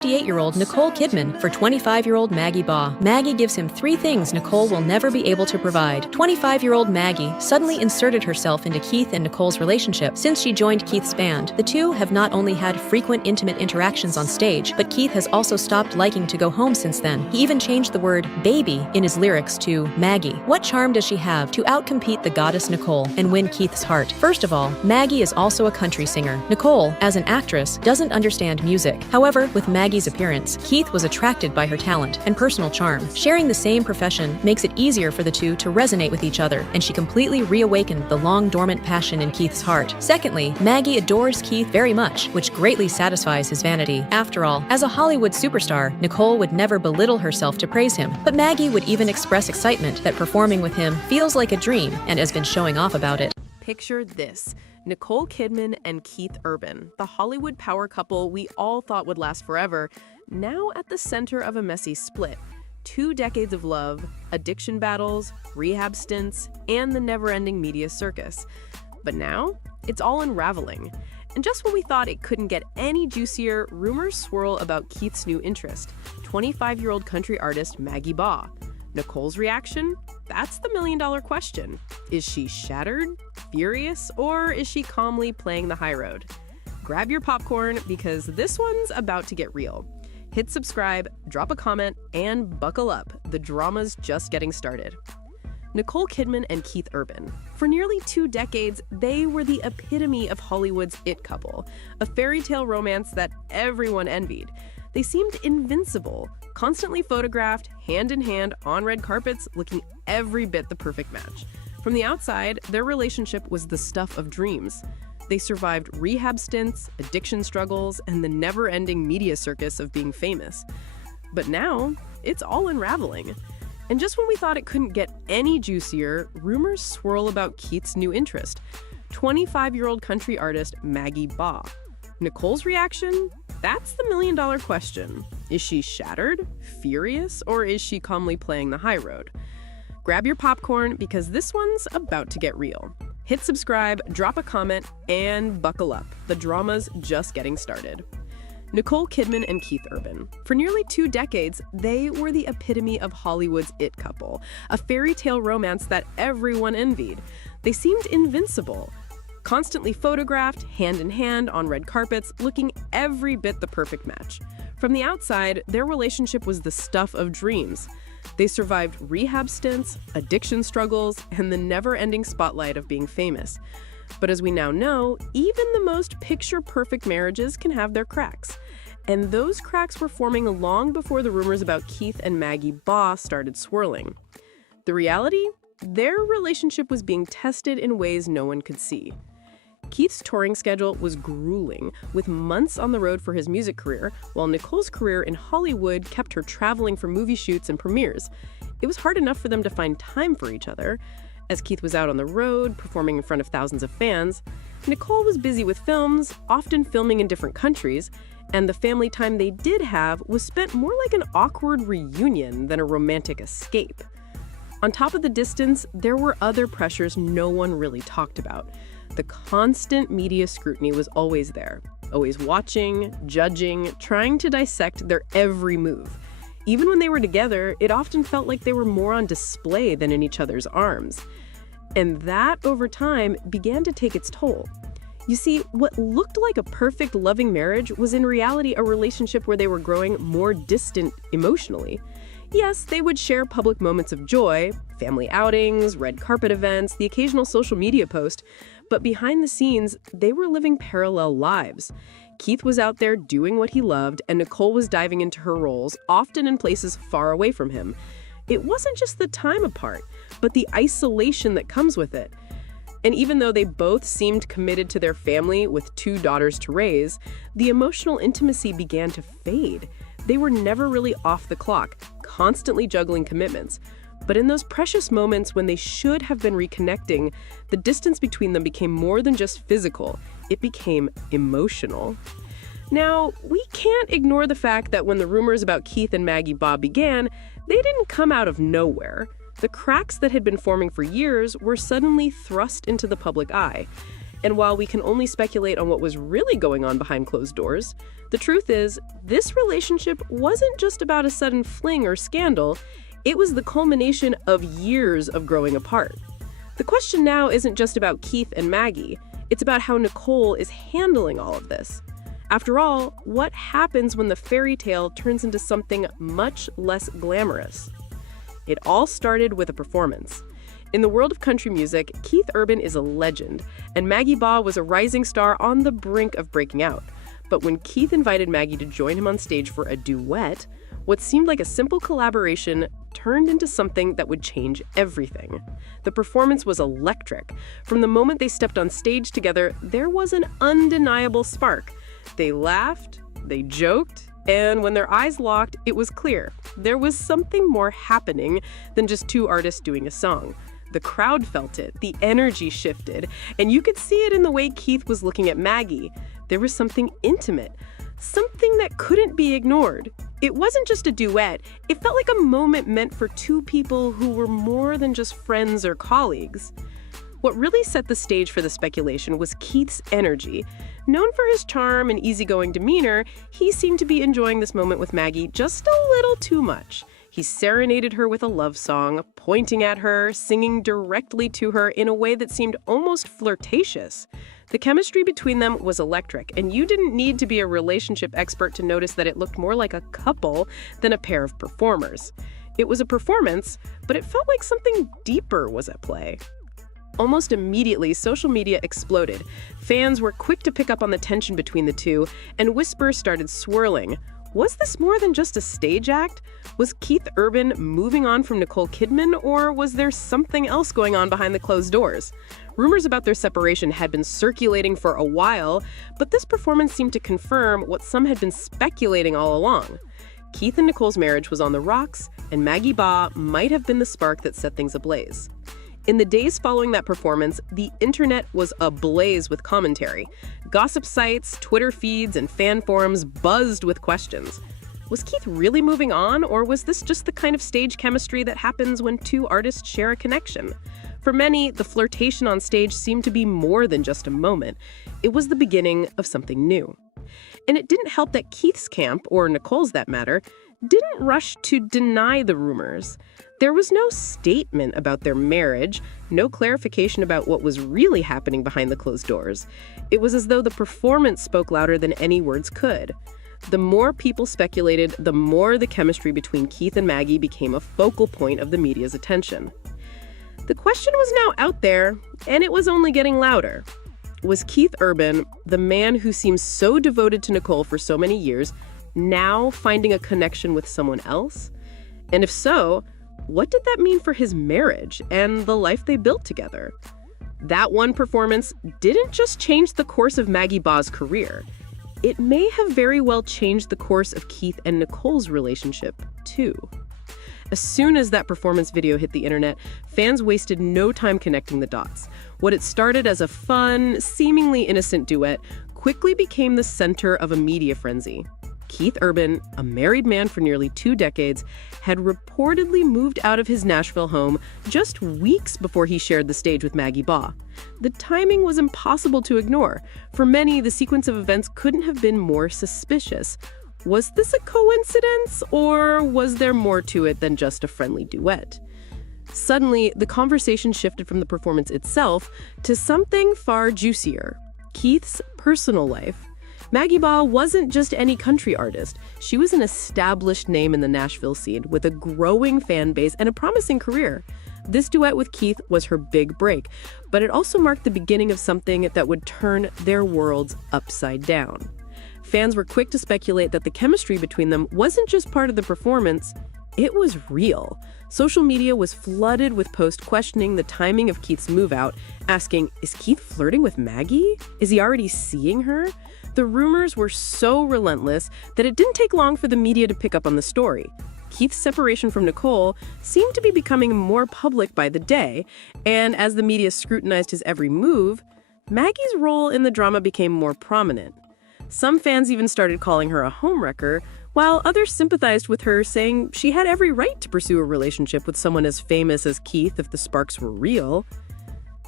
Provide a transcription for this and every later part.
58-year-old Nicole Kidman for 25-year-old Maggie Baugh. Maggie gives him 3 things Nicole will never be able to provide. 25-year-old Maggie suddenly inserted herself into Keith and Nicole's relationship. Since she joined Keith's band, the two have not only had frequent intimate interactions on stage, but Keith has also stopped liking to go home since then. He even changed the word baby in his lyrics to Maggie. What charm does she have to outcompete the goddess Nicole and win Keith's heart? First of all, Maggie is also a country singer. Nicole, as an actress, doesn't understand music. However, with Maggie's appearance, Keith was attracted by her talent and personal charm. Sharing the same profession makes it easier for the two to resonate with each other, and she completely reawakened the long-dormant passion in Keith's heart. Secondly, Maggie adores Keith very much, which greatly satisfies his vanity. After all, as a Hollywood superstar, Nicole would never belittle herself to praise him, but Maggie would even express excitement that performing with him feels like a dream and has been showing off about it. Picture this: Nicole Kidman and Keith Urban, the Hollywood power couple we all thought would last forever, now at the center of a messy split. 2 decades of love, addiction battles, rehab stints, and the never-ending media circus. But now, it's all unraveling. And just when we thought it couldn't get any juicier, rumors swirl about Keith's new interest, 25-year-old country artist Maggie Baugh. Nicole's reaction? That's the million-dollar question. Is she shattered, furious, or is she calmly playing the high road? Grab your popcorn because this one's about to get real. Hit subscribe, drop a comment, and buckle up. The drama's just getting started. Nicole Kidman and Keith Urban. For nearly 2 decades, they were the epitome of Hollywood's it couple, a fairy tale romance that everyone envied. They seemed invincible, constantly photographed, hand in hand, on red carpets, looking every bit the perfect match. From the outside, their relationship was the stuff of dreams. They survived rehab stints, addiction struggles, and the never-ending media circus of being famous. But now, it's all unraveling. And just when we thought it couldn't get any juicier, rumors swirl about Keith's new interest, 25-year-old country artist Maggie Baugh. Nicole's reaction? That's the million-dollar question. Is she shattered, furious, or is she calmly playing the high road? Grab your popcorn because this one's about to get real. Hit subscribe, drop a comment, and buckle up. The drama's just getting started. Nicole Kidman and Keith Urban. For nearly 2 decades, they were the epitome of Hollywood's it couple, a fairy tale romance that everyone envied. They seemed invincible, constantly photographed, hand in hand, on red carpets, looking every bit the perfect match. From the outside, their relationship was the stuff of dreams. They survived rehab stints, addiction struggles, and the never-ending spotlight of being famous. But as we now know, even the most picture-perfect marriages can have their cracks. And those cracks were forming long before the rumors about Keith and Maggie Baugh started swirling. The reality? Their relationship was being tested in ways no one could see. Keith's touring schedule was grueling, with months on the road for his music career, while Nicole's career in Hollywood kept her traveling for movie shoots and premieres. It was hard enough for them to find time for each other. As Keith was out on the road, performing in front of thousands of fans, Nicole was busy with films, often filming in different countries, and the family time they did have was spent more like an awkward reunion than a romantic escape. On top of the distance, there were other pressures no one really talked about. The constant media scrutiny was always there, always watching, judging, trying to dissect their every move. Even when they were together, it often felt like they were more on display than in each other's arms. And that, over time, began to take its toll. You see, what looked like a perfect, loving marriage was in reality a relationship where they were growing more distant emotionally. Yes, they would share public moments of joy, family outings, red carpet events, the occasional social media post, but behind the scenes, they were living parallel lives. Keith was out there doing what he loved, and Nicole was diving into her roles, often in places far away from him. It wasn't just the time apart, but the isolation that comes with it. And even though they both seemed committed to their family with 2 daughters to raise, the emotional intimacy began to fade. They were never really off the clock, constantly juggling commitments. But in those precious moments when they should have been reconnecting, the distance between them became more than just physical. It became emotional. Now, we can't ignore the fact that when the rumors about Keith and Maggie Baugh began, they didn't come out of nowhere. The cracks that had been forming for years were suddenly thrust into the public eye. And while we can only speculate on what was really going on behind closed doors, the truth is, this relationship wasn't just about a sudden fling or scandal, it was the culmination of years of growing apart. The question now isn't just about Keith and Maggie, it's about how Nicole is handling all of this. After all, what happens when the fairy tale turns into something much less glamorous? It all started with a performance. In the world of country music, Keith Urban is a legend, and Maggie Baugh was a rising star on the brink of breaking out. But when Keith invited Maggie to join him on stage for a duet, what seemed like a simple collaboration turned into something that would change everything. The performance was electric. From the moment they stepped on stage together, there was an undeniable spark. They laughed, they joked, and when their eyes locked, it was clear there was something more happening than just two artists doing a song. The crowd felt it, the energy shifted, and you could see it in the way Keith was looking at Maggie. There was something intimate, something that couldn't be ignored. It wasn't just a duet, it felt like a moment meant for two people who were more than just friends or colleagues. What really set the stage for the speculation was Keith's energy. Known for his charm and easygoing demeanor, he seemed to be enjoying this moment with Maggie just a little too much. He serenaded her with a love song, pointing at her, singing directly to her in a way that seemed almost flirtatious. The chemistry between them was electric, and you didn't need to be a relationship expert to notice that it looked more like a couple than a pair of performers. It was a performance, but it felt like something deeper was at play. Almost immediately, social media exploded. Fans were quick to pick up on the tension between the two, and whispers started swirling. Was this more than just a stage act? Was Keith Urban moving on from Nicole Kidman, or was there something else going on behind the closed doors? Rumors about their separation had been circulating for a while, but this performance seemed to confirm what some had been speculating all along. Keith and Nicole's marriage was on the rocks, and Maggie Baugh might have been the spark that set things ablaze. In the days following that performance, the internet was ablaze with commentary. Gossip sites, Twitter feeds, and fan forums buzzed with questions. Was Keith really moving on, or was this just the kind of stage chemistry that happens when two artists share a connection? For many, the flirtation on stage seemed to be more than just a moment. It was the beginning of something new. And it didn't help that Keith's camp, or Nicole's that matter, didn't rush to deny the rumors. There was no statement about their marriage, no clarification about what was really happening behind the closed doors. It was as though the performance spoke louder than any words could. The more people speculated, the more the chemistry between Keith and Maggie became a focal point of the media's attention. The question was now out there, and it was only getting louder. Was Keith Urban, the man who seems so devoted to Nicole for so many years, now finding a connection with someone else? And if so, what did that mean for his marriage and the life they built together? That one performance didn't just change the course of Maggie Baugh's career. It may have very well changed the course of Keith and Nicole's relationship, too. As soon as that performance video hit the internet, fans wasted no time connecting the dots. What had started as a fun, seemingly innocent duet quickly became the center of a media frenzy. Keith Urban, a married man for nearly 2 decades, had reportedly moved out of his Nashville home just weeks before he shared the stage with Maggie Baugh. The timing was impossible to ignore. For many, the sequence of events couldn't have been more suspicious. Was this a coincidence, or was there more to it than just a friendly duet? Suddenly, the conversation shifted from the performance itself to something far juicier: Keith's personal life. Maggie Baugh wasn't just any country artist. She was an established name in the Nashville scene with a growing fan base and a promising career. This duet with Keith was her big break, but it also marked the beginning of something that would turn their worlds upside down. Fans were quick to speculate that the chemistry between them wasn't just part of the performance, it was real. Social media was flooded with posts questioning the timing of Keith's move out, asking, is Keith flirting with Maggie? Is he already seeing her? The rumors were so relentless that it didn't take long for the media to pick up on the story. Keith's separation from Nicole seemed to be becoming more public by the day, and as the media scrutinized his every move, Maggie's role in the drama became more prominent. Some fans even started calling her a homewrecker, while others sympathized with her, saying she had every right to pursue a relationship with someone as famous as Keith if the sparks were real.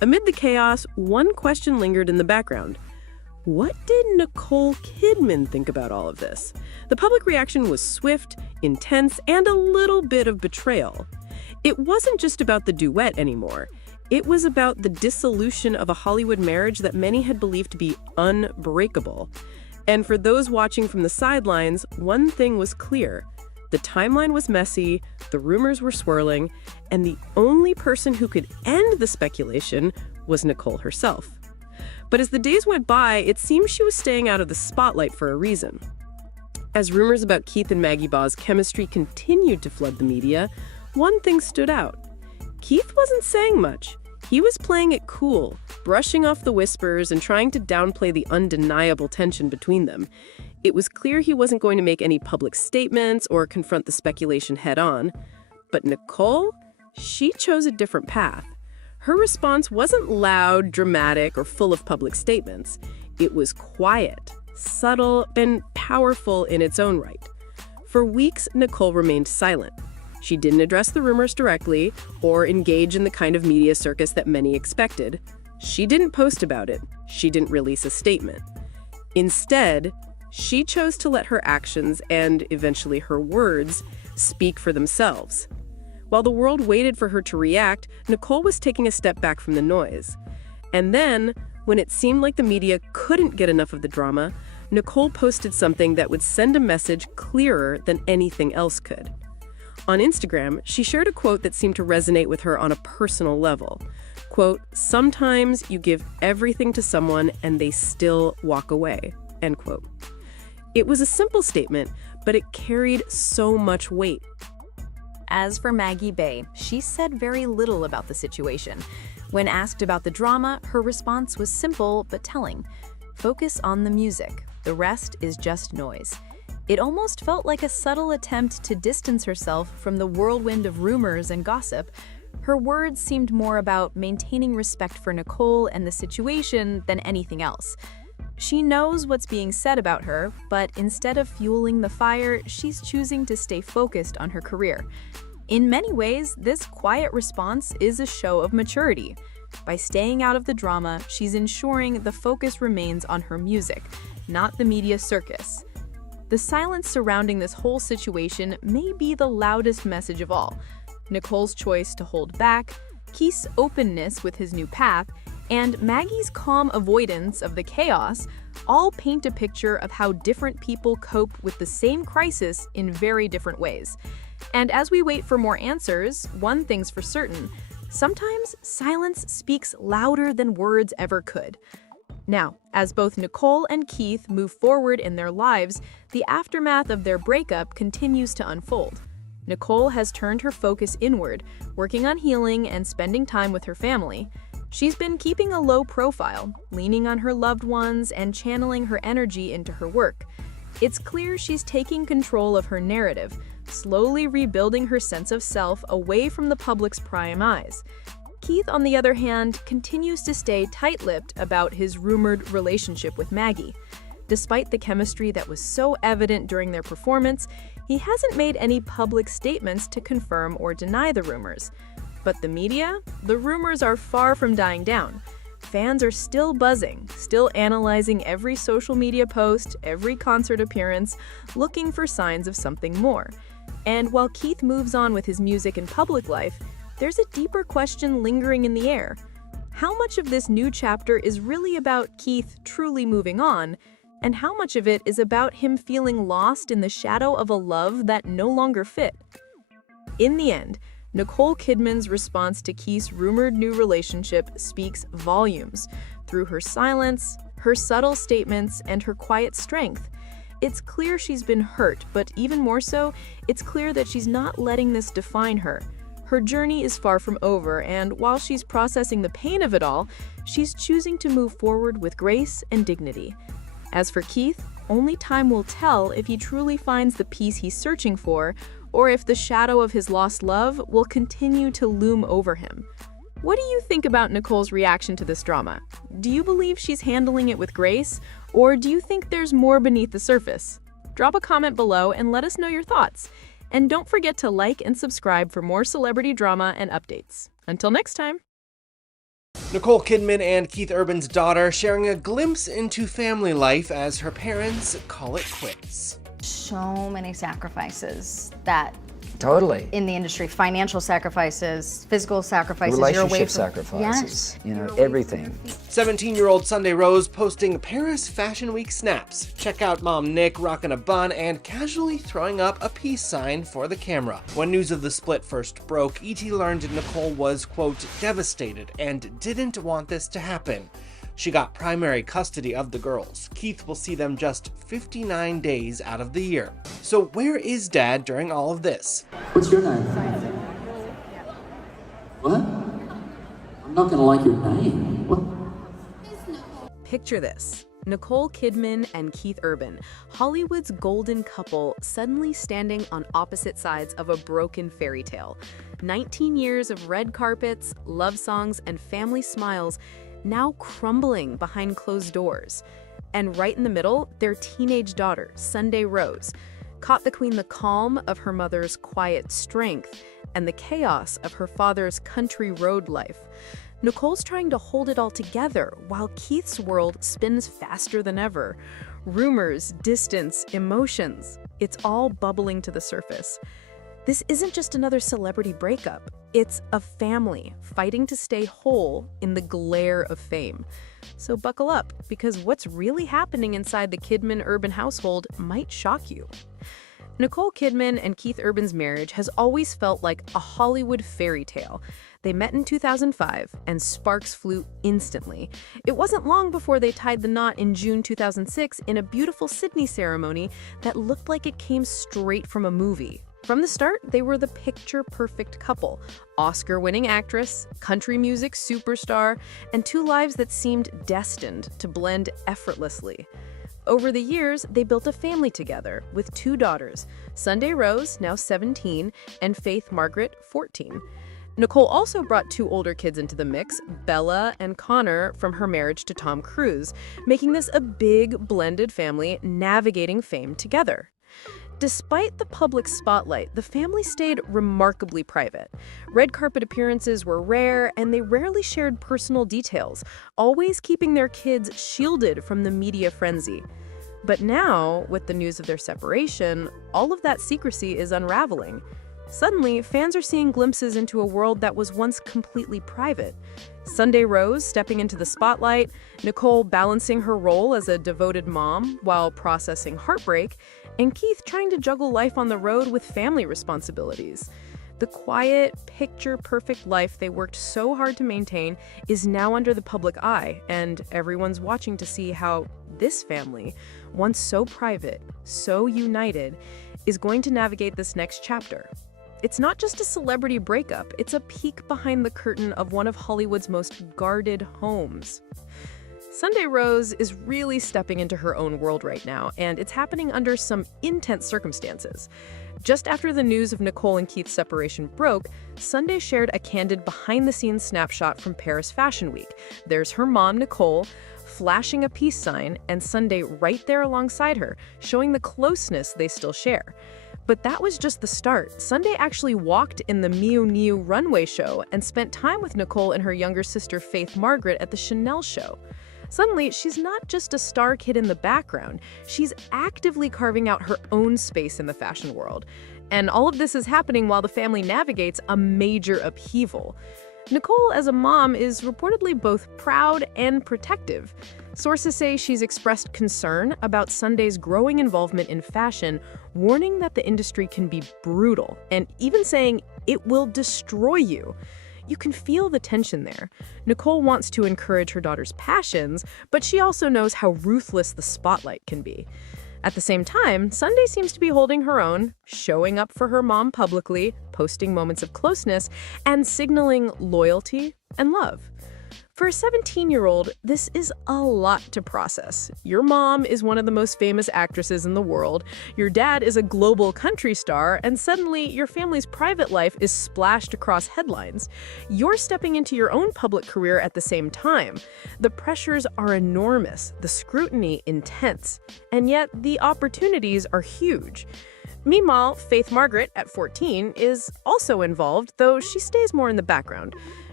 Amid the chaos, one question lingered in the background. What did Nicole Kidman think about all of this? The public reaction was swift, intense, and a little bit of betrayal. It wasn't just about the duet anymore. It was about the dissolution of a Hollywood marriage that many had believed to be unbreakable. And for those watching from the sidelines, one thing was clear. The timeline was messy, the rumors were swirling, and the only person who could end the speculation was Nicole herself. But as the days went by, it seemed she was staying out of the spotlight for a reason. As rumors about Keith and Maggie Baugh's chemistry continued to flood the media, one thing stood out. Keith wasn't saying much. He was playing it cool, brushing off the whispers and trying to downplay the undeniable tension between them. It was clear he wasn't going to make any public statements or confront the speculation head-on. But Nicole, she chose a different path. Her response wasn't loud, dramatic, or full of public statements. It was quiet, subtle, and powerful in its own right. For weeks, Nicole remained silent. She didn't address the rumors directly or engage in the kind of media circus that many expected. She didn't post about it. She didn't release a statement. Instead, she chose to let her actions and eventually her words speak for themselves. While the world waited for her to react, Nicole was taking a step back from the noise. And then, when it seemed like the media couldn't get enough of the drama, Nicole posted something that would send a message clearer than anything else could. On Instagram, she shared a quote that seemed to resonate with her on a personal level. Quote, "Sometimes you give everything to someone and they still walk away." End quote. It was a simple statement, but it carried so much weight. As for Maggie Baugh, she said very little about the situation. When asked about the drama, her response was simple but telling. Focus on the music. The rest is just noise. It almost felt like a subtle attempt to distance herself from the whirlwind of rumors and gossip. Her words seemed more about maintaining respect for Nicole and the situation than anything else. She knows what's being said about her, but instead of fueling the fire, she's choosing to stay focused on her career. In many ways, this quiet response is a show of maturity. By staying out of the drama, she's ensuring the focus remains on her music, not the media circus. The silence surrounding this whole situation may be the loudest message of all. Nicole's choice to hold back, Keith's openness with his new path, and Maggie's calm avoidance of the chaos all paint a picture of how different people cope with the same crisis in very different ways. And as we wait for more answers, one thing's for certain: sometimes silence speaks louder than words ever could. Now, as both Nicole and Keith move forward in their lives, the aftermath of their breakup continues to unfold. Nicole has turned her focus inward, working on healing and spending time with her family. She's been keeping a low profile, leaning on her loved ones and channeling her energy into her work. It's clear she's taking control of her narrative, slowly rebuilding her sense of self away from the public's prying eyes. Keith, on the other hand, continues to stay tight-lipped about his rumored relationship with Maggie. Despite the chemistry that was so evident during their performance, he hasn't made any public statements to confirm or deny the rumors. But the media? The rumors are far from dying down. Fans are still buzzing, still analyzing every social media post, every concert appearance, looking for signs of something more. And while Keith moves on with his music and public life, there's a deeper question lingering in the air. How much of this new chapter is really about Keith truly moving on, and how much of it is about him feeling lost in the shadow of a love that no longer fit? In the end, Nicole Kidman's response to Keith's rumored new relationship speaks volumes. Through her silence, her subtle statements, and her quiet strength, it's clear she's been hurt, but even more so, it's clear that she's not letting this define her. Her journey is far from over, and while she's processing the pain of it all, she's choosing to move forward with grace and dignity. As for Keith, only time will tell if he truly finds the peace he's searching for, or if the shadow of his lost love will continue to loom over him. What do you think about Nicole's reaction to this drama? Do you believe she's handling it with grace, or do you think there's more beneath the surface? Drop a comment below and let us know your thoughts. And don't forget to like and subscribe for more celebrity drama and updates. Until next time. Nicole Kidman and Keith Urban's daughter sharing a glimpse into family life as her parents call it quits. So many sacrifices that Totally. in the industry, financial sacrifices, physical sacrifices, Relationship sacrifices, Yes. Everything. 17-year-old Sunday Rose posting Paris Fashion Week snaps. Check out mom Nick rocking a bun and casually throwing up a peace sign for the camera. When news of the split first broke, ET learned Nicole was, quote, devastated and didn't want this to happen. She got primary custody of the girls. Keith will see them just 59 days out of the year. So where is Dad during all of this? What's your name? What? I'm not gonna like your name. What? Picture this. Nicole Kidman and Keith Urban, Hollywood's golden couple, suddenly standing on opposite sides of a broken fairy tale. 19 years of red carpets, love songs, and family smiles now crumbling behind closed doors. And right in the middle, their teenage daughter, Sunday Rose, caught between the calm of her mother's quiet strength and the chaos of her father's country road life. Nicole's trying to hold it all together while Keith's world spins faster than ever. Rumors, distance, emotions, it's all bubbling to the surface. This isn't just another celebrity breakup. It's a family fighting to stay whole in the glare of fame. So buckle up, because what's really happening inside the Kidman-Urban household might shock you. Nicole Kidman and Keith Urban's marriage has always felt like a Hollywood fairy tale. They met in 2005, and sparks flew instantly. It wasn't long before they tied the knot in June 2006 in a beautiful Sydney ceremony that looked like it came straight from a movie. From the start, they were the picture-perfect couple, Oscar-winning actress, country music superstar, and two lives that seemed destined to blend effortlessly. Over the years, they built a family together with two daughters, Sunday Rose, now 17, and Faith Margaret, 14. Nicole also brought two older kids into the mix, Bella and Connor, from her marriage to Tom Cruise, making this a big, blended family navigating fame together. Despite the public spotlight, the family stayed remarkably private. Red carpet appearances were rare, and they rarely shared personal details, always keeping their kids shielded from the media frenzy. But now, with the news of their separation, all of that secrecy is unraveling. Suddenly, fans are seeing glimpses into a world that was once completely private. Sunday Rose stepping into the spotlight, Nicole balancing her role as a devoted mom while processing heartbreak, and Keith trying to juggle life on the road with family responsibilities. The quiet, picture-perfect life they worked so hard to maintain is now under the public eye, and everyone's watching to see how this family, once so private, so united, is going to navigate this next chapter. It's not just a celebrity breakup, it's a peek behind the curtain of one of Hollywood's most guarded homes. Sunday Rose is really stepping into her own world right now, and it's happening under some intense circumstances. Just after the news of Nicole and Keith's separation broke, Sunday shared a candid behind-the-scenes snapshot from Paris Fashion Week. There's her mom, Nicole, flashing a peace sign, and Sunday right there alongside her, showing the closeness they still share. But that was just the start. Sunday actually walked in the Miu Miu runway show and spent time with Nicole and her younger sister Faith Margaret at the Chanel show. Suddenly, she's not just a star kid in the background, she's actively carving out her own space in the fashion world. And all of this is happening while the family navigates a major upheaval. Nicole, as a mom, is reportedly both proud and protective. Sources say she's expressed concern about Sunday's growing involvement in fashion, warning that the industry can be brutal, and even saying it will destroy you. You can feel the tension there. Nicole wants to encourage her daughter's passions, but she also knows how ruthless the spotlight can be. At the same time, Sunday seems to be holding her own, showing up for her mom publicly, posting moments of closeness, and signaling loyalty and love. For a 17-year-old, this is a lot to process. Your mom is one of the most famous actresses in the world, your dad is a global country star, and suddenly your family's private life is splashed across headlines. You're stepping into your own public career at the same time. The pressures are enormous, the scrutiny intense, and yet the opportunities are huge. Meanwhile, Faith Margaret, at 14, is also involved, though she stays more in the background.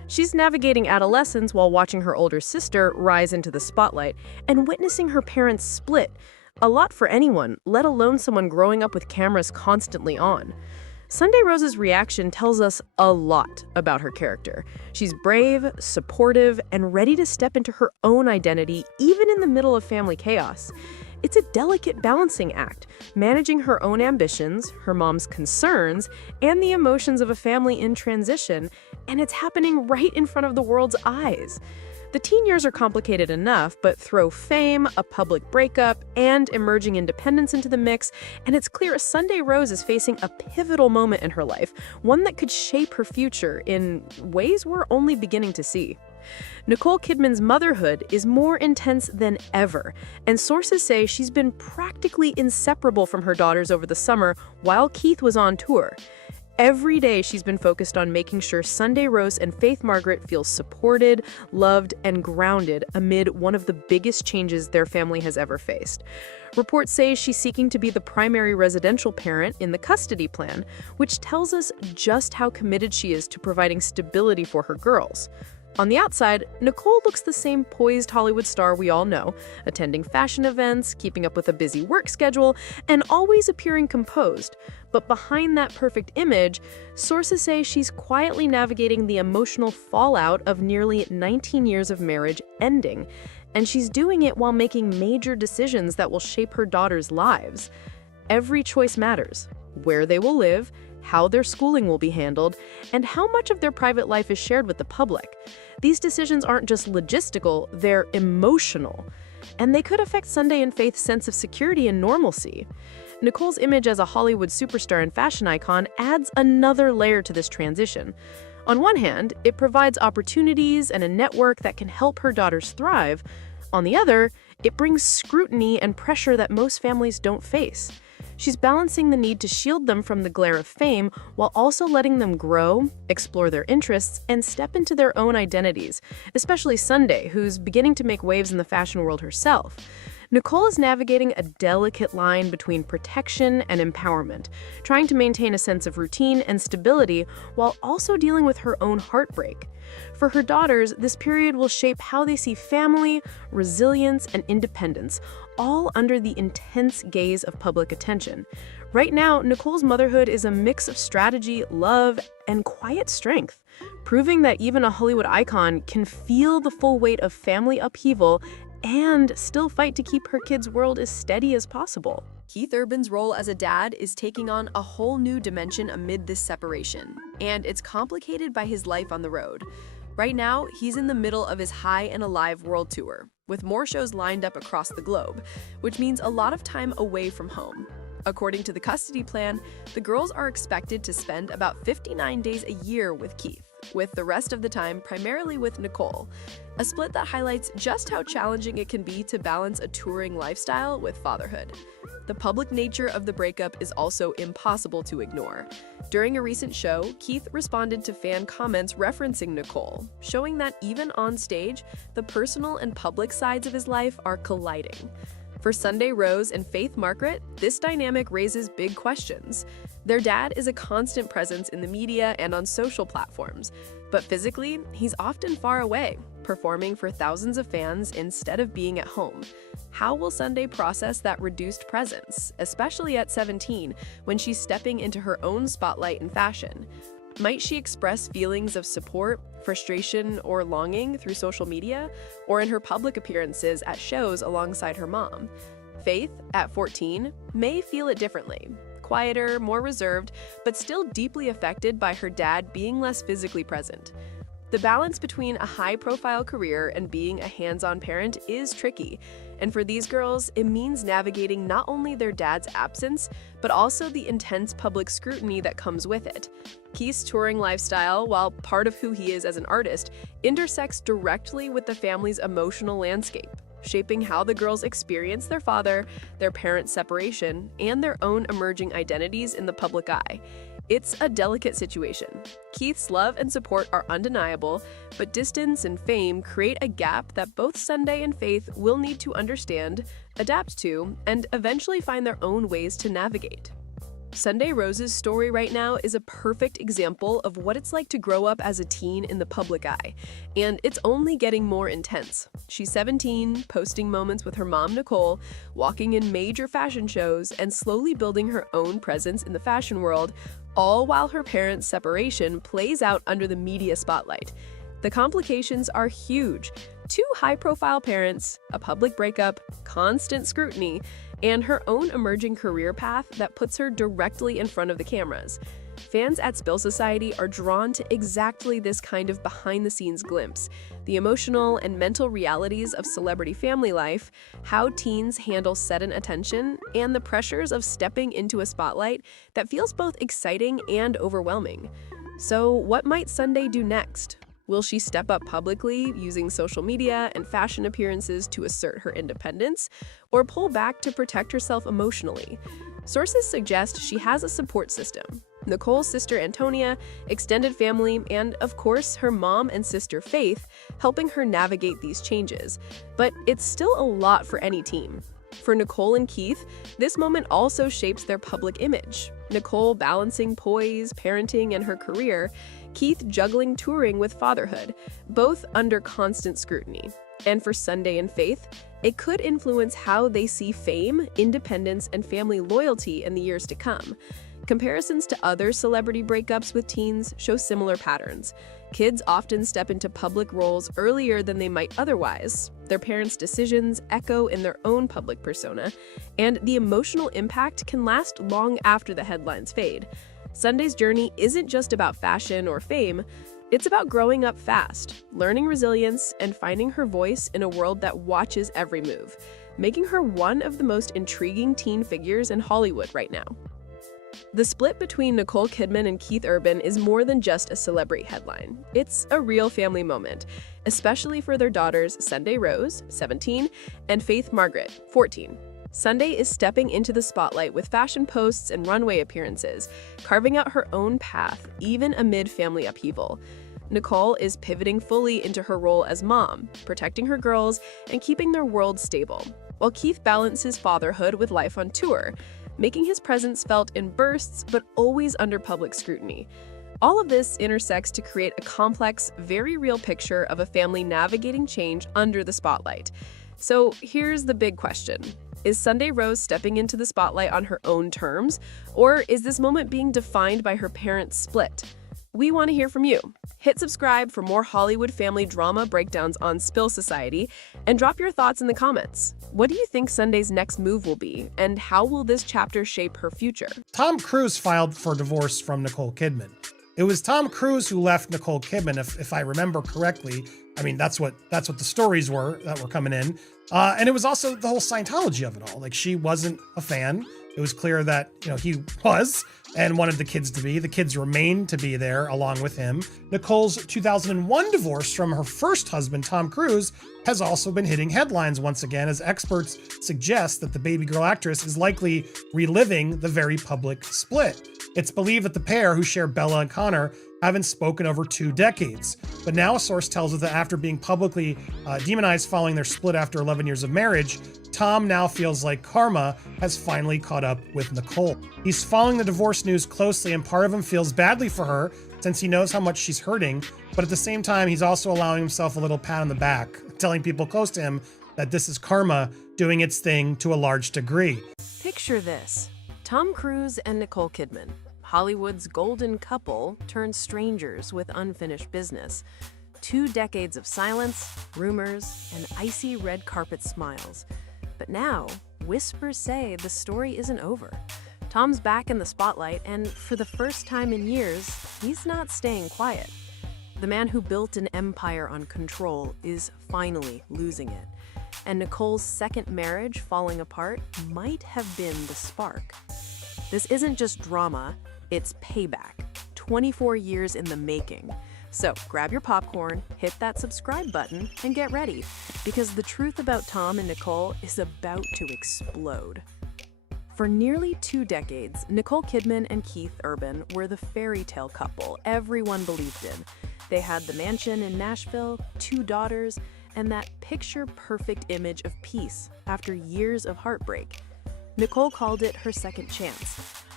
She's navigating adolescence while watching her older sister rise into the spotlight and witnessing her parents split. A lot for anyone, let alone someone growing up with cameras constantly on. Sunday Rose's reaction tells us a lot about her character. She's brave, supportive, and ready to step into her own identity, even in the middle of family chaos. It's a delicate balancing act, managing her own ambitions, her mom's concerns, and the emotions of a family in transition, and it's happening right in front of the world's eyes. The teen years are complicated enough, but throw fame, a public breakup, and emerging independence into the mix, and it's clear Sunday Rose is facing a pivotal moment in her life, one that could shape her future in ways we're only beginning to see. Nicole Kidman's motherhood is more intense than ever, and sources say she's been practically inseparable from her daughters over the summer while Keith was on tour. Every day she's been focused on making sure Sunday Rose and Faith Margaret feel supported, loved, and grounded amid one of the biggest changes their family has ever faced. Reports say she's seeking to be the primary residential parent in the custody plan, which tells us just how committed she is to providing stability for her girls. On the outside, Nicole looks the same poised Hollywood star we all know, attending fashion events, keeping up with a busy work schedule, and always appearing composed. But behind that perfect image, sources say she's quietly navigating the emotional fallout of nearly 19 years of marriage ending. And she's doing it while making major decisions that will shape her daughters' lives. Every choice matters: where they will live, how their schooling will be handled, and how much of their private life is shared with the public. These decisions aren't just logistical, they're emotional. And they could affect Sunday and Faith's sense of security and normalcy. Nicole's image as a Hollywood superstar and fashion icon adds another layer to this transition. On one hand, it provides opportunities and a network that can help her daughters thrive. On the other, it brings scrutiny and pressure that most families don't face. She's balancing the need to shield them from the glare of fame while also letting them grow, explore their interests, and step into their own identities, especially Sunday, who's beginning to make waves in the fashion world herself. Nicole is navigating a delicate line between protection and empowerment, trying to maintain a sense of routine and stability while also dealing with her own heartbreak. For her daughters, this period will shape how they see family, resilience, and independence, all under the intense gaze of public attention. Right now, Nicole's motherhood is a mix of strategy, love, and quiet strength, proving that even a Hollywood icon can feel the full weight of family upheaval and still fight to keep her kids' world as steady as possible. Keith Urban's role as a dad is taking on a whole new dimension amid this separation, and it's complicated by his life on the road. Right now, he's in the middle of his High and Alive world tour, with more shows lined up across the globe, which means a lot of time away from home. According to the custody plan, the girls are expected to spend about 59 days a year with Keith, with the rest of the time primarily with Nicole. A split that highlights just how challenging it can be to balance a touring lifestyle with fatherhood. The public nature of the breakup is also impossible to ignore. During a recent show, Keith responded to fan comments referencing Nicole, showing that even on stage, the personal and public sides of his life are colliding. For Sunday Rose and Faith Margaret, this dynamic raises big questions. Their dad is a constant presence in the media and on social platforms, but physically, he's often far away, performing for thousands of fans instead of being at home. How will Sunday process that reduced presence, especially at 17, when she's stepping into her own spotlight in fashion? Might she express feelings of support, frustration, or longing through social media, or in her public appearances at shows alongside her mom? Faith, at 14, may feel it differently. Quieter, more reserved, but still deeply affected by her dad being less physically present. The balance between a high-profile career and being a hands-on parent is tricky, and for these girls, it means navigating not only their dad's absence, but also the intense public scrutiny that comes with it. Keith's touring lifestyle, while part of who he is as an artist, intersects directly with the family's emotional landscape, shaping how the girls experience their father, their parents' separation, and their own emerging identities in the public eye. It's a delicate situation. Keith's love and support are undeniable, but distance and fame create a gap that both Sunday and Faith will need to understand, adapt to, and eventually find their own ways to navigate. Sunday Rose's story right now is a perfect example of what it's like to grow up as a teen in the public eye, and it's only getting more intense. She's 17, posting moments with her mom Nicole, walking in major fashion shows, and slowly building her own presence in the fashion world, all while her parents' separation plays out under the media spotlight. The complications are huge. 2 high-profile parents, a public breakup, constant scrutiny, and her own emerging career path that puts her directly in front of the cameras. Fans at Spill Society are drawn to exactly this kind of behind-the-scenes glimpse, the emotional and mental realities of celebrity family life, how teens handle sudden attention, and the pressures of stepping into a spotlight that feels both exciting and overwhelming. So what might Sunday do next? Will she step up publicly, using social media and fashion appearances to assert her independence, or pull back to protect herself emotionally? Sources suggest she has a support system. Nicole's sister Antonia, extended family, and of course her mom and sister Faith, helping her navigate these changes. But it's still a lot for any team. For Nicole and Keith, this moment also shapes their public image. Nicole balancing poise, parenting, and her career, Keith juggling touring with fatherhood, both under constant scrutiny. And for Sunday and Faith, it could influence how they see fame, independence, and family loyalty in the years to come. Comparisons to other celebrity breakups with teens show similar patterns. Kids often step into public roles earlier than they might otherwise. Their parents' decisions echo in their own public persona, and the emotional impact can last long after the headlines fade. Sunday's journey isn't just about fashion or fame, it's about growing up fast, learning resilience, and finding her voice in a world that watches every move, making her one of the most intriguing teen figures in Hollywood right now. The split between Nicole Kidman and Keith Urban is more than just a celebrity headline. It's a real family moment, especially for their daughters Sunday Rose, 17, and Faith Margaret, 14. Sunday is stepping into the spotlight with fashion posts and runway appearances, carving out her own path, even amid family upheaval. Nicole is pivoting fully into her role as mom, protecting her girls and keeping their world stable, while Keith balances fatherhood with life on tour, making his presence felt in bursts but always under public scrutiny. All of this intersects to create a complex, very real picture of a family navigating change under the spotlight. So here's the big question. Is Sunday Rose stepping into the spotlight on her own terms, or is this moment being defined by her parents' split? We want to hear from you. Hit subscribe for more Hollywood family drama breakdowns on Spill Society, and drop your thoughts in the comments. What do you think Sunday's next move will be, and how will this chapter shape her future? Tom Cruise filed for divorce from Nicole Kidman. It was Tom Cruise who left Nicole Kidman, if I remember correctly. I mean, that's what the stories were that were coming in. And it was also the whole Scientology of it all. Like, she wasn't a fan. It was clear that, he was and wanted the kids to be. The kids remained to be there along with him. Nicole's 2001 divorce from her first husband, Tom Cruise, has also been hitting headlines once again, as experts suggest that the baby girl actress is likely reliving the very public split. It's believed that the pair, who share Bella and Connor, haven't spoken over 2 decades. But now a source tells us that after being publicly demonized following their split after 11 years of marriage, Tom now feels like karma has finally caught up with Nicole. He's following the divorce news closely, and part of him feels badly for her since he knows how much she's hurting. But at the same time, he's also allowing himself a little pat on the back, telling people close to him that this is karma doing its thing to a large degree. Picture this. Tom Cruise and Nicole Kidman, Hollywood's golden couple turned strangers with unfinished business. 2 decades of silence, rumors, and icy red carpet smiles. But now, whispers say the story isn't over. Tom's back in the spotlight, and for the first time in years, he's not staying quiet. The man who built an empire on control is finally losing it. And Nicole's second marriage falling apart might have been the spark. This isn't just drama, it's payback. 24 years in the making. So grab your popcorn, hit that subscribe button, and get ready, because the truth about Tom and Nicole is about to explode. For nearly 2 decades, Nicole Kidman and Keith Urban were the fairy tale couple everyone believed in. They had the mansion in Nashville, 2 daughters, and that picture-perfect image of peace after years of heartbreak. Nicole called it her second chance,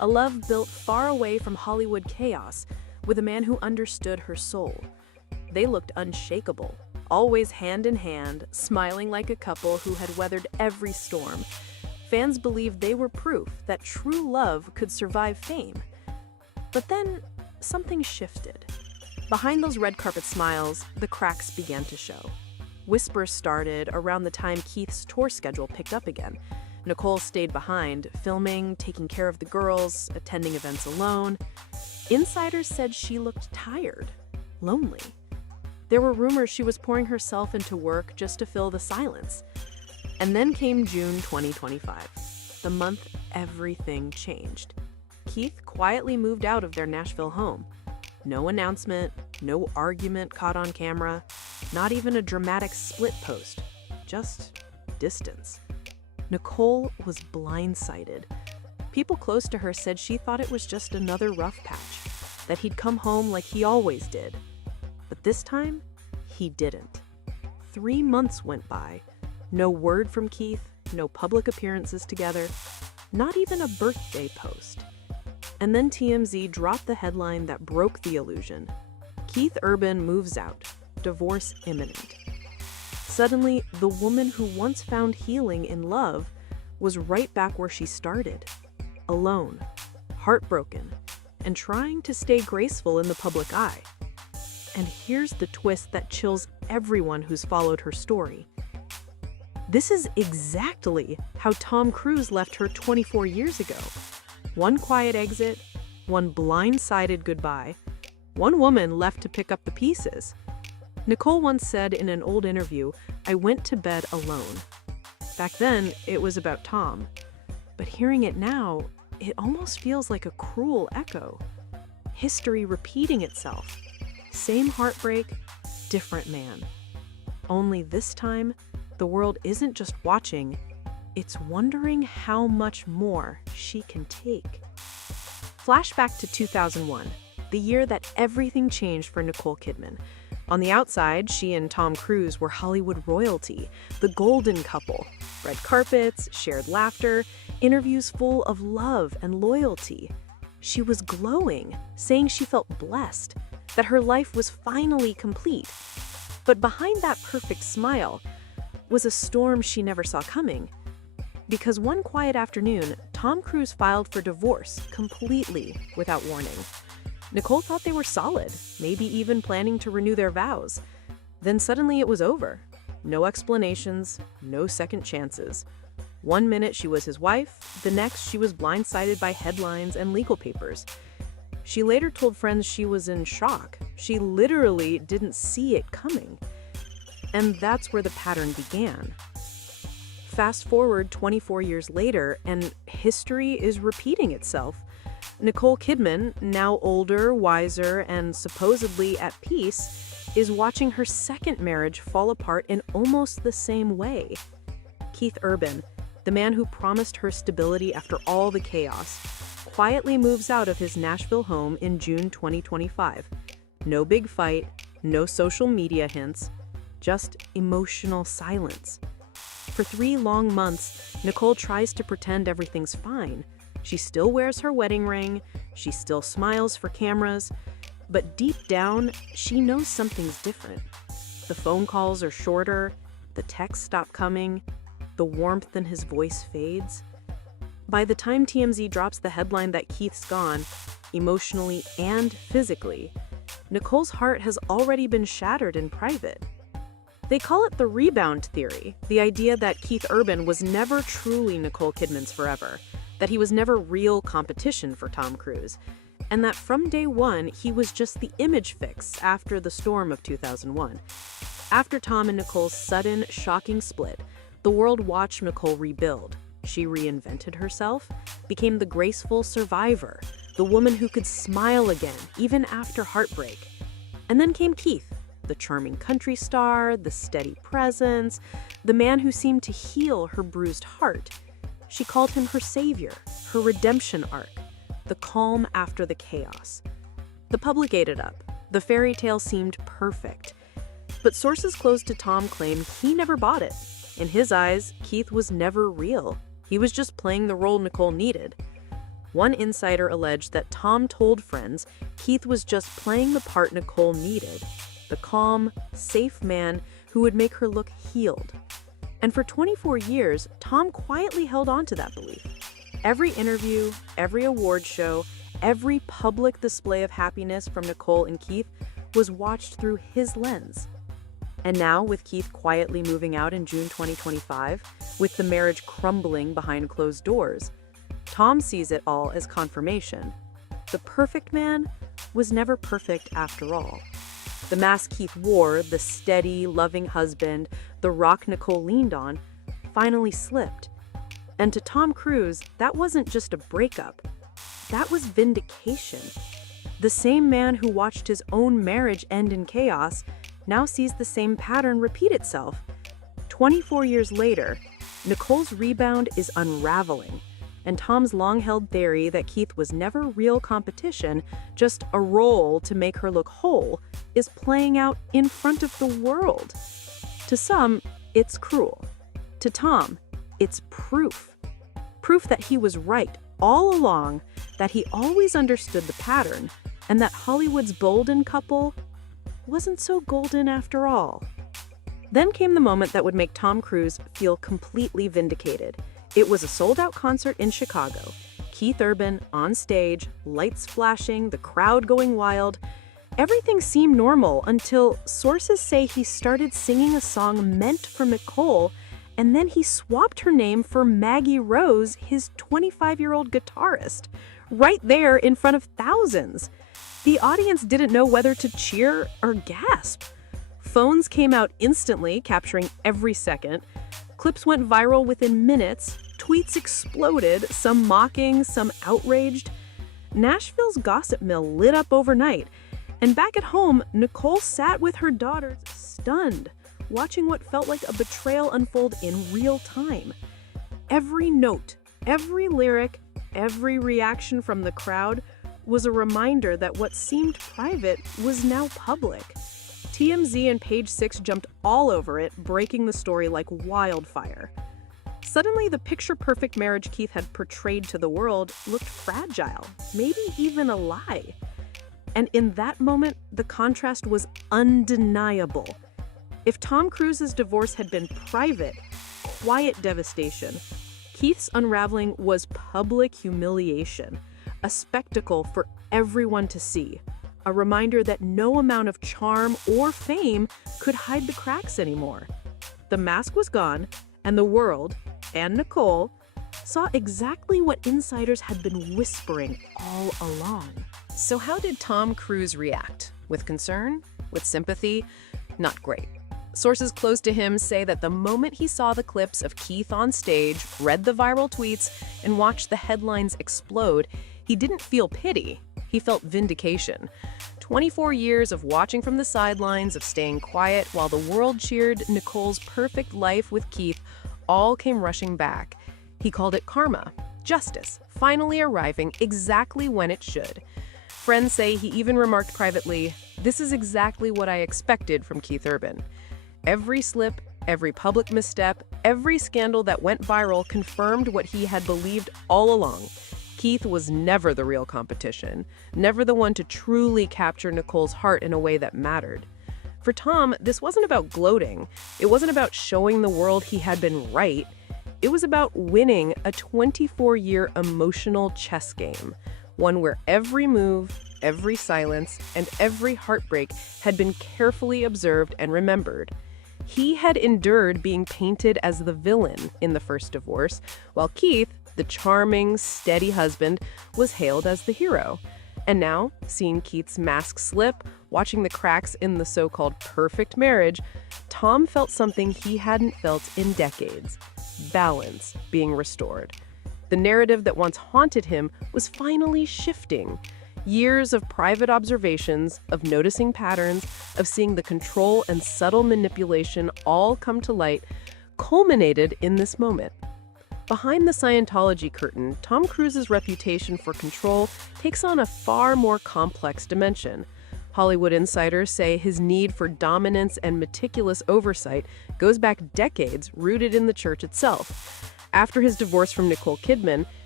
a love built far away from Hollywood chaos, with a man who understood her soul. They looked unshakable, always hand in hand, smiling like a couple who had weathered every storm. Fans believed they were proof that true love could survive fame. But then, something shifted. Behind those red carpet smiles, the cracks began to show. Whispers started around the time Keith's tour schedule picked up again. Nicole stayed behind, filming, taking care of the girls, attending events alone. Insiders said she looked tired, lonely. There were rumors she was pouring herself into work just to fill the silence. And then came June 2025, the month everything changed. Keith quietly moved out of their Nashville home. No announcement, no argument caught on camera, not even a dramatic split post, just distance. Nicole was blindsided. People close to her said she thought it was just another rough patch, that he'd come home like he always did. But this time, he didn't. 3 months went by. No word from Keith, no public appearances together, not even a birthday post. And then TMZ dropped the headline that broke the illusion. Keith Urban moves out, divorce imminent. Suddenly, the woman who once found healing in love was right back where she started, alone, heartbroken, and trying to stay graceful in the public eye. And here's the twist that chills everyone who's followed her story. This is exactly how Tom Cruise left her 24 years ago. One quiet exit, one blindsided goodbye, one woman left to pick up the pieces. Nicole once said in an old interview, "I went to bed alone." Back then, it was about Tom. But hearing it now, it almost feels like a cruel echo. History repeating itself. Same heartbreak, different man. Only this time, the world isn't just watching, it's wondering how much more she can take. Flashback to 2001, the year that everything changed for Nicole Kidman. On the outside, she and Tom Cruise were Hollywood royalty, the golden couple. Red carpets, shared laughter, interviews full of love and loyalty. She was glowing, saying she felt blessed, that her life was finally complete. But behind that perfect smile was a storm she never saw coming. Because one quiet afternoon, Tom Cruise filed for divorce completely without warning. Nicole thought they were solid, maybe even planning to renew their vows. Then suddenly it was over. No explanations, no second chances. 1 minute she was his wife, the next she was blindsided by headlines and legal papers. She later told friends she was in shock. She literally didn't see it coming. And that's where the pattern began. Fast forward 24 years later, and history is repeating itself. Nicole Kidman, now older, wiser, and supposedly at peace, is watching her second marriage fall apart in almost the same way. Keith Urban, the man who promised her stability after all the chaos, quietly moves out of his Nashville home in June 2025. No big fight, no social media hints, just emotional silence. For 3 long months, Nicole tries to pretend everything's fine. She still wears her wedding ring, she still smiles for cameras, but deep down, she knows something's different. The phone calls are shorter, the texts stop coming, the warmth in his voice fades. By the time TMZ drops the headline that Keith's gone, emotionally and physically, Nicole's heart has already been shattered in private. They call it the rebound theory, the idea that Keith Urban was never truly Nicole Kidman's forever, that he was never real competition for Tom Cruise, and that from day one, he was just the image fix after the storm of 2001. After Tom and Nicole's sudden, shocking split, the world watched Nicole rebuild. She reinvented herself, became the graceful survivor, the woman who could smile again, even after heartbreak. And then came Keith, the charming country star, the steady presence, the man who seemed to heal her bruised heart. She called him her savior, her redemption arc, the calm after the chaos. The public ate it up. The fairy tale seemed perfect. But sources close to Tom claim he never bought it. In his eyes, Keith was never real. He was just playing the role Nicole needed. One insider alleged that Tom told friends Keith was just playing the part Nicole needed, the calm, safe man who would make her look healed. And for 24 years, Tom quietly held on to that belief. Every interview, every award show, every public display of happiness from Nicole and Keith was watched through his lens. And now, with Keith quietly moving out in June 2025, with the marriage crumbling behind closed doors, Tom sees it all as confirmation. The perfect man was never perfect after all. The mask Keith wore, the steady, loving husband, the rock Nicole leaned on, finally slipped. And to Tom Cruise, that wasn't just a breakup. That was vindication. The same man who watched his own marriage end in chaos now sees the same pattern repeat itself. 24 years later, Nicole's rebound is unraveling, and Tom's long-held theory that Keith was never real competition, just a role to make her look whole, is playing out in front of the world. To some, it's cruel. To Tom, it's proof. Proof that he was right all along, that he always understood the pattern, and that Hollywood's golden couple wasn't so golden after all. Then came the moment that would make Tom Cruise feel completely vindicated. It was a sold-out concert in Chicago. Keith Urban on stage, lights flashing, the crowd going wild. Everything seemed normal until sources say he started singing a song meant for Nicole, and then he swapped her name for Maggie Rose, his 25-year-old guitarist, right there in front of thousands. The audience didn't know whether to cheer or gasp. Phones came out instantly, capturing every second. Clips went viral within minutes. Tweets exploded, some mocking, some outraged. Nashville's gossip mill lit up overnight. And back at home, Nicole sat with her daughters, stunned, watching what felt like a betrayal unfold in real time. Every note, every lyric, every reaction from the crowd was a reminder that what seemed private was now public. TMZ and Page Six jumped all over it, breaking the story like wildfire. Suddenly, the picture-perfect marriage Keith had portrayed to the world looked fragile, maybe even a lie. And in that moment, the contrast was undeniable. If Tom Cruise's divorce had been private, quiet devastation, Keith's unraveling was public humiliation, a spectacle for everyone to see, a reminder that no amount of charm or fame could hide the cracks anymore. The mask was gone, and the world, and Nicole, saw exactly what insiders had been whispering all along. So how did Tom Cruise react? With concern? With sympathy? Not great. Sources close to him say that the moment he saw the clips of Keith on stage, read the viral tweets, and watched the headlines explode, he didn't feel pity. He felt vindication. 24 years of watching from the sidelines, of staying quiet while the world cheered Nicole's perfect life with Keith, all came rushing back. He called it karma, justice, finally arriving exactly when it should. Friends say he even remarked privately, "This is exactly what I expected from Keith Urban." Every slip, every public misstep, every scandal that went viral confirmed what he had believed all along. Keith was never the real competition, never the one to truly capture Nicole's heart in a way that mattered. For Tom, this wasn't about gloating. It wasn't about showing the world he had been right. It was about winning a 24-year emotional chess game, one where every move, every silence, and every heartbreak had been carefully observed and remembered. He had endured being painted as the villain in the first divorce, while Keith, the charming, steady husband, was hailed as the hero. And now, seeing Keith's mask slip, watching the cracks in the so-called perfect marriage, Tom felt something he hadn't felt in decades: balance being restored. The narrative that once haunted him was finally shifting. Years of private observations, of noticing patterns, of seeing the control and subtle manipulation all come to light, culminated in this moment. Behind the Scientology curtain, Tom Cruise's reputation for control takes on a far more complex dimension. Hollywood insiders say his need for dominance and meticulous oversight goes back decades, rooted in the church itself. After his divorce from Nicole Kidman,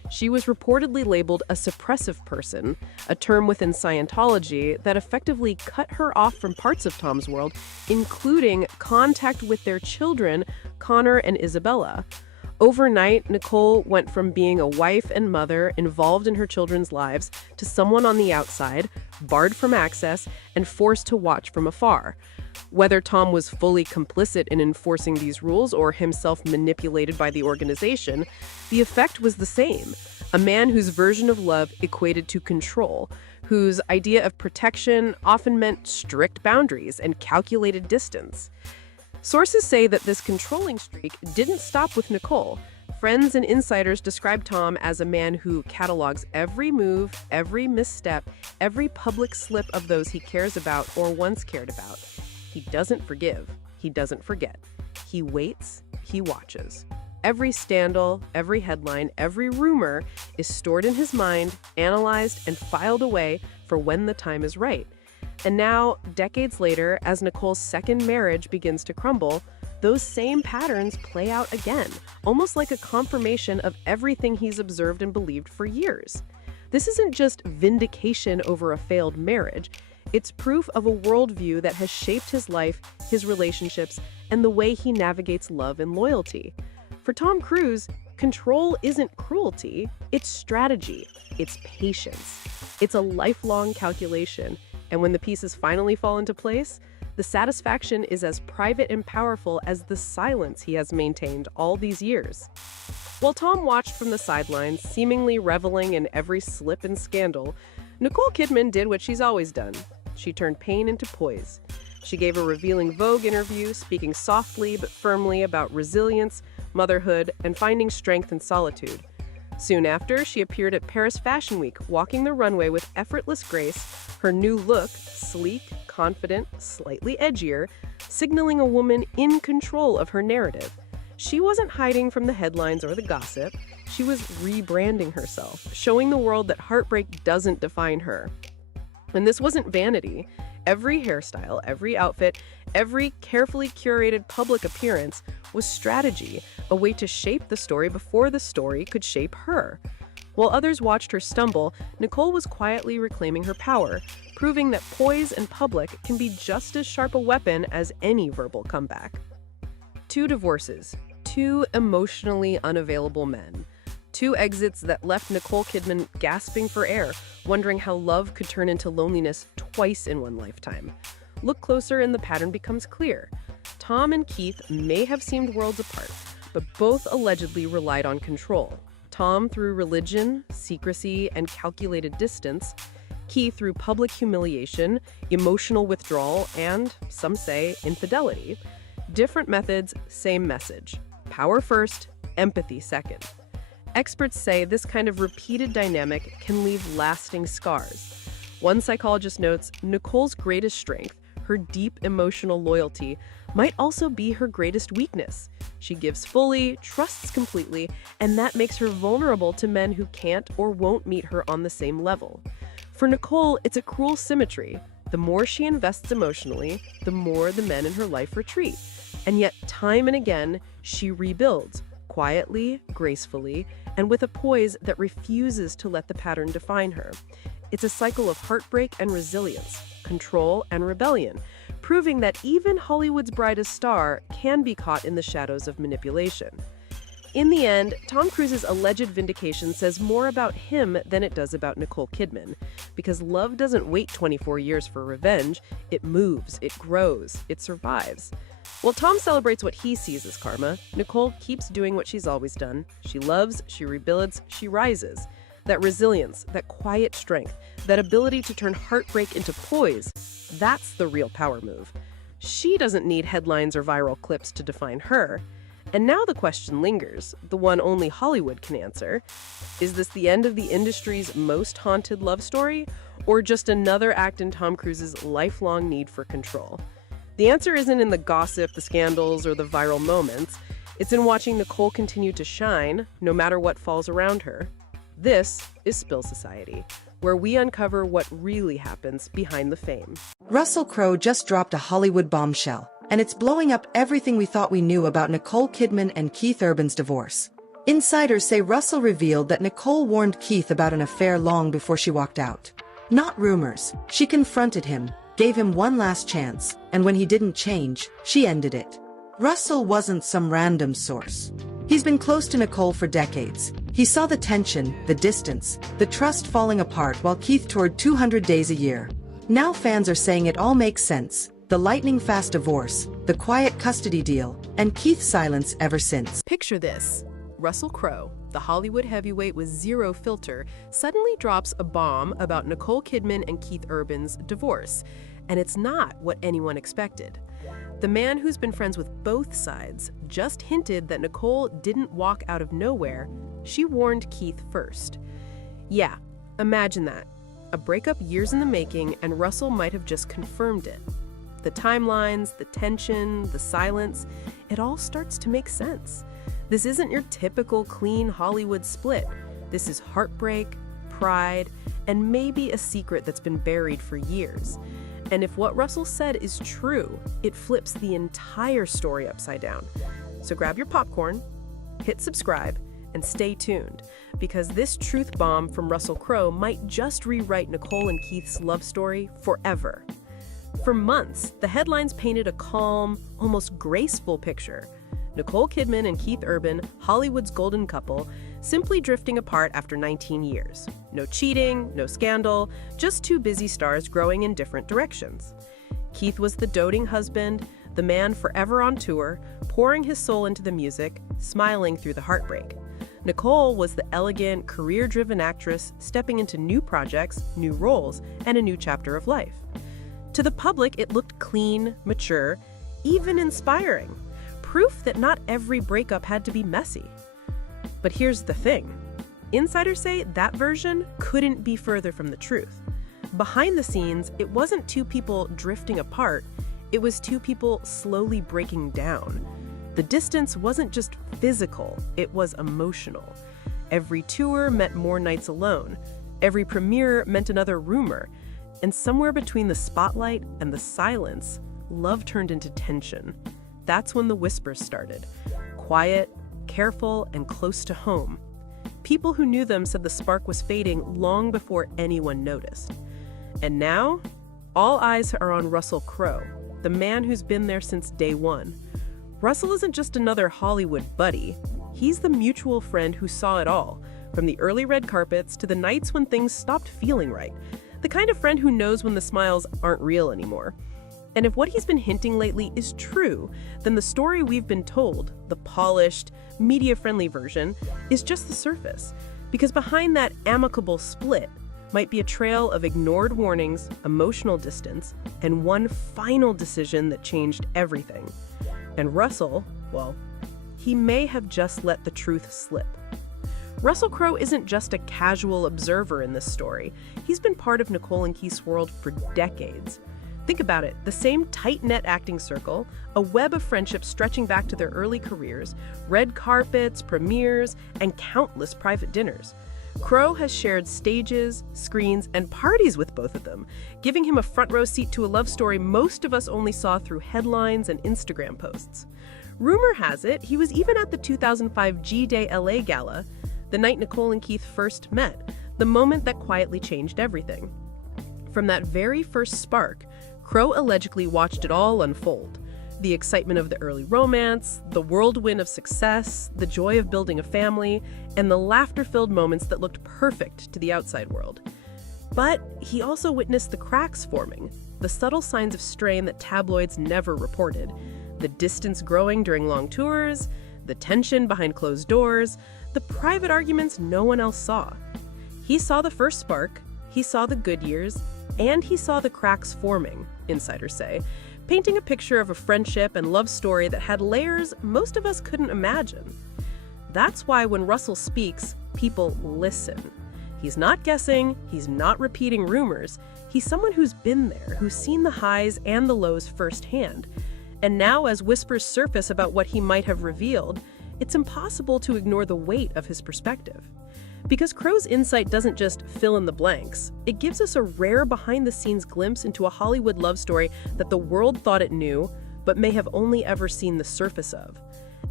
She was reportedly labeled a suppressive person, a term within Scientology that effectively cut her off from parts of Tom's world, including contact with their children, Connor and Isabella. Overnight, Nicole went from being a wife and mother involved in her children's lives to someone on the outside, barred from access, and forced to watch from afar. Whether Tom was fully complicit in enforcing these rules or himself manipulated by the organization, the effect was the same. A man whose version of love equated to control, whose idea of protection often meant strict boundaries and calculated distance. Sources say that this controlling streak didn't stop with Nicole. Friends and insiders describe Tom as a man who catalogs every move, every misstep, every public slip of those he cares about or once cared about. He doesn't forgive. He doesn't forget. He waits. He watches. Every scandal, every headline, every rumor is stored in his mind, analyzed, and filed away for when the time is right. And now, decades later, as Nicole's second marriage begins to crumble, those same patterns play out again, almost like a confirmation of everything he's observed and believed for years. This isn't just vindication over a failed marriage. It's proof of a worldview that has shaped his life, his relationships, and the way he navigates love and loyalty. For Tom Cruise, control isn't cruelty, it's strategy, it's patience. It's a lifelong calculation, and when the pieces finally fall into place, the satisfaction is as private and powerful as the silence he has maintained all these years. While Tom watched from the sidelines, seemingly reveling in every slip and scandal, Nicole Kidman did what she's always done. She turned pain into poise. She gave a revealing Vogue interview, speaking softly but firmly about resilience, motherhood, and finding strength in solitude. Soon after, she appeared at Paris Fashion Week, walking the runway with effortless grace, her new look, sleek, confident, slightly edgier, signaling a woman in control of her narrative. She wasn't hiding from the headlines or the gossip. She was rebranding herself, showing the world that heartbreak doesn't define her. And this wasn't vanity. Every hairstyle, every outfit, every carefully curated public appearance was strategy, a way to shape the story before the story could shape her. While others watched her stumble, Nicole was quietly reclaiming her power, proving that poise in public can be just as sharp a weapon as any verbal comeback. 2 divorces, 2 emotionally unavailable men. 2 exits that left Nicole Kidman gasping for air, wondering how love could turn into loneliness twice in one lifetime. Look closer and the pattern becomes clear. Tom and Keith may have seemed worlds apart, but both allegedly relied on control. Tom through religion, secrecy, and calculated distance. Keith through public humiliation, emotional withdrawal, and, some say, infidelity. Different methods, same message. Power first, empathy second. Experts say this kind of repeated dynamic can leave lasting scars. One psychologist notes Nicole's greatest strength, her deep emotional loyalty, might also be her greatest weakness. She gives fully, trusts completely, and that makes her vulnerable to men who can't or won't meet her on the same level. For Nicole, it's a cruel symmetry. The more she invests emotionally, the more the men in her life retreat. And yet, time and again, she rebuilds, quietly, gracefully, and with a poise that refuses to let the pattern define her. It's a cycle of heartbreak and resilience, control and rebellion, proving that even Hollywood's brightest star can be caught in the shadows of manipulation. In the end, Tom Cruise's alleged vindication says more about him than it does about Nicole Kidman, because love doesn't wait 24 years for revenge. It moves, it grows, it survives. While Tom celebrates what he sees as karma, Nicole keeps doing what she's always done. She loves, she rebuilds, she rises. That resilience, that quiet strength, that ability to turn heartbreak into poise, that's the real power move. She doesn't need headlines or viral clips to define her. And now the question lingers, the one only Hollywood can answer. Is this the end of the industry's most haunted love story, or just another act in Tom Cruise's lifelong need for control? The answer isn't in the gossip, the scandals, or the viral moments. It's in watching Nicole continue to shine, no matter what falls around her. This is Spill Society, where we uncover what really happens behind the fame. Russell Crowe just dropped a Hollywood bombshell, and it's blowing up everything we thought we knew about Nicole Kidman and Keith Urban's divorce. Insiders say Russell revealed that Nicole warned Keith about an affair long before she walked out. Not rumors. She confronted him, gave him one last chance, and when he didn't change, she ended it. Russell wasn't some random source. He's been close to Nicole for decades. He saw the tension, the distance, the trust falling apart while Keith toured 200 days a year. Now fans are saying it all makes sense. The lightning-fast divorce, the quiet custody deal, and Keith's silence ever since. Picture this. Russell Crowe, the Hollywood heavyweight with zero filter, suddenly drops a bomb about Nicole Kidman and Keith Urban's divorce. And it's not what anyone expected. The man who's been friends with both sides just hinted that Nicole didn't walk out of nowhere. She warned Keith first. Yeah, imagine that. A breakup years in the making, and Russell might have just confirmed it. The timelines, the tension, the silence, it all starts to make sense. This isn't your typical clean Hollywood split. This is heartbreak, pride, and maybe a secret that's been buried for years. And if what Russell said is true, it flips the entire story upside down. So grab your popcorn, hit subscribe, and stay tuned, because this truth bomb from Russell Crowe might just rewrite Nicole and Keith's love story forever. For months, the headlines painted a calm, almost graceful picture. Nicole Kidman and Keith Urban, Hollywood's golden couple, simply drifting apart after 19 years. No cheating, no scandal, just two busy stars growing in different directions. Keith was the doting husband, the man forever on tour, pouring his soul into the music, smiling through the heartbreak. Nicole was the elegant, career-driven actress stepping into new projects, new roles, and a new chapter of life. To the public, it looked clean, mature, even inspiring. Proof that not every breakup had to be messy. But here's the thing. Insiders say that version couldn't be further from the truth. Behind the scenes, it wasn't two people drifting apart, it was two people slowly breaking down. The distance wasn't just physical, it was emotional. Every tour meant more nights alone. Every premiere meant another rumor. And somewhere between the spotlight and the silence, love turned into tension. That's when the whispers started. Quiet, careful, and close to home. People who knew them said the spark was fading long before anyone noticed. And now, all eyes are on Russell Crowe, the man who's been there since day one. Russell isn't just another Hollywood buddy. He's the mutual friend who saw it all, from the early red carpets to the nights when things stopped feeling right. The kind of friend who knows when the smiles aren't real anymore. And if what he's been hinting lately is true, then the story we've been told, the polished, media-friendly version, is just the surface. Because behind that amicable split might be a trail of ignored warnings, emotional distance, and one final decision that changed everything. And Russell, well, he may have just let the truth slip. Russell Crowe isn't just a casual observer in this story. He's been part of Nicole and Keith's world for decades. Think about it, the same tight-knit acting circle, a web of friendship stretching back to their early careers, red carpets, premieres, and countless private dinners. Crowe has shared stages, screens, and parties with both of them, giving him a front-row seat to a love story most of us only saw through headlines and Instagram posts. Rumor has it he was even at the 2005 G-Day LA Gala, the night Nicole and Keith first met, the moment that quietly changed everything. From that very first spark, Crowe allegedly watched it all unfold. The excitement of the early romance, the whirlwind of success, the joy of building a family, and the laughter-filled moments that looked perfect to the outside world. But he also witnessed the cracks forming, the subtle signs of strain that tabloids never reported, the distance growing during long tours, the tension behind closed doors, the private arguments no one else saw. He saw the first spark, he saw the good years, and he saw the cracks forming, insiders say, painting a picture of a friendship and love story that had layers most of us couldn't imagine. That's why when Russell speaks, people listen. He's not guessing, he's not repeating rumors. He's someone who's been there, who's seen the highs and the lows firsthand. And now, as whispers surface about what he might have revealed, it's impossible to ignore the weight of his perspective. Because Crowe's insight doesn't just fill in the blanks, it gives us a rare behind-the-scenes glimpse into a Hollywood love story that the world thought it knew, but may have only ever seen the surface of.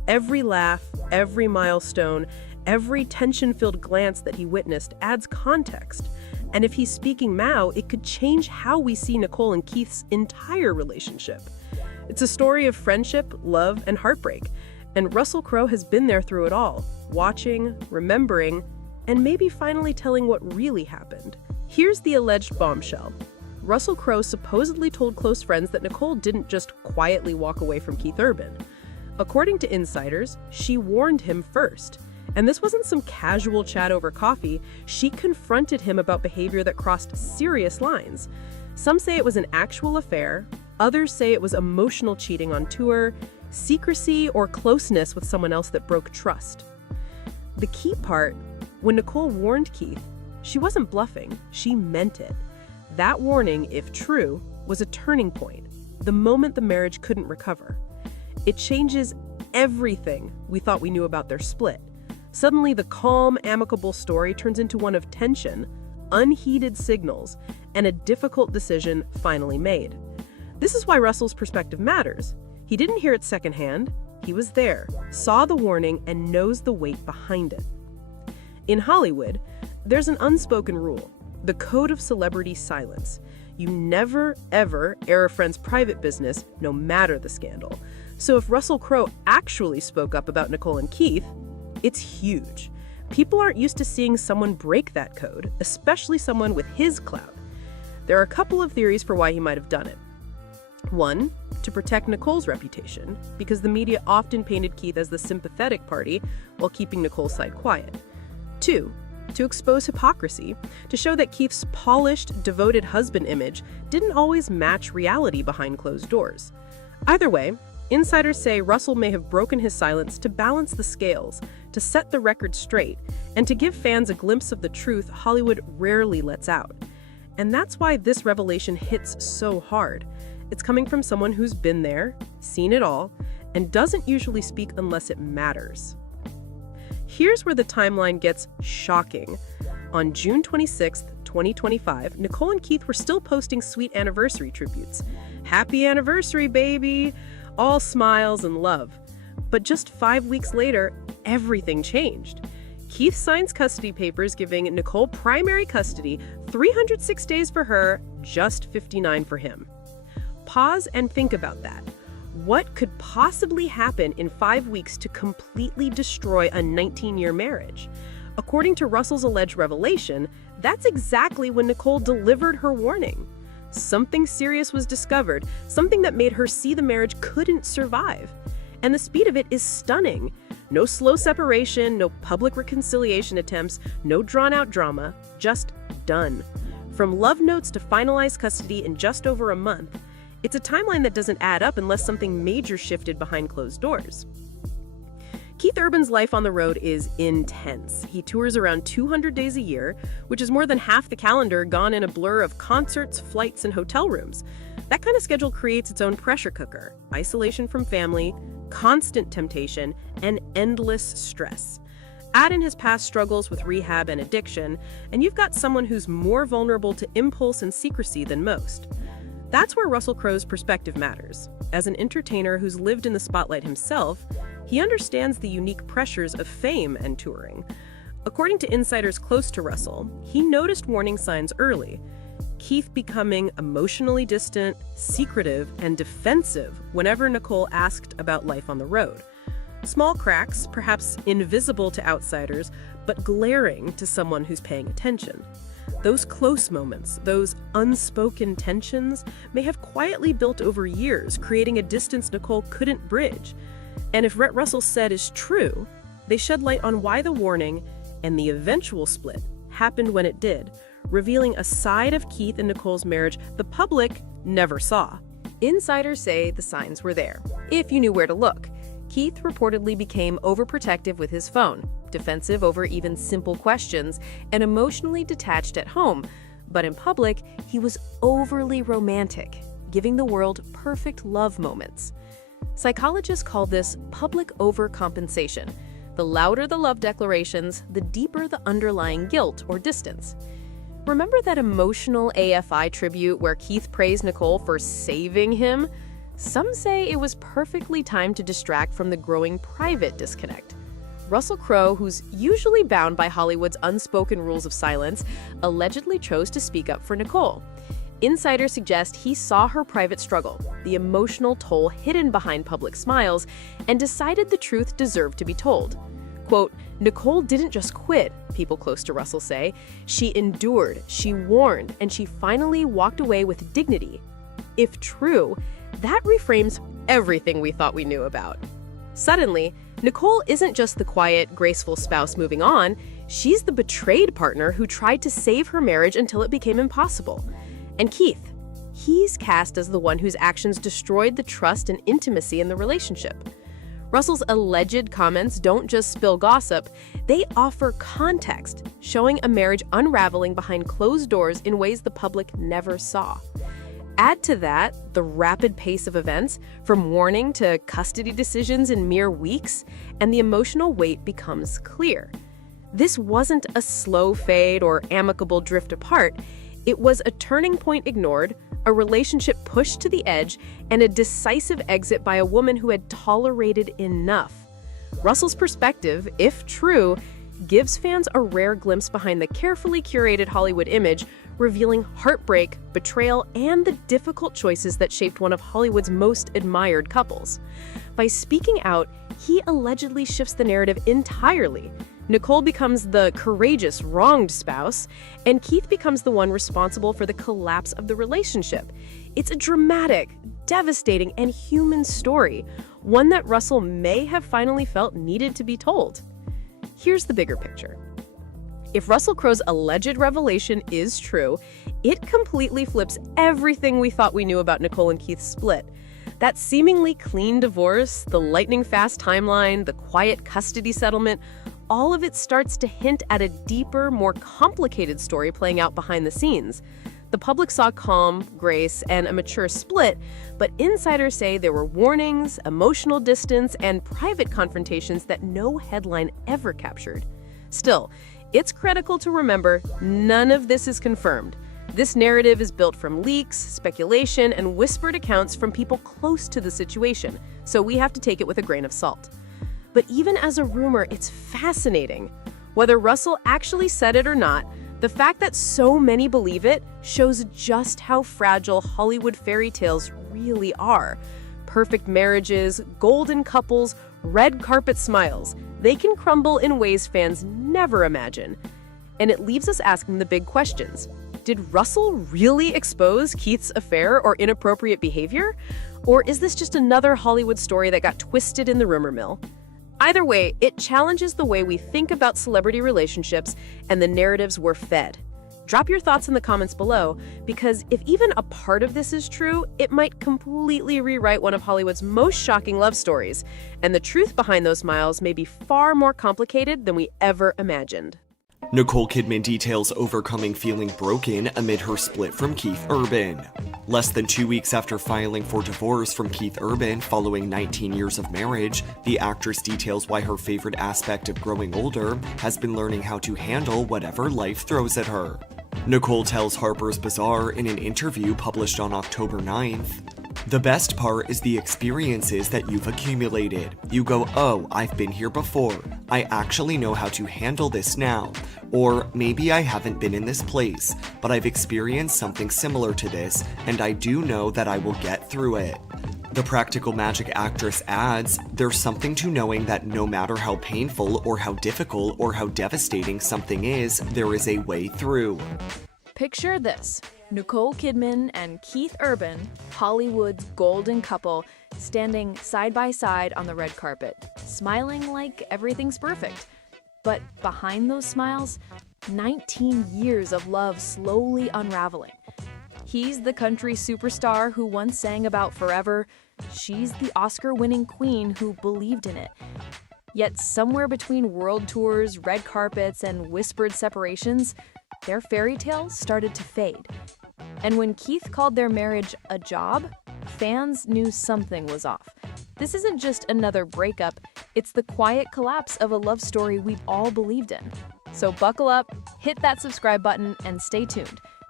Every laugh, every milestone, every tension-filled glance that he witnessed adds context. And if he's speaking now, it could change how we see Nicole and Keith's entire relationship. It's a story of friendship, love, and heartbreak. And Russell Crowe has been there through it all, watching, remembering, and maybe finally telling what really happened. Here's the alleged bombshell. Russell Crowe supposedly told close friends that Nicole didn't just quietly walk away from Keith Urban. According to insiders, she warned him first. And this wasn't some casual chat over coffee. She confronted him about behavior that crossed serious lines. Some say it was an actual affair. Others say it was emotional cheating on tour, secrecy, or closeness with someone else that broke trust. The key part, when Nicole warned Keith, she wasn't bluffing. She meant it. That warning, if true, was a turning point, the moment the marriage couldn't recover. It changes everything we thought we knew about their split. Suddenly, the calm, amicable story turns into one of tension, unheeded signals, and a difficult decision finally made. This is why Russell's perspective matters. He didn't hear it secondhand. He was there, saw the warning, and knows the weight behind it. In Hollywood, there's an unspoken rule, the code of celebrity silence. You never, ever air a friend's private business, no matter the scandal. So if Russell Crowe actually spoke up about Nicole and Keith, it's huge. People aren't used to seeing someone break that code, especially someone with his clout. There are a couple of theories for why he might have done it. One, to protect Nicole's reputation, because the media often painted Keith as the sympathetic party while keeping Nicole's side quiet. Two, to expose hypocrisy, to show that Keith's polished, devoted husband image didn't always match reality behind closed doors. Either way, insiders say Russell may have broken his silence to balance the scales, to set the record straight, and to give fans a glimpse of the truth Hollywood rarely lets out. And that's why this revelation hits so hard. It's coming from someone who's been there, seen it all, and doesn't usually speak unless it matters. Here's where the timeline gets shocking. On June 26, 2025, Nicole and Keith were still posting sweet anniversary tributes. Happy anniversary, baby! All smiles and love. But just 5 weeks later, everything changed. Keith signs custody papers giving Nicole primary custody, 306 days for her, just 59 for him. Pause and think about that. What could possibly happen in 5 weeks to completely destroy a 19-year marriage? According to Russell's alleged revelation, that's exactly when Nicole delivered her warning. Something serious was discovered, something that made her see the marriage couldn't survive. And the speed of it is stunning. No slow separation, no public reconciliation attempts, no drawn-out drama, just done. From love notes to finalized custody in just over a month, it's a timeline that doesn't add up unless something major shifted behind closed doors. Keith Urban's life on the road is intense. He tours around 200 days a year, which is more than half the calendar gone in a blur of concerts, flights, and hotel rooms. That kind of schedule creates its own pressure cooker, isolation from family, constant temptation, and endless stress. Add in his past struggles with rehab and addiction, and you've got someone who's more vulnerable to impulse and secrecy than most. That's where Russell Crowe's perspective matters. As an entertainer who's lived in the spotlight himself, he understands the unique pressures of fame and touring. According to insiders close to Russell, he noticed warning signs early. Keith becoming emotionally distant, secretive, and defensive whenever Nicole asked about life on the road. Small cracks, perhaps invisible to outsiders, but glaring to someone who's paying attention. Those close moments, those unspoken tensions, may have quietly built over years, creating a distance Nicole couldn't bridge. And if what Russell said is true, they shed light on why the warning and the eventual split happened when it did, revealing a side of Keith and Nicole's marriage the public never saw. Insiders say the signs were there, if you knew where to look. Keith reportedly became overprotective with his phone, defensive over even simple questions, and emotionally detached at home. But in public, he was overly romantic, giving the world perfect love moments. Psychologists call this public overcompensation. The louder the love declarations, the deeper the underlying guilt or distance. Remember that emotional AFI tribute where Keith praised Nicole for saving him? Some say it was perfectly timed to distract from the growing private disconnect. Russell Crowe, who's usually bound by Hollywood's unspoken rules of silence, allegedly chose to speak up for Nicole. Insiders suggest he saw her private struggle, the emotional toll hidden behind public smiles, and decided the truth deserved to be told. Quote, Nicole didn't just quit, people close to Russell say. She endured, she warned, and she finally walked away with dignity. If true, that reframes everything we thought we knew about. Suddenly, Nicole isn't just the quiet, graceful spouse moving on, she's the betrayed partner who tried to save her marriage until it became impossible. And Keith, he's cast as the one whose actions destroyed the trust and intimacy in the relationship. Russell's alleged comments don't just spill gossip, they offer context, showing a marriage unraveling behind closed doors in ways the public never saw. Add to that the rapid pace of events, from warning to custody decisions in mere weeks, and the emotional weight becomes clear. This wasn't a slow fade or amicable drift apart. It was a turning point ignored, a relationship pushed to the edge, and a decisive exit by a woman who had tolerated enough. Russell's perspective, if true, gives fans a rare glimpse behind the carefully curated Hollywood image, revealing heartbreak, betrayal, and the difficult choices that shaped one of Hollywood's most admired couples. By speaking out, he allegedly shifts the narrative entirely. Nicole becomes the courageous, wronged spouse, and Keith becomes the one responsible for the collapse of the relationship. It's a dramatic, devastating, and human story, one that Russell may have finally felt needed to be told. Here's the bigger picture. If Russell Crowe's alleged revelation is true, it completely flips everything we thought we knew about Nicole and Keith's split. That seemingly clean divorce, the lightning-fast timeline, the quiet custody settlement, all of it starts to hint at a deeper, more complicated story playing out behind the scenes. The public saw calm, grace, and a mature split, but insiders say there were warnings, emotional distance, and private confrontations that no headline ever captured. Still, it's critical to remember none of this is confirmed. This narrative is built from leaks, speculation, and whispered accounts from people close to the situation, so we have to take it with a grain of salt. But even as a rumor, it's fascinating. Whether Russell actually said it or not, the fact that so many believe it shows just how fragile Hollywood fairy tales really are. Perfect marriages, golden couples, red carpet smiles, they can crumble in ways fans never imagine. And it leaves us asking the big questions. Did Russell really expose Keith's affair or inappropriate behavior? Or is this just another Hollywood story that got twisted in the rumor mill? Either way, it challenges the way we think about celebrity relationships and the narratives we're fed. Drop your thoughts in the comments below, because if even a part of this is true, it might completely rewrite one of Hollywood's most shocking love stories, and the truth behind those smiles may be far more complicated than we ever imagined. Nicole Kidman details overcoming feeling broken amid her split from Keith Urban. Less than 2 weeks after filing for divorce from Keith Urban following 19 years of marriage, the actress details why her favorite aspect of growing older has been learning how to handle whatever life throws at her. Nicole tells Harper's Bazaar in an interview published on October 9th, "The best part is the experiences that you've accumulated. You go, oh, I've been here before. I actually know how to handle this now. Or maybe I haven't been in this place, but I've experienced something similar to this, and I do know that I will get through it." The Practical Magic actress adds, "There's something to knowing that no matter how painful or how difficult or how devastating something is, there is a way through." Picture this. Nicole Kidman and Keith Urban, Hollywood's golden couple, standing side by side on the red carpet, smiling like everything's perfect. But behind those smiles, 19 years of love slowly unraveling. He's the country superstar who once sang about forever. She's the Oscar-winning queen who believed in it. Yet somewhere between world tours, red carpets, and whispered separations, their fairy tale started to fade. And when Keith called their marriage a job, fans knew something was off. This isn't just another breakup, it's the quiet collapse of a love story we've all believed in. So buckle up, hit that subscribe button, and stay tuned,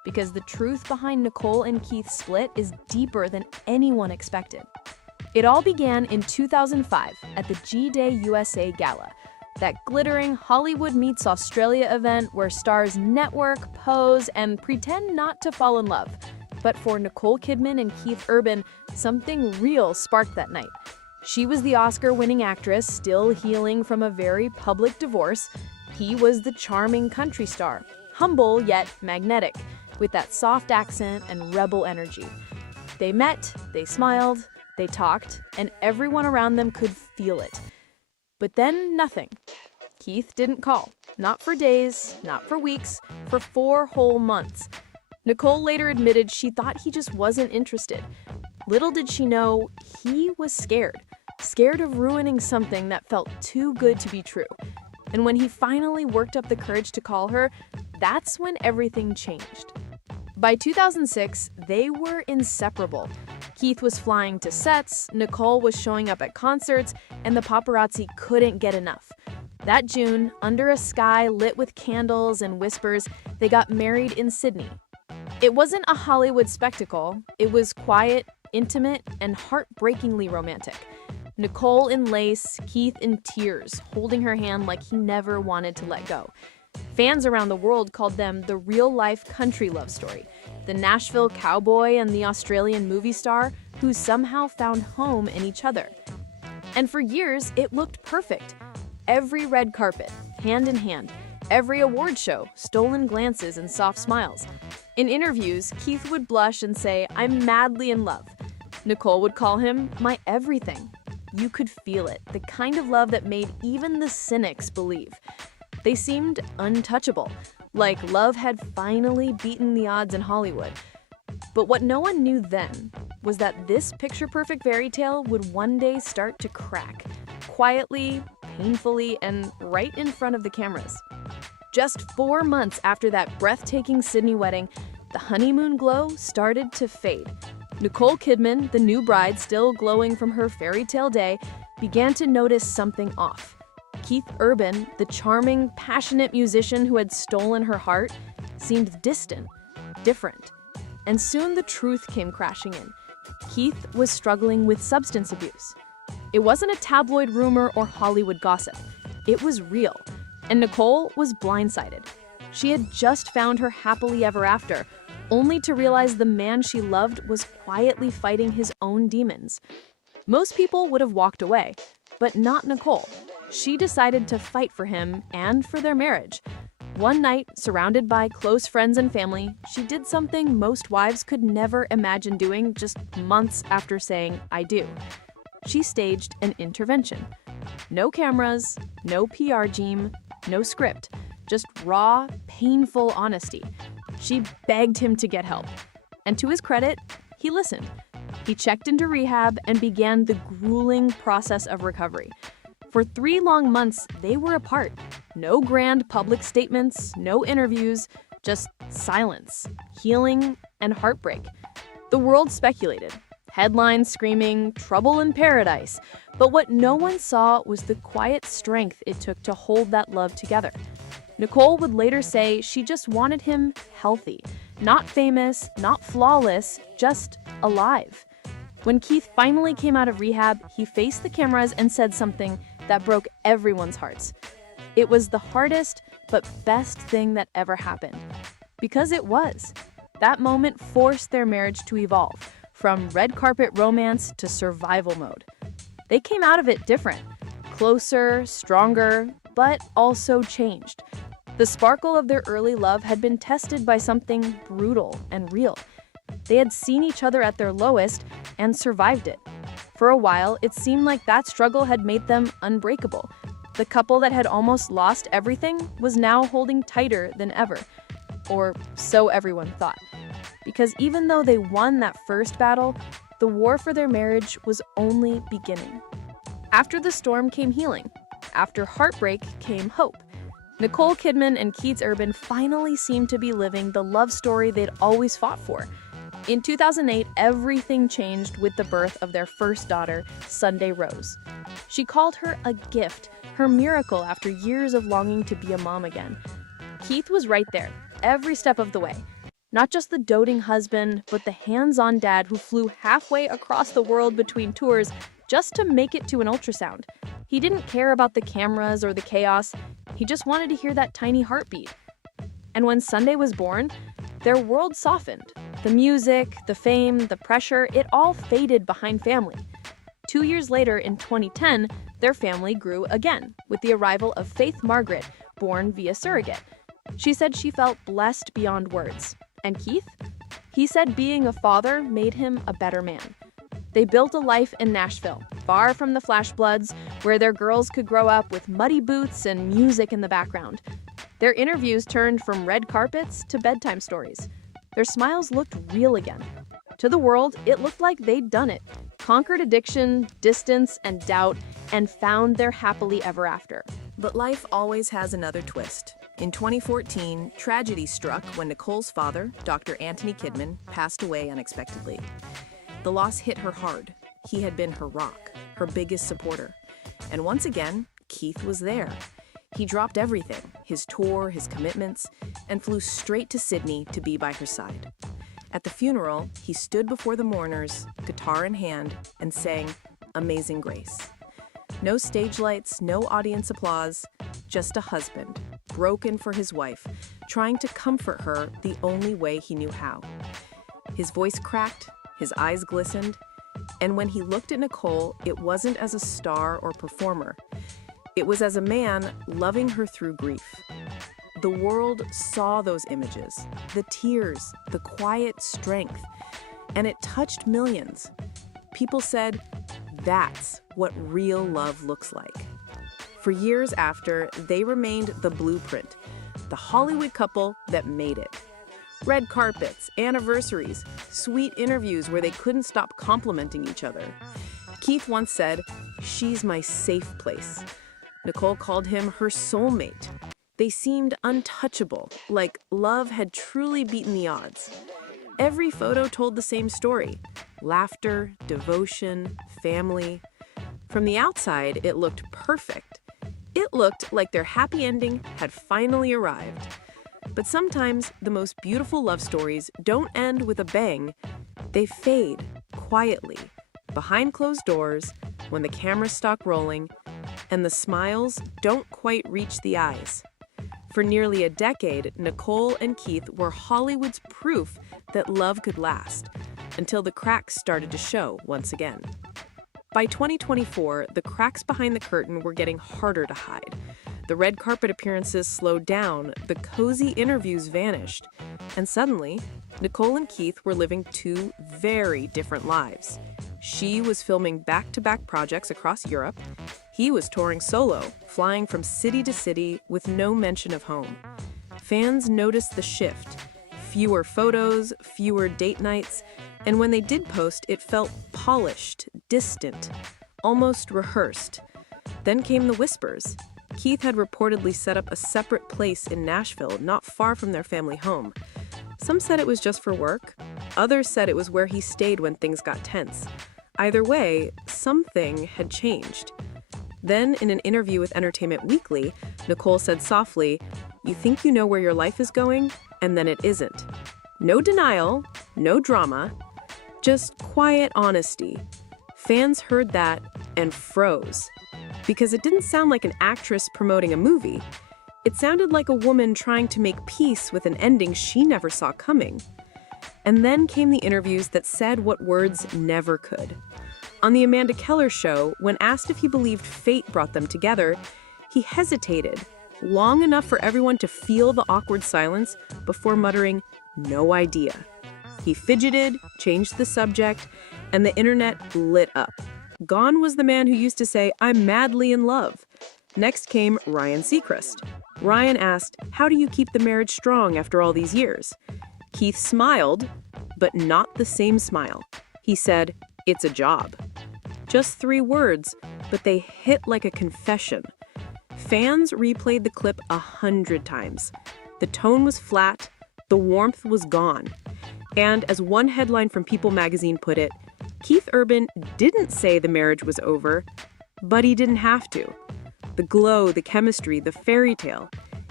because the truth behind Nicole and Keith's split is deeper than anyone expected. It all began in 2005 at the G-Day USA Gala, that glittering Hollywood meets Australia event where stars network, pose, and pretend not to fall in love. But for Nicole Kidman and Keith Urban, something real sparked that night. She was the Oscar-winning actress still healing from a very public divorce. He was the charming country star, humble yet magnetic, with that soft accent and rebel energy. They met, they smiled, they talked, and everyone around them could feel it. But then nothing. Keith didn't call. Not for days, not for weeks, for 4 whole months. Nicole later admitted she thought he just wasn't interested. Little did she know, he was scared. Scared of ruining something that felt too good to be true. And when he finally worked up the courage to call her, that's when everything changed. By 2006, they were inseparable. Keith was flying to sets, Nicole was showing up at concerts, and the paparazzi couldn't get enough. That June, under a sky lit with candles and whispers, they got married in Sydney. It wasn't a Hollywood spectacle. It was quiet, intimate, and heartbreakingly romantic. Nicole in lace, Keith in tears, holding her hand like he never wanted to let go. Fans around the world called them the real-life country love story, the Nashville cowboy and the Australian movie star who somehow found home in each other. And for years, it looked perfect. Every red carpet, hand in hand, every award show, stolen glances and soft smiles. In interviews, Keith would blush and say, "I'm madly in love." Nicole would call him my everything. You could feel it, the kind of love that made even the cynics believe. They seemed untouchable, like love had finally beaten the odds in Hollywood. But what no one knew then was that this picture-perfect fairy tale would one day start to crack, quietly, painfully, and right in front of the cameras. Just 4 months after that breathtaking Sydney wedding, the honeymoon glow started to fade. Nicole Kidman, the new bride still glowing from her fairy tale day, began to notice something off. Keith Urban, the charming, passionate musician who had stolen her heart, seemed distant, different. And soon the truth came crashing in. Keith was struggling with substance abuse. It wasn't a tabloid rumor or Hollywood gossip. It was real. And Nicole was blindsided. She had just found her happily ever after, only to realize the man she loved was quietly fighting his own demons. Most people would have walked away, but not Nicole. She decided to fight for him and for their marriage. One night, surrounded by close friends and family, she did something most wives could never imagine doing just months after saying, "I do." She staged an intervention. No cameras, no PR team, no script, just raw, painful honesty. She begged him to get help. And to his credit, he listened. He checked into rehab and began the grueling process of recovery. For 3 long months, they were apart. No grand public statements, no interviews, just silence, healing, and heartbreak. The world speculated. Headlines screaming, "Trouble in paradise." But what no one saw was the quiet strength it took to hold that love together. Nicole would later say she just wanted him healthy, not famous, not flawless, just alive. When Keith finally came out of rehab, he faced the cameras and said something that broke everyone's hearts. It was the hardest but best thing that ever happened. Because it was. That moment forced their marriage to evolve, from red carpet romance to survival mode. They came out of it different, closer, stronger, but also changed. The sparkle of their early love had been tested by something brutal and real. They had seen each other at their lowest and survived it. For a while, it seemed like that struggle had made them unbreakable. The couple that had almost lost everything was now holding tighter than ever. Or so everyone thought. Because even though they won that first battle, the war for their marriage was only beginning. After the storm came healing. After heartbreak came hope. Nicole Kidman and Keith Urban finally seemed to be living the love story they'd always fought for. In 2008, everything changed with the birth of their first daughter, Sunday Rose. She called her a gift, her miracle after years of longing to be a mom again. Keith was right there, every step of the way. Not just the doting husband, but the hands-on dad who flew halfway across the world between tours just to make it to an ultrasound. He didn't care about the cameras or the chaos. He just wanted to hear that tiny heartbeat. And when Sunday was born, their world softened. The music, the fame, the pressure, it all faded behind family. 2 years later, in 2010, their family grew again with the arrival of Faith Margaret, born via surrogate. She said she felt blessed beyond words. And Keith? He said being a father made him a better man. They built a life in Nashville, far from the Flash Bloods, where their girls could grow up with muddy boots and music in the background. Their interviews turned from red carpets to bedtime stories. Their smiles looked real again. To the world, it looked like they'd done it, conquered addiction, distance, and doubt, and found their happily ever after. But life always has another twist. In 2014, tragedy struck when Nicole's father, Dr. Anthony Kidman, passed away unexpectedly. The loss hit her hard. He had been her rock, her biggest supporter. And once again, Keith was there. He dropped everything, his tour, his commitments, and flew straight to Sydney to be by her side. At the funeral, he stood before the mourners, guitar in hand, and sang Amazing Grace. No stage lights, no audience applause, just a husband, broken for his wife, trying to comfort her the only way he knew how. His voice cracked, his eyes glistened, and when he looked at Nicole, it wasn't as a star or performer. It was as a man loving her through grief. The world saw those images, the tears, the quiet strength, and it touched millions. People said, that's what real love looks like. For years after, they remained the blueprint, the Hollywood couple that made it. Red carpets, anniversaries, sweet interviews where they couldn't stop complimenting each other. Keith once said, "She's my safe place." Nicole called him her soulmate. They seemed untouchable, like love had truly beaten the odds. Every photo told the same story: laughter, devotion, family. From the outside, it looked perfect. It looked like their happy ending had finally arrived. But sometimes the most beautiful love stories don't end with a bang. They fade quietly, behind closed doors, when the cameras stop rolling, and the smiles don't quite reach the eyes. For nearly a decade, Nicole and Keith were Hollywood's proof that love could last, until the cracks started to show once again. By 2024, the cracks behind the curtain were getting harder to hide. The red carpet appearances slowed down, the cozy interviews vanished, and suddenly, Nicole and Keith were living two very different lives. She was filming back-to-back projects across Europe. He was touring solo, flying from city to city with no mention of home. Fans noticed the shift. Fewer photos, fewer date nights, and when they did post, it felt polished, distant, almost rehearsed. Then came the whispers. Keith had reportedly set up a separate place in Nashville, not far from their family home. Some said it was just for work. Others said it was where he stayed when things got tense. Either way, something had changed. Then, in an interview with Entertainment Weekly, Nicole said softly, "You think you know where your life is going, and then it isn't." No denial, no drama, just quiet honesty. Fans heard that and froze. Because it didn't sound like an actress promoting a movie. It sounded like a woman trying to make peace with an ending she never saw coming. And then came the interviews that said what words never could. On the Amanda Keller show, when asked if he believed fate brought them together, he hesitated, long enough for everyone to feel the awkward silence before muttering, "No idea." He fidgeted, changed the subject, and the internet lit up. Gone was the man who used to say, "I'm madly in love." Next came Ryan Seacrest. Ryan asked, "How do you keep the marriage strong after all these years?" Keith smiled, but not the same smile. He said, "It's a job." Just 3 words, but they hit like a confession. Fans replayed the clip 100 times. The tone was flat, the warmth was gone. And as one headline from People magazine put it, Keith Urban didn't say the marriage was over, but he didn't have to. The glow, the chemistry, the fairy tale.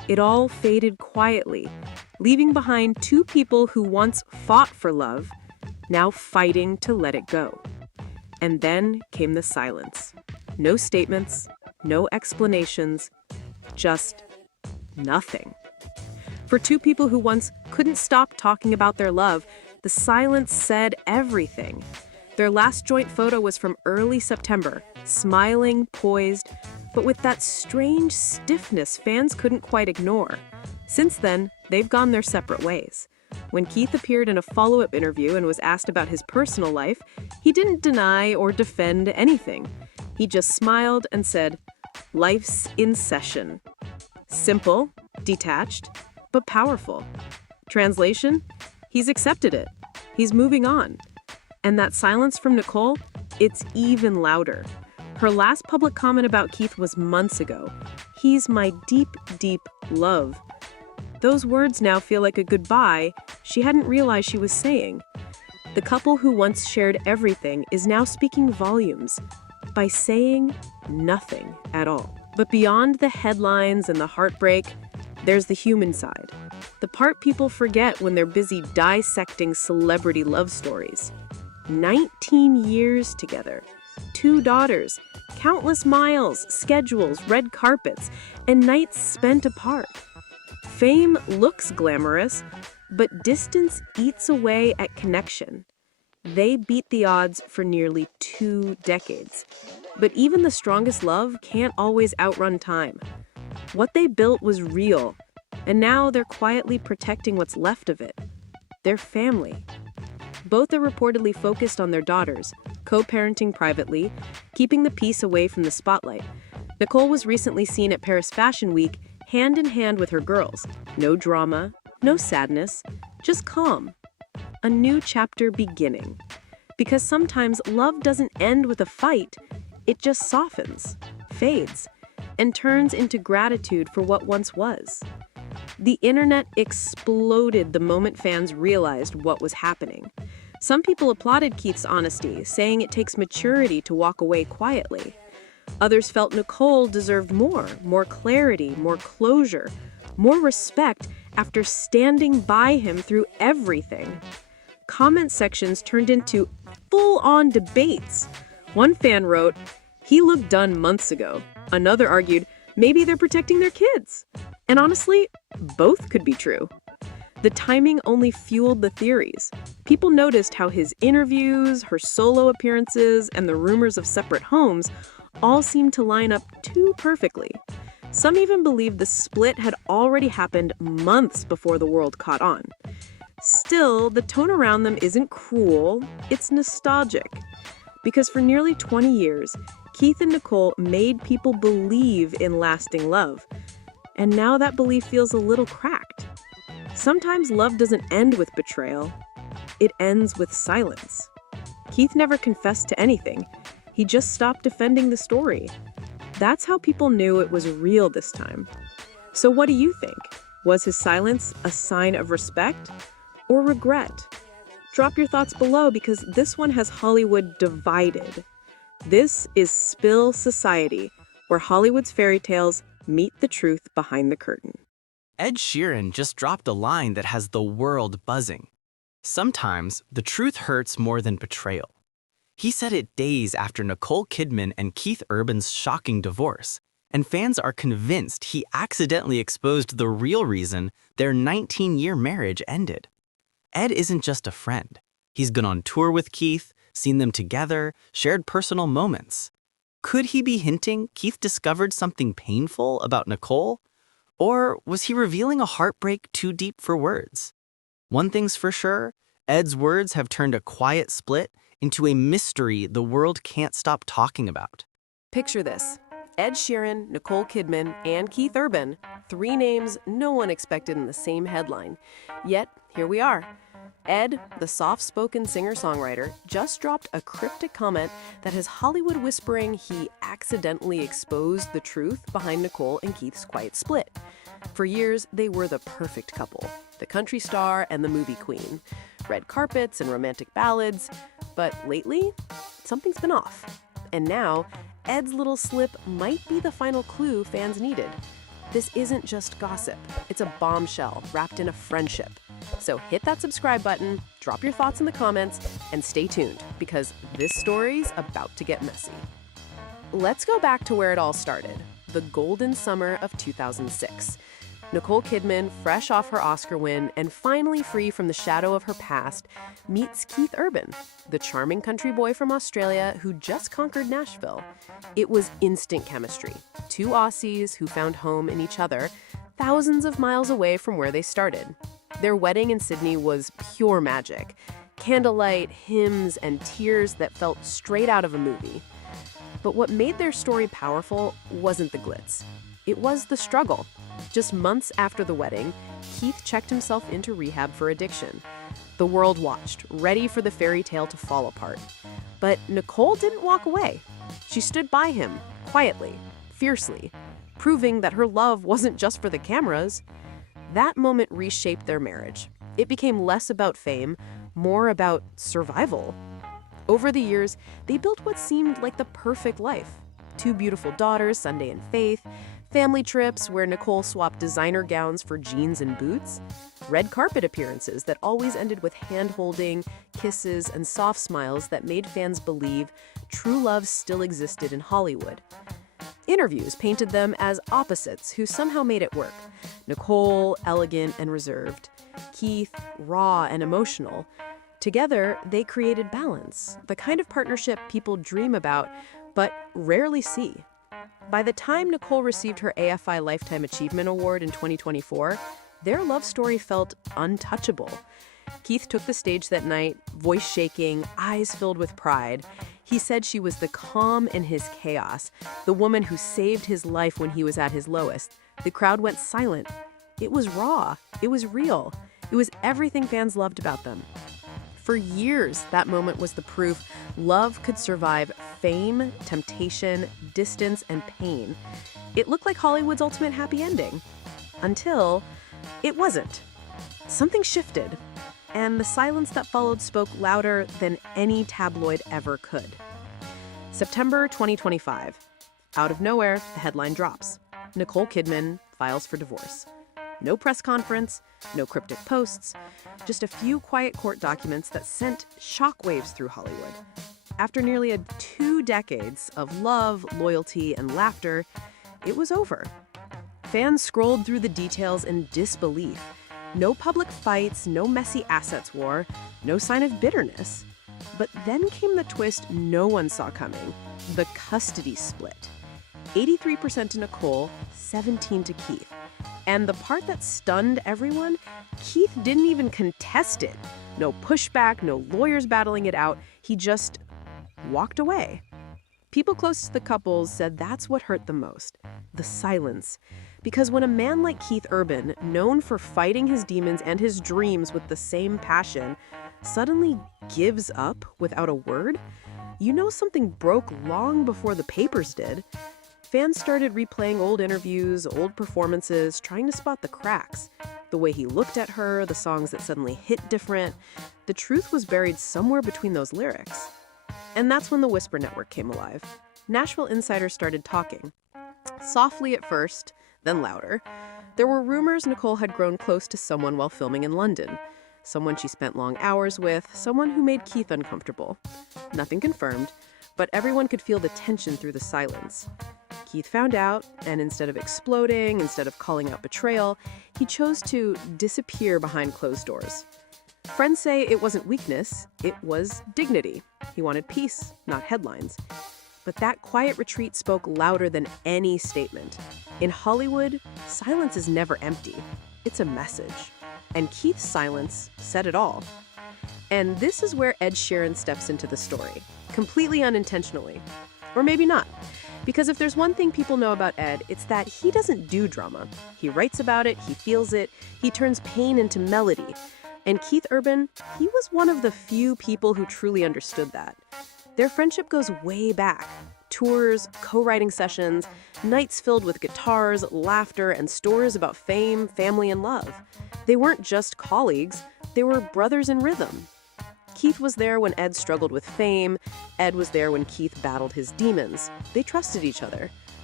it all faded quietly, leaving behind two people who once fought for love, now fighting to let it go. And then came the silence. No statements, no explanations, just nothing. For two people who once couldn't stop talking about their love, the silence said everything. Their last joint photo was from early September, smiling, poised, but with that strange stiffness fans couldn't quite ignore. Since then, they've gone their separate ways. When Keith appeared in a follow-up interview and was asked about his personal life, he didn't deny or defend anything. He just smiled and said, "Life's in session." Simple, detached, but powerful. Translation? He's accepted it. He's moving on. And that silence from Nicole, it's even louder. Her last public comment about Keith was months ago. "He's my deep, deep love." Those words now feel like a goodbye she hadn't realized she was saying. The couple who once shared everything is now speaking volumes by saying nothing at all. But beyond the headlines and the heartbreak, there's the human side. The part people forget when they're busy dissecting celebrity love stories. 19 years together, 2 daughters, countless miles, schedules, red carpets, and nights spent apart. Fame looks glamorous, but distance eats away at connection. They beat the odds for nearly 2 decades. But even the strongest love can't always outrun time. What they built was real, and now they're quietly protecting what's left of it. Their family. Both are reportedly focused on their daughters, co-parenting privately, keeping the peace away from the spotlight. Nicole was recently seen at Paris Fashion Week, hand in hand with her girls. No drama, no sadness, just calm. A new chapter beginning. Because sometimes love doesn't end with a fight, it just softens, fades, and turns into gratitude for what once was. The internet exploded the moment fans realized what was happening. Some people applauded Keith's honesty, saying it takes maturity to walk away quietly. Others felt Nicole deserved more clarity, more closure, more respect after standing by him through everything. Comment sections turned into full-on debates. One fan wrote, "He looked done months ago." Another argued, "Maybe they're protecting their kids." And honestly, both could be true. The timing only fueled the theories. People noticed how his interviews, her solo appearances, and the rumors of separate homes all seemed to line up too perfectly. Some even believed the split had already happened months before the world caught on. Still, the tone around them isn't cruel, it's nostalgic. Because for nearly 20 years, Keith and Nicole made people believe in lasting love. And now that belief feels a little cracked. Sometimes love doesn't end with betrayal, it ends with silence. Keith never confessed to anything, he just stopped defending the story. That's how people knew it was real this time. So what do you think? Was his silence a sign of respect or regret? Drop your thoughts below because this one has Hollywood divided. This is Spill Society, where Hollywood's fairy tales meet the truth behind the curtain. Ed Sheeran just dropped a line that has the world buzzing. Sometimes the truth hurts more than betrayal. He said it days after Nicole Kidman and Keith Urban's shocking divorce, and fans are convinced he accidentally exposed the real reason their 19-year marriage ended. Ed isn't just a friend. He's gone on tour with Keith, seen them together, shared personal moments. Could he be hinting Keith discovered something painful about Nicole? Or was he revealing a heartbreak too deep for words? One thing's for sure, Ed's words have turned a quiet split into a mystery the world can't stop talking about. Picture this. Ed Sheeran, Nicole Kidman, and Keith Urban. 3 names no one expected in the same headline. Yet, here we are. Ed, the soft-spoken singer-songwriter, just dropped a cryptic comment that has Hollywood whispering he accidentally exposed the truth behind Nicole and Keith's quiet split. For years, they were the perfect couple, the country star and the movie queen. Red carpets and romantic ballads. But lately, something's been off. And now, Ed's little slip might be the final clue fans needed. this isn't just gossip. It's a bombshell wrapped in a friendship. So hit that subscribe button, drop your thoughts in the comments, and stay tuned, because this story's about to get messy. Let's go back to where it all started, the golden summer of 2006. Nicole Kidman, fresh off her Oscar win and finally free from the shadow of her past, meets Keith Urban, the charming country boy from Australia who just conquered Nashville. It was instant chemistry. Two Aussies who found home in each other, thousands of miles away from where they started. Their wedding in Sydney was pure magic. Candlelight, hymns, and tears that felt straight out of a movie. But what made their story powerful wasn't the glitz. It was the struggle. Just months after the wedding, Keith checked himself into rehab for addiction. The world watched, ready for the fairy tale to fall apart. But Nicole didn't walk away. She stood by him, quietly, fiercely, proving that her love wasn't just for the cameras. That moment reshaped their marriage. It became less about fame, more about survival. Over the years, they built what seemed like the perfect life. 2 beautiful daughters, Sunday and Faith, family trips where Nicole swapped designer gowns for jeans and boots, red carpet appearances that always ended with hand-holding, kisses, and soft smiles that made fans believe true love still existed in Hollywood. Interviews painted them as opposites who somehow made it work. Nicole, elegant and reserved. Keith, raw and emotional. Together, they created balance, the kind of partnership people dream about, but rarely see. By the time Nicole received her AFI Lifetime Achievement Award in 2024, their love story felt untouchable. Keith took the stage that night, voice shaking, eyes filled with pride. He said she was the calm in his chaos, the woman who saved his life when he was at his lowest. The crowd went silent. It was raw. It was real. It was everything fans loved about them. For years, that moment was the proof love could survive fame, temptation, distance, and pain. It looked like Hollywood's ultimate happy ending. Until it wasn't. Something shifted, and the silence that followed spoke louder than any tabloid ever could. September 2025. Out of nowhere, the headline drops. Nicole Kidman files for divorce. No press conference, no cryptic posts, just a few quiet court documents that sent shockwaves through Hollywood. After nearly 2 decades of love, loyalty, and laughter, it was over. Fans scrolled through the details in disbelief. No public fights, no messy assets war, no sign of bitterness. But then came the twist no one saw coming, the custody split. 83% to Nicole, 17% to Keith. And the part that stunned everyone, Keith didn't even contest it. No pushback, no lawyers battling it out. He just walked away. People close to the couples said that's what hurt them most, the silence. Because when a man like Keith Urban, known for fighting his demons and his dreams with the same passion, suddenly gives up without a word, you know something broke long before the papers did. Fans started replaying old interviews, old performances, trying to spot the cracks. The way he looked at her, the songs that suddenly hit different. The truth was buried somewhere between those lyrics. And that's when the Whisper Network came alive. Nashville insiders started talking. Softly at first, then louder. There were rumors Nicole had grown close to someone while filming in London. Someone she spent long hours with, someone who made Keith uncomfortable. Nothing confirmed, but everyone could feel the tension through the silence. Keith found out, and instead of exploding, instead of calling out betrayal, he chose to disappear behind closed doors. Friends say it wasn't weakness, it was dignity. He wanted peace, not headlines. But that quiet retreat spoke louder than any statement. In Hollywood, silence is never empty. It's a message. And Keith's silence said it all. And this is where Ed Sheeran steps into the story, completely unintentionally. Or maybe not. Because if there's one thing people know about Ed, it's that he doesn't do drama. He writes about it, he feels it, he turns pain into melody. And Keith Urban, he was one of the few people who truly understood that. Their friendship goes way back. Tours, co-writing sessions, nights filled with guitars, laughter, and stories about fame, family, and love. They weren't just colleagues, they were brothers in rhythm. Keith was there when Ed struggled with fame. Ed was there when Keith battled his demons. They trusted each other.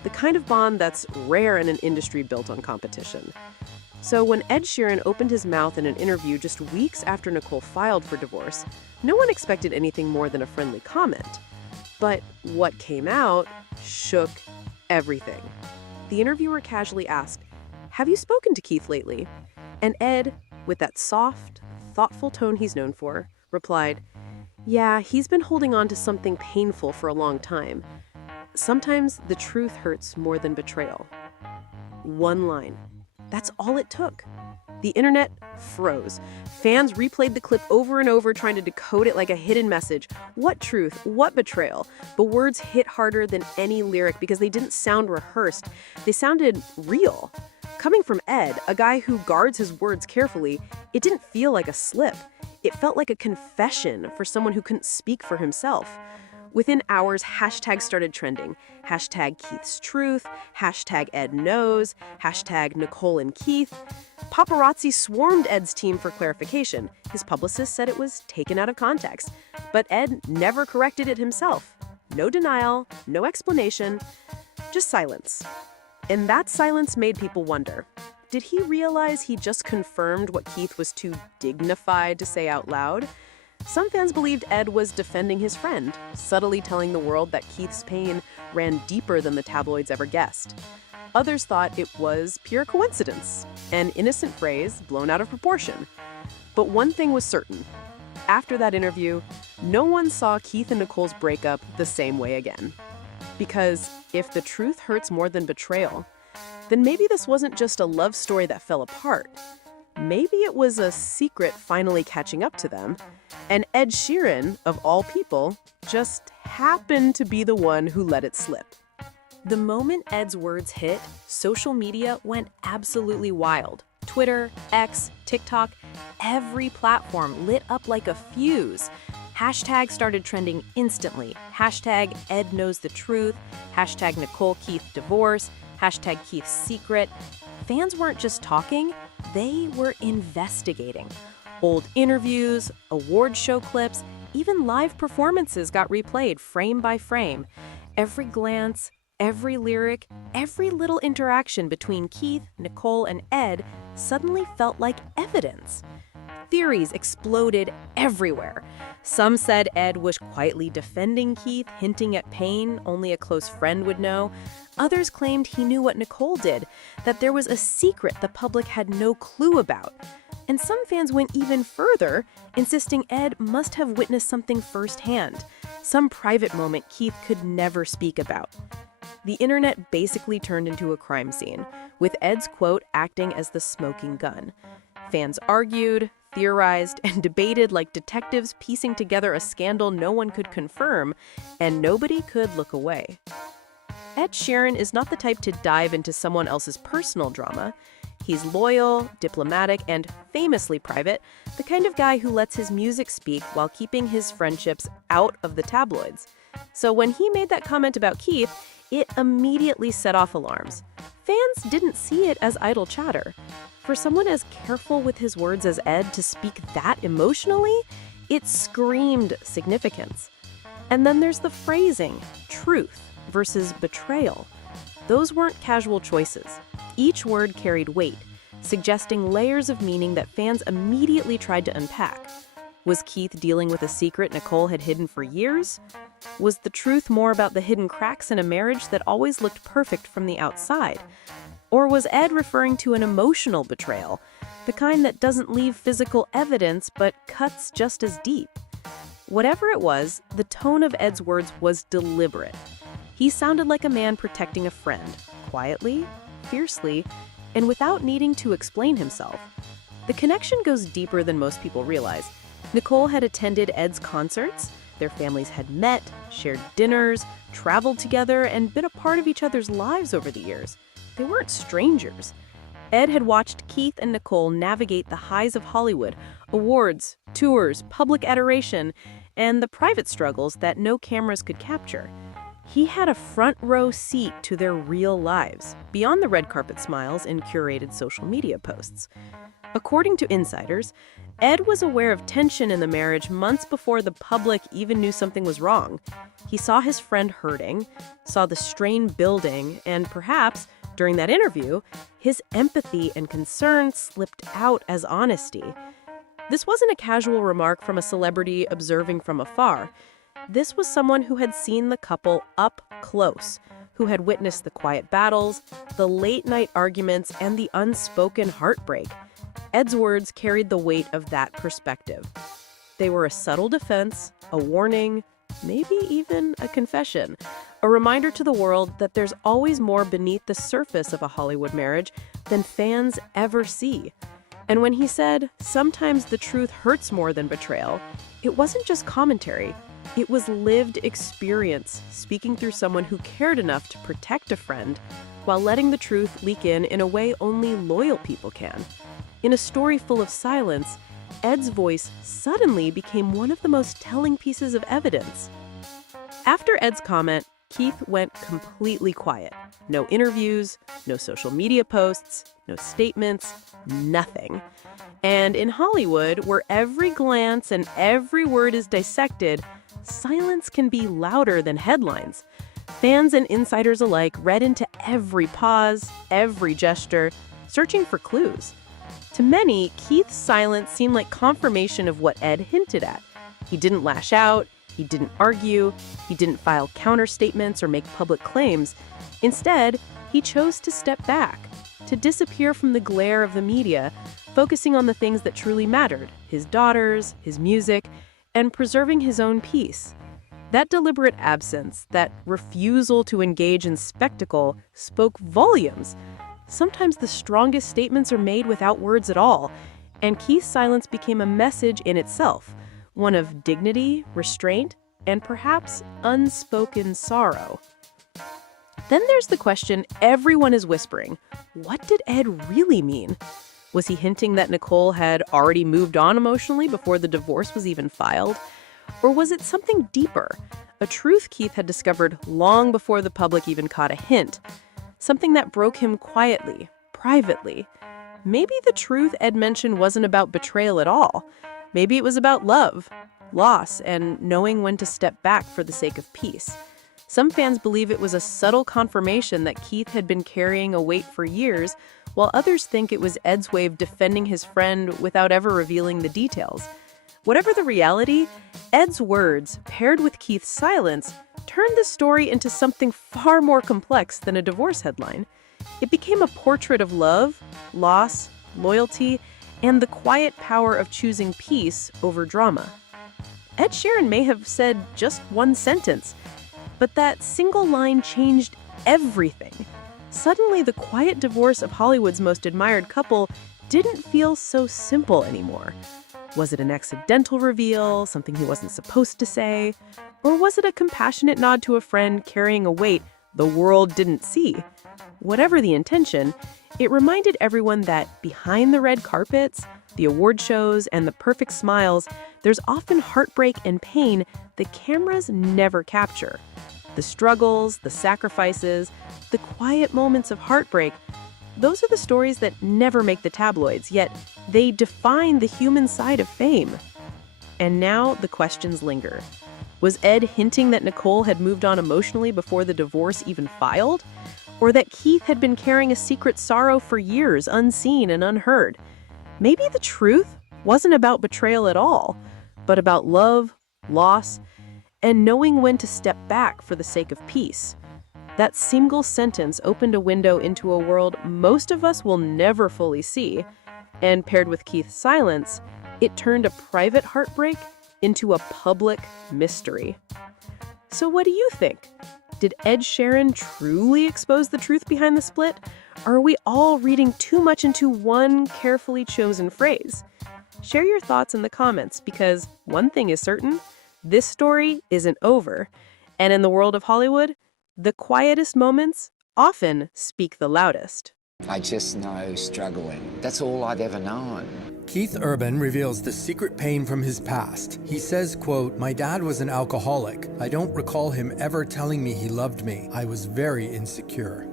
the kind of bond that's rare in an industry built on competition. So when Ed Sheeran opened his mouth in an interview just weeks after Nicole filed for divorce, no one expected anything more than a friendly comment. But what came out shook everything. The interviewer casually asked, "Have you spoken to Keith lately?" And Ed, with that soft, thoughtful tone he's known for, replied, "Yeah, he's been holding on to something painful for a long time. Sometimes the truth hurts more than betrayal." One line. That's all it took. The internet froze. Fans replayed the clip over and over, trying to decode it like a hidden message. What truth? What betrayal? The words hit harder than any lyric because they didn't sound rehearsed. They sounded real. Coming from Ed, a guy who guards his words carefully, it didn't feel like a slip. It felt like a confession for someone who couldn't speak for himself. Within hours, hashtags started trending. Hashtag Keith's truth, hashtag Ed knows, hashtag Nicole and Keith. Paparazzi swarmed Ed's team for clarification. His publicist said it was taken out of context. But Ed never corrected it himself. No denial, no explanation, just silence. And that silence made people wonder. Did he realize he just confirmed what Keith was too dignified to say out loud? Some fans believed Ed was defending his friend, subtly telling the world that Keith's pain ran deeper than the tabloids ever guessed. Others thought it was pure coincidence, an innocent phrase blown out of proportion. But one thing was certain. After that interview, no one saw Keith and Nicole's breakup the same way again. Because if the truth hurts more than betrayal, then maybe this wasn't just a love story that fell apart. Maybe it was a secret finally catching up to them, and Ed Sheeran, of all people, just happened to be the one who let it slip. The moment Ed's words hit, social media went absolutely wild. Twitter, X, TikTok, every platform lit up like a fuse. Hashtags started trending instantly. Hashtag Ed knows the truth, hashtag Nicole Keith divorce, hashtag Keith's secret. Fans weren't just talking, they were investigating. Old interviews, award show clips, even live performances got replayed frame by frame. Every glance, every lyric, every little interaction between Keith, Nicole, and Ed suddenly felt like evidence. Theories exploded everywhere. Some said Ed was quietly defending Keith, hinting at pain only a close friend would know. Others claimed he knew what Nicole did, that there was a secret the public had no clue about. And some fans went even further, insisting Ed must have witnessed something firsthand, some private moment Keith could never speak about. The internet basically turned into a crime scene, with Ed's quote acting as the smoking gun. Fans argued, theorized, and debated like detectives piecing together a scandal no one could confirm, and nobody could look away. Ed Sheeran is not the type to dive into someone else's personal drama. He's loyal, diplomatic, and famously private, the kind of guy who lets his music speak while keeping his friendships out of the tabloids. So when he made that comment about Keith, it immediately set off alarms. Fans didn't see it as idle chatter. For someone as careful with his words as Ed to speak that emotionally, it screamed significance. And then there's the phrasing, truth versus betrayal. Those weren't casual choices. Each word carried weight, suggesting layers of meaning that fans immediately tried to unpack. Was Keith dealing with a secret Nicole had hidden for years? Was the truth more about the hidden cracks in a marriage that always looked perfect from the outside? Or was Ed referring to an emotional betrayal, the kind that doesn't leave physical evidence but cuts just as deep? Whatever it was, the tone of Ed's words was deliberate. He sounded like a man protecting a friend, quietly, fiercely, and without needing to explain himself. The connection goes deeper than most people realize. Nicole had attended Ed's concerts, their families had met, shared dinners, traveled together, and been a part of each other's lives over the years. They weren't strangers. Ed had watched Keith and Nicole navigate the highs of Hollywood, awards, tours, public adoration, and the private struggles that no cameras could capture. He had a front row seat to their real lives, beyond the red carpet smiles and curated social media posts. According to insiders, Ed was aware of tension in the marriage months before the public even knew something was wrong. He saw his friend hurting, saw the strain building, and perhaps, during that interview, his empathy and concern slipped out as honesty. This wasn't a casual remark from a celebrity observing from afar. This was someone who had seen the couple up close, who had witnessed the quiet battles, the late-night arguments, and the unspoken heartbreak. Ed's words carried the weight of that perspective. They were a subtle defense, a warning, maybe even a confession, a reminder to the world that there's always more beneath the surface of a Hollywood marriage than fans ever see. And when he said, "Sometimes the truth hurts more than betrayal," it wasn't just commentary. It was lived experience, speaking through someone who cared enough to protect a friend while letting the truth leak in a way only loyal people can. In a story full of silence, Ed's voice suddenly became one of the most telling pieces of evidence. After Ed's comment, Keith went completely quiet. No interviews, no social media posts, no statements, nothing. And in Hollywood, where every glance and every word is dissected, silence can be louder than headlines. Fans and insiders alike read into every pause, every gesture, searching for clues. To many, Keith's silence seemed like confirmation of what Ed hinted at. He didn't lash out, he didn't argue, he didn't file counterstatements or make public claims. Instead, he chose to step back, to disappear from the glare of the media, focusing on the things that truly mattered, his daughters, his music, and preserving his own peace. That deliberate absence, that refusal to engage in spectacle, spoke volumes. Sometimes the strongest statements are made without words at all, and Keith's silence became a message in itself, one of dignity, restraint, and perhaps unspoken sorrow. Then there's the question everyone is whispering. What did Ed really mean? Was he hinting that Nicole had already moved on emotionally before the divorce was even filed? Or was it something deeper, a truth Keith had discovered long before the public even caught a hint? Something that broke him quietly, privately. Maybe the truth Ed mentioned wasn't about betrayal at all. Maybe it was about love, loss, and knowing when to step back for the sake of peace. Some fans believe it was a subtle confirmation that Keith had been carrying a weight for years, while others think it was Ed's way of defending his friend without ever revealing the details. Whatever the reality, Ed's words, paired with Keith's silence, turned the story into something far more complex than a divorce headline. It became a portrait of love, loss, loyalty, and the quiet power of choosing peace over drama. Ed Sheeran may have said just one sentence, but that single line changed everything. Suddenly, the quiet divorce of Hollywood's most admired couple didn't feel so simple anymore. Was it an accidental reveal, something he wasn't supposed to say? Or was it a compassionate nod to a friend carrying a weight the world didn't see? Whatever the intention, it reminded everyone that behind the red carpets, the award shows, and the perfect smiles, there's often heartbreak and pain the cameras never capture. The struggles, the sacrifices, the quiet moments of heartbreak, those are the stories that never make the tabloids, yet they define the human side of fame. And now the questions linger. Was Ed hinting that Nicole had moved on emotionally before the divorce even filed? Or that Keith had been carrying a secret sorrow for years, unseen and unheard? Maybe the truth wasn't about betrayal at all, but about love, loss, and knowing when to step back for the sake of peace. That single sentence opened a window into a world most of us will never fully see, and paired with Keith's silence, it turned a private heartbreak into a public mystery. So what do you think? Did Ed Sheeran truly expose the truth behind the split? Or are we all reading too much into one carefully chosen phrase? Share your thoughts in the comments, because one thing is certain, this story isn't over. And in the world of Hollywood, the quietest moments often speak the loudest. I just know struggling. That's all I've ever known. Keith Urban reveals the secret pain from his past. He says, quote, "My dad was an alcoholic. I don't recall him ever telling me he loved me. I was very insecure."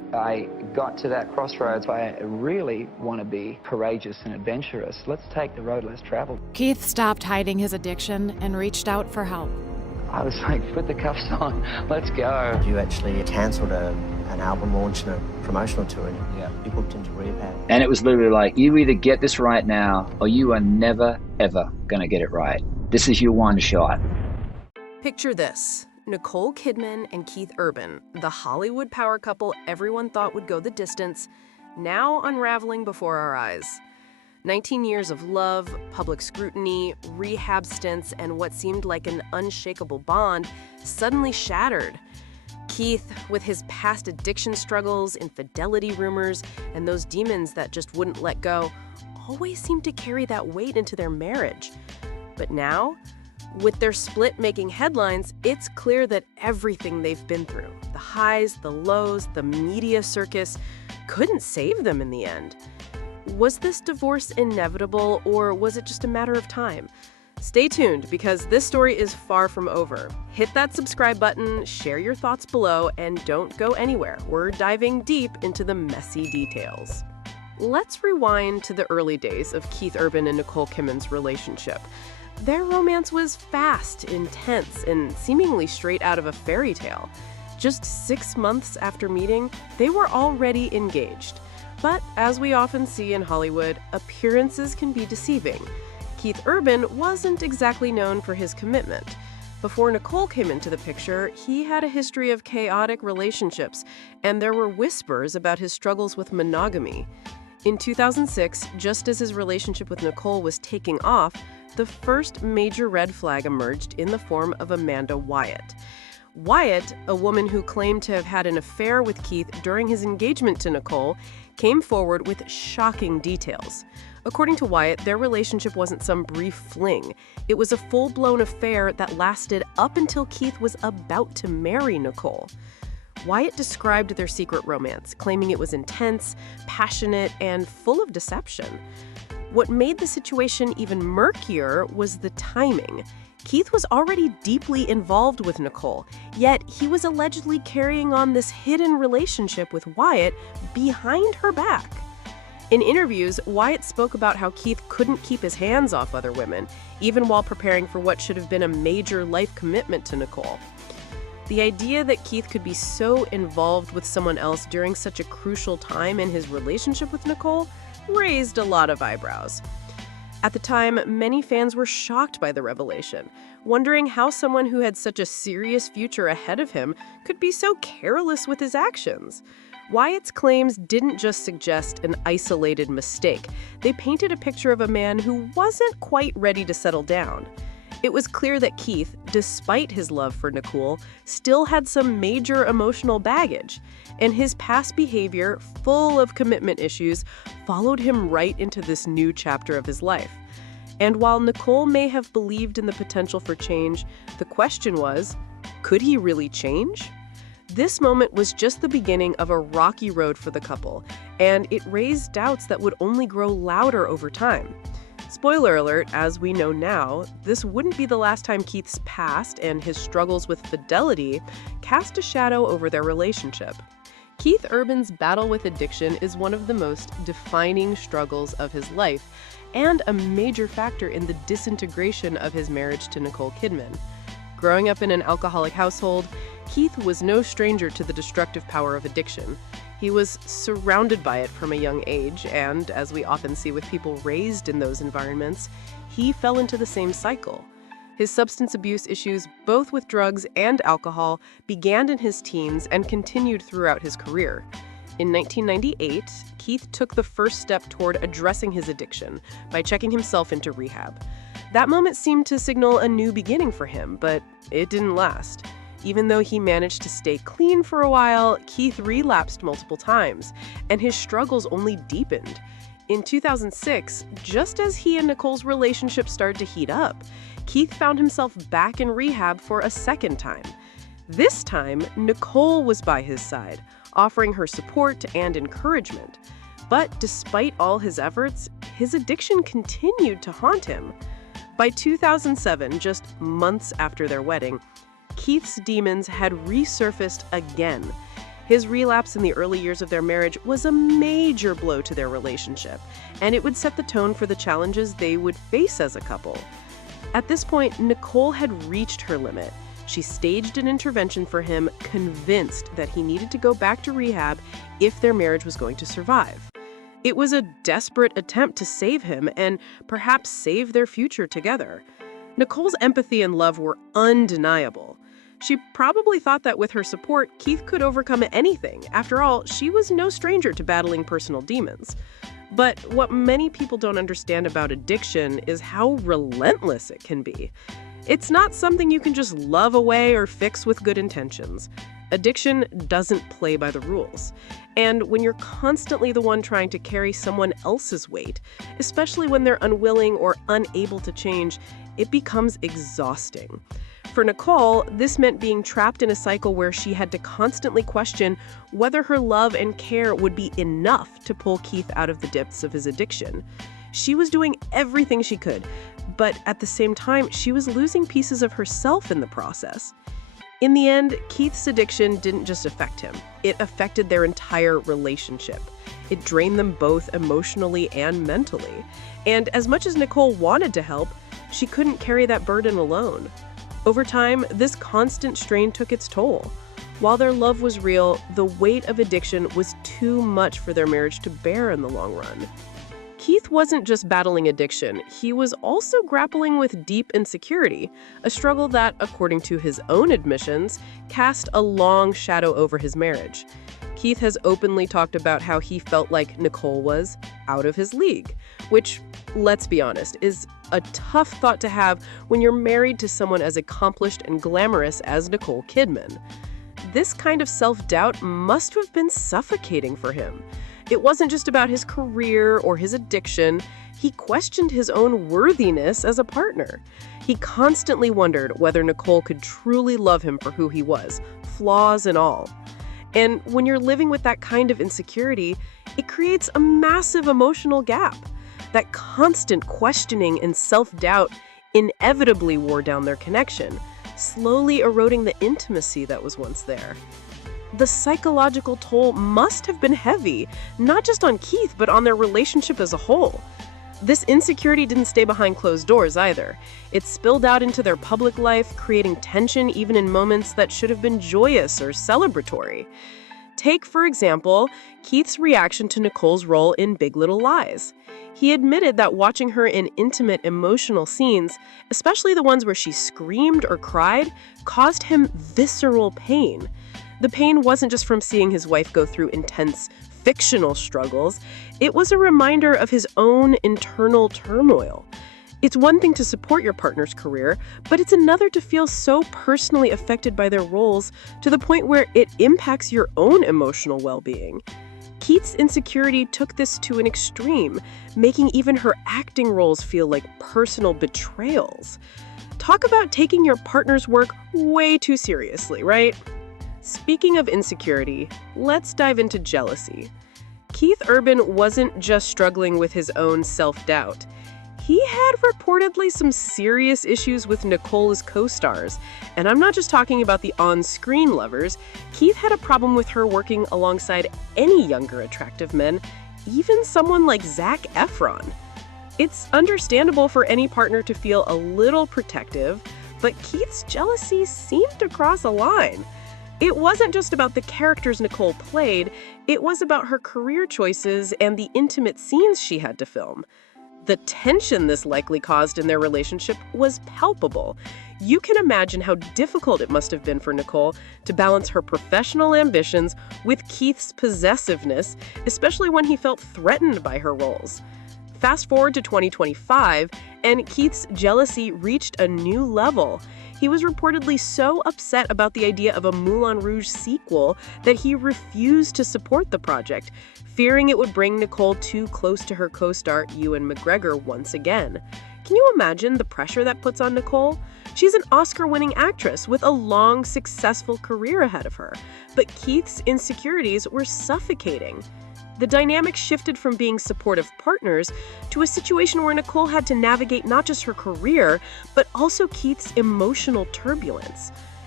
I got to that crossroads. I really want to be courageous and adventurous. Let's take the road less traveled. Keith stopped hiding his addiction and reached out for help. I was like, put the cuffs on, let's go. You actually cancelled an album launch and a promotional tour, and you booked into rehab. And it was literally like, you either get this right now or you are never, ever going to get it right. This is your one shot. Picture this. Nicole Kidman and Keith Urban, the Hollywood power couple everyone thought would go the distance, now unraveling before our eyes. 19 years of love, public scrutiny, rehab stints, and what seemed like an unshakable bond suddenly shattered. Keith, with his past addiction struggles, infidelity rumors, and those demons that just wouldn't let go, always seemed to carry that weight into their marriage. But now, with their split making headlines, it's clear that everything they've been through, the highs, the lows, the media circus, couldn't save them in the end. Was this divorce inevitable, or was it just a matter of time? Stay tuned, because this story is far from over. Hit that subscribe button, share your thoughts below, and don't go anywhere. We're diving deep into the messy details. Let's rewind to the early days of Keith Urban and Nicole Kidman's relationship. Their romance was fast, intense, and seemingly straight out of a fairy tale. Just 6 months after meeting, they were already engaged. But as we often see in Hollywood, appearances can be deceiving. Keith Urban wasn't exactly known for his commitment. Before Nicole came into the picture, he had a history of chaotic relationships, and there were whispers about his struggles with monogamy. In 2006, just as his relationship with Nicole was taking off, the first major red flag emerged in the form of Amanda Wyatt. Wyatt, a woman who claimed to have had an affair with Keith during his engagement to Nicole, came forward with shocking details. According to Wyatt, their relationship wasn't some brief fling. It was a full-blown affair that lasted up until Keith was about to marry Nicole. Wyatt described their secret romance, claiming it was intense, passionate, and full of deception. What made the situation even murkier was the timing. Keith was already deeply involved with Nicole, yet he was allegedly carrying on this hidden relationship with Wyatt behind her back. In interviews, Wyatt spoke about how Keith couldn't keep his hands off other women, even while preparing for what should have been a major life commitment to Nicole. The idea that Keith could be so involved with someone else during such a crucial time in his relationship with Nicole raised a lot of eyebrows. At the time, many fans were shocked by the revelation, wondering how someone who had such a serious future ahead of him could be so careless with his actions. Wyatt's claims didn't just suggest an isolated mistake. They painted a picture of a man who wasn't quite ready to settle down. It was clear that Keith, despite his love for Nicole, still had some major emotional baggage, and his past behavior, full of commitment issues, followed him right into this new chapter of his life. And while Nicole may have believed in the potential for change, the question was, could he really change? This moment was just the beginning of a rocky road for the couple, and it raised doubts that would only grow louder over time. Spoiler alert, as we know now, this wouldn't be the last time Keith's past and his struggles with fidelity cast a shadow over their relationship. Keith Urban's battle with addiction is one of the most defining struggles of his life, and a major factor in the disintegration of his marriage to Nicole Kidman. Growing up in an alcoholic household, Keith was no stranger to the destructive power of addiction. He was surrounded by it from a young age, and, as we often see with people raised in those environments, he fell into the same cycle. His substance abuse issues, both with drugs and alcohol, began in his teens and continued throughout his career. In 1998, Keith took the first step toward addressing his addiction by checking himself into rehab. That moment seemed to signal a new beginning for him, but it didn't last. Even though he managed to stay clean for a while, Keith relapsed multiple times, and his struggles only deepened. In 2006, just as he and Nicole's relationship started to heat up, Keith found himself back in rehab for a second time. This time, Nicole was by his side, offering her support and encouragement. But despite all his efforts, his addiction continued to haunt him. By 2007, just months after their wedding, Keith's demons had resurfaced again. His relapse in the early years of their marriage was a major blow to their relationship, and it would set the tone for the challenges they would face as a couple. At this point, Nicole had reached her limit. She staged an intervention for him, convinced that he needed to go back to rehab if their marriage was going to survive. It was a desperate attempt to save him and perhaps save their future together. Nicole's empathy and love were undeniable. She probably thought that with her support, Keith could overcome anything. After all, she was no stranger to battling personal demons. But what many people don't understand about addiction is how relentless it can be. It's not something you can just love away or fix with good intentions. Addiction doesn't play by the rules. And when you're constantly the one trying to carry someone else's weight, especially when they're unwilling or unable to change, it becomes exhausting. For Nicole, this meant being trapped in a cycle where she had to constantly question whether her love and care would be enough to pull Keith out of the depths of his addiction. She was doing everything she could, but at the same time, she was losing pieces of herself in the process. In the end, Keith's addiction didn't just affect him. It affected their entire relationship. It drained them both emotionally and mentally. And as much as Nicole wanted to help, she couldn't carry that burden alone. Over time, this constant strain took its toll. While their love was real, the weight of addiction was too much for their marriage to bear in the long run. Keith wasn't just battling addiction, he was also grappling with deep insecurity, a struggle that, according to his own admissions, cast a long shadow over his marriage. Keith has openly talked about how he felt like Nicole was out of his league, which, let's be honest, is a tough thought to have when you're married to someone as accomplished and glamorous as Nicole Kidman. This kind of self-doubt must have been suffocating for him. It wasn't just about his career or his addiction. He questioned his own worthiness as a partner. He constantly wondered whether Nicole could truly love him for who he was, flaws and all. And when you're living with that kind of insecurity, it creates a massive emotional gap. That constant questioning and self-doubt inevitably wore down their connection, slowly eroding the intimacy that was once there. The psychological toll must have been heavy, not just on Keith, but on their relationship as a whole. This insecurity didn't stay behind closed doors either. It spilled out into their public life, creating tension even in moments that should have been joyous or celebratory. Take, for example, Keith's reaction to Nicole's role in Big Little Lies. He admitted that watching her in intimate, emotional scenes, especially the ones where she screamed or cried, caused him visceral pain. The pain wasn't just from seeing his wife go through intense, fictional struggles. It was a reminder of his own internal turmoil. It's one thing to support your partner's career, but it's another to feel so personally affected by their roles to the point where it impacts your own emotional well-being. Keith's insecurity took this to an extreme, making even her acting roles feel like personal betrayals. Talk about taking your partner's work way too seriously, right? Speaking of insecurity, let's dive into jealousy. Keith Urban wasn't just struggling with his own self-doubt. He had reportedly some serious issues with Nicole's co-stars. And I'm not just talking about the on-screen lovers. Keith had a problem with her working alongside any younger attractive men, even someone like Zac Efron. It's understandable for any partner to feel a little protective, but Keith's jealousy seemed to cross a line. It wasn't just about the characters Nicole played, it was about her career choices and the intimate scenes she had to film. The tension this likely caused in their relationship was palpable. You can imagine how difficult it must have been for Nicole to balance her professional ambitions with Keith's possessiveness, especially when he felt threatened by her roles. Fast forward to 2025, and Keith's jealousy reached a new level. He was reportedly so upset about the idea of a Moulin Rouge sequel that he refused to support the project, fearing it would bring Nicole too close to her co-star Ewan McGregor once again. Can you imagine the pressure that puts on Nicole? She's an Oscar-winning actress with a long, successful career ahead of her, but Keith's insecurities were suffocating. The dynamic shifted from being supportive partners to a situation where Nicole had to navigate not just her career, but also Keith's emotional turbulence.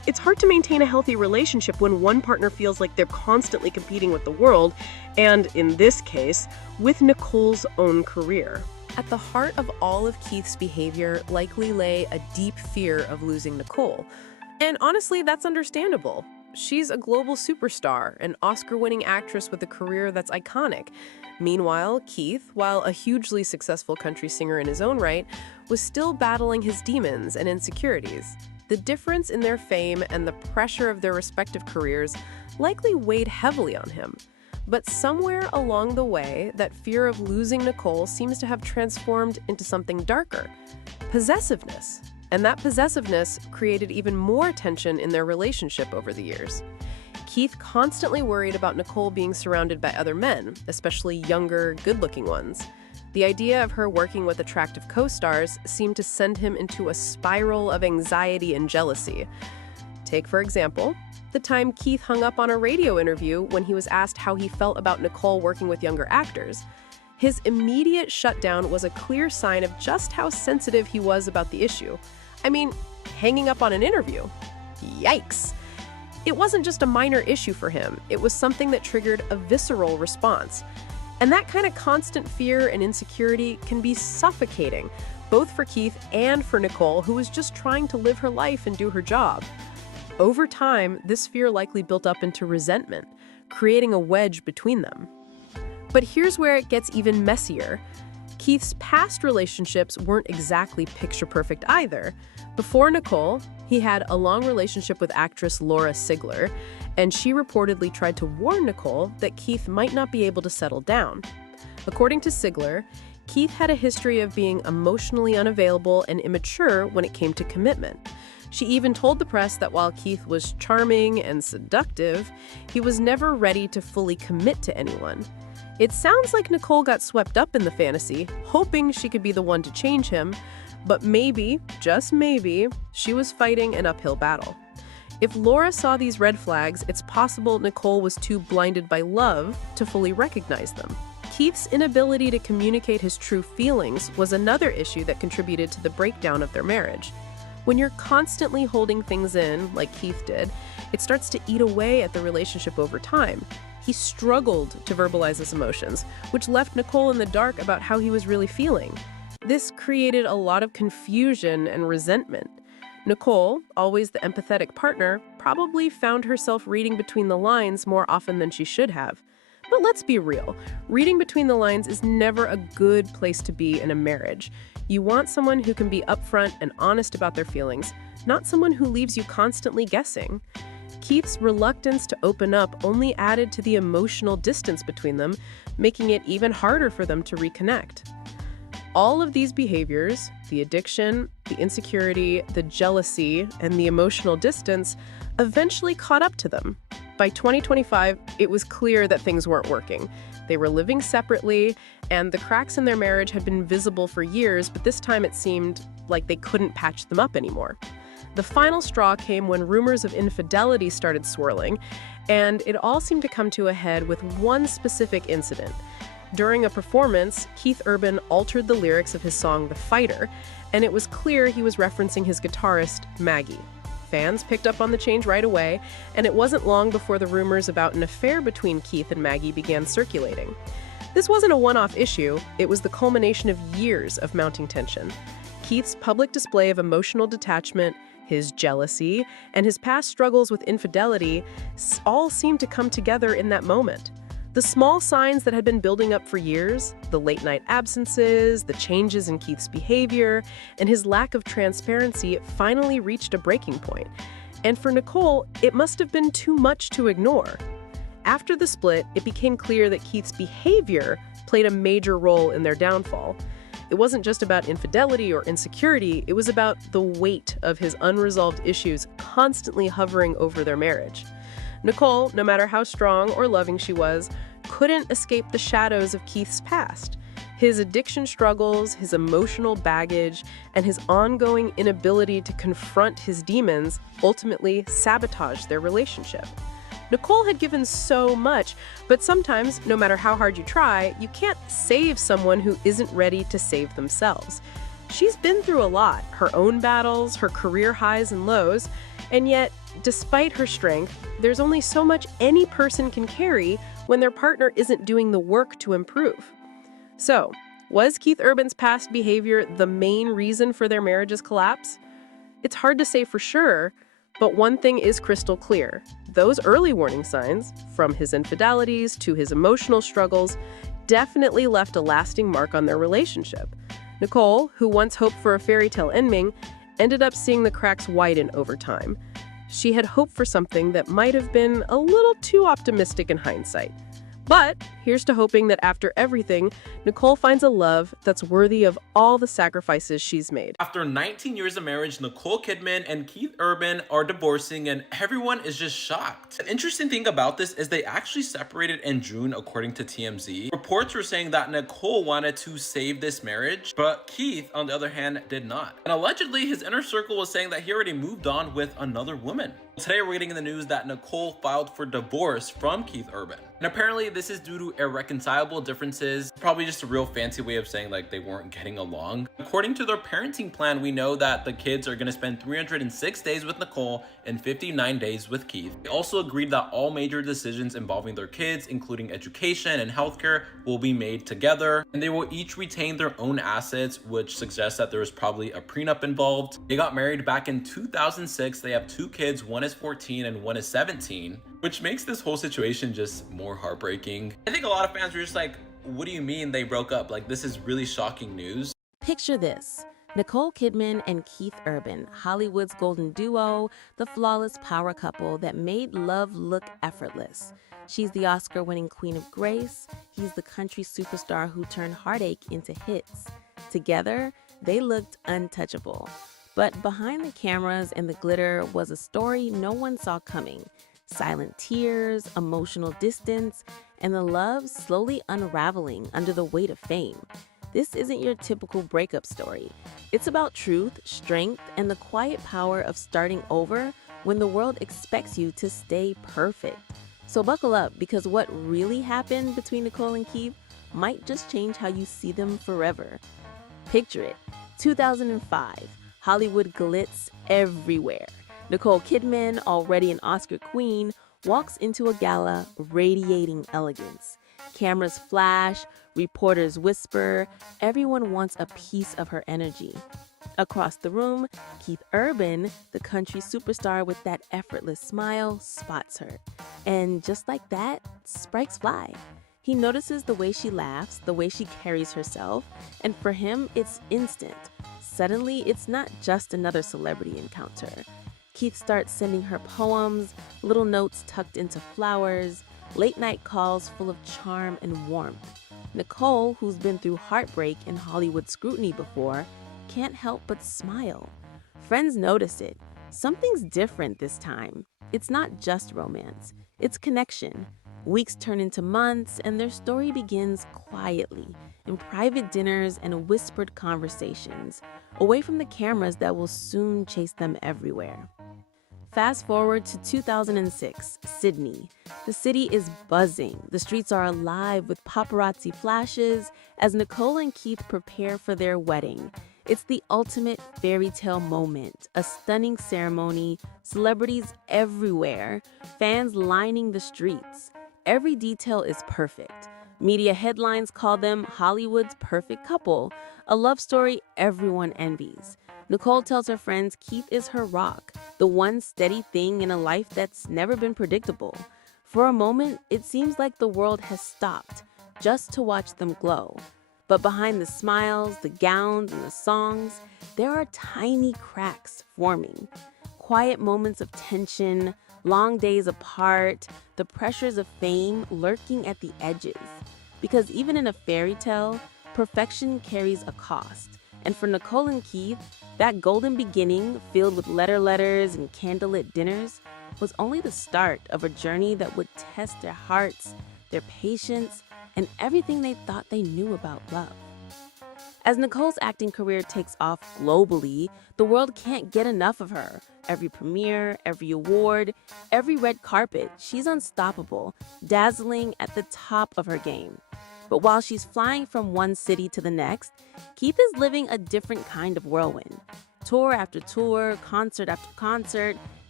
It's hard to maintain a healthy relationship when one partner feels like they're constantly competing with the world, and in this case, with Nicole's own career. At the heart of all of Keith's behavior likely lay a deep fear of losing Nicole. And honestly, that's understandable. She's a global superstar, an Oscar-winning actress with a career that's iconic. Meanwhile, Keith, while a hugely successful country singer in his own right, was still battling his demons and insecurities. The difference in their fame and the pressure of their respective careers likely weighed heavily on him. But somewhere along the way, that fear of losing Nicole seems to have transformed into something darker: possessiveness. And that possessiveness created even more tension in their relationship over the years. Keith constantly worried about Nicole being surrounded by other men, especially younger, good-looking ones. The idea of her working with attractive co-stars seemed to send him into a spiral of anxiety and jealousy. Take, for example, the time Keith hung up on a radio interview when he was asked how he felt about Nicole working with younger actors. His immediate shutdown was a clear sign of just how sensitive he was about the issue. I mean, hanging up on an interview. Yikes! It wasn't just a minor issue for him, it was something that triggered a visceral response. And that kind of constant fear and insecurity can be suffocating, both for Keith and for Nicole, who was just trying to live her life and do her job. Over time, this fear likely built up into resentment, creating a wedge between them. But here's where it gets even messier. Keith's past relationships weren't exactly picture-perfect either. Before Nicole, he had a long relationship with actress Laura Sigler, and she reportedly tried to warn Nicole that Keith might not be able to settle down. According to Sigler, Keith had a history of being emotionally unavailable and immature when it came to commitment. She even told the press that while Keith was charming and seductive, he was never ready to fully commit to anyone. It sounds like Nicole got swept up in the fantasy, hoping she could be the one to change him, but maybe, just maybe, she was fighting an uphill battle. If Laura saw these red flags, it's possible Nicole was too blinded by love to fully recognize them. Keith's inability to communicate his true feelings was another issue that contributed to the breakdown of their marriage. When you're constantly holding things in, like Keith did, it starts to eat away at the relationship over time. He struggled to verbalize his emotions, which left Nicole in the dark about how he was really feeling. This created a lot of confusion and resentment. Nicole, always the empathetic partner, probably found herself reading between the lines more often than she should have. But let's be real, reading between the lines is never a good place to be in a marriage. You want someone who can be upfront and honest about their feelings, not someone who leaves you constantly guessing. Keith's reluctance to open up only added to the emotional distance between them, making it even harder for them to reconnect. All of these behaviors, the addiction, the insecurity, the jealousy, and the emotional distance, eventually caught up to them. By 2025, it was clear that things weren't working. They were living separately, and the cracks in their marriage had been visible for years, but this time it seemed like they couldn't patch them up anymore. The final straw came when rumors of infidelity started swirling, and it all seemed to come to a head with one specific incident. During a performance, Keith Urban altered the lyrics of his song The Fighter, and it was clear he was referencing his guitarist, Maggie. Fans picked up on the change right away, and it wasn't long before the rumors about an affair between Keith and Maggie began circulating. This wasn't a one-off issue, it was the culmination of years of mounting tension. Keith's public display of emotional detachment, his jealousy, and his past struggles with infidelity all seemed to come together in that moment. The small signs that had been building up for years, the late-night absences, the changes in Keith's behavior, and his lack of transparency finally reached a breaking point. And for Nicole, it must have been too much to ignore. After the split, it became clear that Keith's behavior played a major role in their downfall. It wasn't just about infidelity or insecurity, it was about the weight of his unresolved issues constantly hovering over their marriage. Nicole, no matter how strong or loving she was, couldn't escape the shadows of Keith's past. His addiction struggles, his emotional baggage, and his ongoing inability to confront his demons ultimately sabotaged their relationship. Nicole had given so much, but sometimes, no matter how hard you try, you can't save someone who isn't ready to save themselves. She's been through a lot, her own battles, her career highs and lows, and yet Despite her strength, there's only so much any person can carry when their partner isn't doing the work to improve. So, was Keith Urban's past behavior the main reason for their marriage's collapse? It's hard to say for sure, but one thing is crystal clear. Those early warning signs, from his infidelities to his emotional struggles, definitely left a lasting mark on their relationship. Nicole, who once hoped for a fairy tale ending, ended up seeing the cracks widen over time. She had hoped for something that might have been a little too optimistic in hindsight. But here's to hoping that after everything, Nicole finds a love that's worthy of all the sacrifices she's made. After 19 years of marriage, Nicole Kidman and Keith Urban are divorcing and everyone is just shocked. An interesting thing about this is they actually separated in June according to TMZ. Reports were saying that Nicole wanted to save this marriage, but Keith, on the other hand, did not. And allegedly, his inner circle was saying that he already moved on with another woman. Today we're getting in the news that Nicole filed for divorce from Keith Urban. And apparently this is due to irreconcilable differences, probably just a real fancy way of saying like they weren't getting along. According to their parenting plan, we know that the kids are gonna spend 306 days with Nicole and 59 days with Keith. They also agreed that all major decisions involving their kids, including education and healthcare, will be made together. And they will each retain their own assets, which suggests that there was probably a prenup involved. They got married back in 2006. They have 2 kids, one is 14 and one is 17, which makes this whole situation just more heartbreaking. I think a lot of fans were just like, what do you mean they broke up? Like, this is really shocking news. Picture this. Nicole Kidman and Keith Urban, Hollywood's golden duo, the flawless power couple that made love look effortless. She's the Oscar-winning Queen of Grace. He's the country superstar who turned heartache into hits. Together, they looked untouchable. But behind the cameras and the glitter was a story no one saw coming. Silent tears, emotional distance, and the love slowly unraveling under the weight of fame. This isn't your typical breakup story. It's about truth, strength, and the quiet power of starting over when the world expects you to stay perfect. So buckle up, because what really happened between Nicole and Keith might just change how you see them forever. Picture it, 2005. Hollywood glitz everywhere. Nicole Kidman, already an Oscar queen, walks into a gala radiating elegance. Cameras flash, reporters whisper, everyone wants a piece of her energy. Across the room, Keith Urban, the country superstar with that effortless smile, spots her. And just like that, sparks fly. He notices the way she laughs, the way she carries herself, and for him, it's instant. Suddenly, it's not just another celebrity encounter. Keith starts sending her poems, little notes tucked into flowers, late-night calls full of charm and warmth. Nicole, who's been through heartbreak and Hollywood scrutiny before, can't help but smile. Friends notice it. Something's different this time. It's not just romance. It's connection. Weeks turn into months, and their story begins quietly, in private dinners and whispered conversations, away from the cameras that will soon chase them everywhere. Fast forward to 2006, Sydney. The city is buzzing. The streets are alive with paparazzi flashes as Nicole and Keith prepare for their wedding. It's the ultimate fairy tale moment, a stunning ceremony, celebrities everywhere, fans lining the streets. Every detail is perfect. Media headlines call them Hollywood's perfect couple, a love story everyone envies. Nicole tells her friends Keith is her rock, the one steady thing in a life that's never been predictable. For a moment, it seems like the world has stopped, just to watch them glow. But behind the smiles, the gowns, and the songs, there are tiny cracks forming. Quiet moments of tension, long days apart, the pressures of fame lurking at the edges. Because even in a fairy tale, perfection carries a cost. And for Nicole and Keith, that golden beginning, filled with letters and candlelit dinners, was only the start of a journey that would test their hearts, their patience, and everything they thought they knew about love. As Nicole's acting career takes off globally, the world can't get enough of her. Every premiere, every award, every red carpet, she's unstoppable, dazzling at the top of her game. But while she's flying from one city to the next, Keith is living a different kind of whirlwind. Tour after tour, concert after concert,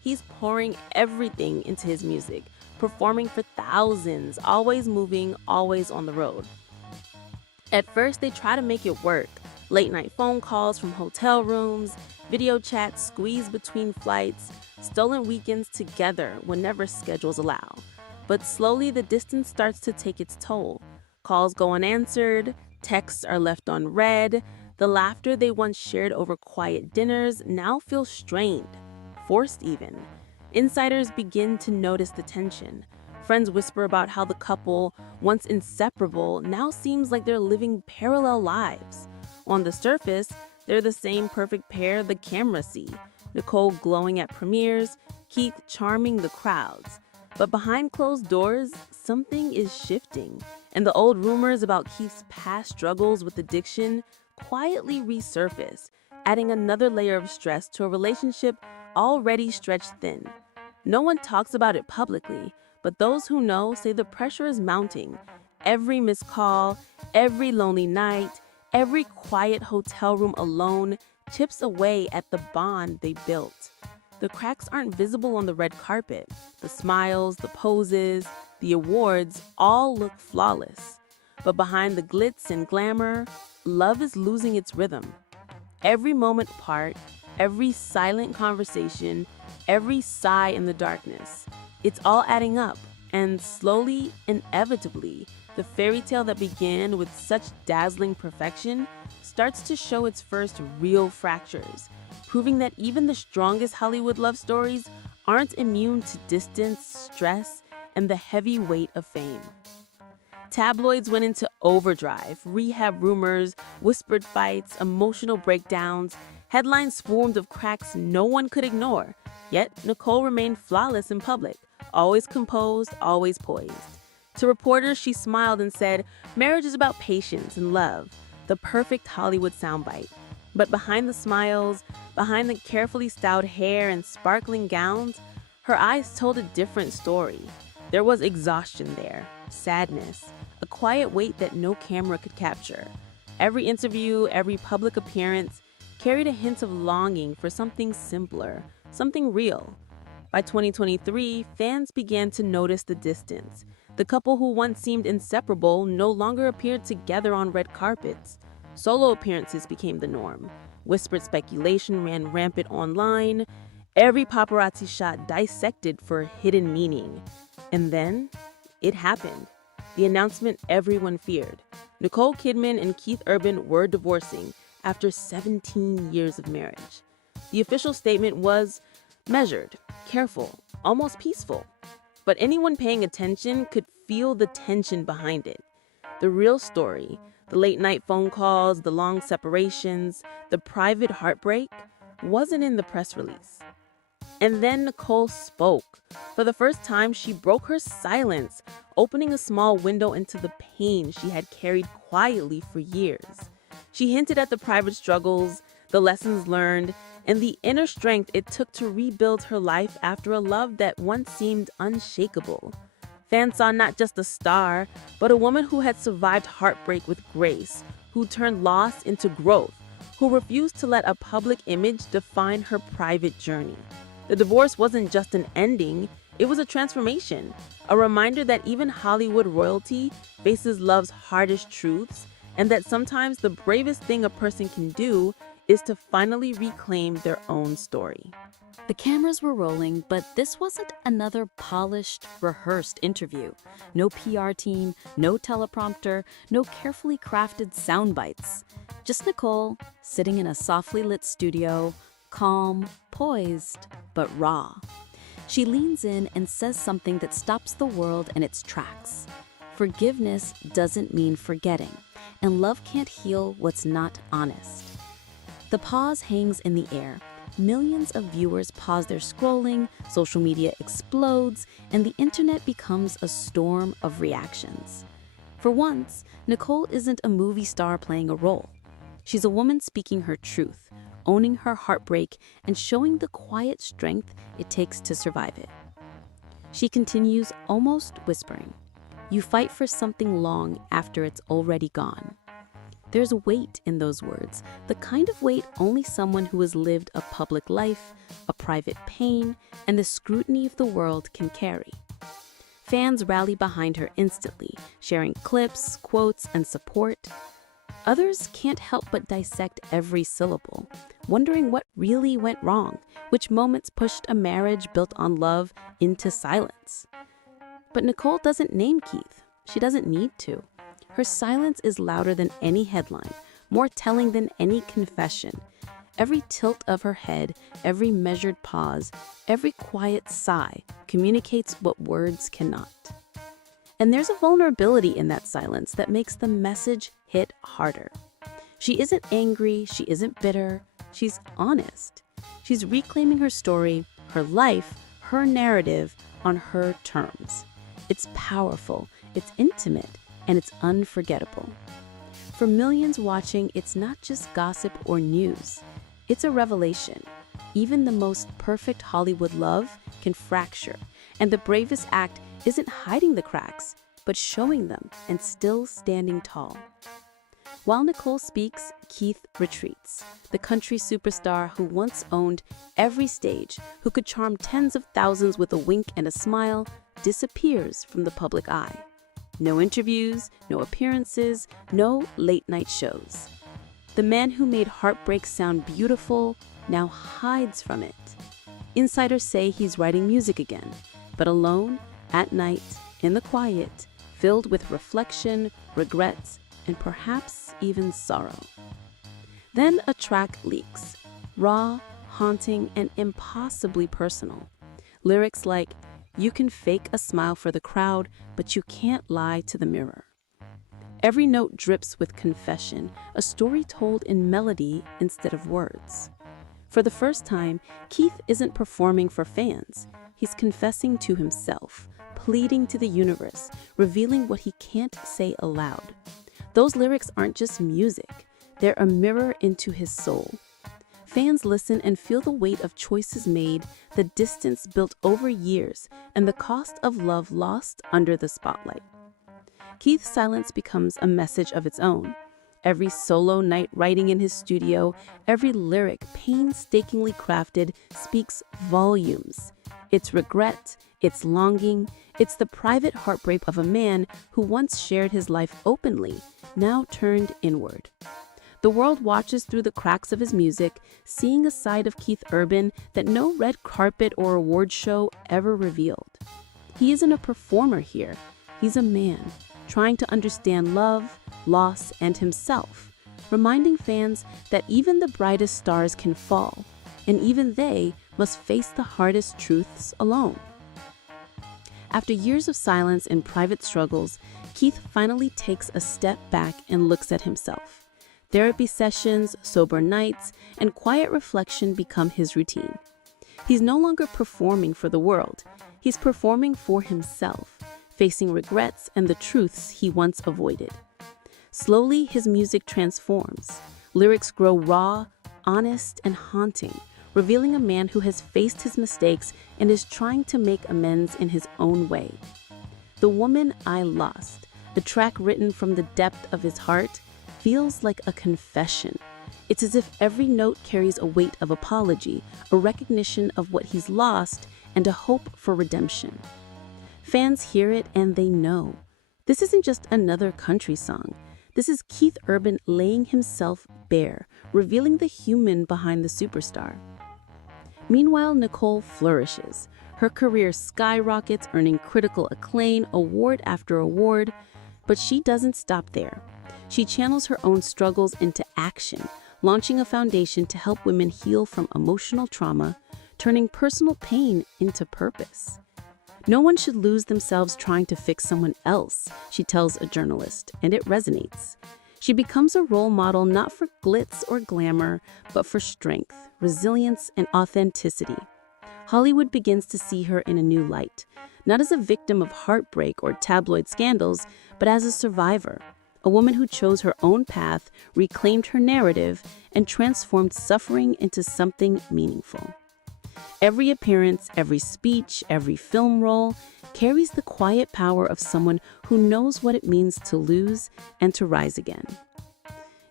He's pouring everything into his music, performing for thousands, always moving, always on the road. At first, they try to make it work. Late night phone calls from hotel rooms, video chats squeezed between flights, stolen weekends together whenever schedules allow. But slowly, the distance starts to take its toll. Calls go unanswered, texts are left unread. The laughter they once shared over quiet dinners now feels strained, forced even. Insiders begin to notice the tension. Friends whisper about how the couple, once inseparable, now seems like they're living parallel lives. On the surface, they're the same perfect pair the cameras see. Nicole glowing at premieres, Keith charming the crowds. But behind closed doors, something is shifting, and the old rumors about Keith's past struggles with addiction quietly resurface, adding another layer of stress to a relationship already stretched thin. No one talks about it publicly, but those who know say the pressure is mounting. Every missed call, every lonely night, every quiet hotel room alone chips away at the bond they built. The cracks aren't visible on the red carpet. The smiles, the poses, the awards all look flawless. But behind the glitz and glamour, love is losing its rhythm. Every moment apart, every silent conversation, every sigh in the darkness, it's all adding up. And slowly, inevitably, the fairy tale that began with such dazzling perfection starts to show its first real fractures, proving that even the strongest Hollywood love stories aren't immune to distance, stress, and the heavy weight of fame. Tabloids went into overdrive, rehab rumors, whispered fights, emotional breakdowns. Headlines swarmed of cracks no one could ignore. Yet Nicole remained flawless in public, always composed, always poised. To reporters, she smiled and said, "Marriage is about patience and love," the perfect Hollywood soundbite. But behind the smiles, behind the carefully styled hair and sparkling gowns, her eyes told a different story. There was exhaustion there, sadness, a quiet weight that no camera could capture. Every interview, every public appearance carried a hint of longing for something simpler, something real. By 2023, fans began to notice the distance. The couple who once seemed inseparable no longer appeared together on red carpets. Solo appearances became the norm. Whispered speculation ran rampant online. Every paparazzi shot dissected for hidden meaning. And then, it happened. The announcement everyone feared. Nicole Kidman and Keith Urban were divorcing after 17 years of marriage. The official statement was measured, careful, almost peaceful. But anyone paying attention could feel the tension behind it. The real story, the late-night phone calls, the long separations, the private heartbreak, wasn't in the press release. And then Nicole spoke. For the first time, she broke her silence, opening a small window into the pain she had carried quietly for years. She hinted at the private struggles, the lessons learned, and the inner strength it took to rebuild her life after a love that once seemed unshakable. Fans saw not just a star, but a woman who had survived heartbreak with grace, who turned loss into growth, who refused to let a public image define her private journey. The divorce wasn't just an ending, it was a transformation, a reminder that even Hollywood royalty faces love's hardest truths, and that sometimes the bravest thing a person can do is to finally reclaim their own story. The cameras were rolling, but this wasn't another polished, rehearsed interview. No PR team, no teleprompter, no carefully crafted sound bites. Just Nicole, sitting in a softly lit studio, calm, poised, but raw. She leans in and says something that stops the world in its tracks. Forgiveness doesn't mean forgetting, and love can't heal what's not honest. The pause hangs in the air. Millions of viewers pause their scrolling, social media explodes, and the internet becomes a storm of reactions. For once, Nicole isn't a movie star playing a role. She's a woman speaking her truth, owning her heartbreak, and showing the quiet strength it takes to survive it. She continues, almost whispering, "You fight for something long after it's already gone." There's weight in those words, the kind of weight only someone who has lived a public life, a private pain, and the scrutiny of the world can carry. Fans rally behind her instantly, sharing clips, quotes, and support. Others can't help but dissect every syllable, wondering what really went wrong, which moments pushed a marriage built on love into silence. But Nicole doesn't name Keith. She doesn't need to. Her silence is louder than any headline, more telling than any confession. Every tilt of her head, every measured pause, every quiet sigh communicates what words cannot. And there's a vulnerability in that silence that makes the message hit harder. She isn't angry, she isn't bitter, she's honest. She's reclaiming her story, her life, her narrative on her terms. It's powerful, it's intimate, and it's unforgettable. For millions watching, it's not just gossip or news. It's a revelation. Even the most perfect Hollywood love can fracture, and the bravest act isn't hiding the cracks, but showing them and still standing tall. While Nicole speaks, Keith retreats. The country superstar who once owned every stage, who could charm tens of thousands with a wink and a smile, disappears from the public eye. No interviews, no appearances, no late-night shows. The man who made heartbreak sound beautiful now hides from it. Insiders say he's writing music again, but alone, at night, in the quiet, filled with reflection, regrets, and perhaps even sorrow. Then a track leaks, raw, haunting, and impossibly personal. Lyrics like, "You can fake a smile for the crowd, but you can't lie to the mirror." Every note drips with confession, a story told in melody instead of words. For the first time, Keith isn't performing for fans. He's confessing to himself, pleading to the universe, revealing what he can't say aloud. Those lyrics aren't just music, they're a mirror into his soul. Fans listen and feel the weight of choices made, the distance built over years, and the cost of love lost under the spotlight. Keith's silence becomes a message of its own. Every solo night writing in his studio, every lyric painstakingly crafted speaks volumes. It's regret, it's longing, it's the private heartbreak of a man who once shared his life openly, now turned inward. The world watches through the cracks of his music, seeing a side of Keith Urban that no red carpet or award show ever revealed. He isn't a performer here, he's a man, trying to understand love, loss, and himself, reminding fans that even the brightest stars can fall, and even they must face the hardest truths alone. After years of silence and private struggles, Keith finally takes a step back and looks at himself. Therapy sessions, sober nights, and quiet reflection become his routine. He's no longer performing for the world. He's performing for himself, facing regrets and the truths he once avoided. Slowly, his music transforms. Lyrics grow raw, honest, and haunting, revealing a man who has faced his mistakes and is trying to make amends in his own way. The Woman I Lost, the track written from the depth of his heart, feels like a confession. It's as if every note carries a weight of apology, a recognition of what he's lost, and a hope for redemption. Fans hear it and they know. This isn't just another country song. This is Keith Urban laying himself bare, revealing the human behind the superstar. Meanwhile, Nicole flourishes. Her career skyrockets, earning critical acclaim, award after award. But she doesn't stop there. She channels her own struggles into action, launching a foundation to help women heal from emotional trauma, turning personal pain into purpose. No one should lose themselves trying to fix someone else, she tells a journalist, and it resonates. She becomes a role model not for glitz or glamour, but for strength, resilience, and authenticity. Hollywood begins to see her in a new light, not as a victim of heartbreak or tabloid scandals, but as a survivor, a woman who chose her own path, reclaimed her narrative, and transformed suffering into something meaningful. Every appearance, every speech, every film role carries the quiet power of someone who knows what it means to lose and to rise again.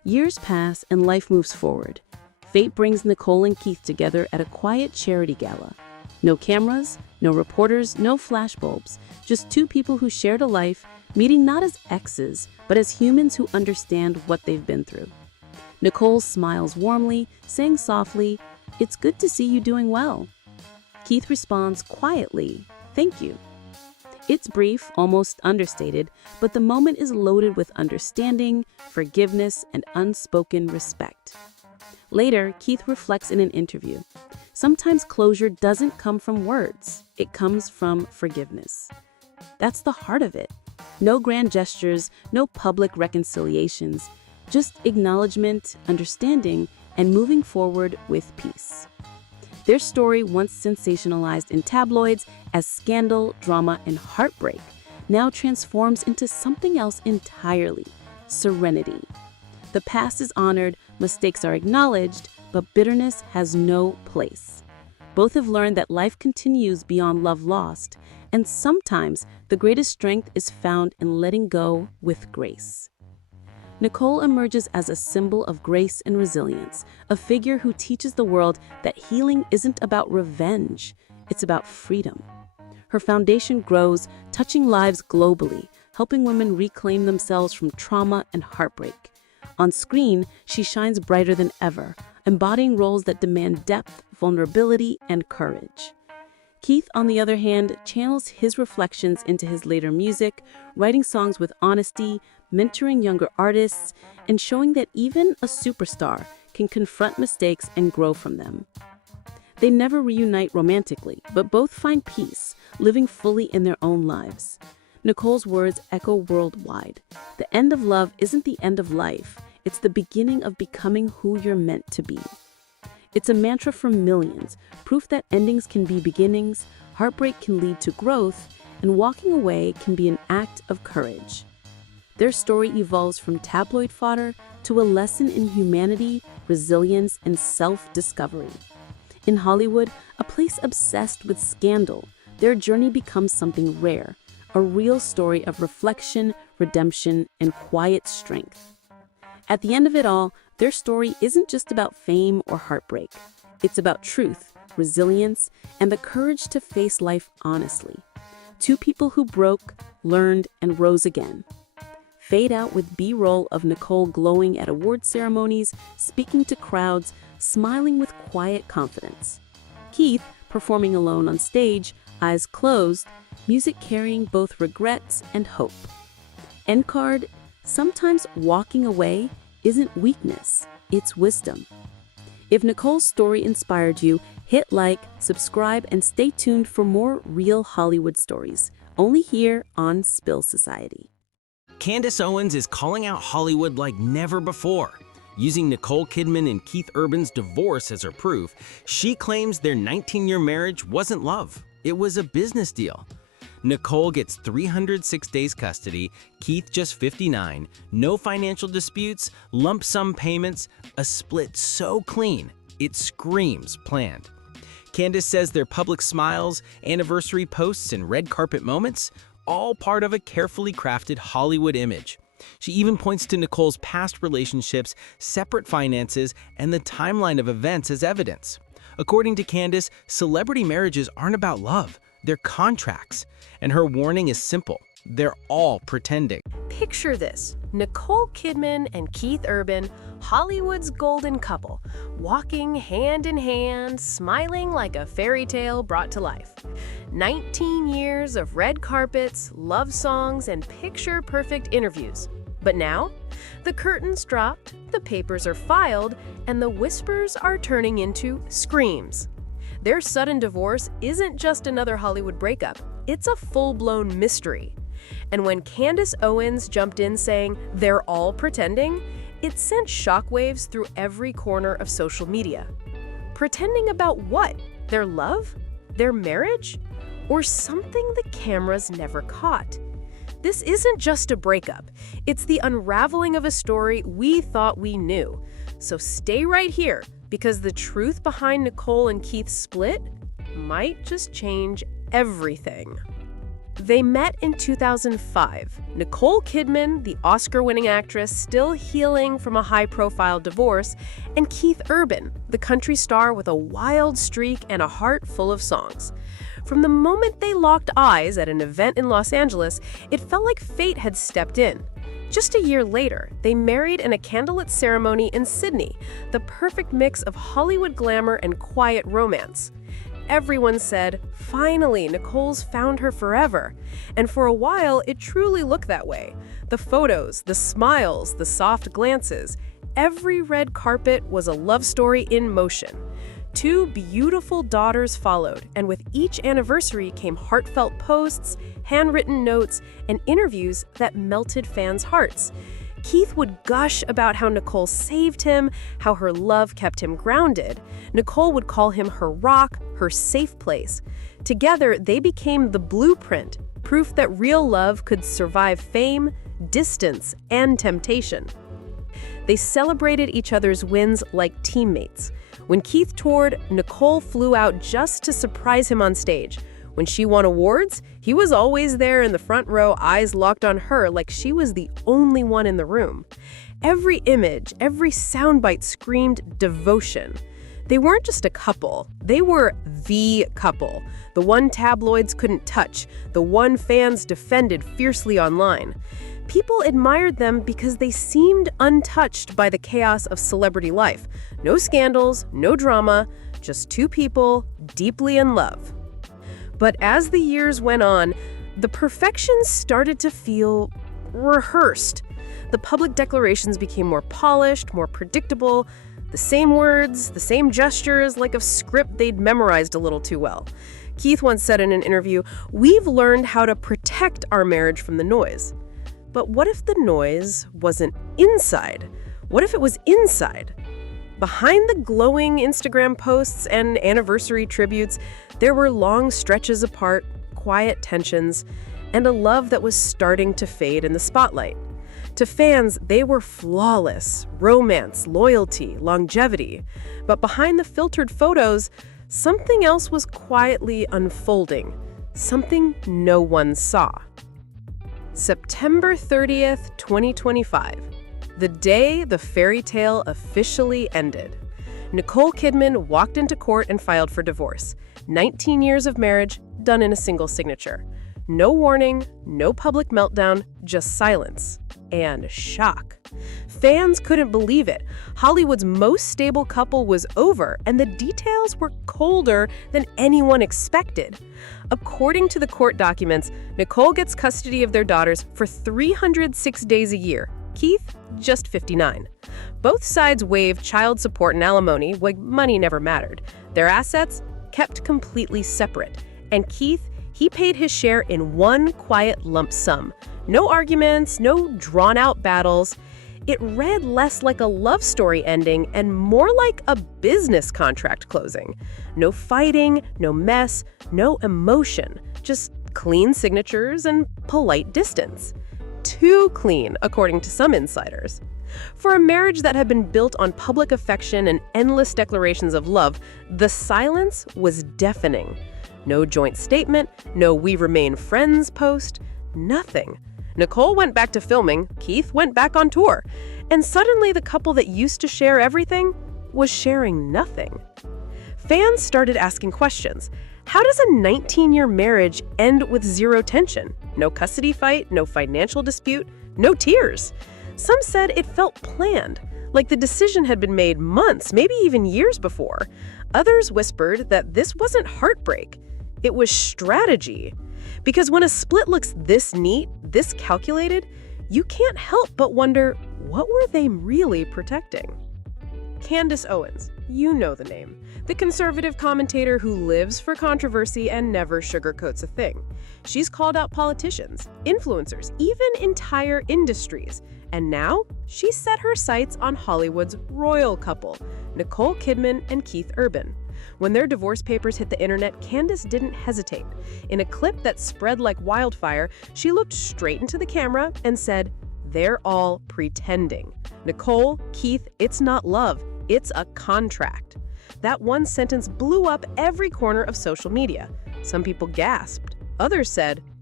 Years pass and life moves forward. Fate brings Nicole and Keith together at a quiet charity gala. No cameras, no reporters, no flashbulbs, just two people who shared a life, meeting not as exes, but as humans who understand what they've been through. Nicole smiles warmly, saying softly, "It's good to see you doing well." Keith responds quietly, "Thank you." It's brief, almost understated, but the moment is loaded with understanding, forgiveness, and unspoken respect. Later, Keith reflects in an interview. Sometimes closure doesn't come from words, it comes from forgiveness. That's the heart of it. No grand gestures, no public reconciliations, just acknowledgement, understanding, and moving forward with peace. Their story, once sensationalized in tabloids as scandal, drama, and heartbreak, now transforms into something else entirely: serenity. The past is honored, mistakes are acknowledged, but bitterness has no place. Both have learned that life continues beyond love lost, and sometimes the greatest strength is found in letting go with grace. Nicole emerges as a symbol of grace and resilience, a figure who teaches the world that healing isn't about revenge, it's about freedom. Her foundation grows, touching lives globally, helping women reclaim themselves from trauma and heartbreak. On screen, she shines brighter than ever, embodying roles that demand depth, vulnerability, and courage. Keith, on the other hand, channels his reflections into his later music, writing songs with honesty, mentoring younger artists, and showing that even a superstar can confront mistakes and grow from them. They never reunite romantically, but both find peace, living fully in their own lives. Nicole's words echo worldwide. The end of love isn't the end of life, it's the beginning of becoming who you're meant to be. It's a mantra for millions, proof that endings can be beginnings, heartbreak can lead to growth, and walking away can be an act of courage. Their story evolves from tabloid fodder to a lesson in humanity, resilience, and self-discovery. In Hollywood, a place obsessed with scandal, their journey becomes something rare, a real story of reflection, redemption, and quiet strength. At the end of it all, their story isn't just about fame or heartbreak. It's about truth, resilience, and the courage to face life honestly. Two people who broke, learned, and rose again. Fade out with B-roll of Nicole glowing at award ceremonies, speaking to crowds, smiling with quiet confidence. Keith performing alone on stage, eyes closed, music carrying both regrets and hope. End card, sometimes walking away isn't weakness, it's wisdom. If Nicole's story inspired you, hit like, subscribe, and stay tuned for more real Hollywood stories, only here on Spill Society. Candace Owens is calling out Hollywood like never before. Using Nicole Kidman and Keith Urban's divorce as her proof, she claims their 19-year marriage wasn't love. It was a business deal. Nicole gets 306 days custody, Keith just 59, no financial disputes, lump sum payments, a split so clean, it screams planned. Candace says their public smiles, anniversary posts, and red carpet moments, all part of a carefully crafted Hollywood image. She even points to Nicole's past relationships, separate finances, and the timeline of events as evidence. According to Candace, celebrity marriages aren't about love, they're contracts. And her warning is simple: they're all pretending. Picture this: Nicole Kidman and Keith Urban, Hollywood's golden couple, walking hand in hand, smiling like a fairy tale brought to life. 19 years of red carpets, love songs, and picture-perfect interviews. But now, the curtains dropped, the papers are filed, and the whispers are turning into screams. Their sudden divorce isn't just another Hollywood breakup, it's a full-blown mystery. And when Candace Owens jumped in saying they're all pretending, it sent shockwaves through every corner of social media. Pretending about what? Their love? Their marriage? Or something the cameras never caught? This isn't just a breakup. It's the unraveling of a story we thought we knew. So stay right here, because the truth behind Nicole and Keith's split might just change everything. They met in 2005. Nicole Kidman, the Oscar-winning actress, still healing from a high-profile divorce, and Keith Urban, the country star with a wild streak and a heart full of songs. From the moment they locked eyes at an event in Los Angeles, it felt like fate had stepped in. Just a year later, they married in a candlelit ceremony in Sydney, the perfect mix of Hollywood glamour and quiet romance. Everyone said, finally, Nicole's found her forever. And for a while, it truly looked that way. The photos, the smiles, the soft glances. Every red carpet was a love story in motion. 2 beautiful daughters followed, and with each anniversary came heartfelt posts, handwritten notes, and interviews that melted fans' hearts. Keith would gush about how Nicole saved him, how her love kept him grounded. Nicole would call him her rock, her safe place. Together, they became the blueprint, proof that real love could survive fame, distance, and temptation. They celebrated each other's wins like teammates. When Keith toured, Nicole flew out just to surprise him on stage. When she won awards, he was always there in the front row, eyes locked on her like she was the only one in the room. Every image, every soundbite screamed devotion. They weren't just a couple, they were the couple. The one tabloids couldn't touch, the one fans defended fiercely online. People admired them because they seemed untouched by the chaos of celebrity life. No scandals, no drama, just 2 people deeply in love. But as the years went on, the perfection started to feel rehearsed. The public declarations became more polished, more predictable, the same words, the same gestures, like a script they'd memorized a little too well. Keith once said in an interview, "We've learned how to protect our marriage from the noise." But what if the noise wasn't inside? What if it was inside? Behind the glowing Instagram posts and anniversary tributes, there were long stretches apart, quiet tensions, and a love that was starting to fade in the spotlight. To fans, they were flawless: romance, loyalty, longevity. But behind the filtered photos, something else was quietly unfolding, something no one saw. September 30th, 2025. The day the fairy tale officially ended. Nicole Kidman walked into court and filed for divorce. 19 years of marriage done in a single signature. No warning, no public meltdown, just silence and shock. Fans couldn't believe it. Hollywood's most stable couple was over, and the details were colder than anyone expected. According to the court documents, Nicole gets custody of their daughters for 306 days a year. Keith, just 59. Both sides waived child support and alimony, like money never mattered. Their assets kept completely separate. And Keith, he paid his share in one quiet lump sum. No arguments, no drawn-out battles. It read less like a love story ending and more like a business contract closing. No fighting, no mess, no emotion, just clean signatures and polite distance. Too clean, according to some insiders. For a marriage that had been built on public affection and endless declarations of love, the silence was deafening. No joint statement, no "we remain friends" post, nothing. Nicole went back to filming, Keith went back on tour, and suddenly the couple that used to share everything was sharing nothing. Fans started asking questions. How does a 19-year marriage end with zero tension? No custody fight, no financial dispute, no tears. Some said it felt planned, like the decision had been made months, maybe even years before. Others whispered that this wasn't heartbreak, it was strategy. Because when a split looks this neat, this calculated, you can't help but wonder, what were they really protecting? Candace Owens, you know the name. The conservative commentator who lives for controversy and never sugarcoats a thing. She's called out politicians, influencers, even entire industries. And now, she's set her sights on Hollywood's royal couple, Nicole Kidman and Keith Urban. When their divorce papers hit the internet, Candace didn't hesitate. In a clip that spread like wildfire, she looked straight into the camera and said, "They're all pretending. Nicole, Keith, it's not love, it's a contract." That one sentence blew up every corner of social media. Some people gasped. Others said,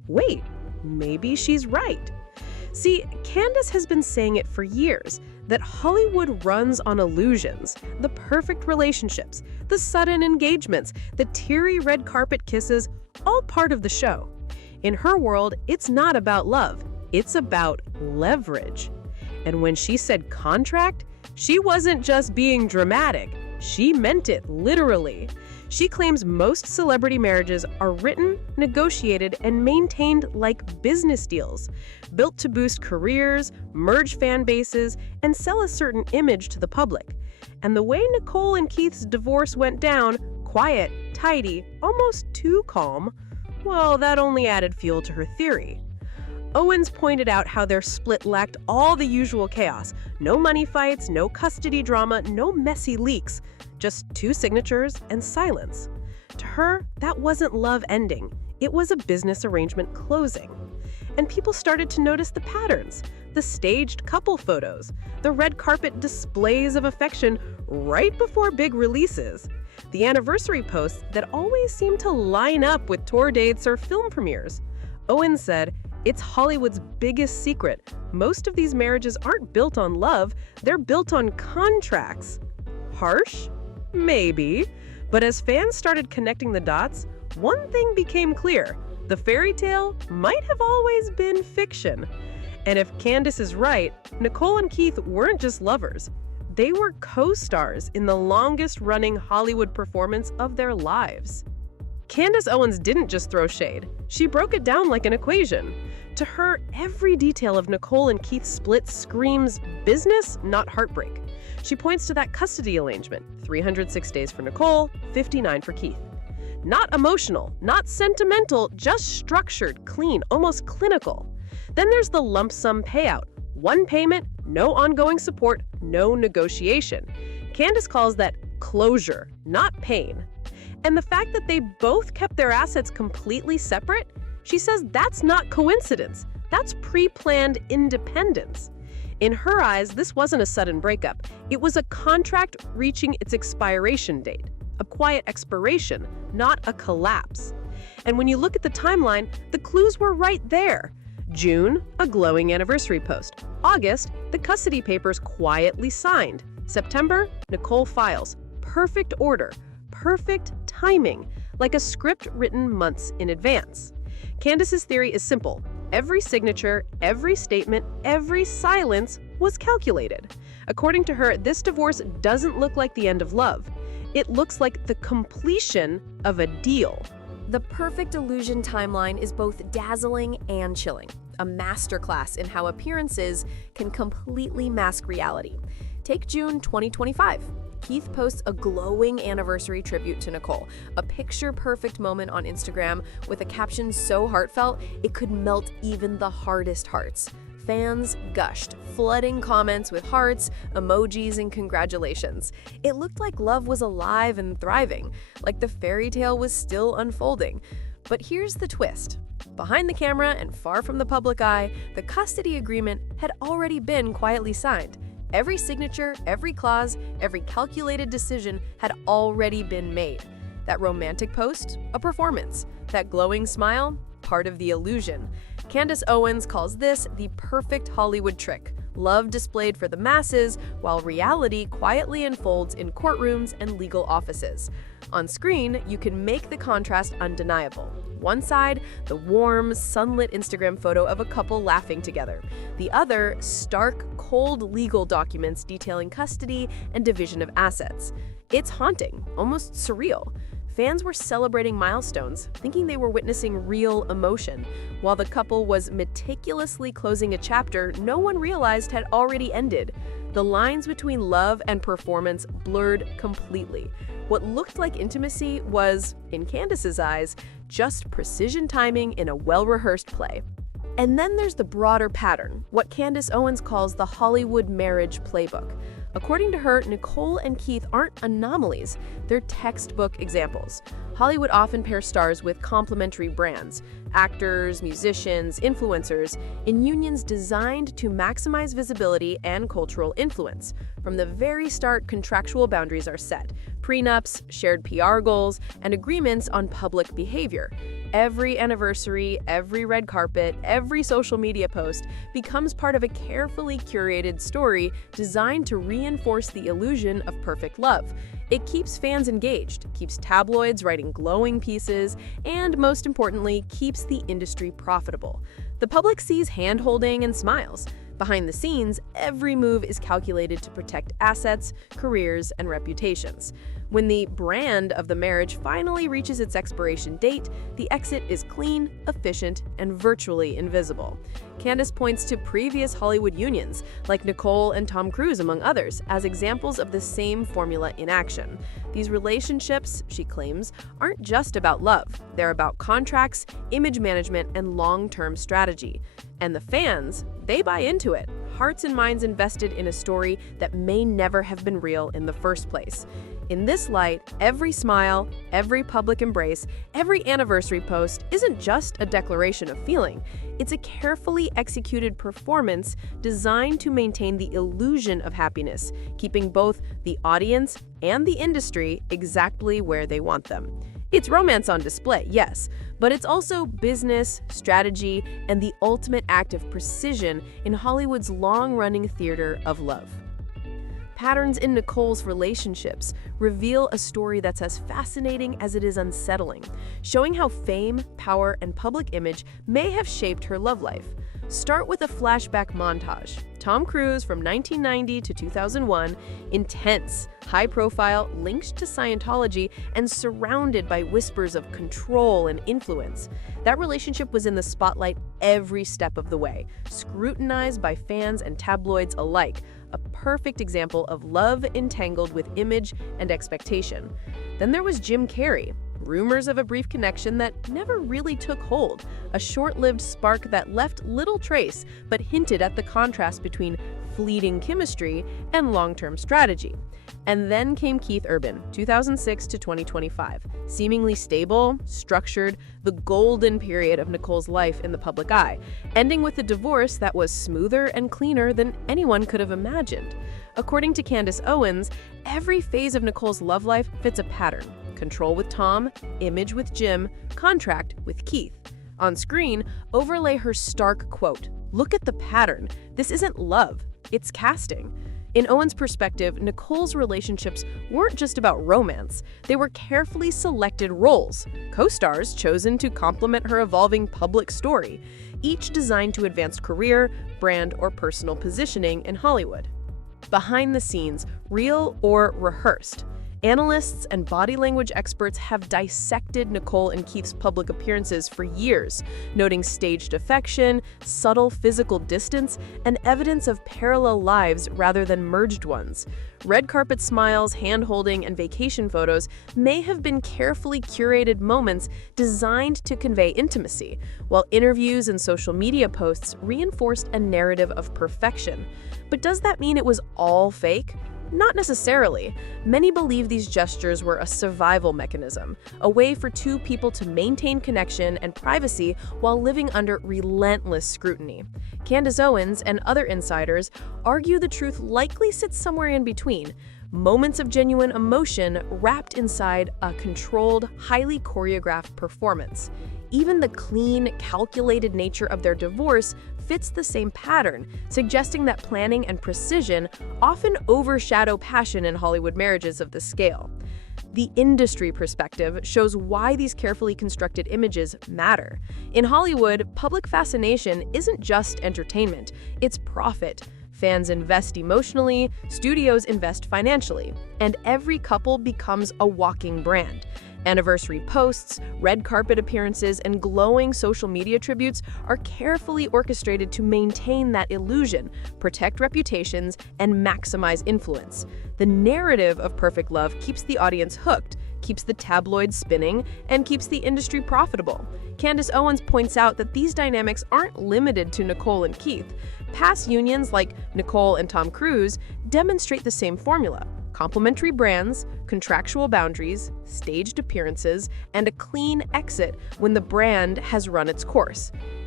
wait, maybe she's right. See, Candace has been saying it for years, that Hollywood runs on illusions, the perfect relationships, the sudden engagements, the teary red carpet kisses, all part of the show. In her world, it's not about love, it's about leverage. And when she said contract, she wasn't just being dramatic, she meant it literally. She claims most celebrity marriages are written, negotiated, and maintained like business deals, built to boost careers, merge fan bases, and sell a certain image to the public. And the way Nicole and Keith's divorce went down, quiet, tidy, almost too calm, well, that only added fuel to her theory. Owens pointed out how their split lacked all the usual chaos. No money fights, no custody drama, no messy leaks. Just 2 signatures and silence. To her, that wasn't love ending. It was a business arrangement closing. And people started to notice the patterns, the staged couple photos, the red carpet displays of affection right before big releases, the anniversary posts that always seem to line up with tour dates or film premieres. Owens said, "It's Hollywood's biggest secret. Most of these marriages aren't built on love, they're built on contracts." Harsh? Maybe. But as fans started connecting the dots, one thing became clear. The fairy tale might have always been fiction. And if Candace is right, Nicole and Keith weren't just lovers. They were co-stars in the longest-running Hollywood performance of their lives. Candace Owens didn't just throw shade. She broke it down like an equation. To her, every detail of Nicole and Keith's split screams business, not heartbreak. She points to that custody arrangement, 306 days for Nicole, 59 for Keith. Not emotional, not sentimental, just structured, clean, almost clinical. Then there's the lump sum payout. 1 payment, no ongoing support, no negotiation. Candace calls that closure, not pain. And the fact that they both kept their assets completely separate, she says that's not coincidence. That's pre-planned independence. In her eyes, this wasn't a sudden breakup. It was a contract reaching its expiration date, a quiet expiration, not a collapse. And when you look at the timeline, the clues were right there. June, a glowing anniversary post. August, the custody papers quietly signed. September, Nicole files. Perfect order, perfect timing, like a script written months in advance. Candace's theory is simple. Every signature, every statement, every silence was calculated. According to her, this divorce doesn't look like the end of love. It looks like the completion of a deal. The perfect illusion timeline is both dazzling and chilling, a masterclass in how appearances can completely mask reality. Take June 2025. Keith posts a glowing anniversary tribute to Nicole, a picture-perfect moment on Instagram with a caption so heartfelt it could melt even the hardest hearts. Fans gushed, flooding comments with hearts, emojis, and congratulations. It looked like love was alive and thriving, like the fairy tale was still unfolding. But here's the twist. Behind the camera and far from the public eye, the custody agreement had already been quietly signed. Every signature, every clause, every calculated decision had already been made. That romantic post, a performance. That glowing smile, part of the illusion. Candace Owens calls this the perfect Hollywood trick. Love displayed for the masses, while reality quietly unfolds in courtrooms and legal offices. On screen, you can make the contrast undeniable. One side, the warm, sunlit Instagram photo of a couple laughing together. The other, stark, cold legal documents detailing custody and division of assets. It's haunting, almost surreal. Fans were celebrating milestones, thinking they were witnessing real emotion, while the couple was meticulously closing a chapter no one realized had already ended. The lines between love and performance blurred completely. What looked like intimacy was, in Candace's eyes, just precision timing in a well-rehearsed play. And then there's the broader pattern, what Candace Owens calls the Hollywood marriage playbook. According to her, Nicole and Keith aren't anomalies, they're textbook examples. Hollywood often pairs stars with complementary brands, actors, musicians, influencers, in unions designed to maximize visibility and cultural influence. From the very start, contractual boundaries are set, prenups, shared PR goals, and agreements on public behavior. Every anniversary, every red carpet, every social media post becomes part of a carefully curated story designed to reinforce the illusion of perfect love. It keeps fans engaged, keeps tabloids writing glowing pieces, and most importantly, keeps the industry profitable. The public sees hand-holding and smiles. Behind the scenes, every move is calculated to protect assets, careers, and reputations. When the brand of the marriage finally reaches its expiration date, the exit is clean, efficient, and virtually invisible. Candace points to previous Hollywood unions, like Nicole and Tom Cruise, among others, as examples of the same formula in action. These relationships, she claims, aren't just about love. They're about contracts, image management, and long-term strategy. And the fans, they buy into it. Hearts and minds invested in a story that may never have been real in the first place. In this light, every smile, every public embrace, every anniversary post isn't just a declaration of feeling. It's a carefully executed performance designed to maintain the illusion of happiness, keeping both the audience and the industry exactly where they want them. It's romance on display, yes, but it's also business, strategy, and the ultimate act of precision in Hollywood's long-running theater of love. Patterns in Nicole's relationships reveal a story that's as fascinating as it is unsettling, showing how fame, power, and public image may have shaped her love life. Start with a flashback montage. Tom Cruise from 1990 to 2001, intense, high-profile, linked to Scientology, and surrounded by whispers of control and influence. That relationship was in the spotlight every step of the way, scrutinized by fans and tabloids alike, a perfect example of love entangled with image and expectation. Then there was Jim Carrey. Rumors of a brief connection that never really took hold, a short-lived spark that left little trace but hinted at the contrast between fleeting chemistry and long-term strategy. And then came Keith Urban, 2006 to 2025, seemingly stable, structured, the golden period of Nicole's life in the public eye, ending with a divorce that was smoother and cleaner than anyone could have imagined. According to Candace Owens, every phase of Nicole's love life fits a pattern. Control with Tom, image with Jim, contract with Keith. On screen, overlay her stark quote, "Look at the pattern. This isn't love, it's casting." In Owens' perspective, Nicole's relationships weren't just about romance. They were carefully selected roles, co-stars chosen to complement her evolving public story, each designed to advance career, brand, or personal positioning in Hollywood. Behind the scenes, real or rehearsed. Analysts and body language experts have dissected Nicole and Keith's public appearances for years, noting staged affection, subtle physical distance, and evidence of parallel lives rather than merged ones. Red carpet smiles, hand-holding, and vacation photos may have been carefully curated moments designed to convey intimacy, while interviews and social media posts reinforced a narrative of perfection. But does that mean it was all fake? Not necessarily. Many believe these gestures were a survival mechanism, a way for two people to maintain connection and privacy while living under relentless scrutiny. Candace Owens and other insiders argue the truth likely sits somewhere in between, moments of genuine emotion wrapped inside a controlled, highly choreographed performance. Even the clean, calculated nature of their divorce fits the same pattern, suggesting that planning and precision often overshadow passion in Hollywood marriages of this scale. The industry perspective shows why these carefully constructed images matter. In Hollywood, public fascination isn't just entertainment, it's profit. Fans invest emotionally, studios invest financially, and every couple becomes a walking brand. Anniversary posts, red carpet appearances, and glowing social media tributes are carefully orchestrated to maintain that illusion, protect reputations, and maximize influence. The narrative of perfect love keeps the audience hooked, keeps the tabloids spinning, and keeps the industry profitable. Candace Owens points out that these dynamics aren't limited to Nicole and Keith. Past unions like Nicole and Tom Cruise demonstrate the same formula. Complementary brands, contractual boundaries, staged appearances, and a clean exit when the brand has run its course.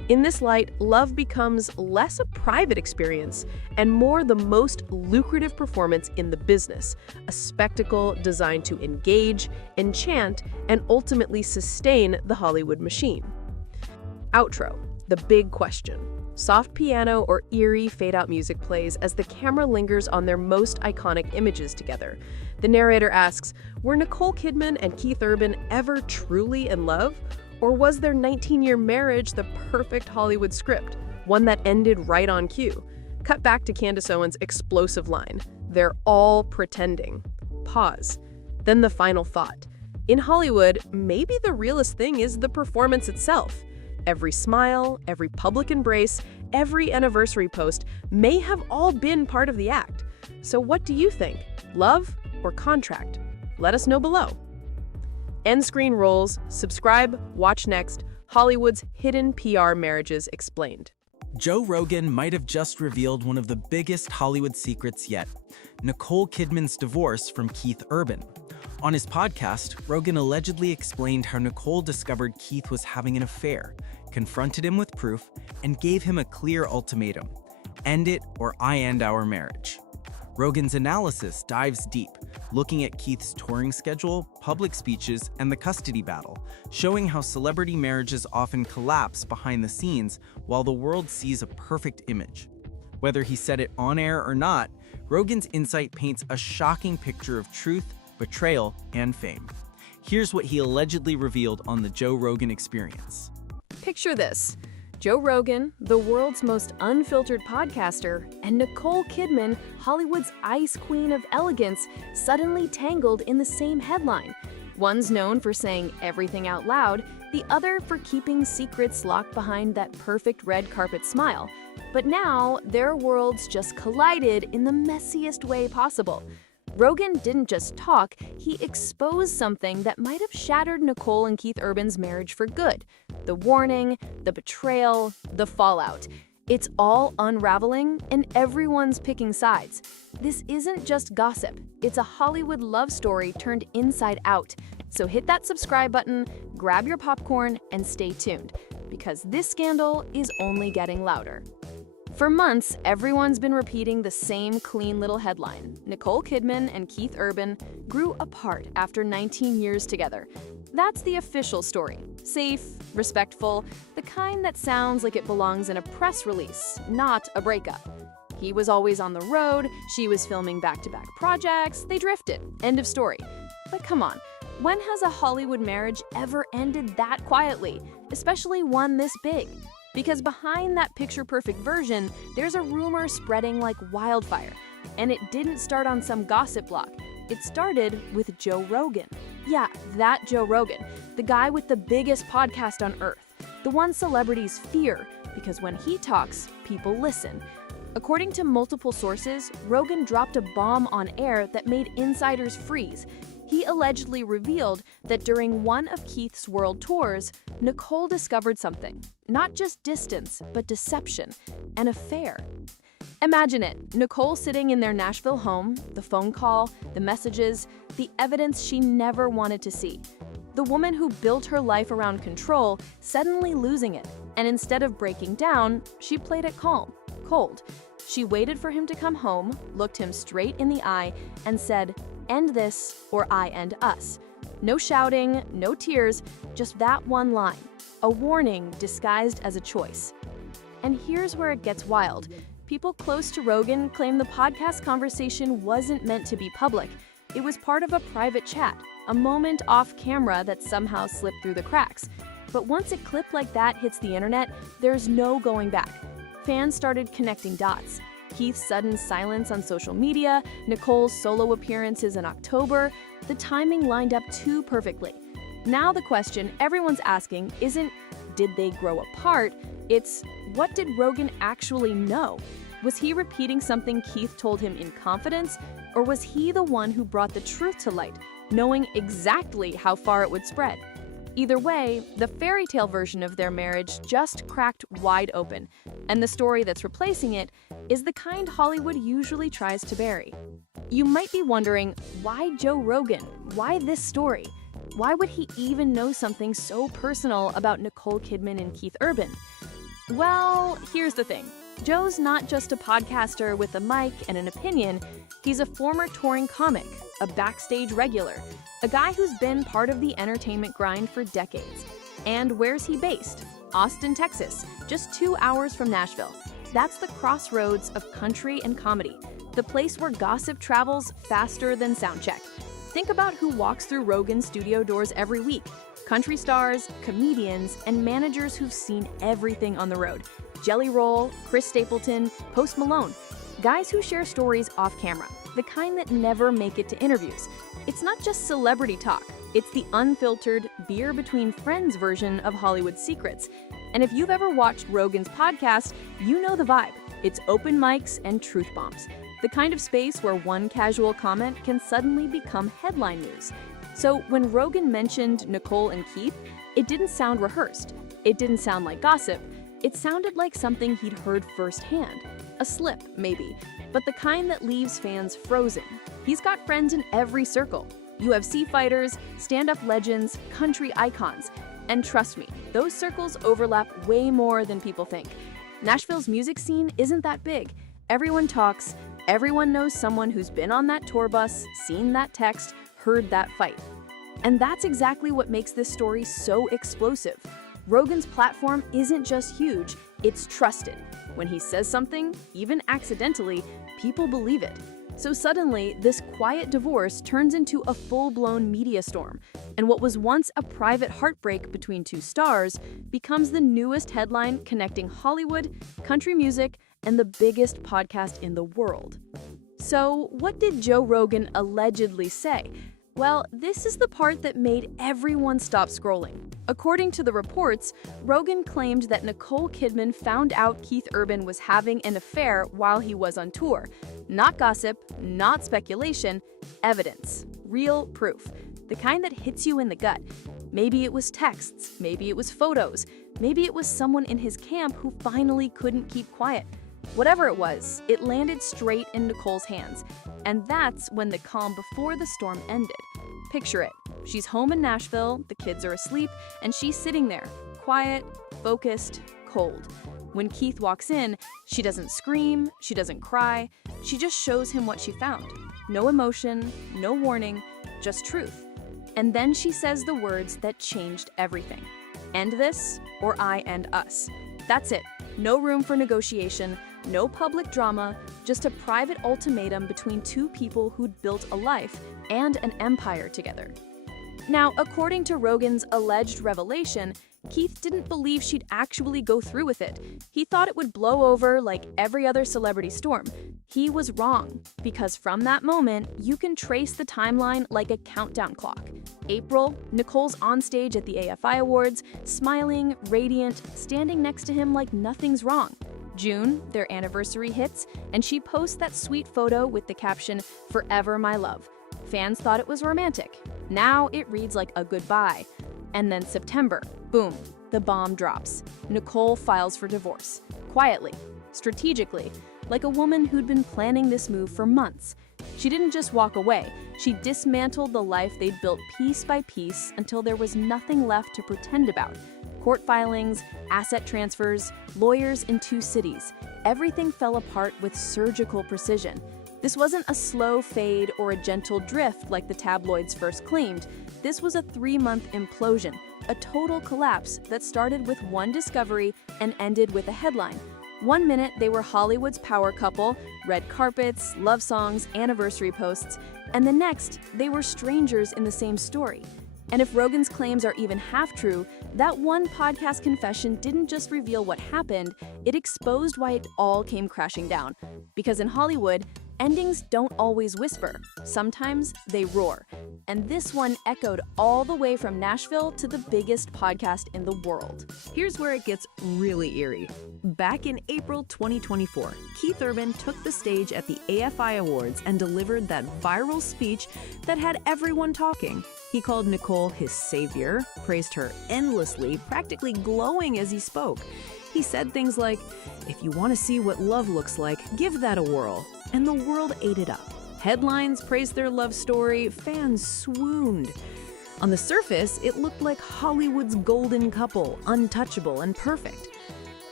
In this light, love becomes less a private experience and more the most lucrative performance in the business, a spectacle designed to engage, enchant, and ultimately sustain the Hollywood machine. Outro, the big question. Soft piano or eerie fade-out music plays as the camera lingers on their most iconic images together. The narrator asks, were Nicole Kidman and Keith Urban ever truly in love? Or was their 19-year marriage the perfect Hollywood script, one that ended right on cue? Cut back to Candace Owens' explosive line, they're all pretending. Pause. Then the final thought. In Hollywood, maybe the realest thing is the performance itself. Every smile, every public embrace, every anniversary post may have all been part of the act. So what do you think? Love or contract? Let us know below. End screen rolls. Subscribe, watch next. Hollywood's hidden PR marriages explained. Joe Rogan might have just revealed one of the biggest Hollywood secrets yet, Nicole Kidman's divorce from Keith Urban. On his podcast, Rogan allegedly explained how Nicole discovered Keith was having an affair, confronted him with proof, and gave him a clear ultimatum: end it or I end our marriage. Rogan's analysis dives deep, looking at Keith's touring schedule, public speeches, and the custody battle, showing how celebrity marriages often collapse behind the scenes while the world sees a perfect image. Whether he said it on air or not, Rogan's insight paints a shocking picture of truth, betrayal, and fame. Here's what he allegedly revealed on the Joe Rogan Experience. Picture this. Joe Rogan, the world's most unfiltered podcaster, and Nicole Kidman, Hollywood's ice queen of elegance, suddenly tangled in the same headline. One's known for saying everything out loud, the other for keeping secrets locked behind that perfect red carpet smile. But now, their worlds just collided in the messiest way possible. Rogan didn't just talk, he exposed something that might have shattered Nicole and Keith Urban's marriage for good. The warning, the betrayal, the fallout. It's all unraveling, and everyone's picking sides. This isn't just gossip, it's a Hollywood love story turned inside out. So hit that subscribe button, grab your popcorn, and stay tuned, because this scandal is only getting louder. For months, everyone's been repeating the same clean little headline. Nicole Kidman and Keith Urban grew apart after 19 years together. That's the official story. Safe, respectful, the kind that sounds like it belongs in a press release, not a breakup. He was always on the road, she was filming back-to-back projects, they drifted. End of story. But come on, when has a Hollywood marriage ever ended that quietly, especially one this big? Because behind that picture-perfect version, there's a rumor spreading like wildfire. And it didn't start on some gossip blog. It started with Joe Rogan. Yeah, that Joe Rogan, the guy with the biggest podcast on earth. The one celebrities fear, because when he talks, people listen. According to multiple sources, Rogan dropped a bomb on air that made insiders freeze. He allegedly revealed that during one of Keith's world tours, Nicole discovered something. Not just distance, but deception, an affair. Imagine it, Nicole sitting in their Nashville home, the phone call, the messages, the evidence she never wanted to see. The woman who built her life around control suddenly losing it, and instead of breaking down, she played it calm, cold. She waited for him to come home, looked him straight in the eye, and said, "End this, or I end us." No shouting, no tears, just that one line. A warning disguised as a choice. And here's where it gets wild. People close to Rogan claim the podcast conversation wasn't meant to be public. It was part of a private chat, a moment off camera that somehow slipped through the cracks. But once a clip like that hits the internet, there's no going back. Fans started connecting dots. Keith's sudden silence on social media, Nicole's solo appearances in October, the timing lined up too perfectly. Now the question everyone's asking isn't, did they grow apart? It's, what did Rogan actually know? Was he repeating something Keith told him in confidence? Or was he the one who brought the truth to light, knowing exactly how far it would spread? Either way, the fairy tale version of their marriage just cracked wide open, and the story that's replacing it is the kind Hollywood usually tries to bury. You might be wondering, why Joe Rogan? Why this story? Why would he even know something so personal about Nicole Kidman and Keith Urban? Well, here's the thing. Joe's not just a podcaster with a mic and an opinion. He's a former touring comic, a backstage regular, a guy who's been part of the entertainment grind for decades. And where's he based? Austin, Texas, just 2 hours from Nashville. That's the crossroads of country and comedy, the place where gossip travels faster than soundcheck. Think about who walks through Rogan's studio doors every week. Country stars, comedians, and managers who've seen everything on the road. Jelly Roll, Chris Stapleton, Post Malone. Guys who share stories off camera, the kind that never make it to interviews. It's not just celebrity talk. It's the unfiltered, beer between friends version of Hollywood secrets. And if you've ever watched Rogan's podcast, you know the vibe. It's open mics and truth bombs. The kind of space where one casual comment can suddenly become headline news. So when Rogan mentioned Nicole and Keith, it didn't sound rehearsed. It didn't sound like gossip. It sounded like something he'd heard firsthand. A slip, maybe, but the kind that leaves fans frozen. He's got friends in every circle. UFC fighters, stand-up legends, country icons. And trust me, those circles overlap way more than people think. Nashville's music scene isn't that big. Everyone talks, everyone knows someone who's been on that tour bus, seen that text, heard that fight. And that's exactly what makes this story so explosive. Rogan's platform isn't just huge, it's trusted. When he says something, even accidentally, people believe it. So suddenly, this quiet divorce turns into a full-blown media storm, and what was once a private heartbreak between two stars becomes the newest headline connecting Hollywood, country music, and the biggest podcast in the world. So, what did Joe Rogan allegedly say? Well, this is the part that made everyone stop scrolling. According to the reports, Rogan claimed that Nicole Kidman found out Keith Urban was having an affair while he was on tour. Not gossip, not speculation, evidence, real proof, the kind that hits you in the gut. Maybe it was texts, maybe it was photos, maybe it was someone in his camp who finally couldn't keep quiet. Whatever it was, it landed straight in Nicole's hands. And that's when the calm before the storm ended. Picture it. She's home in Nashville, the kids are asleep, and she's sitting there, quiet, focused, cold. When Keith walks in, she doesn't scream, she doesn't cry, she just shows him what she found. No emotion, no warning, just truth. And then she says the words that changed everything. End this, or I end us. That's it. No room for negotiation, no public drama, just a private ultimatum between two people who'd built a life and an empire together. Now, according to Rogan's alleged revelation, Keith didn't believe she'd actually go through with it. He thought it would blow over like every other celebrity storm. He was wrong, because from that moment, you can trace the timeline like a countdown clock. April, Nicole's on stage at the AFI Awards, smiling, radiant, standing next to him like nothing's wrong. June, their anniversary hits, and she posts that sweet photo with the caption, "Forever my love." Fans thought it was romantic. Now it reads like a goodbye. And then September, boom, the bomb drops. Nicole files for divorce. Quietly, strategically, like a woman who'd been planning this move for months. She didn't just walk away. She dismantled the life they'd built piece by piece until there was nothing left to pretend about. Court filings, asset transfers, lawyers in 2 cities. Everything fell apart with surgical precision. This wasn't a slow fade or a gentle drift like the tabloids first claimed. This was a 3-month implosion, a total collapse that started with one discovery and ended with a headline. 1 minute they were Hollywood's power couple, red carpets, love songs, anniversary posts, and the next they were strangers in the same story. And if Rogan's claims are even half true, that one podcast confession didn't just reveal what happened, it exposed why it all came crashing down. Because in Hollywood, endings don't always whisper. Sometimes they roar. And this one echoed all the way from Nashville to the biggest podcast in the world. Here's where it gets really eerie. Back in April 2024, Keith Urban took the stage at the AFI Awards and delivered that viral speech that had everyone talking. He called Nicole his savior, praised her endlessly, practically glowing as he spoke. He said things like, "If you want to see what love looks like, give that a whirl." And the world ate it up. Headlines praised their love story, fans swooned. On the surface, it looked like Hollywood's golden couple, untouchable and perfect.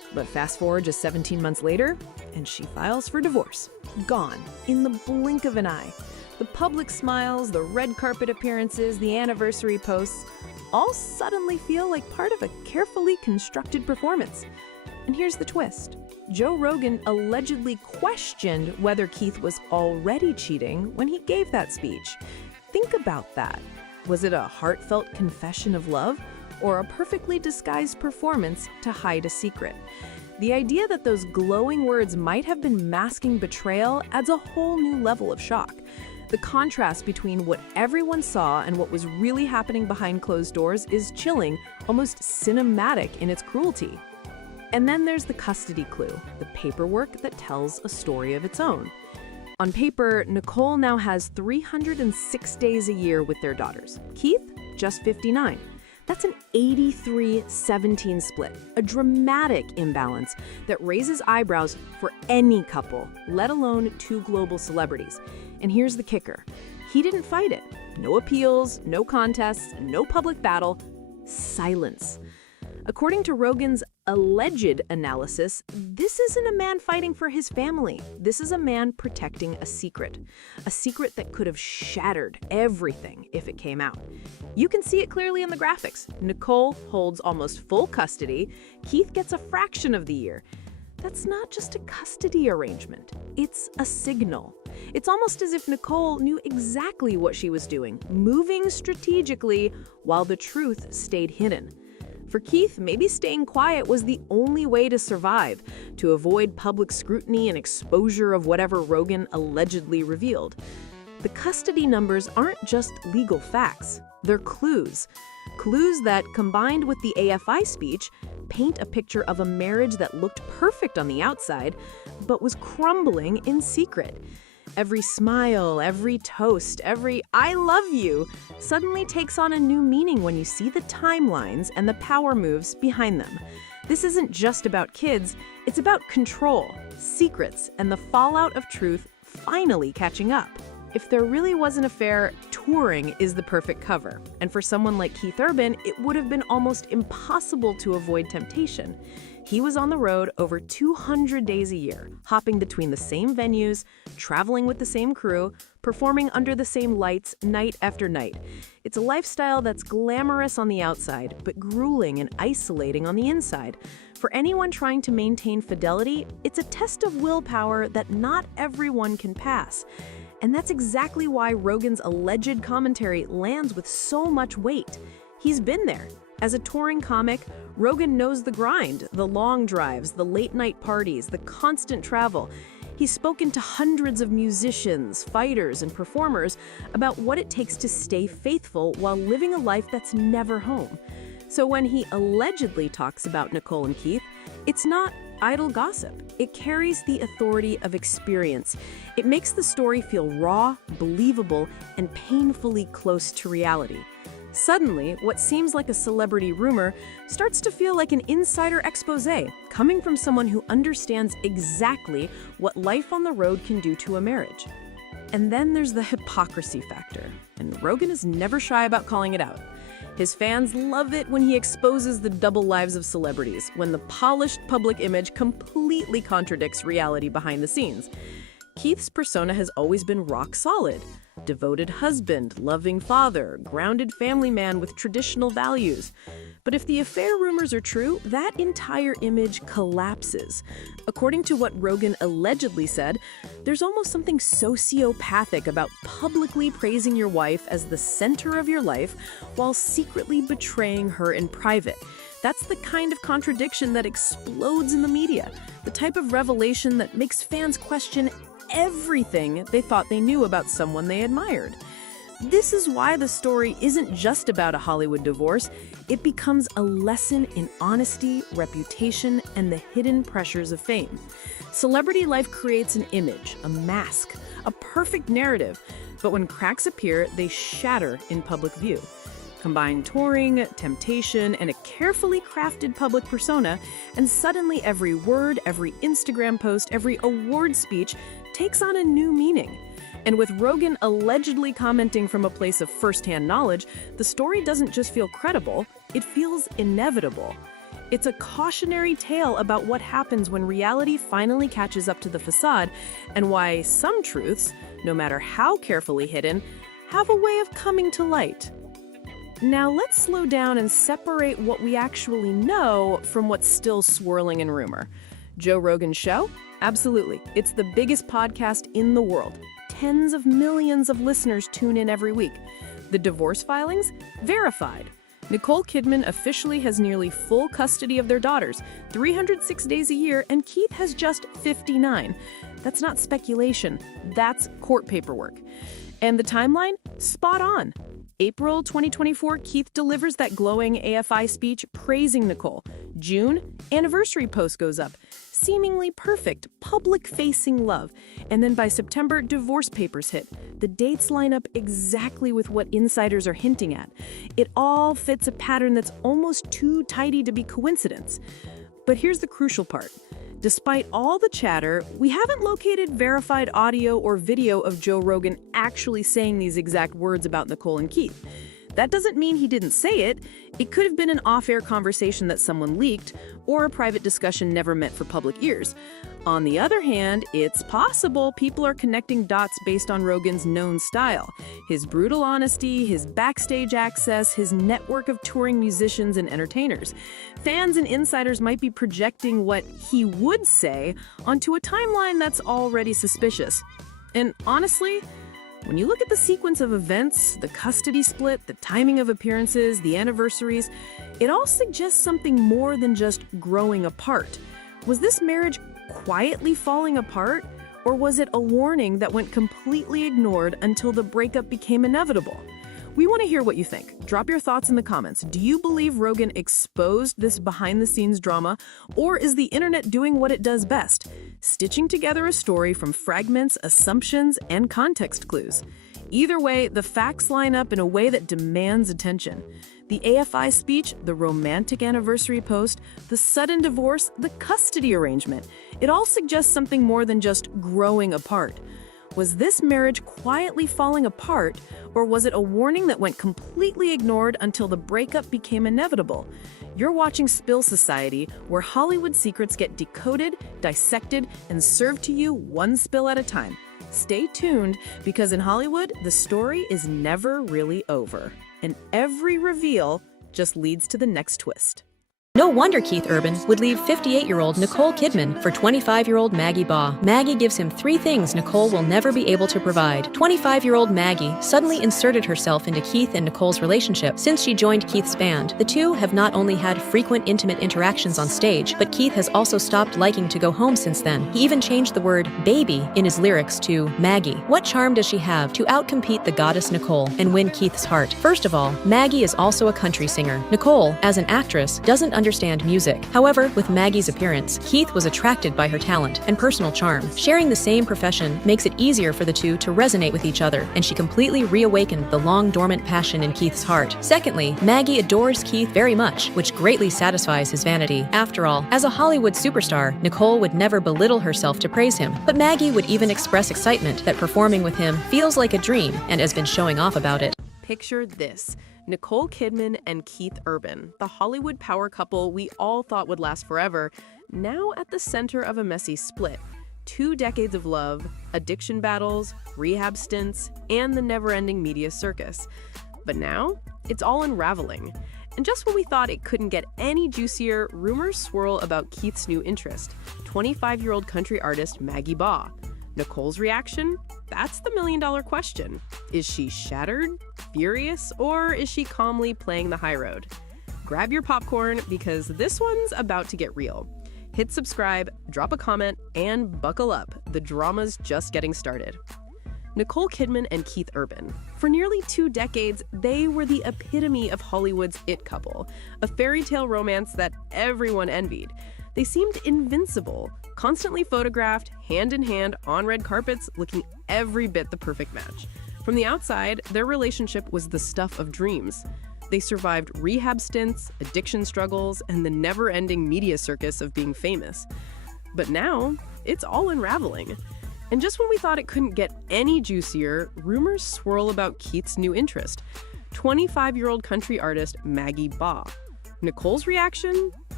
But fast forward just 17 months later, and she files for divorce. Gone in the blink of an eye. The public smiles, the red carpet appearances, the anniversary posts, all suddenly feel like part of a carefully constructed performance. And here's the twist. Joe Rogan allegedly questioned whether Keith was already cheating when he gave that speech. Think about that. Was it a heartfelt confession of love or a perfectly disguised performance to hide a secret? The idea that those glowing words might have been masking betrayal adds a whole new level of shock. The contrast between what everyone saw and what was really happening behind closed doors is chilling, almost cinematic in its cruelty. And then there's the custody clue, the paperwork that tells a story of its own. On paper, Nicole now has 306 days a year with their daughters. Keith, just 59. That's an 83-17 split, a dramatic imbalance that raises eyebrows for any couple, let alone two global celebrities. And here's the kicker. He didn't fight it. No appeals, no contests, no public battle, silence. According to Rogan's alleged analysis, this isn't a man fighting for his family. This is a man protecting a secret that could have shattered everything if it came out. You can see it clearly in the graphics. Nicole holds almost full custody. Keith gets a fraction of the year. That's not just a custody arrangement. It's a signal. It's almost as if Nicole knew exactly what she was doing, moving strategically while the truth stayed hidden. For Keith, maybe staying quiet was the only way to survive, to avoid public scrutiny and exposure of whatever Rogan allegedly revealed. The custody numbers aren't just legal facts, they're clues. Clues that, combined with the AFI speech, paint a picture of a marriage that looked perfect on the outside, but was crumbling in secret. Every smile, every toast, every "I love you" suddenly takes on a new meaning when you see the timelines and the power moves behind them. This isn't just about kids, it's about control, secrets, and the fallout of truth finally catching up. If there really was an affair, touring is the perfect cover. And for someone like Keith Urban, it would have been almost impossible to avoid temptation. He was on the road over 200 days a year, hopping between the same venues, traveling with the same crew, performing under the same lights night after night. It's a lifestyle that's glamorous on the outside, but grueling and isolating on the inside. For anyone trying to maintain fidelity, it's a test of willpower that not everyone can pass. And that's exactly why Rogan's alleged commentary lands with so much weight. He's been there. As a touring comic, Rogan knows the grind, the long drives, the late-night parties, the constant travel. He's spoken to hundreds of musicians, fighters, and performers about what it takes to stay faithful while living a life that's never home. So when he allegedly talks about Nicole and Keith, it's not idle gossip. It carries the authority of experience. It makes the story feel raw, believable, and painfully close to reality. Suddenly, what seems like a celebrity rumor starts to feel like an insider exposé, coming from someone who understands exactly what life on the road can do to a marriage. And then there's the hypocrisy factor, and Rogan is never shy about calling it out. His fans love it when he exposes the double lives of celebrities, when the polished public image completely contradicts reality behind the scenes. Keith's persona has always been rock solid. Devoted husband, loving father, grounded family man with traditional values. But if the affair rumors are true, that entire image collapses. According to what Rogan allegedly said, there's almost something sociopathic about publicly praising your wife as the center of your life while secretly betraying her in private. That's the kind of contradiction that explodes in the media, the type of revelation that makes fans question everything they thought they knew about someone they admired. This is why the story isn't just about a Hollywood divorce. It becomes a lesson in honesty, reputation, and the hidden pressures of fame. Celebrity life creates an image, a mask, a perfect narrative, but when cracks appear, they shatter in public view. Combine touring, temptation, and a carefully crafted public persona, and suddenly every word, every Instagram post, every award speech takes on a new meaning. And with Rogan allegedly commenting from a place of firsthand knowledge, the story doesn't just feel credible, it feels inevitable. It's a cautionary tale about what happens when reality finally catches up to the facade, and why some truths, no matter how carefully hidden, have a way of coming to light. Now let's slow down and separate what we actually know from what's still swirling in rumor. Joe Rogan's show? Absolutely. It's the biggest podcast in the world. Tens of millions of listeners tune in every week. The divorce filings? Verified. Nicole Kidman officially has nearly full custody of their daughters, 306 days a year, and Keith has just 59. That's not speculation, that's court paperwork. And the timeline? Spot on. April 2024, Keith delivers that glowing AFI speech praising Nicole. June, anniversary post goes up. Seemingly perfect, public-facing love. And then by September, divorce papers hit. The dates line up exactly with what insiders are hinting at. It all fits a pattern that's almost too tidy to be coincidence. But here's the crucial part. Despite all the chatter, we haven't located verified audio or video of Joe Rogan actually saying these exact words about Nicole and Keith. That doesn't mean he didn't say it. It could have been an off-air conversation that someone leaked, or a private discussion never meant for public ears. On the other hand, it's possible people are connecting dots based on Rogan's known style. His brutal honesty, his backstage access, his network of touring musicians and entertainers. Fans and insiders might be projecting what he would say onto a timeline that's already suspicious. And honestly, when you look at the sequence of events, the custody split, the timing of appearances, the anniversaries, it all suggests something more than just growing apart. Was this marriage quietly falling apart, or was it a warning that went completely ignored until the breakup became inevitable? We want to hear what you think. Drop your thoughts in the comments. Do you believe Rogan exposed this behind-the-scenes drama, or is the internet doing what it does best, stitching together a story from fragments, assumptions, and context clues? Either way, the facts line up in a way that demands attention. The AFI speech, the romantic anniversary post, the sudden divorce, the custody arrangement. It all suggests something more than just growing apart. Was this marriage quietly falling apart, or was it a warning that went completely ignored until the breakup became inevitable? You're watching Spill Society, where Hollywood secrets get decoded, dissected, and served to you one spill at a time. Stay tuned, because in Hollywood, the story is never really over, and every reveal just leads to the next twist. No wonder Keith Urban would leave 58-year-old Nicole Kidman for 25-year-old Maggie Baugh. Maggie gives him 3 things Nicole will never be able to provide. 25-year-old Maggie suddenly inserted herself into Keith and Nicole's relationship since she joined Keith's band. The two have not only had frequent intimate interactions on stage, but Keith has also stopped liking to go home since then. He even changed the word baby in his lyrics to Maggie. What charm does she have to outcompete the goddess Nicole and win Keith's heart? First of all, Maggie is also a country singer. Nicole, as an actress, doesn't understand music. However, with Maggie's appearance, Keith was attracted by her talent and personal charm. Sharing the same profession makes it easier for the two to resonate with each other, and she completely reawakened the long-dormant passion in Keith's heart. Secondly, Maggie adores Keith very much, which greatly satisfies his vanity. After all, as a Hollywood superstar, Nicole would never belittle herself to praise him, but Maggie would even express excitement that performing with him feels like a dream and has been showing off about it. Picture this. Nicole Kidman and Keith Urban, the Hollywood power couple we all thought would last forever, now at the center of a messy split. 2 decades of love, addiction battles, rehab stints, and the never-ending media circus. But now, it's all unraveling. And just when we thought it couldn't get any juicier, rumors swirl about Keith's new interest, 25-year-old country artist Maggie Baugh. Nicole's reaction? That's the million-dollar question. Is she shattered, furious, or is she calmly playing the high road? Grab your popcorn, because this one's about to get real. Hit subscribe, drop a comment, and buckle up. The drama's just getting started. Nicole Kidman and Keith Urban. For nearly 2 decades, they were the epitome of Hollywood's it couple, a fairy tale romance that everyone envied. They seemed invincible, constantly photographed, hand in hand, on red carpets, looking every bit the perfect match. From the outside, their relationship was the stuff of dreams. They survived rehab stints, addiction struggles, and the never-ending media circus of being famous. But now, it's all unraveling. And just when we thought it couldn't get any juicier, rumors swirl about Keith's new interest, 25-year-old country artist Maggie Baugh. Nicole's reaction?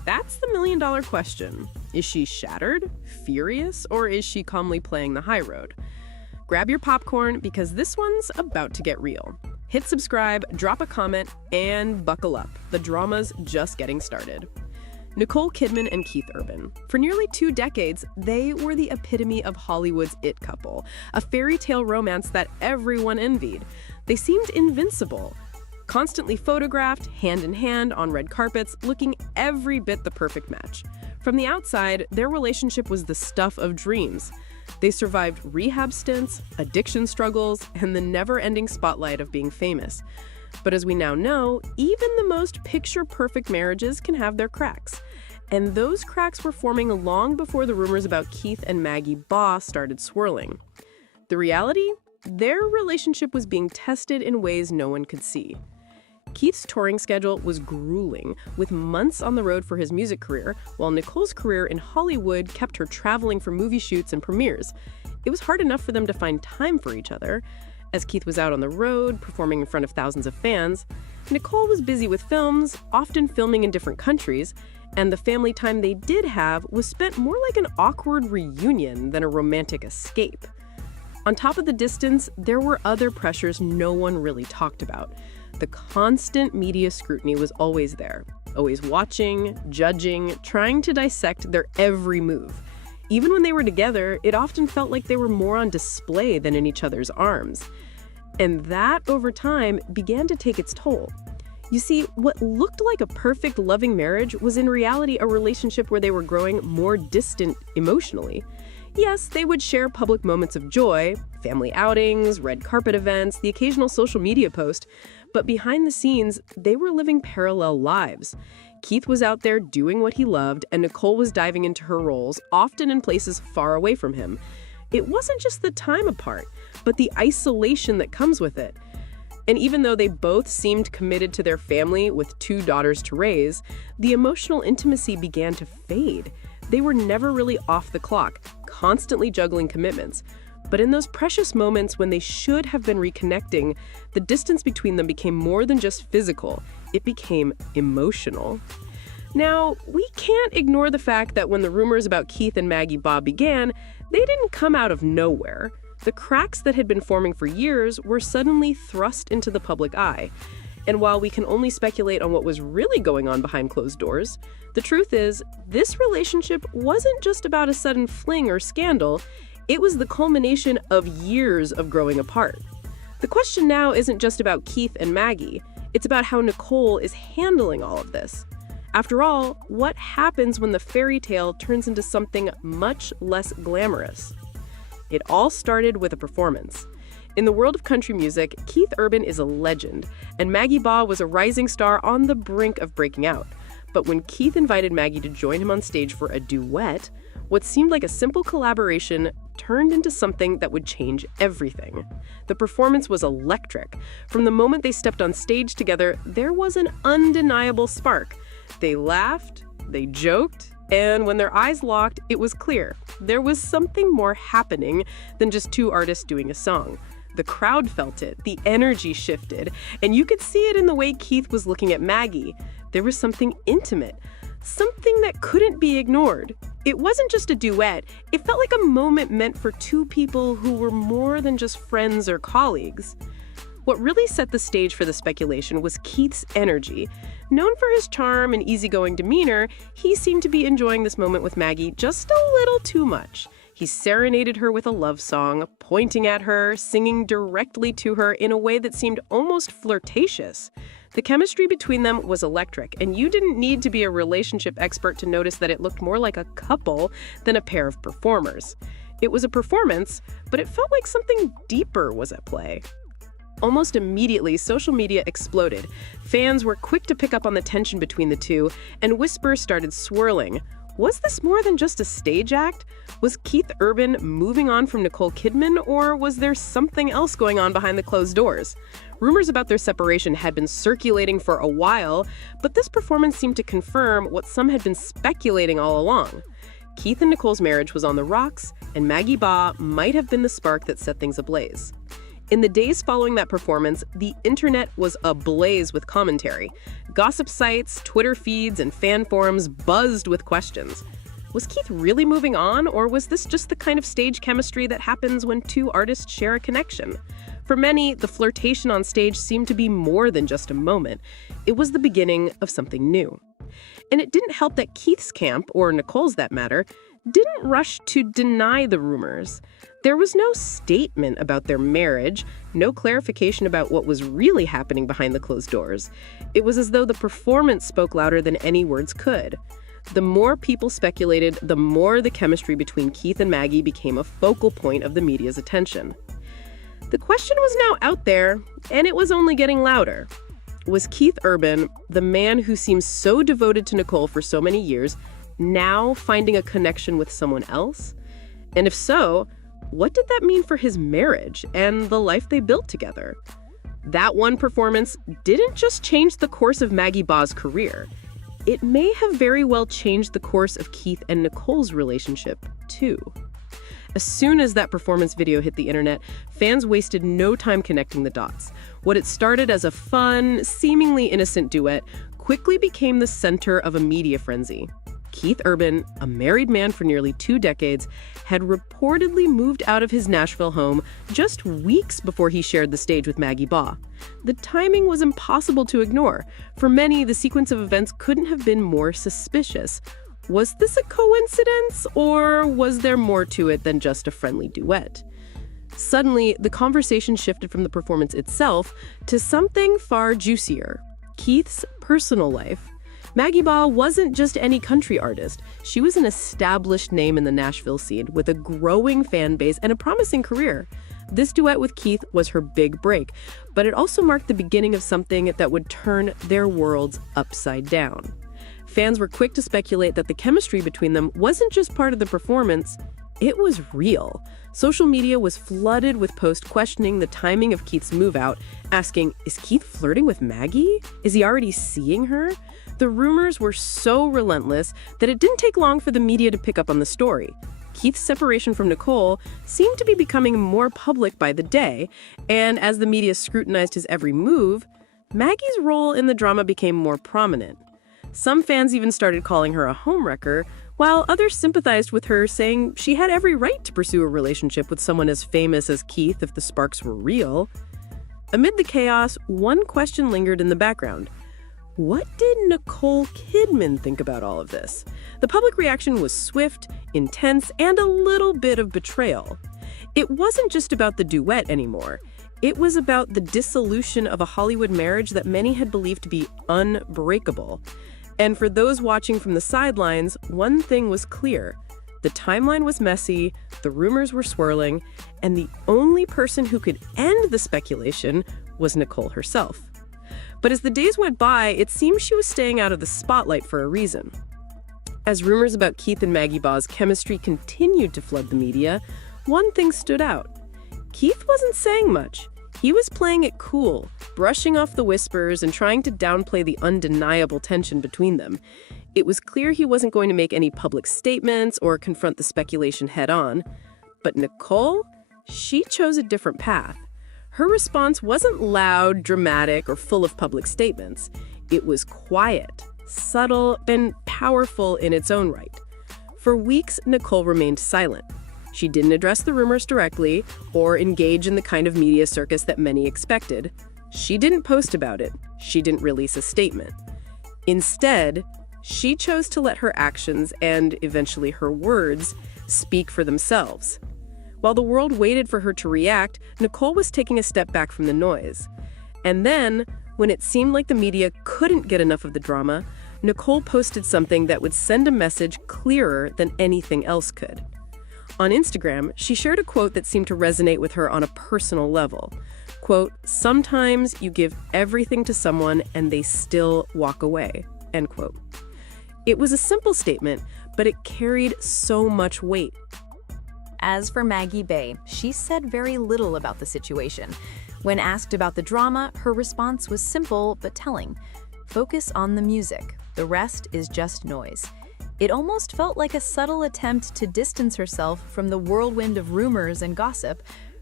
That's the million-dollar question. Is she shattered, furious, or is she calmly playing the high road? Grab your popcorn because this one's about to get real. Hit subscribe, drop a comment, and buckle up. The drama's just getting started. Nicole Kidman and Keith Urban. For nearly 2 decades, they were the epitome of Hollywood's it couple, a fairy tale romance that everyone envied. They seemed invincible, constantly photographed, hand in hand, on red carpets, looking every bit the perfect match. From the outside, their relationship was the stuff of dreams. They survived rehab stints, addiction struggles, and the never-ending spotlight of being famous. But as we now know, even the most picture-perfect marriages can have their cracks. And those cracks were forming long before the rumors about Keith and Maggie Baugh started swirling. The reality? Their relationship was being tested in ways no one could see. Keith's touring schedule was grueling, with months on the road for his music career, while Nicole's career in Hollywood kept her traveling for movie shoots and premieres. It was hard enough for them to find time for each other. As Keith was out on the road, performing in front of thousands of fans, Nicole was busy with films, often filming in different countries, and the family time they did have was spent more like an awkward reunion than a romantic escape. On top of the distance, there were other pressures no one really talked about. The constant media scrutiny was always there, always watching, judging, trying to dissect their every move. Even when they were together, it often felt like they were more on display than in each other's arms. And that, over time, began to take its toll. You see, what looked like a perfect, loving marriage was in reality a relationship where they were growing more distant emotionally. Yes, they would share public moments of joy, family outings, red carpet events, the occasional social media post, but behind the scenes, they were living parallel lives. Keith was out there doing what he loved, and Nicole was diving into her roles, often in places far away from him. It wasn't just the time apart, but the isolation that comes with it. And even though they both seemed committed to their family with 2 daughters to raise, the emotional intimacy began to fade. They were never really off the clock, constantly juggling commitments. But in those precious moments when they should have been reconnecting, the distance between them became more than just physical. It became emotional. Now, we can't ignore the fact that when the rumors about Keith and Maggie Baugh began, they didn't come out of nowhere. The cracks that had been forming for years were suddenly thrust into the public eye. And while we can only speculate on what was really going on behind closed doors, the truth is, this relationship wasn't just about a sudden fling or scandal. It was the culmination of years of growing apart. The question now isn't just about Keith and Maggie. It's about how Nicole is handling all of this. After all, what happens when the fairy tale turns into something much less glamorous? It all started with a performance. In the world of country music, Keith Urban is a legend, and Maggie Baugh was a rising star on the brink of breaking out. But when Keith invited Maggie to join him on stage for a duet, what seemed like a simple collaboration turned into something that would change everything. The performance was electric. From the moment they stepped on stage together, there was an undeniable spark. They laughed, they joked, and when their eyes locked, it was clear. There was something more happening than just 2 artists doing a song. The crowd felt it, the energy shifted, and you could see it in the way Keith was looking at Maggie. There was something intimate, something that couldn't be ignored. It wasn't just a duet, it felt like a moment meant for 2 people who were more than just friends or colleagues. What really set the stage for the speculation was Keith's energy. Known for his charm and easygoing demeanor, he seemed to be enjoying this moment with Maggie just a little too much. He serenaded her with a love song, pointing at her, singing directly to her in a way that seemed almost flirtatious. The chemistry between them was electric, and you didn't need to be a relationship expert to notice that it looked more like a couple than a pair of performers. It was a performance, but it felt like something deeper was at play. Almost immediately, social media exploded. Fans were quick to pick up on the tension between the two, and whispers started swirling. Was this more than just a stage act? Was Keith Urban moving on from Nicole Kidman, or was there something else going on behind the closed doors? Rumors about their separation had been circulating for a while, but this performance seemed to confirm what some had been speculating all along. Keith and Nicole's marriage was on the rocks, and Maggie Baugh might have been the spark that set things ablaze. In the days following that performance, the internet was ablaze with commentary. Gossip sites, Twitter feeds, and fan forums buzzed with questions. Was Keith really moving on, or was this just the kind of stage chemistry that happens when two artists share a connection? For many, the flirtation on stage seemed to be more than just a moment. It was the beginning of something new. And it didn't help that Keith's camp, or Nicole's that matter, didn't rush to deny the rumors. There was no statement about their marriage, no clarification about what was really happening behind the closed doors. It was as though the performance spoke louder than any words could. The more people speculated, the more the chemistry between Keith and Maggie became a focal point of the media's attention. The question was now out there, and it was only getting louder. Was Keith Urban, the man who seems so devoted to Nicole for so many years, now finding a connection with someone else? And if so, what did that mean for his marriage and the life they built together? That one performance didn't just change the course of Maggie Baugh's career. It may have very well changed the course of Keith and Nicole's relationship, too. As soon as that performance video hit the internet, fans wasted no time connecting the dots. What had started as a fun, seemingly innocent duet quickly became the center of a media frenzy. Keith Urban, a married man for nearly 2 decades, had reportedly moved out of his Nashville home just weeks before he shared the stage with Maggie Baugh. The timing was impossible to ignore. For many, the sequence of events couldn't have been more suspicious. Was this a coincidence, or was there more to it than just a friendly duet? Suddenly, the conversation shifted from the performance itself to something far juicier: Keith's personal life. Maggie Baugh wasn't just any country artist. She was an established name in the Nashville scene with a growing fan base and a promising career. This duet with Keith was her big break, but it also marked the beginning of something that would turn their worlds upside down. Fans were quick to speculate that the chemistry between them wasn't just part of the performance, it was real. Social media was flooded with posts questioning the timing of Keith's move out, asking, is Keith flirting with Maggie? Is he already seeing her? The rumors were so relentless that it didn't take long for the media to pick up on the story. Keith's separation from Nicole seemed to be becoming more public by the day, and as the media scrutinized his every move, Maggie's role in the drama became more prominent. Some fans even started calling her a homewrecker, while others sympathized with her, saying she had every right to pursue a relationship with someone as famous as Keith if the sparks were real. Amid the chaos, one question lingered in the background. What did Nicole Kidman think about all of this? The public reaction was swift, intense, and a little bit of betrayal. It wasn't just about the duet anymore. It was about the dissolution of a Hollywood marriage that many had believed to be unbreakable. And for those watching from the sidelines, one thing was clear. The timeline was messy, the rumors were swirling, and the only person who could end the speculation was Nicole herself. But as the days went by, it seemed she was staying out of the spotlight for a reason. As rumors about Keith and Maggie Baugh's chemistry continued to flood the media, one thing stood out. Keith wasn't saying much. He was playing it cool, brushing off the whispers and trying to downplay the undeniable tension between them. It was clear he wasn't going to make any public statements or confront the speculation head-on. But Nicole? She chose a different path. Her response wasn't loud, dramatic, or full of public statements. It was quiet, subtle, and powerful in its own right. For weeks, Nicole remained silent. She didn't address the rumors directly or engage in the kind of media circus that many expected. She didn't post about it. She didn't release a statement. Instead, she chose to let her actions and eventually her words speak for themselves. While the world waited for her to react, Nicole was taking a step back from the noise. And then, when it seemed like the media couldn't get enough of the drama, Nicole posted something that would send a message clearer than anything else could. On Instagram, she shared a quote that seemed to resonate with her on a personal level. Quote, "Sometimes you give everything to someone and they still walk away." End quote. It was a simple statement, but it carried so much weight. As for Maggie Baugh, she said very little about the situation. When asked about the drama, her response was simple but telling. Focus on the music. The rest is just noise. It almost felt like a subtle attempt to distance herself from the whirlwind of rumors and gossip.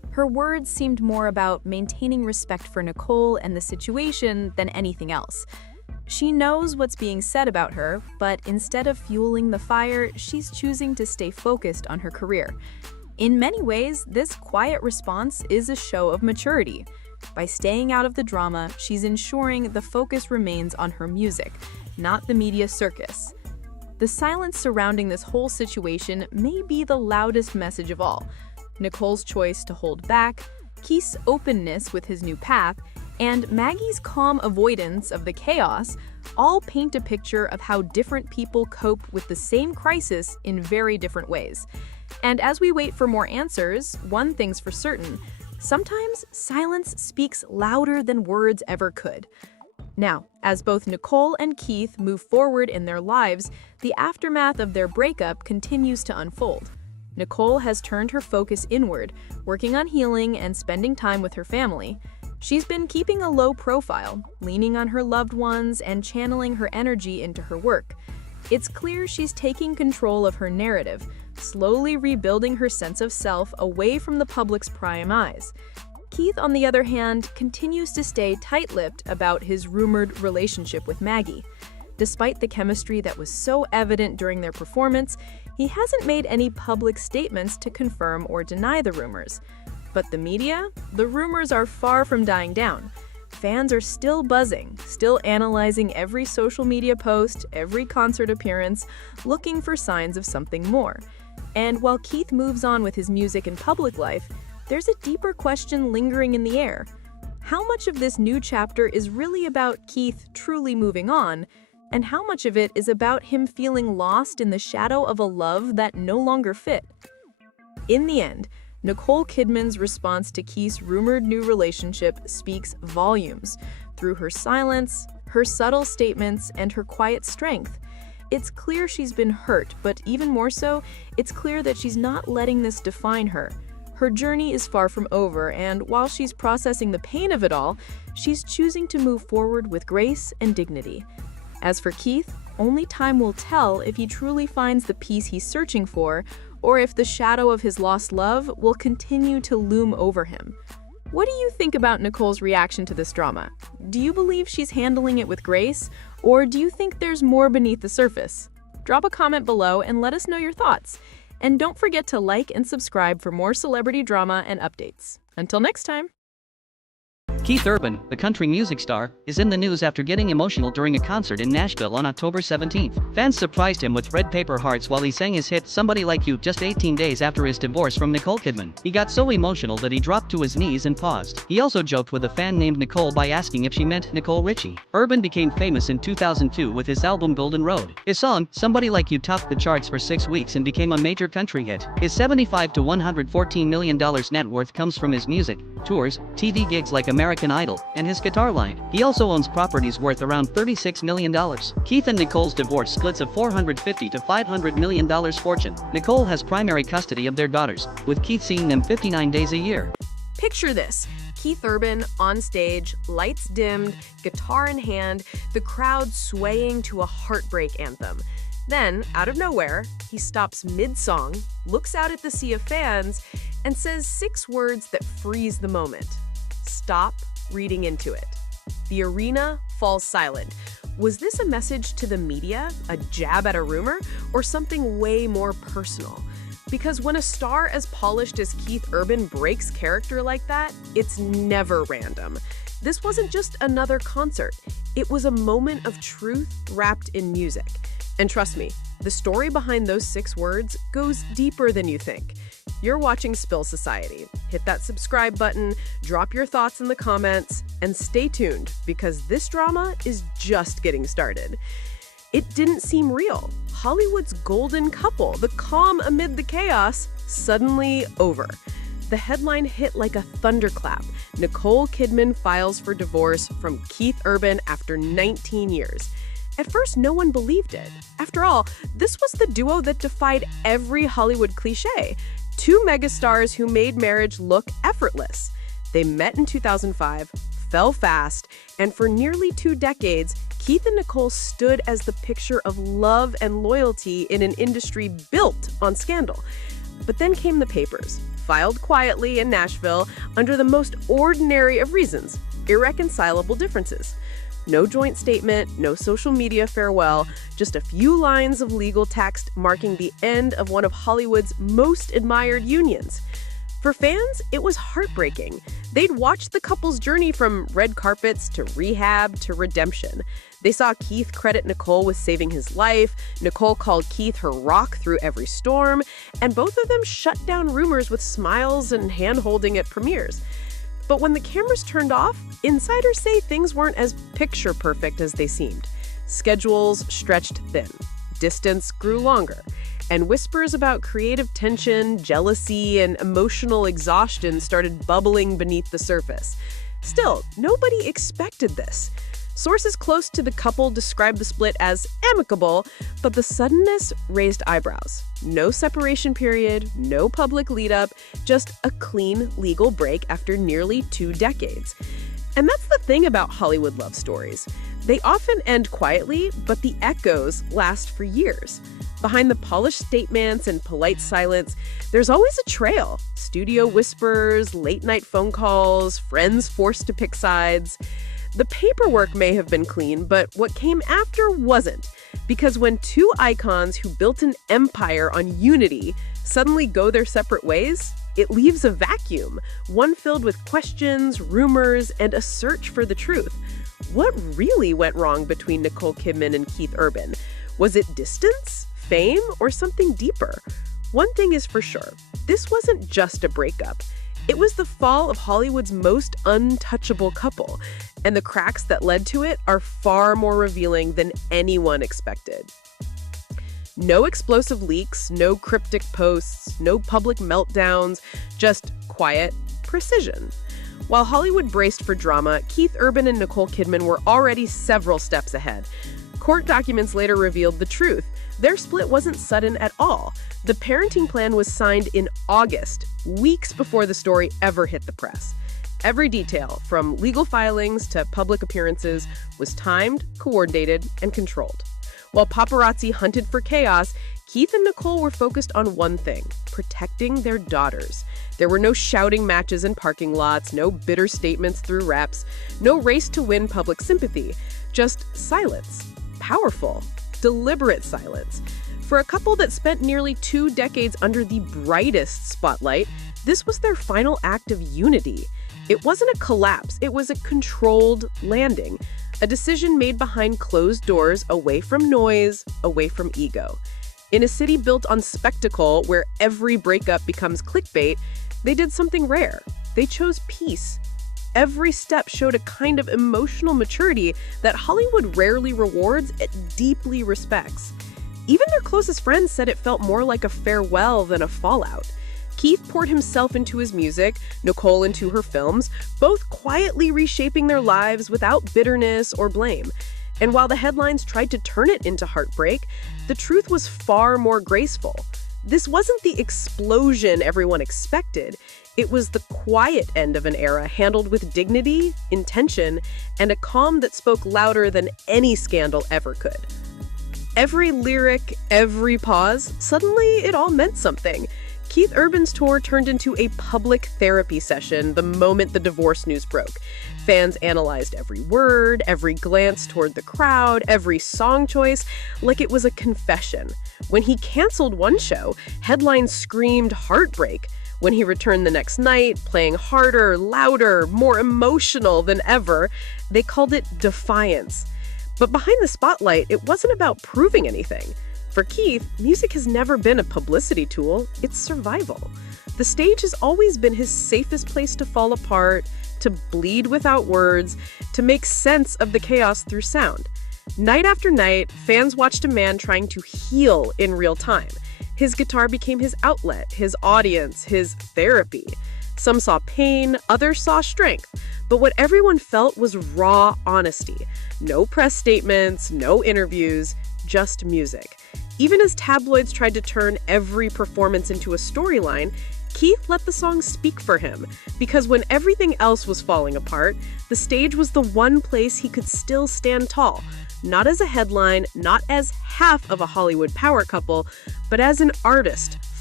Her words seemed more about maintaining respect for Nicole and the situation than anything else. She knows what's being said about her, but instead of fueling the fire, she's choosing to stay focused on her career. In many ways, this quiet response is a show of maturity. By staying out of the drama, she's ensuring the focus remains on her music, not the media circus. The silence surrounding this whole situation may be the loudest message of all. Nicole's choice to hold back, Keith's openness with his new path, and Maggie's calm avoidance of the chaos all paint a picture of how different people cope with the same crisis in very different ways. And as we wait for more answers, one thing's for certain: sometimes silence speaks louder than words ever could. Now, as both Nicole and Keith move forward in their lives, the aftermath of their breakup continues to unfold. Nicole has turned her focus inward, working on healing and spending time with her family. She's been keeping a low profile, leaning on her loved ones and channeling her energy into her work. It's clear she's taking control of her narrative, slowly rebuilding her sense of self away from the public's prying eyes. Keith, on the other hand, continues to stay tight-lipped about his rumored relationship with Maggie. Despite the chemistry that was so evident during their performance, he hasn't made any public statements to confirm or deny the rumors. But the media? The rumors are far from dying down. Fans are still buzzing, still analyzing every social media post, every concert appearance, looking for signs of something more. And while Keith moves on with his music and public life, there's a deeper question lingering in the air. How much of this new chapter is really about Keith truly moving on, and how much of it is about him feeling lost in the shadow of a love that no longer fit? In the end, Nicole Kidman's response to Keith's rumored new relationship speaks volumes. Through her silence, her subtle statements, and her quiet strength, it's clear she's been hurt, but even more so, it's clear that she's not letting this define her. Her journey is far from over, and while she's processing the pain of it all, she's choosing to move forward with grace and dignity. As for Keith, only time will tell if he truly finds the peace he's searching for, or if the shadow of his lost love will continue to loom over him. What do you think about Nicole's reaction to this drama? Do you believe she's handling it with grace, or do you think there's more beneath the surface? Drop a comment below and let us know your thoughts. And don't forget to like and subscribe for more celebrity drama and updates. Until next time. Keith Urban, the country music star, is in the news after getting emotional during a concert in Nashville on October 17th. Fans surprised him with red paper hearts while he sang his hit Somebody Like You just 18 days after his divorce from Nicole Kidman. He got so emotional that he dropped to his knees and paused. He also joked with a fan named Nicole by asking if she meant Nicole Richie. Urban became famous in 2002 with his album Golden Road. His song, Somebody Like You, topped the charts for 6 weeks and became a major country hit. His $75 to $114 million net worth comes from his music, tours, TV gigs like American Idol, and his guitar line. He also owns properties worth around $36 million. Keith and Nicole's divorce splits a $450 to $500 million fortune. Nicole has primary custody of their daughters, with Keith seeing them 59 days a year. Picture this: Keith Urban on stage, lights dimmed, guitar in hand, the crowd swaying to a heartbreak anthem. Then, out of nowhere, he stops mid-song, looks out at the sea of fans, and says 6 words that freeze the moment. Stop reading into it. The arena falls silent. Was this a message to the media, a jab at a rumor, or something way more personal? Because when a star as polished as Keith Urban breaks character like that, it's never random. This wasn't just another concert. It was a moment of truth wrapped in music. And trust me, the story behind those 6 words goes deeper than you think. You're watching Spill Society. Hit that subscribe button, drop your thoughts in the comments, and stay tuned because this drama is just getting started. It didn't seem real. Hollywood's golden couple, the calm amid the chaos, suddenly over. The headline hit like a thunderclap. Nicole Kidman files for divorce from Keith Urban after 19 years. At first, no one believed it. After all, this was the duo that defied every Hollywood cliché. 2 megastars who made marriage look effortless. They met in 2005, fell fast, and for nearly 2 decades, Keith and Nicole stood as the picture of love and loyalty in an industry built on scandal. But then came the papers. filed quietly in Nashville under the most ordinary of reasons, irreconcilable differences. No joint statement, no social media farewell, just a few lines of legal text marking the end of one of Hollywood's most admired unions. For fans, it was heartbreaking. They'd watched the couple's journey from red carpets to rehab to redemption. They saw Keith credit Nicole with saving his life, Nicole called Keith her rock through every storm, and both of them shut down rumors with smiles and hand-holding at premieres. But when the cameras turned off, insiders say things weren't as picture-perfect as they seemed. Schedules stretched thin, distance grew longer, and whispers about creative tension, jealousy, and emotional exhaustion started bubbling beneath the surface. Still, nobody expected this. Sources close to the couple described the split as amicable, but the suddenness raised eyebrows. No separation period, no public lead-up, just a clean legal break after nearly 2 decades. And that's the thing about Hollywood love stories. They often end quietly, but the echoes last for years. Behind the polished statements and polite silence, there's always a trail. Studio whispers, late-night phone calls, friends forced to pick sides. The paperwork may have been clean, but what came after wasn't. Because when two icons who built an empire on unity suddenly go their separate ways, it leaves a vacuum, one filled with questions, rumors, and a search for the truth. What really went wrong between Nicole Kidman and Keith Urban? Was it distance, fame, or something deeper? One thing is for sure, this wasn't just a breakup. It was the fall of Hollywood's most untouchable couple, and the cracks that led to it are far more revealing than anyone expected. No explosive leaks, no cryptic posts, no public meltdowns, just quiet precision. While Hollywood braced for drama, Keith Urban and Nicole Kidman were already several steps ahead. Court documents later revealed the truth. Their split wasn't sudden at all. The parenting plan was signed in August, weeks before the story ever hit the press. Every detail, from legal filings to public appearances, was timed, coordinated, and controlled. While paparazzi hunted for chaos, Keith and Nicole were focused on one thing: protecting their daughters. There were no shouting matches in parking lots, no bitter statements through reps, no race to win public sympathy, just silence. Powerful, deliberate silence. For a couple that spent nearly 2 decades under the brightest spotlight, this was their final act of unity. It wasn't a collapse, it was a controlled landing, a decision made behind closed doors, away from noise, away from ego. In a city built on spectacle, where every breakup becomes clickbait, they did something rare. They chose peace. Every step showed a kind of emotional maturity that Hollywood rarely rewards, it deeply respects. Even their closest friends said it felt more like a farewell than a fallout. Keith poured himself into his music, Nicole into her films, both quietly reshaping their lives without bitterness or blame. And while the headlines tried to turn it into heartbreak, the truth was far more graceful. This wasn't the explosion everyone expected. It was the quiet end of an era handled with dignity, intention, and a calm that spoke louder than any scandal ever could. Every lyric, every pause, suddenly it all meant something. Keith Urban's tour turned into a public therapy session the moment the divorce news broke. Fans analyzed every word, every glance toward the crowd, every song choice, like it was a confession. When he canceled one show, headlines screamed heartbreak. When he returned the next night, playing harder, louder, more emotional than ever, they called it defiance. But behind the spotlight, it wasn't about proving anything. For Keith, music has never been a publicity tool, it's survival. The stage has always been his safest place to fall apart, to bleed without words, to make sense of the chaos through sound. Night after night, fans watched a man trying to heal in real time. His guitar became his outlet, his audience, his therapy. Some saw pain, others saw strength. But what everyone felt was raw honesty. No press statements, no interviews, just music. Even as tabloids tried to turn every performance into a storyline, Keith let the song speak for him, because when everything else was falling apart, the stage was the one place he could still stand tall, not as a headline, not as half of a Hollywood power couple, but as an artist,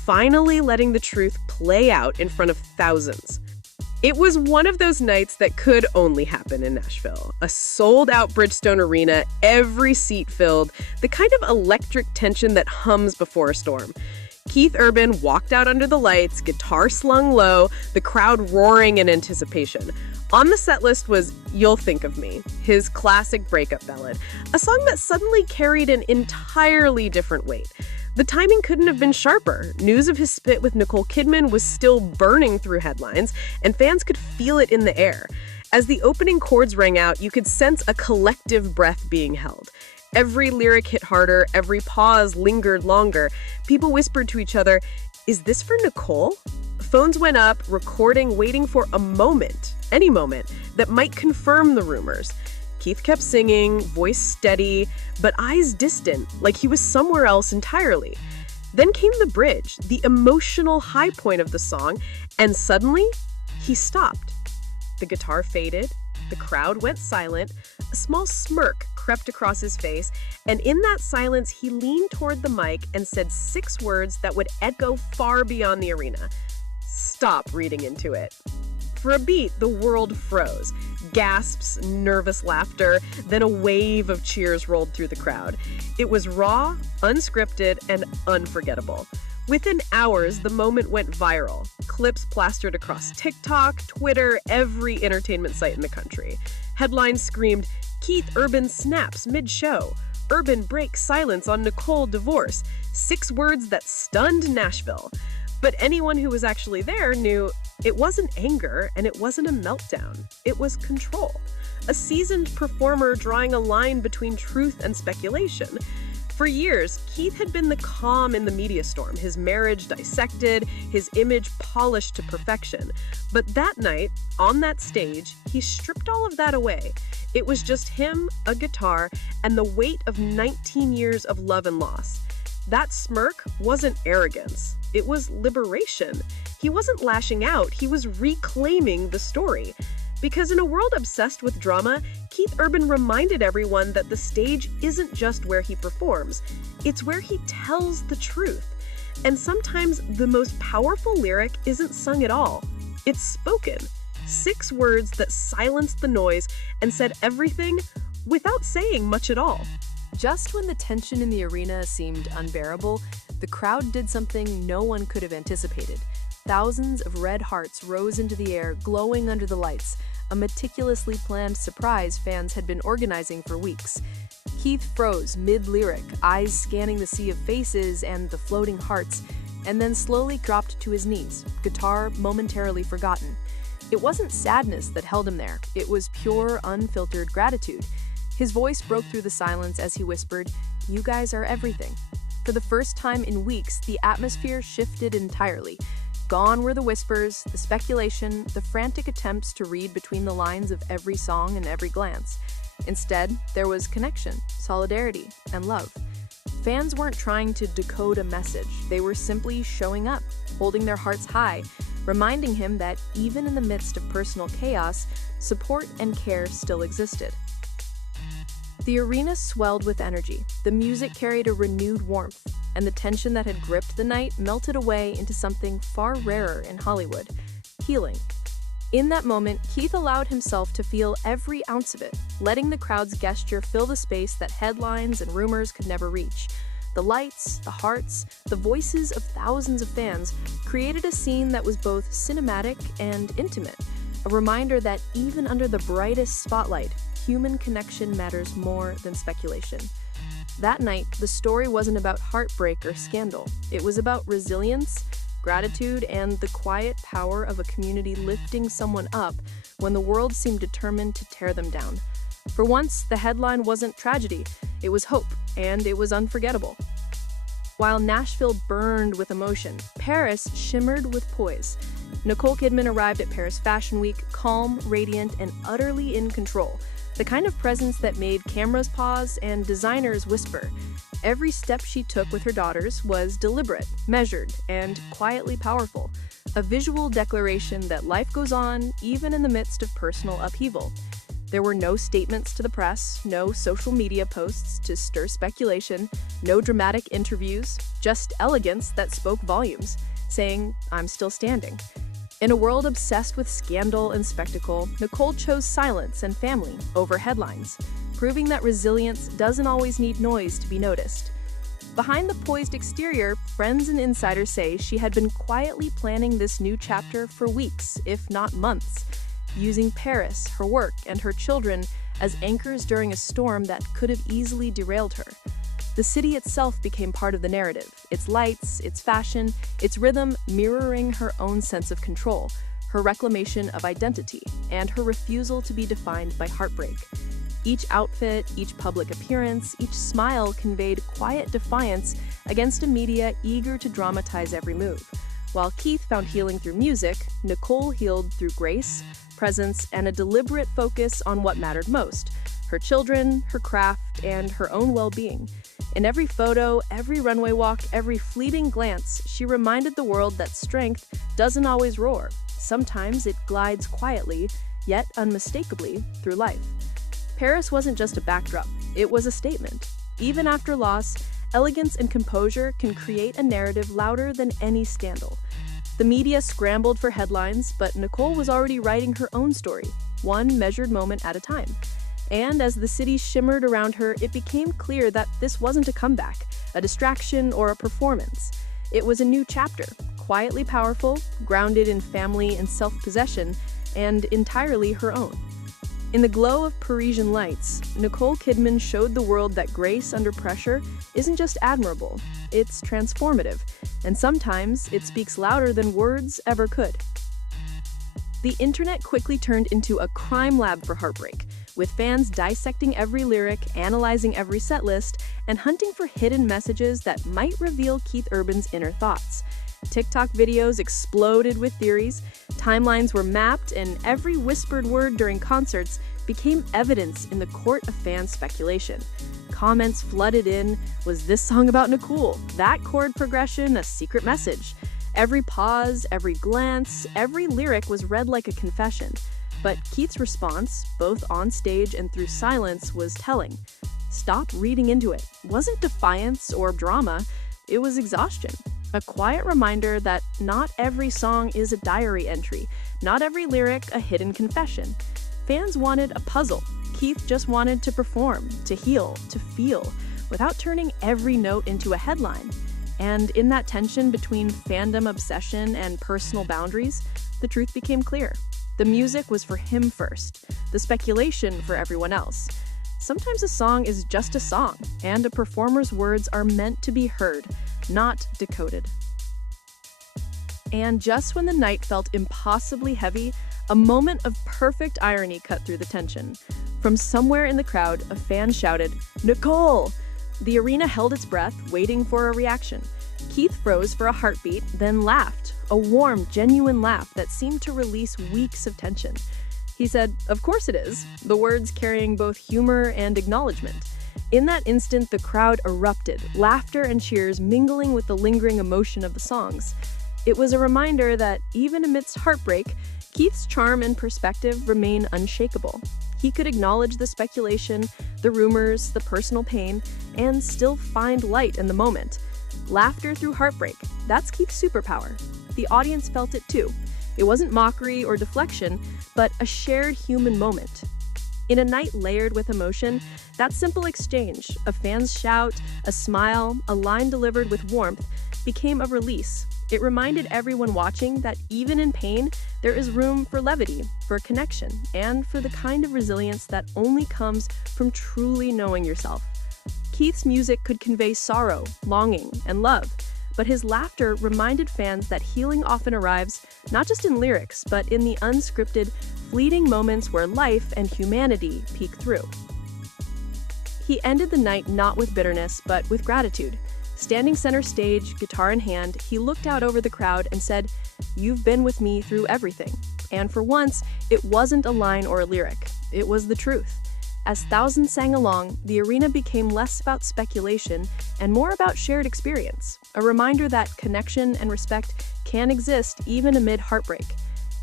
finally letting the truth play out in front of thousands. It was one of those nights that could only happen in Nashville. A sold-out Bridgestone Arena, every seat filled, the kind of electric tension that hums before a storm. Keith Urban walked out under the lights, guitar slung low, the crowd roaring in anticipation. On the set list was You'll Think of Me, his classic breakup ballad, a song that suddenly carried an entirely different weight. The timing couldn't have been sharper. News of his split with Nicole Kidman was still burning through headlines, and fans could feel it in the air. As the opening chords rang out, you could sense a collective breath being held. Every lyric hit harder, every pause lingered longer. People whispered to each other, "Is this for Nicole?" Phones went up, recording, waiting for a moment, any moment, that might confirm the rumors. Keith kept singing, voice steady, but eyes distant, like he was somewhere else entirely. Then came the bridge, the emotional high point of the song, and suddenly, he stopped. The guitar faded, the crowd went silent, a small smirk crept across his face, and in that silence, he leaned toward the mic and said 6 words that would echo far beyond the arena. Stop reading into it. For a beat, the world froze. Gasps, nervous laughter, then a wave of cheers rolled through the crowd. It was raw, unscripted, and unforgettable. Within hours, the moment went viral. Clips plastered across TikTok, Twitter, every entertainment site in the country. Headlines screamed, "Keith Urban snaps mid-show. Urban breaks silence on Nicole divorce." 6 words that stunned Nashville. But anyone who was actually there knew it wasn't anger and it wasn't a meltdown. It was control. A seasoned performer drawing a line between truth and speculation. For years, Keith had been the calm in the media storm, his marriage dissected, his image polished to perfection. But that night, on that stage, he stripped all of that away. It was just him, a guitar, and the weight of 19 years of love and loss. That smirk wasn't arrogance. It was liberation. He wasn't lashing out, he was reclaiming the story. Because in a world obsessed with drama, Keith Urban reminded everyone that the stage isn't just where he performs, it's where he tells the truth. And sometimes the most powerful lyric isn't sung at all, it's spoken. 6 words that silenced the noise and said everything without saying much at all. Just when the tension in the arena seemed unbearable, the crowd did something no one could have anticipated. Thousands of red hearts rose into the air, glowing under the lights, a meticulously planned surprise fans had been organizing for weeks. Keith froze mid-lyric, eyes scanning the sea of faces and the floating hearts, and then slowly dropped to his knees, guitar momentarily forgotten. It wasn't sadness that held him there, it was pure, unfiltered gratitude. His voice broke through the silence as he whispered, "You guys are everything." For the first time in weeks, the atmosphere shifted entirely. Gone were the whispers, the speculation, the frantic attempts to read between the lines of every song and every glance. Instead, there was connection, solidarity, and love. Fans weren't trying to decode a message, they were simply showing up, holding their hearts high, reminding him that even in the midst of personal chaos, support and care still existed. The arena swelled with energy, the music carried a renewed warmth, and the tension that had gripped the night melted away into something far rarer in Hollywood: healing. In that moment, Keith allowed himself to feel every ounce of it, letting the crowd's gesture fill the space that headlines and rumors could never reach. The lights, the hearts, the voices of thousands of fans created a scene that was both cinematic and intimate, a reminder that even under the brightest spotlight, human connection matters more than speculation. That night, the story wasn't about heartbreak or scandal. It was about resilience, gratitude, and the quiet power of a community lifting someone up when the world seemed determined to tear them down. For once, the headline wasn't tragedy, it was hope, and it was unforgettable. While Nashville burned with emotion, Paris shimmered with poise. Nicole Kidman arrived at Paris Fashion Week, calm, radiant, and utterly in control. The kind of presence that made cameras pause and designers whisper. Every step she took with her daughters was deliberate, measured, and quietly powerful. A visual declaration that life goes on even in the midst of personal upheaval. There were no statements to the press, no social media posts to stir speculation, no dramatic interviews, just elegance that spoke volumes, saying, "I'm still standing." In a world obsessed with scandal and spectacle, Nicole chose silence and family over headlines, proving that resilience doesn't always need noise to be noticed. Behind the poised exterior, friends and insiders say she had been quietly planning this new chapter for weeks, if not months, using Paris, her work, and her children as anchors during a storm that could have easily derailed her. The city itself became part of the narrative, its lights, its fashion, its rhythm mirroring her own sense of control, her reclamation of identity, and her refusal to be defined by heartbreak. Each outfit, each public appearance, each smile conveyed quiet defiance against a media eager to dramatize every move. While Keith found healing through music, Nicole healed through grace, presence, and a deliberate focus on what mattered most: her children, her craft, and her own well-being. In every photo, every runway walk, every fleeting glance, she reminded the world that strength doesn't always roar. Sometimes it glides quietly, yet unmistakably, through life. Paris wasn't just a backdrop, it was a statement. Even after loss, elegance and composure can create a narrative louder than any scandal. The media scrambled for headlines, but Nicole was already writing her own story, one measured moment at a time. And as the city shimmered around her, it became clear that this wasn't a comeback, a distraction, or a performance. It was a new chapter, quietly powerful, grounded in family and self-possession, and entirely her own. In the glow of Parisian lights, Nicole Kidman showed the world that grace under pressure isn't just admirable, it's transformative, and sometimes it speaks louder than words ever could. The internet quickly turned into a crime lab for heartbreak, with fans dissecting every lyric, analyzing every setlist, and hunting for hidden messages that might reveal Keith Urban's inner thoughts. TikTok videos exploded with theories, timelines were mapped, and every whispered word during concerts became evidence in the court of fan speculation. Comments flooded in: was this song about Nicole? That chord progression a secret message? Every pause, every glance, every lyric was read like a confession. But Keith's response, both on stage and through silence, was telling. Stop reading into it. It wasn't defiance or drama, it was exhaustion. A quiet reminder that not every song is a diary entry, not every lyric a hidden confession. Fans wanted a puzzle. Keith just wanted to perform, to heal, to feel, without turning every note into a headline. And in that tension between fandom obsession and personal boundaries, the truth became clear. The music was for him first, the speculation for everyone else. Sometimes a song is just a song, and a performer's words are meant to be heard, not decoded. And just when the night felt impossibly heavy, a moment of perfect irony cut through the tension. From somewhere in the crowd, a fan shouted, "Nicole!" The arena held its breath, waiting for a reaction. Keith froze for a heartbeat, then laughed, a warm, genuine laugh that seemed to release weeks of tension. He said, "Of course it is," the words carrying both humor and acknowledgement. In that instant, the crowd erupted, laughter and cheers mingling with the lingering emotion of the songs. It was a reminder that, even amidst heartbreak, Keith's charm and perspective remain unshakable. He could acknowledge the speculation, the rumors, the personal pain, and still find light in the moment. Laughter through heartbreak, that's Keith's superpower. The audience felt it too. It wasn't mockery or deflection, but a shared human moment. In a night layered with emotion, that simple exchange, a fan's shout, a smile, a line delivered with warmth, became a release. It reminded everyone watching that even in pain, there is room for levity, for connection, and for the kind of resilience that only comes from truly knowing yourself. Keith's music could convey sorrow, longing, and love, but his laughter reminded fans that healing often arrives not just in lyrics, but in the unscripted, fleeting moments where life and humanity peek through. He ended the night not with bitterness, but with gratitude. Standing center stage, guitar in hand, he looked out over the crowd and said, "You've been with me through everything." And for once, it wasn't a line or a lyric. It was the truth. As thousands sang along, the arena became less about speculation and more about shared experience, a reminder that connection and respect can exist even amid heartbreak.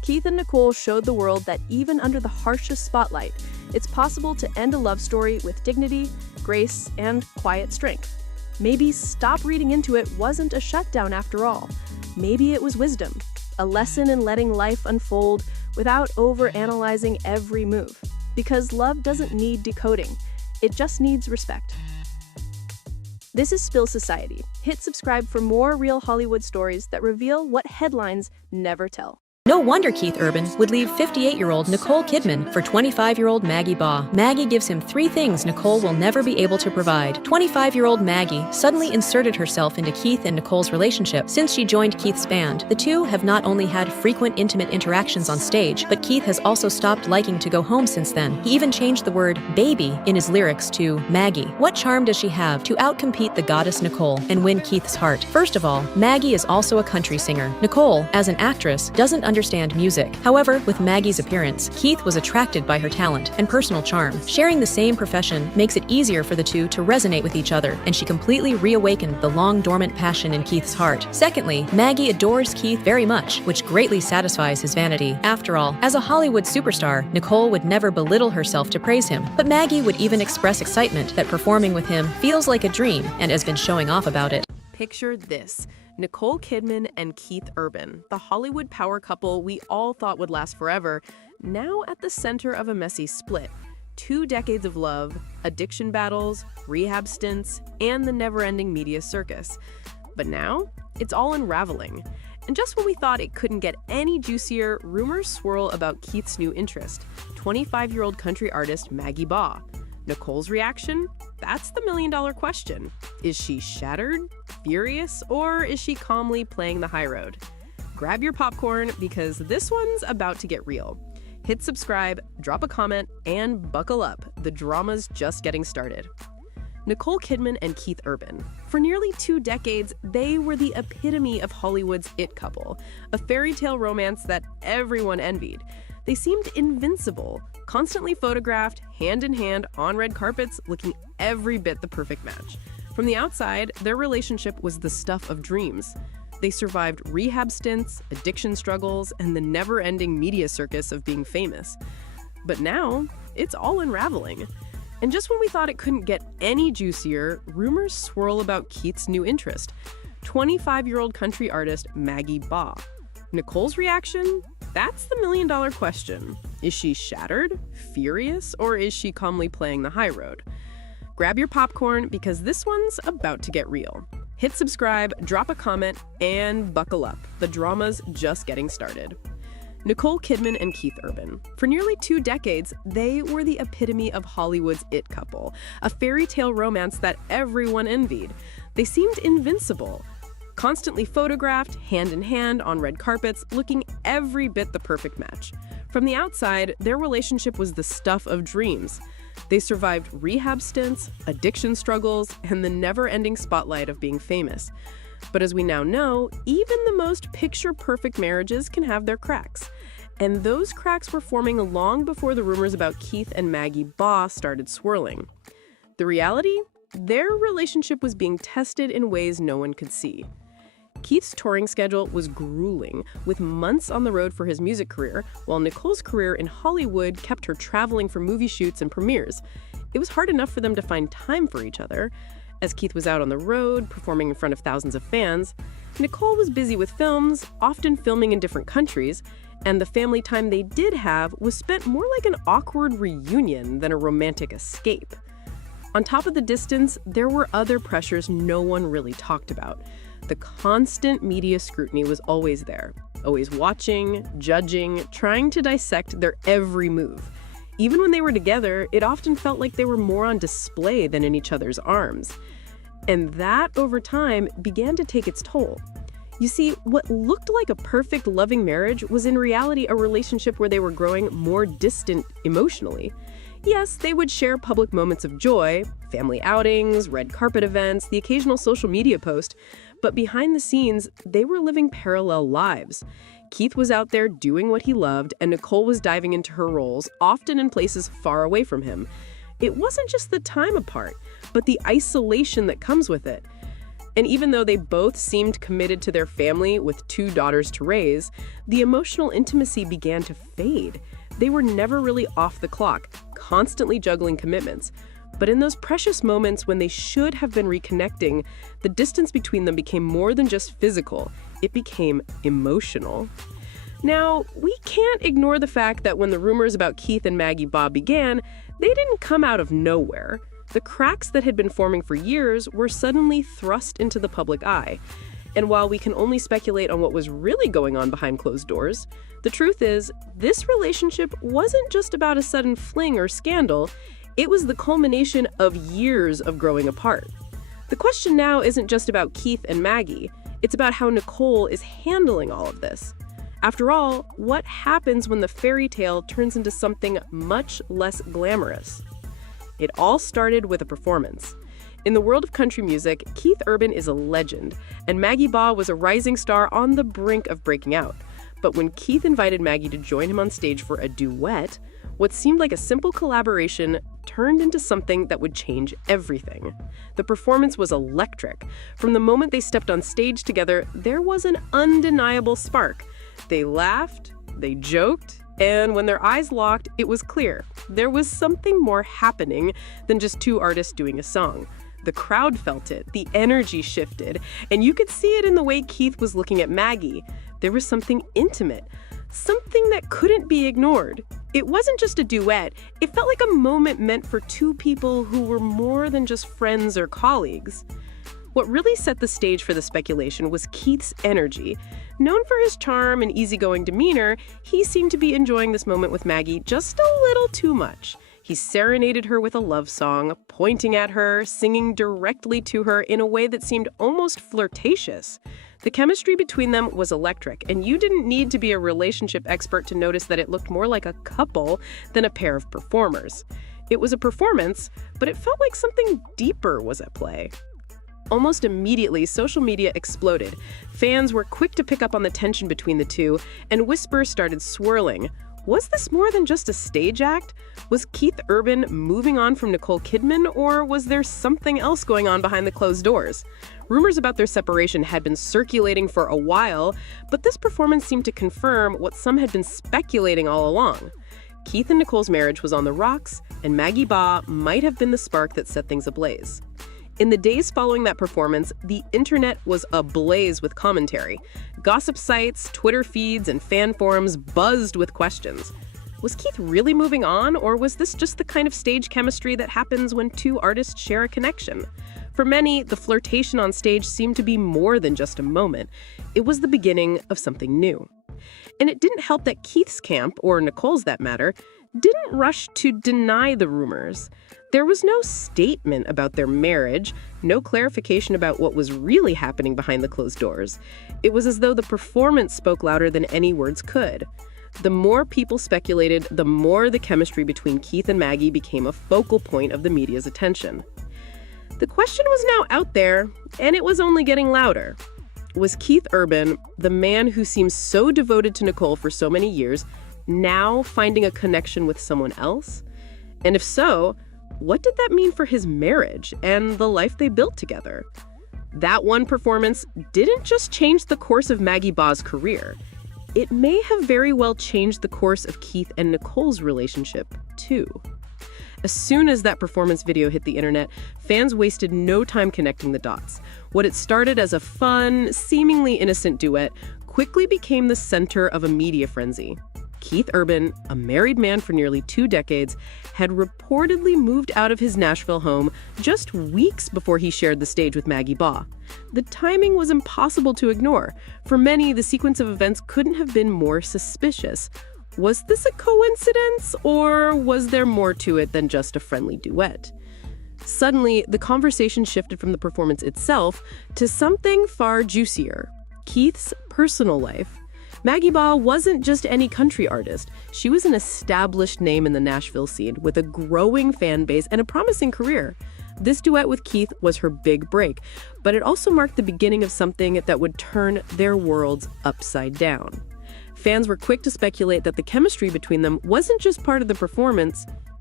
Keith and Nicole showed the world that even under the harshest spotlight, it's possible to end a love story with dignity, grace, and quiet strength. Maybe stop reading into it wasn't a shutdown after all. Maybe it was wisdom, a lesson in letting life unfold without overanalyzing every move. Because love doesn't need decoding, it just needs respect. This is Spill Society. Hit subscribe for more real Hollywood stories that reveal what headlines never tell. No wonder Keith Urban would leave 58-year-old Nicole Kidman for 25-year-old Maggie Baugh. Maggie gives him 3 things Nicole will never be able to provide. 25-year-old Maggie suddenly inserted herself into Keith and Nicole's relationship since she joined Keith's band. The two have not only had frequent intimate interactions on stage, but Keith has also stopped liking to go home since then. He even changed the word baby in his lyrics to Maggie. What charm does she have to outcompete the goddess Nicole and win Keith's heart? First of all, Maggie is also a country singer. Nicole, as an actress, doesn't understand music. However, with Maggie's appearance, Keith was attracted by her talent and personal charm. Sharing the same profession makes it easier for the two to resonate with each other, and she completely reawakened the long-dormant passion in Keith's heart. Secondly, Maggie adores Keith very much, which greatly satisfies his vanity. After all, as a Hollywood superstar, Nicole would never belittle herself to praise him, but Maggie would even express excitement that performing with him feels like a dream and has been showing off about it. Picture this. Nicole Kidman and Keith Urban, the Hollywood power couple we all thought would last forever, now at the center of a messy split. 2 decades of love, addiction battles, rehab stints, and the never-ending media circus. But now, it's all unraveling. And just when we thought it couldn't get any juicier, rumors swirl about Keith's new interest, 25-year-old country artist Maggie Baugh. Nicole's reaction? That's the million-dollar question. Is she shattered, furious, or is she calmly playing the high road? Grab your popcorn because this one's about to get real. Hit subscribe, drop a comment, and buckle up. The drama's just getting started. Nicole Kidman and Keith Urban. For nearly 2 decades, they were the epitome of Hollywood's it couple, a fairy tale romance that everyone envied. They seemed invincible, constantly photographed, hand in hand, on red carpets, looking every bit the perfect match. From the outside, their relationship was the stuff of dreams. They survived rehab stints, addiction struggles, and the never-ending media circus of being famous. But now, it's all unraveling. And just when we thought it couldn't get any juicier, rumors swirl about Keith's new interest, 25-year-old country artist Maggie Baugh. Nicole's reaction? That's the million-dollar question. Is she shattered, furious, or is she calmly playing the high road? Grab your popcorn because this one's about to get real. Hit subscribe, drop a comment, and buckle up. The drama's just getting started. Nicole Kidman and Keith Urban. For nearly 2 decades, they were the epitome of Hollywood's it couple, a fairy tale romance that everyone envied. They seemed invincible, constantly photographed, hand in hand, on red carpets, looking every bit the perfect match. From the outside, their relationship was the stuff of dreams. They survived rehab stints, addiction struggles, and the never-ending spotlight of being famous. But as we now know, even the most picture-perfect marriages can have their cracks. And those cracks were forming long before the rumors about Keith and Maggie Baugh started swirling. The reality? Their relationship was being tested in ways no one could see. Keith's touring schedule was grueling, with months on the road for his music career, while Nicole's career in Hollywood kept her traveling for movie shoots and premieres. It was hard enough for them to find time for each other. As Keith was out on the road, performing in front of thousands of fans, Nicole was busy with films, often filming in different countries, and the family time they did have was spent more like an awkward reunion than a romantic escape. On top of the distance, there were other pressures no one really talked about. The constant media scrutiny was always there, always watching, judging, trying to dissect their every move. Even when they were together, it often felt like they were more on display than in each other's arms. And that, over time, began to take its toll. You see, what looked like a perfect, loving marriage was in reality a relationship where they were growing more distant emotionally. Yes, they would share public moments of joy, family outings, red carpet events, the occasional social media post, but behind the scenes, they were living parallel lives. Keith was out there doing what he loved, and Nicole was diving into her roles, often in places far away from him. It wasn't just the time apart, but the isolation that comes with it. And even though they both seemed committed to their family with 2 daughters to raise, the emotional intimacy began to fade. They were never really off the clock, constantly juggling commitments. But in those precious moments when they should have been reconnecting, the distance between them became more than just physical. It became emotional. Now, we can't ignore the fact that when the rumors about Keith and Maggie Baugh began, they didn't come out of nowhere. The cracks that had been forming for years were suddenly thrust into the public eye. And while we can only speculate on what was really going on behind closed doors, the truth is, this relationship wasn't just about a sudden fling or scandal. It was the culmination of years of growing apart. The question now isn't just about Keith and Maggie. It's about how Nicole is handling all of this. After all, what happens when the fairy tale turns into something much less glamorous? It all started with a performance. In the world of country music, Keith Urban is a legend, and Maggie Baugh was a rising star on the brink of breaking out. But when Keith invited Maggie to join him on stage for a duet, what seemed like a simple collaboration turned into something that would change everything. The performance was electric. From the moment they stepped on stage together, there was an undeniable spark. They laughed, they joked, and when their eyes locked, it was clear. There was something more happening than just 2 artists doing a song. The crowd felt it, the energy shifted, and you could see it in the way Keith was looking at Maggie. There was something intimate, something that couldn't be ignored. It wasn't just a duet, it felt like a moment meant for 2 people who were more than just friends or colleagues. What really set the stage for the speculation was Keith's energy. Known for his charm and easygoing demeanor, he seemed to be enjoying this moment with Maggie just a little too much. He serenaded her with a love song, pointing at her, singing directly to her in a way that seemed almost flirtatious. The chemistry between them was electric, and you didn't need to be a relationship expert to notice that it looked more like a couple than a pair of performers. It was a performance, but it felt like something deeper was at play. Almost immediately, social media exploded. Fans were quick to pick up on the tension between the two, and whispers started swirling. Was this more than just a stage act? Was Keith Urban moving on from Nicole Kidman, or was there something else going on behind the closed doors? Rumors about their separation had been circulating for a while, but this performance seemed to confirm what some had been speculating all along. Keith and Nicole's marriage was on the rocks, and Maggie Baugh might have been the spark that set things ablaze. In the days following that performance, the internet was ablaze with commentary. Gossip sites, Twitter feeds, and fan forums buzzed with questions. Was Keith really moving on, or was this just the kind of stage chemistry that happens when 2 artists share a connection? For many, the flirtation on stage seemed to be more than just a moment. It was the beginning of something new. And it didn't help that Keith's camp, or Nicole's that matter, didn't rush to deny the rumors. There was no statement about their marriage, no clarification about what was really happening behind the closed doors. It was as though the performance spoke louder than any words could. The more people speculated, the more the chemistry between Keith and Maggie became a focal point of the media's attention. The question was now out there, and it was only getting louder. Was Keith Urban, the man who seemed so devoted to Nicole for so many years, now finding a connection with someone else? And if so, what did that mean for his marriage and the life they built together? That one performance didn't just change the course of Maggie Baugh's career. It may have very well changed the course of Keith and Nicole's relationship, too. As soon as that performance video hit the internet, fans wasted no time connecting the dots. What had started as a fun, seemingly innocent duet quickly became the center of a media frenzy. Keith Urban, a married man for nearly 2 decades, had reportedly moved out of his Nashville home just weeks before he shared the stage with Maggie Baugh. The timing was impossible to ignore. For many, the sequence of events couldn't have been more suspicious. Was this a coincidence, or was there more to it than just a friendly duet? Suddenly, the conversation shifted from the performance itself to something far juicier: Keith's personal life. Maggie Baugh wasn't just any country artist. She was an established name in the Nashville scene with a growing fan base and a promising career. This duet with Keith was her big break, but it also marked the beginning of something that would turn their worlds upside down. Fans were quick to speculate that the chemistry between them wasn't just part of the performance,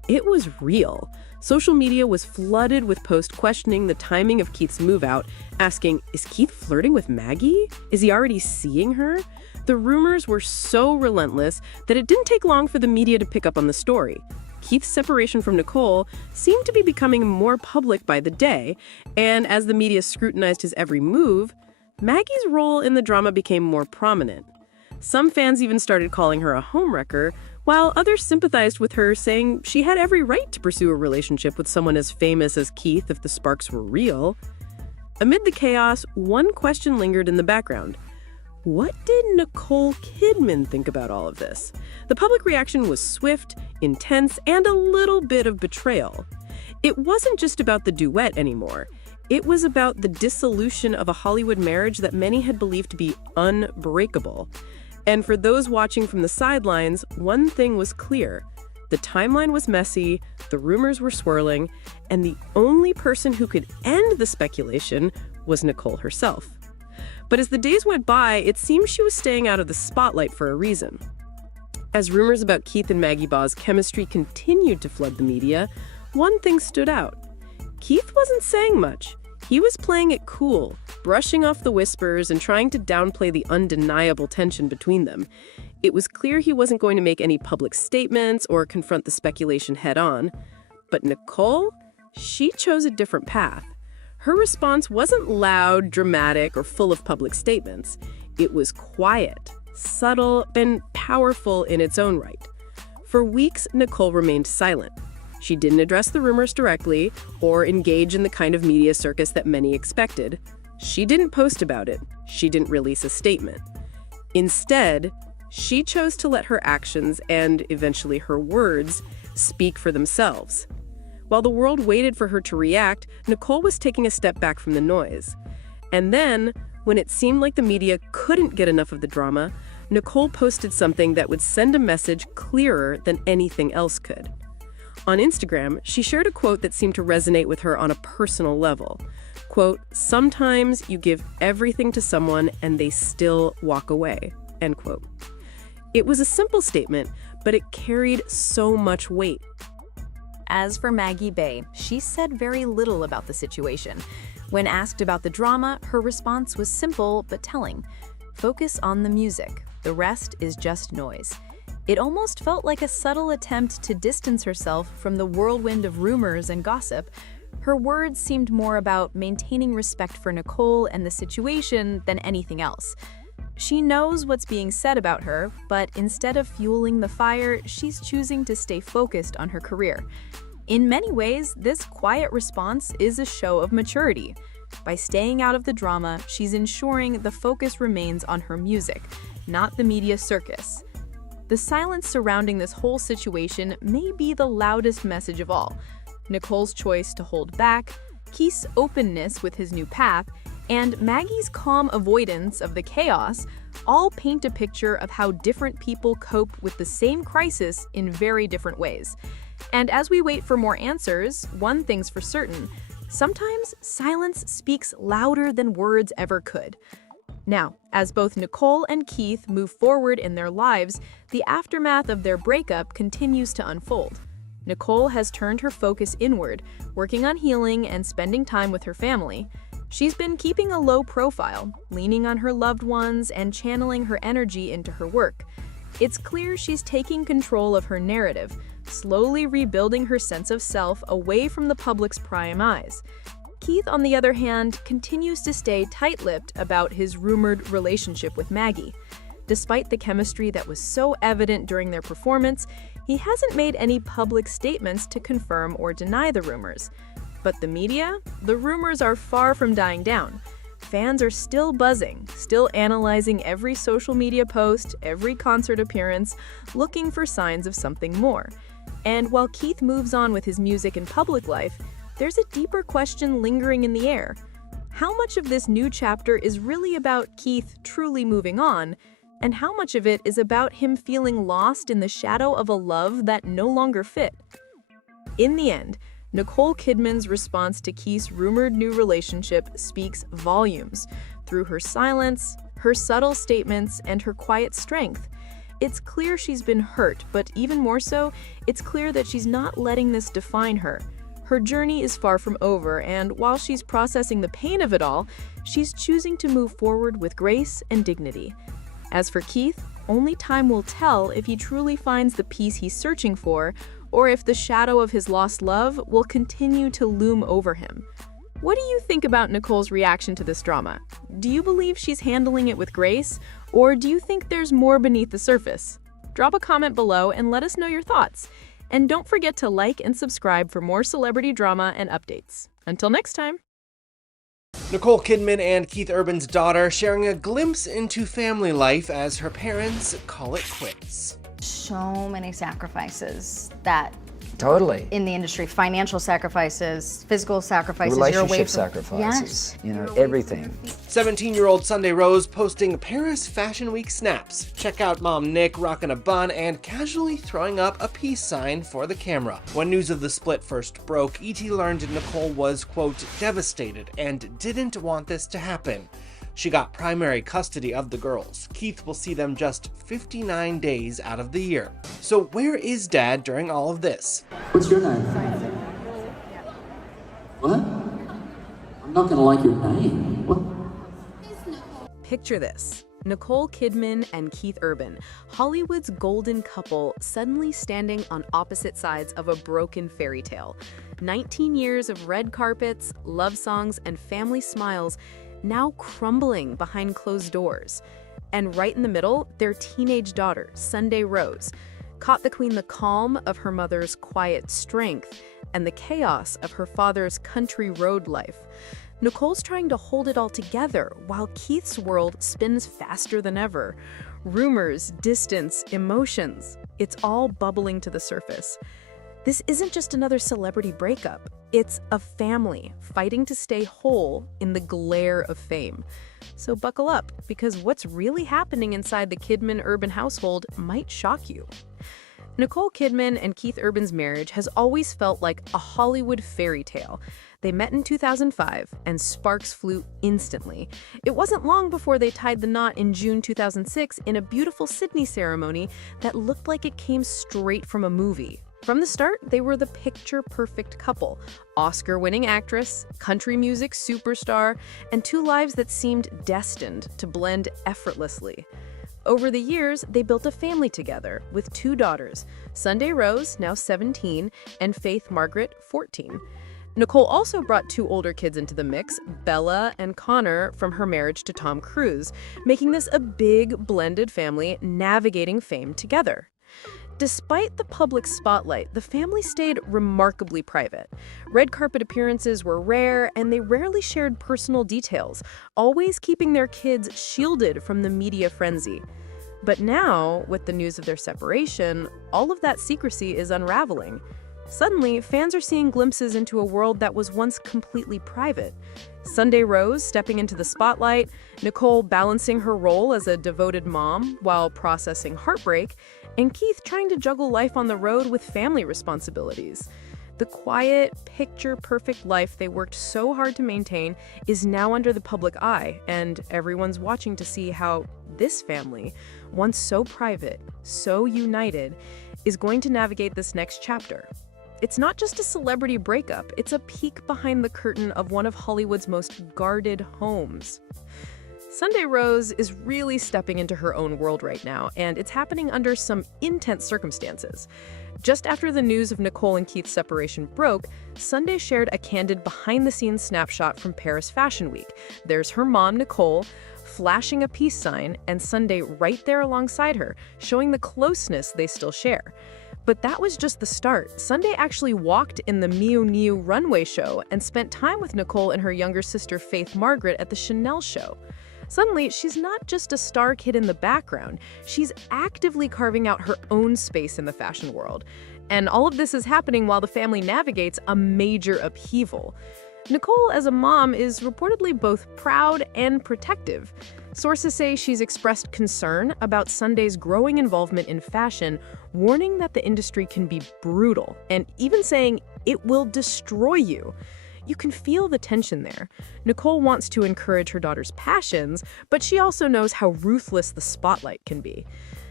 It was real. Social media was flooded with posts questioning the timing of Keith's move out, asking, is Keith flirting with Maggie? Is he already seeing her? The rumors were so relentless that it didn't take long for the media to pick up on the story. Keith's separation from Nicole seemed to be becoming more public by the day, and as the media scrutinized his every move, Maggie's role in the drama became more prominent. Some fans even started calling her a homewrecker, while others sympathized with her, saying she had every right to pursue a relationship with someone as famous as Keith if the sparks were real. Amid the chaos, one question lingered in the background. What did Nicole Kidman think about all of this? The public reaction was swift, intense, and a little bit of betrayal. It wasn't just about the duet anymore. It was about the dissolution of a Hollywood marriage that many had believed to be unbreakable. And for those watching from the sidelines, one thing was clear. The timeline was messy, the rumors were swirling, and the only person who could end the speculation was Nicole herself. But as the days went by, it seemed she was staying out of the spotlight for a reason. As rumors about Keith and Maggie Baugh's chemistry continued to flood the media, one thing stood out. Keith wasn't saying much. He was playing it cool, brushing off the whispers and trying to downplay the undeniable tension between them. It was clear he wasn't going to make any public statements or confront the speculation head-on. But Nicole, she chose a different path. Her response wasn't loud, dramatic, or full of public statements. It was quiet, subtle, and powerful in its own right. For weeks, Nicole remained silent. She didn't address the rumors directly or engage in the kind of media circus that many expected. She didn't post about it. She didn't release a statement. Instead, she chose to let her actions and eventually her words speak for themselves. While the world waited for her to react, Nicole was taking a step back from the noise. And then, when it seemed like the media couldn't get enough of the drama, Nicole posted something that would send a message clearer than anything else could. On Instagram, she shared a quote that seemed to resonate with her on a personal level. Quote, "Sometimes you give everything to someone and they still walk away." End quote. It was a simple statement, but it carried so much weight. As for Maggie Baugh, she said very little about the situation. When asked about the drama, her response was simple but telling. Focus on the music. The rest is just noise. It almost felt like a subtle attempt to distance herself from the whirlwind of rumors and gossip. Her words seemed more about maintaining respect for Nicole and the situation than anything else. She knows what's being said about her, but instead of fueling the fire, she's choosing to stay focused on her career. In many ways, this quiet response is a show of maturity. By staying out of the drama, she's ensuring the focus remains on her music, not the media circus. The silence surrounding this whole situation may be the loudest message of all. Nicole's choice to hold back, Keith's openness with his new path, and Maggie's calm avoidance of the chaos all paint a picture of how different people cope with the same crisis in very different ways. And as we wait for more answers, one thing's for certain: sometimes silence speaks louder than words ever could. Now, as both Nicole and Keith move forward in their lives, the aftermath of their breakup continues to unfold. Nicole has turned her focus inward, working on healing and spending time with her family. She's been keeping a low profile, leaning on her loved ones and channeling her energy into her work. It's clear she's taking control of her narrative, slowly rebuilding her sense of self away from the public's prying eyes. Keith, on the other hand, continues to stay tight-lipped about his rumored relationship with Maggie. Despite the chemistry that was so evident during their performance, he hasn't made any public statements to confirm or deny the rumors. But the media? The rumors are far from dying down. Fans are still buzzing, still analyzing every social media post, every concert appearance, looking for signs of something more. And while Keith moves on with his music and public life, there's a deeper question lingering in the air. How much of this new chapter is really about Keith truly moving on, and how much of it is about him feeling lost in the shadow of a love that no longer fit? In the end, Nicole Kidman's response to Keith's rumored new relationship speaks volumes through her silence, her subtle statements, and her quiet strength. It's clear she's been hurt, but even more so, it's clear that she's not letting this define her. Her journey is far from over, and while she's processing the pain of it all, she's choosing to move forward with grace and dignity. As for Keith, only time will tell if he truly finds the peace he's searching for, or if the shadow of his lost love will continue to loom over him. What do you think about Nicole's reaction to this drama? Do you believe she's handling it with grace, or do you think there's more beneath the surface? Drop a comment below and let us know your thoughts. And don't forget to like and subscribe for more celebrity drama and updates. Until next time. Nicole Kidman and Keith Urban's daughter sharing a glimpse into family life as her parents call it quits. So many sacrifices that Totally. in the industry, financial sacrifices, physical sacrifices, Relationship sacrifices, Yes. everything. 17-year-old Sunday Rose posting Paris Fashion Week snaps. Check out mom Nick rocking a bun and casually throwing up a peace sign for the camera. When news of the split first broke, ET learned Nicole was, quote, devastated and didn't want this to happen. She got primary custody of the girls. Keith will see them just 59 days out of the year. So where is Dad during all of this? What's your name? What? I'm not gonna like your name. What? Picture this. Nicole Kidman and Keith Urban, Hollywood's golden couple, suddenly standing on opposite sides of a broken fairy tale. 19 years of red carpets, love songs, and family smiles now crumbling behind closed doors. And right in the middle, their teenage daughter, Sunday Rose, caught between the calm of her mother's quiet strength and the chaos of her father's country road life. Nicole's trying to hold it all together while Keith's world spins faster than ever. Rumors, distance, emotions, it's all bubbling to the surface. This isn't just another celebrity breakup. It's a family fighting to stay whole in the glare of fame. So buckle up, because what's really happening inside the Kidman-Urban household might shock you. Nicole Kidman and Keith Urban's marriage has always felt like a Hollywood fairy tale. They met in 2005, and sparks flew instantly. It wasn't long before they tied the knot in June 2006 in a beautiful Sydney ceremony that looked like it came straight from a movie. From the start, they were the picture-perfect couple, Oscar-winning actress, country music superstar, and two lives that seemed destined to blend effortlessly. Over the years, they built a family together with two daughters, Sunday Rose, now 17, and Faith Margaret, 14. Nicole also brought two older kids into the mix, Bella and Connor, from her marriage to Tom Cruise, making this a big, blended family navigating fame together. Despite the public spotlight, the family stayed remarkably private. Red carpet appearances were rare, and they rarely shared personal details, always keeping their kids shielded from the media frenzy. But now, with the news of their separation, all of that secrecy is unraveling. Suddenly, fans are seeing glimpses into a world that was once completely private. Sunday Rose stepping into the spotlight, Nicole balancing her role as a devoted mom while processing heartbreak, and Keith trying to juggle life on the road with family responsibilities. The quiet, picture-perfect life they worked so hard to maintain is now under the public eye, and everyone's watching to see how this family, once so private, so united, is going to navigate this next chapter. It's not just a celebrity breakup, it's a peek behind the curtain of one of Hollywood's most guarded homes. Sunday Rose is really stepping into her own world right now, and it's happening under some intense circumstances. Just after the news of Nicole and Keith's separation broke, Sunday shared a candid behind-the-scenes snapshot from Paris Fashion Week. There's her mom, Nicole, flashing a peace sign, and Sunday right there alongside her, showing the closeness they still share. But that was just the start. Sunday actually walked in the Miu Miu runway show and spent time with Nicole and her younger sister Faith Margaret at the Chanel show. Suddenly, she's not just a star kid in the background, she's actively carving out her own space in the fashion world. And all of this is happening while the family navigates a major upheaval. Nicole, as a mom, is reportedly both proud and protective. Sources say she's expressed concern about Sunday's growing involvement in fashion, warning that the industry can be brutal, and even saying it will destroy you. You can feel the tension there. Nicole wants to encourage her daughter's passions, but she also knows how ruthless the spotlight can be.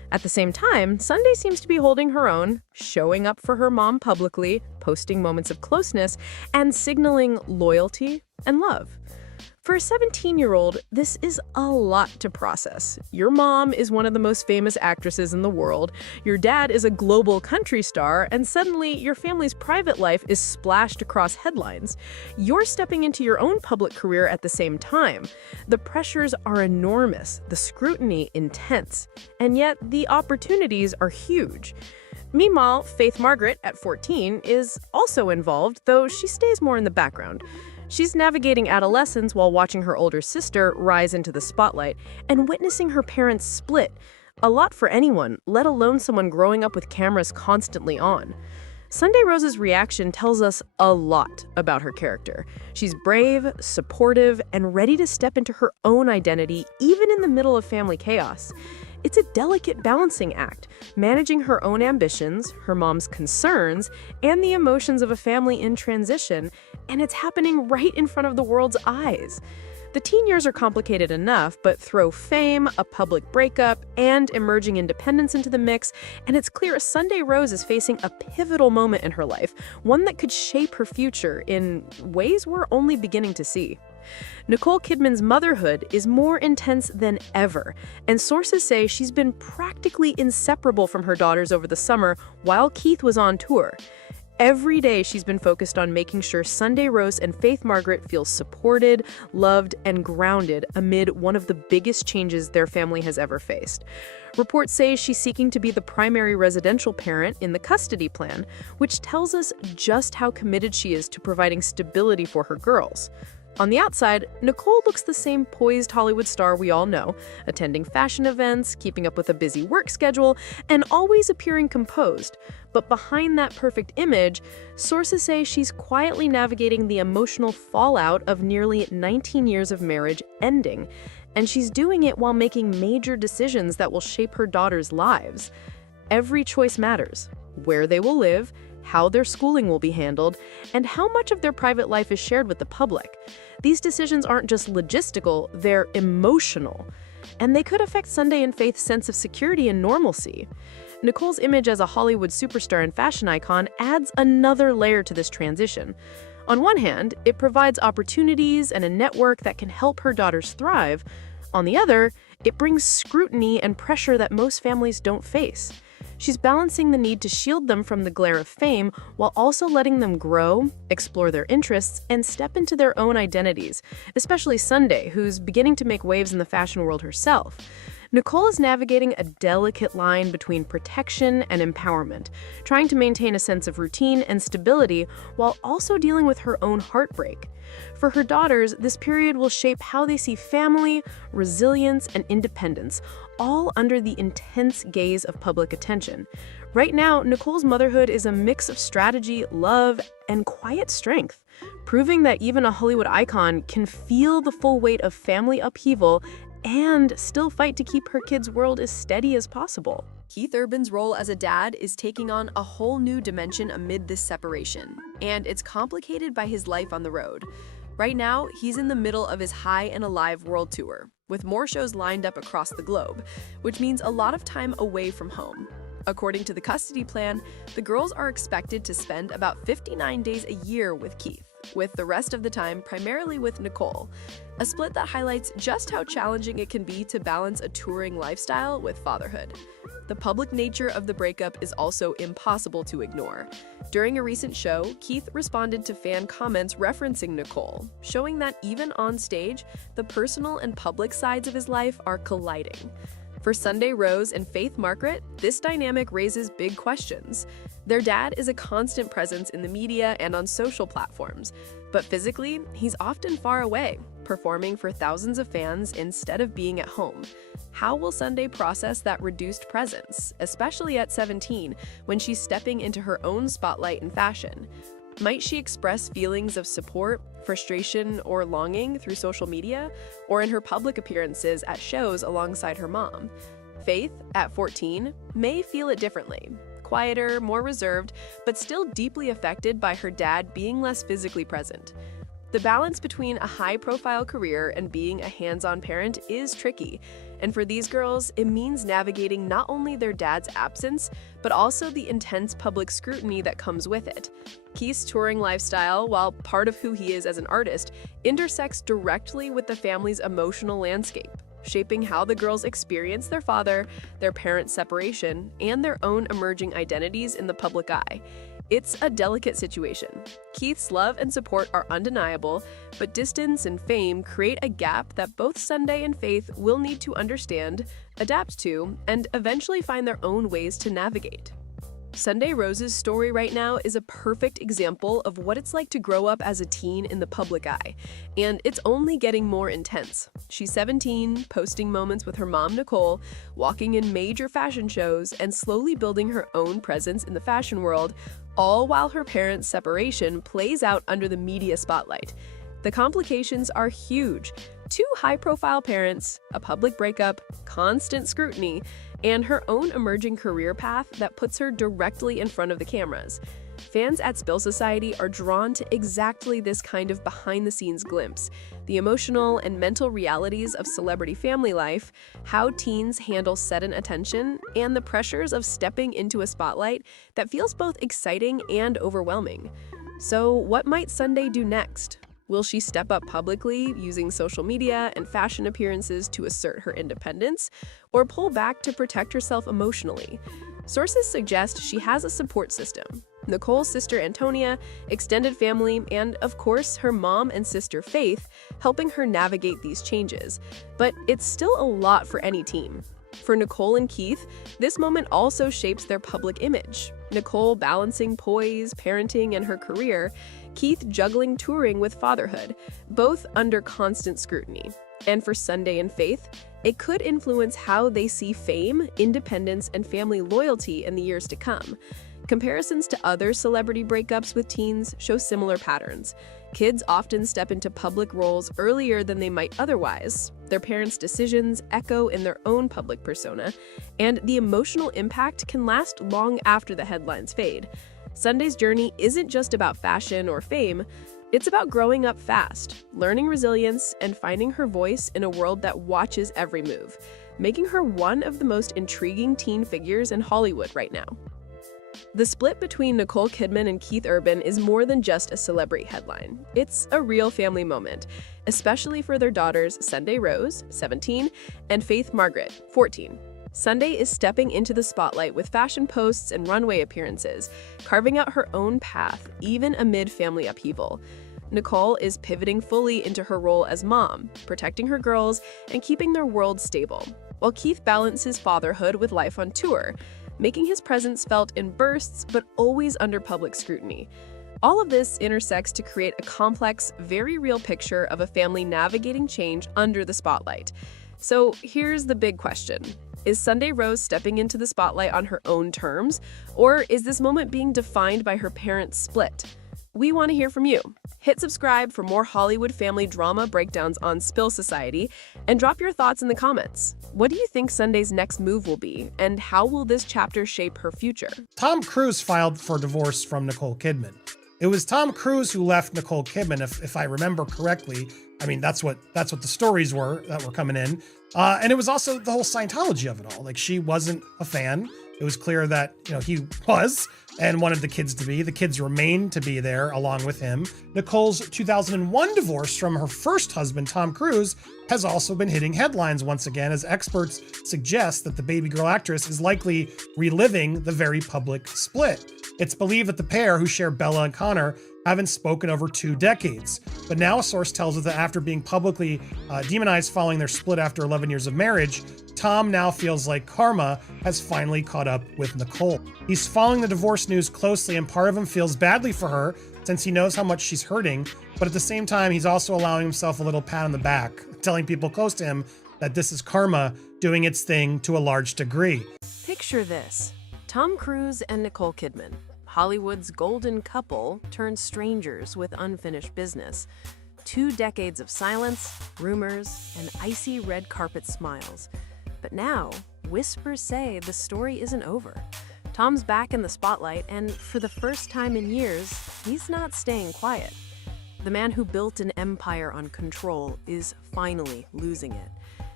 At the same time, Sunday seems to be holding her own, showing up for her mom publicly, posting moments of closeness, and signaling loyalty and love. For a 17-year-old, this is a lot to process. Your mom is one of the most famous actresses in the world, your dad is a global country star, and suddenly your family's private life is splashed across headlines. You're stepping into your own public career at the same time. The pressures are enormous, the scrutiny intense, and yet the opportunities are huge. Meanwhile, Faith Margaret, at 14, is also involved, though she stays more in the background. She's navigating adolescence while watching her older sister rise into the spotlight and witnessing her parents split. A lot for anyone, let alone someone growing up with cameras constantly on. Sunday Rose's reaction tells us a lot about her character. She's brave, supportive, and ready to step into her own identity, even in the middle of family chaos. It's a delicate balancing act, managing her own ambitions, her mom's concerns, and the emotions of a family in transition, and it's happening right in front of the world's eyes. The teen years are complicated enough, but throw fame, a public breakup, and emerging independence into the mix, and it's clear Sunday Rose is facing a pivotal moment in her life, one that could shape her future in ways we're only beginning to see. Nicole Kidman's motherhood is more intense than ever, and sources say she's been practically inseparable from her daughters over the summer while Keith was on tour. Every day she's been focused on making sure Sunday Rose and Faith Margaret feel supported, loved, and grounded amid one of the biggest changes their family has ever faced. Reports say she's seeking to be the primary residential parent in the custody plan, which tells us just how committed she is to providing stability for her girls. On the outside, Nicole looks the same poised Hollywood star we all know, attending fashion events, keeping up with a busy work schedule, and always appearing composed. But behind that perfect image, sources say she's quietly navigating the emotional fallout of nearly 19 years of marriage ending, and she's doing it while making major decisions that will shape her daughters' lives. Every choice matters: where they will live, how their schooling will be handled, and how much of their private life is shared with the public. These decisions aren't just logistical, they're emotional. And they could affect Sunday and Faith's sense of security and normalcy. Nicole's image as a Hollywood superstar and fashion icon adds another layer to this transition. On one hand, it provides opportunities and a network that can help her daughters thrive. On the other, it brings scrutiny and pressure that most families don't face. She's balancing the need to shield them from the glare of fame while also letting them grow, explore their interests, and step into their own identities, especially Sunday, who's beginning to make waves in the fashion world herself. Nicole is navigating a delicate line between protection and empowerment, trying to maintain a sense of routine and stability while also dealing with her own heartbreak. For her daughters, this period will shape how they see family, resilience, and independence, all under the intense gaze of public attention. Right now, Nicole's motherhood is a mix of strategy, love, and quiet strength, proving that even a Hollywood icon can feel the full weight of family upheaval and still fight to keep her kids' world as steady as possible. Keith Urban's role as a dad is taking on a whole new dimension amid this separation, and it's complicated by his life on the road. Right now, he's in the middle of his High and Alive world tour, with more shows lined up across the globe, which means a lot of time away from home. According to the custody plan, the girls are expected to spend about 59 days a year with Keith, with the rest of the time primarily with Nicole, a split that highlights just how challenging it can be to balance a touring lifestyle with fatherhood. The public nature of the breakup is also impossible to ignore. During a recent show, Keith responded to fan comments referencing Nicole, showing that even on stage, the personal and public sides of his life are colliding. For Sunday Rose and Faith Margaret, this dynamic raises big questions. Their dad is a constant presence in the media and on social platforms, but physically, he's often far away, performing for thousands of fans instead of being at home. How will Sunday process that reduced presence, especially at 17, when she's stepping into her own spotlight in fashion? Might she express feelings of support, frustration, or longing through social media, or in her public appearances at shows alongside her mom? Faith, at 14, may feel it differently. Quieter, more reserved, but still deeply affected by her dad being less physically present. The balance between a high-profile career and being a hands-on parent is tricky, And for these girls, it means navigating not only their dad's absence, but also the intense public scrutiny that comes with it. Keith's touring lifestyle, while part of who he is as an artist, intersects directly with the family's emotional landscape, shaping how the girls experience their father, their parents' separation, and their own emerging identities in the public eye. It's a delicate situation. Keith's love and support are undeniable, but distance and fame create a gap that both Sunday and Faith will need to understand, adapt to, and eventually find their own ways to navigate. Sunday Rose's story right now is a perfect example of what it's like to grow up as a teen in the public eye, and it's only getting more intense. She's 17, posting moments with her mom Nicole, walking in major fashion shows, and slowly building her own presence in the fashion world, all while her parents' separation plays out under the media spotlight. The complications are huge. 2 high-profile parents, a public breakup, constant scrutiny, and her own emerging career path that puts her directly in front of the cameras. Fans at Spill Society are drawn to exactly this kind of behind-the-scenes glimpse, the emotional and mental realities of celebrity family life, how teens handle sudden attention, and the pressures of stepping into a spotlight that feels both exciting and overwhelming. So what might Sunday do next? Will she step up publicly, using social media and fashion appearances to assert her independence, or pull back to protect herself emotionally? Sources suggest she has a support system. Nicole's sister Antonia, extended family, and of course her mom and sister Faith, helping her navigate these changes. But it's still a lot for any team. For Nicole and Keith, this moment also shapes their public image. Nicole balancing poise, parenting, and her career, Keith juggling touring with fatherhood, both under constant scrutiny. And for Sunday and Faith, it could influence how they see fame, independence, and family loyalty in the years to come. Comparisons to other celebrity breakups with teens show similar patterns. Kids often step into public roles earlier than they might otherwise. Their parents' decisions echo in their own public persona, and the emotional impact can last long after the headlines fade. Sunday's journey isn't just about fashion or fame, it's about growing up fast, learning resilience, and finding her voice in a world that watches every move, making her one of the most intriguing teen figures in Hollywood right now. The split between Nicole Kidman and Keith Urban is more than just a celebrity headline. It's a real family moment, especially for their daughters Sunday Rose, 17, and Faith Margaret, 14. Sunday is stepping into the spotlight with fashion posts and runway appearances, carving out her own path, even amid family upheaval. Nicole is pivoting fully into her role as mom, protecting her girls and keeping their world stable, while Keith balances fatherhood with life on tour, making his presence felt in bursts but always under public scrutiny. All of this intersects to create a complex, very real picture of a family navigating change under the spotlight. So here's the big question. Is Sunday Rose stepping into the spotlight on her own terms, or is this moment being defined by her parents' split? We want to hear from you. Hit subscribe for more Hollywood family drama breakdowns on Spill Society, and drop your thoughts in the comments. What do you think Sunday's next move will be, and how will this chapter shape her future? Tom Cruise filed for divorce from Nicole Kidman. It was Tom Cruise who left Nicole Kidman, if I remember correctly. I mean, that's what the stories were that were coming in. And it was also the whole Scientology of it all. Like, she wasn't a fan. It was clear that, he was and wanted the kids to be. The kids remained to be there along with him. Nicole's 2001 divorce from her first husband, Tom Cruise, has also been hitting headlines once again, as experts suggest that the baby girl actress is likely reliving the very public split. It's believed that the pair, who share Bella and Connor, haven't spoken over 2 decades. But now a source tells us that after being publicly demonized following their split after 11 years of marriage, Tom now feels like karma has finally caught up with Nicole. He's following the divorce news closely, and part of him feels badly for her since he knows how much she's hurting. But at the same time, he's also allowing himself a little pat on the back, telling people close to him that this is karma doing its thing to a large degree. Picture this. Tom Cruise and Nicole Kidman, Hollywood's golden couple turned strangers with unfinished business. 2 decades of silence, rumors, and icy red carpet smiles. But now, whispers say the story isn't over. Tom's back in the spotlight, and for the first time in years, he's not staying quiet. The man who built an empire on control is finally losing it.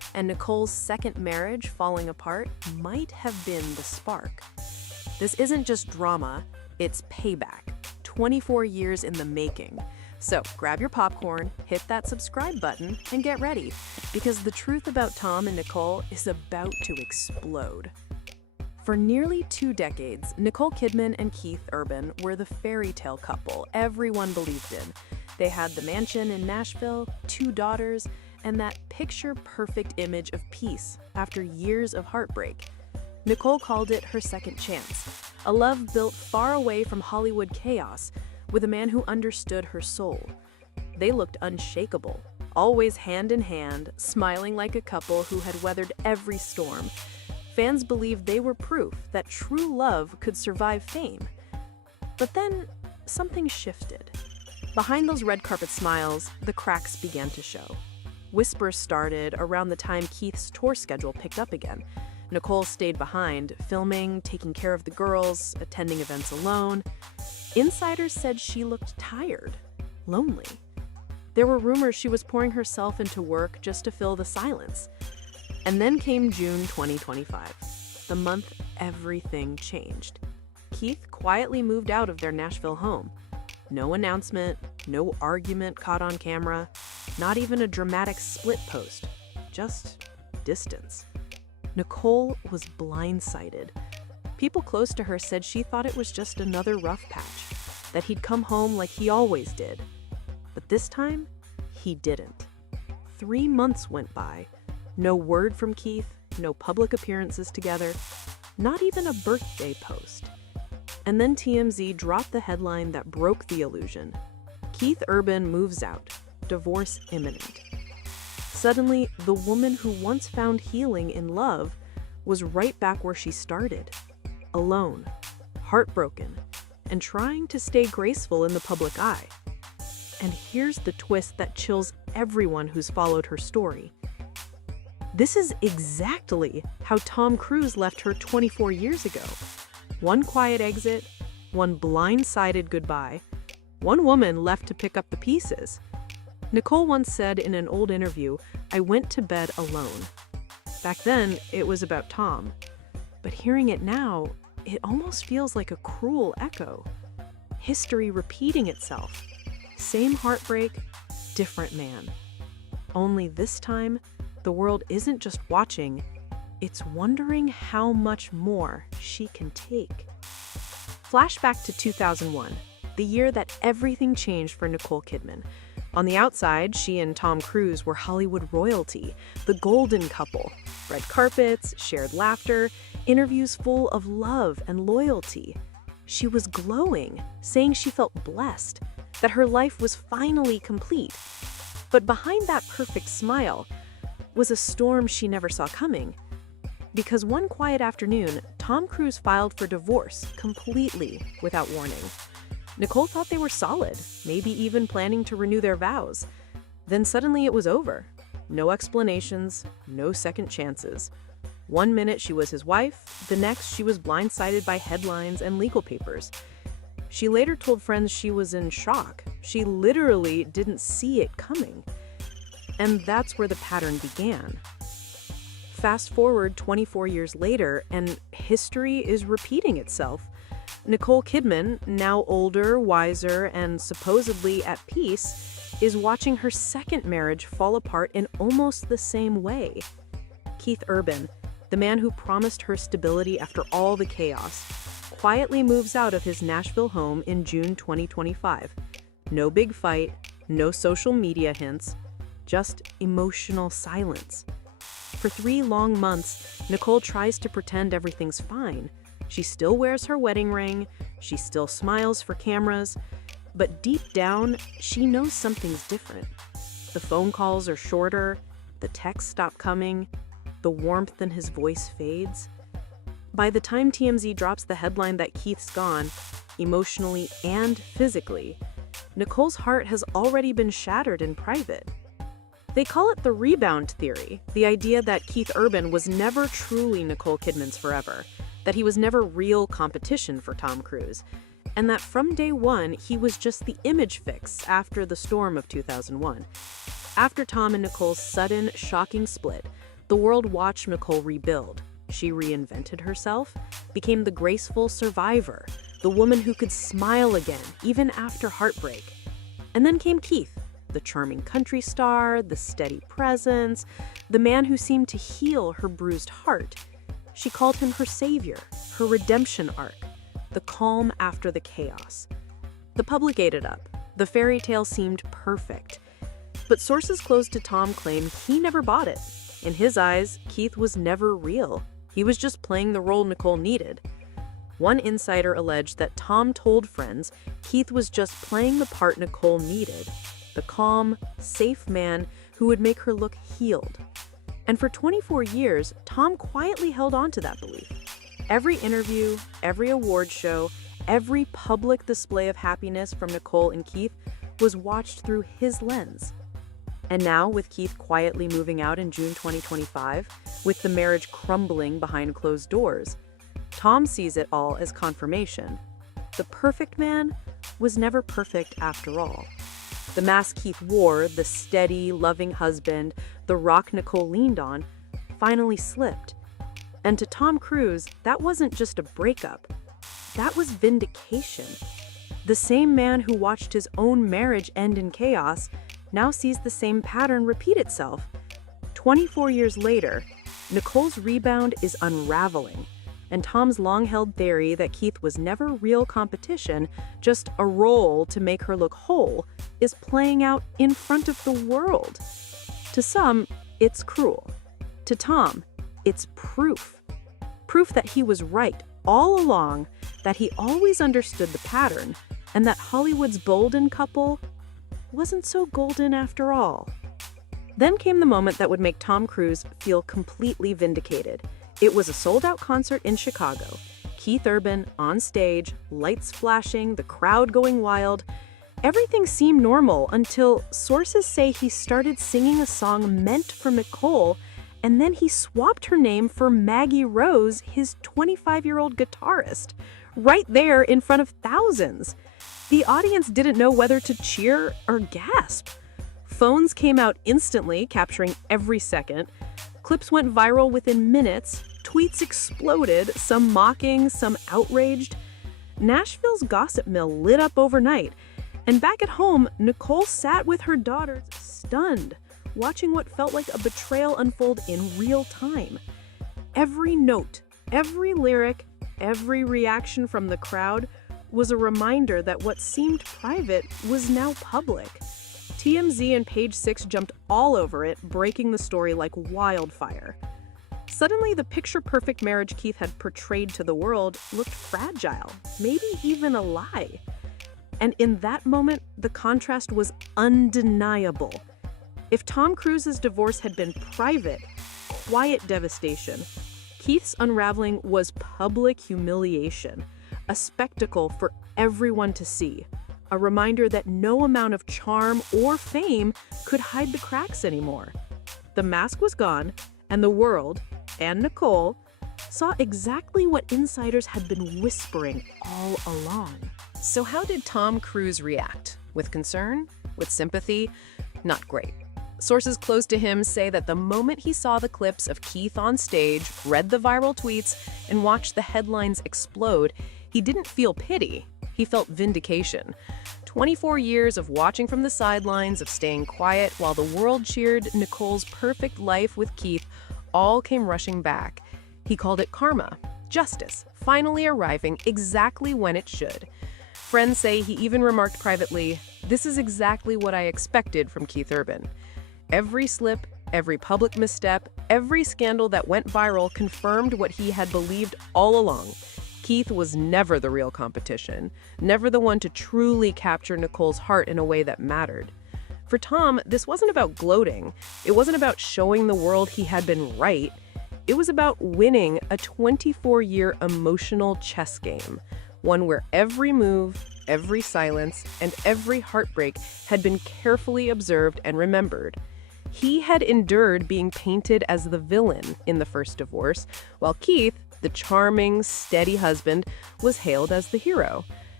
and Nicole's second marriage falling apart might have been the spark. This isn't just drama, it's payback. 24 years in the making. So grab your popcorn, hit that subscribe button, and get ready, because the truth about Tom and Nicole is about to explode. For nearly 2 decades, Nicole Kidman and Keith Urban were the fairy tale couple everyone believed in. They had the mansion in Nashville, 2 daughters, and that picture-perfect image of peace after years of heartbreak. Nicole called it her second chance, a love built far away from Hollywood chaos, with a man who understood her soul. They looked unshakable, always hand in hand, smiling like a couple who had weathered every storm. Fans believed they were proof that true love could survive fame. But then, something shifted. Behind those red carpet smiles, the cracks began to show. Whispers started around the time Keith's tour schedule picked up again. Nicole stayed behind, filming, taking care of the girls, attending events alone. Insiders said she looked tired, lonely. There were rumors she was pouring herself into work just to fill the silence. And then came June 2025, the month everything changed. Keith quietly moved out of their Nashville home. No announcement, no argument caught on camera, not even a dramatic split post, just distance. Nicole was blindsided. People close to her said she thought it was just another rough patch, that he'd come home like he always did. But this time, he didn't. 3 months went by. No word from Keith, no public appearances together, not even a birthday post. And then TMZ dropped the headline that broke the illusion. Keith Urban moves out, divorce imminent. Suddenly, the woman who once found healing in love was right back where she started, alone, heartbroken, and trying to stay graceful in the public eye. And here's the twist that chills everyone who's followed her story. This is exactly how Tom Cruise left her 24 years ago. One quiet exit, one blindsided goodbye, one woman left to pick up the pieces. Nicole once said in an old interview, "I went to bed alone." Back then, it was about Tom. But hearing it now, it almost feels like a cruel echo. History repeating itself. Same heartbreak, different man. Only this time, the world isn't just watching, it's wondering how much more she can take. Flashback to 2001, the year that everything changed for Nicole Kidman. On the outside, she and Tom Cruise were Hollywood royalty, the golden couple. Red carpets, shared laughter, interviews full of love and loyalty. She was glowing, saying she felt blessed, that her life was finally complete. But behind that perfect smile was a storm she never saw coming. Because one quiet afternoon, Tom Cruise filed for divorce completely without warning. Nicole thought they were solid, maybe even planning to renew their vows. Then suddenly it was over. No explanations, no second chances. 1 minute she was his wife, the next she was blindsided by headlines and legal papers. She later told friends she was in shock. She literally didn't see it coming. And that's where the pattern began. Fast forward 24 years later, and history is repeating itself. Nicole Kidman, now older, wiser, and supposedly at peace, is watching her second marriage fall apart in almost the same way. Keith Urban, the man who promised her stability after all the chaos, quietly moves out of his Nashville home in June 2025. No big fight, no social media hints, just emotional silence. For 3 long months, Nicole tries to pretend everything's fine. She still wears her wedding ring, she still smiles for cameras, but deep down, she knows something's different. The phone calls are shorter, the texts stop coming, the warmth in his voice fades. By the time TMZ drops the headline that Keith's gone, emotionally and physically, Nicole's heart has already been shattered in private. They call it the rebound theory, the idea that Keith Urban was never truly Nicole Kidman's forever, that he was never real competition for Tom Cruise, and that from day one, he was just the image fix after the storm of 2001. After Tom and Nicole's sudden, shocking split, The world watched Nicole rebuild. She reinvented herself, became the graceful survivor, the woman who could smile again, even after heartbreak. And then came Keith, the charming country star, the steady presence, the man who seemed to heal her bruised heart. She called him her savior, her redemption arc, the calm after the chaos. The public ate it up. The fairy tale seemed perfect. But sources close to Tom claim he never bought it. In his eyes, Keith was never real. He was just playing the role Nicole needed. One insider alleged that Tom told friends Keith was just playing the part Nicole needed, the calm, safe man who would make her look healed. And for 24 years, Tom quietly held on to that belief. Every interview, every award show, every public display of happiness from Nicole and Keith was watched through his lens. And now, with Keith quietly moving out in June 2025, with the marriage crumbling behind closed doors, Tom sees it all as confirmation. The perfect man was never perfect after all. The mask Keith wore, the steady, loving husband, the rock Nicole leaned on, finally slipped. And to Tom Cruise, that wasn't just a breakup. That was vindication. The same man who watched his own marriage end in chaos now sees the same pattern repeat itself. 24 years later, Nicole's rebound is unraveling, and Tom's long-held theory that Keith was never real competition, just a role to make her look whole, is playing out in front of the world. To some, it's cruel. To Tom, it's proof. Proof that he was right all along, that he always understood the pattern, and that Hollywood's golden couple wasn't so golden after all. Then came the moment that would make Tom Cruise feel completely vindicated. It was a sold-out concert in Chicago. Keith Urban on stage, lights flashing, the crowd going wild. Everything seemed normal until sources say he started singing a song meant for Nicole, and then he swapped her name for Maggie Rose, his 25-year-old guitarist, right there in front of thousands. The audience didn't know whether to cheer or gasp. Phones came out instantly, capturing every second. Clips went viral within minutes. Tweets exploded, some mocking, some outraged. Nashville's gossip mill lit up overnight. And back at home, Nicole sat with her daughters, stunned, watching what felt like a betrayal unfold in real time. Every note, every lyric, every reaction from the crowd was a reminder that what seemed private was now public. TMZ and Page Six jumped all over it, breaking the story like wildfire. Suddenly, the picture-perfect marriage Keith had portrayed to the world looked fragile, maybe even a lie. And in that moment, the contrast was undeniable. If Tom Cruise's divorce had been private, quiet devastation, Keith's unraveling was public humiliation, a spectacle for everyone to see, a reminder that no amount of charm or fame could hide the cracks anymore. The mask was gone, and the world, and Nicole, saw exactly what insiders had been whispering all along. So how did Tom Cruise react? With concern? With sympathy? Not great. Sources close to him say that the moment he saw the clips of Keith on stage, read the viral tweets, and watched the headlines explode, he didn't feel pity. He felt vindication. 24 years of watching from the sidelines, of staying quiet while the world cheered Nicole's perfect life with Keith, all came rushing back. He called it karma, justice, finally arriving exactly when it should. Friends say he even remarked privately, "This is exactly what I expected from Keith Urban." Every slip, every public misstep, every scandal that went viral confirmed what he had believed all along. Keith was never the real competition, never the one to truly capture Nicole's heart in a way that mattered. For Tom, this wasn't about gloating. It wasn't about showing the world he had been right. It was about winning a 24-year emotional chess game, one where every move, every silence, and every heartbreak had been carefully observed and remembered. He had endured being painted as the villain in the first divorce, while Keith, the charming, steady husband, was hailed as the hero.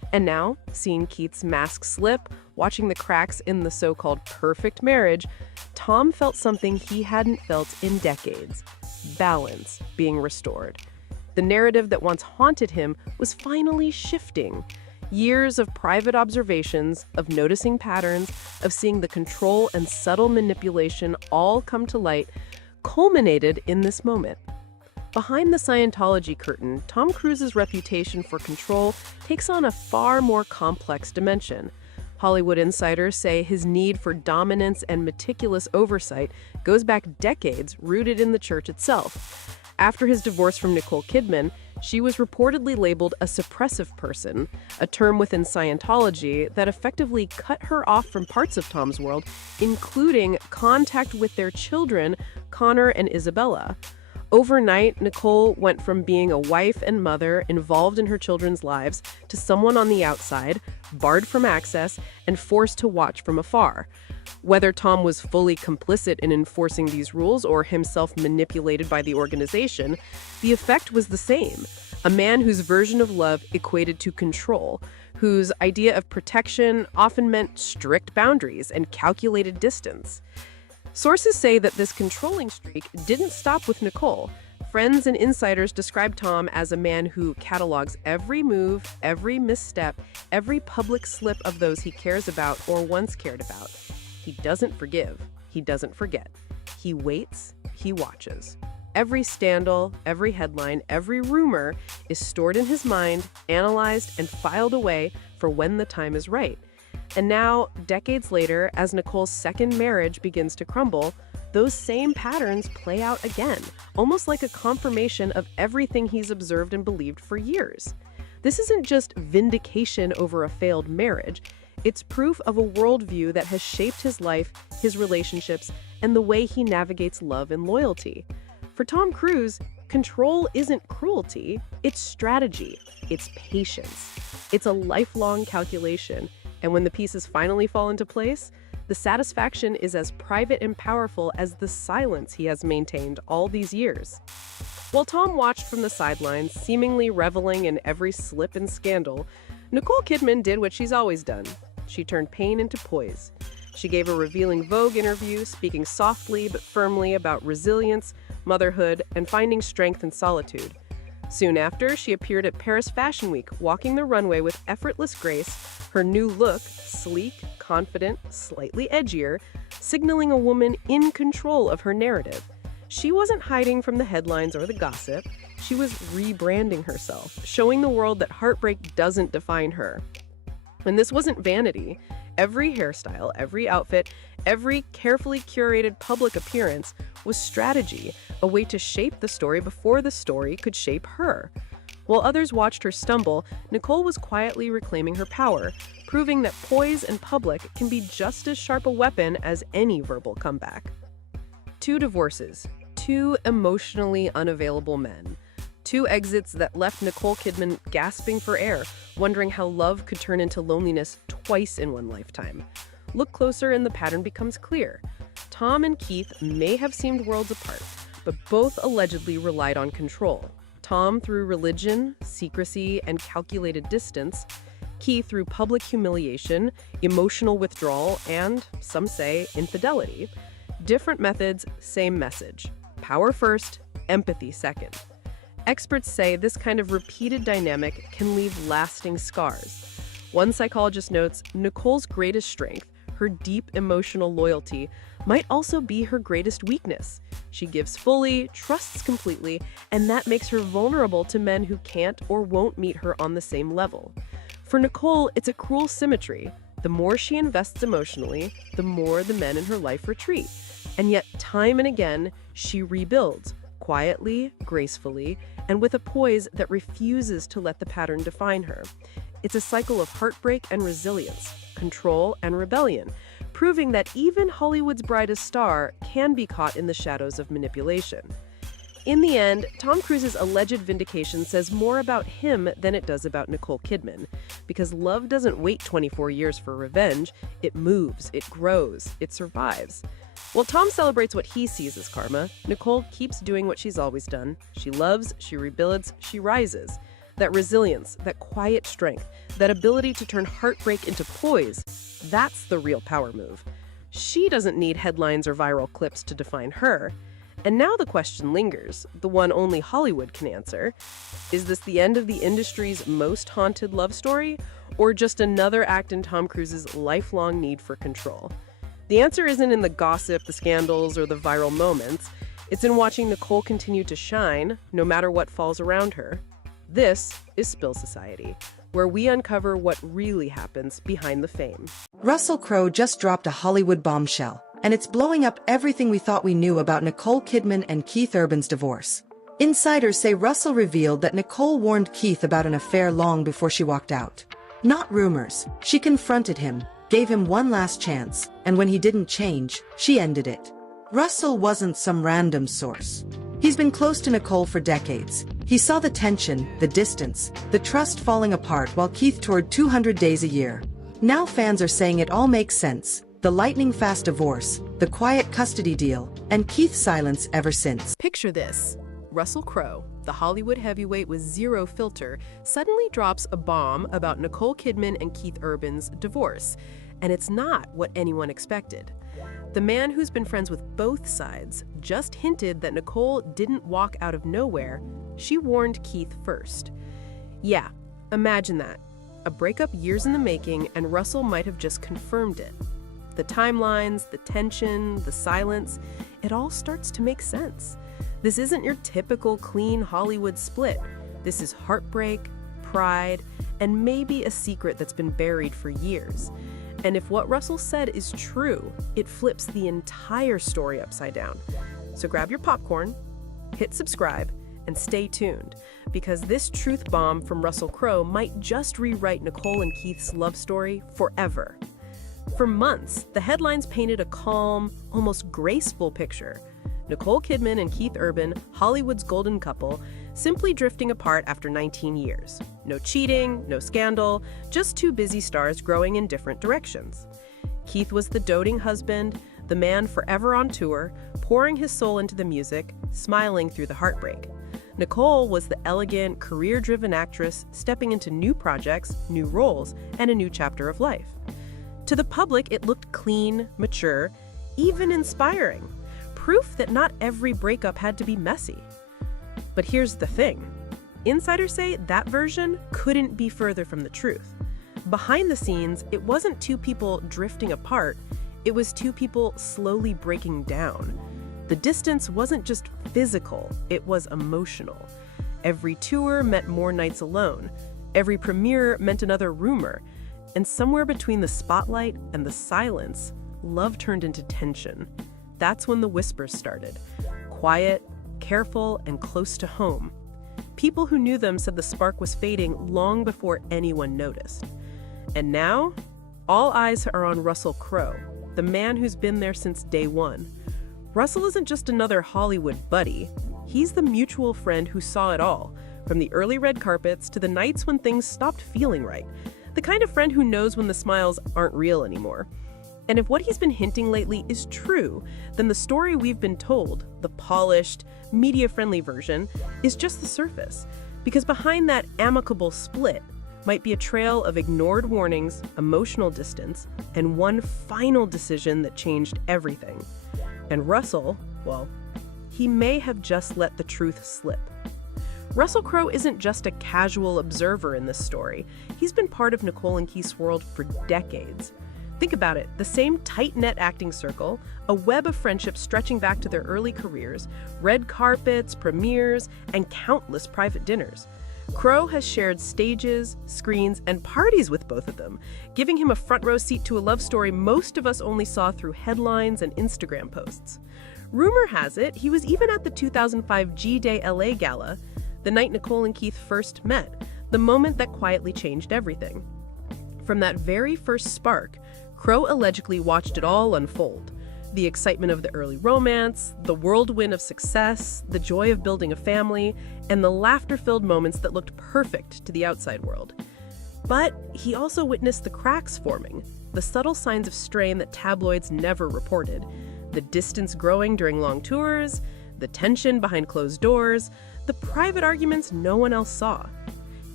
And now, seeing Keith's mask slip, watching the cracks in the so-called perfect marriage, Tom felt something he hadn't felt in decades: balance being restored. The narrative that once haunted him was finally shifting. Years of private observations, of noticing patterns, of seeing the control and subtle manipulation all come to light, culminated in this moment. Behind the Scientology curtain, Tom Cruise's reputation for control takes on a far more complex dimension. Hollywood insiders say his need for dominance and meticulous oversight goes back decades, rooted in the church itself. After his divorce from Nicole Kidman, she was reportedly labeled a suppressive person, a term within Scientology that effectively cut her off from parts of Tom's world, including contact with their children, Connor and Isabella. Overnight, Nicole went from being a wife and mother involved in her children's lives to someone on the outside, barred from access, and forced to watch from afar. Whether Tom was fully complicit in enforcing these rules or himself manipulated by the organization, the effect was the same. A man whose version of love equated to control, whose idea of protection often meant strict boundaries and calculated distance. Sources say that this controlling streak didn't stop with Nicole. Friends and insiders describe Tom as a man who catalogs every move, every misstep, every public slip of those he cares about or once cared about. He doesn't forgive. He doesn't forget. He waits. He watches. Every scandal, every headline, every rumor is stored in his mind, analyzed, and filed away for when the time is right. And now, decades later, as Nicole's second marriage begins to crumble, those same patterns play out again, almost like a confirmation of everything he's observed and believed for years. This isn't just vindication over a failed marriage. It's proof of a worldview that has shaped his life, his relationships, and the way he navigates love and loyalty. For Tom Cruise, control isn't cruelty, it's strategy, it's patience. It's a lifelong calculation, and when the pieces finally fall into place, the satisfaction is as private and powerful as the silence he has maintained all these years. While Tom watched from the sidelines, seemingly reveling in every slip and scandal, Nicole Kidman did what she's always done. She turned pain into poise. She gave a revealing Vogue interview, speaking softly but firmly about resilience, motherhood, and finding strength in solitude. Soon after, she appeared at Paris Fashion Week, walking the runway with effortless grace, her new look, sleek, confident, slightly edgier, signaling a woman in control of her narrative. She wasn't hiding from the headlines or the gossip. She was rebranding herself, showing the world that heartbreak doesn't define her. And this wasn't vanity. Every hairstyle, every outfit, every carefully curated public appearance was strategy, a way to shape the story before the story could shape her. While others watched her stumble, Nicole was quietly reclaiming her power, proving that poise in public can be just as sharp a weapon as any verbal comeback. 2 divorces, 2 emotionally unavailable men, 2 exits that left Nicole Kidman gasping for air, wondering how love could turn into loneliness twice in one lifetime. Look closer and the pattern becomes clear. Tom and Keith may have seemed worlds apart, but both allegedly relied on control. Tom through religion, secrecy, and calculated distance. Keith through public humiliation, emotional withdrawal, and, some say, infidelity. Different methods, same message. Power first, empathy second. Experts say this kind of repeated dynamic can leave lasting scars. One psychologist notes Nicole's greatest strength, her deep emotional loyalty, might also be her greatest weakness. She gives fully, trusts completely, and that makes her vulnerable to men who can't or won't meet her on the same level. For Nicole, it's a cruel symmetry. The more she invests emotionally, the more the men in her life retreat. And yet, time and again, she rebuilds, quietly, gracefully, and with a poise that refuses to let the pattern define her. It's a cycle of heartbreak and resilience, control and rebellion, proving that even Hollywood's brightest star can be caught in the shadows of manipulation. In the end, Tom Cruise's alleged vindication says more about him than it does about Nicole Kidman, because love doesn't wait 24 years for revenge. It moves, it grows, it survives. While Tom celebrates what he sees as karma, Nicole keeps doing what she's always done. She loves, she rebuilds, she rises. That resilience, that quiet strength, that ability to turn heartbreak into poise, that's the real power move. She doesn't need headlines or viral clips to define her. And now the question lingers, the one only Hollywood can answer. Is this the end of the industry's most haunted love story, or just another act in Tom Cruise's lifelong need for control? The answer isn't in the gossip, the scandals, or the viral moments. It's in watching Nicole continue to shine, no matter what falls around her. This is Spill Society, where we uncover what really happens behind the fame. Russell Crowe just dropped a Hollywood bombshell, and it's blowing up everything we thought we knew about Nicole Kidman and Keith Urban's divorce. Insiders say Russell revealed that Nicole warned Keith about an affair long before she walked out. Not rumors. She confronted him, gave him one last chance, and when he didn't change, she ended it. Russell wasn't some random source. He's been close to Nicole for decades. He saw the tension, the distance, the trust falling apart while Keith toured 200 days a year. Now fans are saying it all makes sense. The lightning-fast divorce, the quiet custody deal, and Keith's silence ever since. Picture this. Russell Crowe, the Hollywood heavyweight with zero filter, suddenly drops a bomb about Nicole Kidman and Keith Urban's divorce. And it's not what anyone expected. The man who's been friends with both sides just hinted that Nicole didn't walk out of nowhere. She warned Keith first. Yeah, imagine that. A breakup years in the making, and Russell might have just confirmed it. The timelines, the tension, the silence, it all starts to make sense. This isn't your typical clean Hollywood split. This is heartbreak, pride, and maybe a secret that's been buried for years. And if what Russell said is true, it flips the entire story upside down. So grab your popcorn, hit subscribe, and stay tuned, because this truth bomb from Russell Crowe might just rewrite Nicole and Keith's love story forever. For months, the headlines painted a calm, almost graceful picture. Nicole Kidman and Keith Urban, Hollywood's golden couple, simply drifting apart after 19 years. No cheating, no scandal, just two busy stars growing in different directions. Keith was the doting husband, the man forever on tour, pouring his soul into the music, smiling through the heartbreak. Nicole was the elegant, career-driven actress stepping into new projects, new roles, and a new chapter of life. To the public, it looked clean, mature, even inspiring. Proof that not every breakup had to be messy. But here's the thing. Insiders say that version couldn't be further from the truth. Behind the scenes, it wasn't two people drifting apart, it was two people slowly breaking down. The distance wasn't just physical, it was emotional. Every tour meant more nights alone. Every premiere meant another rumor. And somewhere between the spotlight and the silence, love turned into tension. That's when the whispers started. Quiet, careful, and close to home. People who knew them said the spark was fading long before anyone noticed. And now, all eyes are on Russell Crowe, the man who's been there since day one. Russell isn't just another Hollywood buddy. He's the mutual friend who saw it all, from the early red carpets to the nights when things stopped feeling right. The kind of friend who knows when the smiles aren't real anymore. And if what he's been hinting lately is true, then the story we've been told, the polished, media-friendly version, is just the surface. Because behind that amicable split might be a trail of ignored warnings, emotional distance, and one final decision that changed everything. And Russell, well, he may have just let the truth slip. Russell Crowe isn't just a casual observer in this story. He's been part of Nicole and Keith's world for decades. Think about it, the same tight-knit acting circle, a web of friendship stretching back to their early careers, red carpets, premieres, and countless private dinners. Crowe has shared stages, screens, and parties with both of them, giving him a front-row seat to a love story most of us only saw through headlines and Instagram posts. Rumor has it he was even at the 2005 G-Day LA Gala, the night Nicole and Keith first met, the moment that quietly changed everything. From that very first spark, Crowe allegedly watched it all unfold. The excitement of the early romance, the whirlwind of success, the joy of building a family, and the laughter-filled moments that looked perfect to the outside world. But he also witnessed the cracks forming, the subtle signs of strain that tabloids never reported, the distance growing during long tours, the tension behind closed doors, the private arguments no one else saw.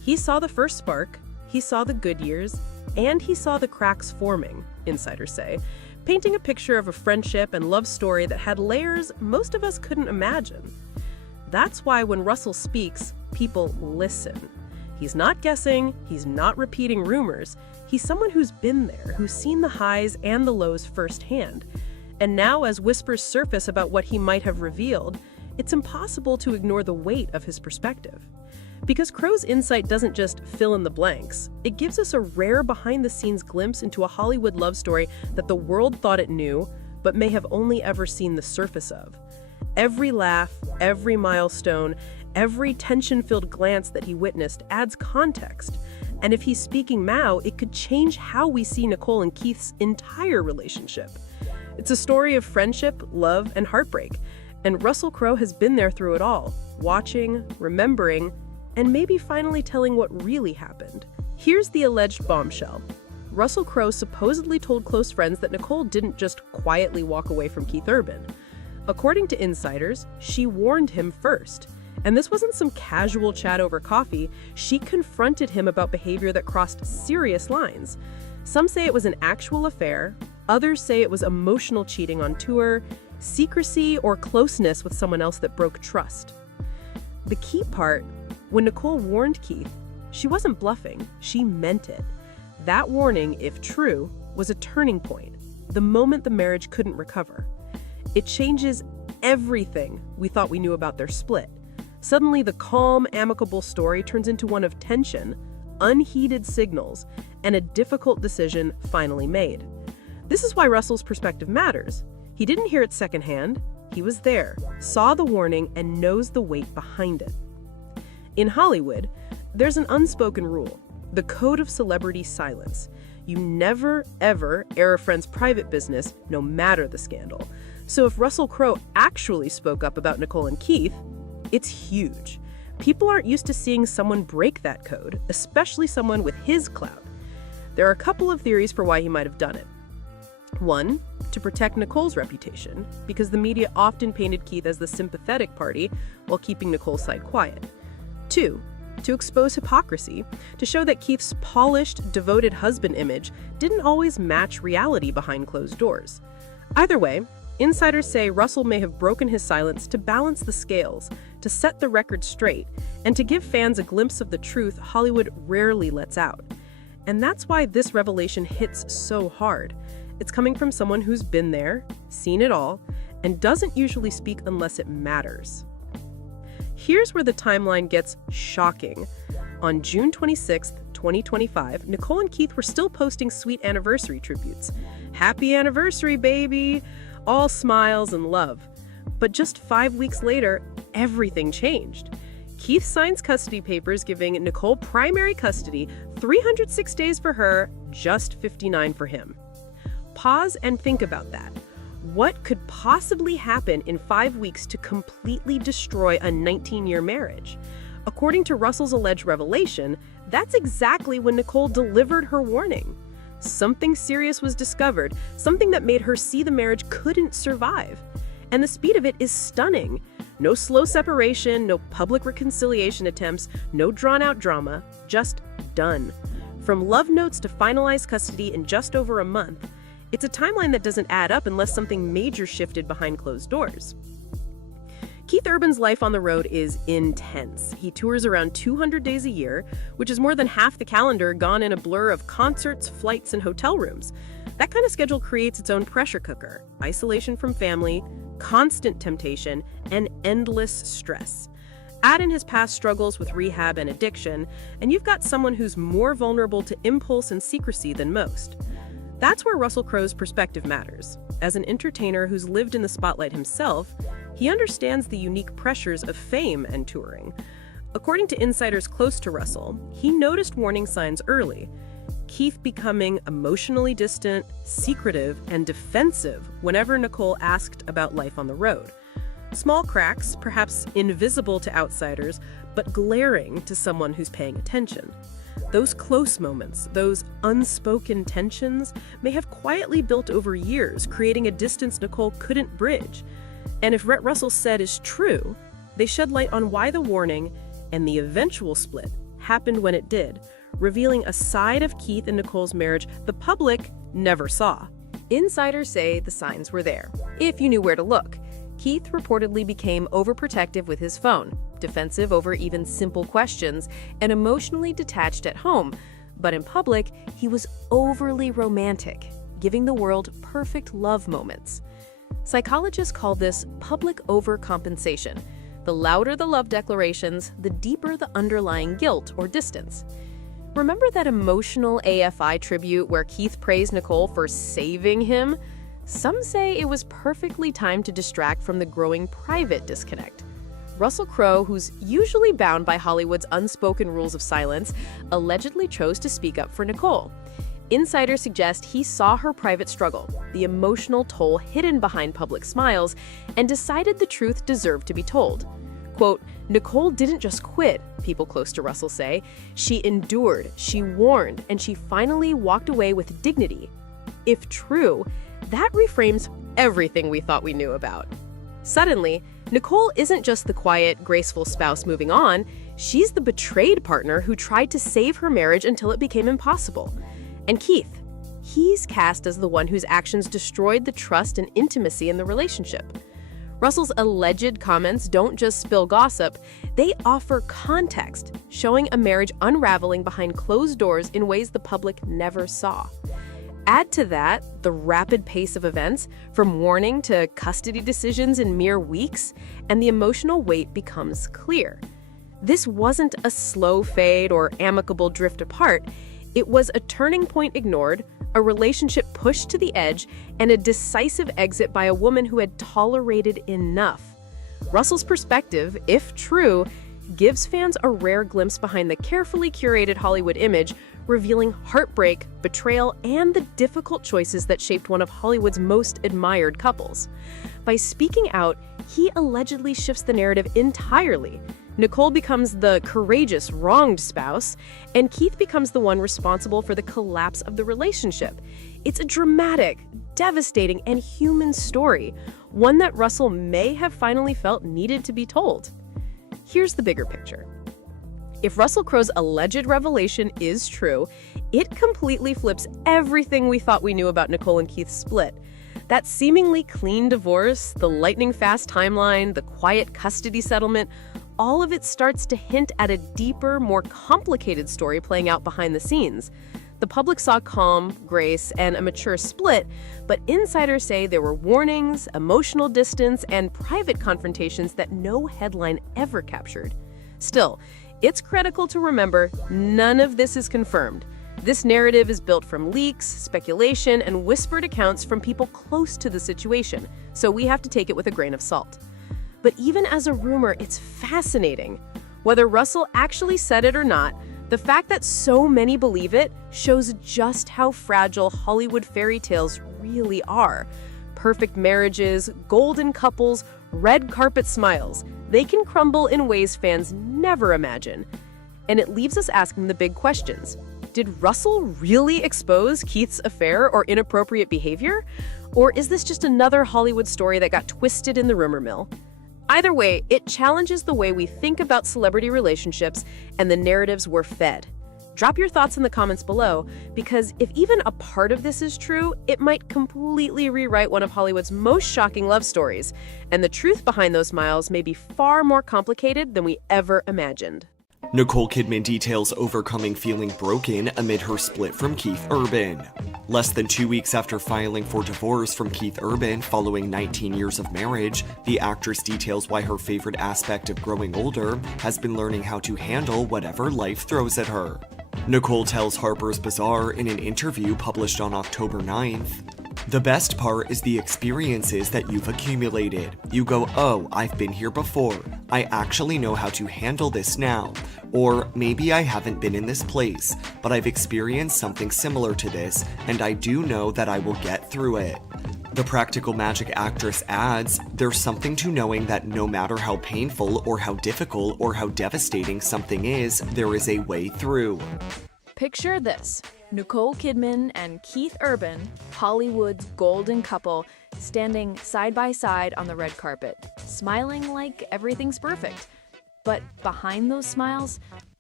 He saw the first spark, he saw the good years, and he saw the cracks forming, insiders say, painting a picture of a friendship and love story that had layers most of us couldn't imagine. That's why when Russell speaks, people listen. He's not guessing, he's not repeating rumors. He's someone who's been there, who's seen the highs and the lows firsthand. And now, as whispers surface about what he might have revealed, it's impossible to ignore the weight of his perspective. Because Crow's insight doesn't just fill in the blanks, it gives us a rare behind-the-scenes glimpse into a Hollywood love story that the world thought it knew, but may have only ever seen the surface of. Every laugh, every milestone, every tension-filled glance that he witnessed adds context. And if he's speaking now, it could change how we see Nicole and Keith's entire relationship. It's a story of friendship, love, and heartbreak. And Russell Crowe has been there through it all, watching, remembering, and maybe finally telling what really happened. Here's the alleged bombshell. Russell Crowe supposedly told close friends that Nicole didn't just quietly walk away from Keith Urban. According to insiders, she warned him first. And this wasn't some casual chat over coffee. She confronted him about behavior that crossed serious lines. Some say it was an actual affair. Others say it was emotional cheating on tour, secrecy, or closeness with someone else that broke trust. The key part, when Nicole warned Keith, she wasn't bluffing, she meant it. That warning, if true, was a turning point, the moment the marriage couldn't recover. It changes everything we thought we knew about their split. Suddenly, the calm, amicable story turns into one of tension, unheeded signals, and a difficult decision finally made. This is why Russell's perspective matters. He didn't hear it secondhand. He was there, saw the warning, and knows the weight behind it. In Hollywood, there's an unspoken rule, the code of celebrity silence. You never, ever air a friend's private business, no matter the scandal. So if Russell Crowe actually spoke up about Nicole and Keith, it's huge. People aren't used to seeing someone break that code, especially someone with his clout. There are a couple of theories for why he might have done it. One, to protect Nicole's reputation, because the media often painted Keith as the sympathetic party while keeping Nicole's side quiet. Two, to expose hypocrisy, to show that Keith's polished, devoted husband image didn't always match reality behind closed doors. Either way, insiders say Russell may have broken his silence to balance the scales, to set the record straight, and to give fans a glimpse of the truth Hollywood rarely lets out. And that's why this revelation hits so hard. It's coming from someone who's been there, seen it all, and doesn't usually speak unless it matters. Here's where the timeline gets shocking. On June 26, 2025, Nicole and Keith were still posting sweet anniversary tributes. Happy anniversary, baby! All smiles and love. But just 5 weeks later, everything changed. Keith signs custody papers giving Nicole primary custody, 306 days for her, just 59 for him. Pause and think about that. What could possibly happen in 5 weeks to completely destroy a 19-year marriage? According to Russell's alleged revelation, that's exactly when Nicole delivered her warning. Something serious was discovered, something that made her see the marriage couldn't survive. And the speed of it is stunning. No slow separation, no public reconciliation attempts, no drawn-out drama, just done. From love notes to finalized custody in just over a month, it's a timeline that doesn't add up unless something major shifted behind closed doors. Keith Urban's life on the road is intense. He tours around 200 days a year, which is more than half the calendar gone in a blur of concerts, flights, and hotel rooms. That kind of schedule creates its own pressure cooker, isolation from family, constant temptation, and endless stress. Add in his past struggles with rehab and addiction, and you've got someone who's more vulnerable to impulse and secrecy than most. That's where Russell Crowe's perspective matters. As an entertainer who's lived in the spotlight himself, he understands the unique pressures of fame and touring. According to insiders close to Russell, he noticed warning signs early. Keith becoming emotionally distant, secretive, and defensive whenever Nicole asked about life on the road. Small cracks, perhaps invisible to outsiders, but glaring to someone who's paying attention. Those close moments, those unspoken tensions, may have quietly built over years, creating a distance Nicole couldn't bridge. And if Russell said is true, they shed light on why the warning and the eventual split happened when it did, revealing a side of Keith and Nicole's marriage the public never saw. Insiders say the signs were there, if you knew where to look. Keith reportedly became overprotective with his phone, defensive over even simple questions, and emotionally detached at home. But in public, he was overly romantic, giving the world perfect love moments. Psychologists call this public overcompensation. The louder the love declarations, the deeper the underlying guilt or distance. Remember that emotional AFI tribute where Keith praised Nicole for saving him? Some say it was perfectly timed to distract from the growing private disconnect. Russell Crowe, who's usually bound by Hollywood's unspoken rules of silence, allegedly chose to speak up for Nicole. Insiders suggest he saw her private struggle, the emotional toll hidden behind public smiles, and decided the truth deserved to be told. Quote, Nicole didn't just quit, people close to Russell say. She endured, she warned, and she finally walked away with dignity. If true, that reframes everything we thought we knew about. Suddenly, Nicole isn't just the quiet, graceful spouse moving on, she's the betrayed partner who tried to save her marriage until it became impossible. And Keith, he's cast as the one whose actions destroyed the trust and intimacy in the relationship. Russell's alleged comments don't just spill gossip, they offer context, showing a marriage unraveling behind closed doors in ways the public never saw. Add to that the rapid pace of events, from warning to custody decisions in mere weeks, and the emotional weight becomes clear. This wasn't a slow fade or amicable drift apart. It was a turning point ignored, a relationship pushed to the edge, and a decisive exit by a woman who had tolerated enough. Russell's perspective, if true, gives fans a rare glimpse behind the carefully curated Hollywood image, revealing heartbreak, betrayal, and the difficult choices that shaped one of Hollywood's most admired couples. By speaking out, he allegedly shifts the narrative entirely. Nicole becomes the courageous, wronged spouse, and Keith becomes the one responsible for the collapse of the relationship. It's a dramatic, devastating, and human story, one that Russell may have finally felt needed to be told. Here's the bigger picture. If Russell Crowe's alleged revelation is true, it completely flips everything we thought we knew about Nicole and Keith's split. That seemingly clean divorce, the lightning-fast timeline, the quiet custody settlement, all of it starts to hint at a deeper, more complicated story playing out behind the scenes. The public saw calm, grace, and a mature split, but insiders say there were warnings, emotional distance, and private confrontations that no headline ever captured. Still, it's critical to remember none of this is confirmed. This narrative is built from leaks, speculation, and whispered accounts from people close to the situation, so we have to take it with a grain of salt. But even as a rumor, it's fascinating. Whether Russell actually said it or not, the fact that so many believe it shows just how fragile Hollywood fairy tales really are. Perfect marriages, golden couples, red carpet smiles. They can crumble in ways fans never imagine. And it leaves us asking the big questions. Did Russell really expose Keith's affair or inappropriate behavior? Or is this just another Hollywood story that got twisted in the rumor mill? Either way, it challenges the way we think about celebrity relationships and the narratives we're fed. Drop your thoughts in the comments below, because if even a part of this is true, it might completely rewrite one of Hollywood's most shocking love stories, and the truth behind those smiles may be far more complicated than we ever imagined. Nicole Kidman details overcoming feeling broken amid her split from Keith Urban. Less than 2 weeks after filing for divorce from Keith Urban following 19 years of marriage, the actress details why her favorite aspect of growing older has been learning how to handle whatever life throws at her. Nicole tells Harper's Bazaar in an interview published on October 9th, "The best part is the experiences that you've accumulated. You go, oh, I've been here before. I actually know how to handle this now. Or maybe I haven't been in this place, but I've experienced something similar to this, and I do know that I will get through it." The Practical Magic actress adds, "There's something to knowing that no matter how painful or how difficult or how devastating something is, there is a way through." Picture this. Nicole Kidman and Keith Urban, Hollywood's golden couple, standing side by side on the red carpet, smiling like everything's perfect. But behind those smiles,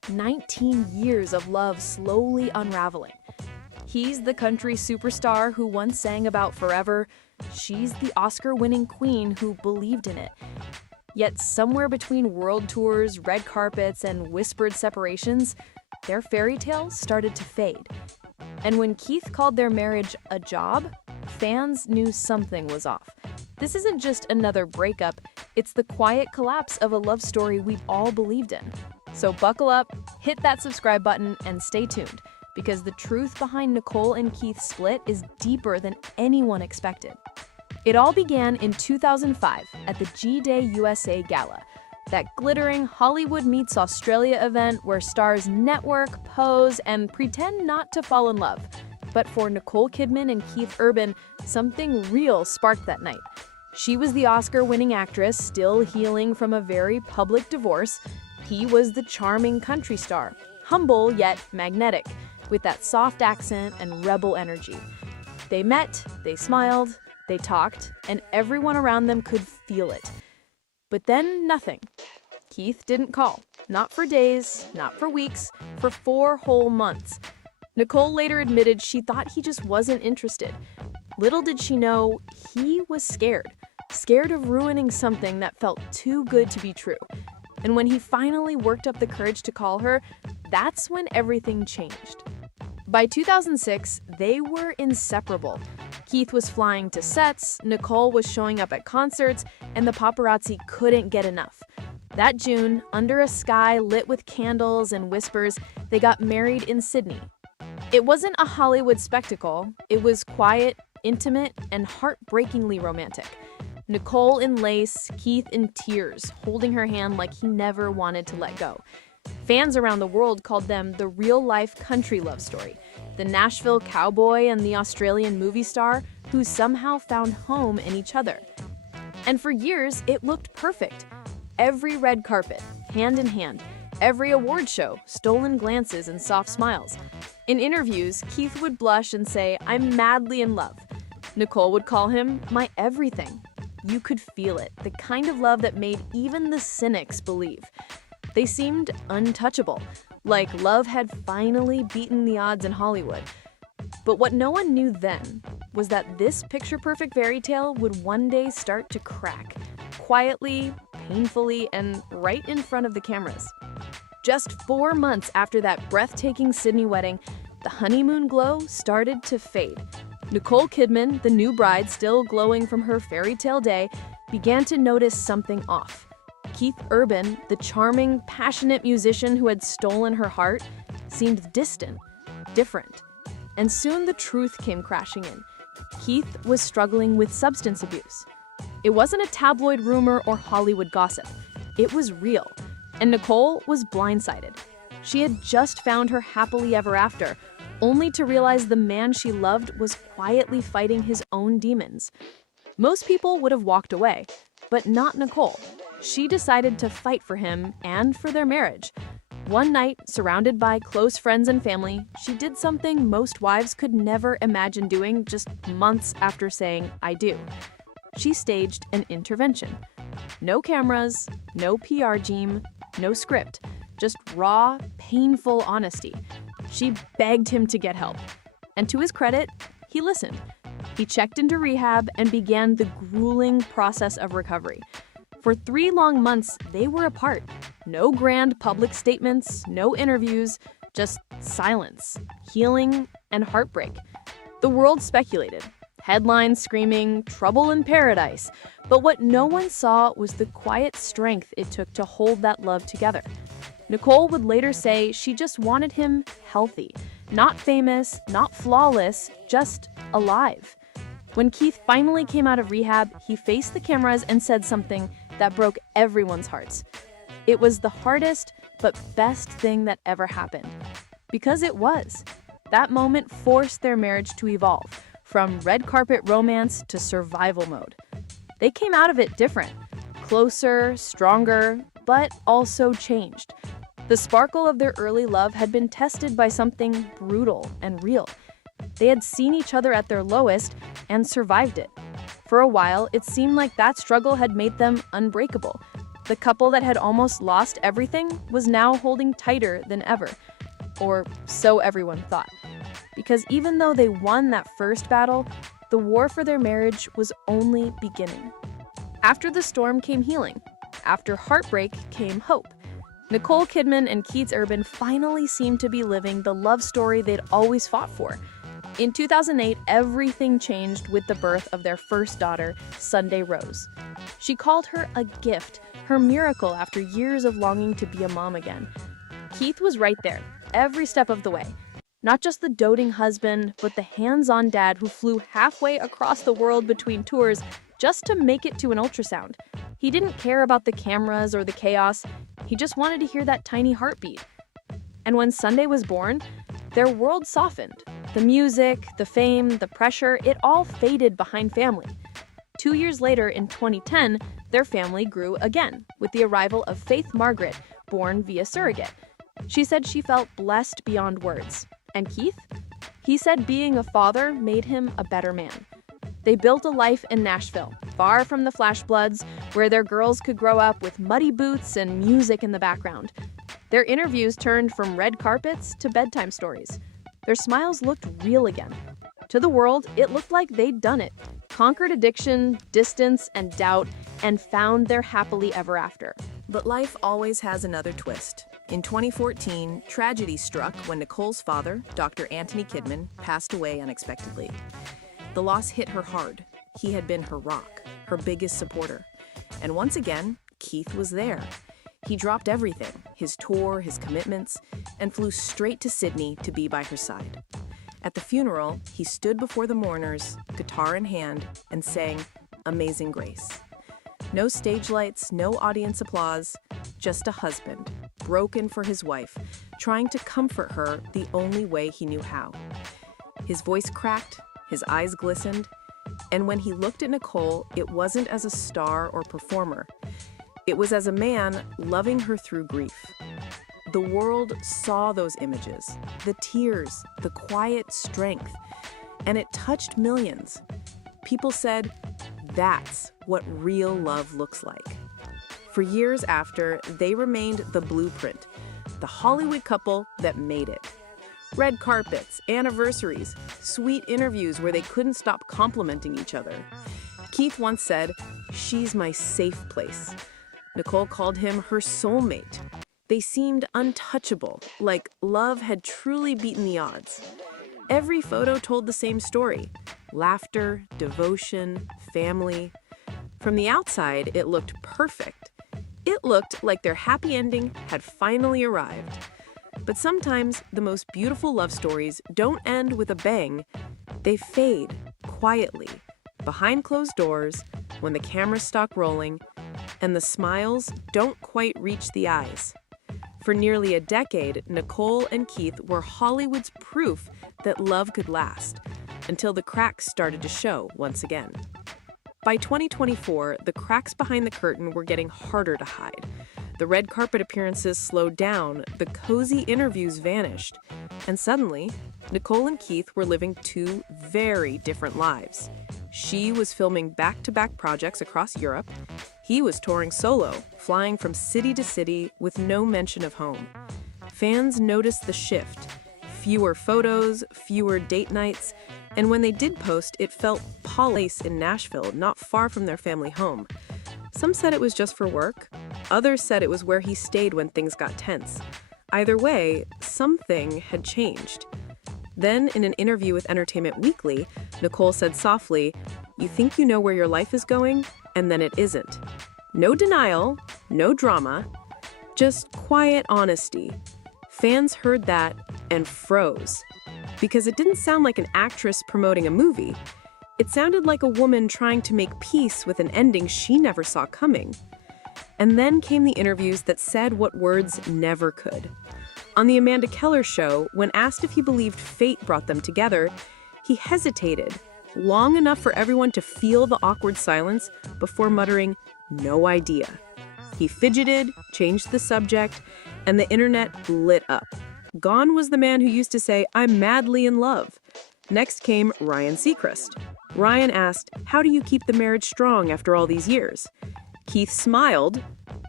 19 years of love slowly unraveling. He's the country superstar who once sang about forever. She's the Oscar-winning queen who believed in it. Yet somewhere between world tours, red carpets, and whispered separations, their fairy tale started to fade. And when Keith called their marriage a job, fans knew something was off. This isn't just another breakup, it's the quiet collapse of a love story we've all believed in. So buckle up, hit that subscribe button, and stay tuned, because the truth behind Nicole and Keith's split is deeper than anyone expected. It all began in 2005 at the G-Day USA Gala, that glittering Hollywood meets Australia event where stars network, pose, and pretend not to fall in love. But for Nicole Kidman and Keith Urban, something real sparked that night. She was the Oscar-winning actress still healing from a very public divorce. He was the charming country star, humble yet magnetic, with that soft accent and rebel energy. They met, they smiled, they talked, and everyone around them could feel it. But then nothing. Keith didn't call. Not for days, not for weeks, for 4 whole months. Nicole later admitted she thought he just wasn't interested. Little did she know, he was scared. Scared of ruining something that felt too good to be true. And when he finally worked up the courage to call her, that's when everything changed. By 2006, they were inseparable. Keith was flying to sets, Nicole was showing up at concerts, and the paparazzi couldn't get enough. That June, under a sky lit with candles and whispers, they got married in Sydney. It wasn't a Hollywood spectacle. It was quiet, intimate, and heartbreakingly romantic. Nicole in lace, Keith in tears, holding her hand like he never wanted to let go. Fans around the world called them the real-life country love story, the Nashville cowboy and the Australian movie star who somehow found home in each other. And for years, it looked perfect. Every red carpet, hand in hand, every award show, stolen glances and soft smiles. In interviews, Keith would blush and say, "I'm madly in love." Nicole would call him my everything. You could feel it, the kind of love that made even the cynics believe. They seemed untouchable, like love had finally beaten the odds in Hollywood. But what no one knew then was that this picture-perfect fairy tale would one day start to crack, quietly, painfully, and right in front of the cameras. Just 4 months after that breathtaking Sydney wedding, the honeymoon glow started to fade. Nicole Kidman, the new bride still glowing from her fairy tale day, began to notice something off. Keith Urban, the charming, passionate musician who had stolen her heart, seemed distant, different. And soon the truth came crashing in. Keith was struggling with substance abuse. It wasn't a tabloid rumor or Hollywood gossip. It was real. And Nicole was blindsided. She had just found her happily ever after, only to realize the man she loved was quietly fighting his own demons. Most people would have walked away, but not Nicole. She decided to fight for him and for their marriage. One night, surrounded by close friends and family, she did something most wives could never imagine doing just months after saying, "I do." She staged an intervention. No cameras, no PR team, no script, just raw, painful honesty. She begged him to get help. And to his credit, he listened. He checked into rehab and began the grueling process of recovery. For 3 long months, they were apart. No grand public statements, no interviews, just silence, healing, and heartbreak. The world speculated. Headlines screaming, "Trouble in paradise." But what no one saw was the quiet strength it took to hold that love together. Nicole would later say she just wanted him healthy. Not famous, not flawless, just alive. When Keith finally came out of rehab, he faced the cameras and said something that broke everyone's hearts. It was the hardest but best thing that ever happened. Because it was. That moment forced their marriage to evolve, from red carpet romance to survival mode. They came out of it different, closer, stronger, but also changed. The sparkle of their early love had been tested by something brutal and real. They had seen each other at their lowest and survived it. For a while, it seemed like that struggle had made them unbreakable. The couple that had almost lost everything was now holding tighter than ever. Or so everyone thought. Because even though they won that first battle, the war for their marriage was only beginning. After the storm came healing. After heartbreak came hope. Nicole Kidman and Keith Urban finally seemed to be living the love story they'd always fought for. In 2008, everything changed with the birth of their first daughter, Sunday Rose. She called her a gift, her miracle after years of longing to be a mom again. Keith was right there, every step of the way. Not just the doting husband, but the hands-on dad who flew halfway across the world between tours just to make it to an ultrasound. He didn't care about the cameras or the chaos. He just wanted to hear that tiny heartbeat. And when Sunday was born, their world softened. The music, the fame, the pressure, it all faded behind family. 2 years later, in 2010, their family grew again with the arrival of Faith Margaret, born via surrogate. She said she felt blessed beyond words. And Keith? He said being a father made him a better man. They built a life in Nashville, far from the flash bloods, where their girls could grow up with muddy boots and music in the background. Their interviews turned from red carpets to bedtime stories. Their smiles looked real again. To the world, it looked like they'd done it, conquered addiction, distance, and doubt, and found their happily ever after. But life always has another twist. In 2014, tragedy struck when Nicole's father, Dr. Anthony Kidman, passed away unexpectedly. The loss hit her hard. He had been her rock, her biggest supporter. And once again, Keith was there. He dropped everything, his tour, his commitments, and flew straight to Sydney to be by her side. At the funeral, he stood before the mourners, guitar in hand, and sang Amazing Grace. No stage lights, no audience applause, just a husband, broken for his wife, trying to comfort her the only way he knew how. His voice cracked, his eyes glistened, and when he looked at Nicole, it wasn't as a star or performer. It was as a man loving her through grief. The world saw those images, the tears, the quiet strength, and it touched millions. People said, that's what real love looks like. For years after, they remained the blueprint, the Hollywood couple that made it. Red carpets, anniversaries, sweet interviews where they couldn't stop complimenting each other. Keith once said, "She's my safe place." Nicole called him her soulmate. They seemed untouchable, like love had truly beaten the odds. Every photo told the same story: laughter, devotion, family. From the outside, it looked perfect. It looked like their happy ending had finally arrived. But sometimes the most beautiful love stories don't end with a bang. They fade quietly, behind closed doors, when the cameras stop rolling, and the smiles don't quite reach the eyes. For nearly a decade, Nicole and Keith were Hollywood's proof that love could last, until the cracks started to show once again. By 2024, the cracks behind the curtain were getting harder to hide. The red carpet appearances slowed down, the cozy interviews vanished, and suddenly, Nicole and Keith were living two very different lives. She was filming back-to-back projects across Europe. He was touring solo, flying from city to city with no mention of home. Fans noticed the shift. Fewer photos, fewer date nights, and when they did post, it felt polished in Nashville, not far from their family home. Some said it was just for work. Others said it was where he stayed when things got tense. Either way, something had changed. Then, in an interview with Entertainment Weekly, Nicole said softly, "You think you know where your life is going, and then it isn't." No denial, no drama, just quiet honesty. Fans heard that and froze, because it didn't sound like an actress promoting a movie. It sounded like a woman trying to make peace with an ending she never saw coming. And then came the interviews that said what words never could. On the Amanda Keller show, when asked if he believed fate brought them together, he hesitated long enough for everyone to feel the awkward silence before muttering, "No idea." He fidgeted, changed the subject, and the internet lit up. Gone was the man who used to say, "I'm madly in love." Next came Ryan Seacrest. Ryan asked, "How do you keep the marriage strong after all these years?" Keith smiled,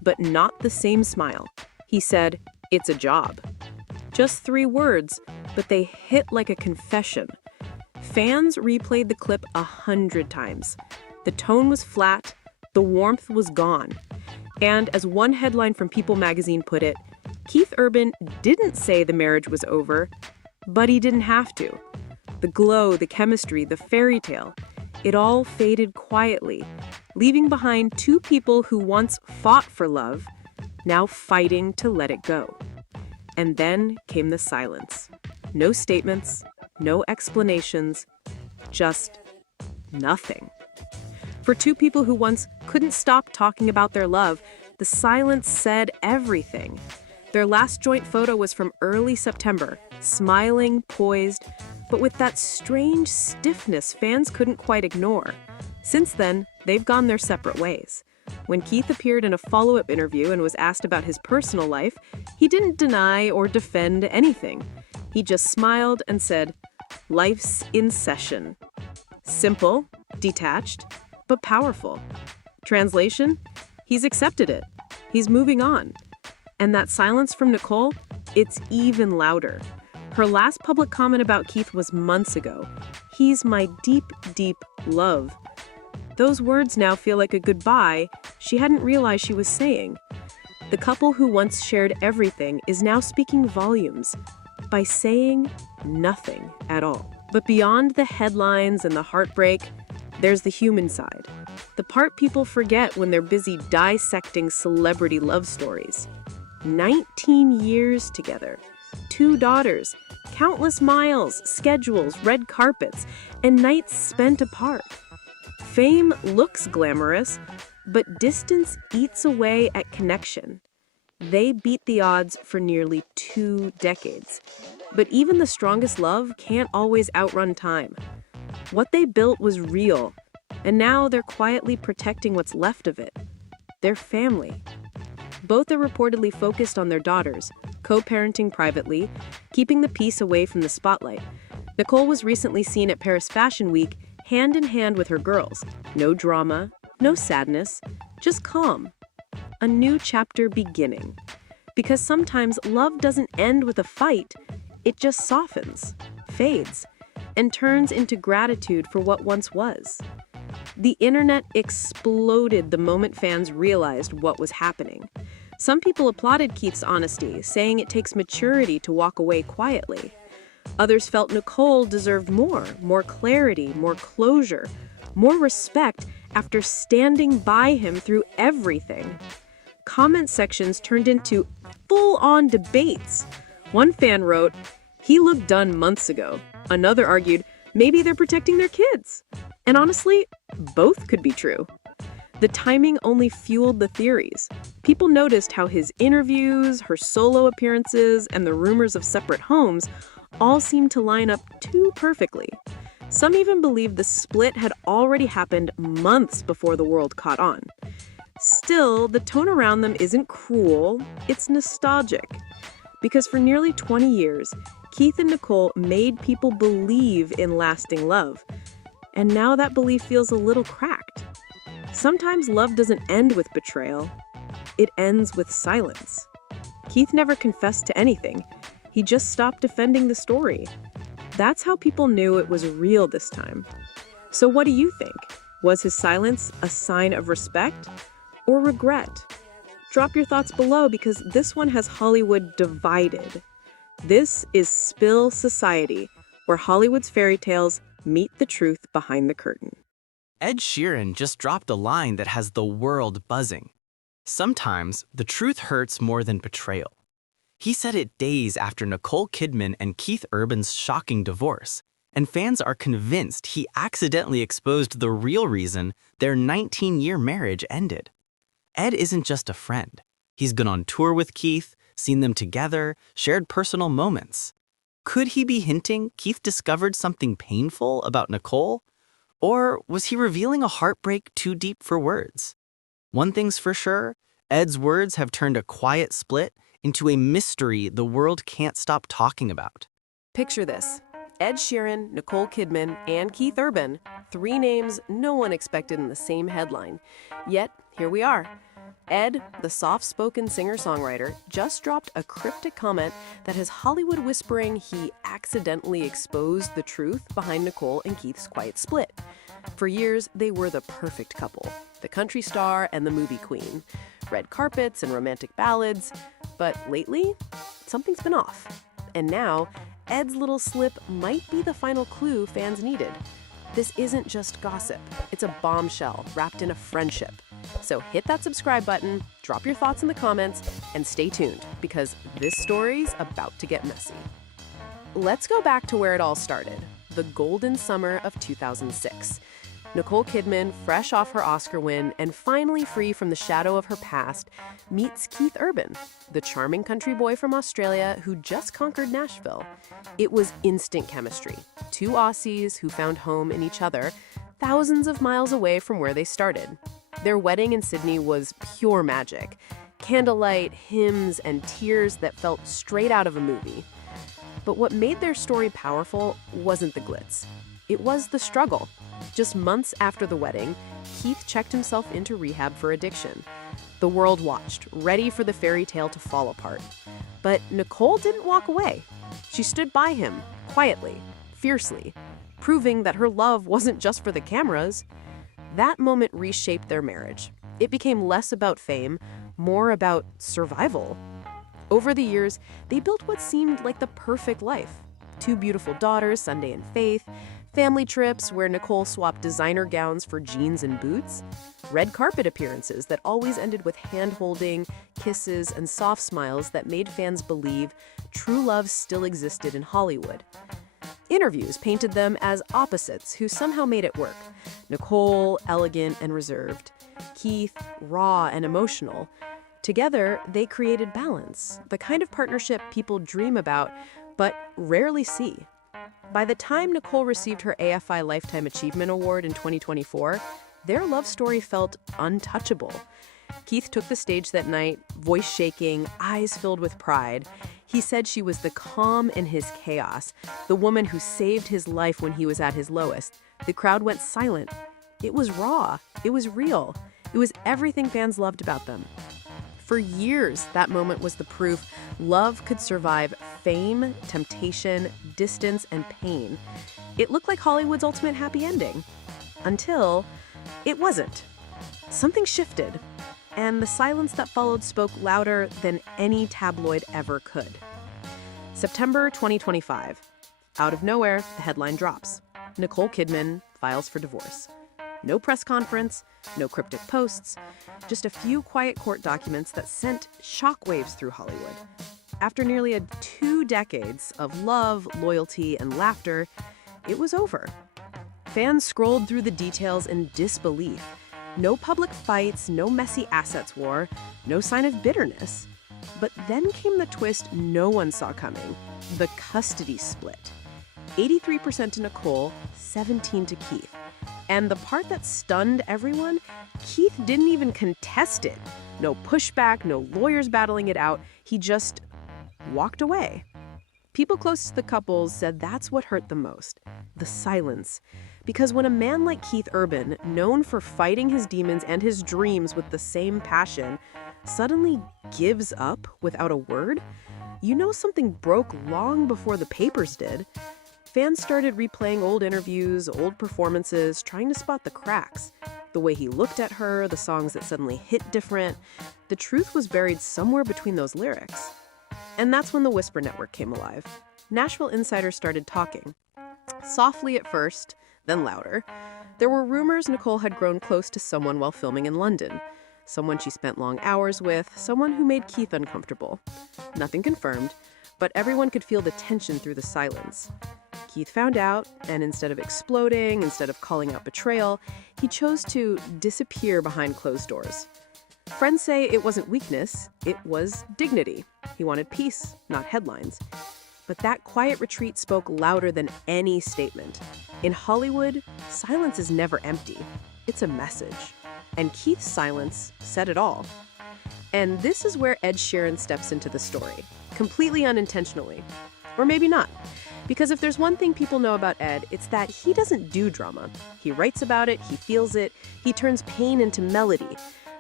but not the same smile. He said, "It's a job." Just 3 words, but they hit like a confession. Fans replayed the clip 100 times. The tone was flat, the warmth was gone. And as one headline from People magazine put it, Keith Urban didn't say the marriage was over, but he didn't have to. The glow, the chemistry, the fairy tale, it all faded quietly, leaving behind 2 people who once fought for love, now fighting to let it go. And then came the silence. No statements, no explanations, just nothing. For 2 people who once couldn't stop talking about their love, the silence said everything. Their last joint photo was from early September, smiling, poised, but with that strange stiffness fans couldn't quite ignore. Since then, they've gone their separate ways. When Keith appeared in a follow-up interview and was asked about his personal life, he didn't deny or defend anything. He just smiled and said, "Life's in session." Simple, detached, but powerful. Translation? He's accepted it. He's moving on. And that silence from Nicole, it's even louder. Her last public comment about Keith was months ago. "He's my deep, deep love." Those words now feel like a goodbye she hadn't realized she was saying. The couple who once shared everything is now speaking volumes by saying nothing at all. But beyond the headlines and the heartbreak, there's the human side. The part people forget when they're busy dissecting celebrity love stories. 19 years together, 2 daughters, countless miles, schedules, red carpets, and nights spent apart. Fame looks glamorous, but distance eats away at connection. They beat the odds for nearly 2 decades. But even the strongest love can't always outrun time. What they built was real, and now they're quietly protecting what's left of it. Their family. Both are reportedly focused on their daughters, co-parenting privately, keeping the peace away from the spotlight. Nicole was recently seen at Paris Fashion Week hand in hand with her girls. No drama, no sadness, just calm. A new chapter beginning. Because sometimes love doesn't end with a fight, it just softens, fades, and turns into gratitude for what once was. The internet exploded the moment fans realized what was happening. Some people applauded Keith's honesty, saying it takes maturity to walk away quietly. Others felt Nicole deserved more clarity, more closure, more respect after standing by him through everything. Comment sections turned into full-on debates. One fan wrote, "He looked done months ago." Another argued, "Maybe they're protecting their kids." And honestly, both could be true. The timing only fueled the theories. People noticed how his interviews, her solo appearances, and the rumors of separate homes all seemed to line up too perfectly. Some even believed the split had already happened months before the world caught on. Still, the tone around them isn't cruel, it's nostalgic. Because for nearly 20 years, Keith and Nicole made people believe in lasting love. And now that belief feels a little cracked. Sometimes love doesn't end with betrayal, it ends with silence. Keith never confessed to anything, he just stopped defending the story. That's how people knew it was real this time. So what do you think? Was his silence a sign of respect or regret? Drop your thoughts below because this one has Hollywood divided. This is Spill Society, where Hollywood's fairy tales meet the truth behind the curtain. Ed Sheeran just dropped a line that has the world buzzing. Sometimes the truth hurts more than betrayal. He said it days after Nicole Kidman and Keith Urban's shocking divorce, and fans are convinced he accidentally exposed the real reason their 19-year marriage ended. Ed isn't just a friend. He's been on tour with Keith, seen them together, shared personal moments. Could he be hinting Keith discovered something painful about Nicole? Or was he revealing a heartbreak too deep for words? One thing's for sure, Ed's words have turned a quiet split into a mystery the world can't stop talking about. Picture this. Ed Sheeran, Nicole Kidman, and Keith Urban, 3 names no one expected in the same headline. Yet, here we are. Ed, the soft-spoken singer-songwriter, just dropped a cryptic comment that has Hollywood whispering he accidentally exposed the truth behind Nicole and Keith's quiet split. For years, they were the perfect couple, the country star and the movie queen. Red carpets and romantic ballads. But lately, something's been off. And now, Ed's little slip might be the final clue fans needed. This isn't just gossip. It's a bombshell wrapped in a friendship. So hit that subscribe button, drop your thoughts in the comments, and stay tuned, because this story's about to get messy. Let's go back to where it all started, the golden summer of 2006. Nicole Kidman, fresh off her Oscar win and finally free from the shadow of her past, meets Keith Urban, the charming country boy from Australia who just conquered Nashville. It was instant chemistry. Two Aussies who found home in each other, thousands of miles away from where they started. Their wedding in Sydney was pure magic. Candlelight, hymns, and tears that felt straight out of a movie. But what made their story powerful wasn't the glitz. It was the struggle. Just months after the wedding, Keith checked himself into rehab for addiction. The world watched, ready for the fairy tale to fall apart. But Nicole didn't walk away. She stood by him, quietly, fiercely, proving that her love wasn't just for the cameras. That moment reshaped their marriage. It became less about fame, more about survival. Over the years, they built what seemed like the perfect life. 2 beautiful daughters, Sunday and Faith, family trips where Nicole swapped designer gowns for jeans and boots, red carpet appearances that always ended with hand-holding, kisses, and soft smiles that made fans believe true love still existed in Hollywood. Interviews painted them as opposites who somehow made it work. Nicole, elegant and reserved. Keith, raw and emotional. Together, they created balance, the kind of partnership people dream about, but rarely see. By the time Nicole received her AFI Lifetime Achievement Award in 2024, their love story felt untouchable. Keith took the stage that night, voice shaking, eyes filled with pride. He said she was the calm in his chaos, the woman who saved his life when he was at his lowest. The crowd went silent. It was raw. It was real. It was everything fans loved about them. For years, that moment was the proof love could survive fame, temptation, distance, and pain. It looked like Hollywood's ultimate happy ending. Until it wasn't. Something shifted, and the silence that followed spoke louder than any tabloid ever could. September 2025. Out of nowhere, the headline drops. Nicole Kidman files for divorce. No press conference, no cryptic posts, just a few quiet court documents that sent shockwaves through Hollywood. After nearly 2 decades of love, loyalty, and laughter, it was over. Fans scrolled through the details in disbelief. No public fights, no messy assets war, no sign of bitterness. But then came the twist no one saw coming, the custody split. 83% to Nicole, 17% to Keith. And the part that stunned everyone, Keith didn't even contest it. No pushback, no lawyers battling it out. He just walked away. People close to the couples said that's what hurt the most, the silence. Because when a man like Keith Urban, known for fighting his demons and his dreams with the same passion, suddenly gives up without a word, you know something broke long before the papers did. Fans started replaying old interviews, old performances, trying to spot the cracks. The way he looked at her, the songs that suddenly hit different. The truth was buried somewhere between those lyrics. And that's when the Whisper Network came alive. Nashville insiders started talking. Softly at first, then louder. There were rumors Nicole had grown close to someone while filming in London. Someone she spent long hours with, someone who made Keith uncomfortable. Nothing confirmed, but everyone could feel the tension through the silence. Keith found out, and instead of exploding, instead of calling out betrayal, he chose to disappear behind closed doors. Friends say it wasn't weakness, it was dignity. He wanted peace, not headlines. But that quiet retreat spoke louder than any statement. In Hollywood, silence is never empty. It's a message. And Keith's silence said it all. And this is where Ed Sheeran steps into the story, completely unintentionally. Or maybe not. Because if there's one thing people know about Ed, it's that he doesn't do drama. He writes about it, he feels it, he turns pain into melody.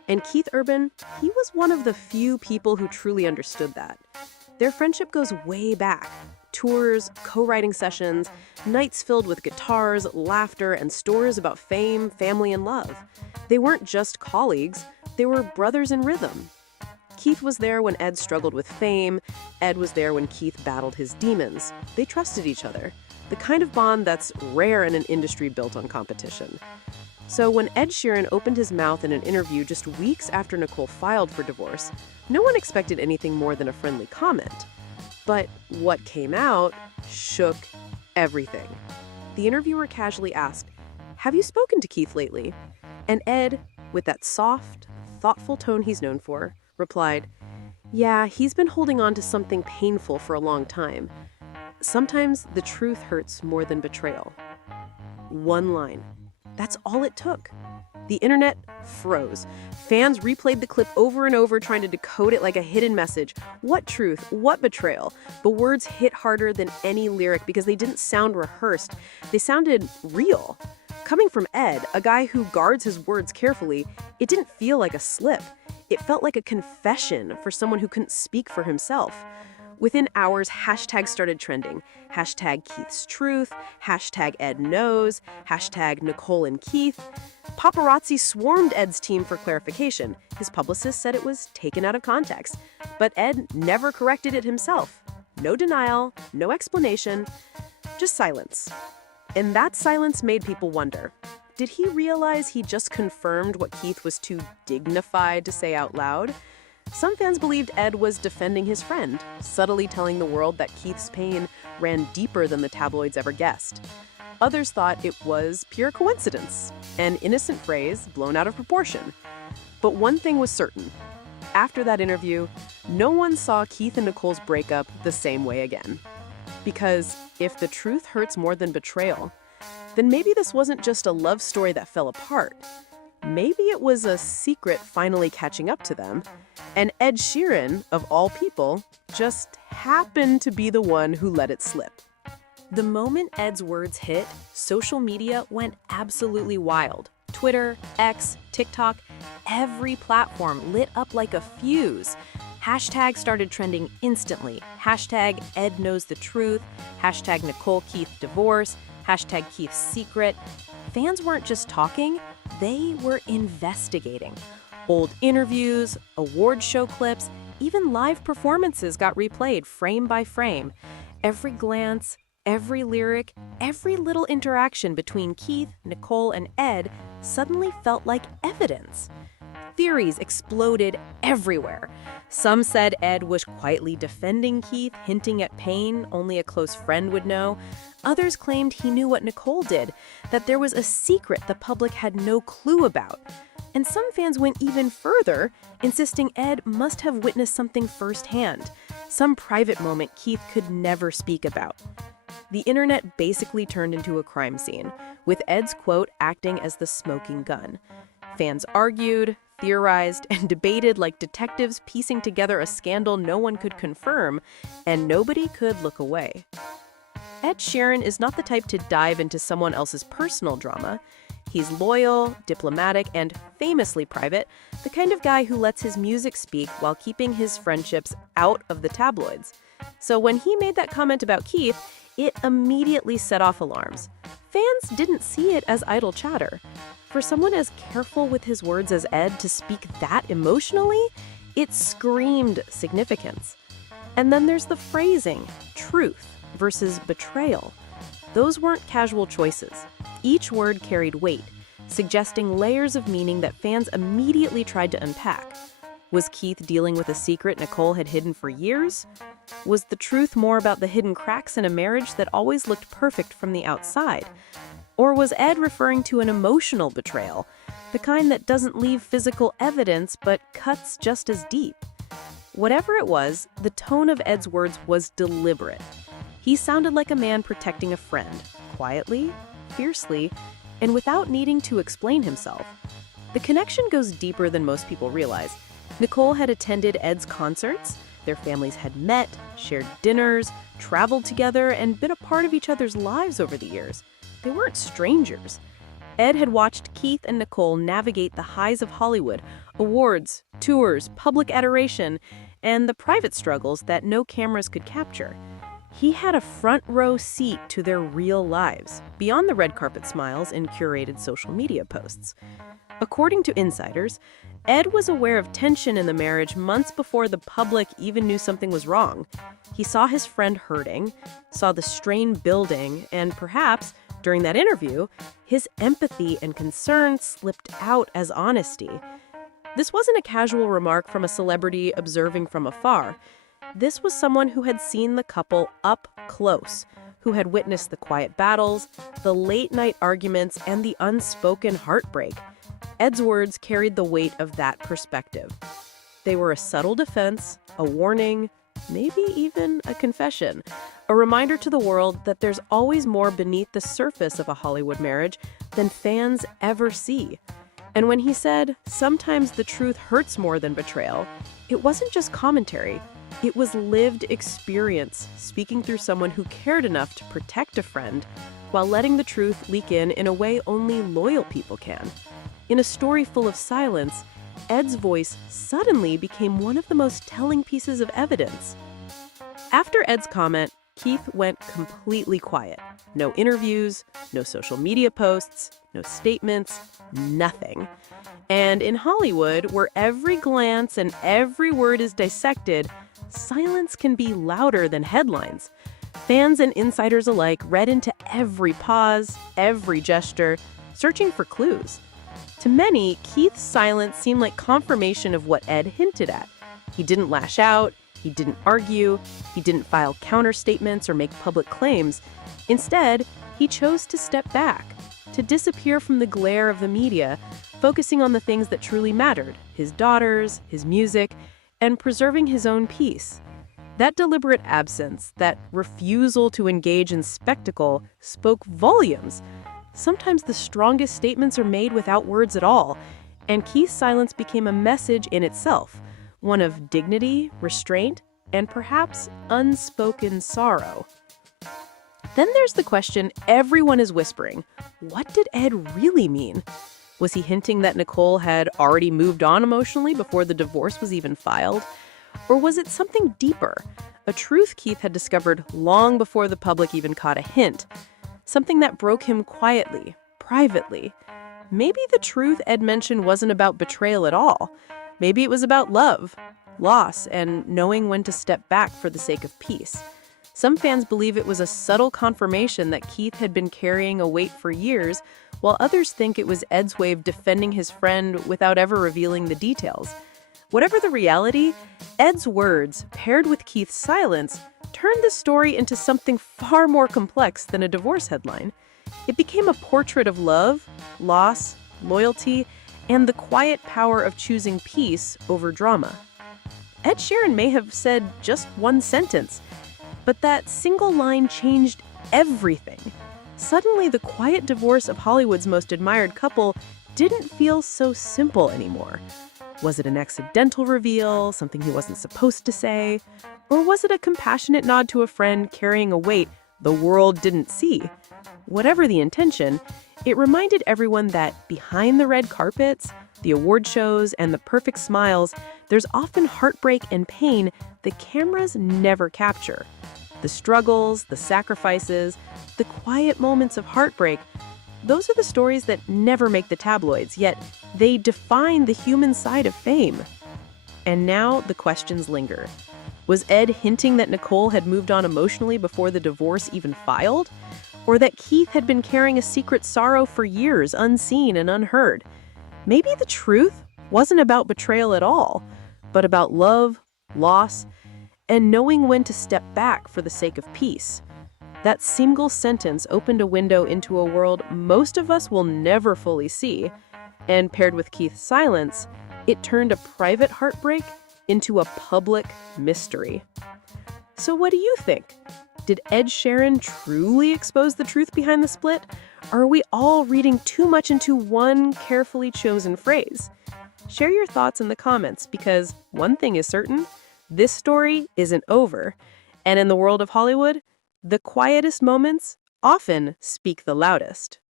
And Keith Urban, he was one of the few people who truly understood that. Their friendship goes way back. Tours, co-writing sessions, nights filled with guitars, laughter, and stories about fame, family, and love. They weren't just colleagues, they were brothers in rhythm. Keith was there when Ed struggled with fame. Ed was there when Keith battled his demons. They trusted each other, the kind of bond that's rare in an industry built on competition. So when Ed Sheeran opened his mouth in an interview just weeks after Nicole filed for divorce, no one expected anything more than a friendly comment. But what came out shook everything. The interviewer casually asked, "Have you spoken to Keith lately?" And Ed, with that soft, thoughtful tone he's known for, replied, "Yeah, he's been holding on to something painful for a long time. Sometimes the truth hurts more than betrayal." One line. That's all it took. The internet froze. Fans replayed the clip over and over, trying to decode it like a hidden message. What truth? What betrayal? The words hit harder than any lyric because they didn't sound rehearsed. They sounded real. Coming from Ed, a guy who guards his words carefully, it didn't feel like a slip. It felt like a confession for someone who couldn't speak for himself. Within hours, hashtags started trending. Hashtag Keith's truth, hashtag Ed knows, hashtag Nicole and Keith. Paparazzi swarmed Ed's team for clarification. His publicist said it was taken out of context. But Ed never corrected it himself. No denial, no explanation, just silence. And that silence made people wonder. Did he realize he just confirmed what Keith was too dignified to say out loud? Some fans believed Ed was defending his friend, subtly telling the world that Keith's pain ran deeper than the tabloids ever guessed. Others thought it was pure coincidence, an innocent phrase blown out of proportion. But one thing was certain. After that interview, no one saw Keith and Nicole's breakup the same way again. Because if the truth hurts more than betrayal, then maybe this wasn't just a love story that fell apart. Maybe it was a secret finally catching up to them, and Ed Sheeran, of all people, just happened to be the one who let it slip. The moment Ed's words hit, social media went absolutely wild. Twitter, X, TikTok, every platform lit up like a fuse. Hashtags started trending instantly. Hashtag Ed knows the truth, hashtag Nicole Keith divorce, hashtag Keith's secret. Fans weren't just talking, they were investigating. Old interviews, award show clips, even live performances got replayed frame by frame. Every glance, every lyric, every little interaction between Keith, Nicole, and Ed suddenly felt like evidence. Theories exploded everywhere. Some said Ed was quietly defending Keith, hinting at pain only a close friend would know. Others claimed he knew what Nicole did, that there was a secret the public had no clue about. And some fans went even further, insisting Ed must have witnessed something firsthand, some private moment Keith could never speak about. The internet basically turned into a crime scene, with Ed's quote acting as the smoking gun. Fans argued, theorized, and debated like detectives piecing together a scandal no one could confirm, and nobody could look away. Ed Sheeran is not the type to dive into someone else's personal drama. He's loyal, diplomatic, and famously private, the kind of guy who lets his music speak while keeping his friendships out of the tabloids. So when he made that comment about Keith, it immediately set off alarms. Fans didn't see it as idle chatter. For someone as careful with his words as Ed to speak that emotionally, it screamed significance. And then there's the phrasing, truth versus betrayal. Those weren't casual choices. Each word carried weight, suggesting layers of meaning that fans immediately tried to unpack. Was Keith dealing with a secret Nicole had hidden for years? Was the truth more about the hidden cracks in a marriage that always looked perfect from the outside? Or was Ed referring to an emotional betrayal, the kind that doesn't leave physical evidence but cuts just as deep? Whatever it was, the tone of Ed's words was deliberate. He sounded like a man protecting a friend, quietly, fiercely, and without needing to explain himself. The connection goes deeper than most people realize. Nicole had attended Ed's concerts, their families had met, shared dinners, traveled together, and been a part of each other's lives over the years. They weren't strangers. Ed had watched Keith and Nicole navigate the highs of Hollywood, awards, tours, public adoration, and the private struggles that no cameras could capture. He had a front row seat to their real lives, beyond the red carpet smiles and curated social media posts. According to insiders, Ed was aware of tension in the marriage months before the public even knew something was wrong. He saw his friend hurting, saw the strain building, and perhaps, during that interview, his empathy and concern slipped out as honesty. This wasn't a casual remark from a celebrity observing from afar. This was someone who had seen the couple up close, who had witnessed the quiet battles, the late-night arguments, and the unspoken heartbreak. Ed's words carried the weight of that perspective. They were a subtle defense, a warning, maybe even a confession, a reminder to the world that there's always more beneath the surface of a Hollywood marriage than fans ever see. And when he said, "Sometimes the truth hurts more than betrayal," it wasn't just commentary. It was lived experience, speaking through someone who cared enough to protect a friend while letting the truth leak in a way only loyal people can. In a story full of silence, Ed's voice suddenly became one of the most telling pieces of evidence. After Ed's comment, Keith went completely quiet. No interviews, no social media posts, no statements, nothing. And in Hollywood, where every glance and every word is dissected, silence can be louder than headlines. Fans and insiders alike read into every pause, every gesture, searching for clues. To many, Keith's silence seemed like confirmation of what Ed hinted at. He didn't lash out, he didn't argue, he didn't file counterstatements or make public claims. Instead, he chose to step back, to disappear from the glare of the media, focusing on the things that truly mattered, his daughters, his music, and preserving his own peace. That deliberate absence, that refusal to engage in spectacle, spoke volumes. Sometimes the strongest statements are made without words at all, and Keith's silence became a message in itself, one of dignity, restraint, and perhaps unspoken sorrow. Then there's the question everyone is whispering. What did Ed really mean? Was he hinting that Nicole had already moved on emotionally before the divorce was even filed? Or was it something deeper, a truth Keith had discovered long before the public even caught a hint? Something that broke him quietly, privately. Maybe the truth Ed mentioned wasn't about betrayal at all. Maybe it was about love, loss, and knowing when to step back for the sake of peace. Some fans believe it was a subtle confirmation that Keith had been carrying a weight for years, while others think it was Ed's way of defending his friend without ever revealing the details. Whatever the reality, Ed's words, paired with Keith's silence, turned the story into something far more complex than a divorce headline. It became a portrait of love, loss, loyalty, and the quiet power of choosing peace over drama. Ed Sheeran may have said just one sentence, but that single line changed everything. Suddenly, the quiet divorce of Hollywood's most admired couple didn't feel so simple anymore. Was it an accidental reveal, something he wasn't supposed to say? Or was it a compassionate nod to a friend carrying a weight the world didn't see? Whatever the intention, it reminded everyone that behind the red carpets, the award shows, and the perfect smiles, there's often heartbreak and pain the cameras never capture. The struggles, the sacrifices, the quiet moments of heartbreak, those are the stories that never make the tabloids, yet they define the human side of fame. And now the questions linger. Was Ed hinting that Nicole had moved on emotionally before the divorce even filed? Or that Keith had been carrying a secret sorrow for years, unseen and unheard? Maybe the truth wasn't about betrayal at all, but about love, loss, and knowing when to step back for the sake of peace. That single sentence opened a window into a world most of us will never fully see, and paired with Keith's silence, it turned a private heartbreak into a public mystery. So what do you think? Did Ed Sheeran truly expose the truth behind the split? Or are we all reading too much into one carefully chosen phrase? Share your thoughts in the comments, because one thing is certain, this story isn't over. And in the world of Hollywood, the quietest moments often speak the loudest.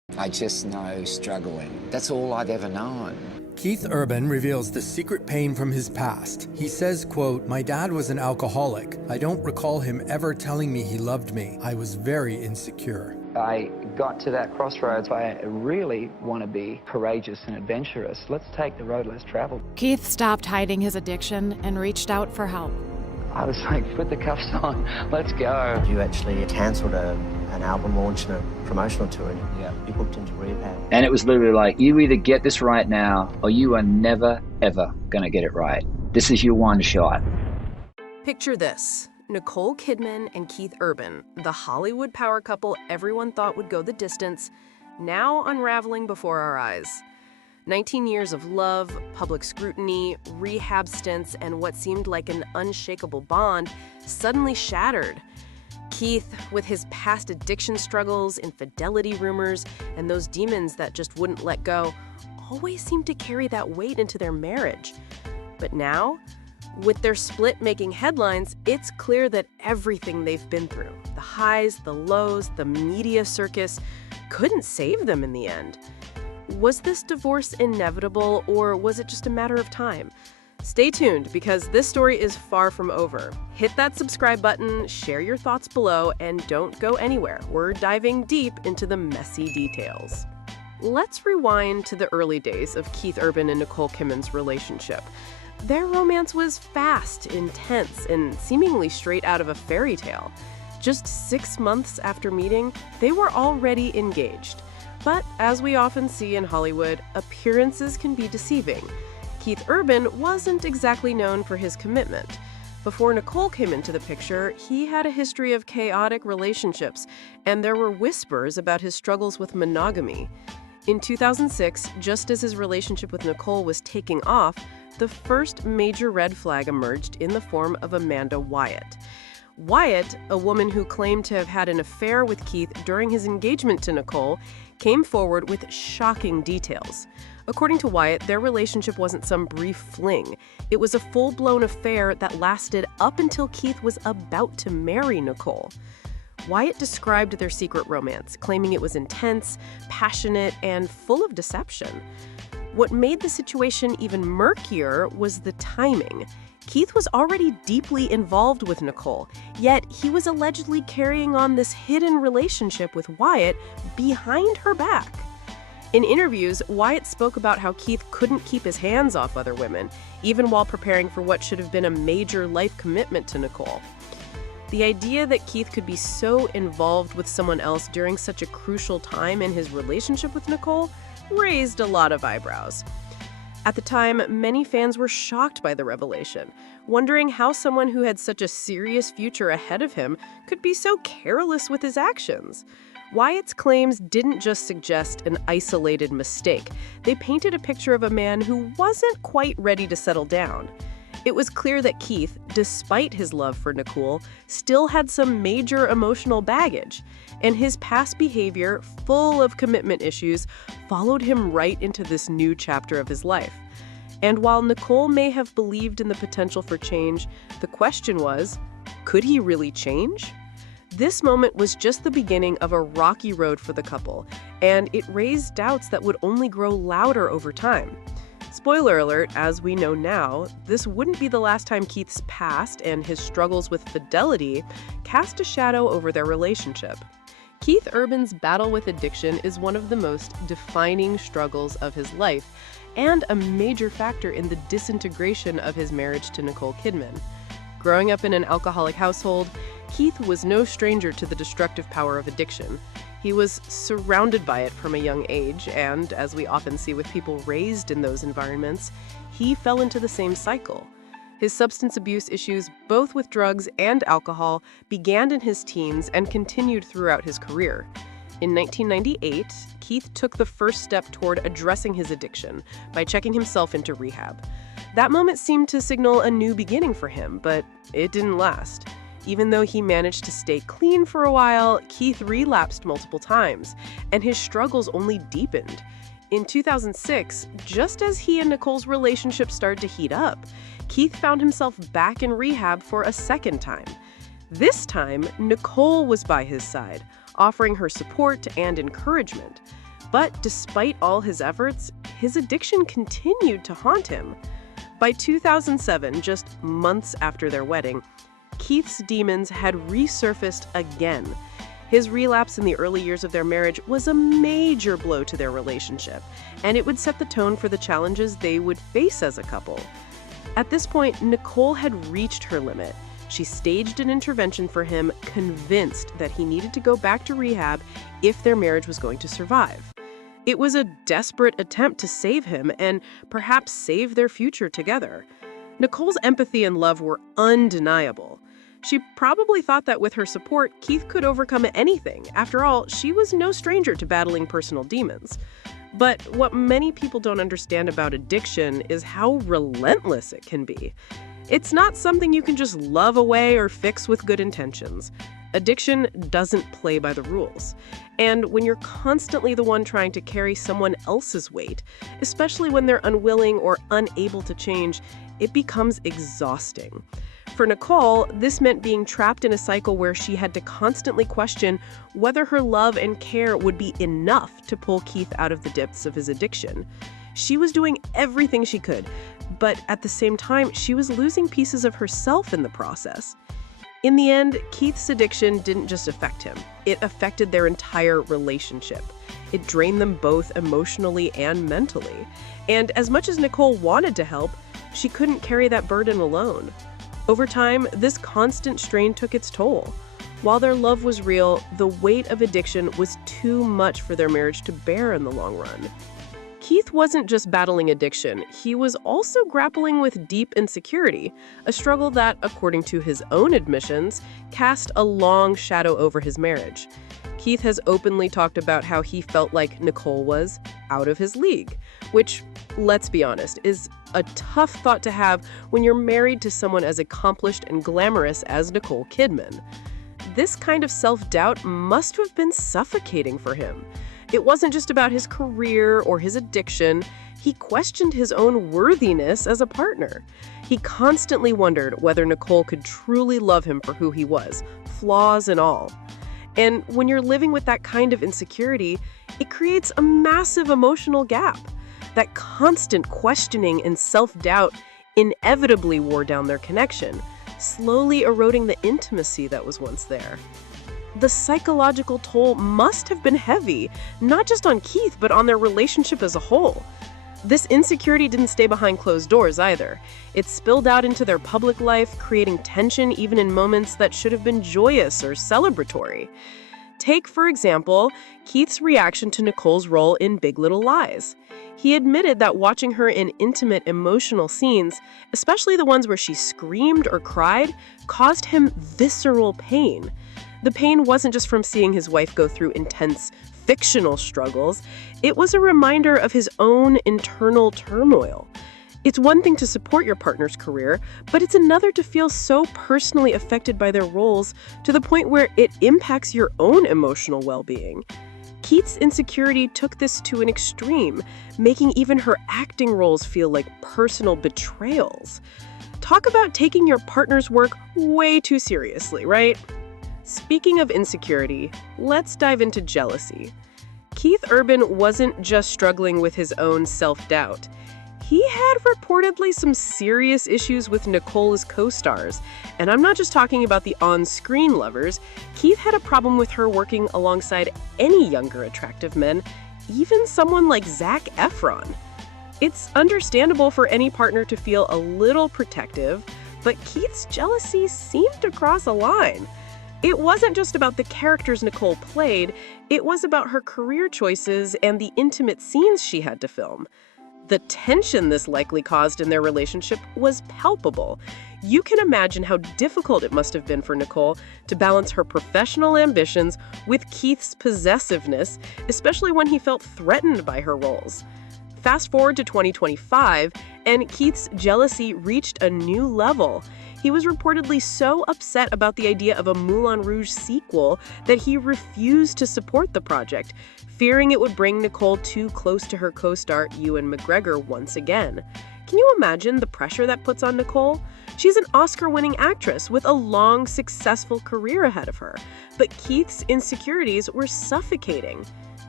I just know struggling. That's all I've ever known. Keith Urban reveals the secret pain from his past. He says, quote, "My dad was an alcoholic. I don't recall him ever telling me he loved me. I was very insecure." I got to that crossroads. I really want to be courageous and adventurous. Let's take the road less traveled. Keith stopped hiding his addiction and reached out for help. I was like, put the cuffs on, let's go. You actually cancelled an album launch and a promotional tour. Yeah. You booked into rehab. And it was literally like, you either get this right now or you are never, ever going to get it right. This is your one shot. Picture this. Nicole Kidman and Keith Urban, the Hollywood power couple everyone thought would go the distance, now unraveling before our eyes. 19 years of love, public scrutiny, rehab stints, and what seemed like an unshakable bond suddenly shattered. Keith, with his past addiction struggles, infidelity rumors, and those demons that just wouldn't let go, always seemed to carry that weight into their marriage. But now, with their split making headlines, it's clear that everything they've been through, the highs, the lows, the media circus, couldn't save them in the end. Was this divorce inevitable, or was it just a matter of time? Stay tuned, because this story is far from over. Hit that subscribe button, share your thoughts below, and don't go anywhere. We're diving deep into the messy details. Let's rewind to the early days of Keith Urban and Nicole Kidman's relationship. Their romance was fast, intense, and seemingly straight out of a fairy tale. Just 6 months after meeting, they were already engaged. But as we often see in Hollywood, appearances can be deceiving. Keith Urban wasn't exactly known for his commitment. Before Nicole came into the picture, he had a history of chaotic relationships, and there were whispers about his struggles with monogamy. In 2006, just as his relationship with Nicole was taking off, the first major red flag emerged in the form of Amanda Wyatt. Wyatt, a woman who claimed to have had an affair with Keith during his engagement to Nicole, came forward with shocking details. According to Wyatt, their relationship wasn't some brief fling. It was a full-blown affair that lasted up until Keith was about to marry Nicole. Wyatt described their secret romance, claiming it was intense, passionate, and full of deception. What made the situation even murkier was the timing. Keith was already deeply involved with Nicole, yet he was allegedly carrying on this hidden relationship with Wyatt behind her back. In interviews, Wyatt spoke about how Keith couldn't keep his hands off other women, even while preparing for what should have been a major life commitment to Nicole. The idea that Keith could be so involved with someone else during such a crucial time in his relationship with Nicole raised a lot of eyebrows. At the time, many fans were shocked by the revelation, wondering how someone who had such a serious future ahead of him could be so careless with his actions. Wyatt's claims didn't just suggest an isolated mistake. They painted a picture of a man who wasn't quite ready to settle down. It was clear that Keith, despite his love for Nicole, still had some major emotional baggage, and his past behavior, full of commitment issues, followed him right into this new chapter of his life. And while Nicole may have believed in the potential for change, the question was, could he really change? This moment was just the beginning of a rocky road for the couple, and it raised doubts that would only grow louder over time. Spoiler alert, as we know now, this wouldn't be the last time Keith's past and his struggles with fidelity cast a shadow over their relationship. Keith Urban's battle with addiction is one of the most defining struggles of his life, and a major factor in the disintegration of his marriage to Nicole Kidman. Growing up in an alcoholic household, Keith was no stranger to the destructive power of addiction. He was surrounded by it from a young age, and, as we often see with people raised in those environments, he fell into the same cycle. His substance abuse issues, both with drugs and alcohol, began in his teens and continued throughout his career. In 1998, Keith took the first step toward addressing his addiction by checking himself into rehab. That moment seemed to signal a new beginning for him, but it didn't last. Even though he managed to stay clean for a while, Keith relapsed multiple times, and his struggles only deepened. In 2006, just as he and Nicole's relationship started to heat up, Keith found himself back in rehab for a second time. This time, Nicole was by his side, offering her support and encouragement. But despite all his efforts, his addiction continued to haunt him. By 2007, just months after their wedding, Keith's demons had resurfaced again. His relapse in the early years of their marriage was a major blow to their relationship, and it would set the tone for the challenges they would face as a couple. At this point, Nicole had reached her limit. She staged an intervention for him, convinced that he needed to go back to rehab if their marriage was going to survive. It was a desperate attempt to save him and perhaps save their future together. Nicole's empathy and love were undeniable. She probably thought that with her support, Keith could overcome anything. After all, she was no stranger to battling personal demons. But what many people don't understand about addiction is how relentless it can be. It's not something you can just love away or fix with good intentions. Addiction doesn't play by the rules. And when you're constantly the one trying to carry someone else's weight, especially when they're unwilling or unable to change, it becomes exhausting. For Nicole, this meant being trapped in a cycle where she had to constantly question whether her love and care would be enough to pull Keith out of the depths of his addiction. She was doing everything she could, but at the same time, she was losing pieces of herself in the process. In the end, Keith's addiction didn't just affect him. It affected their entire relationship. It drained them both emotionally and mentally. And as much as Nicole wanted to help, she couldn't carry that burden alone. Over time, this constant strain took its toll. While their love was real, the weight of addiction was too much for their marriage to bear in the long run. Keith wasn't just battling addiction, he was also grappling with deep insecurity, a struggle that, according to his own admissions, cast a long shadow over his marriage. Keith has openly talked about how he felt like Nicole was out of his league, which, let's be honest, is a tough thought to have when you're married to someone as accomplished and glamorous as Nicole Kidman. This kind of self-doubt must have been suffocating for him. It wasn't just about his career or his addiction. He questioned his own worthiness as a partner. He constantly wondered whether Nicole could truly love him for who he was, flaws and all. And when you're living with that kind of insecurity, it creates a massive emotional gap. That constant questioning and self-doubt inevitably wore down their connection, slowly eroding the intimacy that was once there. The psychological toll must have been heavy, not just on Keith, but on their relationship as a whole. This insecurity didn't stay behind closed doors either. It spilled out into their public life, creating tension even in moments that should have been joyous or celebratory. Take, for example, Keith's reaction to Nicole's role in Big Little Lies. He admitted that watching her in intimate, emotional scenes, especially the ones where she screamed or cried, caused him visceral pain. The pain wasn't just from seeing his wife go through intense, fictional struggles. It was a reminder of his own internal turmoil. It's one thing to support your partner's career, but it's another to feel so personally affected by their roles to the point where it impacts your own emotional well-being. Keith's insecurity took this to an extreme, making even her acting roles feel like personal betrayals. Talk about taking your partner's work way too seriously, right? Speaking of insecurity, let's dive into jealousy. Keith Urban wasn't just struggling with his own self-doubt. He had reportedly some serious issues with Nicole's co-stars. And I'm not just talking about the on-screen lovers. Keith had a problem with her working alongside any younger attractive men, even someone like Zac Efron. It's understandable for any partner to feel a little protective, but Keith's jealousy seemed to cross a line. It wasn't just about the characters Nicole played, it was about her career choices and the intimate scenes she had to film. The tension this likely caused in their relationship was palpable. You can imagine how difficult it must have been for Nicole to balance her professional ambitions with Keith's possessiveness, especially when he felt threatened by her roles. Fast forward to 2025, and Keith's jealousy reached a new level. He was reportedly so upset about the idea of a Moulin Rouge sequel that he refused to support the project, fearing it would bring Nicole too close to her co-star Ewan McGregor once again. Can you imagine the pressure that puts on Nicole? She's an Oscar-winning actress with a long, successful career ahead of her, but Keith's insecurities were suffocating.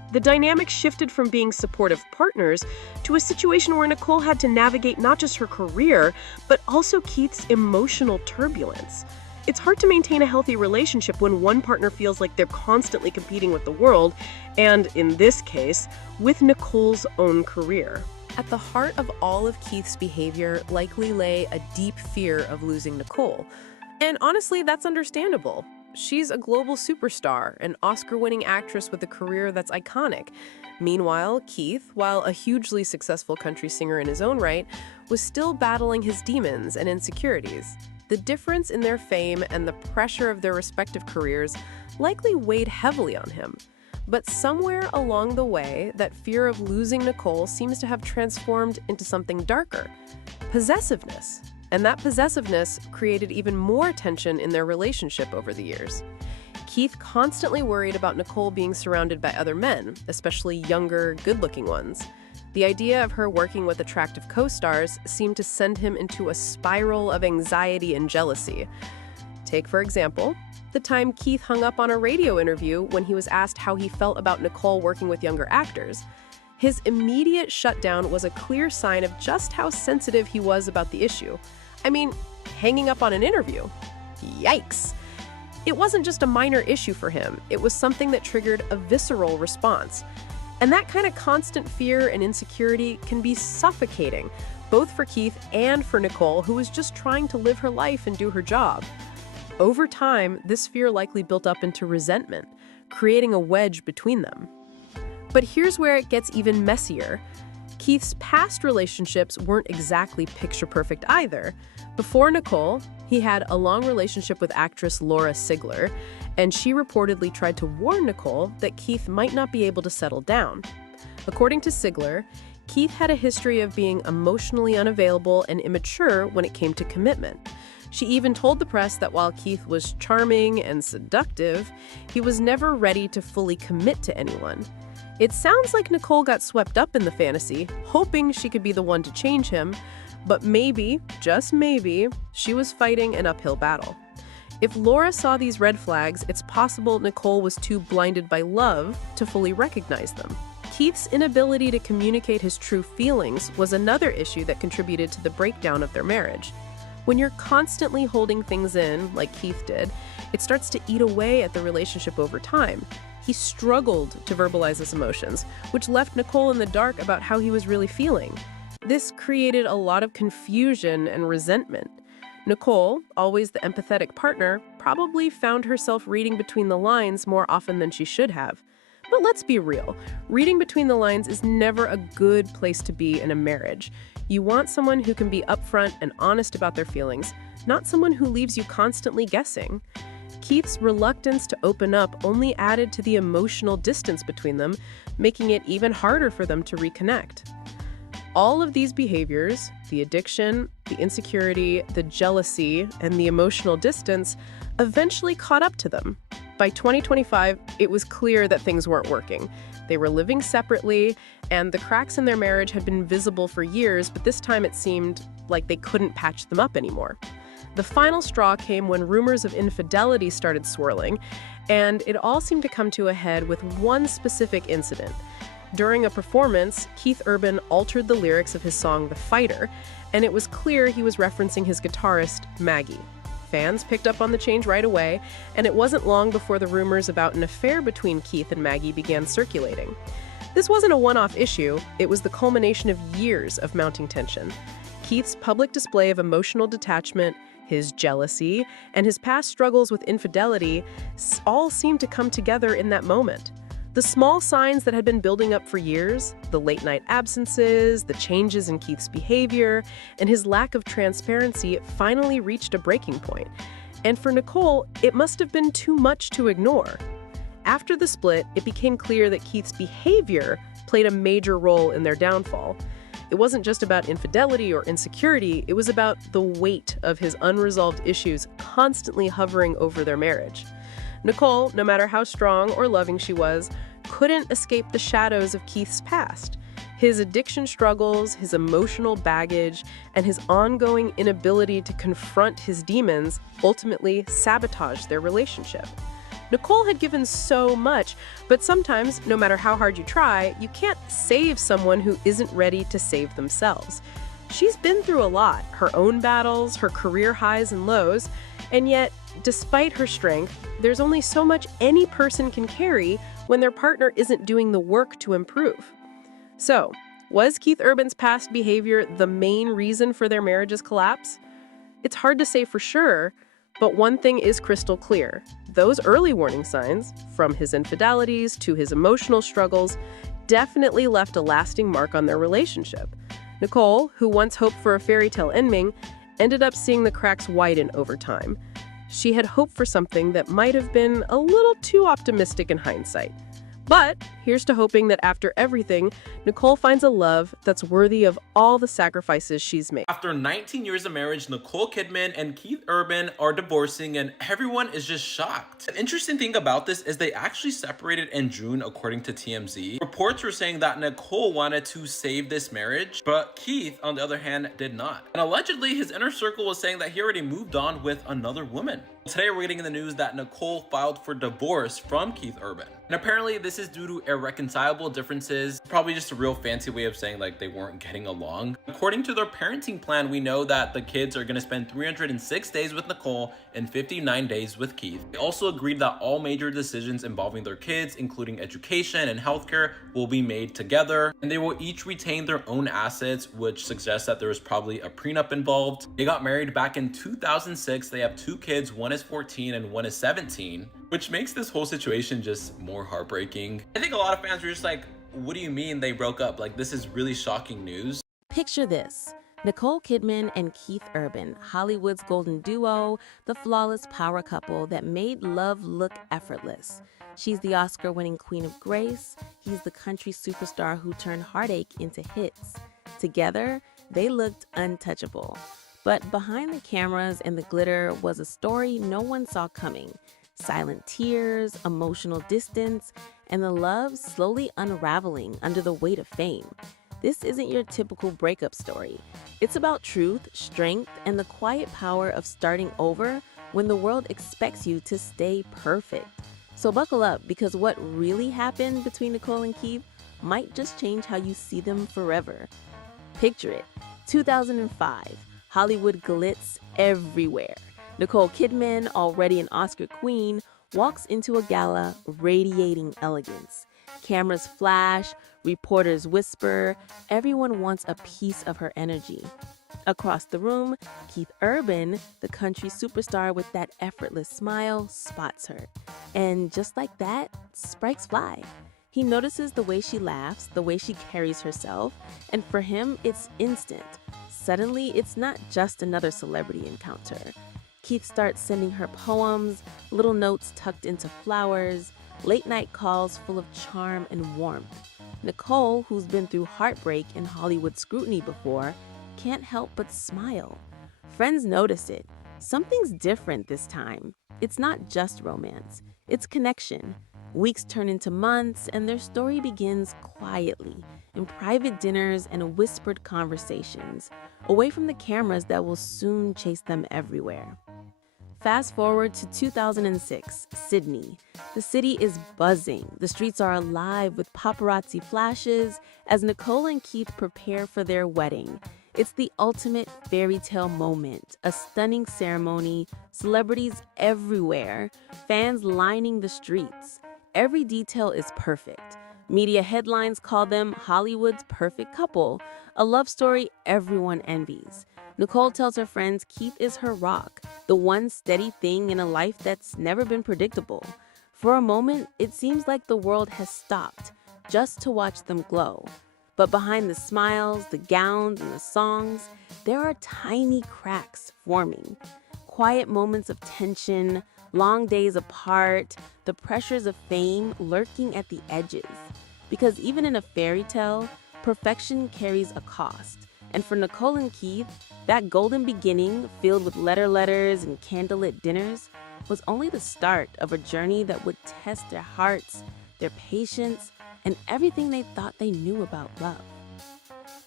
The dynamic shifted from being supportive partners to a situation where Nicole had to navigate not just her career, but also Keith's emotional turbulence. It's hard to maintain a healthy relationship when one partner feels like they're constantly competing with the world, and in this case, with Nicole's own career. At the heart of all of Keith's behavior likely lay a deep fear of losing Nicole. And honestly, that's understandable. She's a global superstar, an Oscar-winning actress with a career that's iconic. Meanwhile, Keith, while a hugely successful country singer in his own right, was still battling his demons and insecurities. The difference in their fame and the pressure of their respective careers likely weighed heavily on him. But somewhere along the way, that fear of losing Nicole seems to have transformed into something darker: possessiveness. And that possessiveness created even more tension in their relationship over the years. Keith constantly worried about Nicole being surrounded by other men, especially younger, good-looking ones. The idea of her working with attractive co-stars seemed to send him into a spiral of anxiety and jealousy. Take, for example, the time Keith hung up on a radio interview when he was asked how he felt about Nicole working with younger actors. His immediate shutdown was a clear sign of just how sensitive he was about the issue. I mean, hanging up on an interview. Yikes! It wasn't just a minor issue for him, it was something that triggered a visceral response. And that kind of constant fear and insecurity can be suffocating, both for Keith and for Nicole, who was just trying to live her life and do her job. Over time, this fear likely built up into resentment, creating a wedge between them. But here's where it gets even messier. Keith's past relationships weren't exactly picture-perfect either. Before Nicole, he had a long relationship with actress Laura Sigler, and she reportedly tried to warn Nicole that Keith might not be able to settle down. According to Sigler, Keith had a history of being emotionally unavailable and immature when it came to commitment. She even told the press that while Keith was charming and seductive, he was never ready to fully commit to anyone. It sounds like Nicole got swept up in the fantasy, hoping she could be the one to change him, but maybe, just maybe, she was fighting an uphill battle. If Laura saw these red flags, it's possible Nicole was too blinded by love to fully recognize them. Keith's inability to communicate his true feelings was another issue that contributed to the breakdown of their marriage. When you're constantly holding things in, like Keith did, it starts to eat away at the relationship over time. He struggled to verbalize his emotions, which left Nicole in the dark about how he was really feeling. This created a lot of confusion and resentment. Nicole, always the empathetic partner, probably found herself reading between the lines more often than she should have. But let's be real, reading between the lines is never a good place to be in a marriage. You want someone who can be upfront and honest about their feelings, not someone who leaves you constantly guessing. Keith's reluctance to open up only added to the emotional distance between them, making it even harder for them to reconnect. All of these behaviors, the addiction, the insecurity, the jealousy, and the emotional distance, eventually caught up to them. By 2025, it was clear that things weren't working. They were living separately, and the cracks in their marriage had been visible for years, but this time it seemed like they couldn't patch them up anymore. The final straw came when rumors of infidelity started swirling, and it all seemed to come to a head with one specific incident. During a performance, Keith Urban altered the lyrics of his song The Fighter, and it was clear he was referencing his guitarist, Maggie. Fans picked up on the change right away, and it wasn't long before the rumors about an affair between Keith and Maggie began circulating. This wasn't a one-off issue, it was the culmination of years of mounting tension. Keith's public display of emotional detachment, his jealousy, and his past struggles with infidelity all seemed to come together in that moment. The small signs that had been building up for years, the late-night absences, the changes in Keith's behavior, and his lack of transparency finally reached a breaking point. And for Nicole, it must have been too much to ignore. After the split, it became clear that Keith's behavior played a major role in their downfall. It wasn't just about infidelity or insecurity, it was about the weight of his unresolved issues constantly hovering over their marriage. Nicole, no matter how strong or loving she was, couldn't escape the shadows of Keith's past. His addiction struggles, his emotional baggage, and his ongoing inability to confront his demons ultimately sabotaged their relationship. Nicole had given so much, but sometimes, no matter how hard you try, you can't save someone who isn't ready to save themselves. She's been through a lot, her own battles, her career highs and lows, and yet, despite her strength, there's only so much any person can carry when their partner isn't doing the work to improve. So, was Keith Urban's past behavior the main reason for their marriage's collapse? It's hard to say for sure, but one thing is crystal clear. Those early warning signs, from his infidelities to his emotional struggles, definitely left a lasting mark on their relationship. Nicole, who once hoped for a fairy tale ending, ended up seeing the cracks widen over time. She had hoped for something that might have been a little too optimistic in hindsight. But here's to hoping that after everything, Nicole finds a love that's worthy of all the sacrifices she's made. After 19 years of marriage, Nicole Kidman and Keith Urban are divorcing and everyone is just shocked. An interesting thing about this is they actually separated in June according to TMZ. Reports were saying that Nicole wanted to save this marriage, but Keith, on the other hand, did not. And allegedly, his inner circle was saying that he already moved on with another woman. Today we're getting in the news that Nicole filed for divorce from Keith Urban. And apparently this is due to irreconcilable differences, probably just a real fancy way of saying like they weren't getting along. According to their parenting plan, we know that the kids are gonna spend 306 days with Nicole and 59 days with Keith. They also agreed that all major decisions involving their kids, including education and healthcare, will be made together. And they will each retain their own assets, which suggests that there was probably a prenup involved. They got married back in 2006. They have 2 kids, one is 14 and one is 17, which makes this whole situation just more heartbreaking. I think a lot of fans were just like, what do you mean they broke up? Like, this is really shocking news. Picture this. Nicole Kidman and Keith Urban, Hollywood's golden duo, the flawless power couple that made love look effortless. She's the Oscar-winning Queen of Grace. He's the country superstar who turned heartache into hits. Together, they looked untouchable. But behind the cameras and the glitter was a story no one saw coming. Silent tears, emotional distance, and the love slowly unraveling under the weight of fame. This isn't your typical breakup story. It's about truth, strength, and the quiet power of starting over when the world expects you to stay perfect. So buckle up, because what really happened between Nicole and Keith might just change how you see them forever. Picture it, 2005. Hollywood glitz everywhere. Nicole Kidman, already an Oscar queen, walks into a gala radiating elegance. Cameras flash, reporters whisper, everyone wants a piece of her energy. Across the room, Keith Urban, the country superstar with that effortless smile, spots her. And just like that, sparks fly. He notices the way she laughs, the way she carries herself, and for him, it's instant. Suddenly, it's not just another celebrity encounter. Keith starts sending her poems, little notes tucked into flowers, late-night calls full of charm and warmth. Nicole, who's been through heartbreak and Hollywood scrutiny before, can't help but smile. Friends notice it. Something's different this time. It's not just romance. It's connection. Weeks turn into months, and their story begins quietly, in private dinners and whispered conversations, away from the cameras that will soon chase them everywhere. Fast forward to 2006, Sydney. The city is buzzing. The streets are alive with paparazzi flashes as Nicole and Keith prepare for their wedding. It's the ultimate fairy tale moment, a stunning ceremony, celebrities everywhere, fans lining the streets. Every detail is perfect. Media headlines call them Hollywood's perfect couple, a love story everyone envies. Nicole tells her friends Keith is her rock, the one steady thing in a life that's never been predictable. For a moment, it seems like the world has stopped, just to watch them glow. But behind the smiles, the gowns, and the songs, there are tiny cracks forming. Quiet moments of tension, long days apart, the pressures of fame lurking at the edges. Because even in a fairy tale, perfection carries a cost. And for Nicole and Keith, that golden beginning, filled with letters and candlelit dinners, was only the start of a journey that would test their hearts, their patience, and everything they thought they knew about love.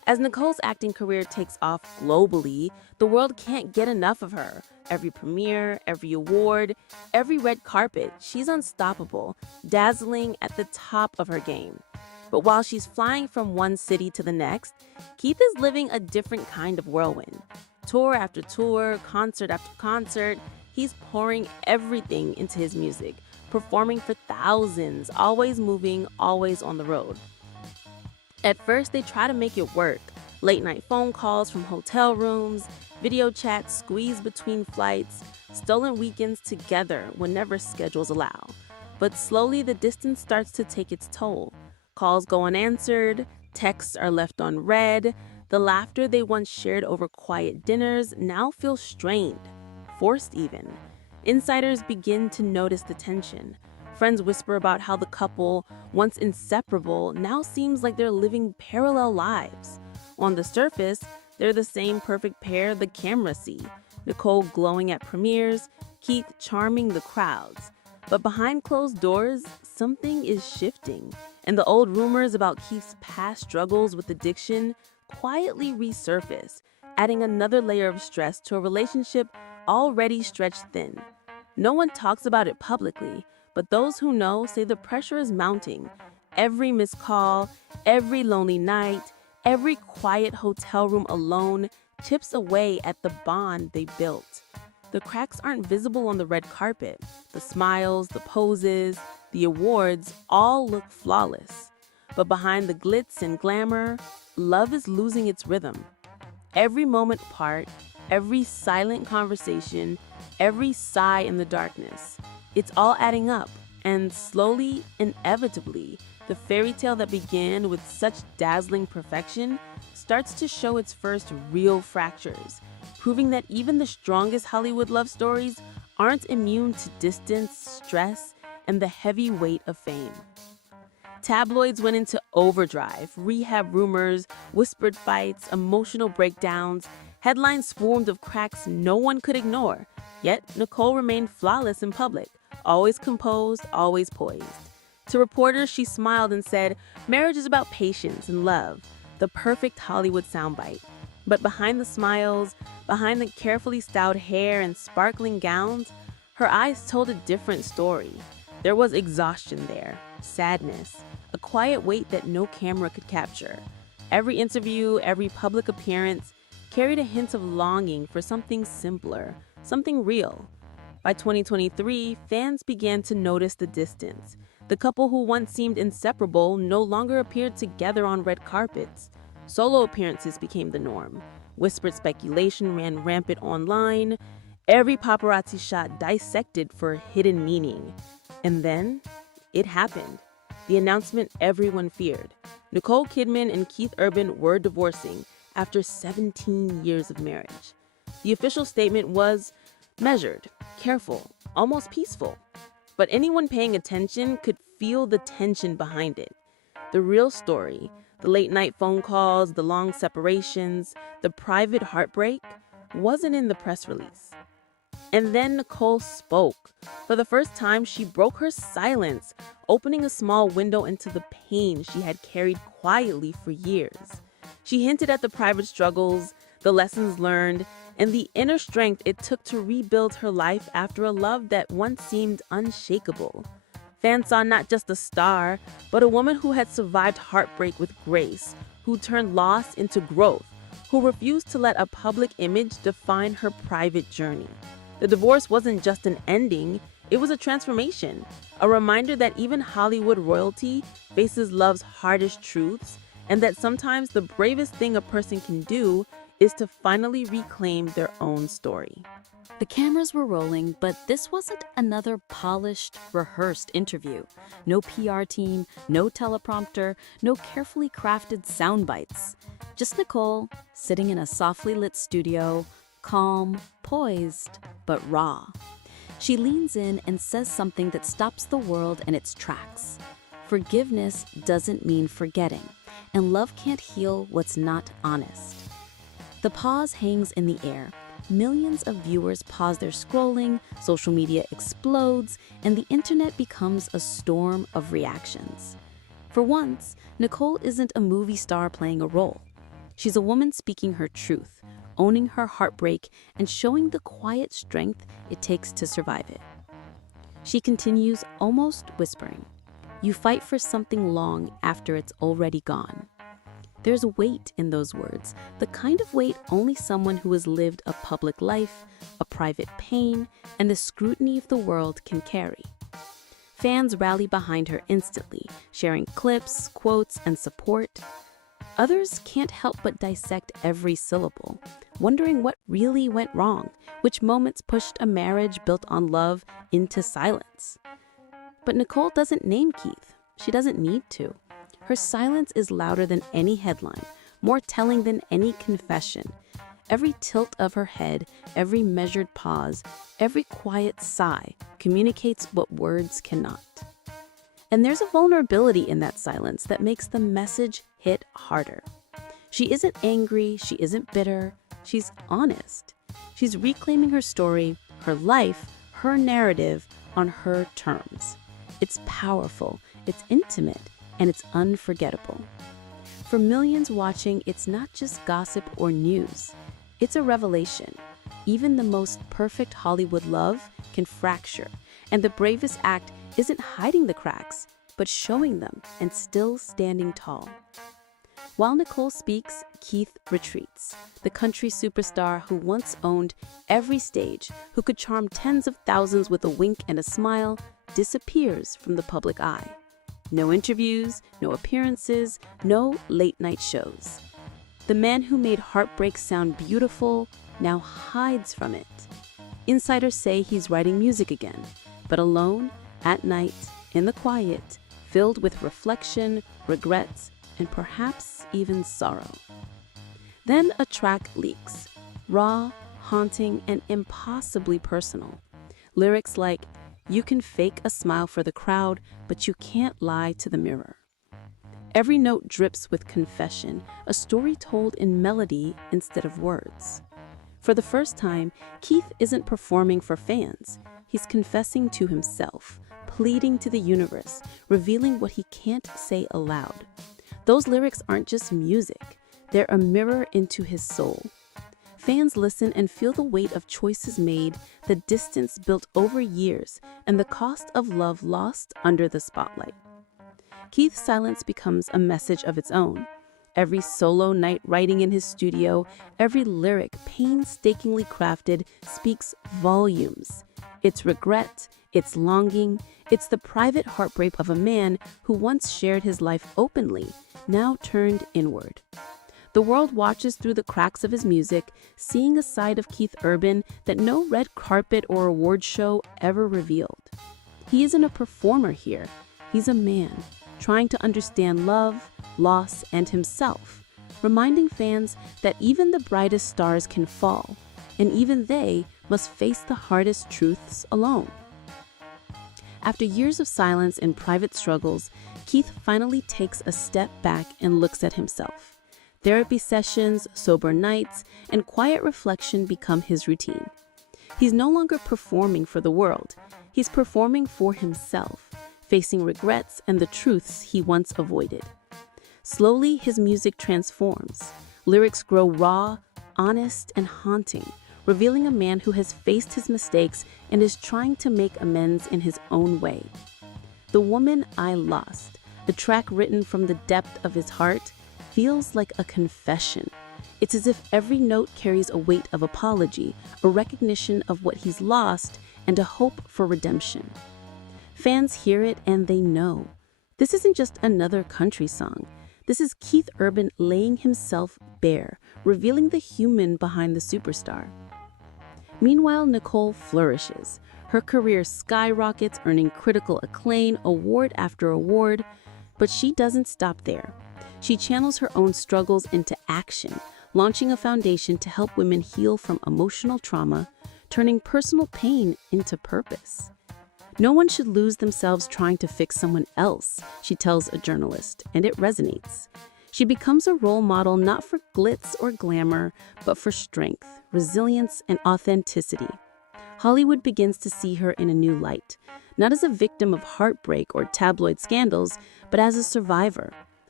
As Nicole's acting career takes off globally, the world can't get enough of her. Every premiere, every award, every red carpet, she's unstoppable, dazzling at the top of her game. But while she's flying from one city to the next, Keith is living a different kind of whirlwind. Tour after tour, concert after concert, he's pouring everything into his music, performing for thousands, always moving, always on the road. At first, they try to make it work. Late night phone calls from hotel rooms, video chats squeezed between flights, stolen weekends together whenever schedules allow. But slowly, the distance starts to take its toll. Calls go unanswered, texts are left unread, the laughter they once shared over quiet dinners now feels strained, forced even. Insiders begin to notice the tension. Friends whisper about how the couple, once inseparable, now seems like they're living parallel lives. On the surface, they're the same perfect pair the cameras see. Nicole glowing at premieres, Keith charming the crowds. But behind closed doors, something is shifting, and the old rumors about Keith's past struggles with addiction quietly resurface, adding another layer of stress to a relationship already stretched thin. No one talks about it publicly, but those who know say the pressure is mounting. Every missed call, every lonely night, every quiet hotel room alone chips away at the bond they built. The cracks aren't visible on the red carpet. The smiles, the poses, the awards all look flawless. But behind the glitz and glamour, love is losing its rhythm. Every moment apart, every silent conversation, every sigh in the darkness, it's all adding up, and slowly, inevitably, the fairy tale that began with such dazzling perfection starts to show its first real fractures, proving that even the strongest Hollywood love stories aren't immune to distance, stress, and the heavy weight of fame. Tabloids went into overdrive, rehab rumors, whispered fights, emotional breakdowns. Headlines swarmed of cracks no one could ignore. Yet Nicole remained flawless in public, always composed, always poised. To reporters, she smiled and said, "Marriage is about patience and love," the perfect Hollywood soundbite. But behind the smiles, behind the carefully styled hair and sparkling gowns, her eyes told a different story. There was exhaustion there, sadness, a quiet weight that no camera could capture. Every interview, every public appearance carried a hint of longing for something simpler, something real. By 2023, fans began to notice the distance. The couple who once seemed inseparable no longer appeared together on red carpets. Solo appearances became the norm. Whispered speculation ran rampant online. Every paparazzi shot dissected for hidden meaning. And then, it happened. The announcement everyone feared. Nicole Kidman and Keith Urban were divorcing after 17 years of marriage. The official statement was measured, careful, almost peaceful. But anyone paying attention could feel the tension behind it. The real story, the late-night phone calls, the long separations, the private heartbreak, wasn't in the press release. And then Nicole spoke. For the first time, she broke her silence, opening a small window into the pain she had carried quietly for years. She hinted at the private struggles, the lessons learned, and the inner strength it took to rebuild her life after a love that once seemed unshakable. Fans saw not just a star, but a woman who had survived heartbreak with grace, who turned loss into growth, who refused to let a public image define her private journey. The divorce wasn't just an ending, it was a transformation, a reminder that even Hollywood royalty faces love's hardest truths, and that sometimes the bravest thing a person can do is to finally reclaim their own story. The cameras were rolling, but this wasn't another polished, rehearsed interview. No PR team, no teleprompter, no carefully crafted sound bites. Just Nicole, sitting in a softly lit studio, calm, poised, but raw. She leans in and says something that stops the world in its tracks. Forgiveness doesn't mean forgetting, and love can't heal what's not honest. The pause hangs in the air. Millions of viewers pause their scrolling, social media explodes, and the internet becomes a storm of reactions. For once, Nicole isn't a movie star playing a role. She's a woman speaking her truth, owning her heartbreak, and showing the quiet strength it takes to survive it. She continues, almost whispering, "You fight for something long after it's already gone." There's weight in those words, the kind of weight only someone who has lived a public life, a private pain, and the scrutiny of the world can carry. Fans rally behind her instantly, sharing clips, quotes, and support. Others can't help but dissect every syllable, wondering what really went wrong, which moments pushed a marriage built on love into silence. But Nicole doesn't name Keith. She doesn't need to. Her silence is louder than any headline, more telling than any confession. Every tilt of her head, every measured pause, every quiet sigh communicates what words cannot. And there's a vulnerability in that silence that makes the message hit harder. She isn't angry, she isn't bitter, she's honest. She's reclaiming her story, her life, her narrative on her terms. It's powerful, it's intimate, and it's unforgettable. For millions watching, it's not just gossip or news. It's a revelation. Even the most perfect Hollywood love can fracture, and the bravest act isn't hiding the cracks, but showing them and still standing tall. While Nicole speaks, Keith retreats. The country superstar who once owned every stage, who could charm tens of thousands with a wink and a smile, disappears from the public eye. No interviews, no appearances, no late-night shows. The man who made heartbreak sound beautiful now hides from it. Insiders say he's writing music again, but alone, at night, in the quiet, filled with reflection, regrets, and perhaps even sorrow. Then a track leaks, raw, haunting, and impossibly personal. Lyrics like, "You can fake a smile for the crowd, but you can't lie to the mirror." Every note drips with confession, a story told in melody instead of words. For the first time, Keith isn't performing for fans. He's confessing to himself, pleading to the universe, revealing what he can't say aloud. Those lyrics aren't just music, they're a mirror into his soul. Fans listen and feel the weight of choices made, the distance built over years, and the cost of love lost under the spotlight. Keith's silence becomes a message of its own. Every solo night writing in his studio, every lyric painstakingly crafted speaks volumes. It's regret, it's longing, it's the private heartbreak of a man who once shared his life openly, now turned inward. The world watches through the cracks of his music, seeing a side of Keith Urban that no red carpet or award show ever revealed. He isn't a performer here. He's a man, trying to understand love, loss, and himself, reminding fans that even the brightest stars can fall, and even they must face the hardest truths alone. After years of silence and private struggles, Keith finally takes a step back and looks at himself. Therapy sessions, sober nights, and quiet reflection become his routine. He's no longer performing for the world. He's performing for himself, facing regrets and the truths he once avoided. Slowly, his music transforms. Lyrics grow raw, honest, and haunting, revealing a man who has faced his mistakes and is trying to make amends in his own way. The Woman I Lost, a track written from the depth of his heart, feels like a confession. It's as if every note carries a weight of apology, a recognition of what he's lost, and a hope for redemption. Fans hear it and they know. This isn't just another country song. This is Keith Urban laying himself bare, revealing the human behind the superstar. Meanwhile, Nicole flourishes. Her career skyrockets, earning critical acclaim, award after award. But she doesn't stop there. She channels her own struggles into action, launching a foundation to help women heal from emotional trauma, turning personal pain into purpose. No one should lose themselves trying to fix someone else, she tells a journalist, and it resonates. She becomes a role model not for glitz or glamour, but for strength, resilience, and authenticity. Hollywood begins to see her in a new light, not as a victim of heartbreak or tabloid scandals, but as a survivor,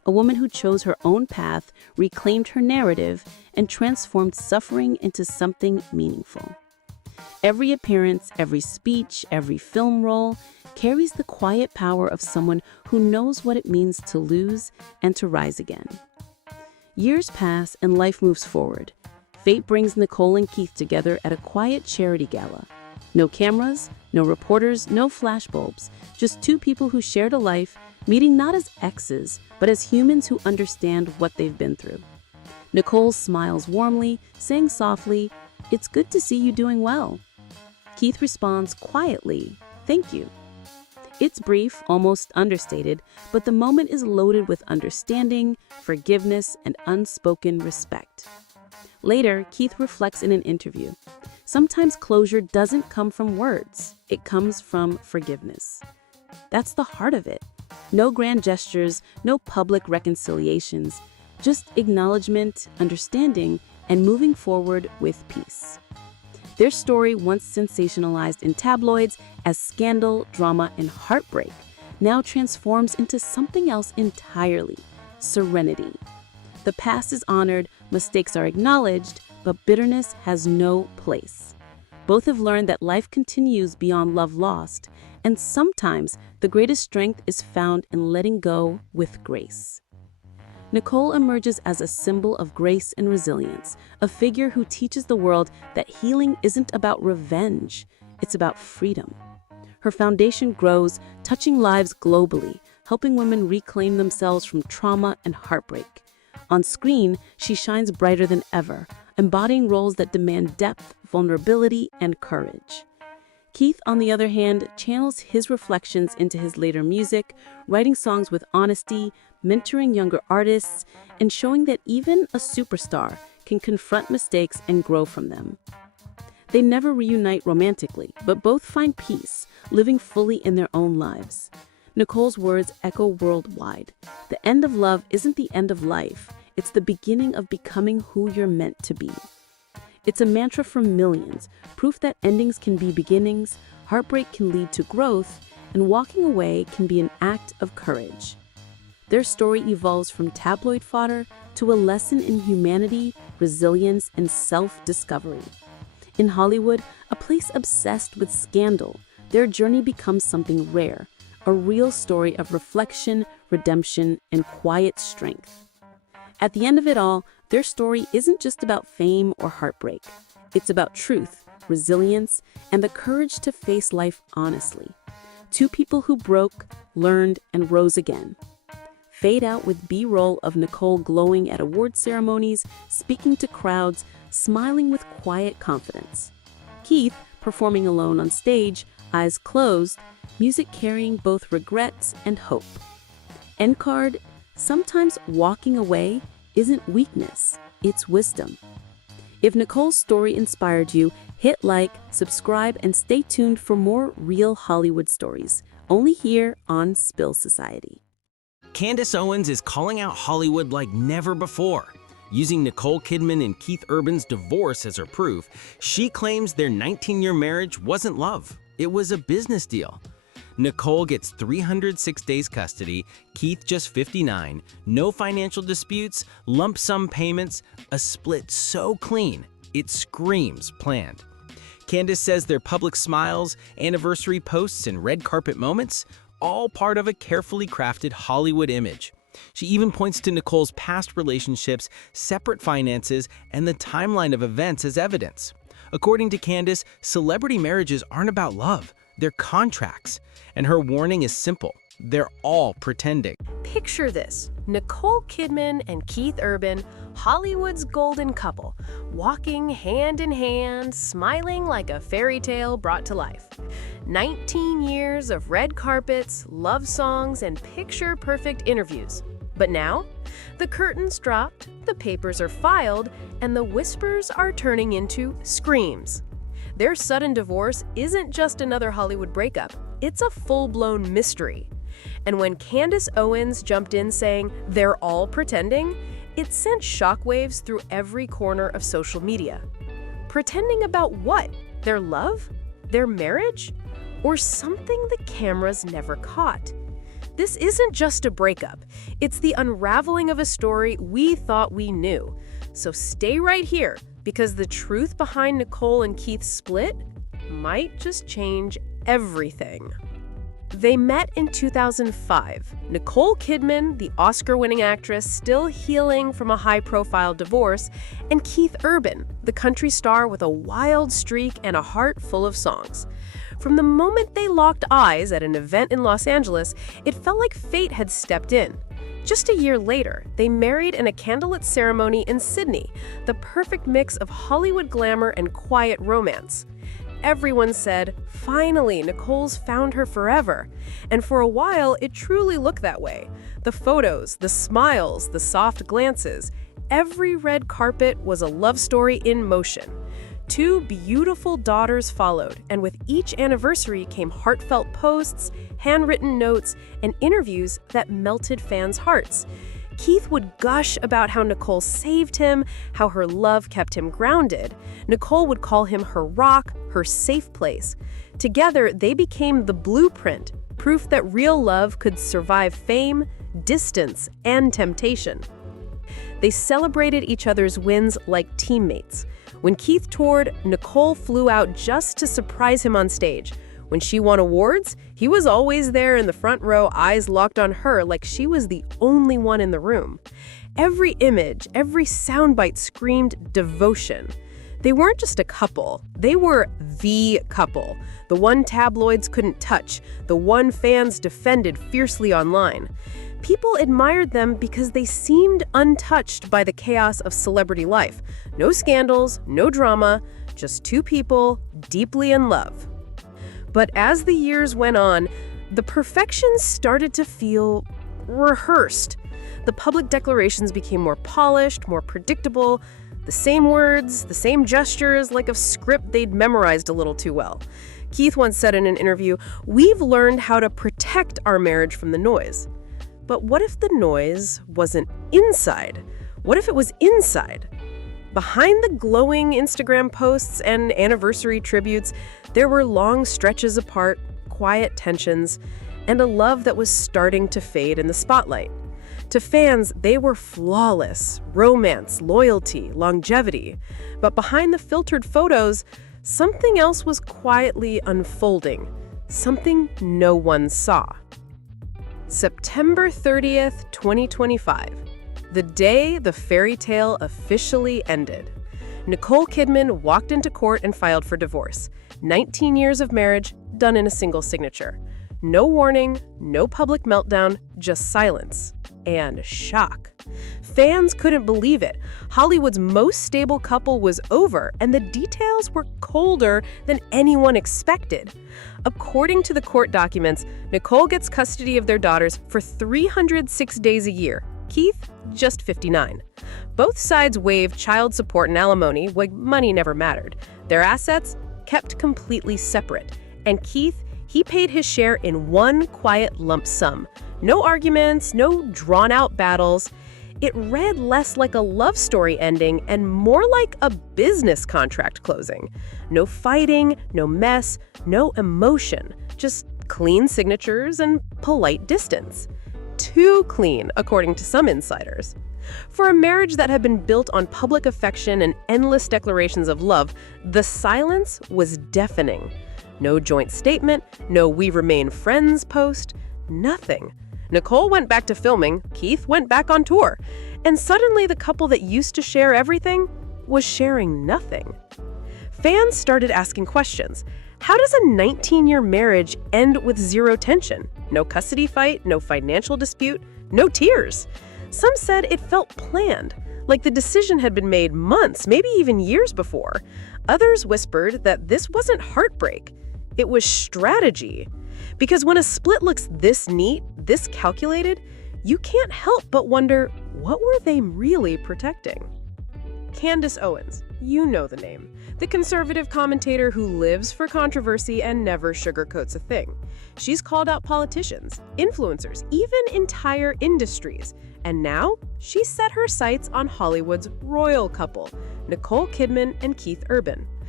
a woman who chose her own path, reclaimed her narrative, and transformed suffering into something meaningful. Every appearance, every speech, every film role carries the quiet power of someone who knows what it means to lose and to rise again. Years pass and life moves forward. Fate brings Nicole and Keith together at a quiet charity gala. No cameras, no reporters, no flashbulbs, just two people who shared a life, meeting not as exes, but as humans who understand what they've been through. Nicole smiles warmly, saying softly, "It's good to see you doing well." Keith responds quietly, "Thank you." It's brief, almost understated, but the moment is loaded with understanding, forgiveness, and unspoken respect. Later, Keith reflects in an interview. Sometimes closure doesn't come from words, it comes from forgiveness. That's the heart of it. No grand gestures, no public reconciliations, just acknowledgement, understanding, and moving forward with peace. Their story, once sensationalized in tabloids as scandal, drama, and heartbreak, now transforms into something else entirely: serenity. The past is honored, mistakes are acknowledged, but bitterness has no place. Both have learned that life continues beyond love lost, and sometimes the greatest strength is found in letting go with grace. Nicole emerges as a symbol of grace and resilience, a figure who teaches the world that healing isn't about revenge, it's about freedom. Her foundation grows, touching lives globally, helping women reclaim themselves from trauma and heartbreak. On screen, she shines brighter than ever, embodying roles that demand depth, vulnerability, and courage. Keith, on the other hand, channels his reflections into his later music, writing songs with honesty, mentoring younger artists, and showing that even a superstar can confront mistakes and grow from them. They never reunite romantically, but both find peace, living fully in their own lives. Nicole's words echo worldwide. The end of love isn't the end of life, it's the beginning of becoming who you're meant to be. It's a mantra for millions, proof that endings can be beginnings, heartbreak can lead to growth, and walking away can be an act of courage. Their story evolves from tabloid fodder to a lesson in humanity, resilience, and self-discovery. In Hollywood, a place obsessed with scandal, their journey becomes something rare, a real story of reflection, redemption, and quiet strength. At the end of it all, their story isn't just about fame or heartbreak. It's about truth, resilience, and the courage to face life honestly. Two people who broke, learned, and rose again. Fade out with B-roll of Nicole glowing at award ceremonies, speaking to crowds, smiling with quiet confidence. Keith performing alone on stage, eyes closed, music carrying both regrets and hope. End card, sometimes walking away isn't weakness, it's wisdom. If Nicole's story inspired you, hit like, subscribe, and stay tuned for more real Hollywood stories, only here on Spill Society. Candace Owens is calling out Hollywood like never before. Using Nicole Kidman and Keith Urban's divorce as her proof, she claims their 19-year marriage wasn't love, it was a business deal. Nicole gets 306 days custody, Keith just 59, no financial disputes, lump sum payments, a split so clean, it screams planned. Candace says their public smiles, anniversary posts, and red carpet moments, all part of a carefully crafted Hollywood image. She even points to Nicole's past relationships, separate finances, and the timeline of events as evidence. According to Candace, celebrity marriages aren't about love, they're contracts. And her warning is simple: they're all pretending. Picture this: Nicole Kidman and Keith Urban, Hollywood's golden couple, walking hand in hand, smiling like a fairy tale brought to life. 19 years of red carpets, love songs, and picture-perfect interviews. But now, the curtains dropped, the papers are filed, and the whispers are turning into screams. Their sudden divorce isn't just another Hollywood breakup, it's a full-blown mystery. And when Candace Owens jumped in saying, "They're all pretending," it sent shockwaves through every corner of social media. Pretending about what? Their love? Their marriage? Or something the cameras never caught? This isn't just a breakup. It's the unraveling of a story we thought we knew. So stay right here, because the truth behind Nicole and Keith's split might just change everything. They met in 2005. Nicole Kidman, the Oscar-winning actress still healing from a high-profile divorce, and Keith Urban, the country star with a wild streak and a heart full of songs. From the moment they locked eyes at an event in Los Angeles, it felt like fate had stepped in. Just a year later, they married in a candlelit ceremony in Sydney, the perfect mix of Hollywood glamour and quiet romance. Everyone said, finally, Nicole's found her forever. And for a while, it truly looked that way. The photos, the smiles, the soft glances, every red carpet was a love story in motion. 2 beautiful daughters followed, and with each anniversary came heartfelt posts, handwritten notes, and interviews that melted fans' hearts. Keith would gush about how Nicole saved him, how her love kept him grounded. Nicole would call him her rock, her safe place. Together, they became the blueprint, proof that real love could survive fame, distance, and temptation. They celebrated each other's wins like teammates. When Keith toured, Nicole flew out just to surprise him on stage. When she won awards, he was always there in the front row, eyes locked on her like she was the only one in the room. Every image, every soundbite screamed devotion. They weren't just a couple, they were the couple. The one tabloids couldn't touch, the one fans defended fiercely online. People admired them because they seemed untouched by the chaos of celebrity life. No scandals, no drama, just 2 people deeply in love. But as the years went on, the perfections started to feel rehearsed. The public declarations became more polished, more predictable, the same words, the same gestures, like a script they'd memorized a little too well. Keith once said in an interview, "We've learned how to protect our marriage from the noise." But what if the noise wasn't inside? What if it was inside? Behind the glowing Instagram posts and anniversary tributes, there were long stretches apart, quiet tensions, and a love that was starting to fade in the spotlight. To fans, they were flawless: romance, loyalty, longevity. But behind the filtered photos, something else was quietly unfolding, something no one saw. September 30th, 2025. The day the fairy tale officially ended. Nicole Kidman walked into court and filed for divorce. 19 years of marriage done in a single signature. No warning, no public meltdown, just silence and shock. Fans couldn't believe it. Hollywood's most stable couple was over, and the details were colder than anyone expected. According to the court documents, Nicole gets custody of their daughters for 306 days a year. Keith, just 59. Both sides waived child support and alimony, when money never mattered. Their assets kept completely separate. And Keith, he paid his share in one quiet lump sum. No arguments, no drawn-out battles. It read less like a love story ending and more like a business contract closing. No fighting, no mess, no emotion, just clean signatures and polite distance. Too clean, according to some insiders. For a marriage that had been built on public affection and endless declarations of love, the silence was deafening. No joint statement, no "we remain friends" post, nothing. Nicole went back to filming, Keith went back on tour, and suddenly the couple that used to share everything was sharing nothing. Fans started asking questions. How does a 19-year marriage end with zero tension? No custody fight, no financial dispute, no tears. Some said it felt planned, like the decision had been made months, maybe even years before. Others whispered that this wasn't heartbreak, it was strategy. Because when a split looks this neat, this calculated, you can't help but wonder, what were they really protecting? Candace Owens, you know the name. The conservative commentator who lives for controversy and never sugarcoats a thing. She's called out politicians, influencers, even entire industries. And now, she's set her sights on Hollywood's royal couple, Nicole Kidman and Keith Urban.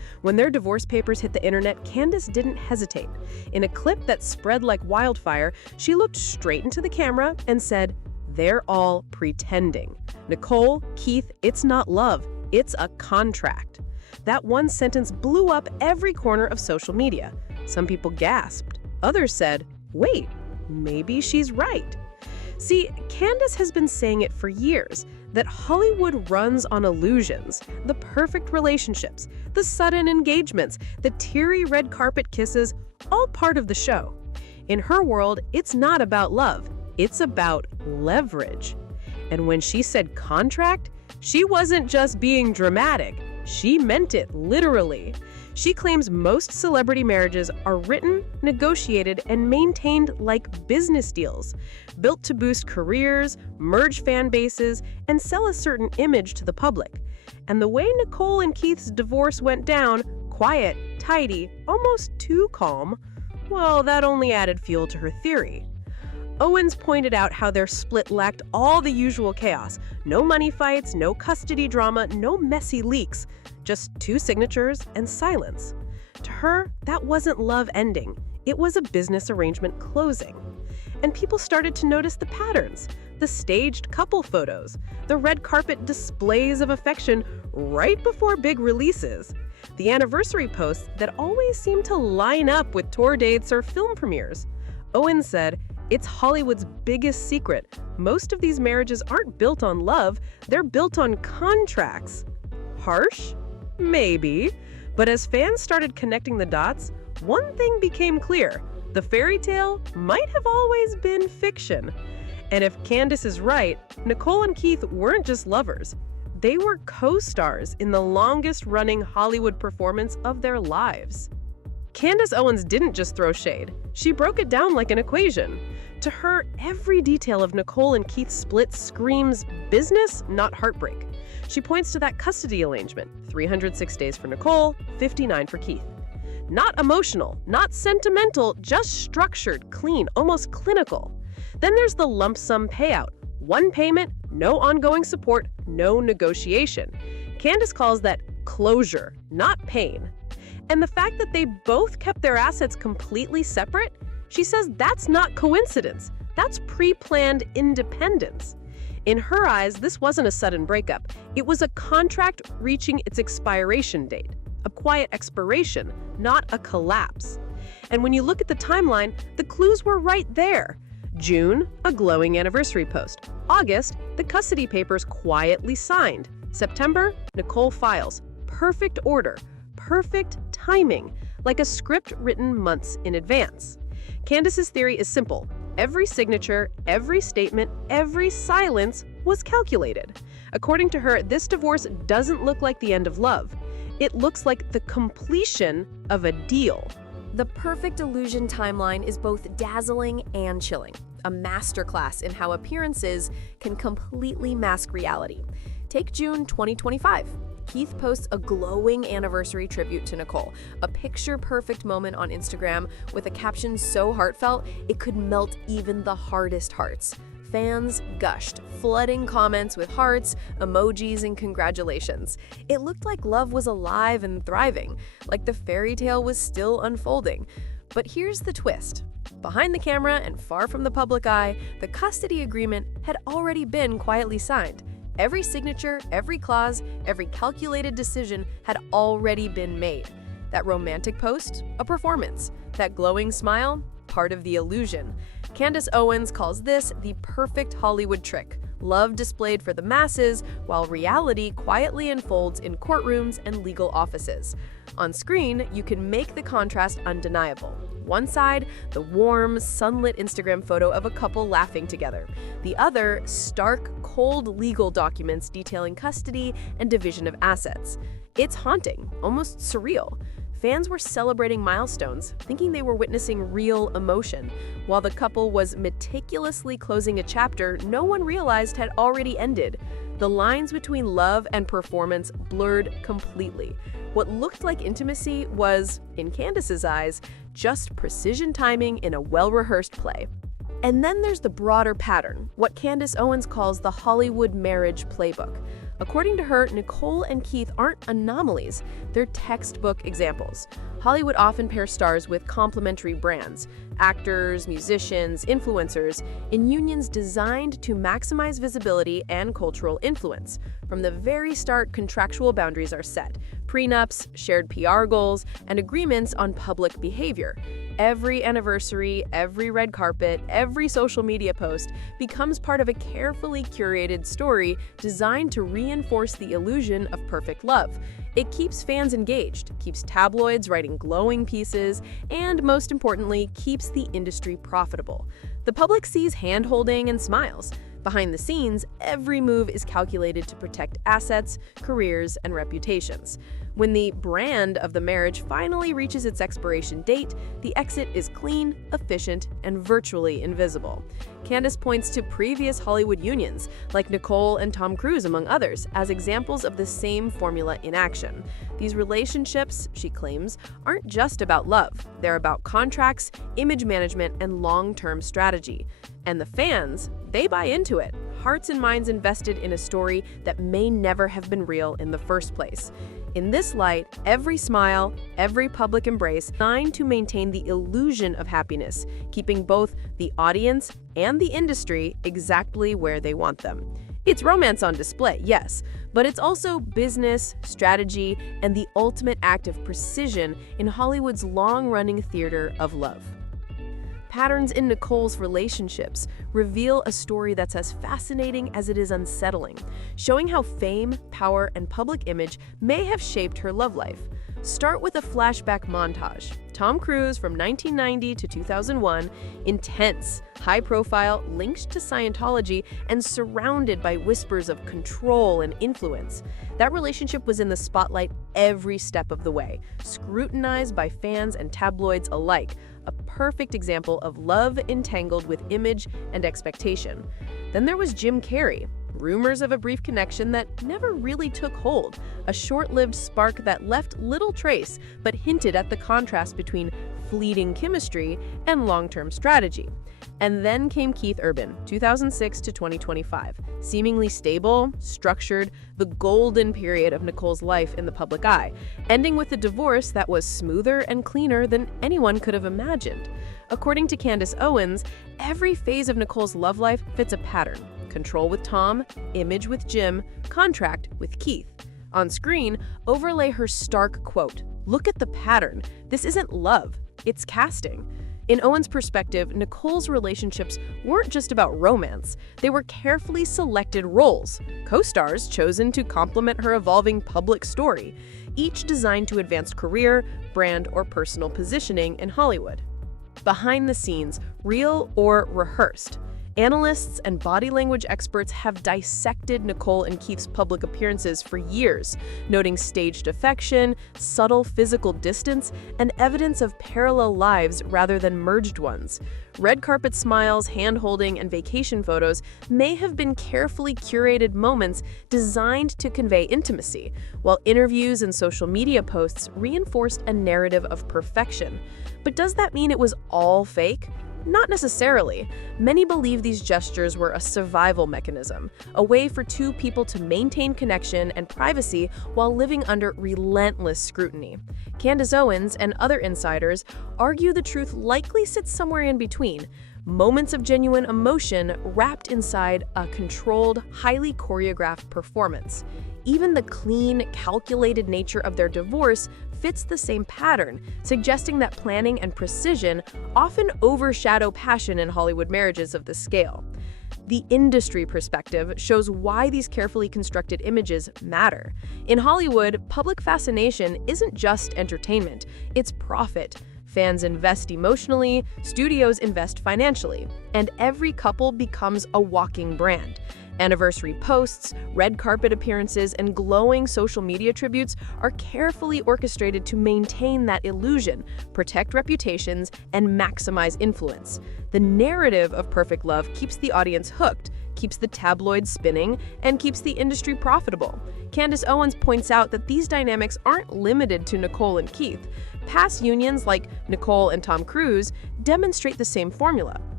When their divorce papers hit the internet, Candace didn't hesitate. In a clip that spread like wildfire, she looked straight into the camera and said, "They're all pretending. Nicole, Keith, it's not love, it's a contract." That one sentence blew up every corner of social media. Some people gasped. Others said, "Wait, maybe she's right." See, Candace has been saying it for years, that Hollywood runs on illusions, the perfect relationships, the sudden engagements, the teary red carpet kisses, all part of the show. In her world, it's not about love, it's about leverage. And when she said contract, she wasn't just being dramatic, she meant it literally. She claims most celebrity marriages are written, negotiated, and maintained like business deals, built to boost careers, merge fan bases, and sell a certain image to the public. And the way Nicole and Keith's divorce went down, quiet, tidy, almost too calm, well, that only added fuel to her theory. Owens pointed out how their split lacked all the usual chaos. No money fights, no custody drama, no messy leaks. Just two signatures and silence. To her, that wasn't love ending. It was a business arrangement closing. And people started to notice the patterns, the staged couple photos, the red carpet displays of affection right before big releases, the anniversary posts that always seem to line up with tour dates or film premieres. Owens said, "It's Hollywood's biggest secret. Most of these marriages aren't built on love, they're built on contracts." Harsh? Maybe. But as fans started connecting the dots, one thing became clear. The fairy tale might have always been fiction. And if Candace is right, Nicole and Keith weren't just lovers. They were co-stars in the longest-running Hollywood performance of their lives. Candace Owens didn't just throw shade. She broke it down like an equation. To her, every detail of Nicole and Keith's split screams business, not heartbreak. She points to that custody arrangement, 306 days for Nicole, 59 for Keith. Not emotional, not sentimental, just structured, clean, almost clinical. Then there's the lump sum payout. One payment, no ongoing support, no negotiation. Candace calls that closure, not pain. And the fact that they both kept their assets completely separate, she says that's not coincidence. That's pre-planned independence. In her eyes, this wasn't a sudden breakup. It was a contract reaching its expiration date, a quiet expiration, not a collapse. And when you look at the timeline, the clues were right there. June, a glowing anniversary post. August, the custody papers quietly signed. September, Nicole files. Perfect order, perfect timing, like a script written months in advance. Candace's theory is simple. Every signature, every statement, every silence was calculated. According to her, this divorce doesn't look like the end of love. It looks like the completion of a deal. The perfect illusion timeline is both dazzling and chilling, a masterclass in how appearances can completely mask reality. Take June 2025. Keith posts a glowing anniversary tribute to Nicole, a picture-perfect moment on Instagram with a caption so heartfelt it could melt even the hardest hearts. Fans gushed, flooding comments with hearts, emojis, and congratulations. It looked like love was alive and thriving, like the fairy tale was still unfolding. But here's the twist. Behind the camera and far from the public eye, the custody agreement had already been quietly signed. Every signature, every clause, every calculated decision had already been made. That romantic post, a performance. That glowing smile, part of the illusion. Candace Owens calls this the perfect Hollywood trick. Love displayed for the masses, while reality quietly unfolds in courtrooms and legal offices. On screen, you can make the contrast undeniable. One side, the warm, sunlit Instagram photo of a couple laughing together. The other, stark, cold legal documents detailing custody and division of assets. It's haunting, almost surreal. Fans were celebrating milestones, thinking they were witnessing real emotion, while the couple was meticulously closing a chapter no one realized had already ended. The lines between love and performance blurred completely. What looked like intimacy was, in Candace's eyes, just precision timing in a well-rehearsed play. And then there's the broader pattern, what Candace Owens calls the Hollywood marriage playbook. According to her, Nicole and Keith aren't anomalies, they're textbook examples. Hollywood often pairs stars with complementary brands, actors, musicians, influencers, in unions designed to maximize visibility and cultural influence. From the very start, contractual boundaries are set, prenups, shared PR goals, and agreements on public behavior. Every anniversary, every red carpet, every social media post becomes part of a carefully curated story designed to reinforce the illusion of perfect love. It keeps fans engaged, keeps tabloids writing glowing pieces, and most importantly, keeps the industry profitable. The public sees hand-holding and smiles. Behind the scenes, every move is calculated to protect assets, careers, and reputations. When the brand of the marriage finally reaches its expiration date, the exit is clean, efficient, and virtually invisible. Candace points to previous Hollywood unions, like Nicole and Tom Cruise, among others, as examples of the same formula in action. These relationships, she claims, aren't just about love. They're about contracts, image management, and long-term strategy. And the fans, they buy into it, hearts and minds invested in a story that may never have been real in the first place. In this light, every smile, every public embrace, designed to maintain the illusion of happiness, keeping both the audience and the industry exactly where they want them. It's romance on display, yes, but it's also business, strategy, and the ultimate act of precision in Hollywood's long-running theater of love. Patterns in Nicole's relationships reveal a story that's as fascinating as it is unsettling, showing how fame, power, and public image may have shaped her love life. Start with a flashback montage. Tom Cruise from 1990 to 2001, intense, high-profile, linked to Scientology, and surrounded by whispers of control and influence. That relationship was in the spotlight every step of the way, scrutinized by fans and tabloids alike, a perfect example of love entangled with image and expectation. Then there was Jim Carrey. Rumors of a brief connection that never really took hold, a short-lived spark that left little trace but hinted at the contrast between fleeting chemistry and long-term strategy. And then came Keith Urban, 2006 to 2025, seemingly stable, structured, the golden period of Nicole's life in the public eye, ending with a divorce that was smoother and cleaner than anyone could have imagined. According to Candace Owens, every phase of Nicole's love life fits a pattern. Control with Tom, image with Jim, contract with Keith. On screen, overlay her stark quote, "Look at the pattern. This isn't love, it's casting." In Owens' perspective, Nicole's relationships weren't just about romance. They were carefully selected roles, co-stars chosen to complement her evolving public story, each designed to advance career, brand, or personal positioning in Hollywood. Behind the scenes, real or rehearsed. Analysts and body language experts have dissected Nicole and Keith's public appearances for years, noting staged affection, subtle physical distance, and evidence of parallel lives rather than merged ones. Red carpet smiles, hand-holding, and vacation photos may have been carefully curated moments designed to convey intimacy, while interviews and social media posts reinforced a narrative of perfection. But does that mean it was all fake? Not necessarily. Many believe these gestures were a survival mechanism, a way for two people to maintain connection and privacy while living under relentless scrutiny. Candace Owens and other insiders argue the truth likely sits somewhere in between, moments of genuine emotion wrapped inside a controlled, highly choreographed performance. Even the clean, calculated nature of their divorce fits the same pattern, suggesting that planning and precision often overshadow passion in Hollywood marriages of this scale. The industry perspective shows why these carefully constructed images matter. In Hollywood, public fascination isn't just entertainment, it's profit. Fans invest emotionally, studios invest financially, and every couple becomes a walking brand. Anniversary posts, red carpet appearances, and glowing social media tributes are carefully orchestrated to maintain that illusion, protect reputations, and maximize influence. The narrative of perfect love keeps the audience hooked, keeps the tabloids spinning, and keeps the industry profitable. Candace Owens points out that these dynamics aren't limited to Nicole and Keith. Past unions like Nicole and Tom Cruise demonstrate the same formula.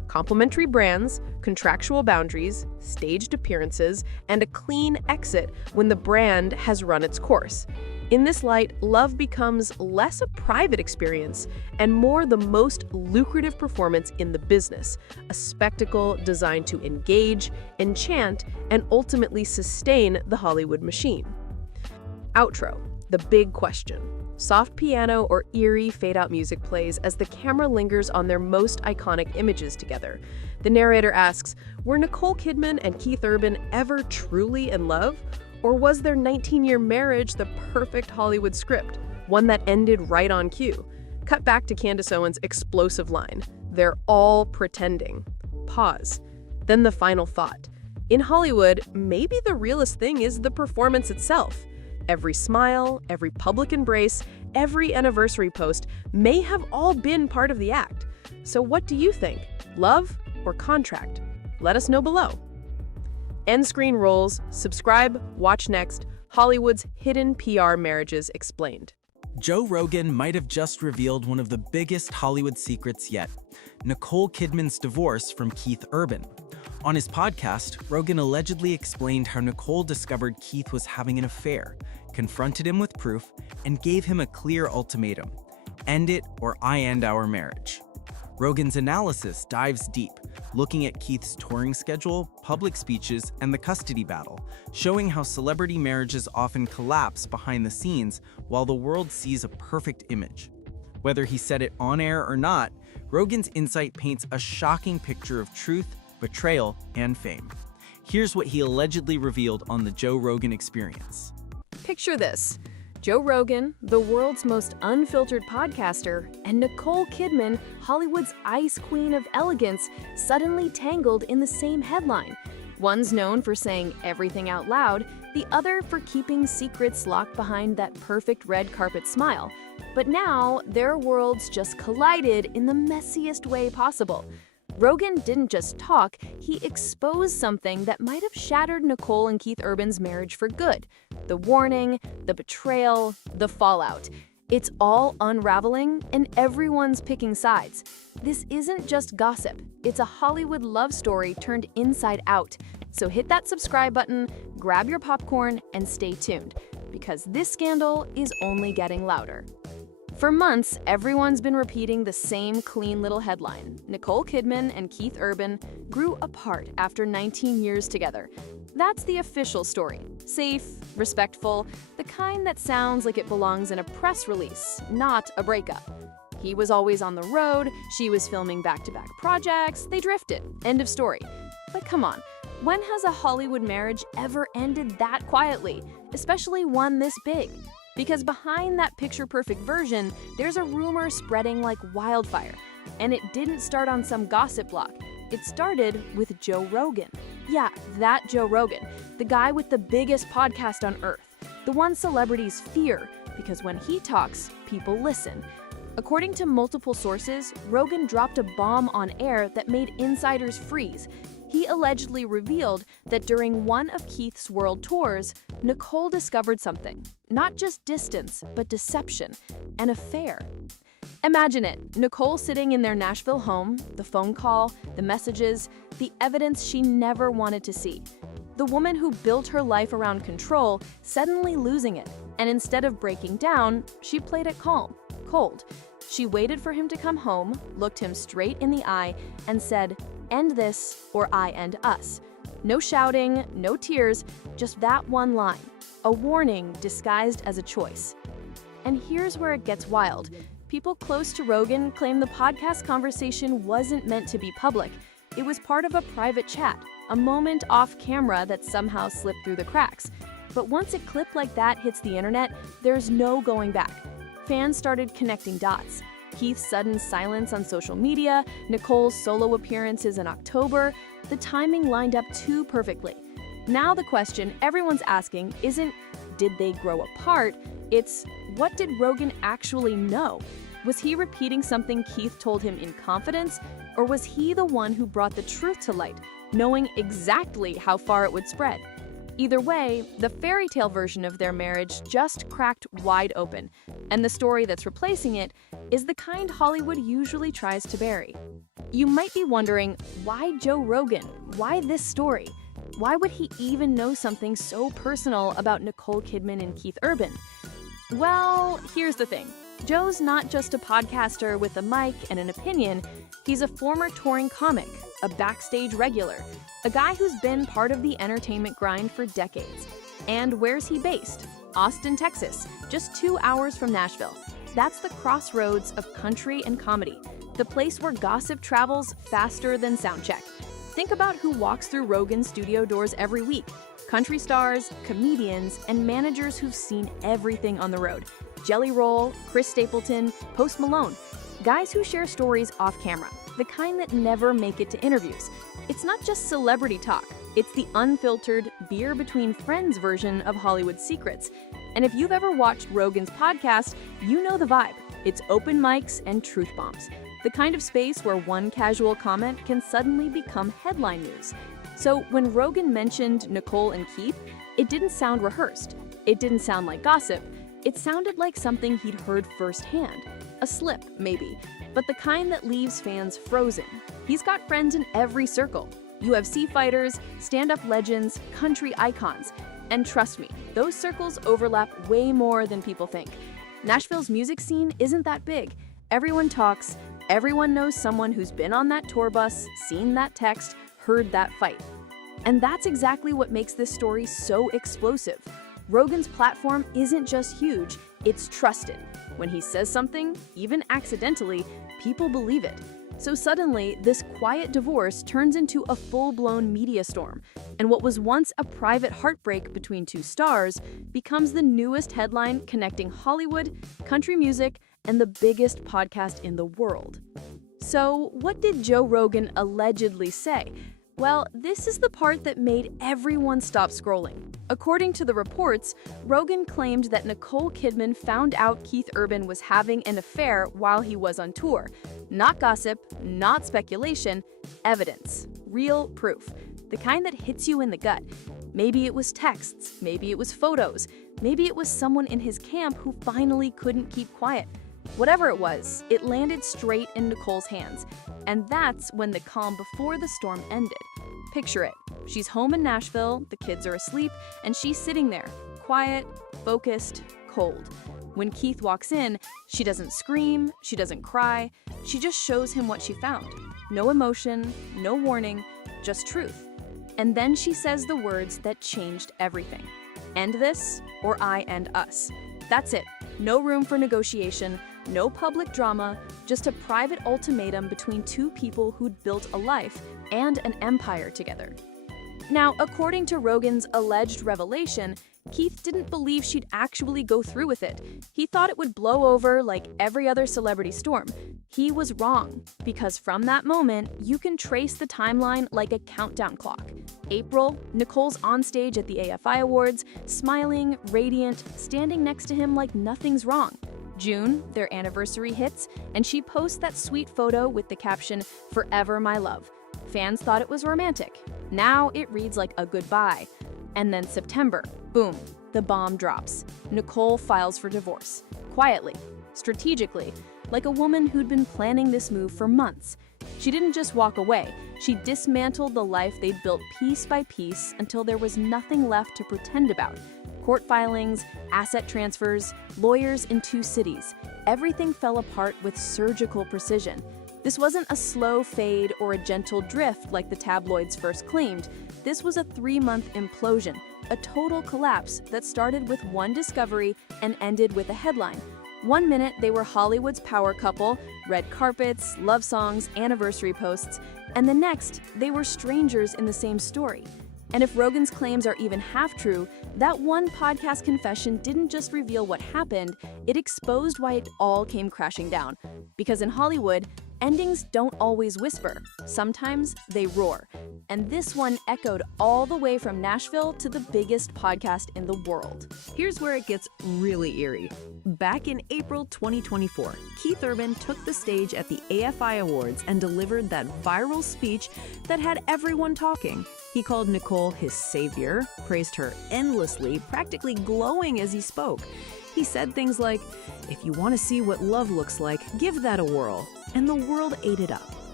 complementary brands, contractual boundaries, staged appearances, and a clean exit when the brand has run its course. In this light, love becomes less a private experience and more the most lucrative performance in the business, a spectacle designed to engage, enchant, and ultimately sustain the Hollywood machine. Outro, the big question. Soft piano or eerie fade-out music plays as the camera lingers on their most iconic images together. The narrator asks, were Nicole Kidman and Keith Urban ever truly in love? Or was their 19-year marriage the perfect Hollywood script, one that ended right on cue? Cut back to Candace Owens' explosive line, they're all pretending. Pause. Then the final thought. In Hollywood, maybe the realest thing is the performance itself. Every smile, every public embrace, every anniversary post may have all been part of the act. So what do you think? Love or contract? Let us know below. End screen rolls. Subscribe, watch next. Hollywood's hidden PR marriages explained. Joe Rogan might have just revealed one of the biggest Hollywood secrets yet, Nicole Kidman's divorce from Keith Urban. On his podcast, Rogan allegedly explained how Nicole discovered Keith was having an affair, confronted him with proof, and gave him a clear ultimatum: end it or I end our marriage. Rogan's analysis dives deep, looking at Keith's touring schedule, public speeches, and the custody battle, showing how celebrity marriages often collapse behind the scenes while the world sees a perfect image. Whether he said it on air or not, Rogan's insight paints a shocking picture of truth, betrayal, and fame. Here's what he allegedly revealed on the Joe Rogan Experience. Picture this. Joe Rogan, the world's most unfiltered podcaster, and Nicole Kidman, Hollywood's ice queen of elegance, suddenly tangled in the same headline. One's known for saying everything out loud, the other for keeping secrets locked behind that perfect red carpet smile. But now, their worlds just collided in the messiest way possible. Rogan didn't just talk, he exposed something that might have shattered Nicole and Keith Urban's marriage for good. The warning, the betrayal, the fallout. It's all unraveling, and everyone's picking sides. This isn't just gossip, it's a Hollywood love story turned inside out. So hit that subscribe button, grab your popcorn, and stay tuned, because this scandal is only getting louder. For months, everyone's been repeating the same clean little headline. Nicole Kidman and Keith Urban grew apart after 19 years together. That's the official story. Safe, respectful, the kind that sounds like it belongs in a press release, not a breakup. He was always on the road, she was filming back-to-back projects, they drifted. End of story. But come on, when has a Hollywood marriage ever ended that quietly, especially one this big? Because behind that picture-perfect version, there's a rumor spreading like wildfire. And it didn't start on some gossip block. It started with Joe Rogan. Yeah, that Joe Rogan, the guy with the biggest podcast on earth. The one celebrities fear, because when he talks, people listen. According to multiple sources, Rogan dropped a bomb on air that made insiders freeze. He allegedly revealed that during one of Keith's world tours, Nicole discovered something. Not just distance, but deception, an affair. Imagine it, Nicole sitting in their Nashville home, the phone call, the messages, the evidence she never wanted to see. The woman who built her life around control suddenly losing it, and instead of breaking down, she played it calm, cold. She waited for him to come home, looked him straight in the eye, and said, "End this, or I end us." No shouting, no tears, just that one line. A warning disguised as a choice. And here's where it gets wild. People close to Rogan claim the podcast conversation wasn't meant to be public. It was part of a private chat, a moment off camera that somehow slipped through the cracks. But once a clip like that hits the internet, there's no going back. Fans started connecting dots. Keith's sudden silence on social media, Nicole's solo appearances in October, the timing lined up too perfectly. Now the question everyone's asking isn't, did they grow apart? It's, what did Rogan actually know? Was he repeating something Keith told him in confidence? Or was he the one who brought the truth to light, knowing exactly how far it would spread? Either way, the fairy tale version of their marriage just cracked wide open, and the story that's replacing it is the kind Hollywood usually tries to bury. You might be wondering, why Joe Rogan? Why this story? Why would he even know something so personal about Nicole Kidman and Keith Urban? Well, here's the thing. Joe's not just a podcaster with a mic and an opinion. He's a former touring comic, a backstage regular, a guy who's been part of the entertainment grind for decades. And where's he based? Austin, Texas, just 2 hours from Nashville. That's the crossroads of country and comedy, the place where gossip travels faster than soundcheck. Think about who walks through Rogan's studio doors every week. Country stars, comedians, and managers who've seen everything on the road. Jelly Roll, Chris Stapleton, Post Malone. Guys who share stories off camera, the kind that never make it to interviews. It's not just celebrity talk. It's the unfiltered, beer between friends version of Hollywood secrets. And if you've ever watched Rogan's podcast, you know the vibe. It's open mics and truth bombs. The kind of space where one casual comment can suddenly become headline news. So when Rogan mentioned Nicole and Keith, it didn't sound rehearsed. It didn't sound like gossip. It sounded like something he'd heard firsthand. A slip, maybe, but the kind that leaves fans frozen. He's got friends in every circle. UFC fighters, stand-up legends, country icons. And trust me, those circles overlap way more than people think. Nashville's music scene isn't that big. Everyone talks, everyone knows someone who's been on that tour bus, seen that text, heard that fight. And that's exactly what makes this story so explosive. Rogan's platform isn't just huge, it's trusted. When he says something, even accidentally, people believe it. So suddenly, this quiet divorce turns into a full-blown media storm, and what was once a private heartbreak between two stars becomes the newest headline connecting Hollywood, country music, and the biggest podcast in the world. So, what did Joe Rogan allegedly say? Well, this is the part that made everyone stop scrolling. According to the reports, Rogan claimed that Nicole Kidman found out Keith Urban was having an affair while he was on tour. Not gossip, not speculation, evidence, real proof, the kind that hits you in the gut. Maybe it was texts, maybe it was photos, maybe it was someone in his camp who finally couldn't keep quiet. Whatever it was, it landed straight in Nicole's hands. And that's when the calm before the storm ended. Picture it. She's home in Nashville, the kids are asleep, and she's sitting there, quiet, focused, cold. When Keith walks in, she doesn't scream, she doesn't cry, she just shows him what she found. No emotion, no warning, just truth. And then she says the words that changed everything. End this, or I end us. That's it. No room for negotiation, no public drama, just a private ultimatum between two people who'd built a life and an empire together. Now, according to Rogan's alleged revelation, Keith didn't believe she'd actually go through with it. He thought it would blow over like every other celebrity storm. He was wrong, because from that moment, you can trace the timeline like a countdown clock. April, Nicole's on stage at the AFI Awards, smiling, radiant, standing next to him like nothing's wrong. June, their anniversary hits, and she posts that sweet photo with the caption, "Forever my love." Fans thought it was romantic. Now it reads like a goodbye. And then September, boom, the bomb drops. Nicole files for divorce. Quietly, strategically, like a woman who'd been planning this move for months. She didn't just walk away. She dismantled the life they'd built piece by piece until there was nothing left to pretend about. Court filings, asset transfers, lawyers in 2 cities. Everything fell apart with surgical precision. This wasn't a slow fade or a gentle drift like the tabloids first claimed. This was a 3-month implosion, a total collapse that started with one discovery and ended with a headline. 1 minute they were Hollywood's power couple, red carpets, love songs, anniversary posts, and the next they were strangers in the same story. And if Rogan's claims are even half true, that one podcast confession didn't just reveal what happened, it exposed why it all came crashing down. Because in Hollywood, endings don't always whisper. Sometimes they roar. And this one echoed all the way from Nashville to the biggest podcast in the world. Here's where it gets really eerie. Back in April 2024, Keith Urban took the stage at the AFI Awards and delivered that viral speech that had everyone talking. He called Nicole his savior, praised her endlessly, practically glowing as he spoke. He said things like, "If you want to see what love looks like, give that a whirl." And the world ate it up.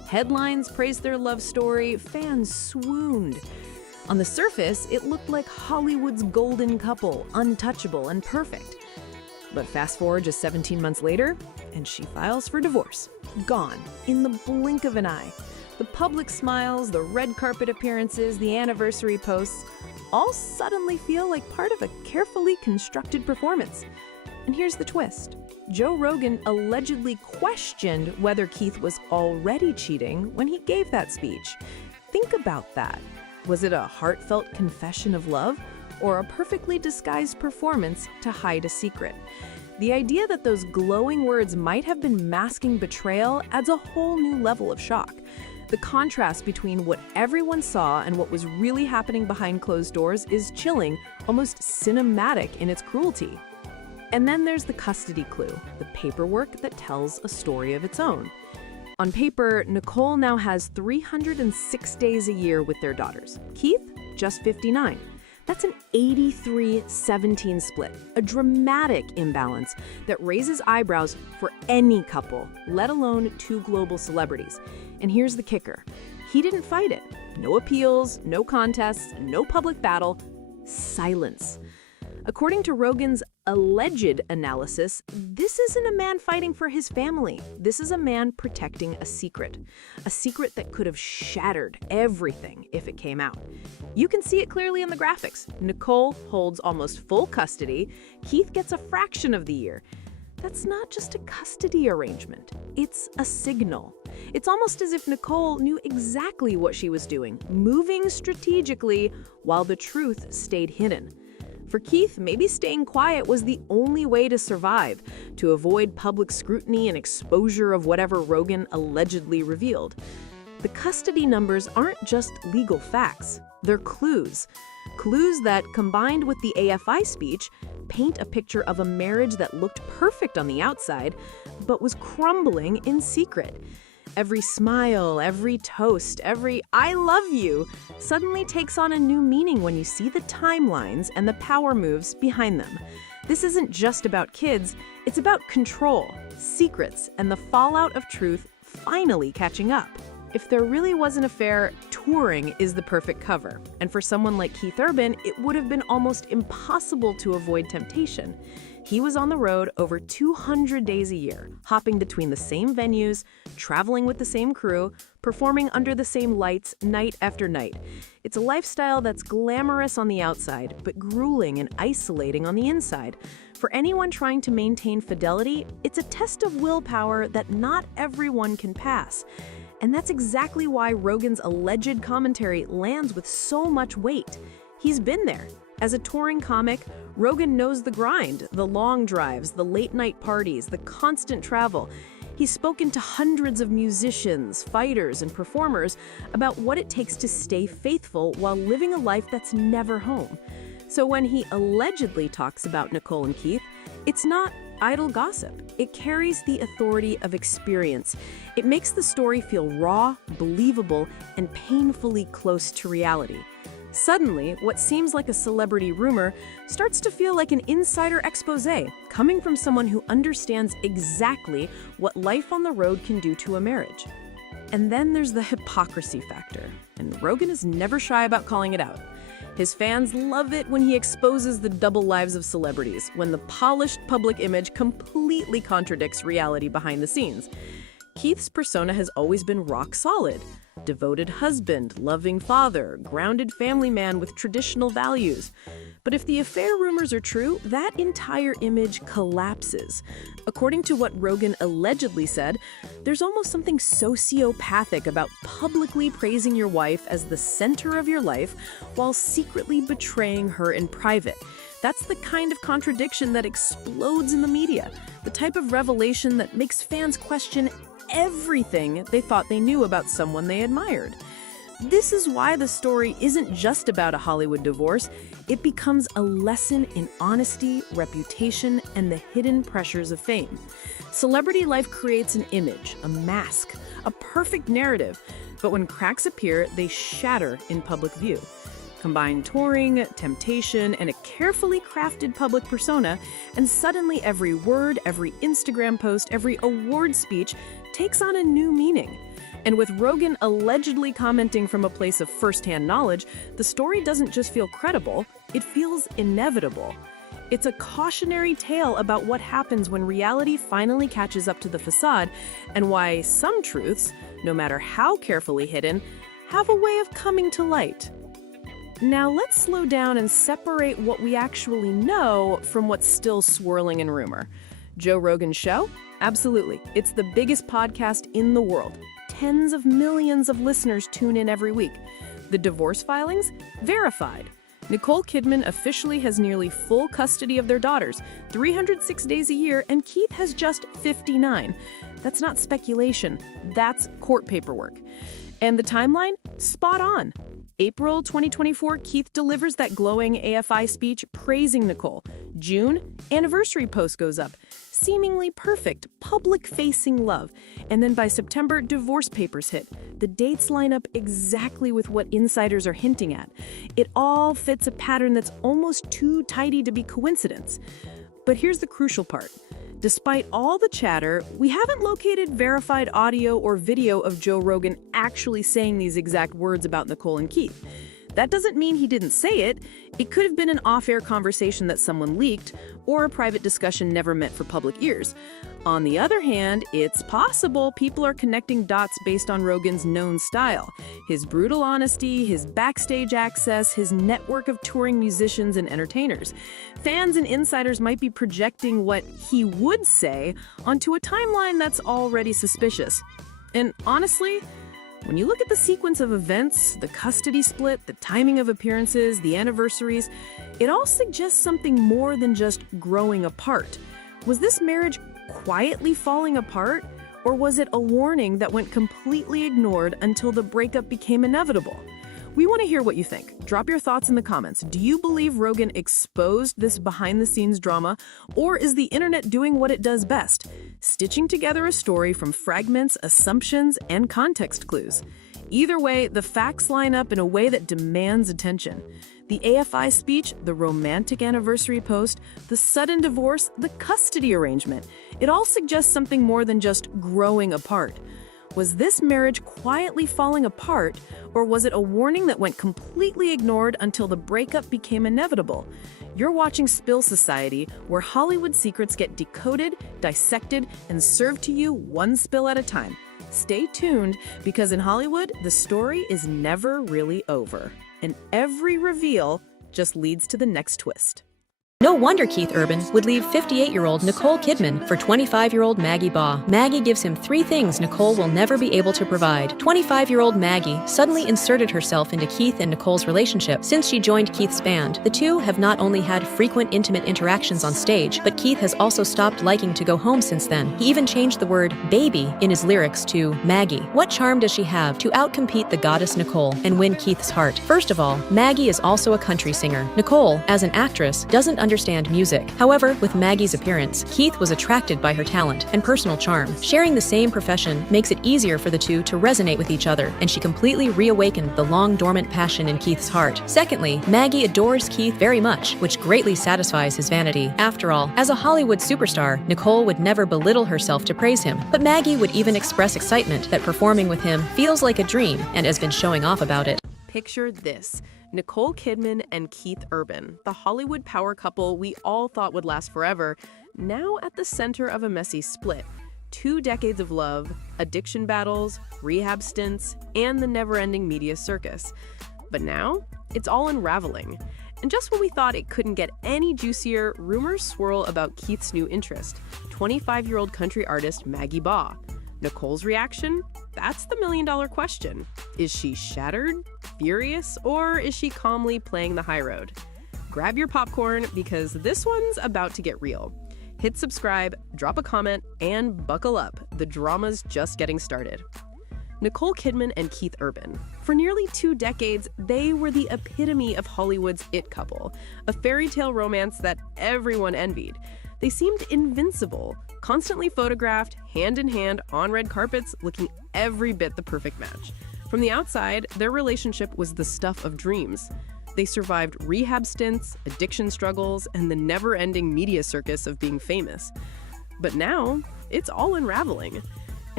Headlines praised their love story, fans swooned. On the surface, it looked like Hollywood's golden couple, untouchable and perfect. But fast forward just 17 months later, and she files for divorce. Gone, in the blink of an eye. The public smiles, the red carpet appearances, the anniversary posts, all suddenly feel like part of a carefully constructed performance. And here's the twist. Joe Rogan allegedly questioned whether Keith was already cheating when he gave that speech. Think about that. Was it a heartfelt confession of love or a perfectly disguised performance to hide a secret? The idea that those glowing words might have been masking betrayal adds a whole new level of shock. The contrast between what everyone saw and what was really happening behind closed doors is chilling, almost cinematic in its cruelty. And then there's the custody clue, the paperwork that tells a story of its own. On paper, Nicole now has 306 days a year with their daughters. Keith, just 59. That's an 83-17 split, a dramatic imbalance that raises eyebrows for any couple, let alone two global celebrities. And here's the kicker. He didn't fight it. No appeals, no contests, no public battle, silence. According to Rogan's alleged analysis, this isn't a man fighting for his family. This is a man protecting a secret that could have shattered everything if it came out. You can see it clearly in the graphics. Nicole holds almost full custody. Keith gets a fraction of the year. That's not just a custody arrangement. It's a signal. It's almost as if Nicole knew exactly what she was doing, moving strategically while the truth stayed hidden. For Keith, maybe staying quiet was the only way to survive, to avoid public scrutiny and exposure of whatever Rogan allegedly revealed. The custody numbers aren't just legal facts, they're clues. Clues that, combined with the AFI speech, paint a picture of a marriage that looked perfect on the outside, but was crumbling in secret. Every smile, every toast, every "I love you" suddenly takes on a new meaning when you see the timelines and the power moves behind them. This isn't just about kids, it's about control, secrets, and the fallout of truth finally catching up. If there really was an affair, touring is the perfect cover. And for someone like Keith Urban, it would have been almost impossible to avoid temptation. He was on the road over 200 days a year, hopping between the same venues, traveling with the same crew, performing under the same lights night after night. It's a lifestyle that's glamorous on the outside, but grueling and isolating on the inside. For anyone trying to maintain fidelity, it's a test of willpower that not everyone can pass. And that's exactly why Rogan's alleged commentary lands with so much weight. He's been there. As a touring comic, Rogan knows the grind, the long drives, the late-night parties, the constant travel. He's spoken to hundreds of musicians, fighters, and performers about what it takes to stay faithful while living a life that's never home. So when he allegedly talks about Nicole and Keith, it's not idle gossip. It carries the authority of experience. It makes the story feel raw, believable, and painfully close to reality. Suddenly, what seems like a celebrity rumor starts to feel like an insider exposé, coming from someone who understands exactly what life on the road can do to a marriage. And then there's the hypocrisy factor, and Rogan is never shy about calling it out. His fans love it when he exposes the double lives of celebrities, when the polished public image completely contradicts reality behind the scenes. Keith's persona has always been rock solid. Devoted husband, loving father, grounded family man with traditional values. But if the affair rumors are true, that entire image collapses. According to what Rogan allegedly said, there's almost something sociopathic about publicly praising your wife as the center of your life while secretly betraying her in private. That's the kind of contradiction that explodes in the media, the type of revelation that makes fans question everything they thought they knew about someone they admired. This is why the story isn't just about a Hollywood divorce. It becomes a lesson in honesty, reputation, and the hidden pressures of fame. Celebrity life creates an image, a mask, a perfect narrative, but when cracks appear, they shatter in public view. Combine touring, temptation, and a carefully crafted public persona, and suddenly every word, every Instagram post, every award speech takes on a new meaning. And with Rogen allegedly commenting from a place of first-hand knowledge, the story doesn't just feel credible, it feels inevitable. It's a cautionary tale about what happens when reality finally catches up to the facade, and why some truths, no matter how carefully hidden, have a way of coming to light. Now let's slow down and separate what we actually know from what's still swirling in rumor. Joe Rogan's show? Absolutely. It's the biggest podcast in the world. Tens of millions of listeners tune in every week. The divorce filings? Verified. Nicole Kidman officially has nearly full custody of their daughters, 306 days a year, and Keith has just 59. That's not speculation, that's court paperwork. And the timeline? Spot on. April 2024, Keith delivers that glowing AFI speech praising Nicole. June, anniversary post goes up. Seemingly perfect, public-facing love. And then by September, divorce papers hit. The dates line up exactly with what insiders are hinting at. It all fits a pattern that's almost too tidy to be coincidence. But here's the crucial part. Despite all the chatter, we haven't located verified audio or video of Joe Rogan actually saying these exact words about Nicole and Keith. That doesn't mean he didn't say it. It could have been an off-air conversation that someone leaked, or a private discussion never meant for public ears. On the other hand, it's possible people are connecting dots based on Rogan's known style. His brutal honesty, his backstage access, his network of touring musicians and entertainers. Fans and insiders might be projecting what he would say onto a timeline that's already suspicious. And honestly, when you look at the sequence of events, the custody split, the timing of appearances, the anniversaries, it all suggests something more than just growing apart. Was this marriage quietly falling apart, or was it a warning that went completely ignored until the breakup became inevitable? We want to hear what you think. Drop your thoughts in the comments. Do you believe Rogan exposed this behind-the-scenes drama, or is the internet doing what it does best, stitching together a story from fragments, assumptions, and context clues? Either way, the facts line up in a way that demands attention. The AFI speech, the romantic anniversary post, the sudden divorce, the custody arrangement. It all suggests something more than just growing apart. Was this marriage quietly falling apart, or was it a warning that went completely ignored until the breakup became inevitable? You're watching Spill Society, where Hollywood secrets get decoded, dissected, and served to you one spill at a time. Stay tuned, because in Hollywood, the story is never really over, and every reveal just leads to the next twist. No wonder Keith Urban would leave 58-year-old Nicole Kidman for 25-year-old Maggie Baugh. Maggie gives him 3 things Nicole will never be able to provide. 25-year-old Maggie suddenly inserted herself into Keith and Nicole's relationship since she joined Keith's band. The two have not only had frequent intimate interactions on stage, but Keith has also stopped liking to go home since then. He even changed the word baby in his lyrics to Maggie. What charm does she have to outcompete the goddess Nicole and win Keith's heart? First of all, Maggie is also a country singer. Nicole, as an actress, doesn't understand music. However, with Maggie's appearance, Keith was attracted by her talent and personal charm. Sharing the same profession makes it easier for the two to resonate with each other, and she completely reawakened the long-dormant passion in Keith's heart. Secondly, Maggie adores Keith very much, which greatly satisfies his vanity. After all, as a Hollywood superstar, Nicole would never belittle herself to praise him, but Maggie would even express excitement that performing with him feels like a dream and has been showing off about it. Picture this. Nicole Kidman and Keith Urban, the Hollywood power couple we all thought would last forever, now at the center of a messy split. 2 decades of love, addiction battles, rehab stints, and the never-ending media circus. But now, it's all unraveling. And just when we thought it couldn't get any juicier, rumors swirl about Keith's new interest, 25-year-old country artist Maggie Baugh. Nicole's reaction? That's the million-dollar question. Is she shattered, furious, or is she calmly playing the high road? Grab your popcorn, because this one's about to get real. Hit subscribe, drop a comment, and buckle up. The drama's just getting started. Nicole Kidman and Keith Urban. For nearly 2 decades, they were the epitome of Hollywood's it couple, a fairy tale romance that everyone envied. They seemed invincible, constantly photographed, hand in hand, on red carpets, looking every bit the perfect match. From the outside, their relationship was the stuff of dreams. They survived rehab stints, addiction struggles, and the never-ending media circus of being famous. But now, it's all unraveling.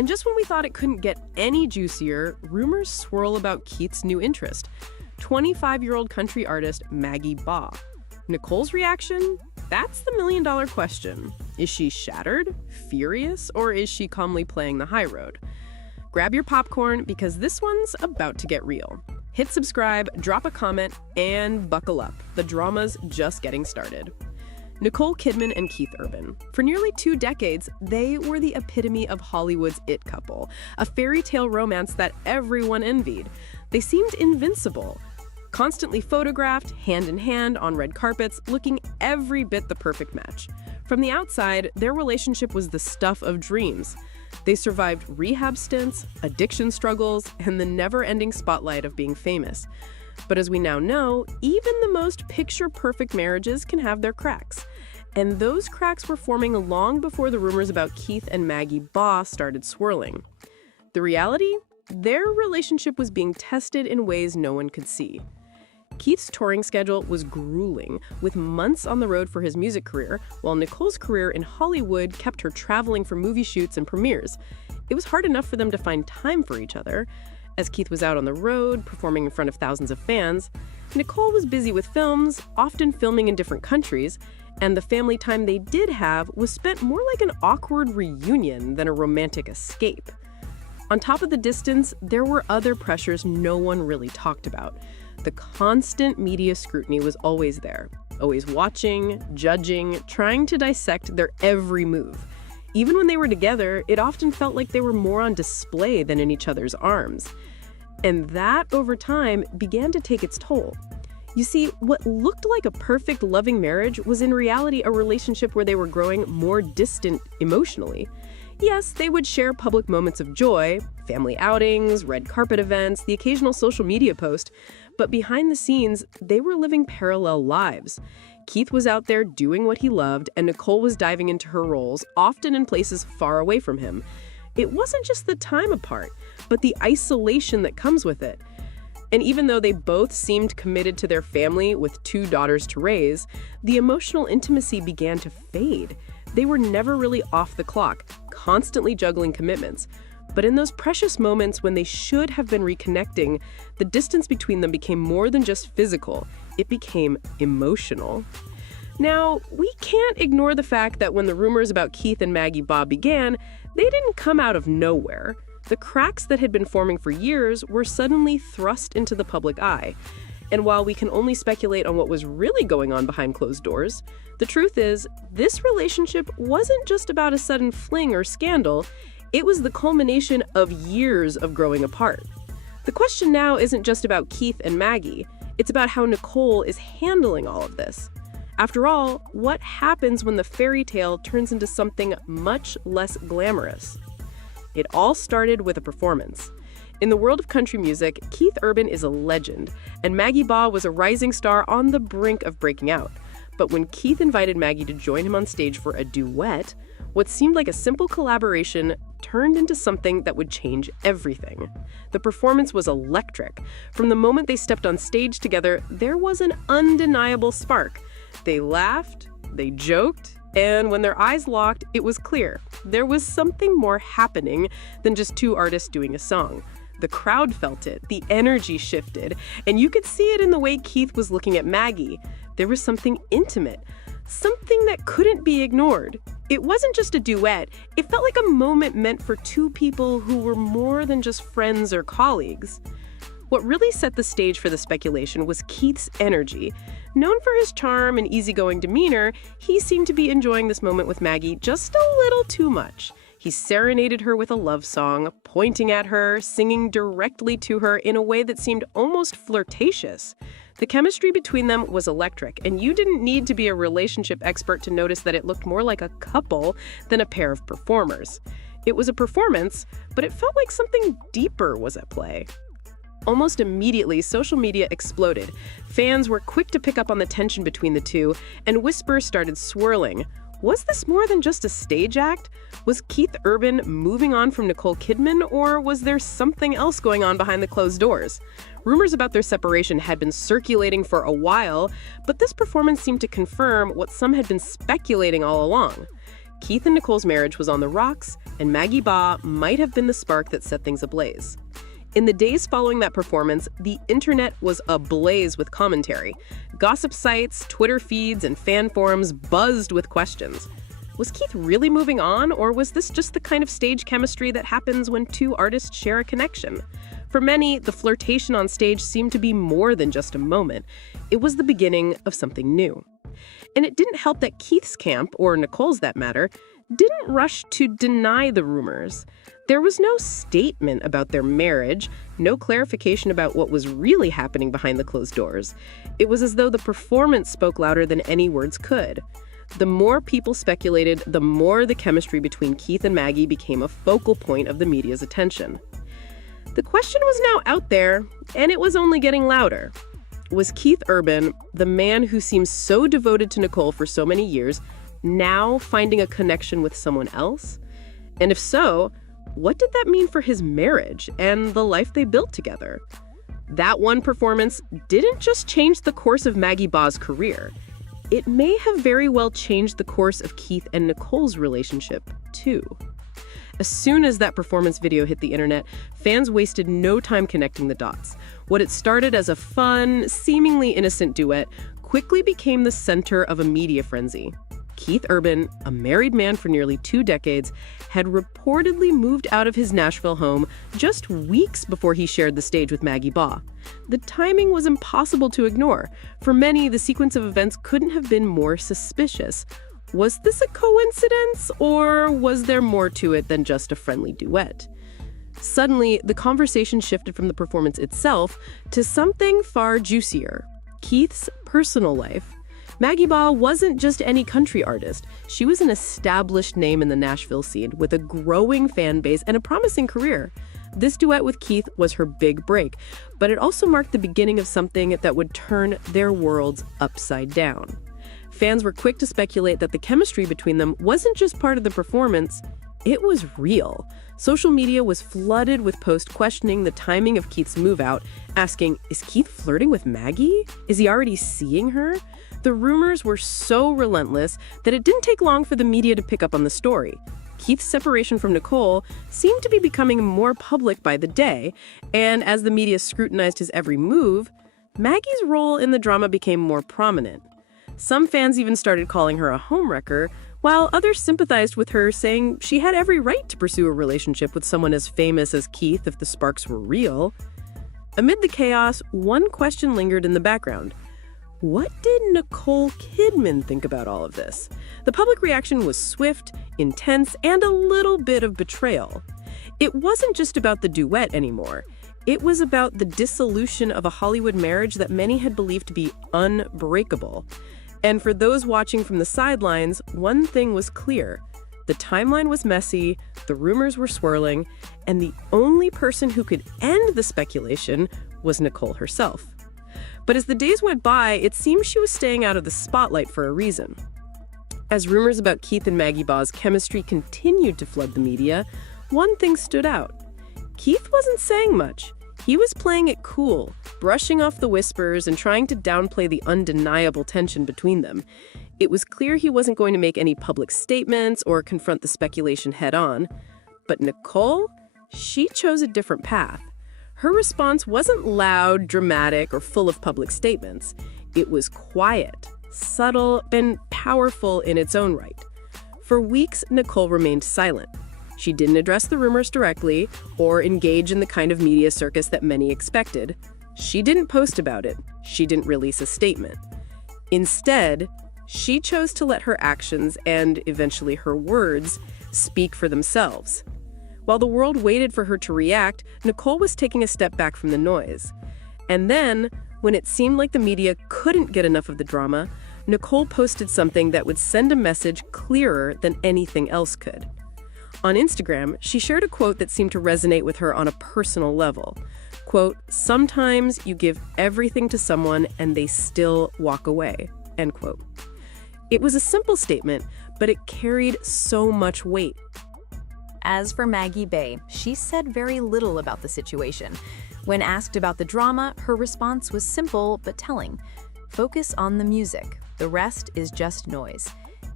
And just when we thought it couldn't get any juicier, rumors swirl about Keith's new interest, 25-year-old country artist Maggie Baugh. Nicole's reaction? That's the million-dollar question. Is she shattered, furious, or is she calmly playing the high road? Grab your popcorn because this one's about to get real. Hit subscribe, drop a comment, and buckle up. The drama's just getting started. Nicole Kidman and Keith Urban. For nearly 2 decades, they were the epitome of Hollywood's it couple, a fairy tale romance that everyone envied. They seemed invincible, constantly photographed, hand in hand, on red carpets, looking every bit the perfect match. From the outside, their relationship was the stuff of dreams. They survived rehab stints, addiction struggles, and the never-ending spotlight of being famous. But as we now know, even the most picture-perfect marriages can have their cracks. And those cracks were forming long before the rumors about Keith and Maggie Baugh started swirling. The reality? Their relationship was being tested in ways no one could see. Keith's touring schedule was grueling, with months on the road for his music career, while Nicole's career in Hollywood kept her traveling for movie shoots and premieres. It was hard enough for them to find time for each other. As Keith was out on the road, performing in front of thousands of fans, Nicole was busy with films, often filming in different countries, and the family time they did have was spent more like an awkward reunion than a romantic escape. On top of the distance, there were other pressures no one really talked about. The constant media scrutiny was always there, always watching, judging, trying to dissect their every move. Even when they were together, it often felt like they were more on display than in each other's arms. And that, over time, began to take its toll. You see, what looked like a perfect, loving marriage was in reality a relationship where they were growing more distant emotionally. Yes, they would share public moments of joy, family outings, red carpet events, the occasional social media post, but behind the scenes, they were living parallel lives. Keith was out there doing what he loved, and Nicole was diving into her roles, often in places far away from him. It wasn't just the time apart, but the isolation that comes with it. And even though they both seemed committed to their family with 2 daughters to raise, the emotional intimacy began to fade. They were never really off the clock, constantly juggling commitments. But in those precious moments when they should have been reconnecting, the distance between them became more than just physical. It became emotional. Now, we can't ignore the fact that when the rumors about Keith and Maggie Baugh began, they didn't come out of nowhere. The cracks that had been forming for years were suddenly thrust into the public eye. And while we can only speculate on what was really going on behind closed doors, the truth is, this relationship wasn't just about a sudden fling or scandal. It was the culmination of years of growing apart. The question now isn't just about Keith and Maggie. It's about how Nicole is handling all of this. After all, what happens when the fairy tale turns into something much less glamorous? It all started with a performance. In the world of country music, Keith Urban is a legend, and Maggie Baugh was a rising star on the brink of breaking out. But when Keith invited Maggie to join him on stage for a duet, what seemed like a simple collaboration turned into something that would change everything. The performance was electric. From the moment they stepped on stage together, there was an undeniable spark. They laughed, they joked, and when their eyes locked, it was clear. There was something more happening than just 2 artists doing a song. The crowd felt it, the energy shifted, and you could see it in the way Keith was looking at Maggie. There was something intimate, something that couldn't be ignored. It wasn't just a duet, it felt like a moment meant for 2 people who were more than just friends or colleagues. What really set the stage for the speculation was Keith's energy. Known for his charm and easygoing demeanor, he seemed to be enjoying this moment with Maggie just a little too much. He serenaded her with a love song, pointing at her, singing directly to her in a way that seemed almost flirtatious. The chemistry between them was electric, and you didn't need to be a relationship expert to notice that it looked more like a couple than a pair of performers. It was a performance, but it felt like something deeper was at play. Almost immediately, social media exploded. Fans were quick to pick up on the tension between the 2, and whispers started swirling. Was this more than just a stage act? Was Keith Urban moving on from Nicole Kidman, or was there something else going on behind the closed doors? Rumors about their separation had been circulating for a while, but this performance seemed to confirm what some had been speculating all along. Keith and Nicole's marriage was on the rocks, and Maggie Baugh might have been the spark that set things ablaze. In the days following that performance, the internet was ablaze with commentary. Gossip sites, Twitter feeds, and fan forums buzzed with questions. Was Keith really moving on, or was this just the kind of stage chemistry that happens when two artists share a connection? For many, the flirtation on stage seemed to be more than just a moment. It was the beginning of something new. And it didn't help that Keith's camp, or Nicole's that matter, didn't rush to deny the rumors. There was no statement about their marriage, no clarification about what was really happening behind the closed doors. It was as though the performance spoke louder than any words could. The more people speculated, the more the chemistry between Keith and Maggie became a focal point of the media's attention. The question was now out there, and it was only getting louder. Was Keith Urban, the man who seems so devoted to Nicole for so many years, now finding a connection with someone else? And if so, what did that mean for his marriage and the life they built together? That one performance didn't just change the course of Maggie Baugh's career. It may have very well changed the course of Keith and Nicole's relationship, too. As soon as that performance video hit the internet, fans wasted no time connecting the dots. What had started as a fun, seemingly innocent duet quickly became the center of a media frenzy. Keith Urban, a married man for nearly 2 decades, had reportedly moved out of his Nashville home just weeks before he shared the stage with Maggie Baugh. The timing was impossible to ignore. For many, the sequence of events couldn't have been more suspicious. Was this a coincidence, or was there more to it than just a friendly duet? Suddenly, the conversation shifted from the performance itself to something far juicier: Keith's personal life. Maggie Baugh wasn't just any country artist. She was an established name in the Nashville scene with a growing fan base and a promising career. This duet with Keith was her big break, but it also marked the beginning of something that would turn their worlds upside down. Fans were quick to speculate that the chemistry between them wasn't just part of the performance, it was real. Social media was flooded with posts questioning the timing of Keith's move out, asking, is Keith flirting with Maggie? Is he already seeing her? The rumors were so relentless that it didn't take long for the media to pick up on the story. Keith's separation from Nicole seemed to be becoming more public by the day, and as the media scrutinized his every move, Maggie's role in the drama became more prominent. Some fans even started calling her a homewrecker, while others sympathized with her, saying she had every right to pursue a relationship with someone as famous as Keith if the sparks were real. Amid the chaos, one question lingered in the background. What did Nicole Kidman think about all of this? The public reaction was swift, intense, and a little bit of betrayal. It wasn't just about the duet anymore. It was about the dissolution of a Hollywood marriage that many had believed to be unbreakable. And for those watching from the sidelines, one thing was clear. The timeline was messy, the rumors were swirling, and the only person who could end the speculation was Nicole herself. But as the days went by, it seemed she was staying out of the spotlight for a reason. As rumors about Keith and Maggie Baugh's chemistry continued to flood the media, one thing stood out. Keith wasn't saying much. He was playing it cool, brushing off the whispers and trying to downplay the undeniable tension between them. It was clear he wasn't going to make any public statements or confront the speculation head-on. But Nicole? She chose a different path. Her response wasn't loud, dramatic, or full of public statements. It was quiet, subtle, and powerful in its own right. For weeks, Nicole remained silent. She didn't address the rumors directly or engage in the kind of media circus that many expected. She didn't post about it. She didn't release a statement. Instead, she chose to let her actions and eventually her words speak for themselves. While the world waited for her to react, Nicole was taking a step back from the noise. And then, when it seemed like the media couldn't get enough of the drama, Nicole posted something that would send a message clearer than anything else could. On Instagram, she shared a quote that seemed to resonate with her on a personal level. Quote, "Sometimes you give everything to someone and they still walk away." End quote. It was a simple statement, but it carried so much weight. As for Maggie Baugh, she said very little about the situation. When asked about the drama, her response was simple but telling. Focus on the music. The rest is just noise.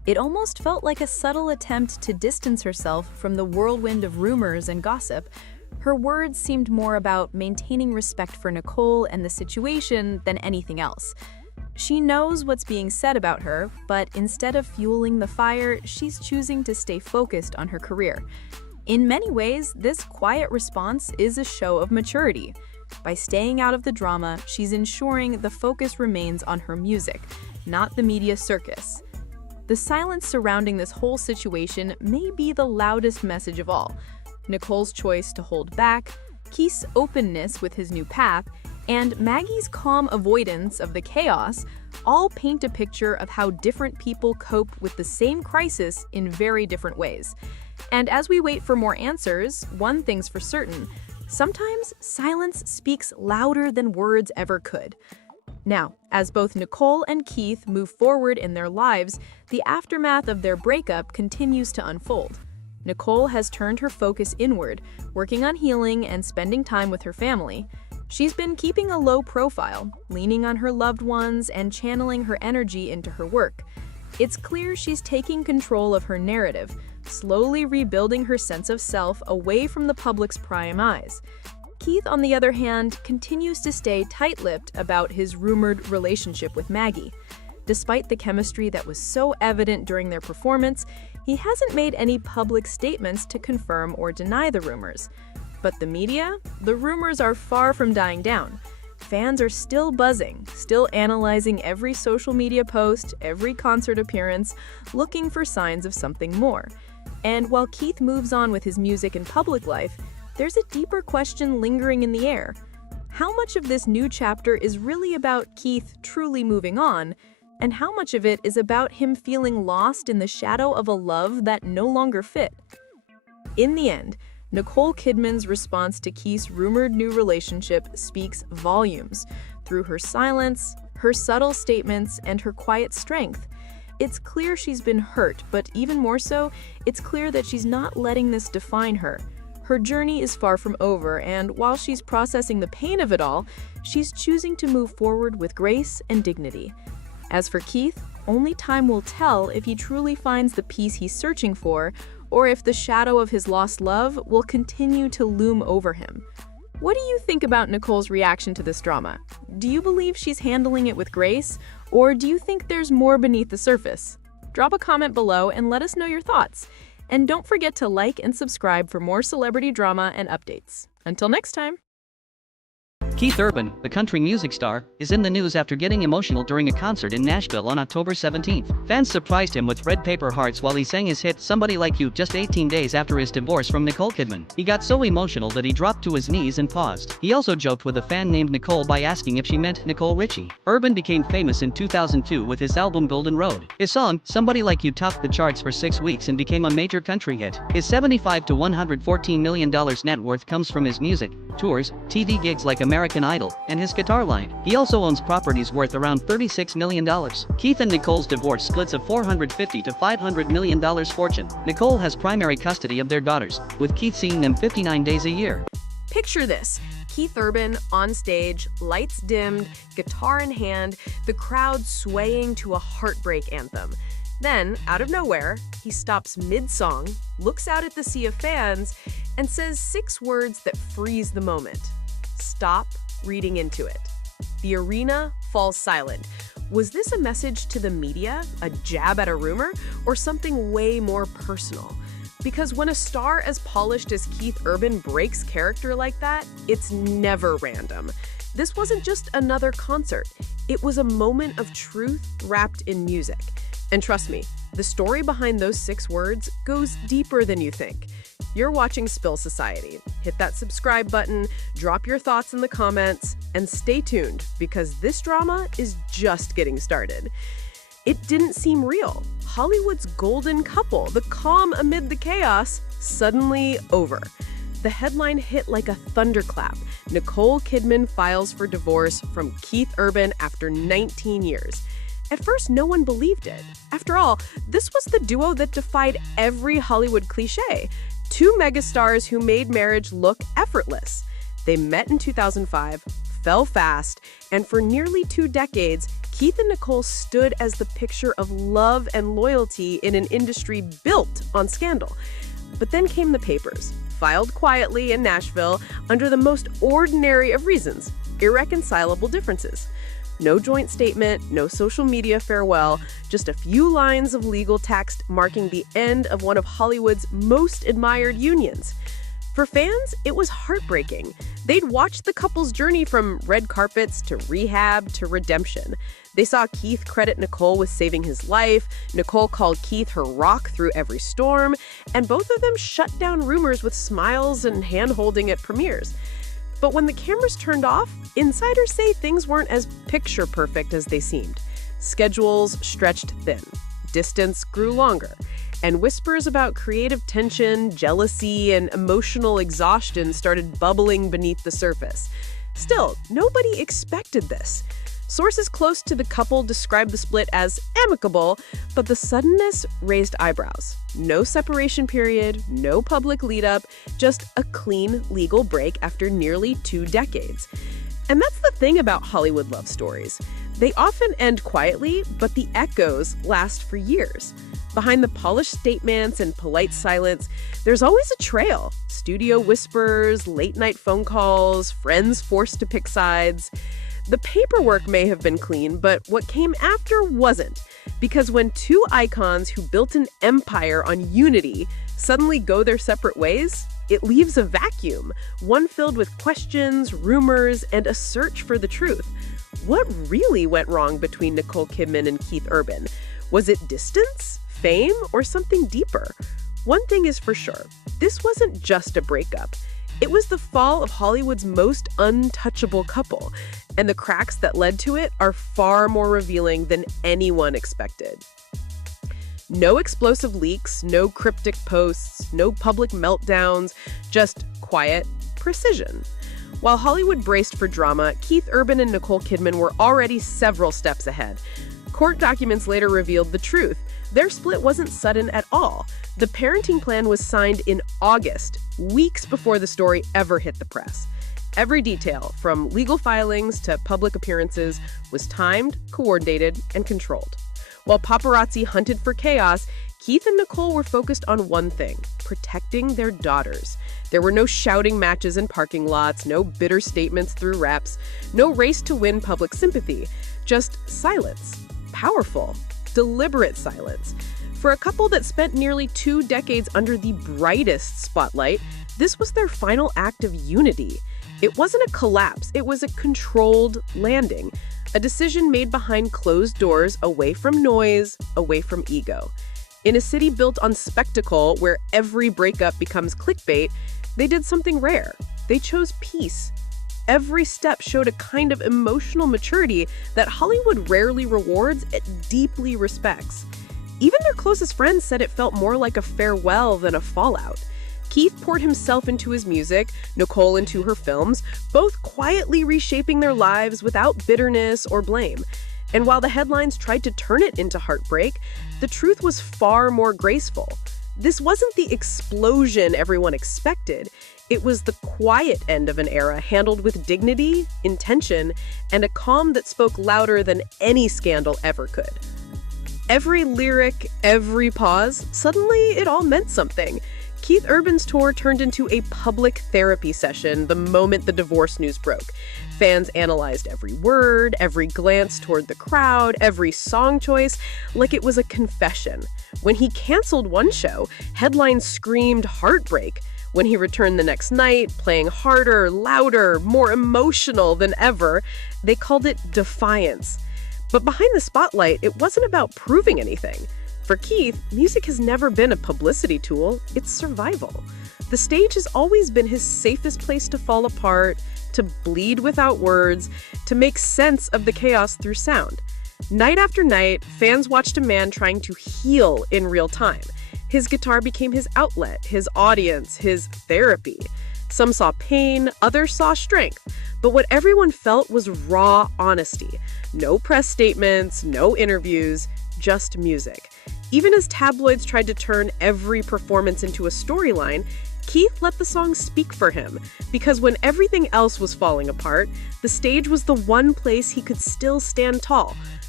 It almost felt like a subtle attempt to distance herself from the whirlwind of rumors and gossip. Her words seemed more about maintaining respect for Nicole and the situation than anything else. She knows what's being said about her, but instead of fueling the fire, she's choosing to stay focused on her career. In many ways, this quiet response is a show of maturity. By staying out of the drama, she's ensuring the focus remains on her music, not the media circus. The silence surrounding this whole situation may be the loudest message of all. Nicole's choice to hold back, Keith's openness with his new path, and Maggie's calm avoidance of the chaos all paint a picture of how different people cope with the same crisis in very different ways. And as we wait for more answers, one thing's for certain: sometimes silence speaks louder than words ever could. Now, as both Nicole and Keith move forward in their lives, the aftermath of their breakup continues to unfold. Nicole has turned her focus inward, working on healing and spending time with her family. She's been keeping a low profile, leaning on her loved ones and channeling her energy into her work. It's clear she's taking control of her narrative, slowly rebuilding her sense of self away from the public's prying eyes. Keith, on the other hand, continues to stay tight-lipped about his rumored relationship with Maggie. Despite the chemistry that was so evident during their performance, he hasn't made any public statements to confirm or deny the rumors. But the media? The rumors are far from dying down. Fans are still buzzing, still analyzing every social media post, every concert appearance, looking for signs of something more. And while Keith moves on with his music and public life, there's a deeper question lingering in the air. How much of this new chapter is really about Keith truly moving on, and how much of it is about him feeling lost in the shadow of a love that no longer fit? In the end, Nicole Kidman's response to Keith's rumored new relationship speaks volumes. Through her silence, her subtle statements, and her quiet strength, it's clear she's been hurt, but even more so, it's clear that she's not letting this define her. Her journey is far from over, and while she's processing the pain of it all, she's choosing to move forward with grace and dignity. As for Keith, only time will tell if he truly finds the peace he's searching for, or if the shadow of his lost love will continue to loom over him. What do you think about Nicole's reaction to this drama? Do you believe she's handling it with grace, or do you think there's more beneath the surface? Drop a comment below and let us know your thoughts. And don't forget to like and subscribe for more celebrity drama and updates. Until next time. Keith Urban, the country music star, is in the news after getting emotional during a concert in Nashville on October 17th. Fans surprised him with red paper hearts while he sang his hit "Somebody Like You" just 18 days after his divorce from Nicole Kidman. He got so emotional that he dropped to his knees and paused. He also joked with a fan named Nicole by asking if she meant Nicole Richie. Urban became famous in 2002 with his album Golden Road. His song, "Somebody Like You," topped the charts for 6 weeks and became a major country hit. His $75 to $114 million net worth comes from his music, tours, TV gigs like American Idol, and his guitar line. He also owns properties worth around $36 million. Keith and Nicole's divorce splits a $450 to $500 million fortune. Nicole has primary custody of their daughters, with Keith seeing them 59 days a year. Picture this: Keith Urban on stage, lights dimmed, guitar in hand, the crowd swaying to a heartbreak anthem. Then, out of nowhere, he stops mid-song, looks out at the sea of fans, and says 6 words that freeze the moment. Stop reading into it. The arena falls silent. Was this a message to the media, a jab at a rumor, or something way more personal? Because when a star as polished as Keith Urban breaks character like that, it's never random. This wasn't just another concert. It was a moment of truth wrapped in music. And trust me, the story behind those 6 words goes deeper than you think. You're watching Spill Society. Hit that subscribe button, drop your thoughts in the comments, and stay tuned because this drama is just getting started. It didn't seem real. Hollywood's golden couple, the calm amid the chaos, suddenly over. The headline hit like a thunderclap. Nicole Kidman files for divorce from Keith Urban after 19 years. At first, no one believed it. After all, this was the duo that defied every Hollywood cliché. 2 megastars who made marriage look effortless. They met in 2005, fell fast, and for nearly 2 decades, Keith and Nicole stood as the picture of love and loyalty in an industry built on scandal. But then came the papers, filed quietly in Nashville under the most ordinary of reasons, irreconcilable differences. No joint statement, no social media farewell, just a few lines of legal text marking the end of one of Hollywood's most admired unions. For fans, it was heartbreaking. They'd watched the couple's journey from red carpets to rehab to redemption. They saw Keith credit Nicole with saving his life, Nicole called Keith her rock through every storm, and both of them shut down rumors with smiles and hand-holding at premieres. But when the cameras turned off, insiders say things weren't as picture-perfect as they seemed. Schedules stretched thin, distance grew longer, and whispers about creative tension, jealousy, and emotional exhaustion started bubbling beneath the surface. Still, nobody expected this. Sources close to the couple described the split as amicable, but the suddenness raised eyebrows. No separation period, no public lead-up, just a clean legal break after nearly 2 decades. And that's the thing about Hollywood love stories. They often end quietly, but the echoes last for years. Behind the polished statements and polite silence, there's always a trail. Studio whispers, late-night phone calls, friends forced to pick sides. The paperwork may have been clean, but what came after wasn't. Because when two icons who built an empire on unity suddenly go their separate ways, it leaves a vacuum, one filled with questions, rumors, and a search for the truth. What really went wrong between Nicole Kidman and Keith Urban? Was it distance, fame, or something deeper? One thing is for sure, this wasn't just a breakup. It was the fall of Hollywood's most untouchable couple, and the cracks that led to it are far more revealing than anyone expected. No explosive leaks, no cryptic posts, no public meltdowns, just quiet precision. While Hollywood braced for drama, Keith Urban and Nicole Kidman were already several steps ahead. Court documents later revealed the truth. Their split wasn't sudden at all. The parenting plan was signed in August, weeks before the story ever hit the press. Every detail, from legal filings to public appearances, was timed, coordinated, and controlled. While paparazzi hunted for chaos, Keith and Nicole were focused on one thing: protecting their daughters. There were no shouting matches in parking lots, no bitter statements through reps, no race to win public sympathy, just silence. Powerful, deliberate silence. For a couple that spent nearly 2 decades under the brightest spotlight, this was their final act of unity. It wasn't a collapse, it was a controlled landing, a decision made behind closed doors, away from noise, away from ego. In a city built on spectacle, where every breakup becomes clickbait, they did something rare. They chose peace. Every step showed a kind of emotional maturity that Hollywood rarely rewards, it deeply respects. Even their closest friends said it felt more like a farewell than a fallout. Keith poured himself into his music, Nicole into her films, both quietly reshaping their lives without bitterness or blame. And while the headlines tried to turn it into heartbreak, the truth was far more graceful. This wasn't the explosion everyone expected. It was the quiet end of an era handled with dignity, intention, and a calm that spoke louder than any scandal ever could. Every lyric, every pause, suddenly it all meant something. Keith Urban's tour turned into a public therapy session the moment the divorce news broke. Fans analyzed every word, every glance toward the crowd, every song choice, like it was a confession. When he canceled one show, headlines screamed heartbreak. When he returned the next night, playing harder, louder, more emotional than ever, they called it defiance. But behind the spotlight, it wasn't about proving anything. For Keith, music has never been a publicity tool, it's survival. The stage has always been his safest place to fall apart, to bleed without words, to make sense of the chaos through sound. Night after night, fans watched a man trying to heal in real time. His guitar became his outlet, his audience, his therapy. Some saw pain, others saw strength. But what everyone felt was raw honesty. No press statements, no interviews, just music. Even as tabloids tried to turn every performance into a storyline, Keith let the song speak for him, because when everything else was falling apart, the stage was the one place he could still stand tall.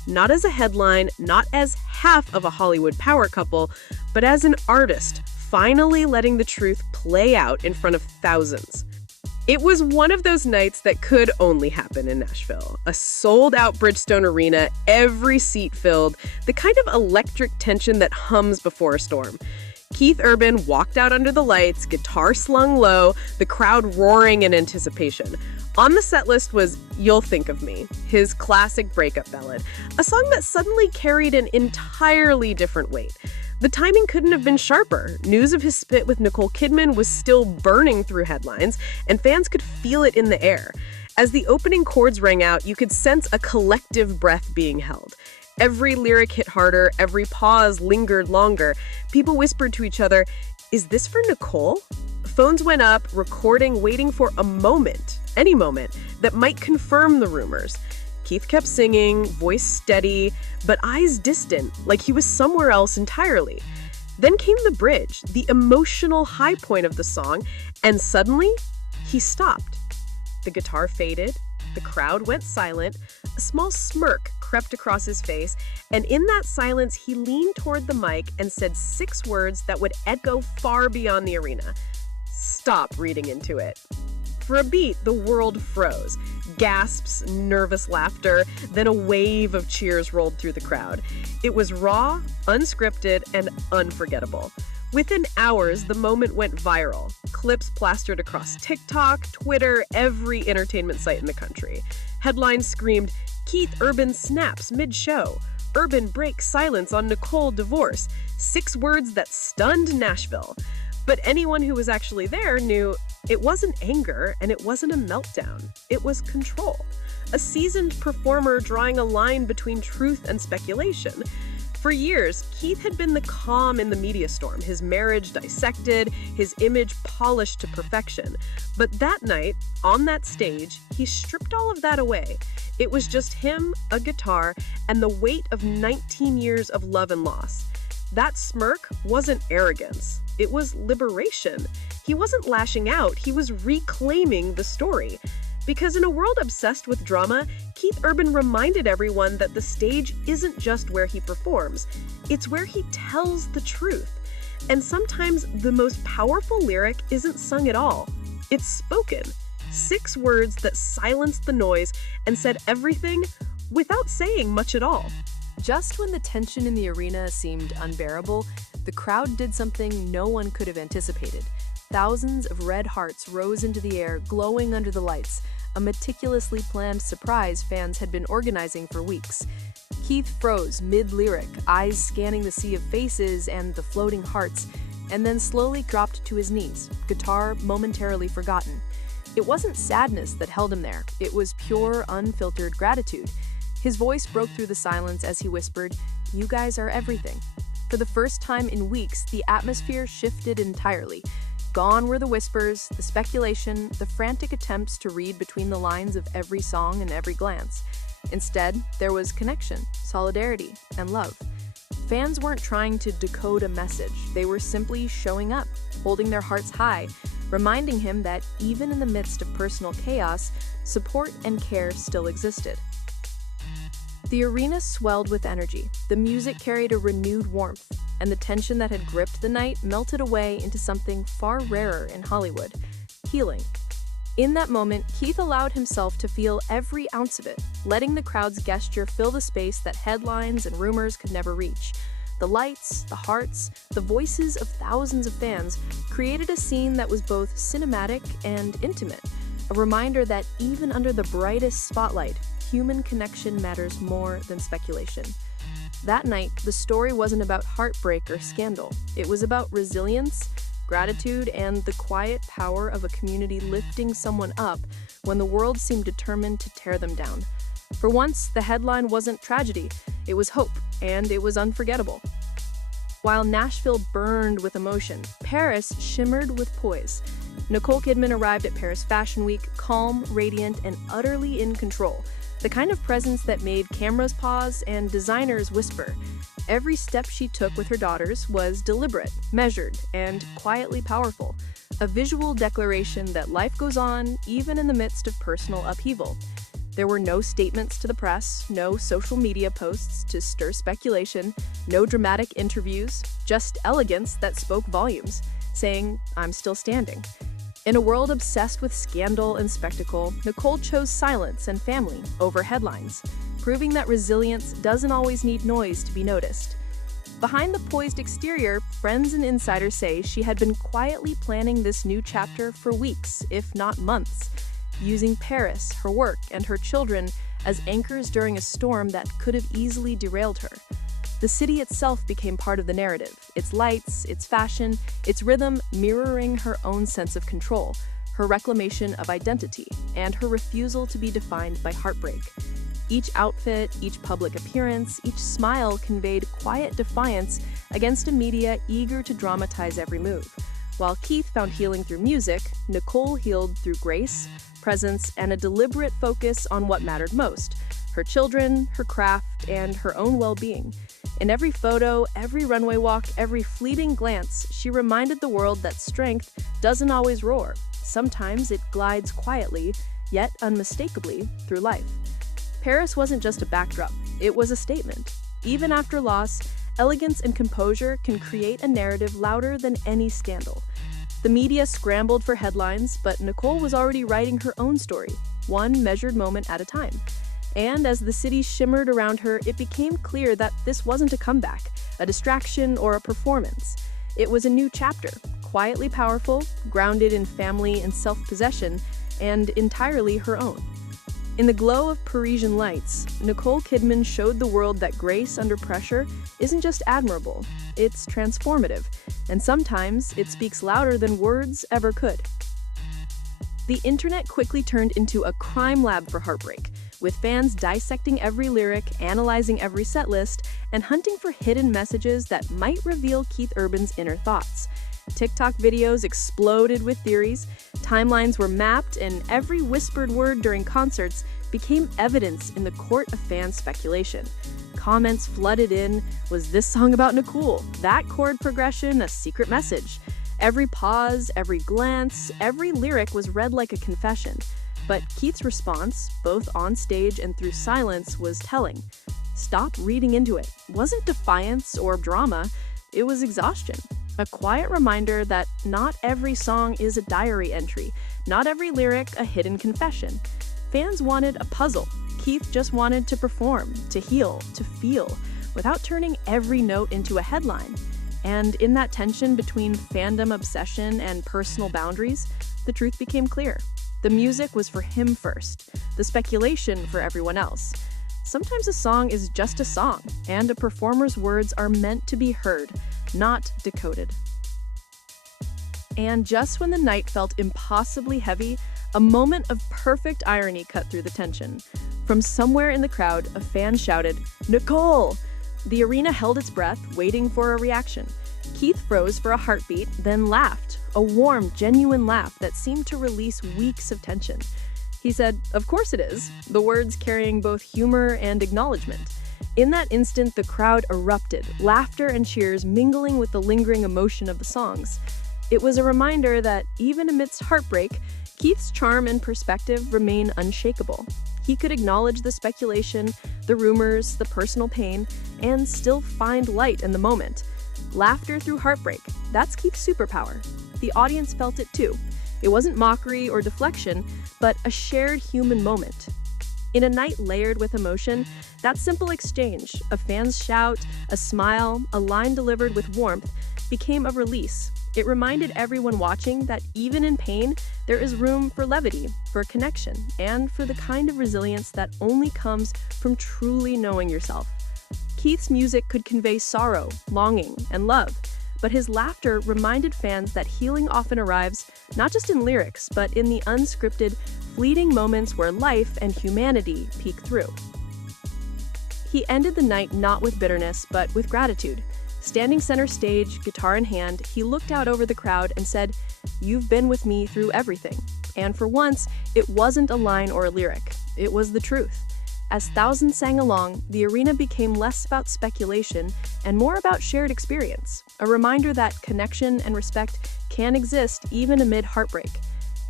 not as a headline, not as half of a Hollywood power couple, but as an artist, finally letting the truth play out in front of thousands. It was one of those nights that could only happen in Nashville. A sold-out Bridgestone Arena, every seat filled, the kind of electric tension that hums before a storm. Keith Urban walked out under the lights, guitar slung low, the crowd roaring in anticipation. On the set list was You'll Think of Me, his classic breakup ballad, a song that suddenly carried an entirely different weight. The timing couldn't have been sharper. News of his split with Nicole Kidman was still burning through headlines, and fans could feel it in the air. As the opening chords rang out, you could sense a collective breath being held. Every lyric hit harder, every pause lingered longer. People whispered to each other, "Is this for Nicole?" Phones went up, recording, waiting for a moment, any moment, that might confirm the rumors. Keith kept singing, voice steady, but eyes distant, like he was somewhere else entirely. Then came the bridge, the emotional high point of the song, and suddenly, he stopped. The guitar faded, the crowd went silent, a small smirk crept across his face, and in that silence, he leaned toward the mic and said 6 words that would echo far beyond the arena. Stop reading into it. For a beat, the world froze. Gasps, nervous laughter, then a wave of cheers rolled through the crowd. It was raw, unscripted, and unforgettable. Within hours, the moment went viral. Clips plastered across TikTok, Twitter, every entertainment site in the country. Headlines screamed, "Keith Urban snaps mid-show." "Urban breaks silence on Nicole divorce." 6 words that stunned Nashville. But anyone who was actually there knew it wasn't anger and it wasn't a meltdown. It was control. A seasoned performer drawing a line between truth and speculation. For years, Keith had been the calm in the media storm, his marriage dissected, his image polished to perfection. But that night, on that stage, he stripped all of that away. It was just him, a guitar, and the weight of 19 years of love and loss. That smirk wasn't arrogance. It was liberation. He wasn't lashing out, he was reclaiming the story. Because in a world obsessed with drama, Keith Urban reminded everyone that the stage isn't just where he performs, it's where he tells the truth. And sometimes the most powerful lyric isn't sung at all, it's spoken. 6 words that silenced the noise and said everything without saying much at all. Just when the tension in the arena seemed unbearable, the crowd did something no one could have anticipated. Thousands of red hearts rose into the air, glowing under the lights, a meticulously planned surprise fans had been organizing for weeks. Keith froze mid-lyric, eyes scanning the sea of faces and the floating hearts, and then slowly dropped to his knees, guitar momentarily forgotten. It wasn't sadness that held him there, it was pure, unfiltered gratitude. His voice broke through the silence as he whispered, "You guys are everything." For the first time in weeks, the atmosphere shifted entirely. Gone were the whispers, the speculation, the frantic attempts to read between the lines of every song and every glance. Instead, there was connection, solidarity, and love. Fans weren't trying to decode a message, they were simply showing up, holding their hearts high, reminding him that even in the midst of personal chaos, support and care still existed. The arena swelled with energy, the music carried a renewed warmth, and the tension that had gripped the night melted away into something far rarer in Hollywood: healing. In that moment, Keith allowed himself to feel every ounce of it, letting the crowd's gesture fill the space that headlines and rumors could never reach. The lights, the hearts, the voices of thousands of fans created a scene that was both cinematic and intimate, a reminder that even under the brightest spotlight, human connection matters more than speculation. That night, the story wasn't about heartbreak or scandal. It was about resilience, gratitude, and the quiet power of a community lifting someone up when the world seemed determined to tear them down. For once, the headline wasn't tragedy, it was hope, and it was unforgettable. While Nashville burned with emotion, Paris shimmered with poise. Nicole Kidman arrived at Paris Fashion Week, calm, radiant, and utterly in control. The kind of presence that made cameras pause and designers whisper. Every step she took with her daughters was deliberate, measured, and quietly powerful. A visual declaration that life goes on even in the midst of personal upheaval. There were no statements to the press, no social media posts to stir speculation, no dramatic interviews, just elegance that spoke volumes, saying, "I'm still standing." In a world obsessed with scandal and spectacle, Nicole chose silence and family over headlines, proving that resilience doesn't always need noise to be noticed. Behind the poised exterior, friends and insiders say she had been quietly planning this new chapter for weeks, if not months, using Paris, her work, and her children as anchors during a storm that could have easily derailed her. The city itself became part of the narrative, its lights, its fashion, its rhythm mirroring her own sense of control, her reclamation of identity, and her refusal to be defined by heartbreak. Each outfit, each public appearance, each smile conveyed quiet defiance against a media eager to dramatize every move. While Keith found healing through music, Nicole healed through grace, presence, and a deliberate focus on what mattered most: her children, her craft, and her own well-being. In every photo, every runway walk, every fleeting glance, she reminded the world that strength doesn't always roar. Sometimes it glides quietly, yet unmistakably, through life. Paris wasn't just a backdrop, it was a statement. Even after loss, elegance and composure can create a narrative louder than any scandal. The media scrambled for headlines, but Nicole was already writing her own story, one measured moment at a time. And as the city shimmered around her, it became clear that this wasn't a comeback, a distraction, or a performance. It was a new chapter, quietly powerful, grounded in family and self-possession, and entirely her own. In the glow of Parisian lights, Nicole Kidman showed the world that grace under pressure isn't just admirable, it's transformative, and sometimes it speaks louder than words ever could. The internet quickly turned into a crime lab for heartbreak, with fans dissecting every lyric, analyzing every setlist, and hunting for hidden messages that might reveal Keith Urban's inner thoughts. TikTok videos exploded with theories, timelines were mapped, and every whispered word during concerts became evidence in the court of fan speculation. Comments flooded in: was this song about Nicole? That chord progression a secret message? Every pause, every glance, every lyric was read like a confession. But Keith's response, both on stage and through silence, was telling. Stop reading into it. It wasn't defiance or drama, it was exhaustion. A quiet reminder that not every song is a diary entry, not every lyric a hidden confession. Fans wanted a puzzle. Keith just wanted to perform, to heal, to feel, without turning every note into a headline. And in that tension between fandom obsession and personal boundaries, the truth became clear. The music was for him first, the speculation for everyone else. Sometimes a song is just a song, and a performer's words are meant to be heard, not decoded. And just when the night felt impossibly heavy, a moment of perfect irony cut through the tension. From somewhere in the crowd, a fan shouted, "Nicole!" The arena held its breath, waiting for a reaction. Keith froze for a heartbeat, then laughed, a warm, genuine laugh that seemed to release weeks of tension. He said, "Of course it is," the words carrying both humor and acknowledgement. In that instant, the crowd erupted, laughter and cheers mingling with the lingering emotion of the songs. It was a reminder that, even amidst heartbreak, Keith's charm and perspective remain unshakable. He could acknowledge the speculation, the rumors, the personal pain, and still find light in the moment. Laughter through heartbreak, that's Keith's superpower. The audience felt it too. It wasn't mockery or deflection, but a shared human moment. In a night layered with emotion, that simple exchange, a fan's shout, a smile, a line delivered with warmth, became a release. It reminded everyone watching that even in pain, there is room for levity, for connection, and for the kind of resilience that only comes from truly knowing yourself. Keith's music could convey sorrow, longing, and love, but his laughter reminded fans that healing often arrives not just in lyrics, but in the unscripted, fleeting moments where life and humanity peek through. He ended the night not with bitterness, but with gratitude. Standing center stage, guitar in hand, he looked out over the crowd and said, "You've been with me through everything." And for once, it wasn't a line or a lyric. It was the truth. As thousands sang along, the arena became less about speculation and more about shared experience, a reminder that connection and respect can exist even amid heartbreak.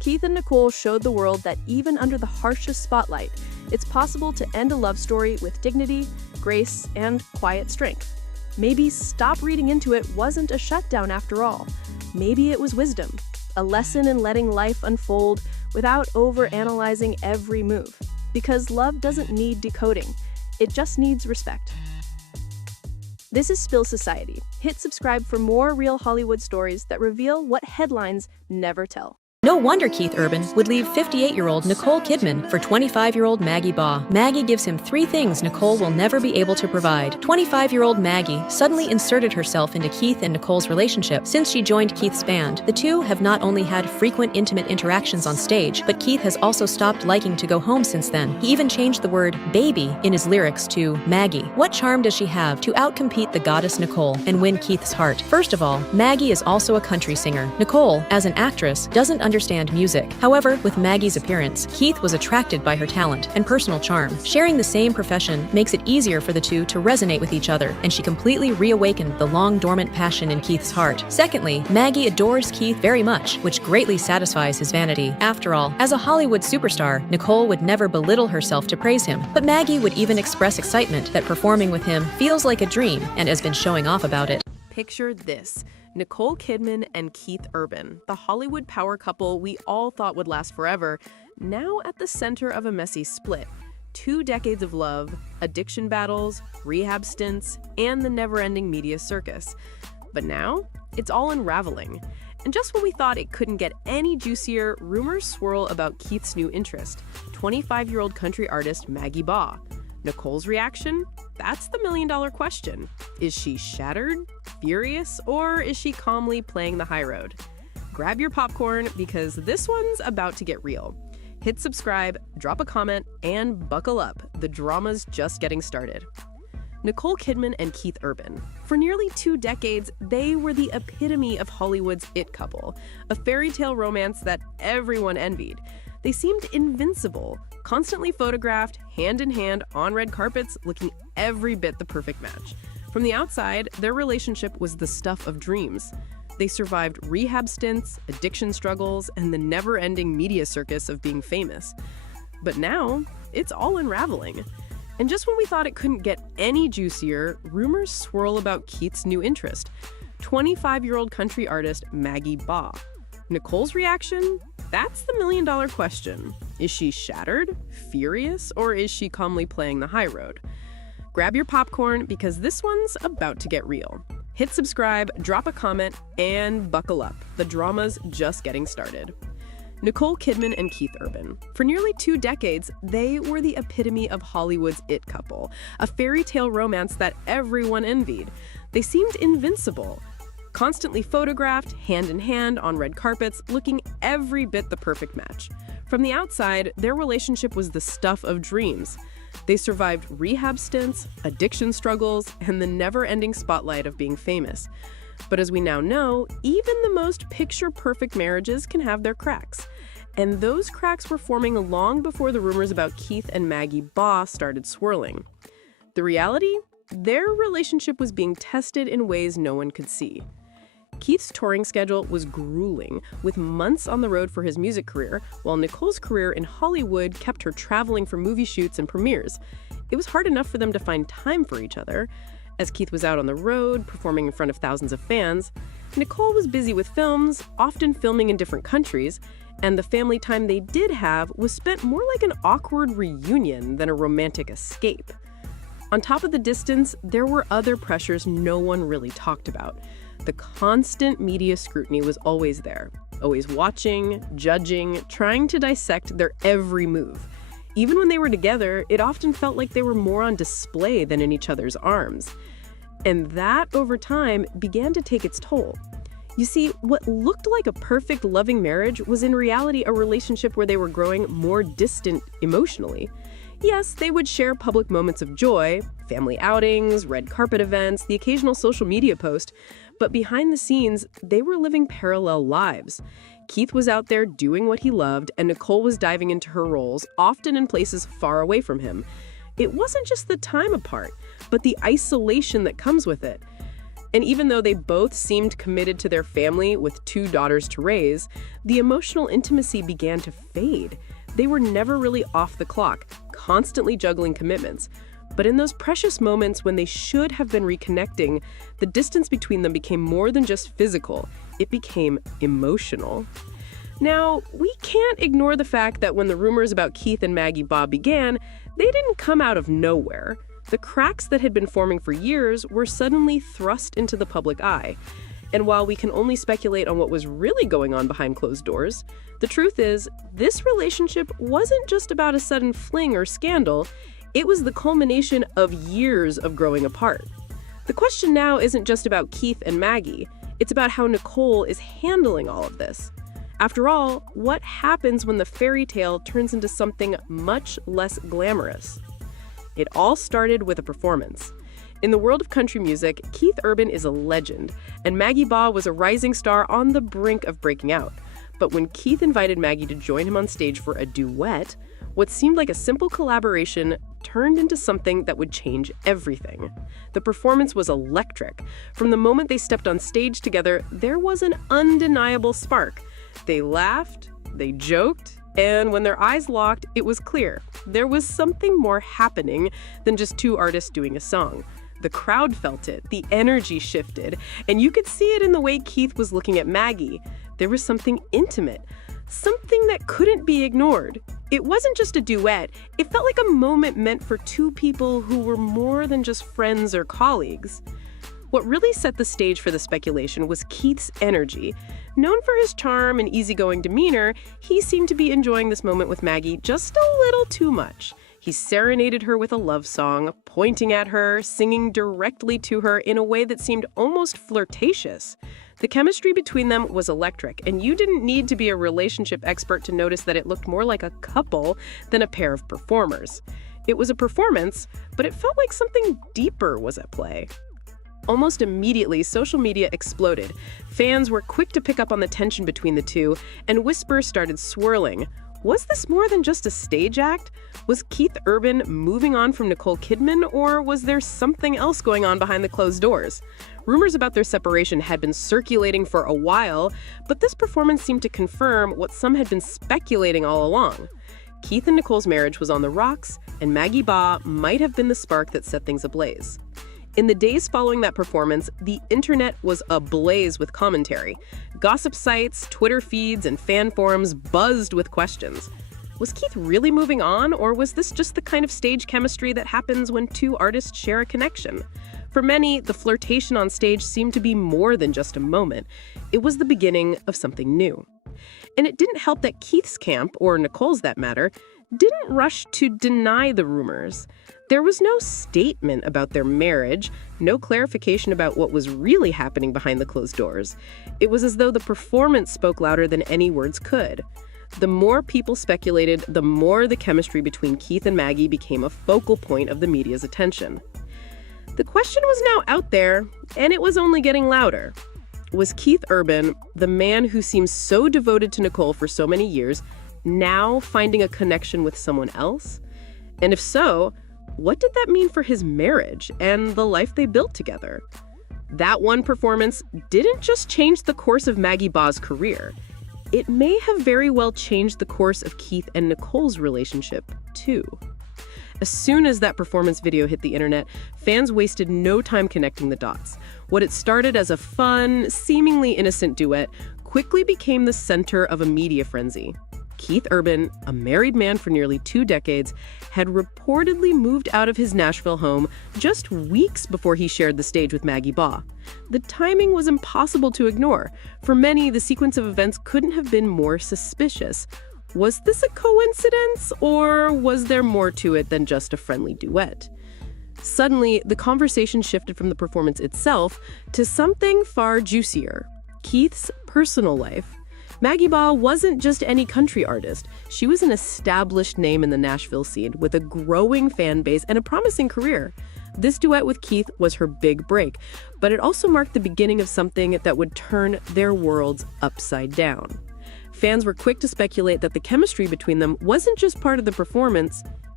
Keith and Nicole showed the world that even under the harshest spotlight, it's possible to end a love story with dignity, grace, and quiet strength. Maybe stop reading into it wasn't a shutdown after all. Maybe it was wisdom, a lesson in letting life unfold without overanalyzing every move. Because love doesn't need decoding, it just needs respect. This is Spill Society. Hit subscribe for more real Hollywood stories that reveal what headlines never tell. No wonder Keith Urban would leave 58-year-old Nicole Kidman for 25-year-old Maggie Baugh. Maggie gives him 3 things Nicole will never be able to provide. 25-year-old Maggie suddenly inserted herself into Keith and Nicole's relationship since she joined Keith's band. The two have not only had frequent intimate interactions on stage, but Keith has also stopped liking to go home since then. He even changed the word baby in his lyrics to Maggie. What charm does she have to outcompete the goddess Nicole and win Keith's heart? First of all, Maggie is also a country singer. Nicole, as an actress, doesn't understand music. However, with Maggie's appearance, Keith was attracted by her talent and personal charm. Sharing the same profession makes it easier for the two to resonate with each other, and she completely reawakened the long-dormant passion in Keith's heart. Secondly, Maggie adores Keith very much, which greatly satisfies his vanity. After all, as a Hollywood superstar, Nicole would never belittle herself to praise him, but Maggie would even express excitement that performing with him feels like a dream and has been showing off about it. Picture this. Nicole Kidman and Keith Urban, the Hollywood power couple we all thought would last forever, now at the center of a messy split. 2 decades of love, addiction battles, rehab stints, and the never-ending media circus. But now, it's all unraveling. And just when we thought it couldn't get any juicier, rumors swirl about Keith's new interest, 25-year-old country artist Maggie Baugh. Nicole's reaction? That's the million-dollar question. Is she shattered, furious, or is she calmly playing the high road? Grab your popcorn because this one's about to get real. Hit subscribe, drop a comment, and buckle up. The drama's just getting started. Nicole Kidman and Keith Urban. For nearly 2 decades, they were the epitome of Hollywood's it couple, a fairy tale romance that everyone envied. They seemed invincible, constantly photographed, hand in hand, on red carpets, looking every bit the perfect match. From the outside, their relationship was the stuff of dreams. They survived rehab stints, addiction struggles, and the never-ending media circus of being famous. But now, it's all unraveling. And just when we thought it couldn't get any juicier, rumors swirl about Keith's new interest, 25-year-old country artist Maggie Baugh. Nicole's reaction? That's the million-dollar question. Is she shattered, furious, or is she calmly playing the high road? Grab your popcorn because this one's about to get real. Hit subscribe, drop a comment, and buckle up. The drama's just getting started. Nicole Kidman and Keith Urban. For nearly 2 decades, they were the epitome of Hollywood's it couple, a fairy tale romance that everyone envied. They seemed invincible, constantly photographed, hand in hand, on red carpets, looking every bit the perfect match. From the outside, their relationship was the stuff of dreams. They survived rehab stints, addiction struggles, and the never-ending spotlight of being famous. But as we now know, even the most picture-perfect marriages can have their cracks. And those cracks were forming long before the rumors about Keith and Maggie Baugh started swirling. The reality? Their relationship was being tested in ways no one could see. Keith's touring schedule was grueling, with months on the road for his music career, while Nicole's career in Hollywood kept her traveling for movie shoots and premieres. It was hard enough for them to find time for each other. As Keith was out on the road, performing in front of thousands of fans, Nicole was busy with films, often filming in different countries, and the family time they did have was spent more like an awkward reunion than a romantic escape. On top of the distance, there were other pressures no one really talked about. The constant media scrutiny was always there, always watching, judging, trying to dissect their every move. Even when they were together, it often felt like they were more on display than in each other's arms. And that, over time, began to take its toll. You see, what looked like a perfect, loving marriage was in reality a relationship where they were growing more distant emotionally. Yes, they would share public moments of joy, family outings, red carpet events, the occasional social media post, but behind the scenes, they were living parallel lives. Keith was out there doing what he loved, and Nicole was diving into her roles, often in places far away from him. It wasn't just the time apart, but the isolation that comes with it. And even though they both seemed committed to their family with 2 daughters to raise, the emotional intimacy began to fade. They were never really off the clock, constantly juggling commitments. But in those precious moments when they should have been reconnecting, the distance between them became more than just physical. It became emotional. Now, we can't ignore the fact that when the rumors about Keith and Maggie Baugh began, they didn't come out of nowhere. The cracks that had been forming for years were suddenly thrust into the public eye. And while we can only speculate on what was really going on behind closed doors, the truth is, this relationship wasn't just about a sudden fling or scandal, it was the culmination of years of growing apart. The question now isn't just about Keith and Maggie, it's about how Nicole is handling all of this. After all, what happens when the fairy tale turns into something much less glamorous? It all started with a performance. In the world of country music, Keith Urban is a legend, and Maggie Baugh was a rising star on the brink of breaking out. But when Keith invited Maggie to join him on stage for a duet, what seemed like a simple collaboration turned into something that would change everything. The performance was electric. From the moment they stepped on stage together, there was an undeniable spark. They laughed, they joked, and when their eyes locked, it was clear there was something more happening than just 2 artists doing a song. The crowd felt it, the energy shifted, and you could see it in the way Keith was looking at Maggie. There was something intimate, something that couldn't be ignored. It wasn't just a duet, it felt like a moment meant for 2 people who were more than just friends or colleagues. What really set the stage for the speculation was Keith's energy. Known for his charm and easygoing demeanor, he seemed to be enjoying this moment with Maggie just a little too much. He serenaded her with a love song, pointing at her, singing directly to her in a way that seemed almost flirtatious. The chemistry between them was electric, and you didn't need to be a relationship expert to notice that it looked more like a couple than a pair of performers. It was a performance, but it felt like something deeper was at play. Almost immediately, social media exploded. Fans were quick to pick up on the tension between the two, and whispers started swirling. Was this more than just a stage act? Was Keith Urban moving on from Nicole Kidman, or was there something else going on behind the closed doors? Rumors about their separation had been circulating for a while, but this performance seemed to confirm what some had been speculating all along. Keith and Nicole's marriage was on the rocks, and Maggie Baugh might have been the spark that set things ablaze. In the days following that performance, the internet was ablaze with commentary. Gossip sites, Twitter feeds, and fan forums buzzed with questions. Was Keith really moving on, or was this just the kind of stage chemistry that happens when 2 artists share a connection? For many, the flirtation on stage seemed to be more than just a moment. It was the beginning of something new. And it didn't help that Keith's camp, or Nicole's that matter, didn't rush to deny the rumors. There was no statement about their marriage, no clarification about what was really happening behind the closed doors. It was as though the performance spoke louder than any words could. The more people speculated, the more the chemistry between Keith and Maggie became a focal point of the media's attention. The question was now out there, and it was only getting louder. Was Keith Urban, the man who seems so devoted to Nicole for so many years, now finding a connection with someone else? And if so, what did that mean for his marriage and the life they built together? That one performance didn't just change the course of Maggie Baugh's career. It may have very well changed the course of Keith and Nicole's relationship, too. As soon as that performance video hit the internet, fans wasted no time connecting the dots. What had started as a fun, seemingly innocent duet quickly became the center of a media frenzy. Keith Urban, a married man for nearly 2 decades, had reportedly moved out of his Nashville home just weeks before he shared the stage with Maggie Baugh. The timing was impossible to ignore. For many, the sequence of events couldn't have been more suspicious. Was this a coincidence, or was there more to it than just a friendly duet? Suddenly, the conversation shifted from the performance itself to something far juicier: Keith's personal life. Maggie Baugh wasn't just any country artist. She was an established name in the Nashville scene with a growing fan base and a promising career. This duet with Keith was her big break, but it also marked the beginning of something that would turn their worlds upside down. Fans were quick to speculate that the chemistry between them wasn't just part of the performance,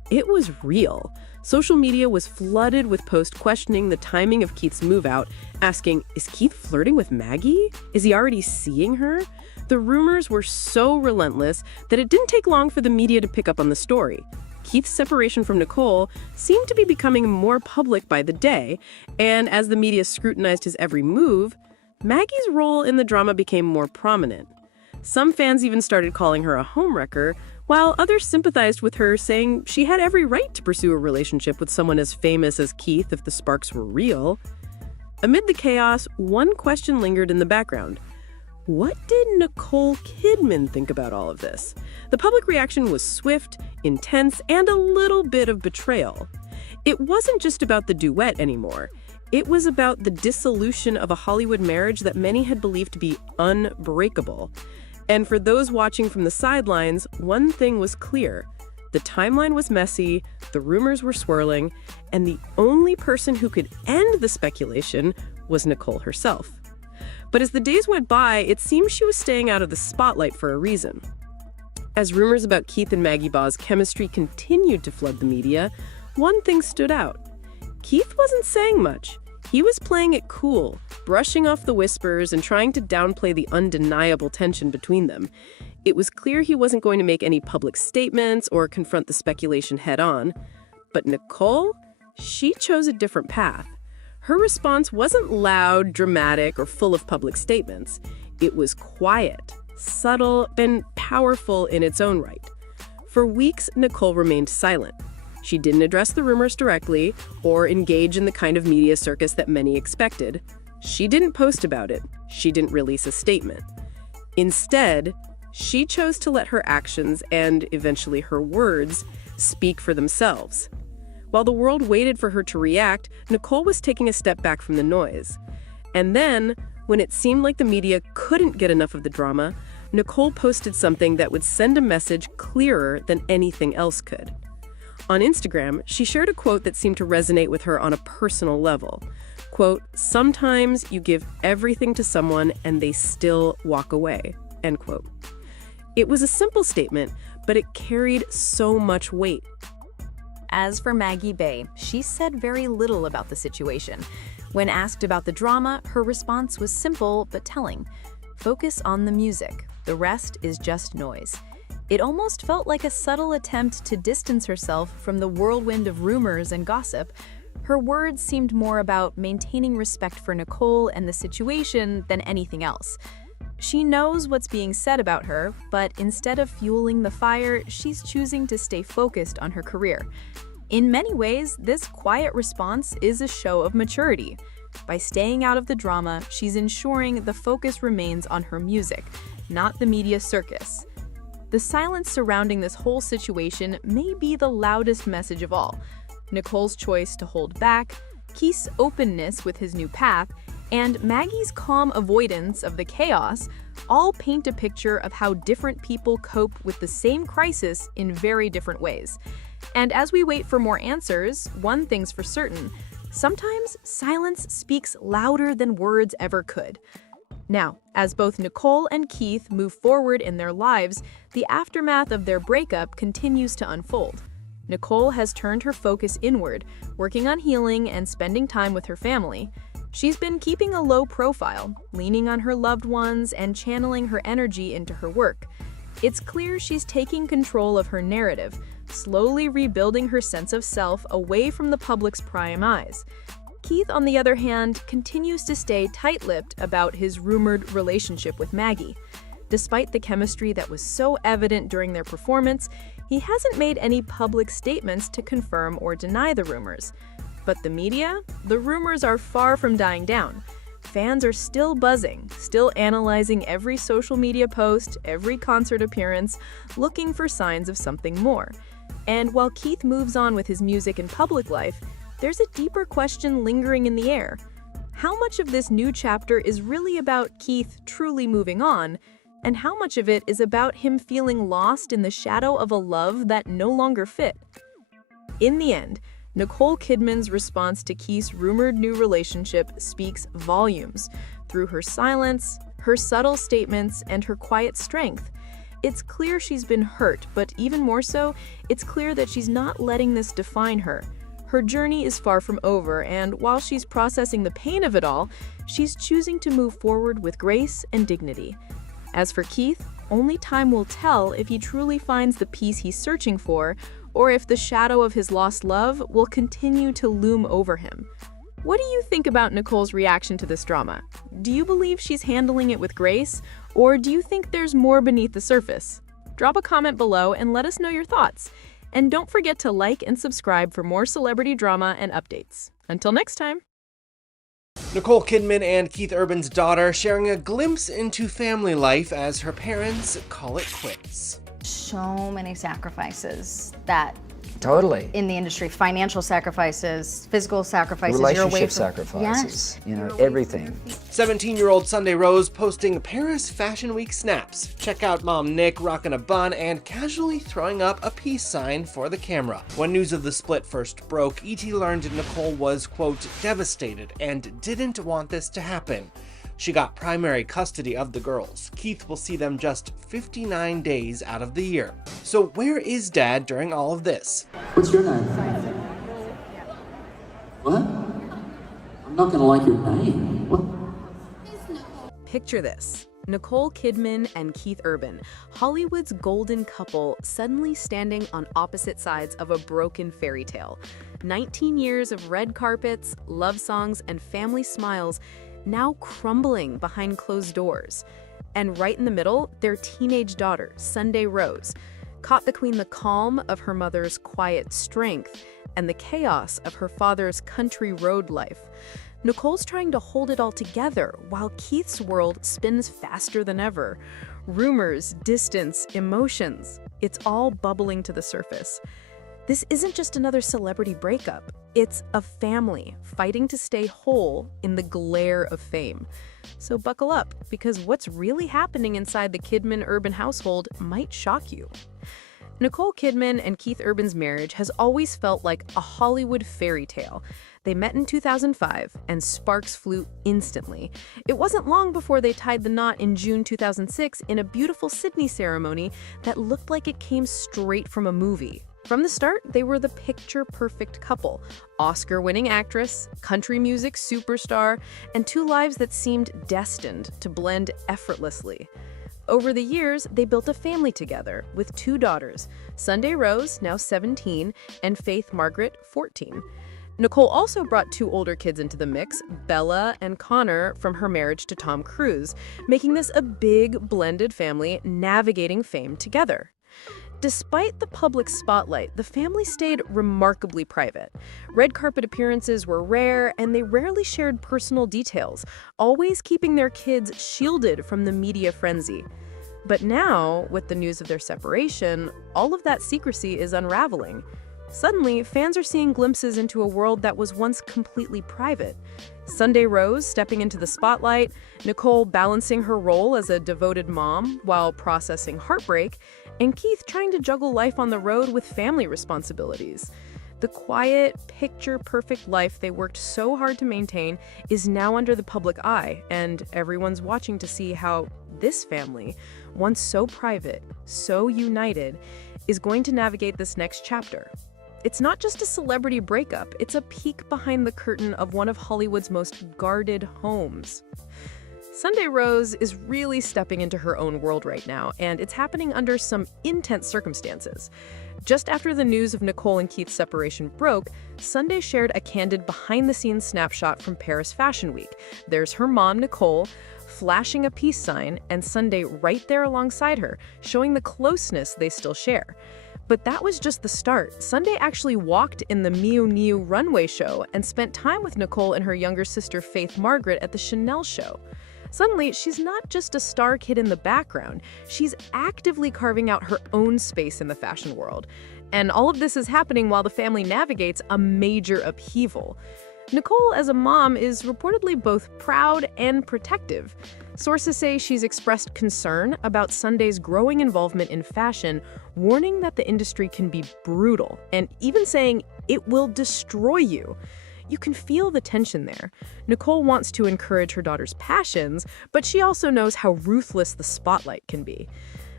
it was real. Social media was flooded with posts questioning the timing of Keith's move out, asking, is Keith flirting with Maggie? Is he already seeing her? The rumors were so relentless that it didn't take long for the media to pick up on the story. Keith's separation from Nicole seemed to be becoming more public by the day, and as the media scrutinized his every move, Maggie's role in the drama became more prominent. Some fans even started calling her a homewrecker, while others sympathized with her, saying she had every right to pursue a relationship with someone as famous as Keith if the sparks were real. Amid the chaos, one question lingered in the background. What did Nicole Kidman think about all of this? The public reaction was swift, intense, and a little bit of betrayal. It wasn't just about the duet anymore. It was about the dissolution of a Hollywood marriage that many had believed to be unbreakable. And for those watching from the sidelines, one thing was clear. The timeline was messy, the rumors were swirling, and the only person who could end the speculation was Nicole herself. But as the days went by, it seemed she was staying out of the spotlight for a reason. As rumors about Keith and Maggie Baugh's chemistry continued to flood the media, one thing stood out. Keith wasn't saying much. He was playing it cool, brushing off the whispers and trying to downplay the undeniable tension between them. It was clear he wasn't going to make any public statements or confront the speculation head-on. But Nicole, she chose a different path. Her response wasn't loud, dramatic, or full of public statements. It was quiet, subtle, and powerful in its own right. For weeks, Nicole remained silent. She didn't address the rumors directly or engage in the kind of media circus that many expected. She didn't post about it. She didn't release a statement. Instead, she chose to let her actions and eventually her words speak for themselves. While the world waited for her to react, Nicole was taking a step back from the noise. And then, when it seemed like the media couldn't get enough of the drama, Nicole posted something that would send a message clearer than anything else could. On Instagram, she shared a quote that seemed to resonate with her on a personal level. Quote, "Sometimes you give everything to someone and they still walk away." End quote. It was a simple statement, but it carried so much weight. As for Maggie Baugh, she said very little about the situation. When asked about the drama, her response was simple but telling. Focus on the music. The rest is just noise. It almost felt like a subtle attempt to distance herself from the whirlwind of rumors and gossip. Her words seemed more about maintaining respect for Nicole and the situation than anything else. She knows what's being said about her, but instead of fueling the fire, she's choosing to stay focused on her career. In many ways, this quiet response is a show of maturity. By staying out of the drama, she's ensuring the focus remains on her music, not the media circus. The silence surrounding this whole situation may be the loudest message of all. Nicole's choice to hold back, Keith's openness with his new path, and Maggie's calm avoidance of the chaos all paint a picture of how different people cope with the same crisis in very different ways. And as we wait for more answers, one thing's for certain: sometimes silence speaks louder than words ever could. Now, as both Nicole and Keith move forward in their lives, the aftermath of their breakup continues to unfold. Nicole has turned her focus inward, working on healing and spending time with her family. She's been keeping a low profile, leaning on her loved ones and channeling her energy into her work. It's clear she's taking control of her narrative, slowly rebuilding her sense of self away from the public's prying eyes. Keith, on the other hand, continues to stay tight-lipped about his rumored relationship with Maggie. Despite the chemistry that was so evident during their performance, he hasn't made any public statements to confirm or deny the rumors. But the media? The rumors are far from dying down. Fans are still buzzing, still analyzing every social media post, every concert appearance, looking for signs of something more. And while Keith moves on with his music and public life, there's a deeper question lingering in the air. How much of this new chapter is really about Keith truly moving on, and how much of it is about him feeling lost in the shadow of a love that no longer fit? In the end, Nicole Kidman's response to Keith's rumored new relationship speaks volumes through her silence, her subtle statements, and her quiet strength. It's clear she's been hurt, but even more so, it's clear that she's not letting this define her. Her journey is far from over, and while she's processing the pain of it all, she's choosing to move forward with grace and dignity. As for Keith, only time will tell if he truly finds the peace he's searching for, or if the shadow of his lost love will continue to loom over him. What do you think about Nicole's reaction to this drama? Do you believe she's handling it with grace, or do you think there's more beneath the surface? Drop a comment below and let us know your thoughts. And don't forget to like and subscribe for more celebrity drama and updates. Until next time. Nicole Kidman and Keith Urban's daughter sharing a glimpse into family life as her parents call it quits. So many sacrifices that Totally. in the industry, financial sacrifices, physical sacrifices, you're away Relationship from sacrifices, Yes. you know, everything. 17-year-old Sunday Rose posting Paris Fashion Week snaps. Check out mom Nick rocking a bun and casually throwing up a peace sign for the camera. When news of the split first broke, E.T. learned Nicole was, quote, devastated and didn't want this to happen. She got primary custody of the girls. Keith will see them just 59 days out of the year. So where is Dad during all of this? What's your name? What? I'm not gonna like your name. What? Picture this. Nicole Kidman and Keith Urban, Hollywood's golden couple, suddenly standing on opposite sides of a broken fairy tale. 19 years of red carpets, love songs, and family smiles now crumbling behind closed doors. And right in the middle, their teenage daughter, Sunday Rose, caught between the calm of her mother's quiet strength and the chaos of her father's country road life. Nicole's trying to hold it all together while Keith's world spins faster than ever. Rumors, distance, emotions, it's all bubbling to the surface. This isn't just another celebrity breakup. It's a family fighting to stay whole in the glare of fame. So buckle up, because what's really happening inside the Kidman-Urban household might shock you. Nicole Kidman and Keith Urban's marriage has always felt like a Hollywood fairy tale. They met in 2005, and sparks flew instantly. It wasn't long before they tied the knot in June 2006 in a beautiful Sydney ceremony that looked like it came straight from a movie. From the start, they were the picture-perfect couple, Oscar-winning actress, country music superstar, and two lives that seemed destined to blend effortlessly. Over the years, they built a family together with two daughters, Sunday Rose, now 17, and Faith Margaret, 14. Nicole also brought two older kids into the mix, Bella and Connor, from her marriage to Tom Cruise, making this a big, blended family navigating fame together. Despite the public spotlight, the family stayed remarkably private. Red carpet appearances were rare, and they rarely shared personal details, always keeping their kids shielded from the media frenzy. But now, with the news of their separation, all of that secrecy is unraveling. Suddenly, fans are seeing glimpses into a world that was once completely private. Sunday Rose stepping into the spotlight, Nicole balancing her role as a devoted mom while processing heartbreak, and Keith trying to juggle life on the road with family responsibilities. The quiet, picture-perfect life they worked so hard to maintain is now under the public eye, and everyone's watching to see how this family, once so private, so united, is going to navigate this next chapter. It's not just a celebrity breakup, it's a peek behind the curtain of one of Hollywood's most guarded homes. Sunday Rose is really stepping into her own world right now, and it's happening under some intense circumstances. Just after the news of Nicole and Keith's separation broke, Sunday shared a candid behind-the-scenes snapshot from Paris Fashion Week. There's her mom, Nicole, flashing a peace sign, and Sunday right there alongside her, showing the closeness they still share. But that was just the start. Sunday actually walked in the Miu Miu runway show and spent time with Nicole and her younger sister Faith Margaret at the Chanel show. Suddenly, she's not just a star kid in the background, she's actively carving out her own space in the fashion world. And all of this is happening while the family navigates a major upheaval. Nicole, as a mom, is reportedly both proud and protective. Sources say she's expressed concern about Sunday's growing involvement in fashion, warning that the industry can be brutal, and even saying it will destroy you. You can feel the tension there. Nicole wants to encourage her daughter's passions, but she also knows how ruthless the spotlight can be.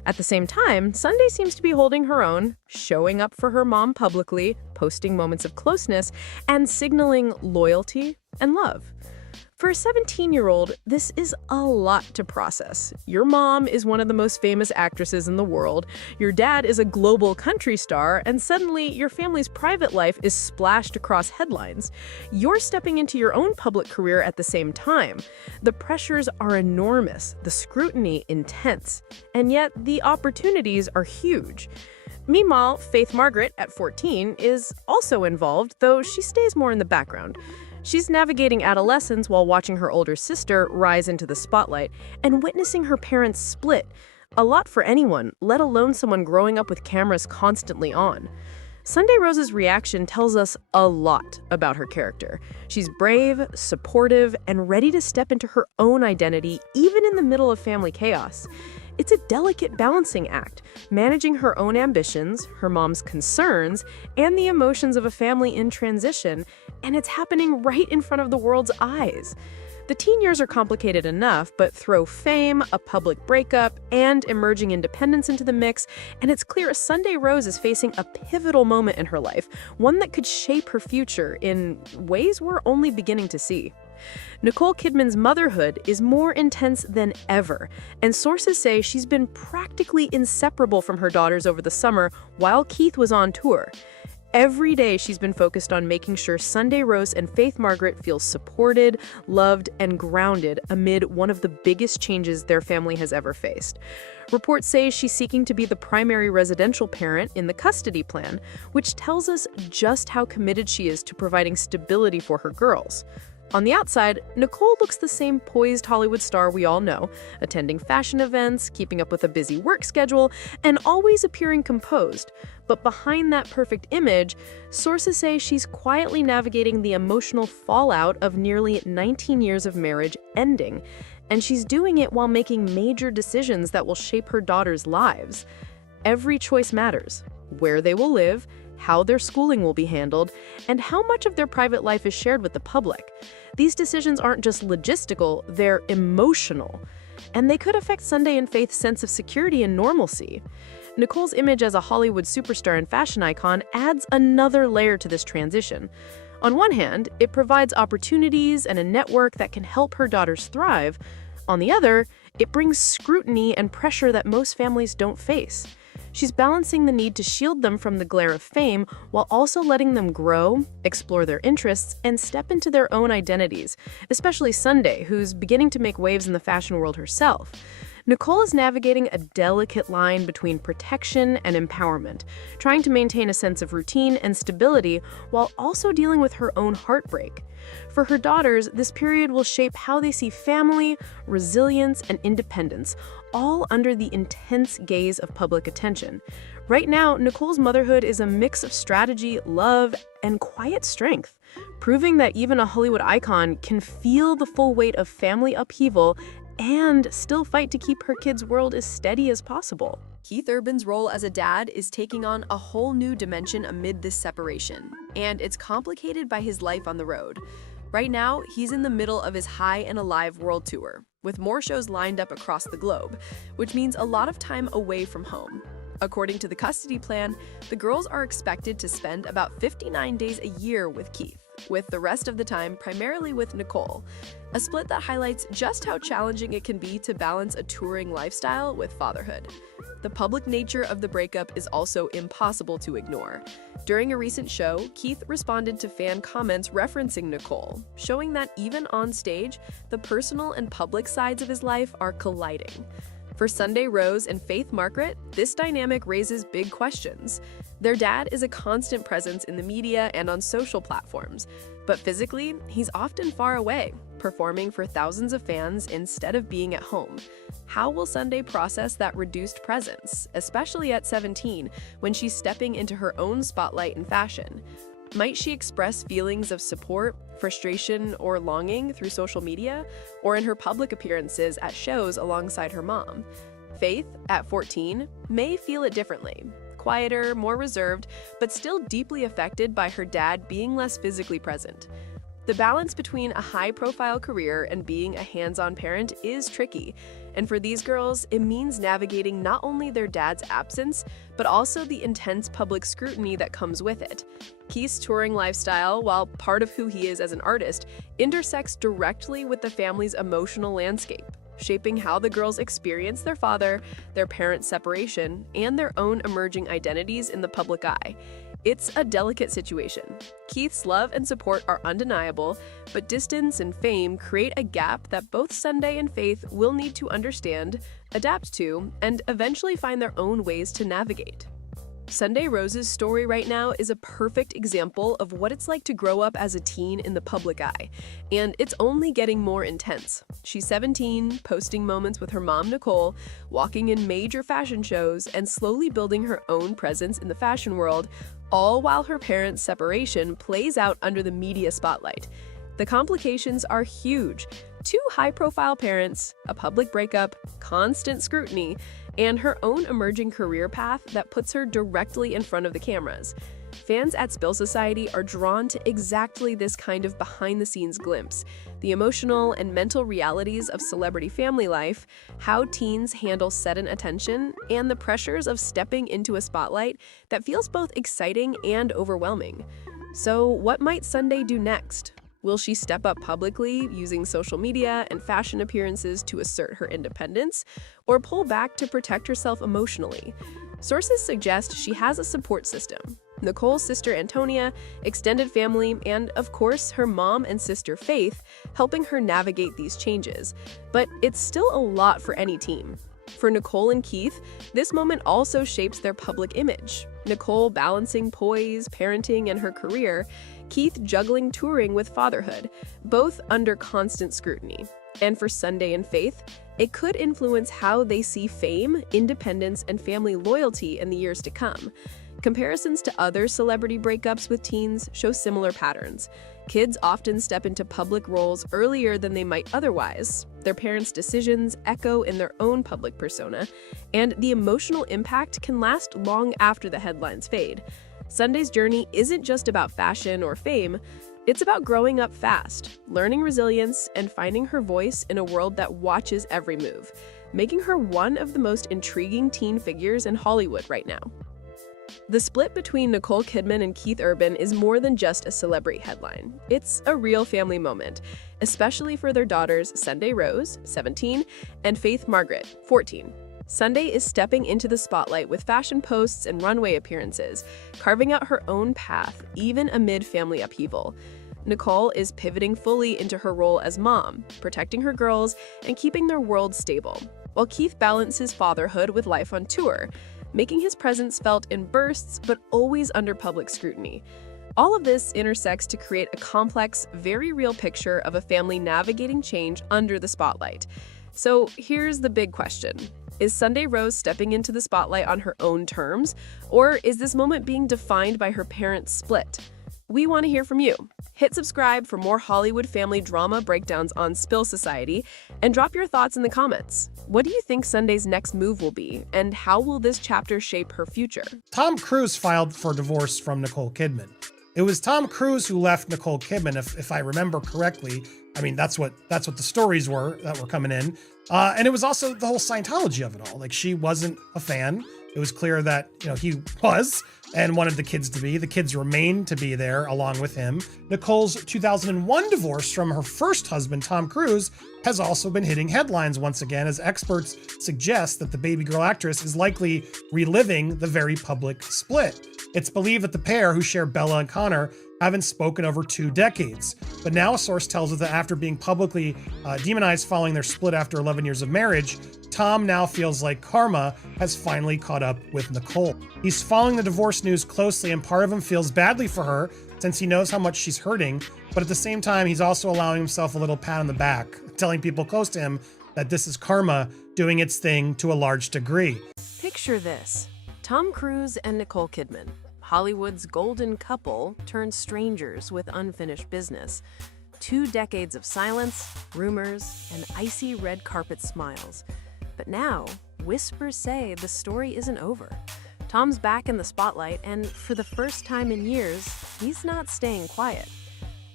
At the same time, Sunday seems to be holding her own, showing up for her mom publicly, posting moments of closeness, and signaling loyalty and love. For a 17-year-old, this is a lot to process. Your mom is one of the most famous actresses in the world, your dad is a global country star, and suddenly your family's private life is splashed across headlines. You're stepping into your own public career at the same time. The pressures are enormous, the scrutiny intense, and yet the opportunities are huge. Meanwhile, Faith Margaret, at 14, is also involved, though she stays more in the background. She's navigating adolescence while watching her older sister rise into the spotlight and witnessing her parents split. A lot for anyone, let alone someone growing up with cameras constantly on. Sunday Rose's reaction tells us a lot about her character. She's brave, supportive, and ready to step into her own identity, even in the middle of family chaos. It's a delicate balancing act, managing her own ambitions, her mom's concerns, and the emotions of a family in transition, and it's happening right in front of the world's eyes. The teen years are complicated enough, but throw fame, a public breakup, and emerging independence into the mix, and it's clear Sunday Rose is facing a pivotal moment in her life, one that could shape her future in ways we're only beginning to see. Nicole Kidman's motherhood is more intense than ever, and sources say she's been practically inseparable from her daughters over the summer while Keith was on tour. Every day she's been focused on making sure Sunday Rose and Faith Margaret feel supported, loved, and grounded amid one of the biggest changes their family has ever faced. Reports say she's seeking to be the primary residential parent in the custody plan, which tells us just how committed she is to providing stability for her girls. On the outside, Nicole looks the same poised Hollywood star we all know, attending fashion events, keeping up with a busy work schedule, and always appearing composed. But behind that perfect image, sources say she's quietly navigating the emotional fallout of nearly 19 years of marriage ending, and she's doing it while making major decisions that will shape her daughters' lives. Every choice matters: where they will live, how their schooling will be handled, and how much of their private life is shared with the public. These decisions aren't just logistical, they're emotional. And they could affect Sunday and Faith's sense of security and normalcy. Nicole's image as a Hollywood superstar and fashion icon adds another layer to this transition. On one hand, it provides opportunities and a network that can help her daughters thrive. On the other, it brings scrutiny and pressure that most families don't face. She's balancing the need to shield them from the glare of fame while also letting them grow, explore their interests, and step into their own identities, especially Sunday, who's beginning to make waves in the fashion world herself. Nicole is navigating a delicate line between protection and empowerment, trying to maintain a sense of routine and stability while also dealing with her own heartbreak. For her daughters, this period will shape how they see family, resilience, and independence, all under the intense gaze of public attention. Right now, Nicole's motherhood is a mix of strategy, love, and quiet strength, proving that even a Hollywood icon can feel the full weight of family upheaval and still fight to keep her kids' world as steady as possible. Keith Urban's role as a dad is taking on a whole new dimension amid this separation, and it's complicated by his life on the road. Right now, he's in the middle of his High and Alive world tour, with more shows lined up across the globe, which means a lot of time away from home. According to the custody plan, the girls are expected to spend about 59 days a year with Keith, with the rest of the time primarily with Nicole, a split that highlights just how challenging it can be to balance a touring lifestyle with fatherhood. The public nature of the breakup is also impossible to ignore. During a recent show, Keith responded to fan comments referencing Nicole, showing that even on stage, the personal and public sides of his life are colliding. For Sunday Rose and Faith Margaret, this dynamic raises big questions. Their dad is a constant presence in the media and on social platforms, but physically, he's often far away, performing for thousands of fans instead of being at home. How will Sunday process that reduced presence, especially at 17, when she's stepping into her own spotlight in fashion? Might she express feelings of support, frustration, or longing through social media, or in her public appearances at shows alongside her mom? Faith, at 14, may feel it differently. Quieter, more reserved, but still deeply affected by her dad being less physically present. The balance between a high-profile career and being a hands-on parent is tricky. And for these girls, it means navigating not only their dad's absence, but also the intense public scrutiny that comes with it. Keith's touring lifestyle, while part of who he is as an artist, intersects directly with the family's emotional landscape, shaping how the girls experience their father, their parents' separation, and their own emerging identities in the public eye. It's a delicate situation. Keith's love and support are undeniable, but distance and fame create a gap that both Sunday and Faith will need to understand, adapt to, and eventually find their own ways to navigate. Sunday Rose's story right now is a perfect example of what it's like to grow up as a teen in the public eye, and it's only getting more intense. She's 17, posting moments with her mom Nicole, walking in major fashion shows, and slowly building her own presence in the fashion world, all while her parents' separation plays out under the media spotlight. The complications are huge. 2 high-profile parents, a public breakup, constant scrutiny, and her own emerging career path that puts her directly in front of the cameras. Fans at Spill Society are drawn to exactly this kind of behind-the-scenes glimpse, the emotional and mental realities of celebrity family life, how teens handle sudden attention, and the pressures of stepping into a spotlight that feels both exciting and overwhelming. So what might Sunday do next? Will she step up publicly, using social media and fashion appearances to assert her independence, or pull back to protect herself emotionally? Sources suggest she has a support system. Nicole's sister Antonia, extended family, and of course her mom and sister Faith, helping her navigate these changes. But it's still a lot for any team. For Nicole and Keith, this moment also shapes their public image. Nicole balancing poise, parenting, and her career, Keith juggling touring with fatherhood, both under constant scrutiny. And for Sunday and Faith, it could influence how they see fame, independence, and family loyalty in the years to come. Comparisons to other celebrity breakups with teens show similar patterns. Kids often step into public roles earlier than they might otherwise. Their parents' decisions echo in their own public persona, and the emotional impact can last long after the headlines fade. Sunday's journey isn't just about fashion or fame, it's about growing up fast, learning resilience, and finding her voice in a world that watches every move, making her one of the most intriguing teen figures in Hollywood right now. The split between Nicole Kidman and Keith Urban is more than just a celebrity headline. It's a real family moment, especially for their daughters Sunday Rose, 17, and Faith Margaret, 14. Sunday is stepping into the spotlight with fashion posts and runway appearances, carving out her own path, even amid family upheaval. Nicole is pivoting fully into her role as mom, protecting her girls and keeping their world stable, while Keith balances fatherhood with life on tour, making his presence felt in bursts but always under public scrutiny. All of this intersects to create a complex, very real picture of a family navigating change under the spotlight. So here's the big question. Is Sunday Rose stepping into the spotlight on her own terms, or is this moment being defined by her parents' split? We want to hear from you. Hit subscribe for more Hollywood family drama breakdowns on Spill Society, and drop your thoughts in the comments. What do you think Sunday's next move will be, and how will this chapter shape her future? Tom Cruise filed for divorce from Nicole Kidman. It was Tom Cruise who left Nicole Kidman, if I remember correctly. I mean, that's what the stories were that were coming in. And it was also the whole Scientology of it all. Like, she wasn't a fan. It was clear that, he was and wanted the kids to be. The kids remained to be there along with him. Nicole's 2001 divorce from her first husband, Tom Cruise, has also been hitting headlines once again, as experts suggest that the baby girl actress is likely reliving the very public split. It's believed that the pair, who share Bella and Connor, haven't spoken over 2 decades. But now a source tells us that after being publicly demonized following their split after 11 years of marriage, Tom now feels like karma has finally caught up with Nicole. He's following the divorce news closely, and part of him feels badly for her since he knows how much she's hurting. But at the same time, he's also allowing himself a little pat on the back, telling people close to him that this is karma doing its thing to a large degree. Picture this. Tom Cruise and Nicole Kidman, Hollywood's golden couple turned strangers with unfinished business. 2 decades of silence, rumors, and icy red carpet smiles. But now, whispers say the story isn't over. Tom's back in the spotlight, and for the first time in years, he's not staying quiet.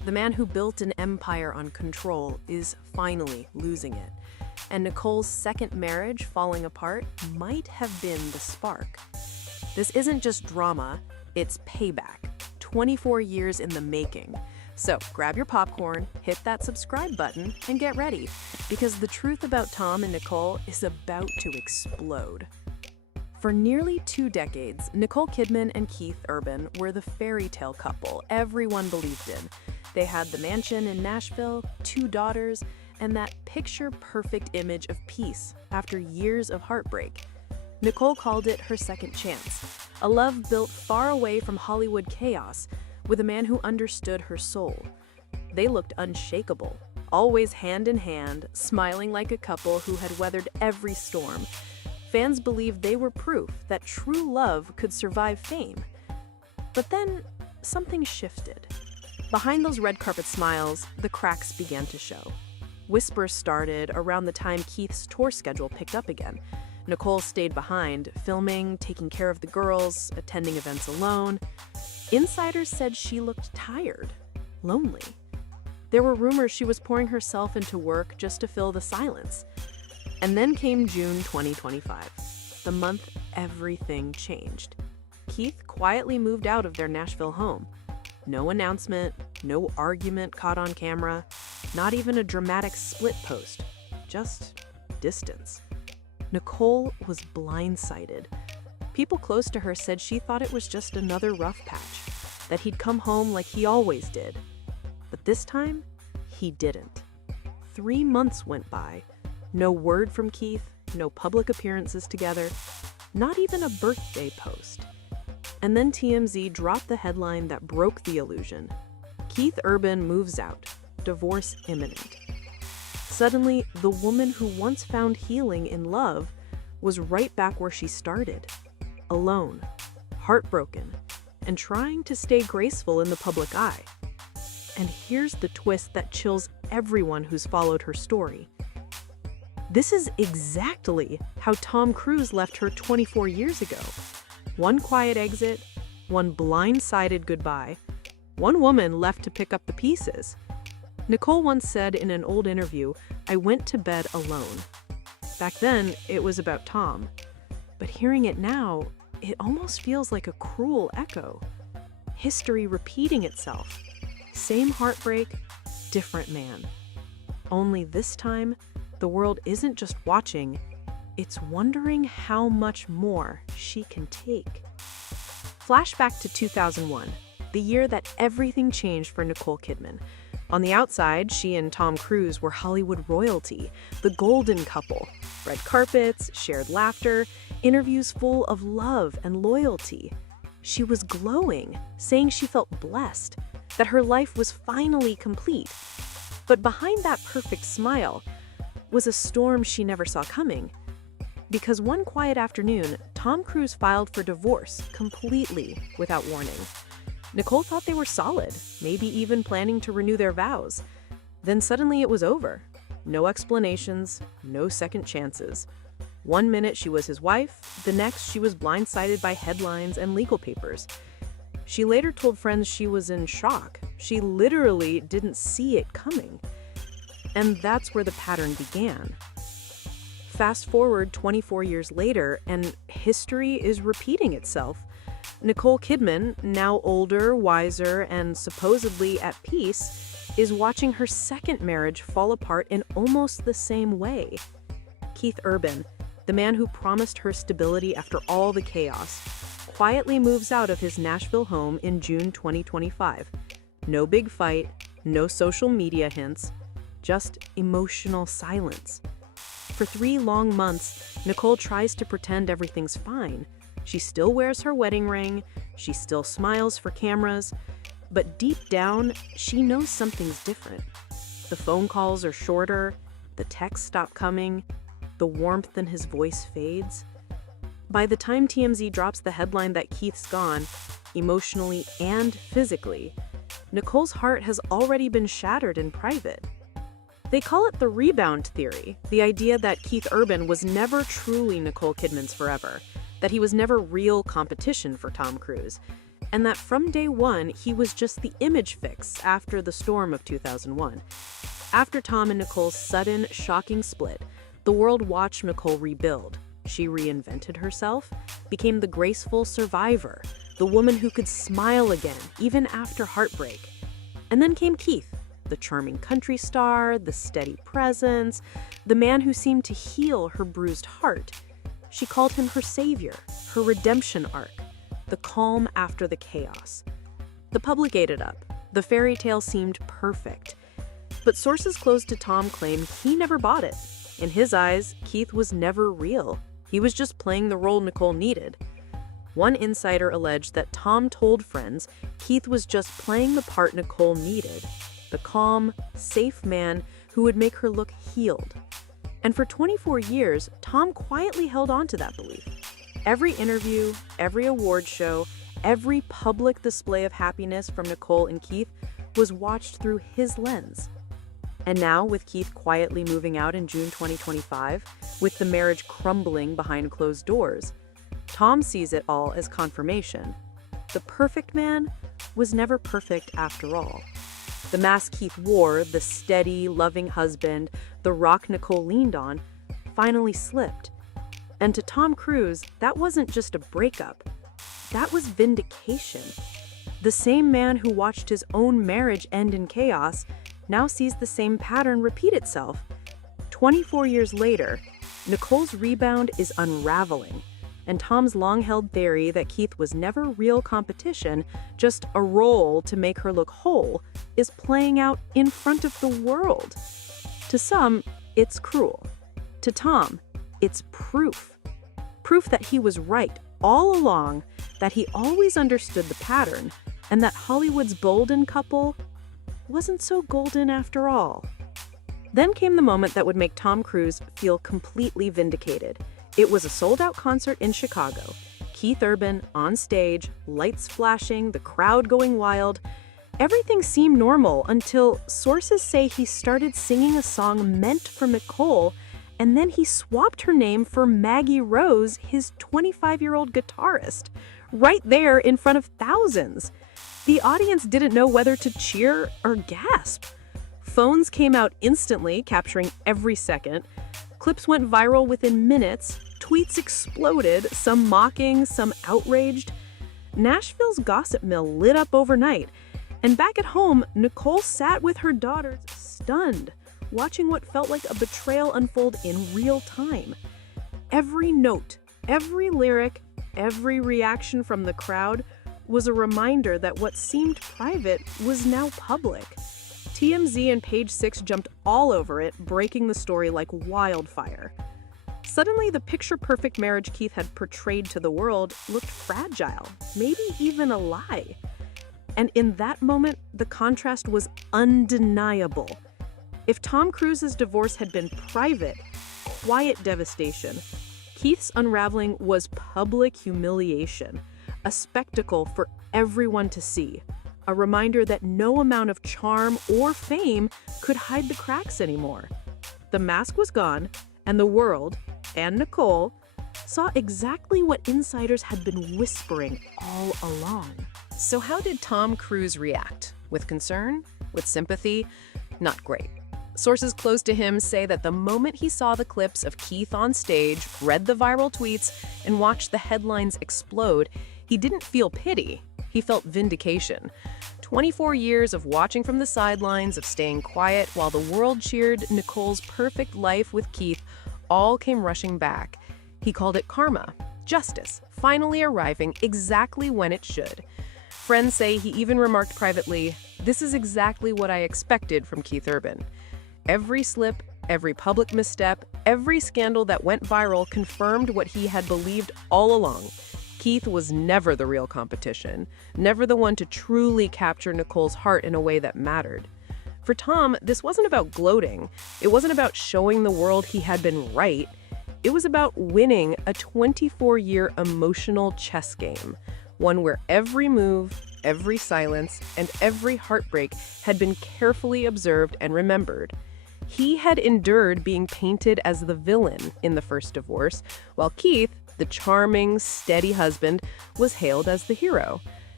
The man who built an empire on control is finally losing it. And Nicole's second marriage falling apart might have been the spark. This isn't just drama, it's payback. 24 years in the making. So grab your popcorn, hit that subscribe button, and get ready, because the truth about Tom and Nicole is about to explode. For nearly 2 decades, Nicole Kidman and Keith Urban were the fairy tale couple everyone believed in. They had the mansion in Nashville, 2 daughters, and that picture-perfect image of peace after years of heartbreak. Nicole called it her second chance, a love built far away from Hollywood chaos, with a man who understood her soul. They looked unshakable, always hand in hand, smiling like a couple who had weathered every storm. Fans believed they were proof that true love could survive fame. But then, something shifted. Behind those red carpet smiles, the cracks began to show. Whispers started around the time Keith's tour schedule picked up again. Nicole stayed behind, filming, taking care of the girls, attending events alone. Insiders said she looked tired, lonely. There were rumors she was pouring herself into work just to fill the silence. And then came June 2025, the month everything changed. Keith quietly moved out of their Nashville home. No announcement, no argument caught on camera, not even a dramatic split post, just distance. Nicole was blindsided. People close to her said she thought it was just another rough patch, that he'd come home like he always did. But this time, he didn't. 3 months went by. No word from Keith, no public appearances together, not even a birthday post. And then TMZ dropped the headline that broke the illusion. Keith Urban moves out, divorce imminent. Suddenly, the woman who once found healing in love was right back where she started, alone, heartbroken, and trying to stay graceful in the public eye. And here's the twist that chills everyone who's followed her story. This is exactly how Tom Cruise left her 24 years ago. One quiet exit, one blindsided goodbye, one woman left to pick up the pieces. Nicole once said in an old interview, "I went to bed alone." Back then, it was about Tom. But hearing it now, it almost feels like a cruel echo. History repeating itself. Same heartbreak, different man. Only this time, the world isn't just watching, it's wondering how much more she can take. Flashback to 2001, the year that everything changed for Nicole Kidman. On the outside, she and Tom Cruise were Hollywood royalty, the golden couple. Red carpets, shared laughter, interviews full of love and loyalty. She was glowing, saying she felt blessed, that her life was finally complete. But behind that perfect smile was a storm she never saw coming. Because one quiet afternoon, Tom Cruise filed for divorce completely without warning. Nicole thought they were solid, maybe even planning to renew their vows. Then suddenly it was over. No explanations, no second chances. 1 minute she was his wife, the next she was blindsided by headlines and legal papers. She later told friends she was in shock. She literally didn't see it coming. And that's where the pattern began. Fast forward 24 years later, and history is repeating itself. Nicole Kidman, now older, wiser, and supposedly at peace, is watching her second marriage fall apart in almost the same way. Keith Urban, the man who promised her stability after all the chaos, quietly moves out of his Nashville home in June 2025. No big fight, no social media hints, just emotional silence. For 3 long months, Nicole tries to pretend everything's fine. She still wears her wedding ring, she still smiles for cameras, but deep down, she knows something's different. The phone calls are shorter, the texts stop coming, the warmth in his voice fades. By the time TMZ drops the headline that Keith's gone, emotionally and physically, Nicole's heart has already been shattered in private. They call it the rebound theory, the idea that Keith Urban was never truly Nicole Kidman's forever, that he was never real competition for Tom Cruise. and that from day one, he was just the image fix after the storm of 2001. After Tom and Nicole's sudden, shocking split, the world watched Nicole rebuild. She reinvented herself, became the graceful survivor, the woman who could smile again, even after heartbreak. And then came Keith, the charming country star, the steady presence, the man who seemed to heal her bruised heart. She called him her savior, her redemption arc, the calm after the chaos. The public ate it up. The fairy tale seemed perfect. But sources close to Tom claim he never bought it. In his eyes, Keith was never real. He was just playing the role Nicole needed. One insider alleged that Tom told friends Keith was just playing the part Nicole needed, the calm, safe man who would make her look healed. And for 24 years, Tom quietly held on to that belief. Every interview, every award show, every public display of happiness from Nicole and Keith was watched through his lens. And now, with Keith quietly moving out in June 2025, with the marriage crumbling behind closed doors, Tom sees it all as confirmation. The perfect man was never perfect after all. The mask Keith wore, the steady, loving husband, the rock Nicole leaned on, finally slipped. And to Tom Cruise, that wasn't just a breakup. That was vindication. The same man who watched his own marriage end in chaos now sees the same pattern repeat itself. 24 years later, Nicole's rebound is unraveling, and Tom's long-held theory that Keith was never real competition, just a role to make her look whole, is playing out in front of the world. To some, it's cruel. To Tom, it's proof. Proof that he was right all along, that he always understood the pattern, and that Hollywood's golden couple wasn't so golden after all. Then came the moment that would make Tom Cruise feel completely vindicated. It was a sold-out concert in Chicago. Keith Urban on stage, lights flashing, the crowd going wild. Everything seemed normal until sources say he started singing a song meant for Nicole, and then he swapped her name for Maggie Rose, his 25-year-old guitarist, right there in front of thousands. The audience didn't know whether to cheer or gasp. Phones came out instantly, capturing every second. Clips went viral within minutes. Tweets exploded, some mocking, some outraged. Nashville's gossip mill lit up overnight. And back at home, Nicole sat with her daughters, stunned, watching what felt like a betrayal unfold in real time. Every note, every lyric, every reaction from the crowd was a reminder that what seemed private was now public. TMZ and Page Six jumped all over it, breaking the story like wildfire. Suddenly, the picture-perfect marriage Keith had portrayed to the world looked fragile, maybe even a lie. And in that moment, the contrast was undeniable. If Tom Cruise's divorce had been private, quiet devastation, Keith's unraveling was public humiliation, a spectacle for everyone to see, a reminder that no amount of charm or fame could hide the cracks anymore. The mask was gone, and the world, and Nicole, saw exactly what insiders had been whispering all along. So how did Tom Cruise react? With concern? With sympathy? Not great. Sources close to him say that the moment he saw the clips of Keith on stage, read the viral tweets, and watched the headlines explode, he didn't feel pity. He felt vindication. 24 years of watching from the sidelines, of staying quiet while the world cheered Nicole's perfect life with Keith, all came rushing back. He called it karma, justice, finally arriving exactly when it should. Friends say he even remarked privately, "This is exactly what I expected from Keith Urban." Every slip, every public misstep, every scandal that went viral confirmed what he had believed all along. Keith was never the real competition, never the one to truly capture Nicole's heart in a way that mattered. For Tom, this wasn't about gloating. It wasn't about showing the world he had been right. It was about winning a 24-year emotional chess game, one where every move, every silence, and every heartbreak had been carefully observed and remembered. He had endured being painted as the villain in the first divorce, while Keith, the charming, steady husband, was hailed as the hero.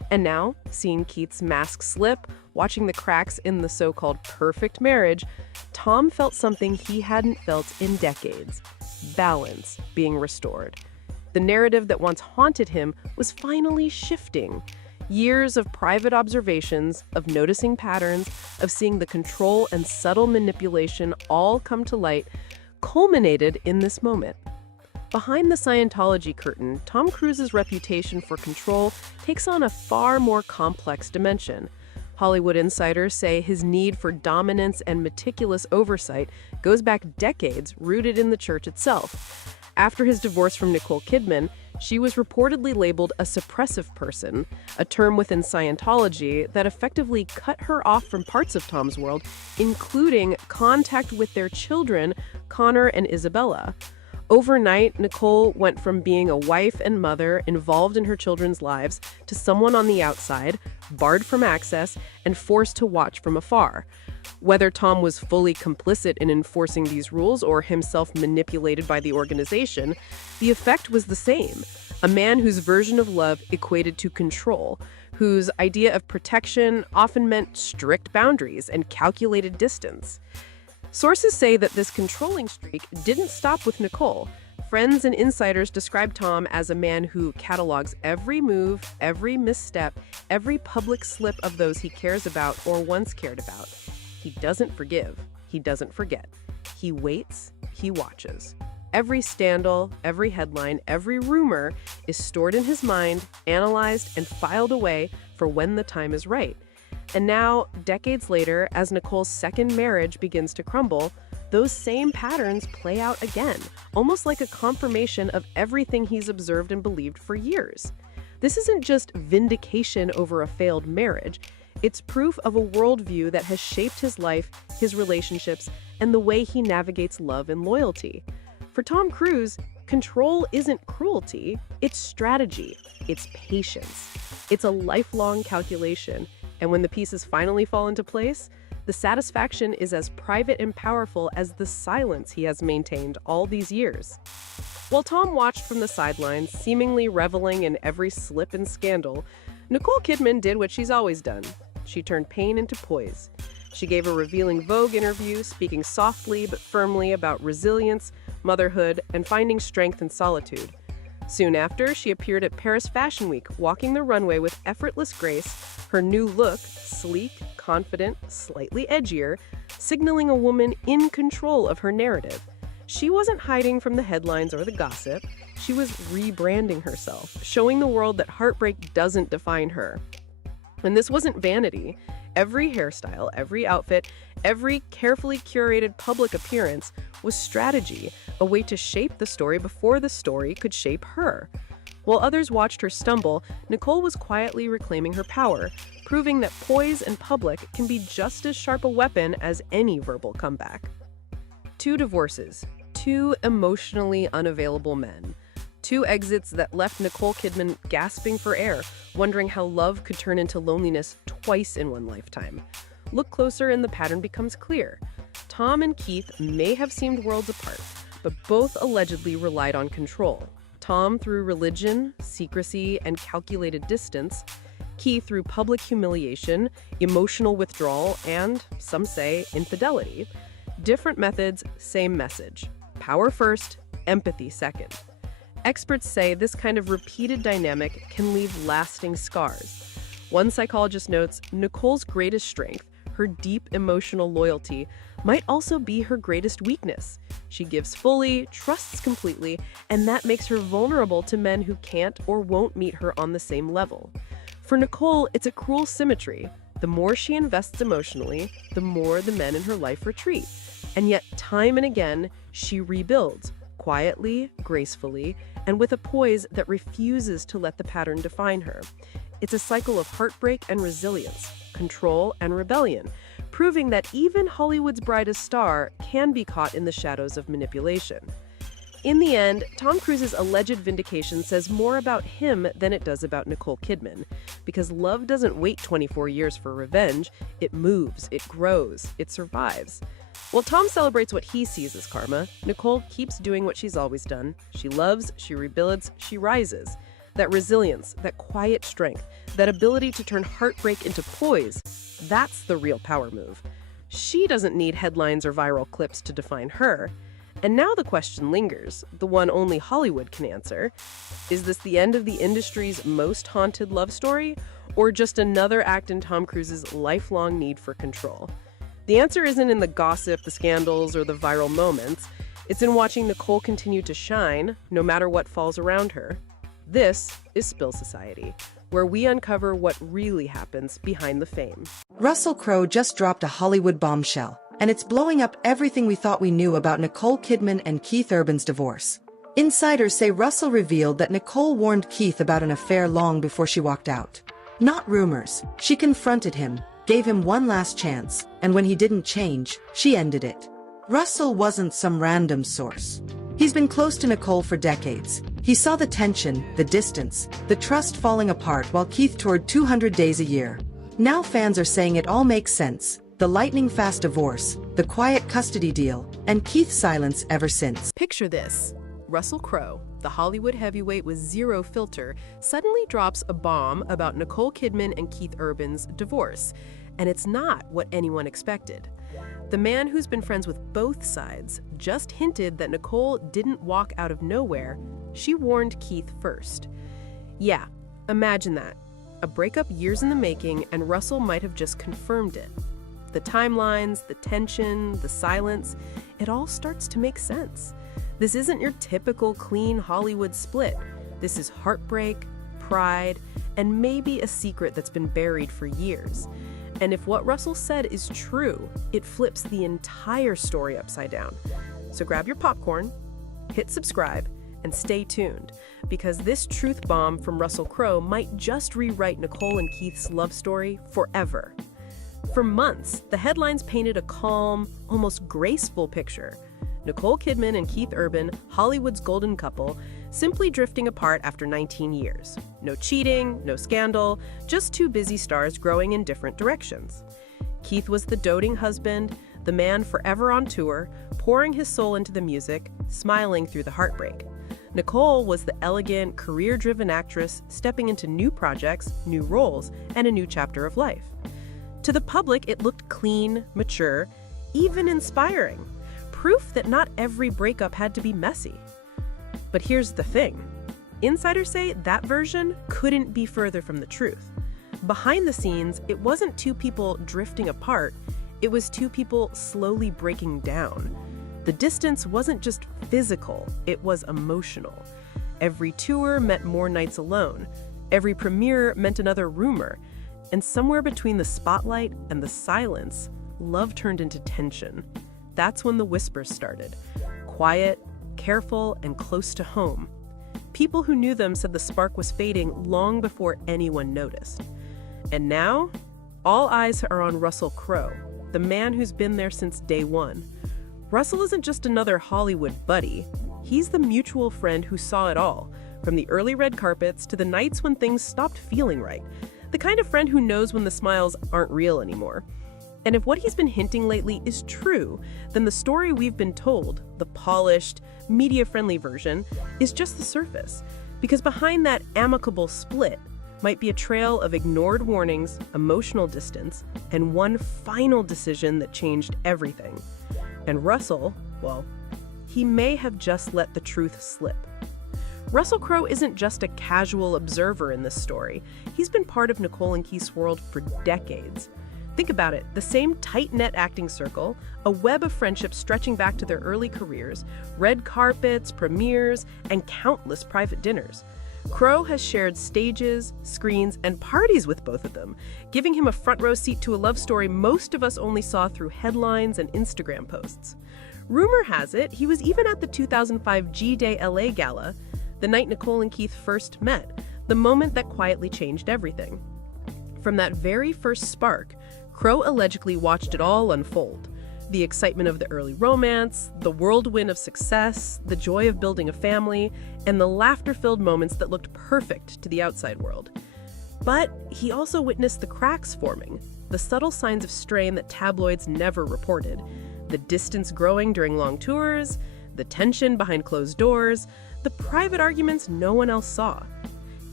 And now, seeing Keith's mask slip, watching the cracks in the so-called perfect marriage, Tom felt something he hadn't felt in decades: balance being restored. The narrative that once haunted him was finally shifting. Years of private observations, of noticing patterns, of seeing the control and subtle manipulation all come to light, culminated in this moment. Behind the Scientology curtain, Tom Cruise's reputation for control takes on a far more complex dimension. Hollywood insiders say his need for dominance and meticulous oversight goes back decades, rooted in the church itself. After his divorce from Nicole Kidman, she was reportedly labeled a suppressive person, a term within Scientology that effectively cut her off from parts of Tom's world, including contact with their children, Connor and Isabella. Overnight, Nicole went from being a wife and mother involved in her children's lives to someone on the outside, barred from access, and forced to watch from afar. Whether Tom was fully complicit in enforcing these rules or himself manipulated by the organization, the effect was the same. A man whose version of love equated to control, whose idea of protection often meant strict boundaries and calculated distance. Sources say that this controlling streak didn't stop with Nicole. Friends and insiders describe Tom as a man who catalogs every move, every misstep, every public slip of those he cares about or once cared about. He doesn't forgive. He doesn't forget. He waits. He watches. Every scandal, every headline, every rumor is stored in his mind, analyzed, and filed away for when the time is right. And now, decades later, as Nicole's second marriage begins to crumble, those same patterns play out again, almost like a confirmation of everything he's observed and believed for years. This isn't just vindication over a failed marriage. It's proof of a worldview that has shaped his life, his relationships, and the way he navigates love and loyalty. For Tom Cruise, control isn't cruelty, it's strategy, it's patience. It's a lifelong calculation, and when the pieces finally fall into place, the satisfaction is as private and powerful as the silence he has maintained all these years. While Tom watched from the sidelines, seemingly reveling in every slip and scandal, Nicole Kidman did what she's always done. She turned pain into poise. She gave a revealing Vogue interview, speaking softly but firmly about resilience, motherhood, and finding strength in solitude. Soon after, she appeared at Paris Fashion Week, walking the runway with effortless grace, her new look, sleek, confident, slightly edgier, signaling a woman in control of her narrative. She wasn't hiding from the headlines or the gossip. She was rebranding herself, showing the world that heartbreak doesn't define her. And this wasn't vanity. Every hairstyle, every outfit, every carefully curated public appearance was strategy, a way to shape the story before the story could shape her. While others watched her stumble, Nicole was quietly reclaiming her power, proving that poise in public can be just as sharp a weapon as any verbal comeback. 2 divorces, 2 emotionally unavailable men. 2 exits that left Nicole Kidman gasping for air, wondering how love could turn into loneliness twice in one lifetime. Look closer and the pattern becomes clear. Tom and Keith may have seemed worlds apart, but both allegedly relied on control. Tom through religion, secrecy, and calculated distance. Keith through public humiliation, emotional withdrawal, and, some say, infidelity. Different methods, same message. Power first, empathy second. Experts say this kind of repeated dynamic can leave lasting scars. One psychologist notes Nicole's greatest strength, her deep emotional loyalty, might also be her greatest weakness. She gives fully, trusts completely, and that makes her vulnerable to men who can't or won't meet her on the same level. For Nicole, it's a cruel symmetry. The more she invests emotionally, the more the men in her life retreat. And yet, time and again, she rebuilds, quietly, gracefully, and with a poise that refuses to let the pattern define her. It's a cycle of heartbreak and resilience, control and rebellion, proving that even Hollywood's brightest star can be caught in the shadows of manipulation. In the end, Tom Cruise's alleged vindication says more about him than it does about Nicole Kidman, because love doesn't wait 24 years for revenge. It moves, it grows, it survives. While Tom celebrates what he sees as karma, Nicole keeps doing what she's always done. She loves, she rebuilds, she rises. That resilience, that quiet strength, that ability to turn heartbreak into poise, that's the real power move. She doesn't need headlines or viral clips to define her. And now the question lingers, the one only Hollywood can answer. Is this the end of the industry's most haunted love story, or just another act in Tom Cruise's lifelong need for control? The answer isn't in the gossip, the scandals, or the viral moments. It's in watching Nicole continue to shine, no matter what falls around her. This is Spill Society, where we uncover what really happens behind the fame. Russell Crowe just dropped a Hollywood bombshell, and it's blowing up everything we thought we knew about Nicole Kidman and Keith Urban's divorce. Insiders say Russell revealed that Nicole warned Keith about an affair long before she walked out. Not rumors. She confronted him, gave him one last chance, and when he didn't change, she ended it. Russell wasn't some random source. He's been close to Nicole for decades. He saw the tension, the distance, the trust falling apart while Keith toured 200 days a year. Now fans are saying it all makes sense. The lightning-fast divorce, the quiet custody deal, and Keith's silence ever since. Picture this. Russell Crowe, the Hollywood heavyweight with zero filter, suddenly drops a bomb about Nicole Kidman and Keith Urban's divorce. And it's not what anyone expected. The man who's been friends with both sides just hinted that Nicole didn't walk out of nowhere. She warned Keith first. Yeah, imagine that. A breakup years in the making, and Russell might have just confirmed it. The timelines, the tension, the silence, it all starts to make sense. This isn't your typical clean Hollywood split. This is heartbreak, pride, and maybe a secret that's been buried for years. And if what Russell said is true, it flips the entire story upside down. So grab your popcorn, hit subscribe, and stay tuned, because this truth bomb from Russell Crowe might just rewrite Nicole and Keith's love story forever. For months, the headlines painted a calm, almost graceful picture. Nicole Kidman and Keith Urban, Hollywood's golden couple, simply drifting apart after 19 years. No cheating, no scandal, just two busy stars growing in different directions. Keith was the doting husband, the man forever on tour, pouring his soul into the music, smiling through the heartbreak. Nicole was the elegant, career-driven actress stepping into new projects, new roles, and a new chapter of life. To the public, it looked clean, mature, even inspiring. Proof that not every breakup had to be messy. But here's the thing. Insiders say that version couldn't be further from the truth. Behind the scenes, it wasn't two people drifting apart, it was two people slowly breaking down. The distance wasn't just physical, it was emotional. Every tour meant more nights alone. Every premiere meant another rumor. And somewhere between the spotlight and the silence, love turned into tension. That's when the whispers started. Quiet, careful, and close to home. People who knew them said the spark was fading long before anyone noticed. And now, all eyes are on Russell Crowe, the man who's been there since day one. Russell isn't just another Hollywood buddy. He's the mutual friend who saw it all, from the early red carpets to the nights when things stopped feeling right. The kind of friend who knows when the smiles aren't real anymore. And if what he's been hinting lately is true, then the story we've been told, the polished, media-friendly version, is just the surface. Because behind that amicable split might be a trail of ignored warnings, emotional distance, and one final decision that changed everything. And Russell, well, he may have just let the truth slip. Russell Crowe isn't just a casual observer in this story. He's been part of Nicole and Keith's world for decades. Think about it, the same tight-knit acting circle, a web of friendship stretching back to their early careers, red carpets, premieres, and countless private dinners. Crowe has shared stages, screens, and parties with both of them, giving him a front-row seat to a love story most of us only saw through headlines and Instagram posts. Rumor has it he was even at the 2005 G-Day LA Gala, the night Nicole and Keith first met, the moment that quietly changed everything. From that very first spark, Crowe allegedly watched it all unfold. The excitement of the early romance, the whirlwind of success, the joy of building a family, and the laughter-filled moments that looked perfect to the outside world. But he also witnessed the cracks forming, the subtle signs of strain that tabloids never reported, the distance growing during long tours, the tension behind closed doors, the private arguments no one else saw.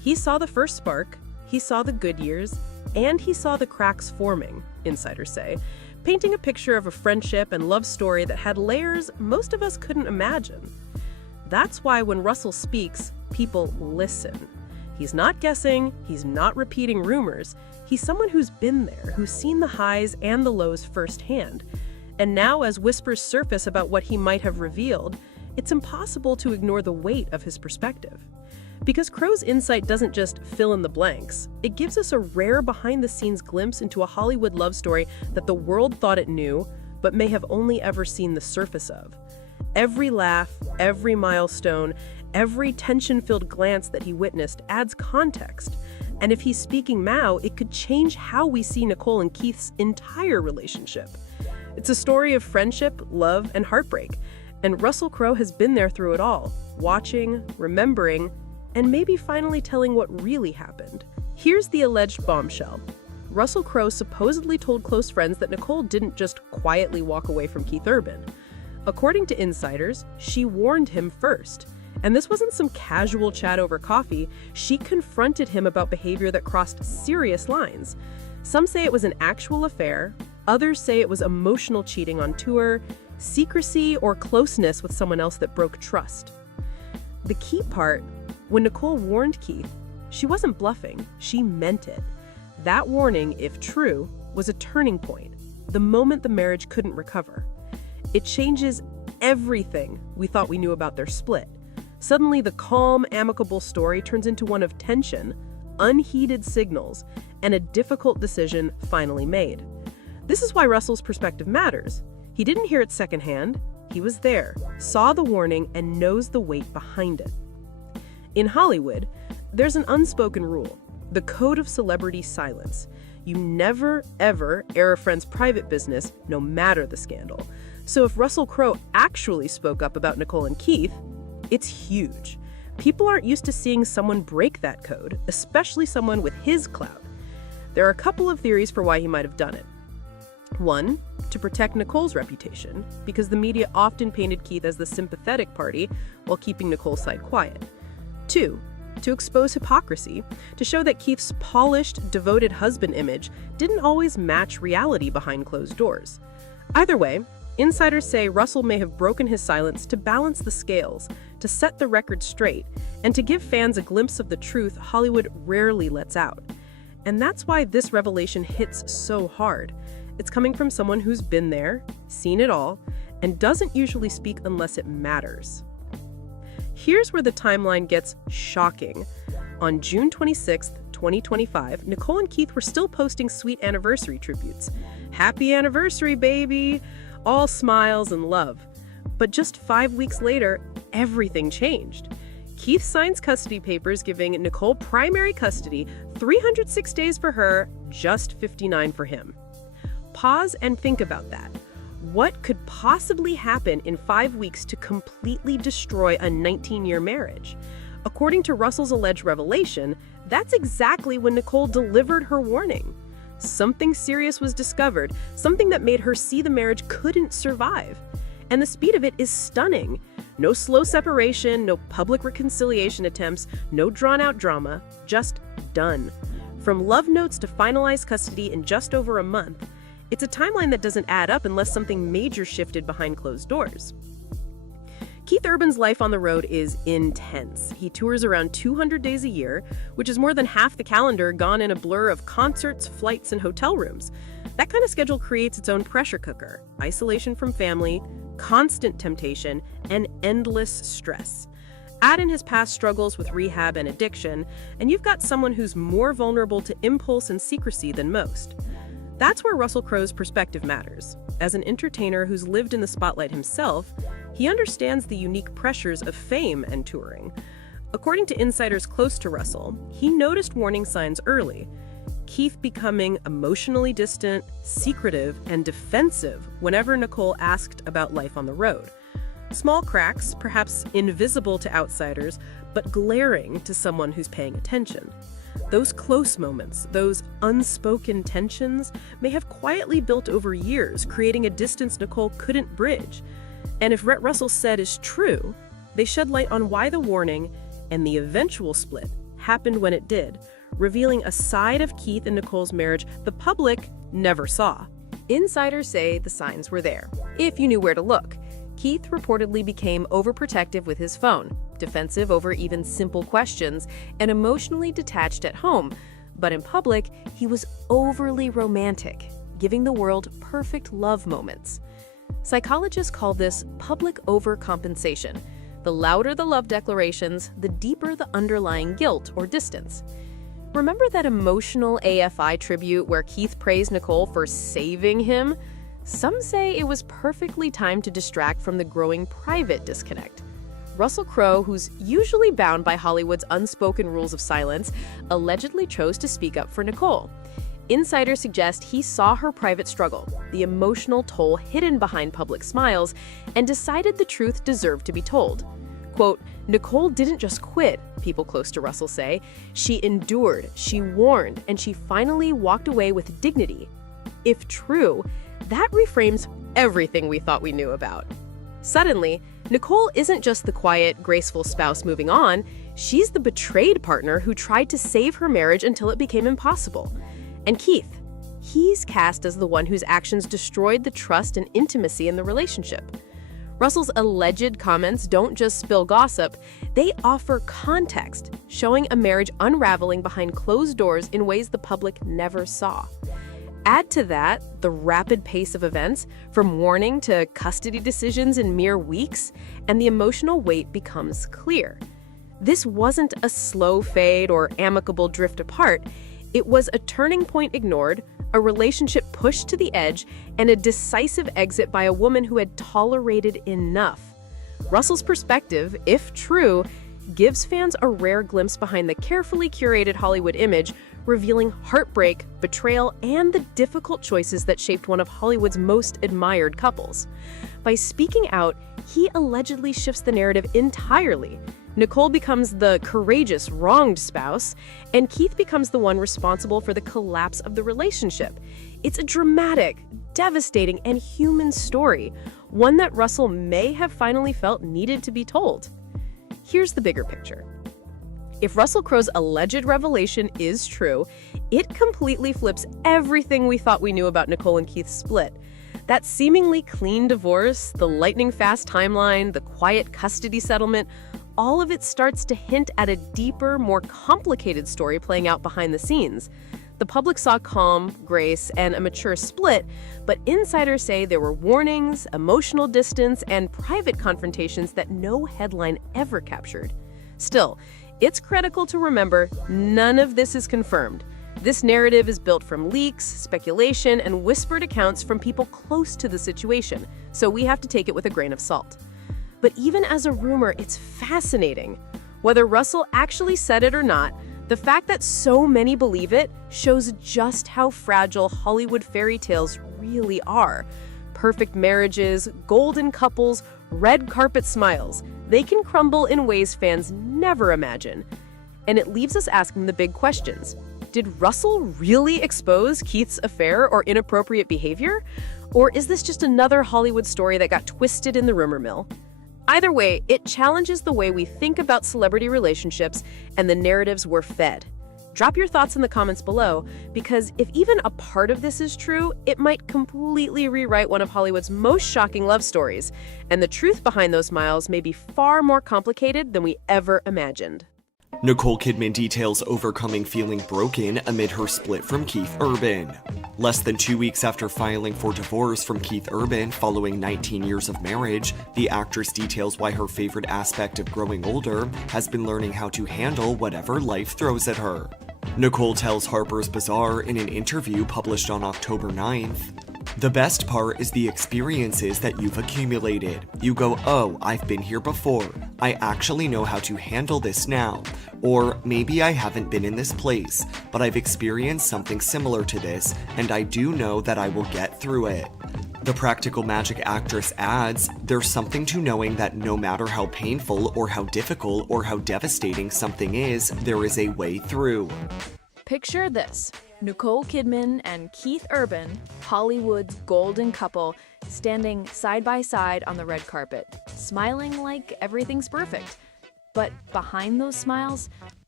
He saw the first spark, he saw the good years, and he saw the cracks forming, insiders say, painting a picture of a friendship and love story that had layers most of us couldn't imagine. That's why when Russell speaks, people listen. He's not guessing, he's not repeating rumors. He's someone who's been there, who's seen the highs and the lows firsthand. And now, as whispers surface about what he might have revealed, it's impossible to ignore the weight of his perspective. Because Crowe's insight doesn't just fill in the blanks, it gives us a rare behind-the-scenes glimpse into a Hollywood love story that the world thought it knew, but may have only ever seen the surface of. Every laugh, every milestone, every tension-filled glance that he witnessed adds context. And if he's speaking now, it could change how we see Nicole and Keith's entire relationship. It's a story of friendship, love, and heartbreak. And Russell Crowe has been there through it all, watching, remembering, and maybe finally telling what really happened. Here's the alleged bombshell. Russell Crowe supposedly told close friends that Nicole didn't just quietly walk away from Keith Urban. According to insiders, she warned him first. And this wasn't some casual chat over coffee. She confronted him about behavior that crossed serious lines. Some say it was an actual affair. Others say it was emotional cheating on tour, secrecy, or closeness with someone else that broke trust. The key part, when Nicole warned Keith, she wasn't bluffing, she meant it. That warning, if true, was a turning point, the moment the marriage couldn't recover. It changes everything we thought we knew about their split. Suddenly, the calm, amicable story turns into one of tension, unheeded signals, and a difficult decision finally made. This is why Russell's perspective matters. He didn't hear it secondhand. He was there, saw the warning, and knows the weight behind it. In Hollywood, there's an unspoken rule, the code of celebrity silence. You never, ever air a friend's private business, no matter the scandal. So if Russell Crowe actually spoke up about Nicole and Keith, it's huge. People aren't used to seeing someone break that code, especially someone with his clout. There are a couple of theories for why he might have done it. One, to protect Nicole's reputation, because the media often painted Keith as the sympathetic party while keeping Nicole's side quiet. Two, to expose hypocrisy, to show that Keith's polished, devoted husband image didn't always match reality behind closed doors. Either way, insiders say Russell may have broken his silence to balance the scales, to set the record straight, and to give fans a glimpse of the truth Hollywood rarely lets out. And that's why this revelation hits so hard. It's coming from someone who's been there, seen it all, and doesn't usually speak unless it matters. Here's where the timeline gets shocking. On June 26, 2025, Nicole and Keith were still posting sweet anniversary tributes. Happy anniversary, baby! All smiles and love. But just 5 weeks later, everything changed. Keith signs custody papers giving Nicole primary custody, 306 days for her, just 59 for him. Pause and think about that. What could possibly happen in 5 weeks to completely destroy a 19-year marriage? According to Russell's alleged revelation, that's exactly when Nicole delivered her warning. Something serious was discovered, something that made her see the marriage couldn't survive. And the speed of it is stunning. No slow separation, no public reconciliation attempts, no drawn-out drama, just done. From love notes to finalized custody in just over a month, it's a timeline that doesn't add up unless something major shifted behind closed doors. Keith Urban's life on the road is intense. He tours around 200 days a year, which is more than half the calendar gone in a blur of concerts, flights, and hotel rooms. That kind of schedule creates its own pressure cooker, isolation from family, constant temptation, and endless stress. Add in his past struggles with rehab and addiction, and you've got someone who's more vulnerable to impulse and secrecy than most. That's where Russell Crowe's perspective matters. As an entertainer who's lived in the spotlight himself, he understands the unique pressures of fame and touring. According to insiders close to Russell, he noticed warning signs early. Keith becoming emotionally distant, secretive, and defensive whenever Nicole asked about life on the road. Small cracks, perhaps invisible to outsiders, but glaring to someone who's paying attention. Those close moments, those unspoken tensions, may have quietly built over years, creating a distance Nicole couldn't bridge. And if what Russell said is true, they shed light on why the warning and the eventual split happened when it did, revealing a side of Keith and Nicole's marriage the public never saw. Insiders say the signs were there, if you knew where to look. Keith reportedly became overprotective with his phone, defensive over even simple questions, and emotionally detached at home. But in public, he was overly romantic, giving the world perfect love moments. Psychologists call this public overcompensation. The louder the love declarations, the deeper the underlying guilt or distance. Remember that emotional AFI tribute where Keith praised Nicole for saving him? Some say it was perfectly timed to distract from the growing private disconnect. Russell Crowe, who's usually bound by Hollywood's unspoken rules of silence, allegedly chose to speak up for Nicole. Insiders suggest he saw her private struggle, the emotional toll hidden behind public smiles, and decided the truth deserved to be told. Quote, Nicole didn't just quit, people close to Russell say. She endured, she warned, and she finally walked away with dignity. If true, that reframes everything we thought we knew about. Suddenly, Nicole isn't just the quiet, graceful spouse moving on, she's the betrayed partner who tried to save her marriage until it became impossible. And Keith, he's cast as the one whose actions destroyed the trust and intimacy in the relationship. Russell's alleged comments don't just spill gossip, they offer context, showing a marriage unraveling behind closed doors in ways the public never saw. Add to that the rapid pace of events, from warning to custody decisions in mere weeks, and the emotional weight becomes clear. This wasn't a slow fade or amicable drift apart. It was a turning point ignored, a relationship pushed to the edge, and a decisive exit by a woman who had tolerated enough. Russell's perspective, if true, gives fans a rare glimpse behind the carefully curated Hollywood image, revealing heartbreak, betrayal, and the difficult choices that shaped one of Hollywood's most admired couples. By speaking out, he allegedly shifts the narrative entirely. Nicole becomes the courageous, wronged spouse, and Keith becomes the one responsible for the collapse of the relationship. It's a dramatic, devastating, and human story, one that Russell may have finally felt needed to be told. Here's the bigger picture. If Russell Crowe's alleged revelation is true, it completely flips everything we thought we knew about Nicole and Keith's split. That seemingly clean divorce, the lightning-fast timeline, the quiet custody settlement, all of it starts to hint at a deeper, more complicated story playing out behind the scenes. The public saw calm, grace, and a mature split, but insiders say there were warnings, emotional distance, and private confrontations that no headline ever captured. Still, it's critical to remember none of this is confirmed. This narrative is built from leaks, speculation, and whispered accounts from people close to the situation, so we have to take it with a grain of salt. But even as a rumor, it's fascinating. Whether Russell actually said it or not, the fact that so many believe it shows just how fragile Hollywood fairy tales really are. Perfect marriages, golden couples, red carpet smiles. They can crumble in ways fans never imagine. And it leaves us asking the big questions. Did Russell really expose Keith's affair or inappropriate behavior? Or is this just another Hollywood story that got twisted in the rumor mill? Either way, it challenges the way we think about celebrity relationships and the narratives we're fed. Drop your thoughts in the comments below, because if even a part of this is true, it might completely rewrite one of Hollywood's most shocking love stories, and the truth behind those smiles may be far more complicated than we ever imagined. Nicole Kidman details overcoming feeling broken amid her split from Keith Urban. Less than 2 weeks after filing for divorce from Keith Urban following 19 years of marriage, the actress details why her favorite aspect of growing older has been learning how to handle whatever life throws at her. Nicole tells Harper's Bazaar in an interview published on October 9th, "The best part is the experiences that you've accumulated. You go, oh, I've been here before. I actually know how to handle this now. Or maybe I haven't been in this place, but I've experienced something similar to this, and I do know that I will get through it." The Practical Magic actress adds, "There's something to knowing that no matter how painful or how difficult or how devastating something is, there is a way through." Picture this. Nicole Kidman and Keith Urban, Hollywood's golden couple, standing side by side on the red carpet, smiling like everything's perfect. But behind those smiles,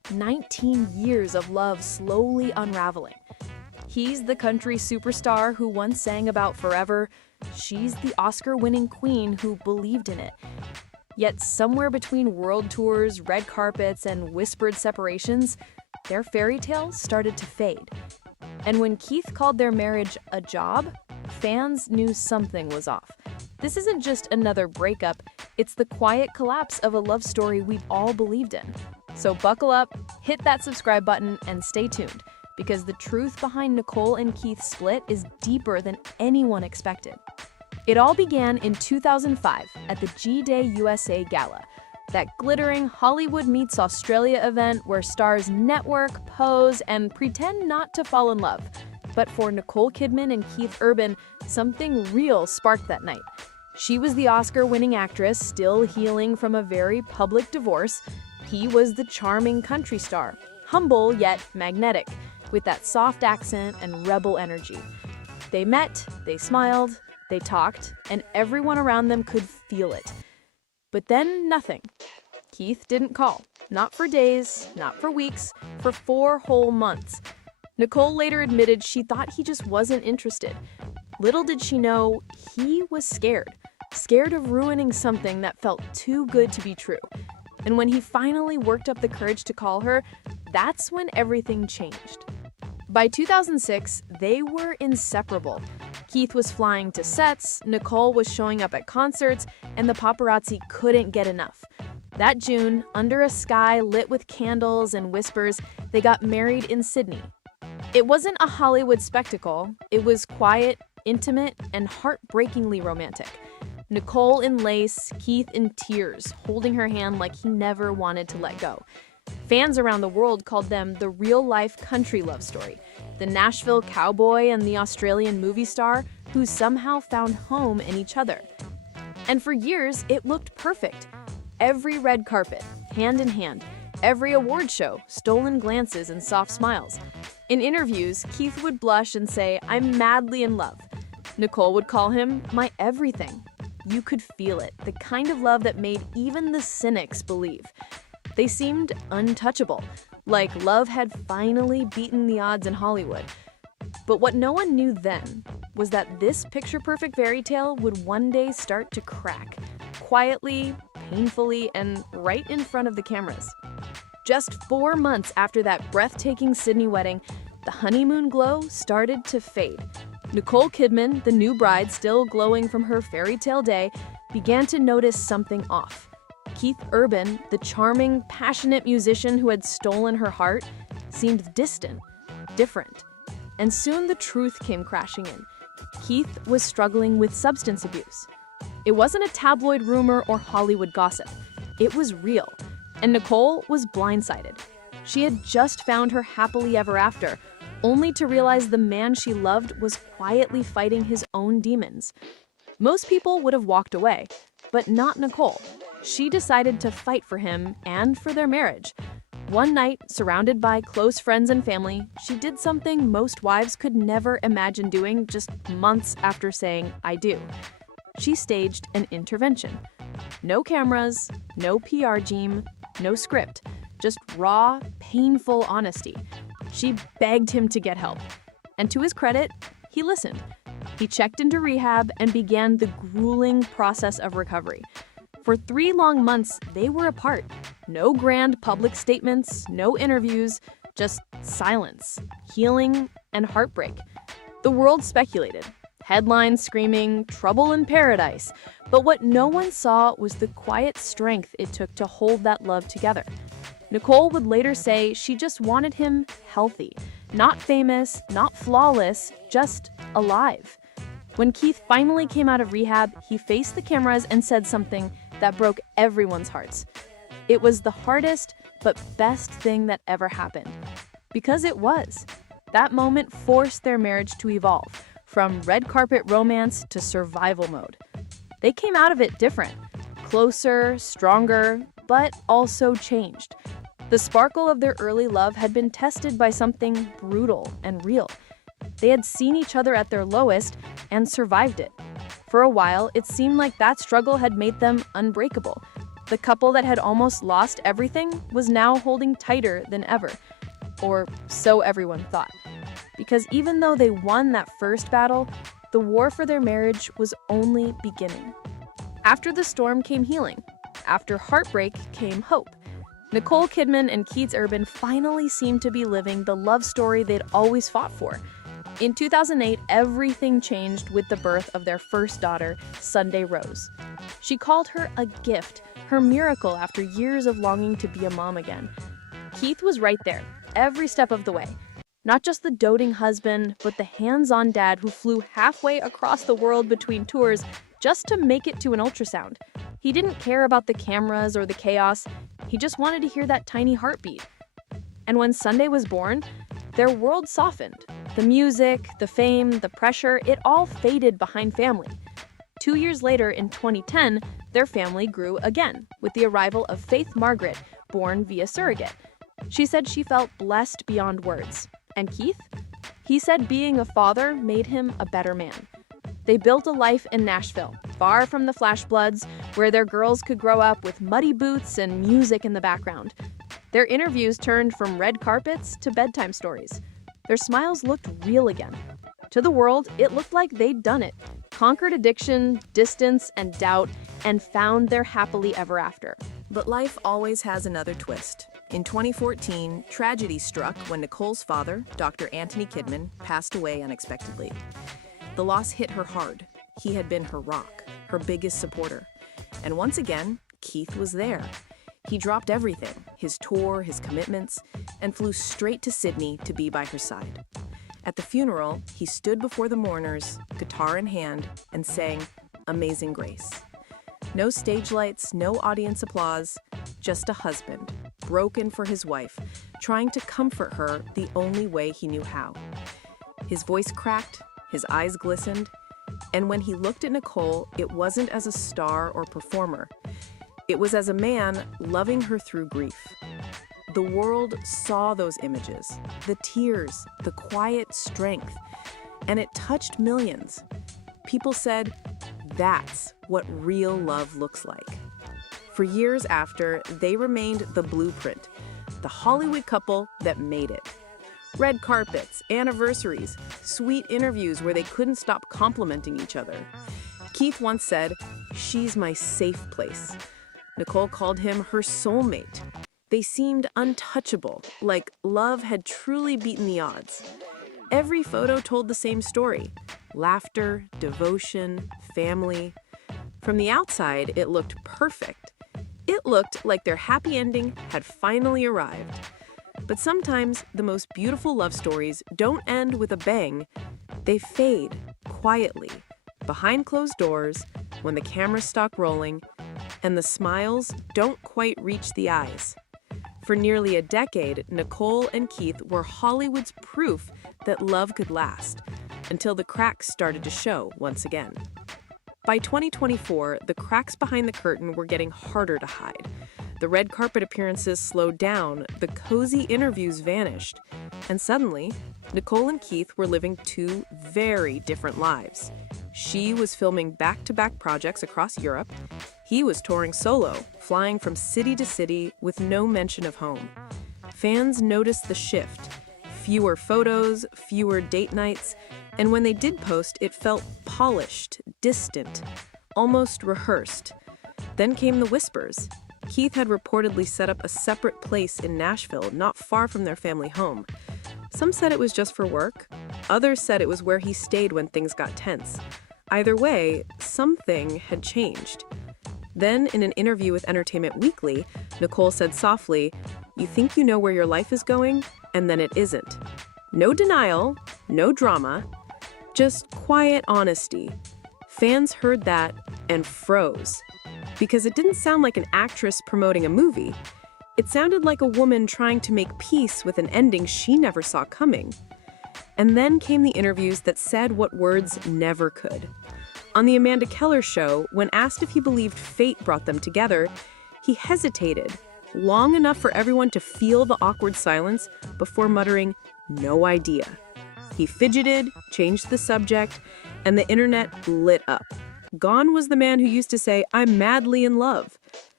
19 years of love slowly unraveling. He's the country superstar who once sang about forever. She's the Oscar-winning queen who believed in it. Yet somewhere between world tours, red carpets, and whispered separations, their fairy tale started to fade. And when Keith called their marriage a job, fans knew something was off. This isn't just another breakup, it's the quiet collapse of a love story we've all believed in. So buckle up, hit that subscribe button, and stay tuned, because the truth behind Nicole and Keith's split is deeper than anyone expected. It all began in 2005 at the G-Day USA Gala, that glittering Hollywood meets Australia event where stars network, pose, and pretend not to fall in love. But for Nicole Kidman and Keith Urban, something real sparked that night. She was the Oscar-winning actress still healing from a very public divorce. He was the charming country star, humble yet magnetic, with that soft accent and rebel energy. They met, they smiled, they talked, and everyone around them could feel it. But then nothing. Keith didn't call. Not for days, not for weeks, for 4 whole months. Nicole later admitted she thought he just wasn't interested. Little did she know, he was scared. Scared of ruining something that felt too good to be true. And when he finally worked up the courage to call her, that's when everything changed. By 2006, they were inseparable. Keith was flying to sets, Nicole was showing up at concerts, and the paparazzi couldn't get enough. That June, under a sky lit with candles and whispers, they got married in Sydney. It wasn't a Hollywood spectacle. It was quiet, intimate, and heartbreakingly romantic. Nicole in lace, Keith in tears, holding her hand like he never wanted to let go. Fans around the world called them the real-life country love story, the Nashville cowboy and the Australian movie star who somehow found home in each other. And for years, it looked perfect. Every red carpet, hand in hand, every award show, stolen glances and soft smiles. In interviews, Keith would blush and say, "I'm madly in love." Nicole would call him my everything. You could feel it, the kind of love that made even the cynics believe. They seemed untouchable, like love had finally beaten the odds in Hollywood. But what no one knew then was that this picture-perfect fairy tale would one day start to crack, quietly, painfully, and right in front of the cameras. Just 4 months after that breathtaking Sydney wedding, the honeymoon glow started to fade. Nicole Kidman, the new bride still glowing from her fairy tale day, began to notice something off. Keith Urban, the charming, passionate musician who had stolen her heart, seemed distant, different. And soon the truth came crashing in. Keith was struggling with substance abuse. It wasn't a tabloid rumor or Hollywood gossip. It was real. And Nicole was blindsided. She had just found her happily ever after, only to realize the man she loved was quietly fighting his own demons. Most people would have walked away, but not Nicole. She decided to fight for him and for their marriage. One night, surrounded by close friends and family, she did something most wives could never imagine doing just months after saying, "I do." She staged an intervention. No cameras, no PR team, no script, just raw, painful honesty. She begged him to get help. And to his credit, he listened. He checked into rehab and began the grueling process of recovery. For 3 long months, they were apart. No grand public statements, no interviews, just silence, healing, and heartbreak. The world speculated. Headlines screaming, "Trouble in paradise." But what no one saw was the quiet strength it took to hold that love together. Nicole would later say she just wanted him healthy, not famous, not flawless, just alive. When Keith finally came out of rehab, he faced the cameras and said something that broke everyone's hearts. It was the hardest but best thing that ever happened. Because it was. That moment forced their marriage to evolve, from red carpet romance to survival mode. They came out of it different, closer, stronger, but also changed. The sparkle of their early love had been tested by something brutal and real. They had seen each other at their lowest and survived it. For a while, it seemed like that struggle had made them unbreakable. The couple that had almost lost everything was now holding tighter than ever. Or so everyone thought. Because even though they won that first battle, the war for their marriage was only beginning. After the storm came healing. After heartbreak came hope. Nicole Kidman and Keith Urban finally seemed to be living the love story they'd always fought for. In 2008, everything changed with the birth of their first daughter, Sunday Rose. She called her a gift, her miracle after years of longing to be a mom again. Keith was right there, every step of the way. Not just the doting husband, but the hands-on dad who flew halfway across the world between tours just to make it to an ultrasound. He didn't care about the cameras or the chaos. He just wanted to hear that tiny heartbeat. And when Sunday was born, their world softened. The music, the fame, the pressure, it all faded behind family. 2 years later, in 2010, their family grew again with the arrival of Faith Margaret, born via surrogate. She said she felt blessed beyond words. And Keith? He said being a father made him a better man. They built a life in Nashville, far from the Flash Bloods, where their girls could grow up with muddy boots and music in the background. Their interviews turned from red carpets to bedtime stories. Their smiles looked real again. To the world, it looked like they'd done it, conquered addiction, distance, and doubt, and found their happily ever after. But life always has another twist. In 2014, tragedy struck when Nicole's father, Dr. Anthony Kidman, passed away unexpectedly. The loss hit her hard. He had been her rock, her biggest supporter. And once again, Keith was there. He dropped everything, his tour, his commitments, and flew straight to Sydney to be by her side. At the funeral, he stood before the mourners, guitar in hand, and sang Amazing Grace. No stage lights, no audience applause, just a husband, broken for his wife, trying to comfort her the only way he knew how. His voice cracked, his eyes glistened, and when he looked at Nicole, it wasn't as a star or performer. It was as a man loving her through grief. The world saw those images, the tears, the quiet strength, and it touched millions. People said, that's what real love looks like. For years after, they remained the blueprint, the Hollywood couple that made it. Red carpets, anniversaries, sweet interviews where they couldn't stop complimenting each other. Keith once said, "She's my safe place." Nicole called him her soulmate. They seemed untouchable, like love had truly beaten the odds. Every photo told the same story: laughter, devotion, family. From the outside, it looked perfect. It looked like their happy ending had finally arrived. But sometimes the most beautiful love stories don't end with a bang. They fade quietly, behind closed doors, when the cameras stop rolling, and the smiles don't quite reach the eyes. For nearly a decade, Nicole and Keith were Hollywood's proof that love could last, until the cracks started to show once again. By 2024, the cracks behind the curtain were getting harder to hide. The red carpet appearances slowed down, the cozy interviews vanished, and suddenly, Nicole and Keith were living two very different lives. She was filming back-to-back projects across Europe. He was touring solo, flying from city to city with no mention of home. Fans noticed the shift. Fewer photos, fewer date nights, and when they did post, it felt polished, distant, almost rehearsed. Then came the whispers. Keith had reportedly set up a separate place in Nashville, not far from their family home. Some said it was just for work. Others said it was where he stayed when things got tense. Either way, something had changed. Then, in an interview with Entertainment Weekly, Nicole said softly, "You think you know where your life is going, and then it isn't." No denial, no drama, just quiet honesty. Fans heard that and froze. Because it didn't sound like an actress promoting a movie. It sounded like a woman trying to make peace with an ending she never saw coming. And then came the interviews that said what words never could. On the Amanda Keller show, when asked if he believed fate brought them together, he hesitated, long enough for everyone to feel the awkward silence before muttering, "No idea." He fidgeted, changed the subject, and the internet lit up. Gone was the man who used to say, "I'm madly in love."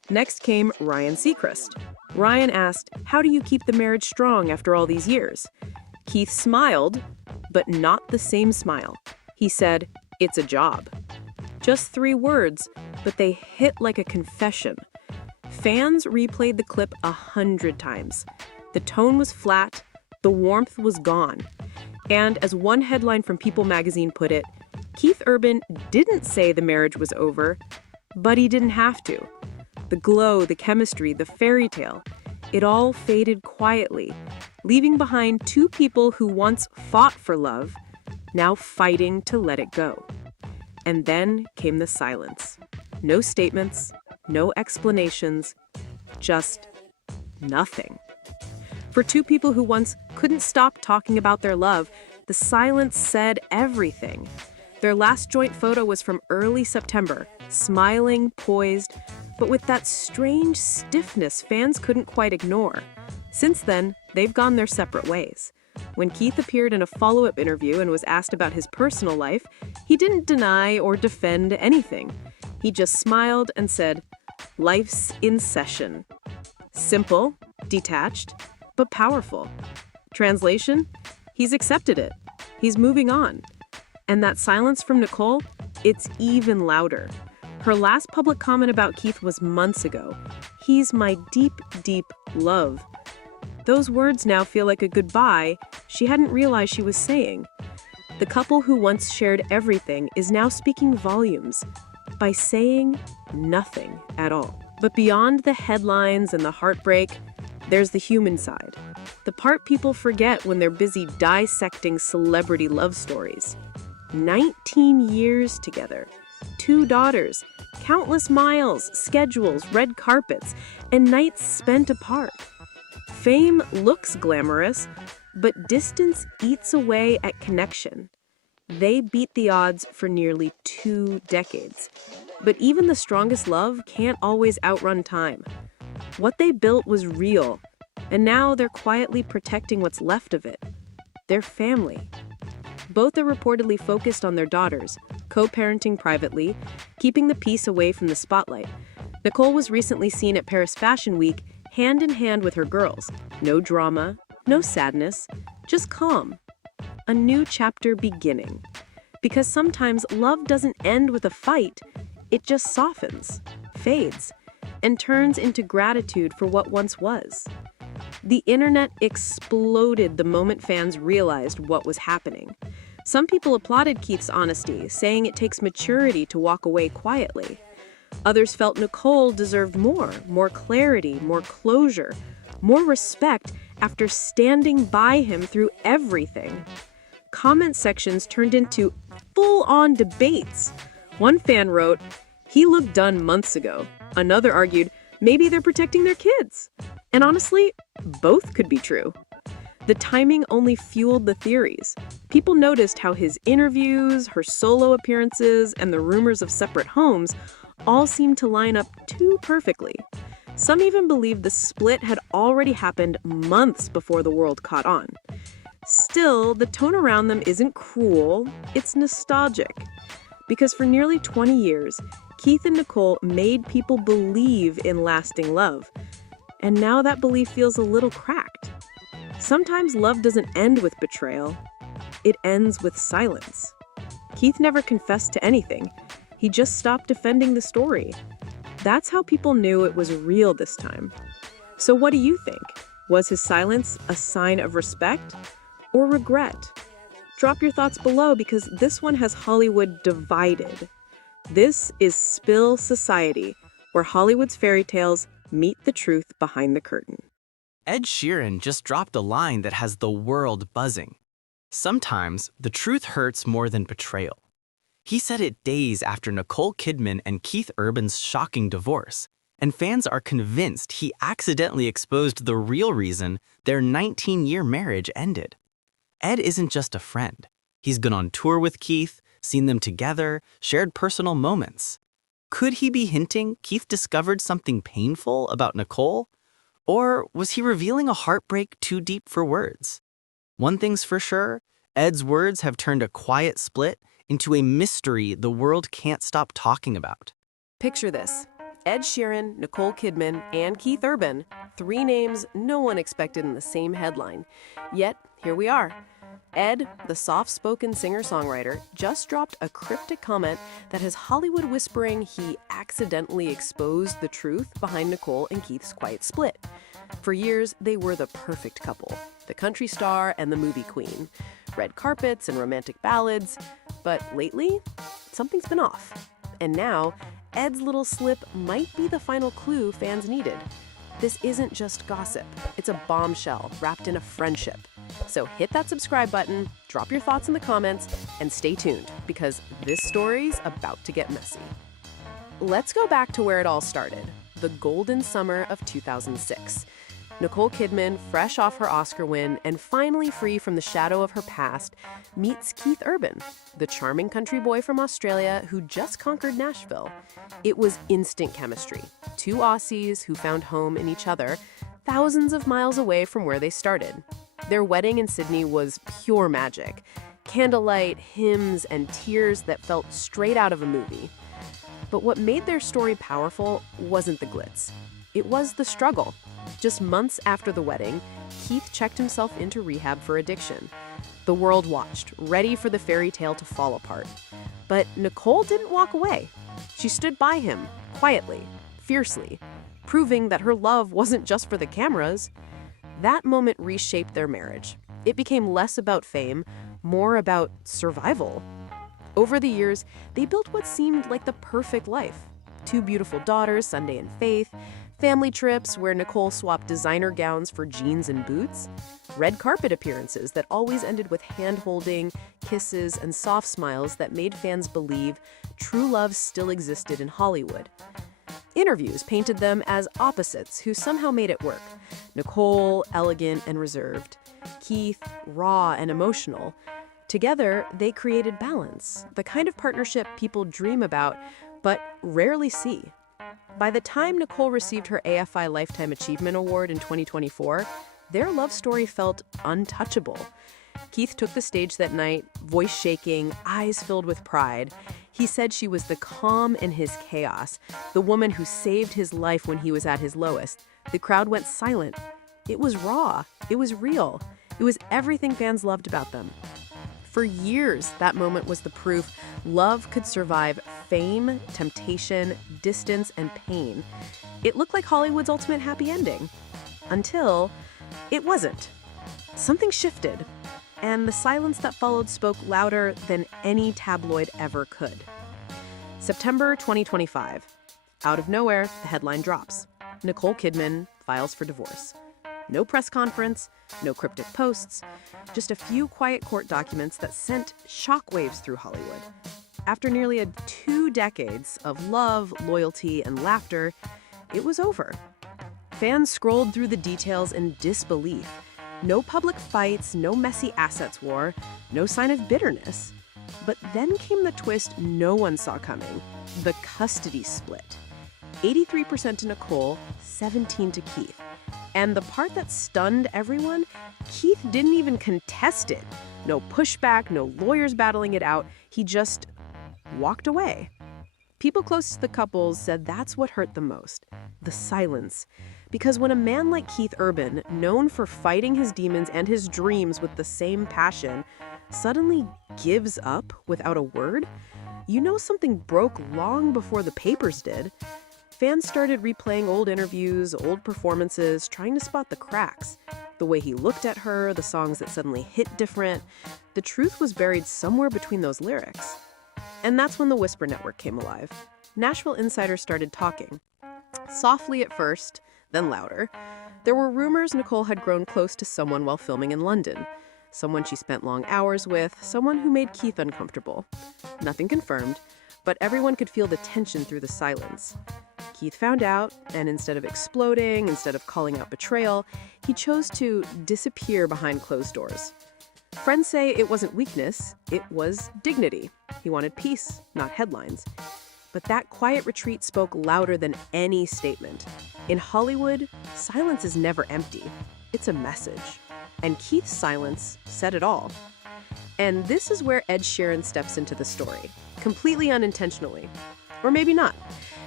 Next came Ryan Seacrest. Ryan asked, "How do you keep the marriage strong after all these years?" Keith smiled, but not the same smile. He said, "It's a job." Just 3 words, but they hit like a confession. Fans replayed the clip 100 times. The tone was flat, the warmth was gone. And as one headline from People magazine put it, Keith Urban didn't say the marriage was over, but he didn't have to. The glow, the chemistry, the fairy tale, it all faded quietly, leaving behind 2 people who once fought for love, now fighting to let it go. And then came the silence. No statements, no explanations, just nothing. For 2 people who once couldn't stop talking about their love, the silence said everything. Their last joint photo was from early September, smiling, poised, but with that strange stiffness fans couldn't quite ignore. Since then, they've gone their separate ways. When Keith appeared in a follow-up interview and was asked about his personal life, he didn't deny or defend anything. He just smiled and said, "Life's in session." Simple, detached, but powerful. Translation? He's accepted it. He's moving on. And that silence from Nicole, it's even louder. Her last public comment about Keith was months ago. "He's my deep, deep love." Those words now feel like a goodbye she hadn't realized she was saying. The couple who once shared everything is now speaking volumes by saying nothing at all. But beyond the headlines and the heartbreak, there's the human side. The part people forget when they're busy dissecting celebrity love stories. 19 years together, 2 daughters, countless miles, schedules, red carpets, and nights spent apart. Fame looks glamorous, but distance eats away at connection. They beat the odds for nearly 2 decades. But even the strongest love can't always outrun time. What they built was real, and now they're quietly protecting what's left of it. Their family. Both are reportedly focused on their daughters, co-parenting privately, keeping the peace away from the spotlight. Nicole was recently seen at Paris Fashion Week hand in hand with her girls. No drama, no sadness, just calm. A new chapter beginning. Because sometimes love doesn't end with a fight, it just softens, fades, and turns into gratitude for what once was. The internet exploded the moment fans realized what was happening. Some people applauded Keith's honesty, saying it takes maturity to walk away quietly. Others felt Nicole deserved more clarity, more closure, more respect after standing by him through everything. Comment sections turned into full-on debates. One fan wrote, "He looked done months ago." Another argued, "Maybe they're protecting their kids." And honestly, both could be true. The timing only fueled the theories. People noticed how his interviews, her solo appearances, and the rumors of separate homes all seemed to line up too perfectly. Some even believed the split had already happened months before the world caught on. Still, the tone around them isn't cruel, it's nostalgic. Because for nearly 20 years, Keith and Nicole made people believe in lasting love. And now that belief feels a little cracked. Sometimes love doesn't end with betrayal, it ends with silence. Keith never confessed to anything, he just stopped defending the story. That's how people knew it was real this time. So what do you think? Was his silence a sign of respect or regret? Drop your thoughts below because this one has Hollywood divided. This is Spill Society, where Hollywood's fairy tales meet the truth behind the curtain. Ed Sheeran just dropped a line that has the world buzzing. Sometimes the truth hurts more than betrayal. He said it days after Nicole Kidman and Keith Urban's shocking divorce, and fans are convinced he accidentally exposed the real reason their 19-year marriage ended. Ed isn't just a friend. He's gone on tour with Keith, seen them together, shared personal moments. Could he be hinting Keith discovered something painful about Nicole? Or was he revealing a heartbreak too deep for words? One thing's for sure, Ed's words have turned a quiet split into a mystery the world can't stop talking about. Picture this. Ed Sheeran, Nicole Kidman, and Keith Urban. 3 names no one expected in the same headline. Yet, here we are. Ed, the soft-spoken singer-songwriter, just dropped a cryptic comment that has Hollywood whispering he accidentally exposed the truth behind Nicole and Keith's quiet split. For years, they were the perfect couple, the country star and the movie queen. Red carpets and romantic ballads. But lately, something's been off. And now, Ed's little slip might be the final clue fans needed. This isn't just gossip. It's a bombshell wrapped in a friendship. So hit that subscribe button, drop your thoughts in the comments, and stay tuned, because this story's about to get messy. Let's go back to where it all started, the golden summer of 2006. Nicole Kidman, fresh off her Oscar win and finally free from the shadow of her past, meets Keith Urban, the charming country boy from Australia who just conquered Nashville. It was instant chemistry. 2 Aussies who found home in each other, thousands of miles away from where they started. Their wedding in Sydney was pure magic. Candlelight, hymns, and tears that felt straight out of a movie. But what made their story powerful wasn't the glitz. It was the struggle. Just months after the wedding, Keith checked himself into rehab for addiction. The world watched, ready for the fairy tale to fall apart. But Nicole didn't walk away. She stood by him, quietly, fiercely, proving that her love wasn't just for the cameras. That moment reshaped their marriage. It became less about fame, more about survival. Over the years, they built what seemed like the perfect life. 2 beautiful daughters, Sunday and Faith, family trips where Nicole swapped designer gowns for jeans and boots, red carpet appearances that always ended with hand-holding, kisses, and soft smiles that made fans believe true love still existed in Hollywood. Interviews painted them as opposites who somehow made it work. Nicole, elegant and reserved. Keith, raw and emotional. Together, they created balance, the kind of partnership people dream about, but rarely see. By the time Nicole received her AFI Lifetime Achievement Award in 2024, their love story felt untouchable. Keith took the stage that night, voice shaking, eyes filled with pride. He said she was the calm in his chaos, the woman who saved his life when he was at his lowest. The crowd went silent. It was raw. It was real. It was everything fans loved about them. For years, that moment was the proof love could survive fame, temptation, distance, and pain. It looked like Hollywood's ultimate happy ending. Until it wasn't. Something shifted, and the silence that followed spoke louder than any tabloid ever could. September 2025. Out of nowhere, the headline drops. Nicole Kidman files for divorce. No press conference, no cryptic posts, just a few quiet court documents that sent shockwaves through Hollywood. After nearly 2 decades of love, loyalty, and laughter, it was over. Fans scrolled through the details in disbelief. No public fights, no messy assets war, no sign of bitterness. But then came the twist no one saw coming, the custody split. 83% to Nicole, 17% to Keith. And the part that stunned everyone, Keith didn't even contest it. No pushback, no lawyers battling it out. He just walked away. People close to the couple said that's what hurt the most, the silence. Because when a man like Keith Urban, known for fighting his demons and his dreams with the same passion, suddenly gives up without a word, you know something broke long before the papers did. Fans started replaying old interviews, old performances, trying to spot the cracks. The way he looked at her, the songs that suddenly hit different. The truth was buried somewhere between those lyrics. And that's when the Whisper Network came alive. Nashville insiders started talking. Softly at first, then louder. There were rumors Nicole had grown close to someone while filming in London. Someone she spent long hours with, someone who made Keith uncomfortable. Nothing confirmed, but everyone could feel the tension through the silence. Keith found out, and instead of exploding, instead of calling out betrayal, he chose to disappear behind closed doors. Friends say it wasn't weakness, it was dignity. He wanted peace, not headlines. But that quiet retreat spoke louder than any statement. In Hollywood, silence is never empty. It's a message. And Keith's silence said it all. And this is where Ed Sheeran steps into the story, completely unintentionally. Or maybe not.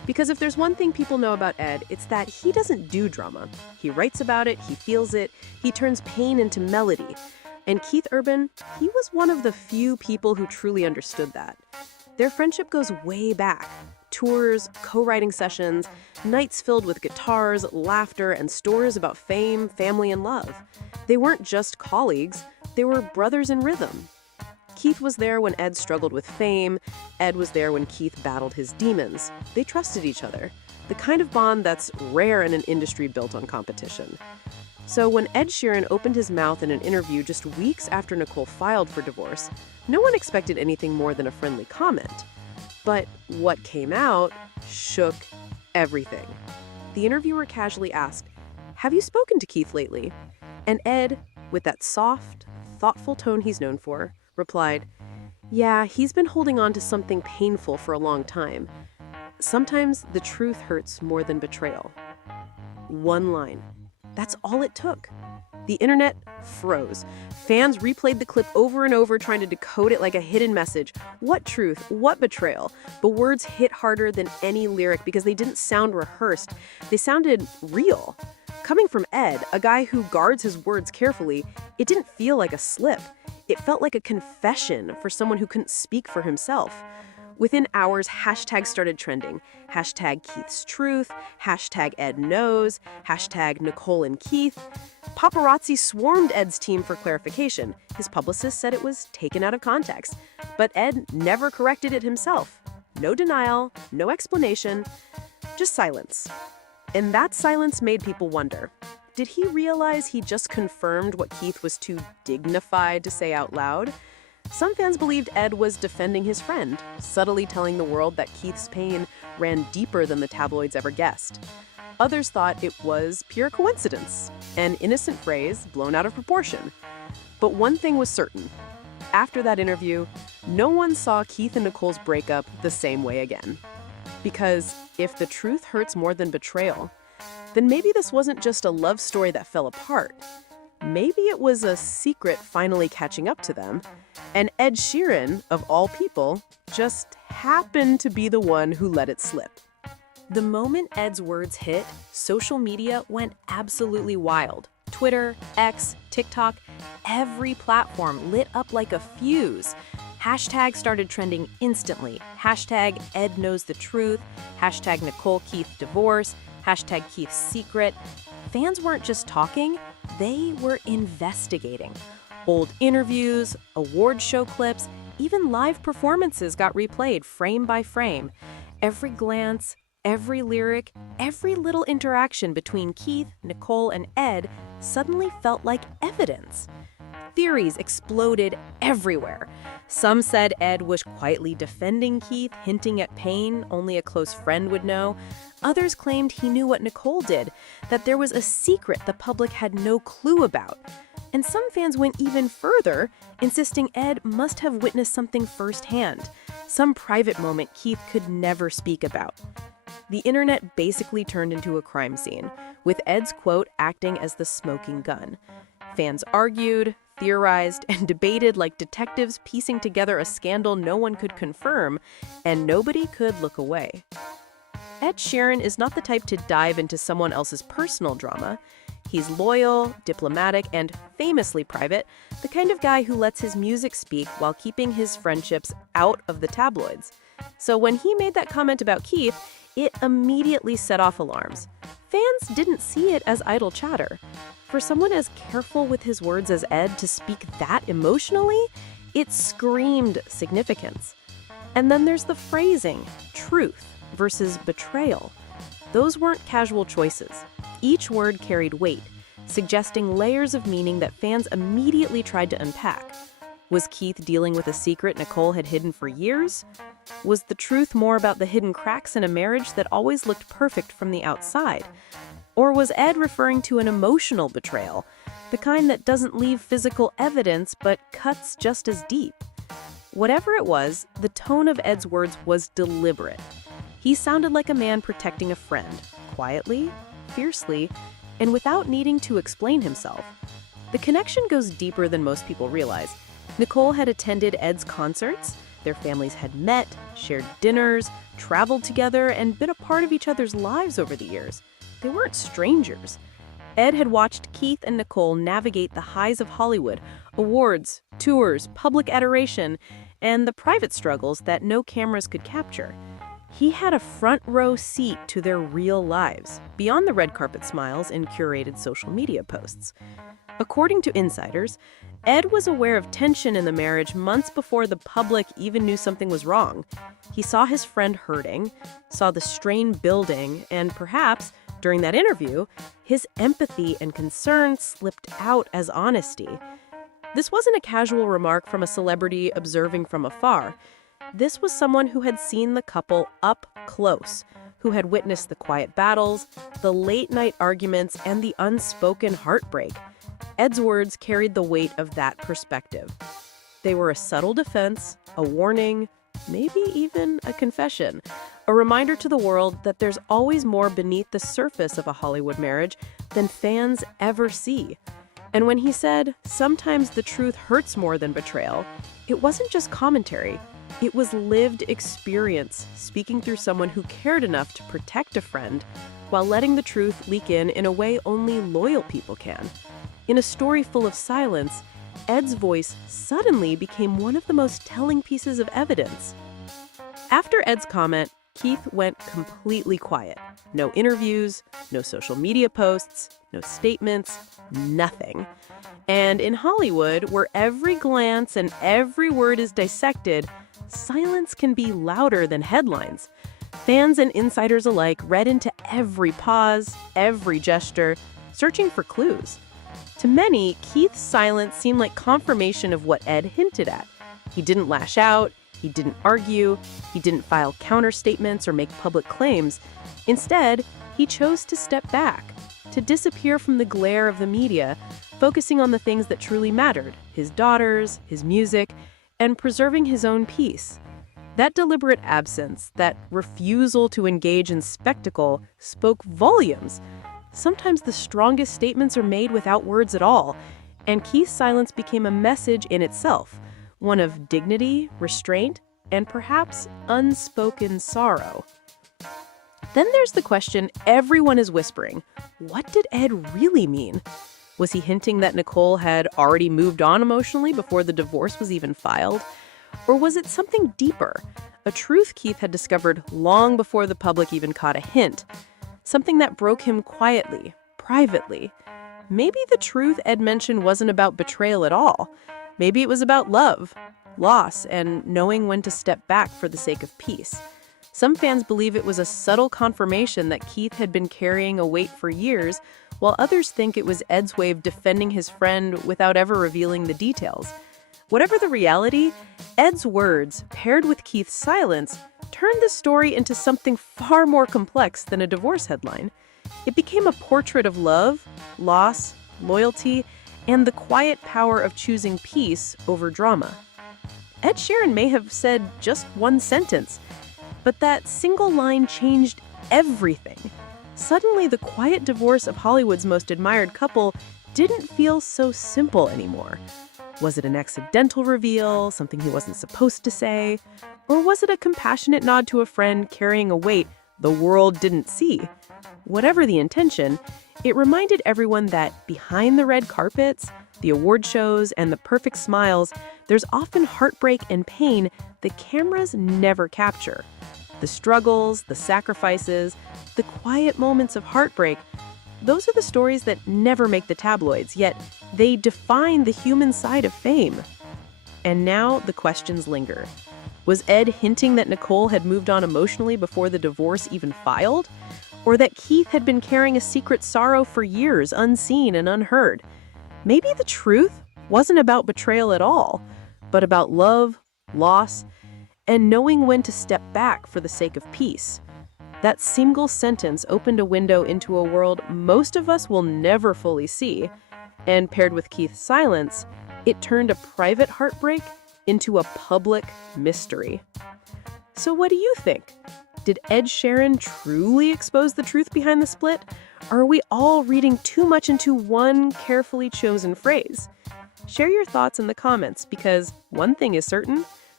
Because if there's one thing people know about Ed, it's that he doesn't do drama. He writes about it, he feels it, he turns pain into melody. And Keith Urban, he was one of the few people who truly understood that. Their friendship goes way back. Tours, co-writing sessions, nights filled with guitars, laughter, and stories about fame, family, and love. They weren't just colleagues, they were brothers in rhythm. Keith was there when Ed struggled with fame. Ed was there when Keith battled his demons. They trusted each other, the kind of bond that's rare in an industry built on competition. So when Ed Sheeran opened his mouth in an interview just weeks after Nicole filed for divorce, no one expected anything more than a friendly comment. But what came out shook everything. The interviewer casually asked, "Have you spoken to Keith lately?" And Ed, with that soft, thoughtful tone he's known for, replied, "Yeah, he's been holding on to something painful for a long time. Sometimes the truth hurts more than betrayal." One line. That's all it took. The internet froze. Fans replayed the clip over and over, trying to decode it like a hidden message. What truth? What betrayal? The words hit harder than any lyric because they didn't sound rehearsed. They sounded real. Coming from Ed, a guy who guards his words carefully, it didn't feel like a slip. It felt like a confession for someone who couldn't speak for himself. Within hours, hashtags started trending. Hashtag Keith's Truth, hashtag Ed Knows, hashtag Nicole and Keith. Paparazzi swarmed Ed's team for clarification. His publicist said it was taken out of context. But Ed never corrected it himself. No denial, no explanation, just silence. And that silence made people wonder. Did he realize he just confirmed what Keith was too dignified to say out loud? Some fans believed Ed was defending his friend, subtly telling the world that Keith's pain ran deeper than the tabloids ever guessed. Others thought it was pure coincidence, an innocent phrase blown out of proportion. But one thing was certain. After that interview, no one saw Keith and Nicole's breakup the same way again. Because if the truth hurts more than betrayal, then maybe this wasn't just a love story that fell apart. Maybe it was a secret finally catching up to them, and Ed Sheeran, of all people, just happened to be the one who let it slip. The moment Ed's words hit, social media went absolutely wild. Twitter, X, TikTok, every platform lit up like a fuse. Hashtags started trending instantly. Hashtag Ed Knows the Truth, hashtag Nicole Keith Divorce, hashtag Keith's Secret. Fans weren't just talking, they were investigating. Old interviews, award show clips, even live performances got replayed frame by frame. Every glance, every lyric, every little interaction between Keith, Nicole, and Ed suddenly felt like evidence. Theories exploded everywhere. Some said Ed was quietly defending Keith, hinting at pain only a close friend would know. Others claimed he knew what Nicole did, that there was a secret the public had no clue about. And some fans went even further, insisting Ed must have witnessed something firsthand, some private moment Keith could never speak about. The internet basically turned into a crime scene, with Ed's quote acting as the smoking gun. Fans argued, theorized, and debated like detectives piecing together a scandal no one could confirm, and nobody could look away. Ed Sheeran is not the type to dive into someone else's personal drama. He's loyal, diplomatic, and famously private, the kind of guy who lets his music speak while keeping his friendships out of the tabloids. So when he made that comment about Keith, it immediately set off alarms. Fans didn't see it as idle chatter. For someone as careful with his words as Ed to speak that emotionally, it screamed significance. And then there's the phrasing, truth versus betrayal. Those weren't casual choices. Each word carried weight, suggesting layers of meaning that fans immediately tried to unpack. Was Keith dealing with a secret Nicole had hidden for years? Was the truth more about the hidden cracks in a marriage that always looked perfect from the outside? Or was Ed referring to an emotional betrayal, the kind that doesn't leave physical evidence but cuts just as deep? Whatever it was, the tone of Ed's words was deliberate. He sounded like a man protecting a friend, quietly, fiercely, and without needing to explain himself. The connection goes deeper than most people realize. Nicole had attended Ed's concerts. Their families had met, shared dinners, traveled together, and been a part of each other's lives over the years. They weren't strangers. Ed had watched Keith and Nicole navigate the highs of Hollywood, awards, tours, public adoration, and the private struggles that no cameras could capture. He had a front row seat to their real lives, beyond the red carpet smiles and curated social media posts. According to insiders, Ed was aware of tension in the marriage months before the public even knew something was wrong. He saw his friend hurting, saw the strain building, and perhaps, during that interview, his empathy and concern slipped out as honesty. This wasn't a casual remark from a celebrity observing from afar. This was someone who had seen the couple up close, who had witnessed the quiet battles, the late-night arguments, and the unspoken heartbreak. Ed's words carried the weight of that perspective. They were a subtle defense, a warning, maybe even a confession, a reminder to the world that there's always more beneath the surface of a Hollywood marriage than fans ever see. And when he said, "Sometimes the truth hurts more than betrayal," it wasn't just commentary. It was lived experience, speaking through someone who cared enough to protect a friend while letting the truth leak in a way only loyal people can. In a story full of silence, Ed's voice suddenly became one of the most telling pieces of evidence. After Ed's comment, Keith went completely quiet. No interviews, no social media posts, no statements, nothing. And in Hollywood, where every glance and every word is dissected, silence can be louder than headlines. Fans and insiders alike read into every pause, every gesture, searching for clues. To many, Keith's silence seemed like confirmation of what Ed hinted at. He didn't lash out, he didn't argue, he didn't file counterstatements or make public claims. Instead, he chose to step back, to disappear from the glare of the media, focusing on the things that truly mattered, his daughters, his music, and preserving his own peace. That deliberate absence, that refusal to engage in spectacle, spoke volumes. Sometimes the strongest statements are made without words at all, and Keith's silence became a message in itself, one of dignity, restraint, and perhaps unspoken sorrow. Then there's the question everyone is whispering. What did Ed really mean? Was he hinting that Nicole had already moved on emotionally before the divorce was even filed? Or was it something deeper, a truth Keith had discovered long before the public even caught a hint? Something that broke him quietly, privately. Maybe the truth Ed mentioned wasn't about betrayal at all. Maybe it was about love, loss, and knowing when to step back for the sake of peace. Some fans believe it was a subtle confirmation that Keith had been carrying a weight for years, while others think it was Ed's way of defending his friend without ever revealing the details. Whatever the reality, Ed's words, paired with Keith's silence, turned the story into something far more complex than a divorce headline. It became a portrait of love, loss, loyalty, and the quiet power of choosing peace over drama. Ed Sheeran may have said just one sentence, but that single line changed everything. Suddenly, the quiet divorce of Hollywood's most admired couple didn't feel so simple anymore. Was it an accidental reveal, something he wasn't supposed to say? Or was it a compassionate nod to a friend carrying a weight the world didn't see? Whatever the intention, it reminded everyone that behind the red carpets, the award shows, and the perfect smiles, there's often heartbreak and pain the cameras never capture. The struggles, the sacrifices, the quiet moments of heartbreak, those are the stories that never make the tabloids, yet they define the human side of fame. And now the questions linger. Was Ed hinting that Nicole had moved on emotionally before the divorce even filed? Or that Keith had been carrying a secret sorrow for years, unseen and unheard? Maybe the truth wasn't about betrayal at all, but about love, loss, and knowing when to step back for the sake of peace. That single sentence opened a window into a world most of us will never fully see, and paired with Keith's silence, it turned a private heartbreak into a public mystery. So what do you think? Did Ed Sheeran truly expose the truth behind the split? Or are we all reading too much into one carefully chosen phrase? Share your thoughts in the comments because one thing is certain,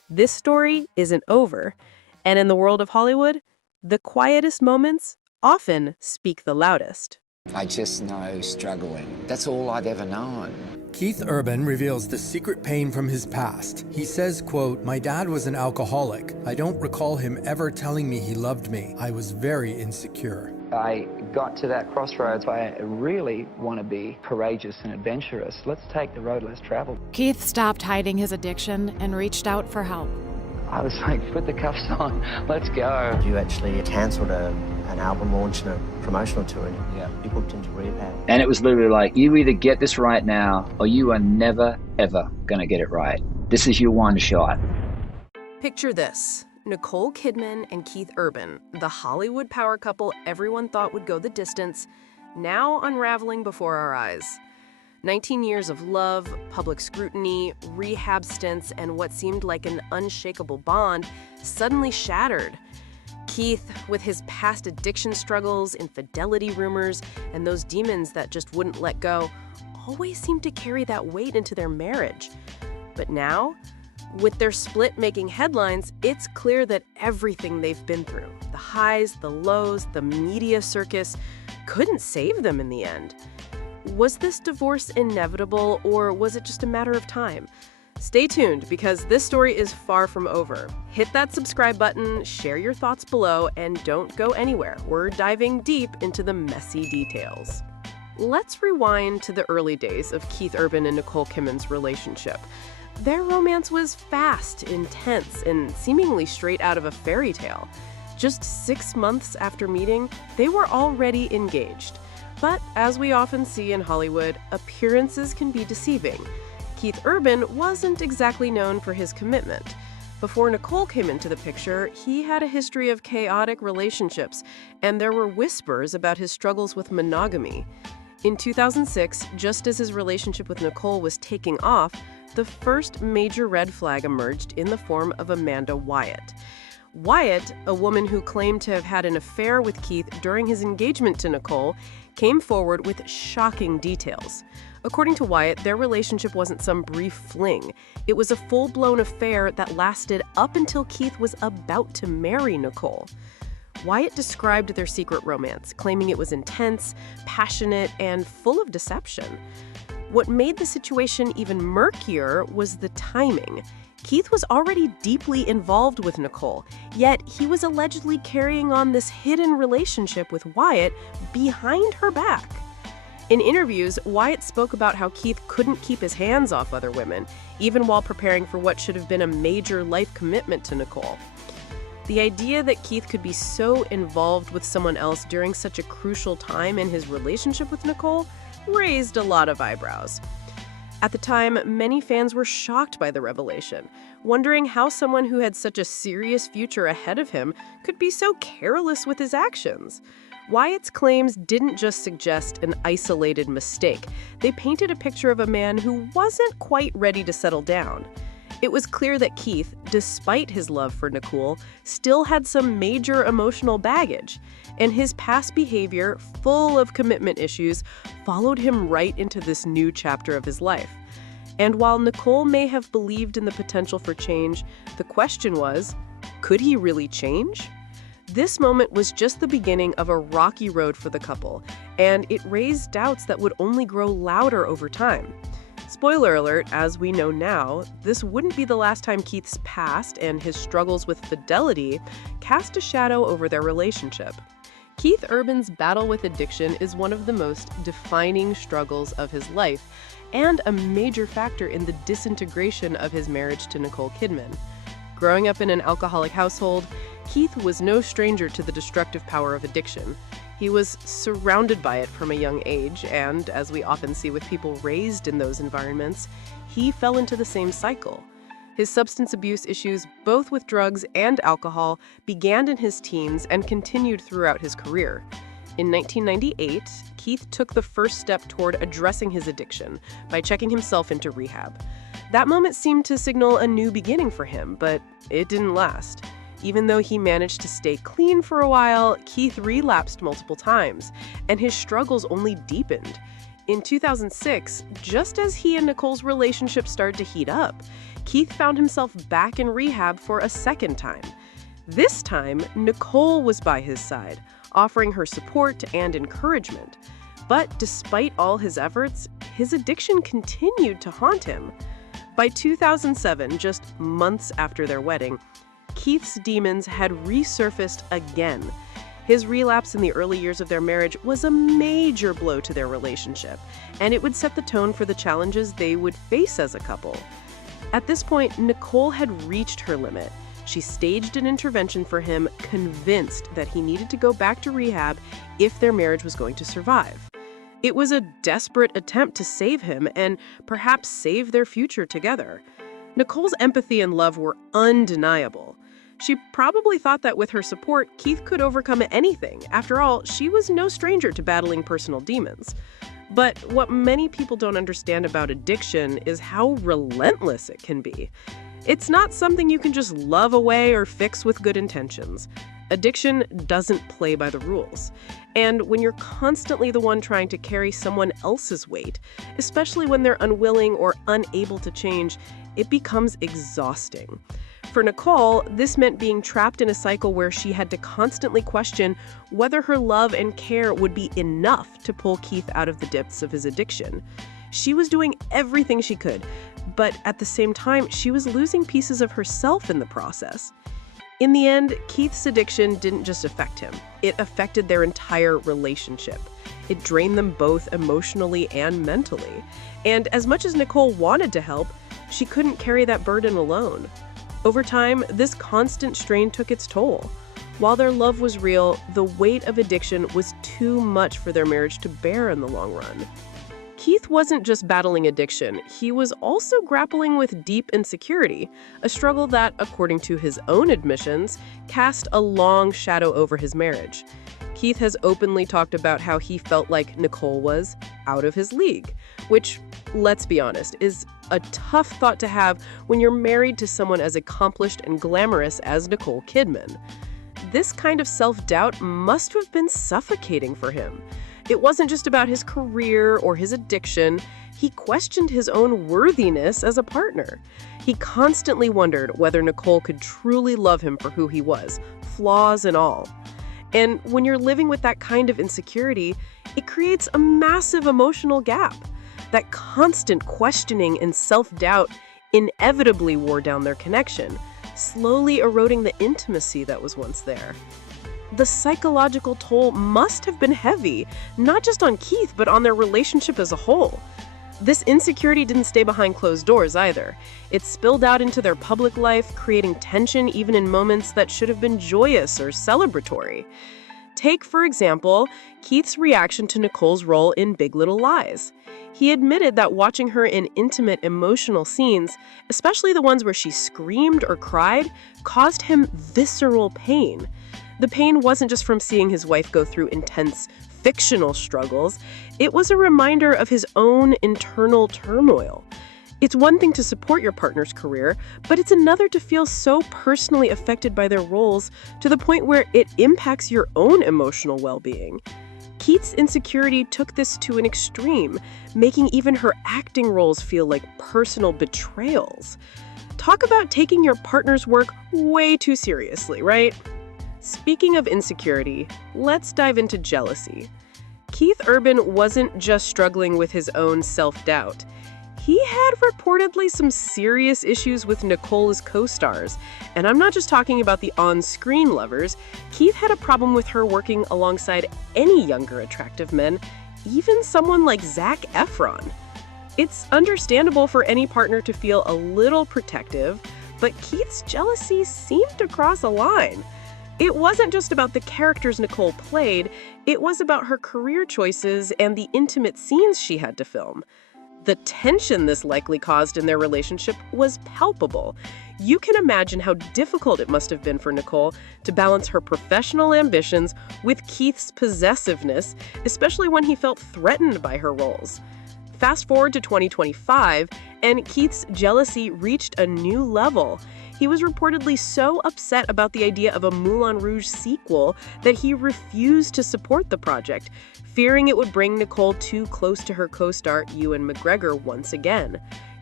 this story isn't over. And in the world of Hollywood, the quietest moments often speak the loudest. I just know struggling. That's all I've ever known. Keith Urban reveals the secret pain from his past. He says, quote, "My dad was an alcoholic. I don't recall him ever telling me he loved me. I was very insecure." I got to that crossroads. I really want to be courageous and adventurous. Let's take the road less traveled. Keith stopped hiding his addiction and reached out for help. I was like, put the cuffs on, let's go. You actually cancelled an album launch and a promotional tour, and you booked into rehab. And it was literally like, you either get this right now or you are never, ever going to get it right. This is your one shot. Picture this. Nicole Kidman and Keith Urban, the Hollywood power couple everyone thought would go the distance, now unraveling before our eyes. 19 years of love, public scrutiny, rehab stints, and what seemed like an unshakable bond suddenly shattered. Keith, with his past addiction struggles, infidelity rumors, and those demons that just wouldn't let go, always seemed to carry that weight into their marriage. But now, with their split making headlines, it's clear that everything they've been through, the highs, the lows, the media circus, couldn't save them in the end. Was this divorce inevitable, or was it just a matter of time? Stay tuned, because this story is far from over. Hit that subscribe button, share your thoughts below, and don't go anywhere. We're diving deep into the messy details. Let's rewind to the early days of Keith Urban and Nicole Kidman's relationship. Their romance was fast, intense, and seemingly straight out of a fairy tale. Just 6 months after meeting, they were already engaged. But as we often see in Hollywood, appearances can be deceiving. Keith Urban wasn't exactly known for his commitment. Before Nicole came into the picture, he had a history of chaotic relationships, and there were whispers about his struggles with monogamy. In 2006, just as his relationship with Nicole was taking off, the first major red flag emerged in the form of Amanda Wyatt. Wyatt, a woman who claimed to have had an affair with Keith during his engagement to Nicole, came forward with shocking details. According to Wyatt, their relationship wasn't some brief fling. It was a full-blown affair that lasted up until Keith was about to marry Nicole. Wyatt described their secret romance, claiming it was intense, passionate, and full of deception. What made the situation even murkier was the timing. Keith was already deeply involved with Nicole, yet he was allegedly carrying on this hidden relationship with Wyatt behind her back. In interviews, Wyatt spoke about how Keith couldn't keep his hands off other women, even while preparing for what should have been a major life commitment to Nicole. The idea that Keith could be so involved with someone else during such a crucial time in his relationship with Nicole raised a lot of eyebrows. At the time, many fans were shocked by the revelation, wondering how someone who had such a serious future ahead of him could be so careless with his actions. Wyatt's claims didn't just suggest an isolated mistake. They painted a picture of a man who wasn't quite ready to settle down. It was clear that Keith, despite his love for Nicole, still had some major emotional baggage, and his past behavior, full of commitment issues, followed him right into this new chapter of his life. And while Nicole may have believed in the potential for change, the question was, could he really change? This moment was just the beginning of a rocky road for the couple, and it raised doubts that would only grow louder over time. Spoiler alert, as we know now, this wouldn't be the last time Keith's past and his struggles with fidelity cast a shadow over their relationship. Keith Urban's battle with addiction is one of the most defining struggles of his life, and a major factor in the disintegration of his marriage to Nicole Kidman. Growing up in an alcoholic household, Keith was no stranger to the destructive power of addiction. He was surrounded by it from a young age, and, as we often see with people raised in those environments, he fell into the same cycle. His substance abuse issues, both with drugs and alcohol, began in his teens and continued throughout his career. In 1998, Keith took the first step toward addressing his addiction by checking himself into rehab. That moment seemed to signal a new beginning for him, but it didn't last. Even though he managed to stay clean for a while, Keith relapsed multiple times, and his struggles only deepened. In 2006, just as he and Nicole's relationship started to heat up, Keith found himself back in rehab for a second time. This time, Nicole was by his side, offering her support and encouragement. But despite all his efforts, his addiction continued to haunt him. By 2007, just months after their wedding, Keith's demons had resurfaced again. His relapse in the early years of their marriage was a major blow to their relationship, and it would set the tone for the challenges they would face as a couple. At this point, Nicole had reached her limit. She staged an intervention for him, convinced that he needed to go back to rehab if their marriage was going to survive. It was a desperate attempt to save him and perhaps save their future together. Nicole's empathy and love were undeniable. She probably thought that with her support, Keith could overcome anything. After all, she was no stranger to battling personal demons. But what many people don't understand about addiction is how relentless it can be. It's not something you can just love away or fix with good intentions. Addiction doesn't play by the rules. And when you're constantly the one trying to carry someone else's weight, especially when they're unwilling or unable to change, it becomes exhausting. For Nicole, this meant being trapped in a cycle where she had to constantly question whether her love and care would be enough to pull Keith out of the depths of his addiction. She was doing everything she could, but at the same time, she was losing pieces of herself in the process. In the end, Keith's addiction didn't just affect him. It affected their entire relationship. It drained them both emotionally and mentally. And as much as Nicole wanted to help, she couldn't carry that burden alone. Over time, this constant strain took its toll. While their love was real, the weight of addiction was too much for their marriage to bear in the long run. Keith wasn't just battling addiction, he was also grappling with deep insecurity, a struggle that, according to his own admissions, cast a long shadow over his marriage. Keith has openly talked about how he felt like Nicole was out of his league, which, let's be honest, is a tough thought to have when you're married to someone as accomplished and glamorous as Nicole Kidman. This kind of self-doubt must have been suffocating for him. It wasn't just about his career or his addiction. He questioned his own worthiness as a partner. He constantly wondered whether Nicole could truly love him for who he was, flaws and all. And when you're living with that kind of insecurity, it creates a massive emotional gap. That constant questioning and self-doubt inevitably wore down their connection, slowly eroding the intimacy that was once there. The psychological toll must have been heavy, not just on Keith, but on their relationship as a whole. This insecurity didn't stay behind closed doors either. It spilled out into their public life, creating tension even in moments that should have been joyous or celebratory. Take, for example, Keith's reaction to Nicole's role in Big Little Lies. He admitted that watching her in intimate, emotional scenes, especially the ones where she screamed or cried, caused him visceral pain. The pain wasn't just from seeing his wife go through intense, fictional struggles. It was a reminder of his own internal turmoil. It's one thing to support your partner's career, but it's another to feel so personally affected by their roles to the point where it impacts your own emotional well-being. Keith's insecurity took this to an extreme, making even her acting roles feel like personal betrayals. Talk about taking your partner's work way too seriously, right? Speaking of insecurity, let's dive into jealousy. Keith Urban wasn't just struggling with his own self-doubt. He had reportedly some serious issues with Nicole's co-stars, and I'm not just talking about the on-screen lovers. Keith had a problem with her working alongside any younger attractive men, even someone like Zac Efron. It's understandable for any partner to feel a little protective, but Keith's jealousy seemed to cross a line. It wasn't just about the characters Nicole played, it was about her career choices and the intimate scenes she had to film. The tension this likely caused in their relationship was palpable. You can imagine how difficult it must have been for Nicole to balance her professional ambitions with Keith's possessiveness, especially when he felt threatened by her roles. Fast forward to 2025, and Keith's jealousy reached a new level. He was reportedly so upset about the idea of a Moulin Rouge sequel that he refused to support the project, fearing it would bring Nicole too close to her co-star Ewan McGregor once again.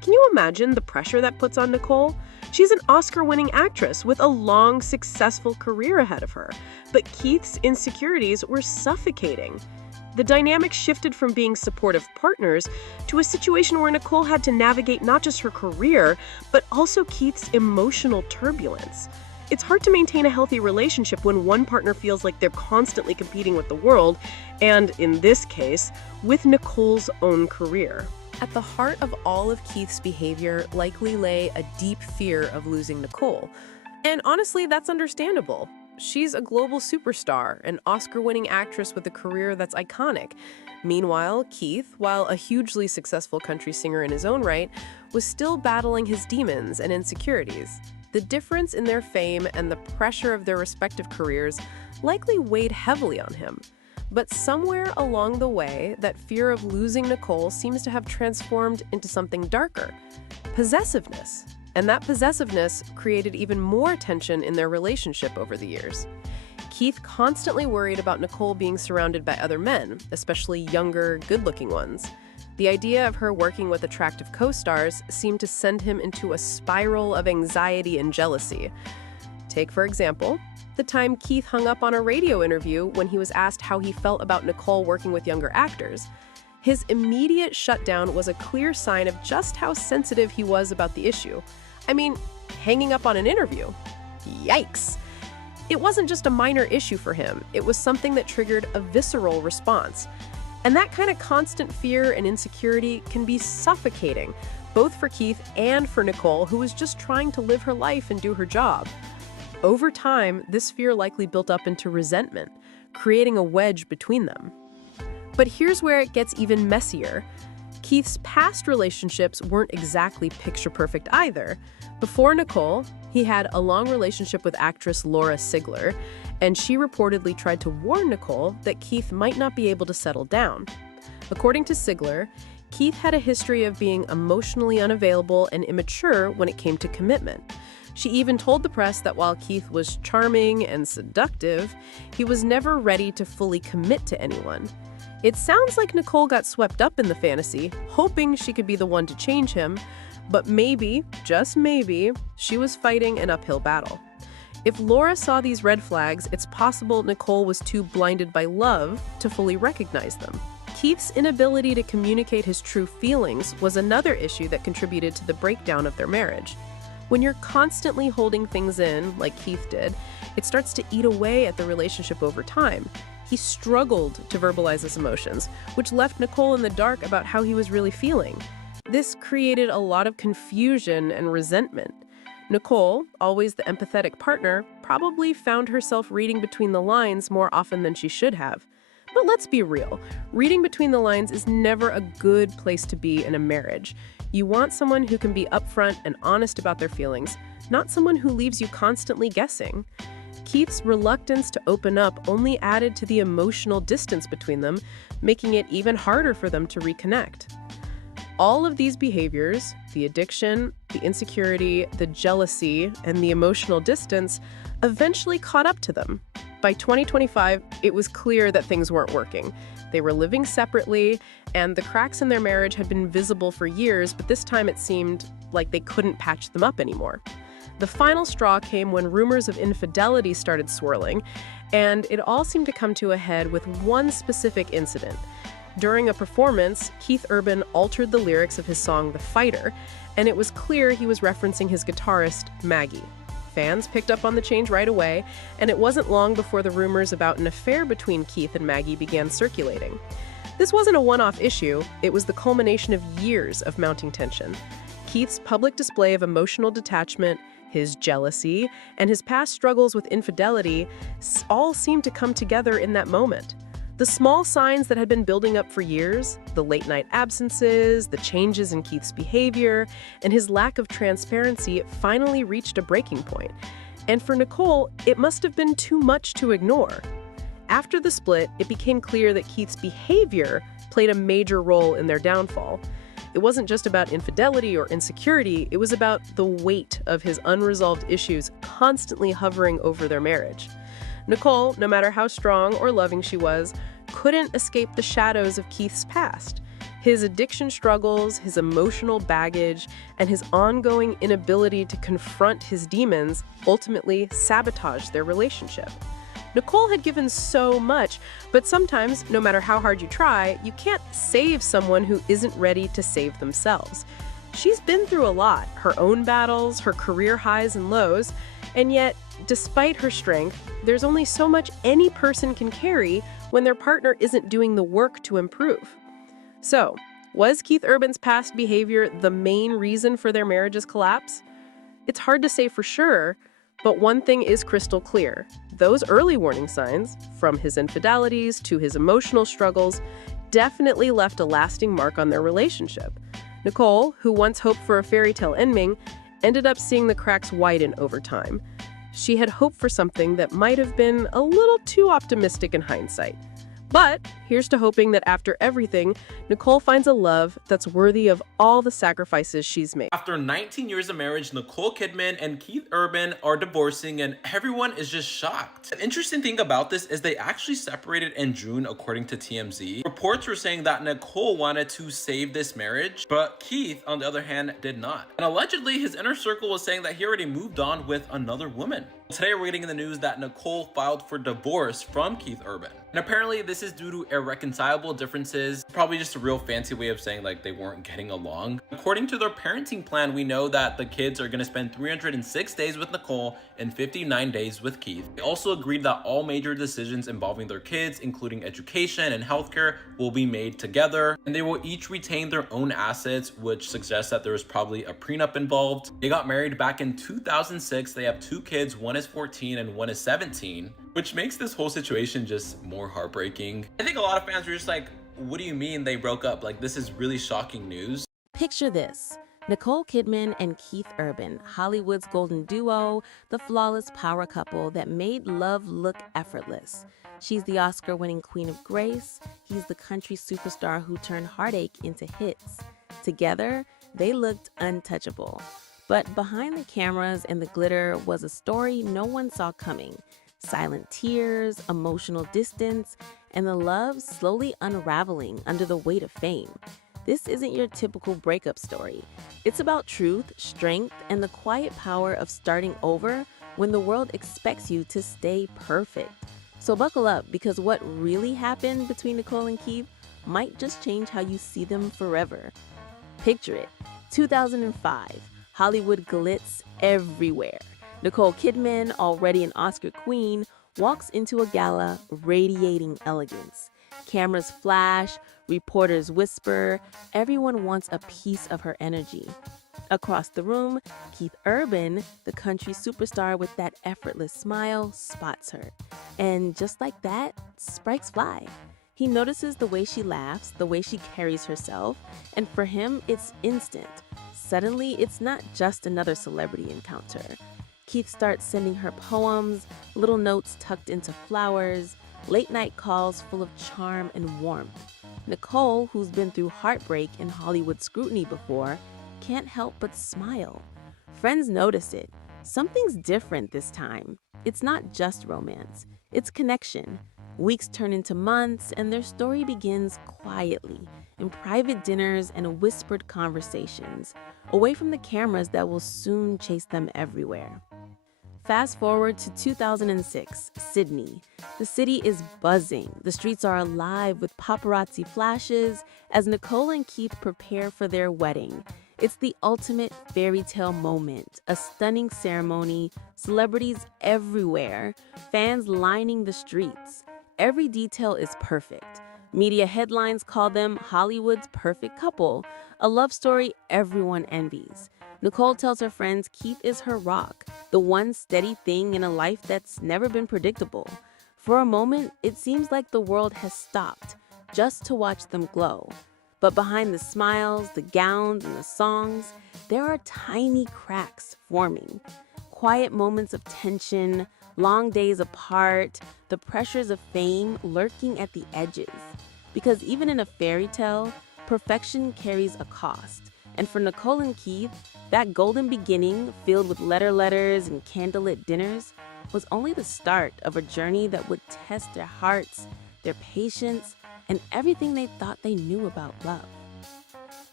Can you imagine the pressure that puts on Nicole? She's an Oscar-winning actress with a long, successful career ahead of her, but Keith's insecurities were suffocating. The dynamic shifted from being supportive partners to a situation where Nicole had to navigate not just her career, but also Keith's emotional turbulence. It's hard to maintain a healthy relationship when one partner feels like they're constantly competing with the world, and in this case, with Nicole's own career. At the heart of all of Keith's behavior likely lay a deep fear of losing Nicole. And honestly, that's understandable. She's a global superstar, an Oscar-winning actress with a career that's iconic. Meanwhile, Keith, while a hugely successful country singer in his own right, was still battling his demons and insecurities. The difference in their fame and the pressure of their respective careers likely weighed heavily on him. But somewhere along the way, that fear of losing Nicole seems to have transformed into something darker: possessiveness. And that possessiveness created even more tension in their relationship over the years. Keith constantly worried about Nicole being surrounded by other men, especially younger, good-looking ones. The idea of her working with attractive co-stars seemed to send him into a spiral of anxiety and jealousy. Take, for example, the time Keith hung up on a radio interview when he was asked how he felt about Nicole working with younger actors. His immediate shutdown was a clear sign of just how sensitive he was about the issue. I mean, hanging up on an interview. Yikes! It wasn't just a minor issue for him, it was something that triggered a visceral response. And that kind of constant fear and insecurity can be suffocating, both for Keith and for Nicole, who was just trying to live her life and do her job. Over time, this fear likely built up into resentment, creating a wedge between them. But here's where it gets even messier. Keith's past relationships weren't exactly picture-perfect either. Before Nicole, he had a long relationship with actress Laura Sigler, and she reportedly tried to warn Nicole that Keith might not be able to settle down. According to Sigler, Keith had a history of being emotionally unavailable and immature when it came to commitment. She even told the press that while Keith was charming and seductive, he was never ready to fully commit to anyone. It sounds like Nicole got swept up in the fantasy, hoping she could be the one to change him, but maybe, just maybe, she was fighting an uphill battle. If Laura saw these red flags, it's possible Nicole was too blinded by love to fully recognize them. Keith's inability to communicate his true feelings was another issue that contributed to the breakdown of their marriage. When you're constantly holding things in, like Keith did, it starts to eat away at the relationship over time. He struggled to verbalize his emotions, which left Nicole in the dark about how he was really feeling. This created a lot of confusion and resentment. Nicole, always the empathetic partner, probably found herself reading between the lines more often than she should have. But let's be real, reading between the lines is never a good place to be in a marriage. You want someone who can be upfront and honest about their feelings, not someone who leaves you constantly guessing. Keith's reluctance to open up only added to the emotional distance between them, making it even harder for them to reconnect. All of these behaviors, the addiction, the insecurity, the jealousy, and the emotional distance, eventually caught up to them. By 2025, it was clear that things weren't working. They were living separately, and the cracks in their marriage had been visible for years, but this time it seemed like they couldn't patch them up anymore. The final straw came when rumors of infidelity started swirling, and it all seemed to come to a head with one specific incident. During a performance, Keith Urban altered the lyrics of his song The Fighter, and it was clear he was referencing his guitarist, Maggie. Fans picked up on the change right away, and it wasn't long before the rumors about an affair between Keith and Maggie began circulating. This wasn't a one-off issue, it was the culmination of years of mounting tension. Keith's public display of emotional detachment, his jealousy, and his past struggles with infidelity all seemed to come together in that moment. The small signs that had been building up for years, the late-night absences, the changes in Keith's behavior, and his lack of transparency finally reached a breaking point. And for Nicole, it must have been too much to ignore. After the split, it became clear that Keith's behavior played a major role in their downfall. It wasn't just about infidelity or insecurity, it was about the weight of his unresolved issues constantly hovering over their marriage. Nicole, no matter how strong or loving she was, couldn't escape the shadows of Keith's past. His addiction struggles, his emotional baggage, and his ongoing inability to confront his demons ultimately sabotaged their relationship. Nicole had given so much, but sometimes, no matter how hard you try, you can't save someone who isn't ready to save themselves. She's been through a lot, her own battles, her career highs and lows, and yet, despite her strength, there's only so much any person can carry when their partner isn't doing the work to improve. So, was Keith Urban's past behavior the main reason for their marriage's collapse? It's hard to say for sure, but one thing is crystal clear. Those early warning signs, from his infidelities to his emotional struggles, definitely left a lasting mark on their relationship. Nicole, who once hoped for a fairy tale ending, ended up seeing the cracks widen over time. She had hoped for something that might have been a little too optimistic in hindsight. But here's to hoping that after everything, Nicole finds a love that's worthy of all the sacrifices she's made. After 19 years of marriage, Nicole Kidman and Keith Urban are divorcing and everyone is just shocked. An interesting thing about this is they actually separated in June according to TMZ. Reports were saying that Nicole wanted to save this marriage, but Keith, on the other hand, did not. And allegedly, his inner circle was saying that he already moved on with another woman. Today we're getting in the news that Nicole filed for divorce from Keith Urban. And apparently this is due to irreconcilable differences, probably just a real fancy way of saying like they weren't getting along. According to their parenting plan, we know that the kids are gonna spend 306 days with Nicole and 59 days with Keith. They also agreed that all major decisions involving their kids, including education and healthcare, will be made together, and they will each retain their own assets, which suggests that there was probably a prenup involved. They got married back in 2006. They have 2 kids, one is 14 and one is 17, which makes this whole situation just more heartbreaking. I think a lot of fans were just like, what do you mean they broke up? Like, this is really shocking news. Picture this. Nicole Kidman and Keith Urban, Hollywood's golden duo, the flawless power couple that made love look effortless. She's the Oscar-winning Queen of Grace. He's the country superstar who turned heartache into hits. Together, they looked untouchable. But behind the cameras and the glitter was a story no one saw coming. Silent tears, emotional distance, and the love slowly unraveling under the weight of fame. This isn't your typical breakup story. It's about truth, strength, and the quiet power of starting over when the world expects you to stay perfect. So buckle up, because what really happened between Nicole and Keith might just change how you see them forever. Picture it, 2005. Hollywood glitz everywhere. Nicole Kidman, already an Oscar queen, walks into a gala radiating elegance. Cameras flash, reporters whisper, everyone wants a piece of her energy. Across the room, Keith Urban, the country superstar with that effortless smile, spots her. And just like that, sparks fly. He notices the way she laughs, the way she carries herself, and for him, it's instant. Suddenly, it's not just another celebrity encounter. Keith starts sending her poems, little notes tucked into flowers, late-night calls full of charm and warmth. Nicole, who's been through heartbreak and Hollywood scrutiny before, can't help but smile. Friends notice it. Something's different this time. It's not just romance. It's connection. Weeks turn into months, and their story begins quietly, in private dinners and whispered conversations, away from the cameras that will soon chase them everywhere. Fast forward to 2006, Sydney. The city is buzzing. The streets are alive with paparazzi flashes as Nicole and Keith prepare for their wedding. It's the ultimate fairy tale moment, a stunning ceremony, celebrities everywhere, fans lining the streets. Every detail is perfect. Media headlines call them Hollywood's perfect couple, a love story everyone envies. Nicole tells her friends Keith is her rock, the one steady thing in a life that's never been predictable. For a moment, it seems like the world has stopped, just to watch them glow. But behind the smiles, the gowns, and the songs, there are tiny cracks forming. Quiet moments of tension, long days apart, the pressures of fame lurking at the edges. Because even in a fairy tale, perfection carries a cost. And for Nicole and Keith, that golden beginning, filled with letters and candlelit dinners, was only the start of a journey that would test their hearts, their patience, and everything they thought they knew about love.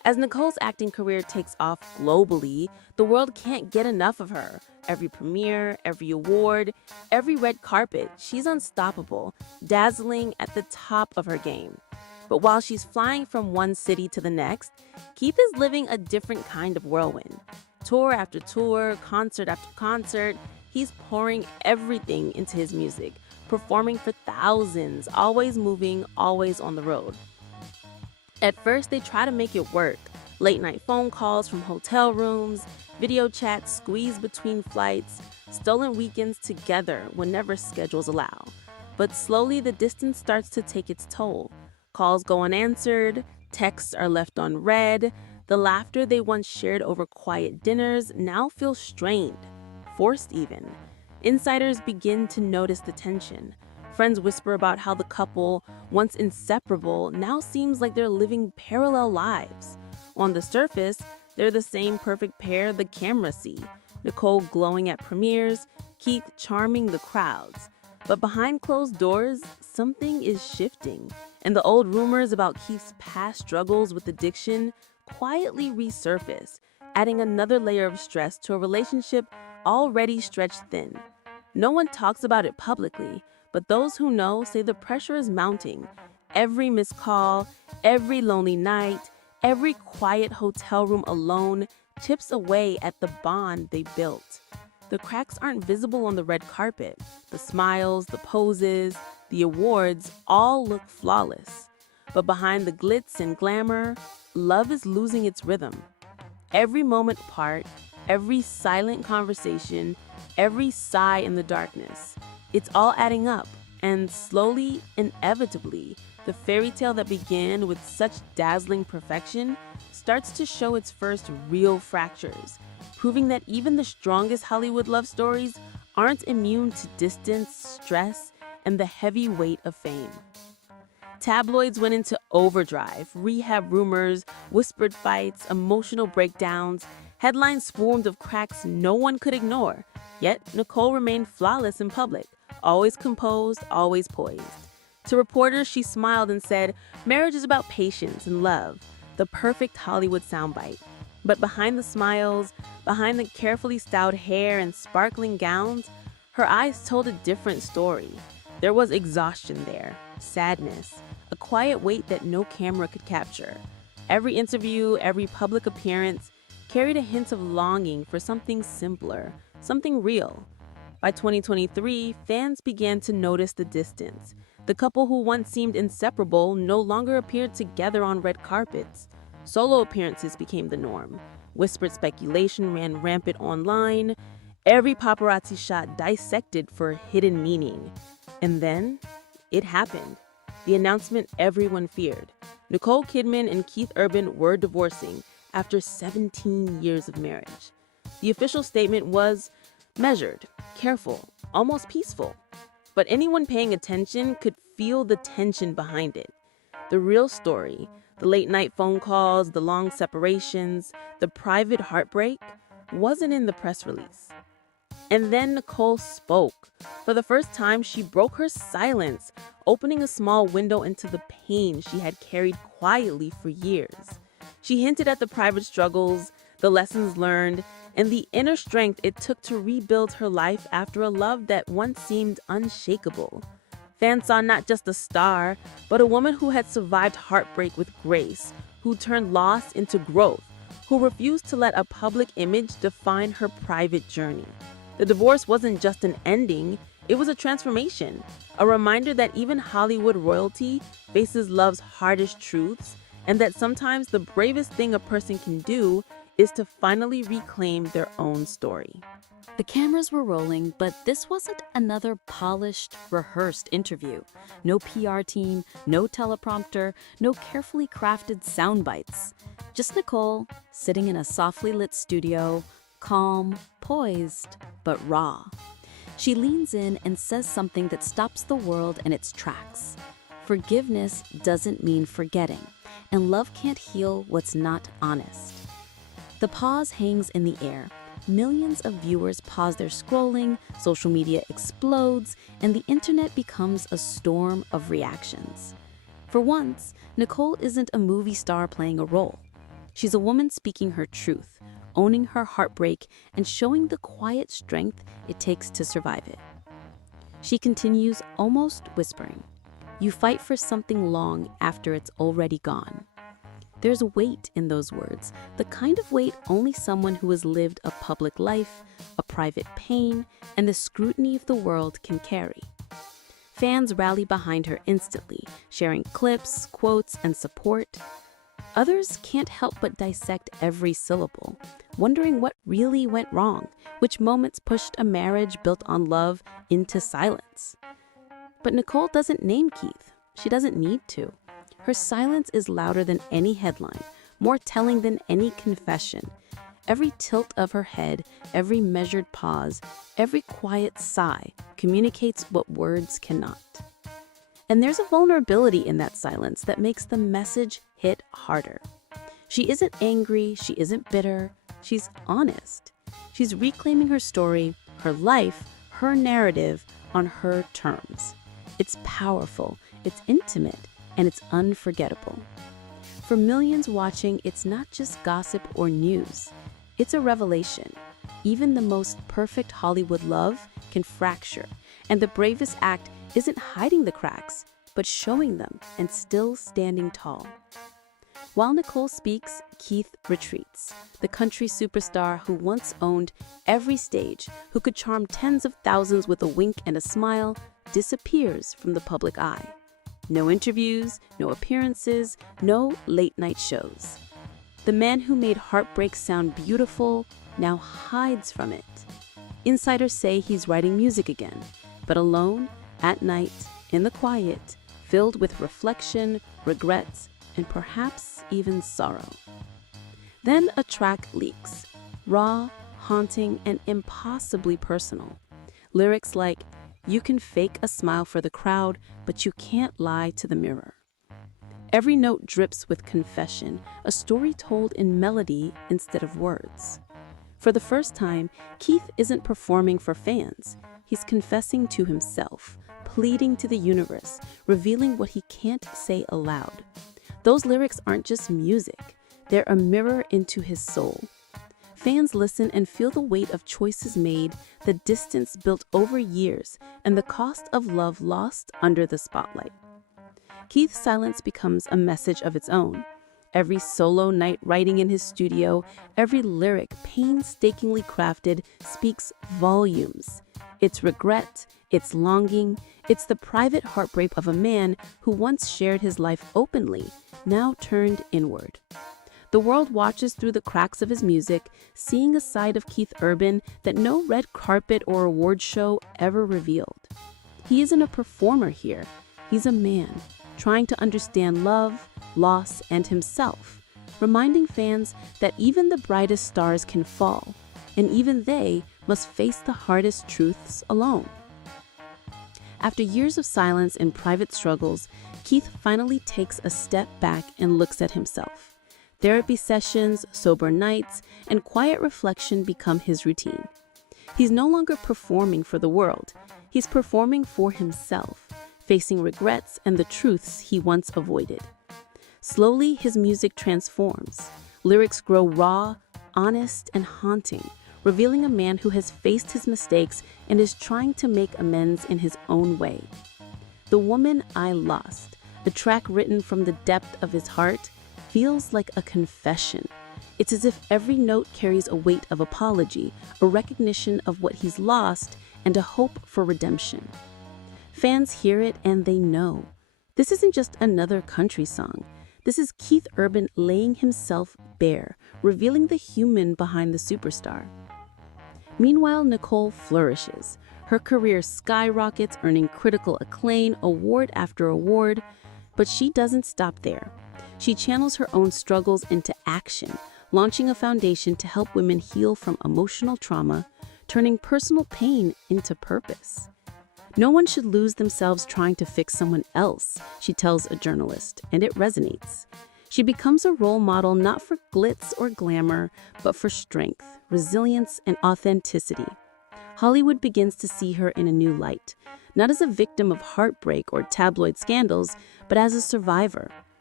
As Nicole's acting career takes off globally, the world can't get enough of her. Every premiere, every award, every red carpet, she's unstoppable, dazzling at the top of her game. But while she's flying from one city to the next, Keith is living a different kind of whirlwind. Tour after tour, concert after concert, he's pouring everything into his music, performing for thousands, always moving, always on the road. At first, they try to make it work. Late night phone calls from hotel rooms, video chats squeezed between flights, stolen weekends together whenever schedules allow. But slowly, the distance starts to take its toll. Calls go unanswered, texts are left unread. The laughter they once shared over quiet dinners now feels strained, forced even. Insiders begin to notice the tension. Friends whisper about how the couple, once inseparable, now seems like they're living parallel lives. On the surface, they're the same perfect pair the cameras see. Nicole glowing at premieres, Keith charming the crowds. But behind closed doors, something is shifting, and the old rumors about Keith's past struggles with addiction quietly resurface, adding another layer of stress to a relationship already stretched thin. No one talks about it publicly, but those who know say the pressure is mounting. Every missed call, every lonely night, every quiet hotel room alone chips away at the bond they built. The cracks aren't visible on the red carpet. The smiles, the poses, the awards all look flawless. But behind the glitz and glamour, love is losing its rhythm. Every moment apart, every silent conversation, every sigh in the darkness, it's all adding up, and slowly, inevitably, the fairy tale that began with such dazzling perfection starts to show its first real fractures, proving that even the strongest Hollywood love stories aren't immune to distance, stress, and the heavy weight of fame. Tabloids went into overdrive, rehab rumors, whispered fights, emotional breakdowns. Headlines swarmed of cracks no one could ignore. Yet Nicole remained flawless in public, always composed, always poised. To reporters, she smiled and said, "Marriage is about patience and love," the perfect Hollywood soundbite. But behind the smiles, behind the carefully styled hair and sparkling gowns, her eyes told a different story. There was exhaustion there, sadness, a quiet weight that no camera could capture. Every interview, every public appearance carried a hint of longing for something simpler, something real. By 2023, fans began to notice the distance. The couple who once seemed inseparable no longer appeared together on red carpets. Solo appearances became the norm. Whispered speculation ran rampant online. Every paparazzi shot dissected for hidden meaning. And then, it happened. The announcement everyone feared. Nicole Kidman and Keith Urban were divorcing after 17 years of marriage. The official statement was measured, careful, almost peaceful. But anyone paying attention could feel the tension behind it. The real story, the late-night phone calls, the long separations, the private heartbreak, wasn't in the press release. And then Nicole spoke. For the first time, she broke her silence, opening a small window into the pain she had carried quietly for years. She hinted at the private struggles, the lessons learned, and the inner strength it took to rebuild her life after a love that once seemed unshakable. Fans saw not just a star, but a woman who had survived heartbreak with grace, who turned loss into growth, who refused to let a public image define her private journey. The divorce wasn't just an ending, it was a transformation, a reminder that even Hollywood royalty faces love's hardest truths, and that sometimes the bravest thing a person can do is to finally reclaim their own story. The cameras were rolling, but this wasn't another polished, rehearsed interview. No PR team, no teleprompter, no carefully crafted sound bites. Just Nicole, sitting in a softly lit studio, calm, poised, but raw. She leans in and says something that stops the world in its tracks. Forgiveness doesn't mean forgetting, and love can't heal what's not honest. The pause hangs in the air. Millions of viewers pause their scrolling, social media explodes, and the internet becomes a storm of reactions. For once, Nicole isn't a movie star playing a role. She's a woman speaking her truth, owning her heartbreak, and showing the quiet strength it takes to survive it. She continues, almost whispering, "You fight for something long after it's already gone." There's weight in those words, the kind of weight only someone who has lived a public life, a private pain, and the scrutiny of the world can carry. Fans rally behind her instantly, sharing clips, quotes, and support. Others can't help but dissect every syllable, wondering what really went wrong, which moments pushed a marriage built on love into silence. But Nicole doesn't name Keith. She doesn't need to. Her silence is louder than any headline, more telling than any confession. Every tilt of her head, every measured pause, every quiet sigh communicates what words cannot. And there's a vulnerability in that silence that makes the message hit harder. She isn't angry, she isn't bitter, she's honest. She's reclaiming her story, her life, her narrative on her terms. It's powerful, it's intimate, and it's unforgettable. For millions watching, it's not just gossip or news. It's a revelation. Even the most perfect Hollywood love can fracture, and the bravest act isn't hiding the cracks, but showing them and still standing tall. While Nicole speaks, Keith retreats. The country superstar who once owned every stage, who could charm tens of thousands with a wink and a smile, disappears from the public eye. No interviews, no appearances, no late-night shows. The man who made heartbreak sound beautiful now hides from it. Insiders say he's writing music again, but alone, at night, in the quiet, filled with reflection, regrets, and perhaps even sorrow. Then a track leaks, raw, haunting, and impossibly personal. Lyrics like, "You can fake a smile for the crowd, but you can't lie to the mirror." Every note drips with confession, a story told in melody instead of words. For the first time, Keith isn't performing for fans. He's confessing to himself, pleading to the universe, revealing what he can't say aloud. Those lyrics aren't just music, they're a mirror into his soul. Fans listen and feel the weight of choices made, the distance built over years, and the cost of love lost under the spotlight. Keith's silence becomes a message of its own. Every solo night writing in his studio, every lyric painstakingly crafted speaks volumes. It's regret, it's longing, it's the private heartbreak of a man who once shared his life openly, now turned inward. The world watches through the cracks of his music, seeing a side of Keith Urban that no red carpet or award show ever revealed. He isn't a performer here. He's a man, trying to understand love, loss, and himself, reminding fans that even the brightest stars can fall, and even they must face the hardest truths alone. After years of silence and private struggles, Keith finally takes a step back and looks at himself. Therapy sessions, sober nights, and quiet reflection become his routine. He's no longer performing for the world. He's performing for himself, facing regrets and the truths he once avoided. Slowly, his music transforms. Lyrics grow raw, honest, and haunting, revealing a man who has faced his mistakes and is trying to make amends in his own way. The Woman I Lost, a track written from the depth of his heart, feels like a confession. It's as if every note carries a weight of apology, a recognition of what he's lost, and a hope for redemption. Fans hear it and they know. This isn't just another country song. This is Keith Urban laying himself bare, revealing the human behind the superstar. Meanwhile, Nicole flourishes. Her career skyrockets, earning critical acclaim, award after award. But she doesn't stop there. She channels her own struggles into action, launching a foundation to help women heal from emotional trauma, turning personal pain into purpose. No one should lose themselves trying to fix someone else, she tells a journalist, and it resonates. She becomes a role model not for glitz or glamour, but for strength, resilience, and authenticity. Hollywood begins to see her in a new light, not as a victim of heartbreak or tabloid scandals, but as a survivor,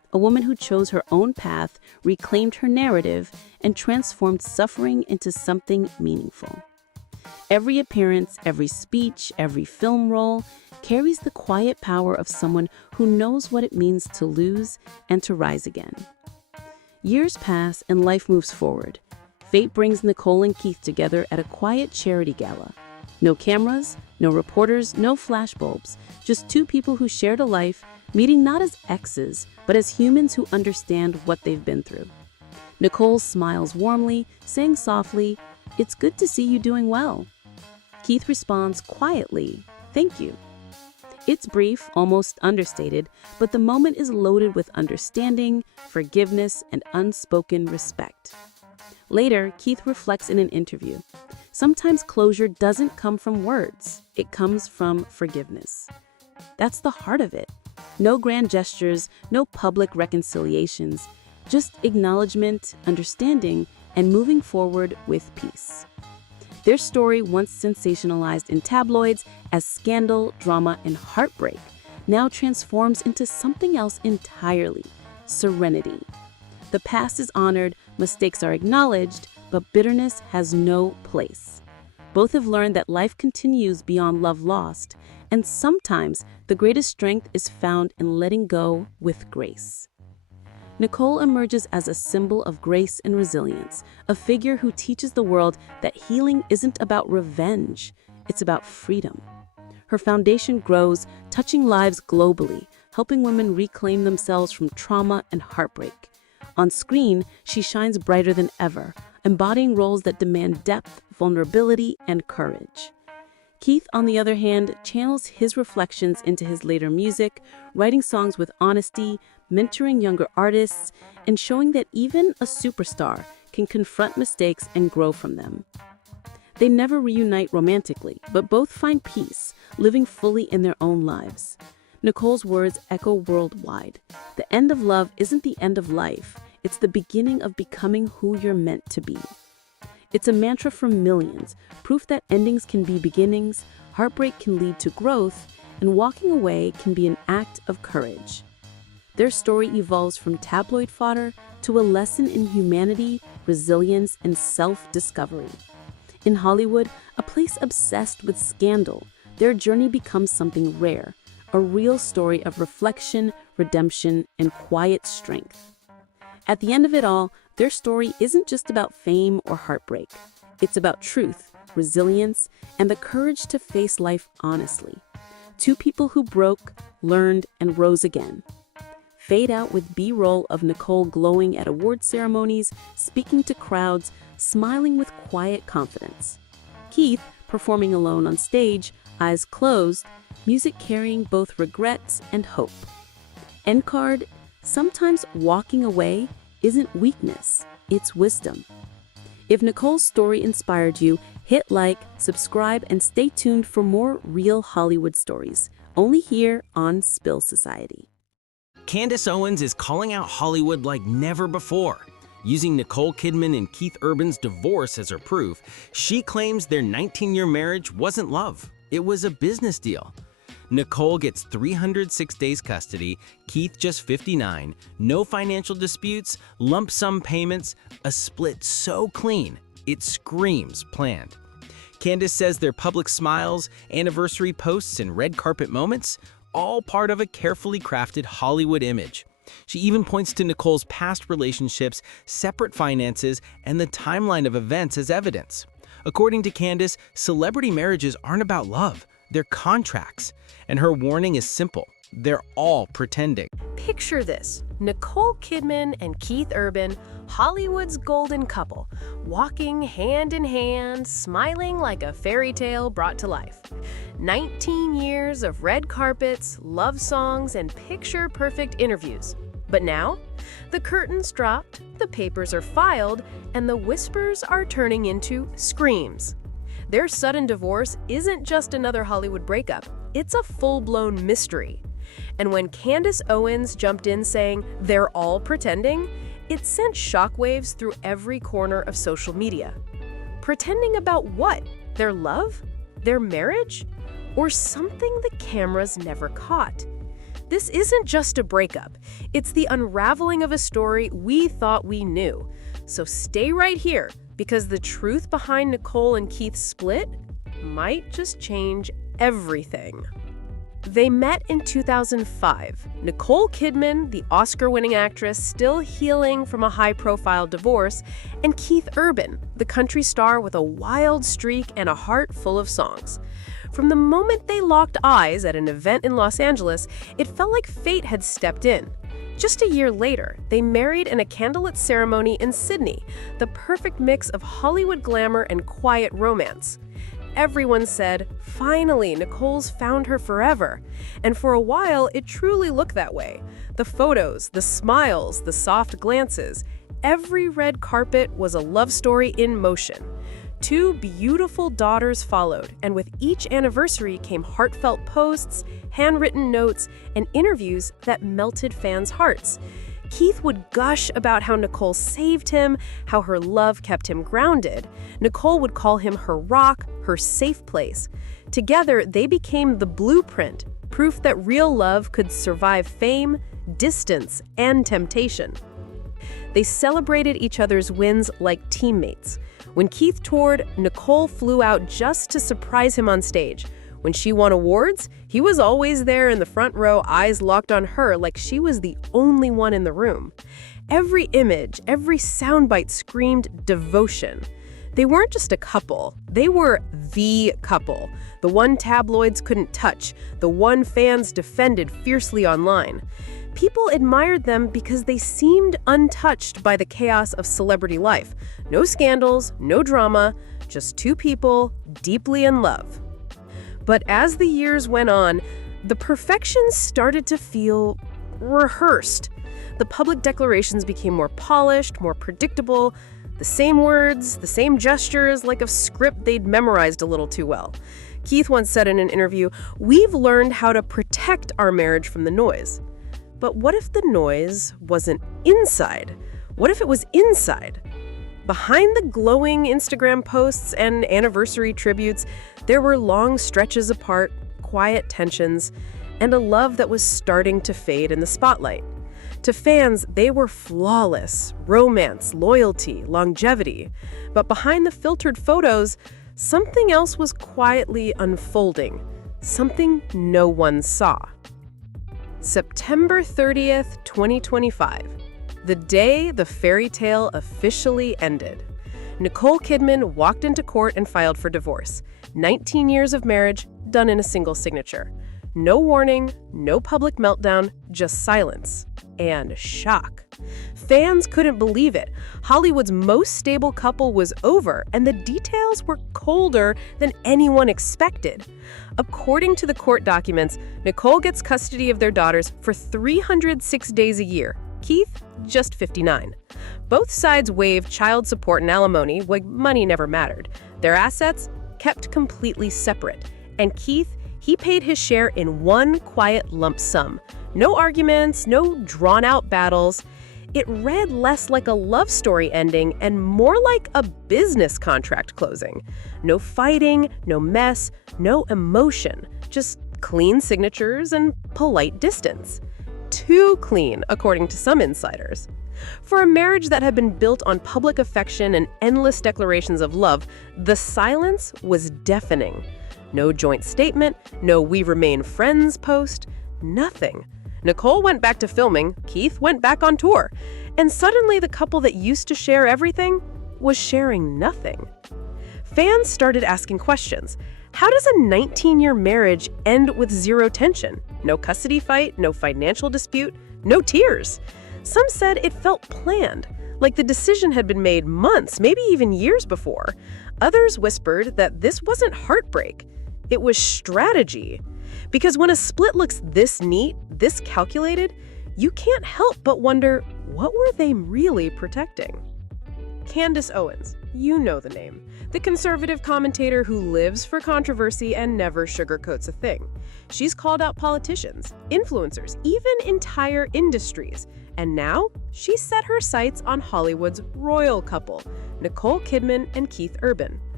a woman who chose her own path, reclaimed her narrative, and transformed suffering into something meaningful. Every appearance, every speech, every film role carries the quiet power of someone who knows what it means to lose and to rise again. Years pass and life moves forward. Fate brings Nicole and Keith together at a quiet charity gala. No cameras, no reporters, no flashbulbs, just two people who shared a life, meeting not as exes, but as humans who understand what they've been through. Nicole smiles warmly, saying softly, "It's good to see you doing well." Keith responds quietly, "Thank you." It's brief, almost understated, but the moment is loaded with understanding, forgiveness, and unspoken respect. Later, Keith reflects in an interview. Sometimes closure doesn't come from words, it comes from forgiveness. That's the heart of it. No grand gestures, no public reconciliations, just acknowledgement, understanding, and moving forward with peace. Their story, once sensationalized in tabloids as scandal, drama, and heartbreak, now transforms into something else entirely: serenity. The past is honored, mistakes are acknowledged, but bitterness has no place. Both have learned that life continues beyond love lost, and sometimes the greatest strength is found in letting go with grace. Nicole emerges as a symbol of grace and resilience, a figure who teaches the world that healing isn't about revenge, it's about freedom. Her foundation grows, touching lives globally, helping women reclaim themselves from trauma and heartbreak. On screen, she shines brighter than ever, embodying roles that demand depth, vulnerability, and courage. Keith, on the other hand, channels his reflections into his later music, writing songs with honesty, mentoring younger artists, and showing that even a superstar can confront mistakes and grow from them. They never reunite romantically, but both find peace, living fully in their own lives. Nicole's words echo worldwide. The end of love isn't the end of life, it's the beginning of becoming who you're meant to be. It's a mantra for millions, proof that endings can be beginnings, heartbreak can lead to growth, and walking away can be an act of courage. Their story evolves from tabloid fodder to a lesson in humanity, resilience, and self-discovery. In Hollywood, a place obsessed with scandal, their journey becomes something rare, a real story of reflection, redemption, and quiet strength. At the end of it all, their story isn't just about fame or heartbreak. It's about truth, resilience, and the courage to face life honestly. Two people who broke, learned, and rose again. Fade out with B-roll of Nicole glowing at award ceremonies, speaking to crowds, smiling with quiet confidence. Keith performing alone on stage, eyes closed, music carrying both regrets and hope. End card, sometimes walking away isn't weakness, it's wisdom. If Nicole's story inspired you, hit like, subscribe, and stay tuned for more real Hollywood stories, only here on Spill Society. Candace Owens is calling out Hollywood like never before. Using Nicole Kidman and Keith Urban's divorce as her proof, she claims their 19-year marriage wasn't love, it was a business deal. Nicole gets 306 days custody, Keith just 59, no financial disputes, lump sum payments, a split so clean, it screams planned. Candace says their public smiles, anniversary posts, and red carpet moments, all part of a carefully crafted Hollywood image. She even points to Nicole's past relationships, separate finances, and the timeline of events as evidence. According to Candace, celebrity marriages aren't about love, they're contracts. And her warning is simple: they're all pretending. Picture this: Nicole Kidman and Keith Urban, Hollywood's golden couple, walking hand in hand, smiling like a fairy tale brought to life. 19 years of red carpets, love songs, and picture-perfect interviews. But now, the curtains dropped, the papers are filed, and the whispers are turning into screams. Their sudden divorce isn't just another Hollywood breakup, it's a full-blown mystery. And when Candace Owens jumped in saying, "They're all pretending," it sent shockwaves through every corner of social media. Pretending about what? Their love? Their marriage? Or something the cameras never caught? This isn't just a breakup. It's the unraveling of a story we thought we knew. So stay right here, because the truth behind Nicole and Keith's split might just change everything. They met in 2005. Nicole Kidman, the Oscar-winning actress still healing from a high-profile divorce, and Keith Urban, the country star with a wild streak and a heart full of songs. From the moment they locked eyes at an event in Los Angeles, it felt like fate had stepped in. Just a year later, they married in a candlelit ceremony in Sydney, the perfect mix of Hollywood glamour and quiet romance. Everyone said, finally, Nicole's found her forever. And for a while, it truly looked that way. The photos, the smiles, the soft glances. Every red carpet was a love story in motion. 2 beautiful daughters followed, and with each anniversary came heartfelt posts, handwritten notes, and interviews that melted fans' hearts. Keith would gush about how Nicole saved him, how her love kept him grounded. Nicole would call him her rock, her safe place. Together, they became the blueprint, proof that real love could survive fame, distance, and temptation. They celebrated each other's wins like teammates. When Keith toured, Nicole flew out just to surprise him on stage. When she won awards, he was always there in the front row, eyes locked on her like she was the only one in the room. Every image, every soundbite screamed devotion. They weren't just a couple, they were the couple. The one tabloids couldn't touch, the one fans defended fiercely online. People admired them because they seemed untouched by the chaos of celebrity life. No scandals, no drama, just 2 people deeply in love. But as the years went on, the perfection started to feel rehearsed. The public declarations became more polished, more predictable, the same words, the same gestures, like a script they'd memorized a little too well. Keith once said in an interview, "We've learned how to protect our marriage from the noise." But what if the noise wasn't inside? What if it was inside? Behind the glowing Instagram posts and anniversary tributes, there were long stretches apart, quiet tensions, and a love that was starting to fade in the spotlight. To fans, they were flawless: romance, loyalty, longevity. But behind the filtered photos, something else was quietly unfolding, something no one saw. September 30th, 2025. The day the fairy tale officially ended. Nicole Kidman walked into court and filed for divorce. 19 years of marriage done in a single signature. No warning, no public meltdown, just silence and shock. Fans couldn't believe it. Hollywood's most stable couple was over, and the details were colder than anyone expected. According to the court documents, Nicole gets custody of their daughters for 306 days a year. Keith, just 59. Both sides waived child support and alimony, like money never mattered. Their assets kept completely separate. And Keith, he paid his share in one quiet lump sum. No arguments, no drawn-out battles. It read less like a love story ending and more like a business contract closing. No fighting, no mess, no emotion, just clean signatures and polite distance. Too clean, according to some insiders. For a marriage that had been built on public affection and endless declarations of love, the silence was deafening. No joint statement, no "we remain friends" post, nothing. Nicole went back to filming, Keith went back on tour, and suddenly the couple that used to share everything was sharing nothing. Fans started asking questions. How does a 19-year marriage end with zero tension? No custody fight, no financial dispute, no tears. Some said it felt planned, like the decision had been made months, maybe even years before. Others whispered that this wasn't heartbreak, it was strategy. Because when a split looks this neat, this calculated, you can't help but wonder, what were they really protecting? Candace Owens, you know the name. The conservative commentator who lives for controversy and never sugarcoats a thing. She's called out politicians, influencers, even entire industries. And now, she's set her sights on Hollywood's royal couple, Nicole Kidman and Keith Urban.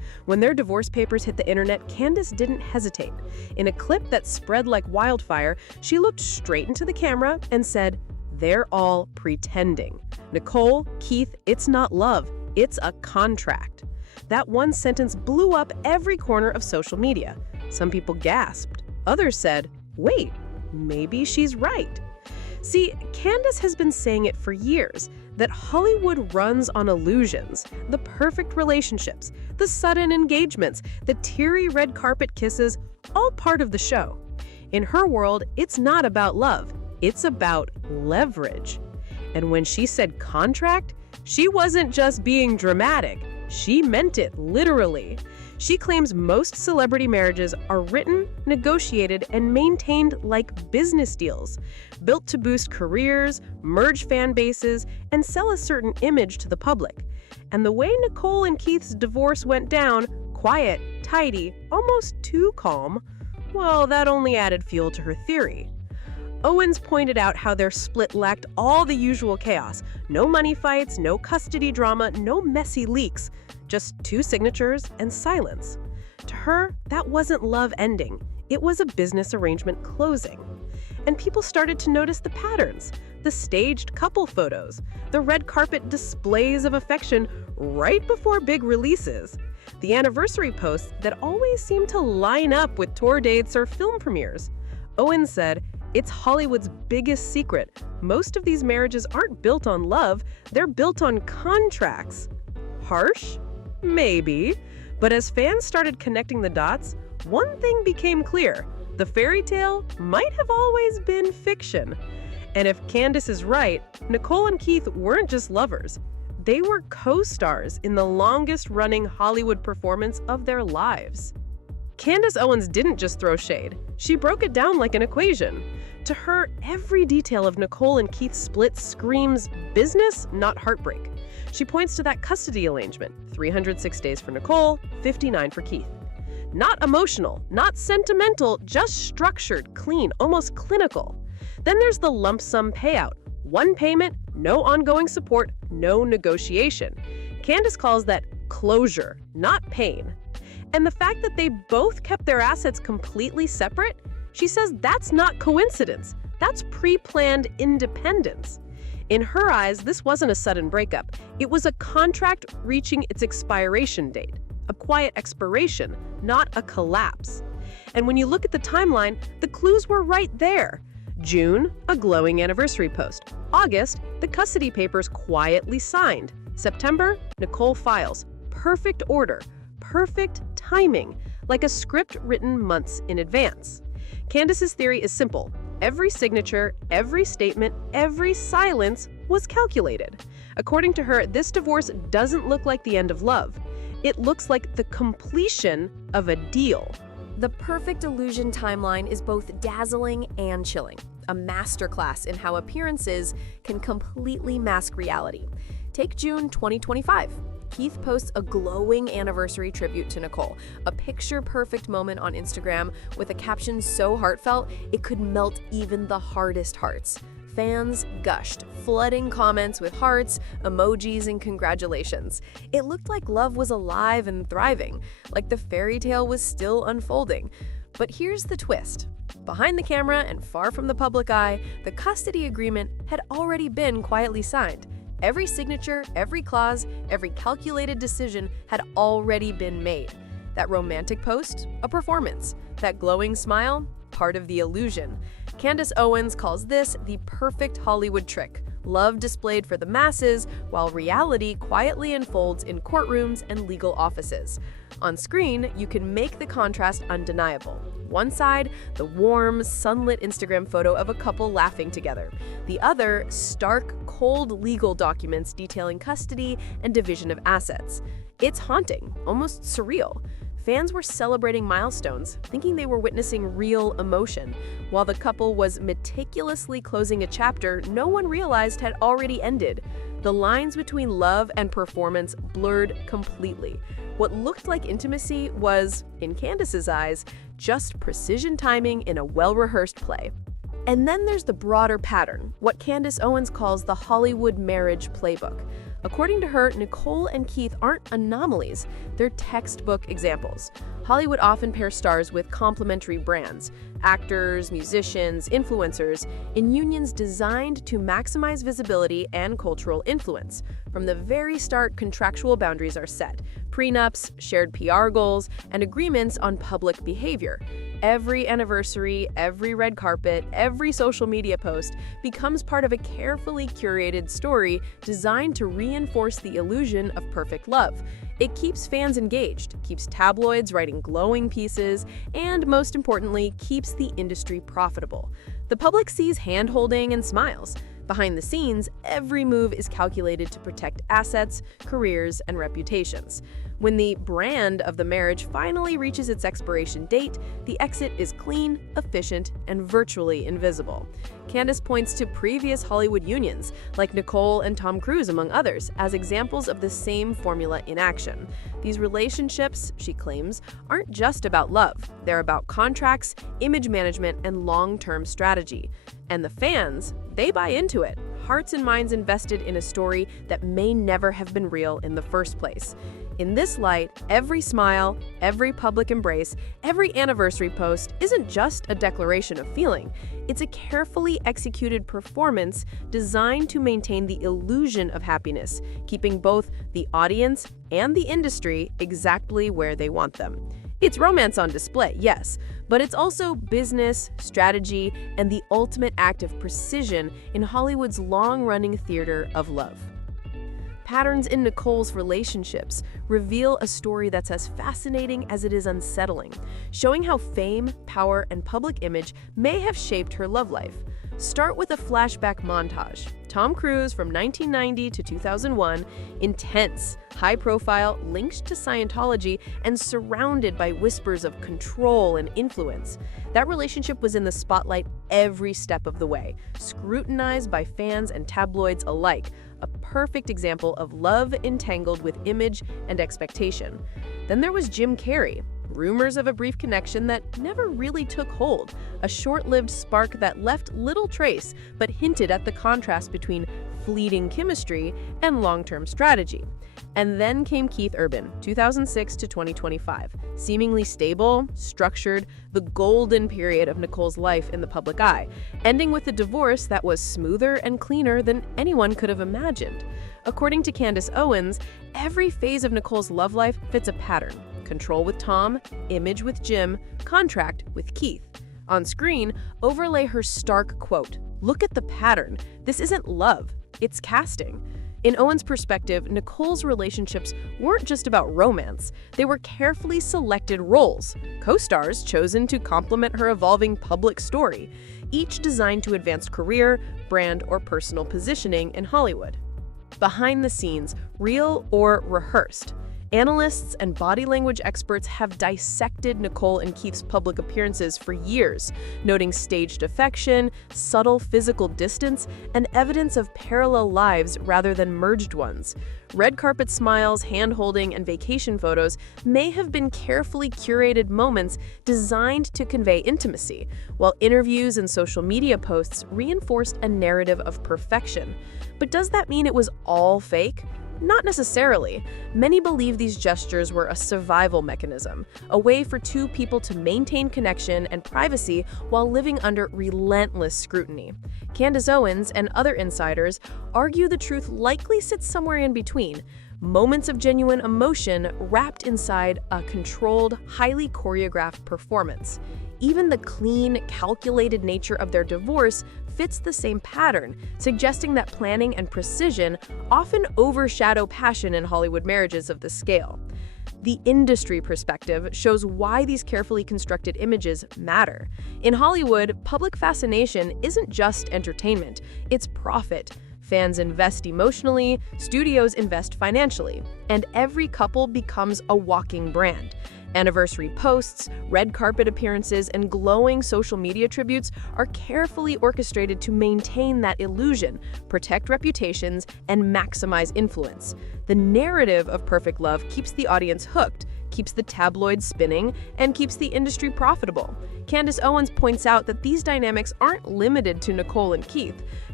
When their divorce papers hit the internet, Candace didn't hesitate. In a clip that spread like wildfire, she looked straight into the camera and said, "They're all pretending. Nicole, Keith, it's not love, it's a contract." That one sentence blew up every corner of social media. Some people gasped. Others said, "Wait, maybe she's right." See, Candace has been saying it for years, that Hollywood runs on illusions, the perfect relationships, the sudden engagements, the teary red carpet kisses, all part of the show. In her world, it's not about love, it's about leverage. And when she said contract, she wasn't just being dramatic, she meant it literally. She claims most celebrity marriages are written, negotiated, and maintained like business deals, built to boost careers, merge fan bases, and sell a certain image to the public. And the way Nicole and Keith's divorce went down, quiet, tidy, almost too calm, well, that only added fuel to her theory. Owens pointed out how their split lacked all the usual chaos. No money fights, no custody drama, no messy leaks. Just two signatures and silence. To her, that wasn't love ending. It was a business arrangement closing. And people started to notice the patterns, the staged couple photos, the red carpet displays of affection right before big releases, the anniversary posts that always seem to line up with tour dates or film premieres. Owens said, "It's Hollywood's biggest secret. Most of these marriages aren't built on love, they're built on contracts." Harsh? Maybe. But as fans started connecting the dots, one thing became clear. The fairy tale might have always been fiction. And if Candace is right, Nicole and Keith weren't just lovers. They were co-stars in the longest-running Hollywood performance of their lives. Candace Owens didn't just throw shade. She broke it down like an equation. To her, every detail of Nicole and Keith's split screams business, not heartbreak. She points to that custody arrangement, 306 days for Nicole, 59 for Keith. Not emotional, not sentimental, just structured, clean, almost clinical. Then there's the lump sum payout. One payment, no ongoing support, no negotiation. Candace calls that closure, not pain. And the fact that they both kept their assets completely separate, she says that's not coincidence. That's pre-planned independence. In her eyes, this wasn't a sudden breakup. It was a contract reaching its expiration date, a quiet expiration, not a collapse. And when you look at the timeline, the clues were right there. June, a glowing anniversary post. August, the custody papers quietly signed. September, Nicole files. Perfect order, perfect timing, like a script written months in advance. Candace's theory is simple. Every signature, every statement, every silence was calculated. According to her, this divorce doesn't look like the end of love. It looks like the completion of a deal. The perfect illusion timeline is both dazzling and chilling, a masterclass in how appearances can completely mask reality. Take June 2025. Keith posts a glowing anniversary tribute to Nicole, a picture-perfect moment on Instagram with a caption so heartfelt it could melt even the hardest hearts. Fans gushed, flooding comments with hearts, emojis, and congratulations. It looked like love was alive and thriving, like the fairy tale was still unfolding. But here's the twist. Behind the camera and far from the public eye, the custody agreement had already been quietly signed. Every signature, every clause, every calculated decision had already been made. That romantic post, a performance. That glowing smile, part of the illusion. Candace Owens calls this the perfect Hollywood trick. Love displayed for the masses, while reality quietly unfolds in courtrooms and legal offices. On screen, you can make the contrast undeniable. One side, the warm, sunlit Instagram photo of a couple laughing together. The other, stark, cold legal documents detailing custody and division of assets. It's haunting, almost surreal. Fans were celebrating milestones, thinking they were witnessing real emotion, while the couple was meticulously closing a chapter no one realized had already ended. The lines between love and performance blurred completely. What looked like intimacy was, in Candace's eyes, just precision timing in a well-rehearsed play. And then there's the broader pattern, what Candace Owens calls the Hollywood marriage playbook. According to her, Nicole and Keith aren't anomalies, they're textbook examples. Hollywood often pairs stars with complementary brands, actors, musicians, influencers, in unions designed to maximize visibility and cultural influence. From the very start, contractual boundaries are set: prenups, shared PR goals, and agreements on public behavior. Every anniversary, every red carpet, every social media post becomes part of a carefully curated story designed to reinforce the illusion of perfect love. It keeps fans engaged, keeps tabloids writing glowing pieces, and most importantly, keeps the industry profitable. The public sees hand-holding and smiles. Behind the scenes, every move is calculated to protect assets, careers, and reputations. When the brand of the marriage finally reaches its expiration date, the exit is clean, efficient, and virtually invisible. Candace points to previous Hollywood unions, like Nicole and Tom Cruise, among others, as examples of the same formula in action. These relationships, she claims, aren't just about love. They're about contracts, image management, and long-term strategy. And the fans, they buy into it, hearts and minds invested in a story that may never have been real in the first place. In this light, every smile, every public embrace, every anniversary post isn't just a declaration of feeling. It's a carefully executed performance designed to maintain the illusion of happiness, keeping both the audience and the industry exactly where they want them. It's romance on display, yes, but it's also business, strategy, and the ultimate act of precision in Hollywood's long-running theater of love. Patterns in Nicole's relationships reveal a story that's as fascinating as it is unsettling, showing how fame, power, and public image may have shaped her love life. Start with a flashback montage. Tom Cruise from 1990 to 2001, intense, high-profile, linked to Scientology, and surrounded by whispers of control and influence. That relationship was in the spotlight every step of the way, scrutinized by fans and tabloids alike, a perfect example of love entangled with image and expectation. Then there was Jim Carrey. Rumors of a brief connection that never really took hold, a short-lived spark that left little trace but hinted at the contrast between fleeting chemistry and long-term strategy. And then came Keith Urban, 2006 to 2025, seemingly stable, structured, the golden period of Nicole's life in the public eye, ending with a divorce that was smoother and cleaner than anyone could have imagined. According to Candace Owens, every phase of Nicole's love life fits a pattern: control with Tom, image with Jim, contract with Keith. On screen, overlay her stark quote, "Look at the pattern. This isn't love, it's casting." In Owens' perspective, Nicole's relationships weren't just about romance. They were carefully selected roles, co-stars chosen to complement her evolving public story, each designed to advance career, brand, or personal positioning in Hollywood. Behind the scenes, real or rehearsed, analysts and body language experts have dissected Nicole and Keith's public appearances for years, noting staged affection, subtle physical distance, and evidence of parallel lives rather than merged ones. Red carpet smiles, hand-holding, and vacation photos may have been carefully curated moments designed to convey intimacy, while interviews and social media posts reinforced a narrative of perfection. But does that mean it was all fake? Not necessarily. Many believe these gestures were a survival mechanism, a way for two people to maintain connection and privacy while living under relentless scrutiny. Candace Owens and other insiders argue the truth likely sits somewhere in between, moments of genuine emotion wrapped inside a controlled, highly choreographed performance. Even the clean, calculated nature of their divorce fits the same pattern, suggesting that planning and precision often overshadow passion in Hollywood marriages of this scale. The industry perspective shows why these carefully constructed images matter. In Hollywood, public fascination isn't just entertainment, it's profit. Fans invest emotionally, studios invest financially, and every couple becomes a walking brand. Anniversary posts, red carpet appearances, and glowing social media tributes are carefully orchestrated to maintain that illusion, protect reputations, and maximize influence. The narrative of perfect love keeps the audience hooked, keeps the tabloids spinning, and keeps the industry profitable. Candace Owens points out that these dynamics aren't limited to Nicole and Keith.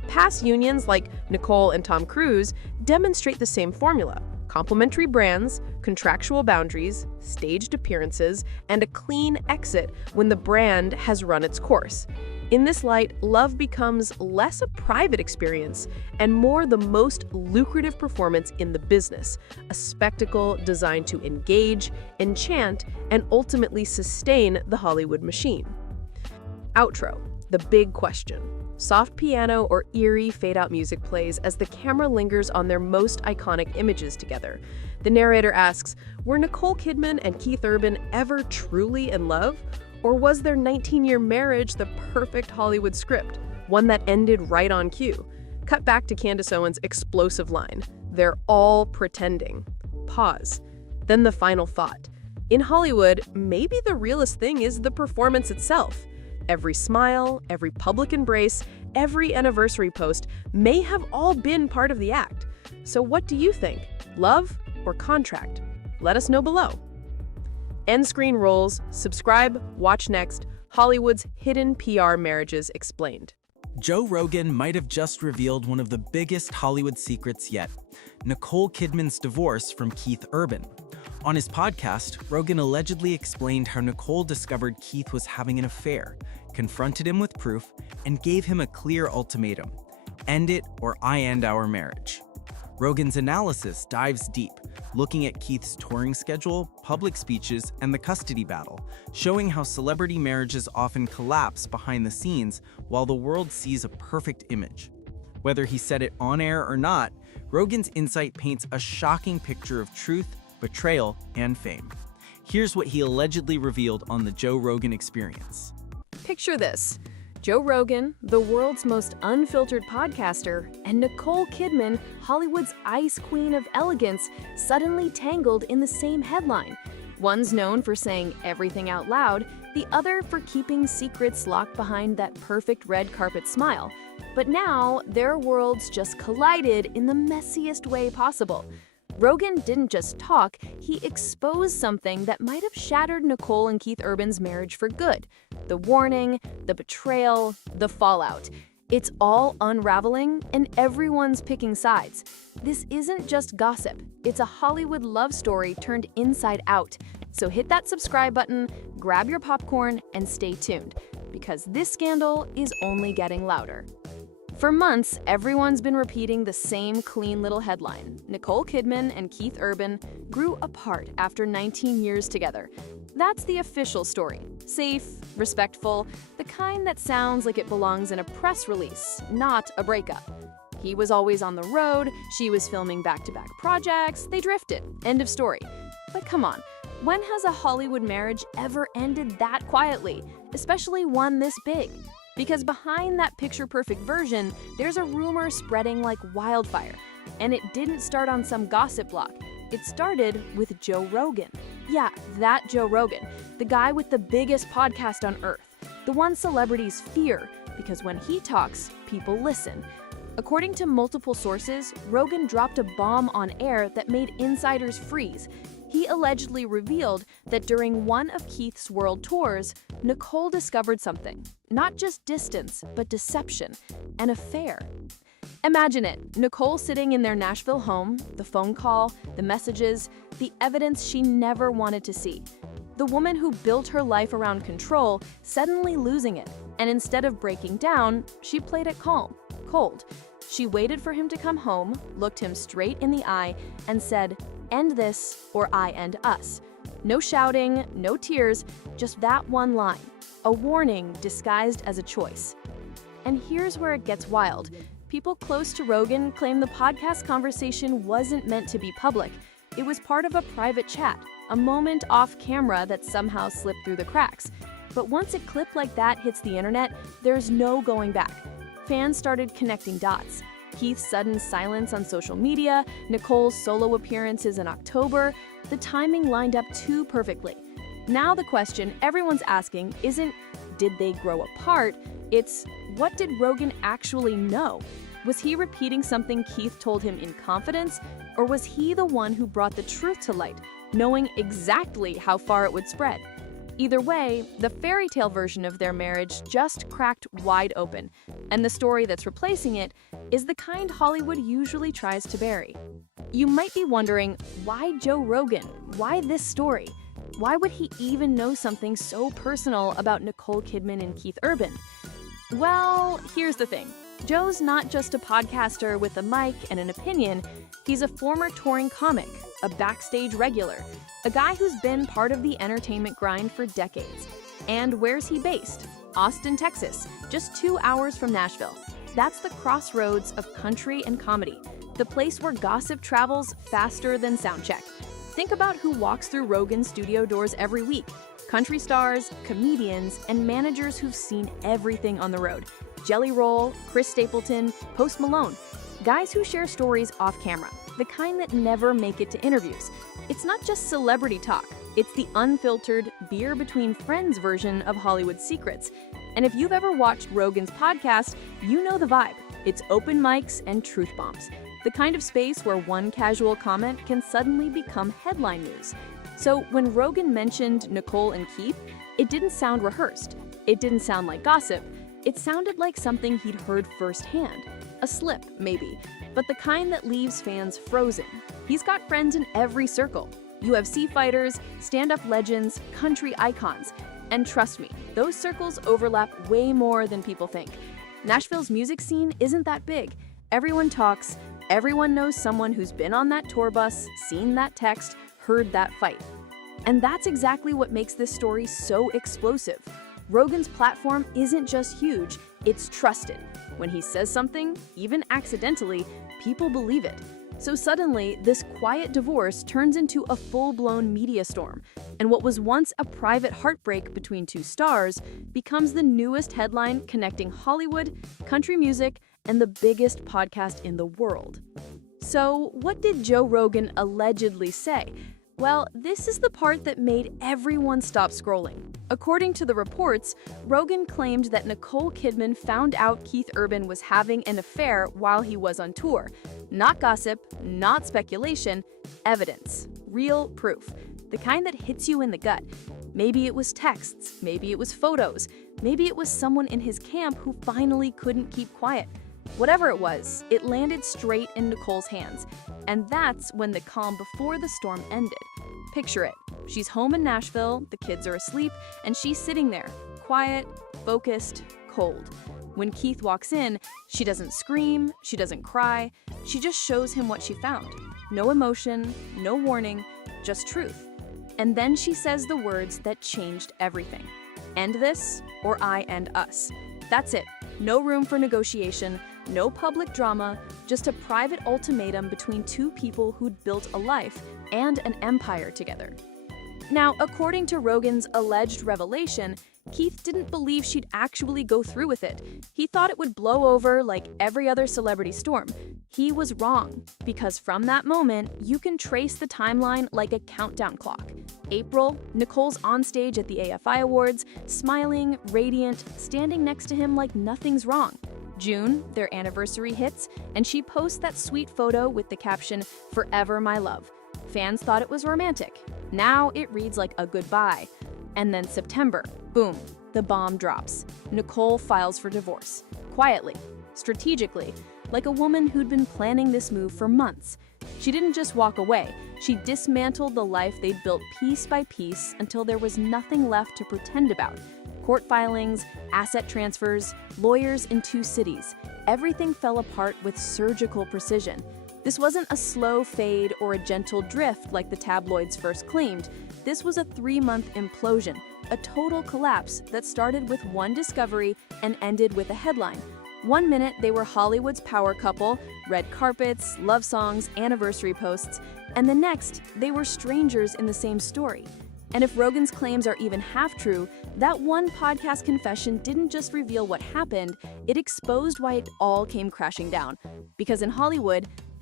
Past unions like Nicole and Tom Cruise demonstrate the same formula: complementary brands, contractual boundaries, staged appearances, and a clean exit when the brand has run its course. In this light, love becomes less a private experience and more the most lucrative performance in the business, a spectacle designed to engage, enchant, and ultimately sustain the Hollywood machine. Outro, the big question. Soft piano or eerie fade-out music plays as the camera lingers on their most iconic images together. The narrator asks, were Nicole Kidman and Keith Urban ever truly in love? Or was their 19-year marriage the perfect Hollywood script, one that ended right on cue? Cut back to Candace Owens' explosive line, "They're all pretending." Pause. Then the final thought. In Hollywood, maybe the realest thing is the performance itself. Every smile, every public embrace, every anniversary post may have all been part of the act. So what do you think? Love or contract? Let us know below. End screen rolls. Subscribe. Watch next. Hollywood's hidden PR marriages explained. Joe Rogan might have just revealed one of the biggest Hollywood secrets yet: Nicole Kidman's divorce from Keith Urban. On his podcast, Rogan allegedly explained how Nicole discovered Keith was having an affair, confronted him with proof, and gave him a clear ultimatum: end it or I end our marriage. Rogan's analysis dives deep, looking at Keith's touring schedule, public speeches, and the custody battle, showing how celebrity marriages often collapse behind the scenes while the world sees a perfect image. Whether he said it on air or not, Rogan's insight paints a shocking picture of truth, betrayal, and fame. Here's what he allegedly revealed on the Joe Rogan Experience. Picture this: Joe Rogan, the world's most unfiltered podcaster, and Nicole Kidman, Hollywood's ice queen of elegance, suddenly tangled in the same headline. One's known for saying everything out loud, the other for keeping secrets locked behind that perfect red carpet smile. But now, their worlds just collided in the messiest way possible. Rogan didn't just talk, he exposed something that might have shattered Nicole and Keith Urban's marriage for good. The warning, the betrayal, the fallout. It's all unraveling, and everyone's picking sides. This isn't just gossip, it's a Hollywood love story turned inside out. So hit that subscribe button, grab your popcorn, and stay tuned, because this scandal is only getting louder. For months, everyone's been repeating the same clean little headline: Nicole Kidman and Keith Urban grew apart after 19 years together. That's the official story. Safe, respectful, the kind that sounds like it belongs in a press release, not a breakup. He was always on the road, she was filming back-to-back projects, they drifted, end of story. But come on, when has a Hollywood marriage ever ended that quietly, especially one this big? Because behind that picture-perfect version, there's a rumor spreading like wildfire. And it didn't start on some gossip blog. It started with Joe Rogan. Yeah, that Joe Rogan, the guy with the biggest podcast on earth. The one celebrities fear, because when he talks, people listen. According to multiple sources, Rogan dropped a bomb on air that made insiders freeze. He allegedly revealed that during one of Keith's world tours, Nicole discovered something. Not just distance, but deception, an affair. Imagine it, Nicole sitting in their Nashville home, the phone call, the messages, the evidence she never wanted to see. The woman who built her life around control suddenly losing it, and instead of breaking down, she played it calm, cold. She waited for him to come home, looked him straight in the eye, and said, "End this, or I end us." No shouting, no tears, just that one line. A warning disguised as a choice. And here's where it gets wild. People close to Rogan claim the podcast conversation wasn't meant to be public. It was part of a private chat, a moment off camera that somehow slipped through the cracks. But once a clip like that hits the internet, there's no going back. Fans started connecting dots. Keith's sudden silence on social media, Nicole's solo appearances in October, the timing lined up too perfectly. Now the question everyone's asking isn't, did they grow apart? It's, what did Rogan actually know? Was he repeating something Keith told him in confidence? Or was he the one who brought the truth to light, knowing exactly how far it would spread? Either way, the fairy tale version of their marriage just cracked wide open, and the story that's replacing it is the kind Hollywood usually tries to bury. You might be wondering, why Joe Rogan? Why this story? Why would he even know something so personal about Nicole Kidman and Keith Urban? Well, here's the thing. Joe's not just a podcaster with a mic and an opinion, he's a former touring comic, a backstage regular, a guy who's been part of the entertainment grind for decades. And where's he based? Austin, Texas, just 2 hours from Nashville. That's the crossroads of country and comedy, the place where gossip travels faster than soundcheck. Think about who walks through Rogan's studio doors every week. Country stars, comedians, and managers who've seen everything on the road. Jelly Roll, Chris Stapleton, Post Malone. Guys who share stories off camera, the kind that never make it to interviews. It's not just celebrity talk, it's the unfiltered, beer between friends version of Hollywood secrets. And if you've ever watched Rogan's podcast, you know the vibe. It's open mics and truth bombs. The kind of space where one casual comment can suddenly become headline news. So when Rogan mentioned Nicole and Keith, it didn't sound rehearsed. It didn't sound like gossip. It sounded like something he'd heard firsthand. A slip, maybe, but the kind that leaves fans frozen. He's got friends in every circle. UFC fighters, stand-up legends, country icons. And trust me, those circles overlap way more than people think. Nashville's music scene isn't that big. Everyone talks, everyone knows someone who's been on that tour bus, seen that text, heard that fight. And that's exactly what makes this story so explosive. Rogan's platform isn't just huge, it's trusted. When he says something, even accidentally, people believe it. So suddenly, this quiet divorce turns into a full-blown media storm, and what was once a private heartbreak between two stars becomes the newest headline connecting Hollywood, country music, and the biggest podcast in the world. So, what did Joe Rogan allegedly say? Well, this is the part that made everyone stop scrolling. According to the reports, Rogan claimed that Nicole Kidman found out Keith Urban was having an affair while he was on tour. Not gossip, not speculation, evidence, real proof, the kind that hits you in the gut. Maybe it was texts, maybe it was photos, maybe it was someone in his camp who finally couldn't keep quiet. Whatever it was, it landed straight in Nicole's hands. And that's when the calm before the storm ended. Picture it. She's home in Nashville, the kids are asleep, and she's sitting there, quiet, focused, cold. When Keith walks in, she doesn't scream, she doesn't cry, she just shows him what she found. No emotion, no warning, just truth. And then she says the words that changed everything. End this, or I end us. That's it. No room for negotiation, no public drama, just a private ultimatum between two people who'd built a life and an empire together. Now, according to Rogan's alleged revelation, Keith didn't believe she'd actually go through with it. He thought it would blow over like every other celebrity storm. He was wrong, because from that moment, you can trace the timeline like a countdown clock. April, Nicole's on stage at the AFI Awards, smiling, radiant, standing next to him like nothing's wrong. June, their anniversary hits, and she posts that sweet photo with the caption, "Forever my love." Fans thought it was romantic. Now it reads like a goodbye. And then September, boom, the bomb drops. Nicole files for divorce. Quietly, strategically, like a woman who'd been planning this move for months. She didn't just walk away, she dismantled the life they'd built piece by piece until there was nothing left to pretend about. Court filings, asset transfers, lawyers in 2 cities. Everything fell apart with surgical precision. This wasn't a slow fade or a gentle drift like the tabloids first claimed. This was a 3-month implosion, a total collapse that started with one discovery and ended with a headline. 1 minute they were Hollywood's power couple, red carpets, love songs, anniversary posts, and the next they were strangers in the same story. And if Rogan's claims are even half true, that one podcast confession didn't just reveal what happened, it exposed why it all came crashing down. Because in Hollywood,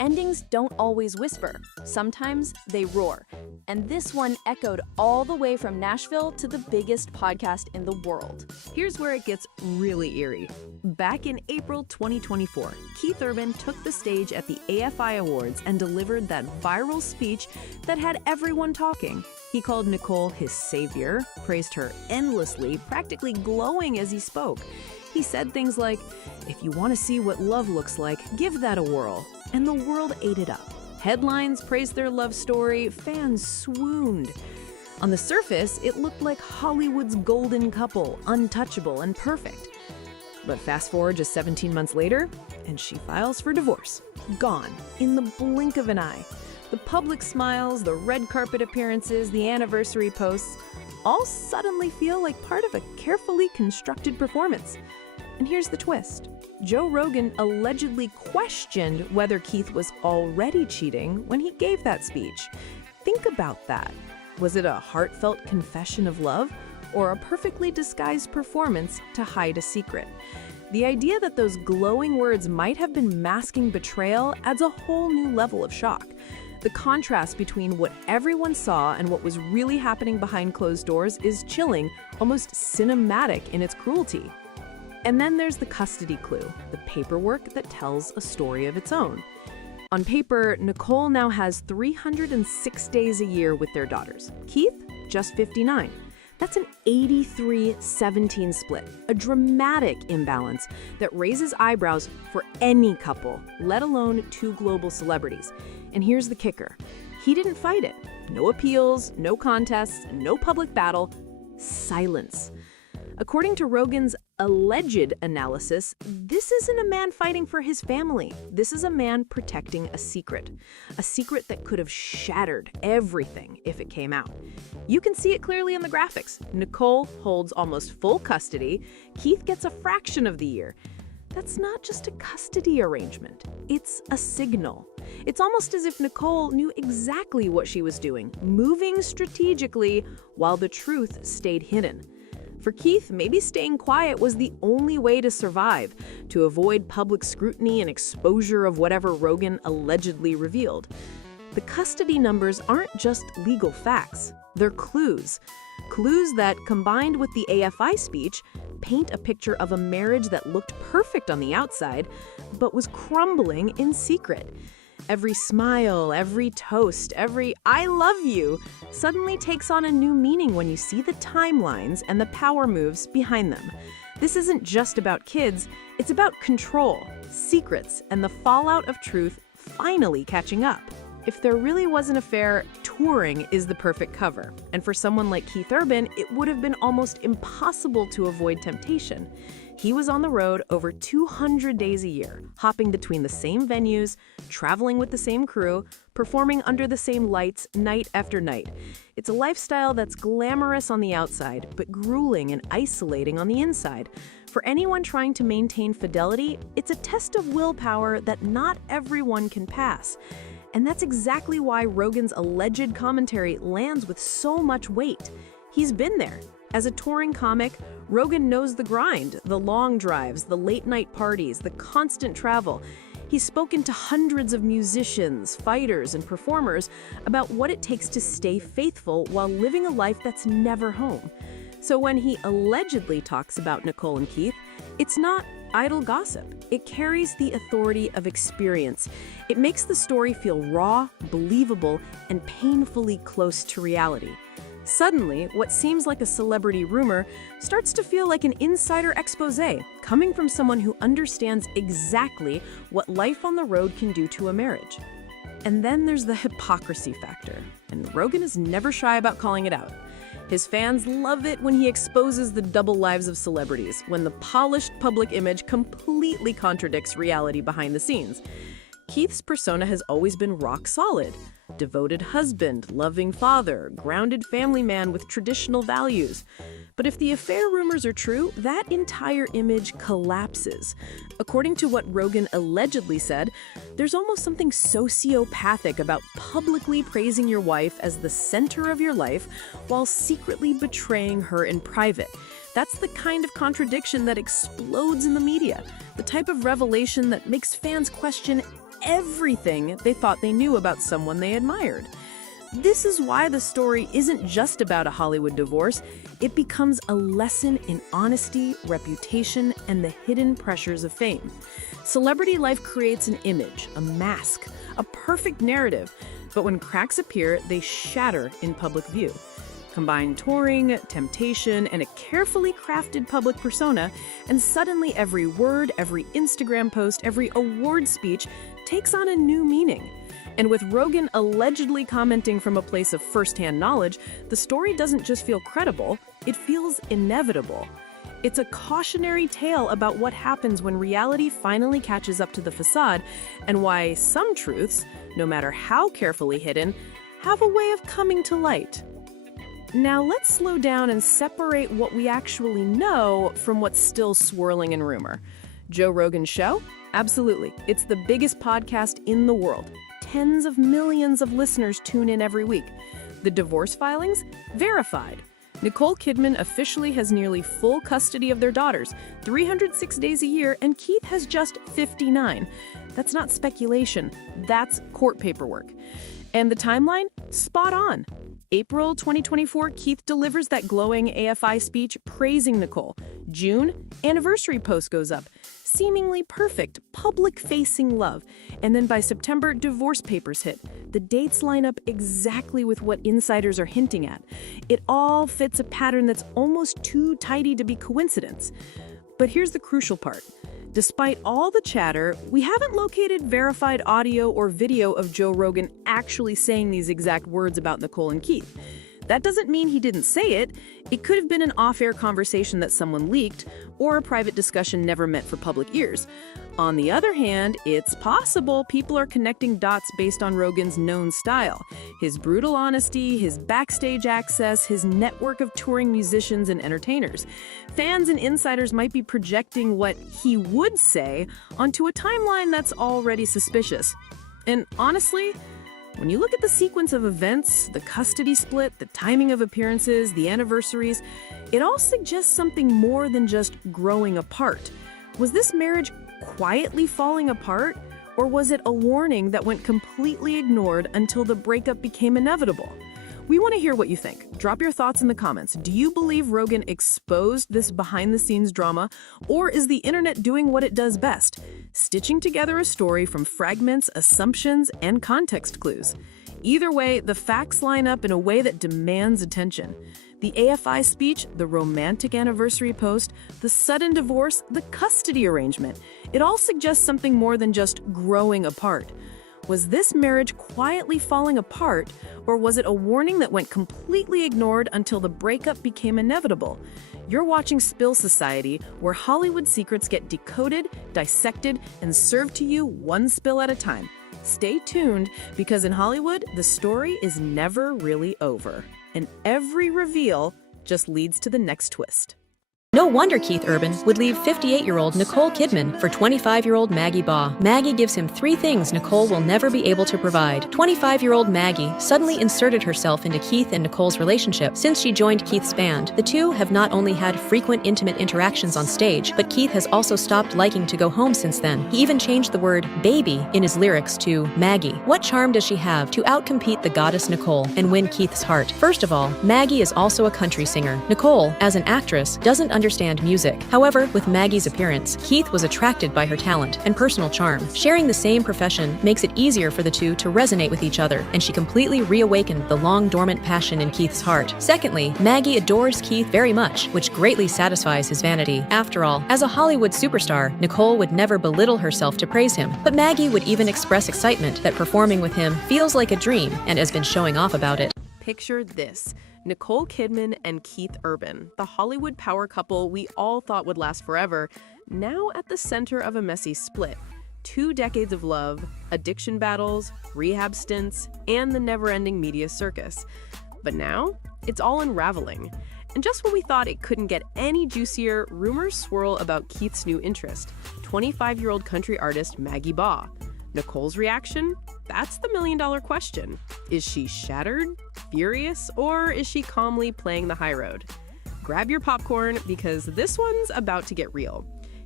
endings don't always whisper. Sometimes they roar. And this one echoed all the way from Nashville to the biggest podcast in the world. Here's where it gets really eerie. Back in April 2024, Keith Urban took the stage at the AFI Awards and delivered that viral speech that had everyone talking. He called Nicole his savior, praised her endlessly, practically glowing as he spoke. He said things like, "If you want to see what love looks like, give that a whirl." And the world ate it up. Headlines praised their love story, fans swooned. On the surface, it looked like Hollywood's golden couple, untouchable and perfect. But fast forward just 17 months later, and she files for divorce. Gone, in the blink of an eye. The public smiles, the red carpet appearances, the anniversary posts, all suddenly feel like part of a carefully constructed performance. And here's the twist. Joe Rogan allegedly questioned whether Keith was already cheating when he gave that speech. Think about that. Was it a heartfelt confession of love or a perfectly disguised performance to hide a secret? The idea that those glowing words might have been masking betrayal adds a whole new level of shock. The contrast between what everyone saw and what was really happening behind closed doors is chilling, almost cinematic in its cruelty. And then there's the custody clue, the paperwork that tells a story of its own. On paper, Nicole now has 306 days a year with their daughters. Keith, just 59. That's an 83-17 split, a dramatic imbalance that raises eyebrows for any couple, let alone two global celebrities. And here's the kicker. He didn't fight it. No appeals, no contests, no public battle, silence. According to Rogan's alleged analysis, this isn't a man fighting for his family. This is a man protecting a secret that could have shattered everything if it came out. You can see it clearly in the graphics. Nicole holds almost full custody. Keith gets a fraction of the year. That's not just a custody arrangement. It's a signal. It's almost as if Nicole knew exactly what she was doing, moving strategically while the truth stayed hidden. For Keith, maybe staying quiet was the only way to survive, to avoid public scrutiny and exposure of whatever Rogan allegedly revealed. The custody numbers aren't just legal facts, they're clues. Clues that, combined with the AFI speech, paint a picture of a marriage that looked perfect on the outside, but was crumbling in secret. Every smile, every toast, every "I love you" suddenly takes on a new meaning when you see the timelines and the power moves behind them. This isn't just about kids, it's about control, secrets, and the fallout of truth finally catching up. If there really was an affair, touring is the perfect cover. And for someone like Keith Urban, it would have been almost impossible to avoid temptation. He was on the road over 200 days a year, hopping between the same venues, traveling with the same crew, performing under the same lights night after night. It's a lifestyle that's glamorous on the outside, but grueling and isolating on the inside. For anyone trying to maintain fidelity, it's a test of willpower that not everyone can pass. And that's exactly why Rogan's alleged commentary lands with so much weight. He's been there. As a touring comic, Rogan knows the grind, the long drives, the late-night parties, the constant travel. He's spoken to hundreds of musicians, fighters, and performers about what it takes to stay faithful while living a life that's never home. So when he allegedly talks about Nicole and Keith, it's not idle gossip. It carries the authority of experience. It makes the story feel raw, believable, and painfully close to reality. Suddenly, what seems like a celebrity rumor starts to feel like an insider exposé, coming from someone who understands exactly what life on the road can do to a marriage. And then there's the hypocrisy factor, and Rogan is never shy about calling it out. His fans love it when he exposes the double lives of celebrities, when the polished public image completely contradicts reality behind the scenes. Keith's persona has always been rock solid. Devoted husband, loving father, grounded family man with traditional values. But if the affair rumors are true, that entire image collapses. According to what Rogan allegedly said, there's almost something sociopathic about publicly praising your wife as the center of your life while secretly betraying her in private. That's the kind of contradiction that explodes in the media, the type of revelation that makes fans question everything they thought they knew about someone they admired. This is why the story isn't just about a Hollywood divorce. It becomes a lesson in honesty, reputation, and the hidden pressures of fame. Celebrity life creates an image, a mask, a perfect narrative, but when cracks appear, they shatter in public view. Combine touring, temptation, and a carefully crafted public persona, and suddenly every word, every Instagram post, every award speech takes on a new meaning. And with Rogan allegedly commenting from a place of first-hand knowledge, the story doesn't just feel credible, it feels inevitable. It's a cautionary tale about what happens when reality finally catches up to the facade, and why some truths, no matter how carefully hidden, have a way of coming to light. Now let's slow down and separate what we actually know from what's still swirling in rumor. Joe Rogan's show? Absolutely. It's the biggest podcast in the world. Tens of millions of listeners tune in every week. The divorce filings? Verified. Nicole Kidman officially has nearly full custody of their daughters, 306 days a year, and Keith has just 59. That's not speculation, that's court paperwork. And the timeline? Spot on. April 2024, Keith delivers that glowing AFI speech praising Nicole. June, anniversary post goes up. Seemingly perfect, public-facing love. And then by September, divorce papers hit. The dates line up exactly with what insiders are hinting at. It all fits a pattern that's almost too tidy to be coincidence. But here's the crucial part. Despite all the chatter, we haven't located verified audio or video of Joe Rogan actually saying these exact words about Nicole and Keith. That doesn't mean he didn't say it. It could have been an off-air conversation that someone leaked, or a private discussion never meant for public ears. On the other hand, it's possible people are connecting dots based on Rogan's known style. His brutal honesty, his backstage access, his network of touring musicians and entertainers. Fans and insiders might be projecting what he would say onto a timeline that's already suspicious. And honestly, when you look at the sequence of events, the custody split, the timing of appearances, the anniversaries, it all suggests something more than just growing apart. Was this marriage quietly falling apart, or was it a warning that went completely ignored until the breakup became inevitable? We want to hear what you think. Drop your thoughts in the comments. Do you believe Rogan exposed this behind-the-scenes drama, or is the internet doing what it does best, stitching together a story from fragments, assumptions, and context clues? Either way, the facts line up in a way that demands attention. The AFI speech, the romantic anniversary post, the sudden divorce, the custody arrangement. It all suggests something more than just growing apart. Was this marriage quietly falling apart, or was it a warning that went completely ignored until the breakup became inevitable? You're watching Spill Society, where Hollywood secrets get decoded, dissected, and served to you one spill at a time. Stay tuned, because in Hollywood, the story is never really over, and every reveal just leads to the next twist. No wonder Keith Urban would leave 58-year-old Nicole Kidman for 25-year-old Maggie Baugh. Maggie gives him 3 things Nicole will never be able to provide. 25-year-old Maggie suddenly inserted herself into Keith and Nicole's relationship since she joined Keith's band. The two have not only had frequent intimate interactions on stage, but Keith has also stopped liking to go home since then. He even changed the word baby in his lyrics to Maggie. What charm does she have to outcompete the goddess Nicole and win Keith's heart? First of all, Maggie is also a country singer. Nicole, as an actress, doesn't understand music. However, with Maggie's appearance, Keith was attracted by her talent and personal charm. Sharing the same profession makes it easier for the two to resonate with each other, and she completely reawakened the long-dormant passion in Keith's heart. Secondly, Maggie adores Keith very much, which greatly satisfies his vanity. After all, as a Hollywood superstar, Nicole would never belittle herself to praise him, but Maggie would even express excitement that performing with him feels like a dream and has been showing off about it. Picture this. Nicole Kidman and Keith Urban, the Hollywood power couple we all thought would last forever, now at the center of a messy split. 2 decades of love, addiction battles, rehab stints, and the never-ending media circus. But now, it's all unraveling. And just when we thought it couldn't get any juicier, rumors swirl about Keith's new interest, 25-year-old country artist Maggie Baugh. Nicole's reaction? That's the million-dollar question. Is she shattered, furious, or is she calmly playing the high road? Grab your popcorn, because this one's about to get real.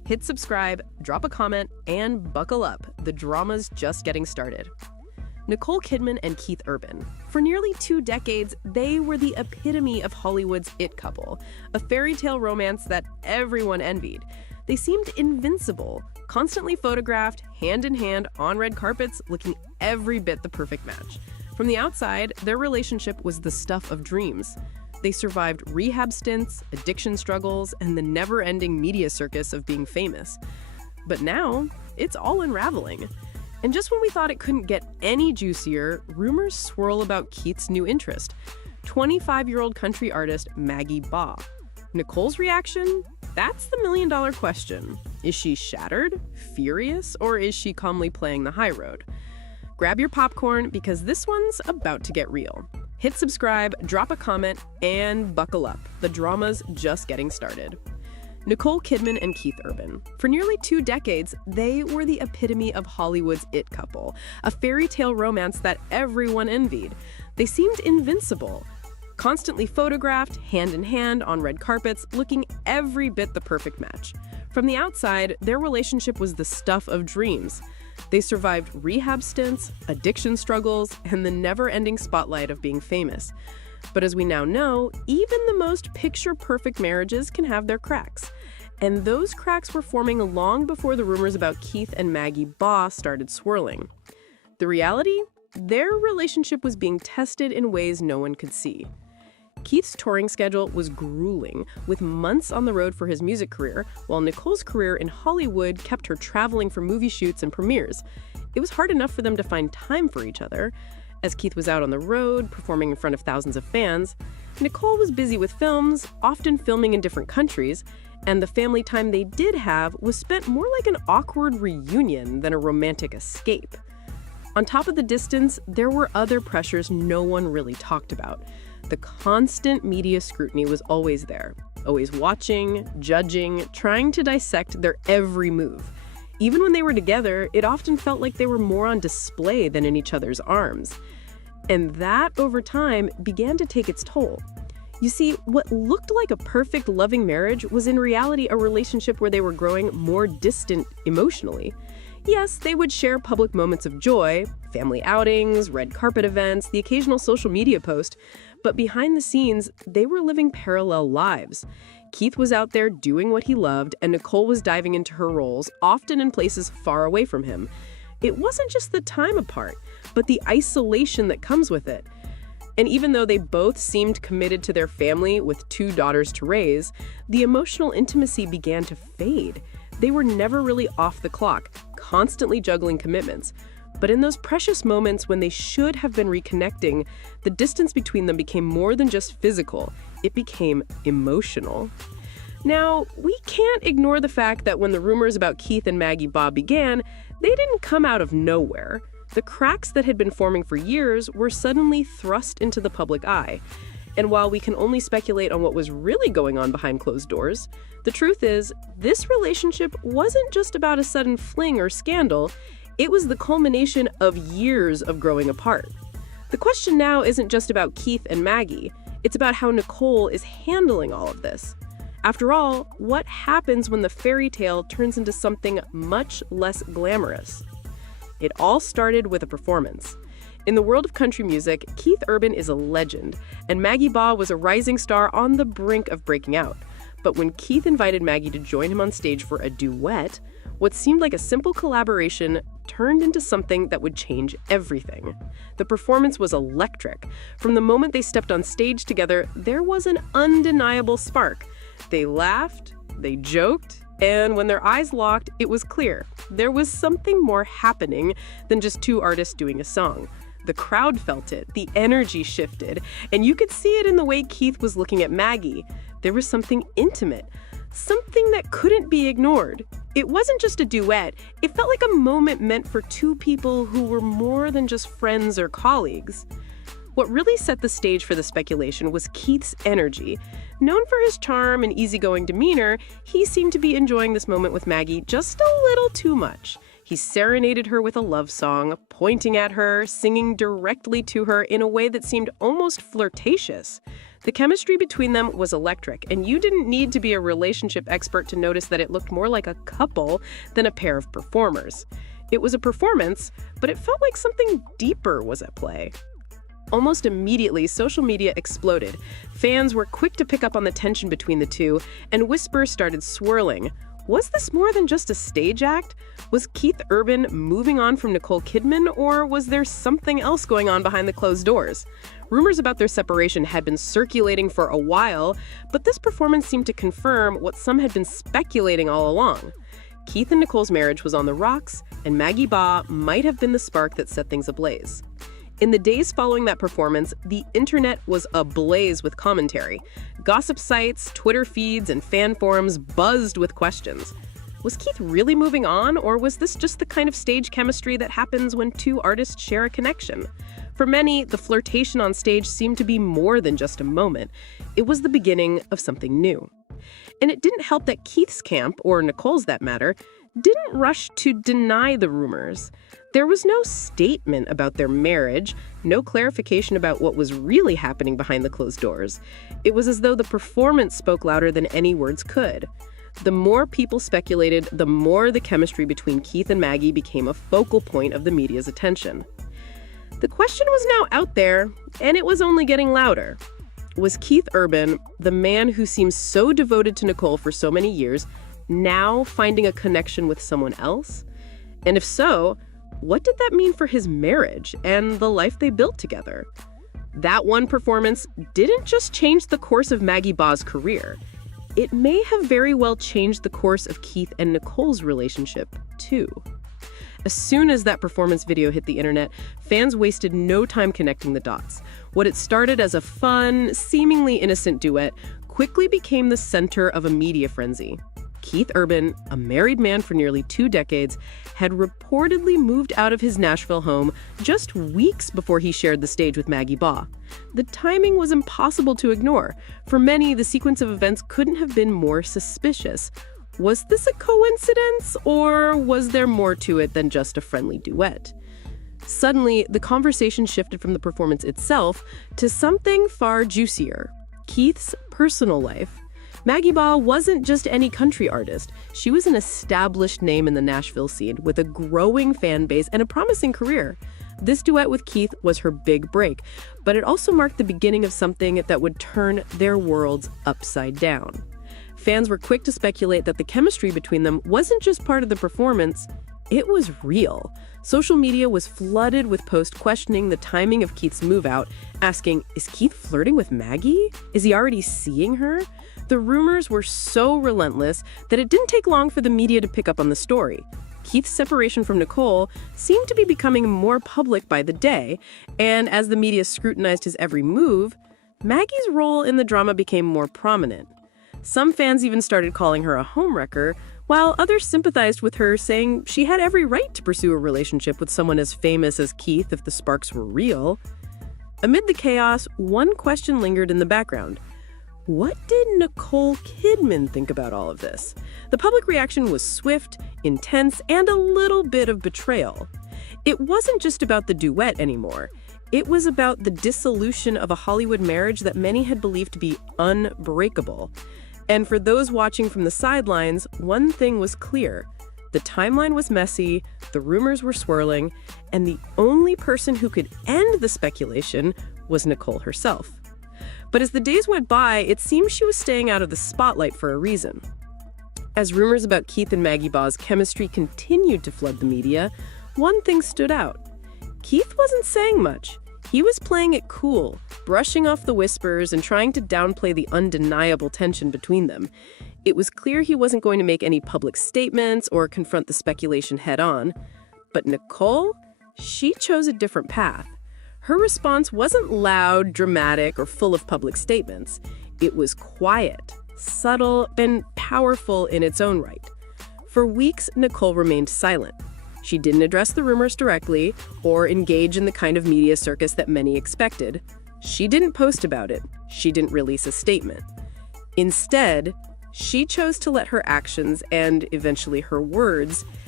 Hit subscribe, drop a comment, and buckle up. The drama's just getting started. Nicole Kidman and Keith Urban. For nearly 2 decades, they were the epitome of Hollywood's it couple, a fairy tale romance that everyone envied. They seemed invincible, constantly photographed, hand in hand, on red carpets, looking every bit the perfect match. From the outside, their relationship was the stuff of dreams. They survived rehab stints, addiction struggles, and the never-ending media circus of being famous. But now, it's all unraveling. And just when we thought it couldn't get any juicier, rumors swirl about Keith's new interest, 25-year-old country artist Maggie Baugh. Nicole's reaction? That's the million-dollar question. Is she shattered, furious, or is she calmly playing the high road? Grab your popcorn because this one's about to get real. Hit subscribe, drop a comment, and buckle up. The drama's just getting started. Nicole Kidman and Keith Urban. For nearly 2 decades, they were the epitome of Hollywood's it couple, a fairy tale romance that everyone envied. They seemed invincible, constantly photographed, hand in hand, on red carpets, looking every bit the perfect match. From the outside, their relationship was the stuff of dreams. They survived rehab stints, addiction struggles, and the never-ending spotlight of being famous. But as we now know, even the most picture-perfect marriages can have their cracks. And those cracks were forming long before the rumors about Keith and Maggie Baugh started swirling. The reality? Their relationship was being tested in ways no one could see. Keith's touring schedule was grueling, with months on the road for his music career, while Nicole's career in Hollywood kept her traveling for movie shoots and premieres. It was hard enough for them to find time for each other. As Keith was out on the road, performing in front of thousands of fans, Nicole was busy with films, often filming in different countries, and the family time they did have was spent more like an awkward reunion than a romantic escape. On top of the distance, there were other pressures no one really talked about. The constant media scrutiny was always there, always watching, judging, trying to dissect their every move. Even when they were together, it often felt like they were more on display than in each other's arms. And that, over time, began to take its toll. You see, what looked like a perfect, loving marriage was in reality a relationship where they were growing more distant emotionally. Yes, they would share public moments of joy, family outings, red carpet events, the occasional social media post, but behind the scenes, they were living parallel lives. Keith was out there doing what he loved, and Nicole was diving into her roles, often in places far away from him. It wasn't just the time apart, but the isolation that comes with it. And even though they both seemed committed to their family with 2 daughters to raise, the emotional intimacy began to fade. They were never really off the clock, constantly juggling commitments. But in those precious moments when they should have been reconnecting, the distance between them became more than just physical. It became emotional. Now, we can't ignore the fact that when the rumors about Keith and Maggie Baugh began, they didn't come out of nowhere. The cracks that had been forming for years were suddenly thrust into the public eye. And while we can only speculate on what was really going on behind closed doors, the truth is, this relationship wasn't just about a sudden fling or scandal. It was the culmination of years of growing apart. The question now isn't just about Keith and Maggie. It's about how Nicole is handling all of this. After all, what happens when the fairy tale turns into something much less glamorous? It all started with a performance. In the world of country music, Keith Urban is a legend, and Maggie Baugh was a rising star on the brink of breaking out. But when Keith invited Maggie to join him on stage for a duet, what seemed like a simple collaboration turned into something that would change everything. The performance was electric. From the moment they stepped on stage together, there was an undeniable spark. They laughed, they joked, and when their eyes locked, it was clear. There was something more happening than just 2 artists doing a song. The crowd felt it, the energy shifted, and you could see it in the way Keith was looking at Maggie. There was something intimate, something that couldn't be ignored. It wasn't just a duet, it felt like a moment meant for 2 people who were more than just friends or colleagues. What really set the stage for the speculation was Keith's energy. Known for his charm and easygoing demeanor, he seemed to be enjoying this moment with Maggie just a little too much. He serenaded her with a love song, pointing at her, singing directly to her in a way that seemed almost flirtatious. The chemistry between them was electric, and you didn't need to be a relationship expert to notice that it looked more like a couple than a pair of performers. It was a performance, but it felt like something deeper was at play. Almost immediately, social media exploded. Fans were quick to pick up on the tension between the two, and whispers started swirling. Was this more than just a stage act? Was Keith Urban moving on from Nicole Kidman, or was there something else going on behind the closed doors? Rumors about their separation had been circulating for a while, but this performance seemed to confirm what some had been speculating all along. Keith and Nicole's marriage was on the rocks, and Maggie Baugh might have been the spark that set things ablaze. In the days following that performance, the internet was ablaze with commentary. Gossip sites, Twitter feeds, and fan forums buzzed with questions. Was Keith really moving on, or was this just the kind of stage chemistry that happens when two artists share a connection? For many, the flirtation on stage seemed to be more than just a moment. It was the beginning of something new. And it didn't help that Keith's camp, or Nicole's that matter, didn't rush to deny the rumors. There was no statement about their marriage, no clarification about what was really happening behind the closed doors. It was as though the performance spoke louder than any words could. The more people speculated, the more the chemistry between Keith and Maggie became a focal point of the media's attention. The question was now out there, and it was only getting louder. Was Keith Urban, the man who seems so devoted to Nicole for so many years, now finding a connection with someone else? And if so, what did that mean for his marriage and the life they built together? That one performance didn't just change the course of Maggie Baugh's career. It may have very well changed the course of Keith and Nicole's relationship, too. As soon as that performance video hit the internet, fans wasted no time connecting the dots. What had started as a fun, seemingly innocent duet quickly became the center of a media frenzy. Keith Urban, a married man for nearly 2 decades, had reportedly moved out of his Nashville home just weeks before he shared the stage with Maggie Baugh. The timing was impossible to ignore. For many, the sequence of events couldn't have been more suspicious. Was this a coincidence, or was there more to it than just a friendly duet? Suddenly, the conversation shifted from the performance itself to something far juicier: Keith's personal life. Maggie Baugh wasn't just any country artist. She was an established name in the Nashville scene with a growing fan base and a promising career. This duet with Keith was her big break, but it also marked the beginning of something that would turn their worlds upside down. Fans were quick to speculate that the chemistry between them wasn't just part of the performance, it was real. Social media was flooded with posts questioning the timing of Keith's move out, asking, is Keith flirting with Maggie? Is he already seeing her? The rumors were so relentless that it didn't take long for the media to pick up on the story. Keith's separation from Nicole seemed to be becoming more public by the day, and as the media scrutinized his every move, Maggie's role in the drama became more prominent. Some fans even started calling her a homewrecker, while others sympathized with her, saying she had every right to pursue a relationship with someone as famous as Keith if the sparks were real. Amid the chaos, one question lingered in the background. What did Nicole Kidman think about all of this? The public reaction was swift, intense, and a little bit of betrayal. It wasn't just about the duet anymore. It was about the dissolution of a Hollywood marriage that many had believed to be unbreakable. And for those watching from the sidelines, one thing was clear. The timeline was messy, the rumors were swirling, and the only person who could end the speculation was Nicole herself. But as the days went by, it seemed she was staying out of the spotlight for a reason. As rumors about Keith and Maggie Baugh's chemistry continued to flood the media, one thing stood out. Keith wasn't saying much. He was playing it cool, brushing off the whispers and trying to downplay the undeniable tension between them. It was clear he wasn't going to make any public statements or confront the speculation head-on. But Nicole? She chose a different path. Her response wasn't loud, dramatic, or full of public statements. It was quiet, subtle, and powerful in its own right. For weeks, Nicole remained silent. She didn't address the rumors directly or engage in the kind of media circus that many expected. She didn't post about it. She didn't release a statement. Instead, she chose to let her actions and eventually her words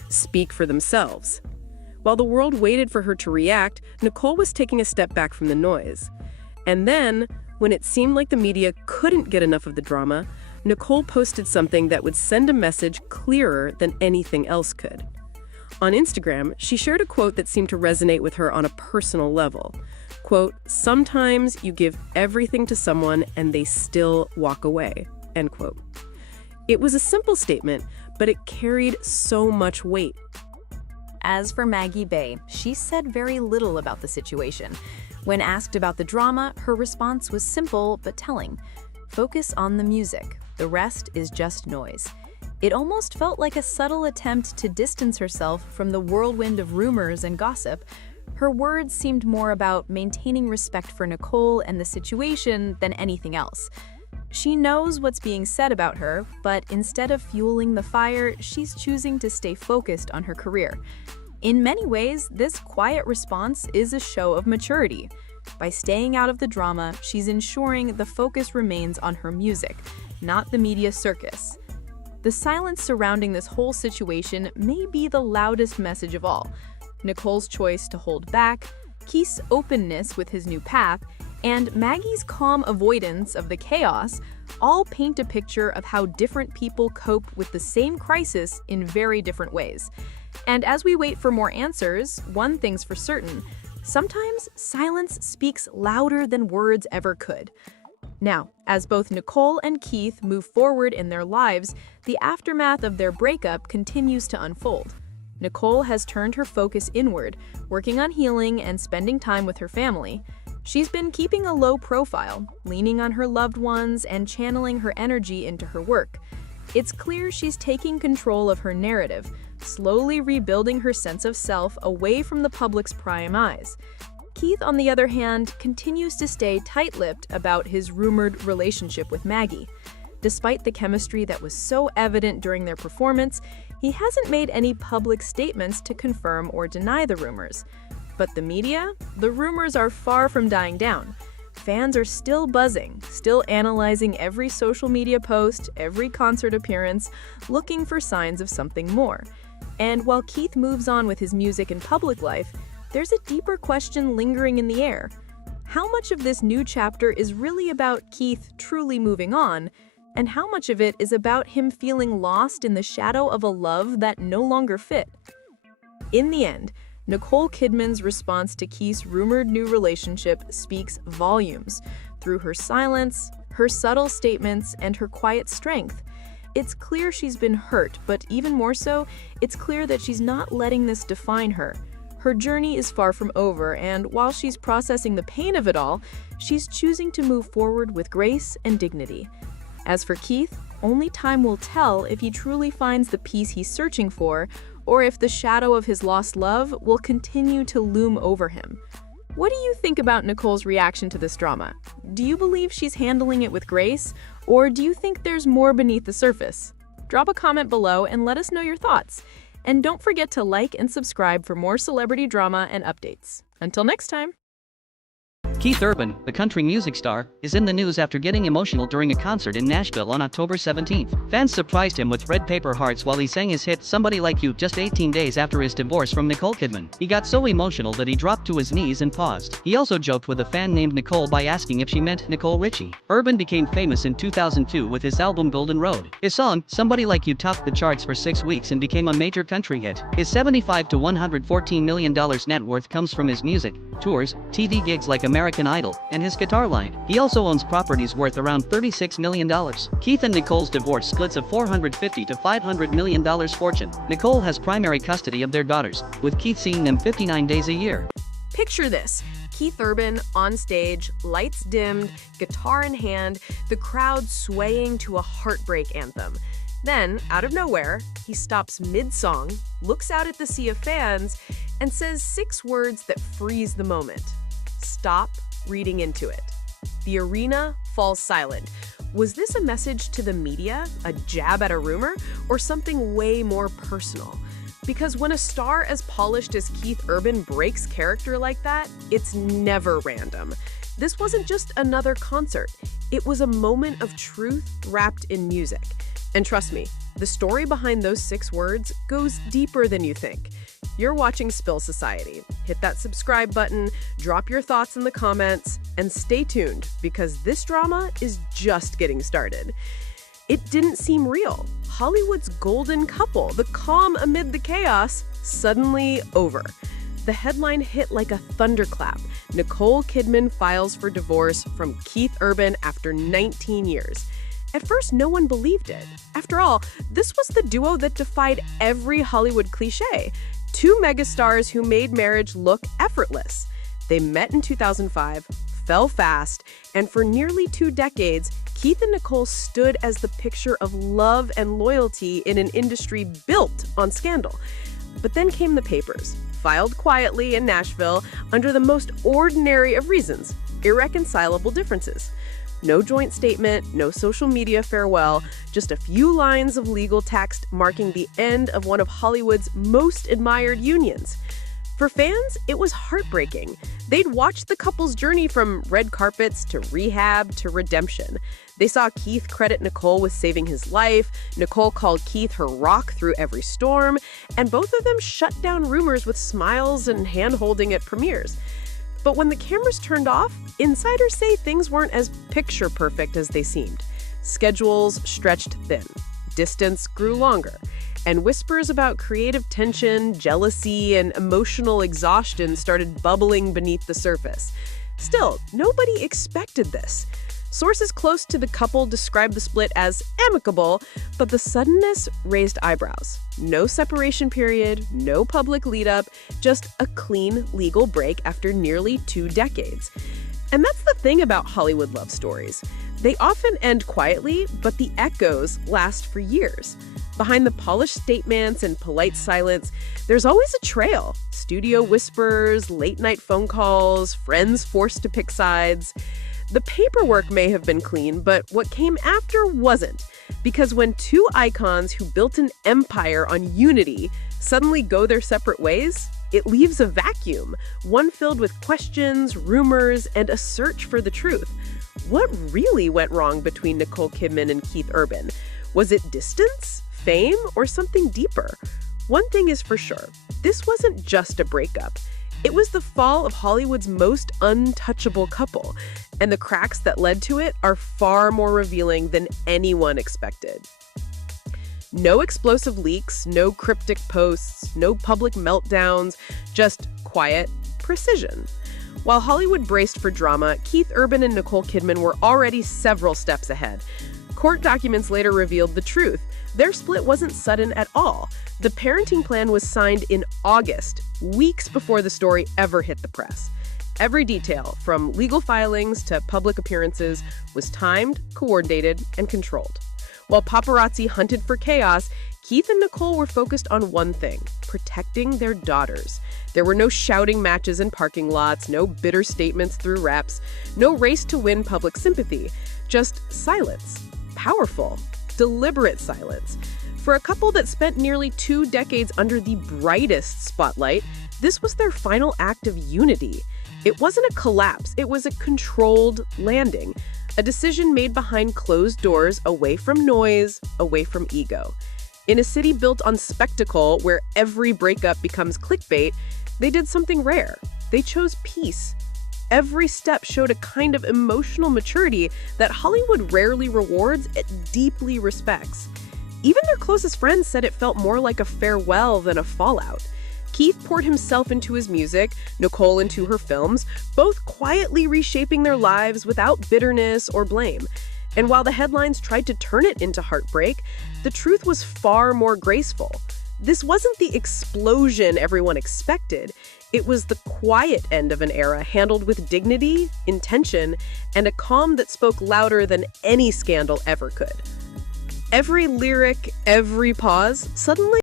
speak for themselves. While the world waited for her to react, Nicole was taking a step back from the noise. And then, when it seemed like the media couldn't get enough of the drama, Nicole posted something that would send a message clearer than anything else could. On Instagram, she shared a quote that seemed to resonate with her on a personal level. Quote, "Sometimes you give everything to someone and they still walk away." End quote. It was a simple statement, but it carried so much weight. As for Maggie Baugh, she said very little about the situation. When asked about the drama, her response was simple but telling. Focus on the music. The rest is just noise. It almost felt like a subtle attempt to distance herself from the whirlwind of rumors and gossip. Her words seemed more about maintaining respect for Nicole and the situation than anything else. She knows what's being said about her, but instead of fueling the fire, she's choosing to stay focused on her career. In many ways, this quiet response is a show of maturity. By staying out of the drama, she's ensuring the focus remains on her music, not the media circus. The silence surrounding this whole situation may be the loudest message of all. Nicole's choice to hold back, Keith's openness with his new path, and Maggie's calm avoidance of the chaos all paint a picture of how different people cope with the same crisis in very different ways. And as we wait for more answers, one thing's for certain: sometimes silence speaks louder than words ever could. Now, as both Nicole and Keith move forward in their lives, the aftermath of their breakup continues to unfold. Nicole has turned her focus inward, working on healing and spending time with her family. She's been keeping a low profile, leaning on her loved ones and channeling her energy into her work. It's clear she's taking control of her narrative, slowly rebuilding her sense of self away from the public's prying eyes. Keith, on the other hand, continues to stay tight-lipped about his rumored relationship with Maggie. Despite the chemistry that was so evident during their performance, he hasn't made any public statements to confirm or deny the rumors. But the media? The rumors are far from dying down. Fans are still buzzing, still analyzing every social media post, every concert appearance, looking for signs of something more. And while Keith moves on with his music and public life, there's a deeper question lingering in the air. How much of this new chapter is really about Keith truly moving on, and how much of it is about him feeling lost in the shadow of a love that no longer fit? In the end, Nicole Kidman's response to Keith's rumored new relationship speaks volumes through her silence, her subtle statements, and her quiet strength. It's clear she's been hurt, but even more so, it's clear that she's not letting this define her. Her journey is far from over, and while she's processing the pain of it all, she's choosing to move forward with grace and dignity. As for Keith, only time will tell if he truly finds the peace he's searching for, or if the shadow of his lost love will continue to loom over him. What do you think about Nicole's reaction to this drama? Do you believe she's handling it with grace, or do you think there's more beneath the surface? Drop a comment below and let us know your thoughts. And don't forget to like and subscribe for more celebrity drama and updates. Until next time. Keith Urban, the country music star, is in the news after getting emotional during a concert in Nashville on October 17th. Fans surprised him with red paper hearts while he sang his hit Somebody Like You just 18 days after his divorce from Nicole Kidman. He got so emotional that he dropped to his knees and paused. He also joked with a fan named Nicole by asking if she meant Nicole Richie. Urban became famous in 2002 with his album Golden Road. His song, Somebody Like You, topped the charts for 6 weeks and became a major country hit. His $75 to $114 million net worth comes from his music, tours, TV gigs like American Idol, and his guitar line. He also owns properties worth around $36 million. Keith and Nicole's divorce splits a $450 to $500 million fortune. Nicole has primary custody of their daughters, with Keith seeing them 59 days a year. Picture this: Keith Urban on stage, lights dimmed, guitar in hand, the crowd swaying to a heartbreak anthem. Then, out of nowhere, he stops mid-song, looks out at the sea of fans, and says 6 words that freeze the moment. Stop reading into it. The arena falls silent. Was this a message to the media, a jab at a rumor, or something way more personal? Because when a star as polished as Keith Urban breaks character like that, it's never random. This wasn't just another concert. It was a moment of truth wrapped in music. And trust me, the story behind those 6 words goes deeper than you think. You're watching Spill Society. Hit that subscribe button, drop your thoughts in the comments, and stay tuned because this drama is just getting started. It didn't seem real. Hollywood's golden couple, the calm amid the chaos, suddenly over. The headline hit like a thunderclap. Nicole Kidman files for divorce from Keith Urban after 19 years. At first, no one believed it. After all, this was the duo that defied every Hollywood cliché. 2 megastars who made marriage look effortless. They met in 2005, fell fast, and for nearly 2 decades, Keith and Nicole stood as the picture of love and loyalty in an industry built on scandal. But then came the papers, filed quietly in Nashville under the most ordinary of reasons, irreconcilable differences. No joint statement, no social media farewell, just a few lines of legal text marking the end of one of Hollywood's most admired unions. For fans, it was heartbreaking. They'd watched the couple's journey from red carpets to rehab to redemption. They saw Keith credit Nicole with saving his life, Nicole called Keith her rock through every storm, and both of them shut down rumors with smiles and hand-holding at premieres. But when the cameras turned off, insiders say things weren't as picture-perfect as they seemed. Schedules stretched thin, distance grew longer, and whispers about creative tension, jealousy, and emotional exhaustion started bubbling beneath the surface. Still, nobody expected this. Sources close to the couple described the split as amicable, but the suddenness raised eyebrows. No separation period, no public lead-up, just a clean legal break after nearly 2 decades. And that's the thing about Hollywood love stories. They often end quietly, but the echoes last for years. Behind the polished statements and polite silence, there's always a trail. Studio whispers, late-night phone calls, friends forced to pick sides. The paperwork may have been clean, but what came after wasn't. Because when 2 icons who built an empire on unity suddenly go their separate ways, it leaves a vacuum, one filled with questions, rumors, and a search for the truth. What really went wrong between Nicole Kidman and Keith Urban? Was it distance, fame, or something deeper? One thing is for sure, this wasn't just a breakup. It was the fall of Hollywood's most untouchable couple, and the cracks that led to it are far more revealing than anyone expected. No explosive leaks, no cryptic posts, no public meltdowns, just quiet precision. While Hollywood braced for drama, Keith Urban and Nicole Kidman were already several steps ahead. Court documents later revealed the truth. Their split wasn't sudden at all. The parenting plan was signed in August, weeks before the story ever hit the press. Every detail, from legal filings to public appearances, was timed, coordinated, and controlled. While paparazzi hunted for chaos, Keith and Nicole were focused on one thing: protecting their daughters. There were no shouting matches in parking lots, no bitter statements through reps, no race to win public sympathy, just silence. Powerful, deliberate silence. For a couple that spent nearly 2 decades under the brightest spotlight, this was their final act of unity. It wasn't a collapse, it was a controlled landing, a decision made behind closed doors, away from noise, away from ego. In a city built on spectacle, where every breakup becomes clickbait, they did something rare. They chose peace. Every step showed a kind of emotional maturity that Hollywood rarely rewards, it deeply respects. Even their closest friends said it felt more like a farewell than a fallout. Keith poured himself into his music, Nicole into her films, both quietly reshaping their lives without bitterness or blame. And while the headlines tried to turn it into heartbreak, the truth was far more graceful. This wasn't the explosion everyone expected. It was the quiet end of an era handled with dignity, intention, and a calm that spoke louder than any scandal ever could. Every lyric, every pause, suddenly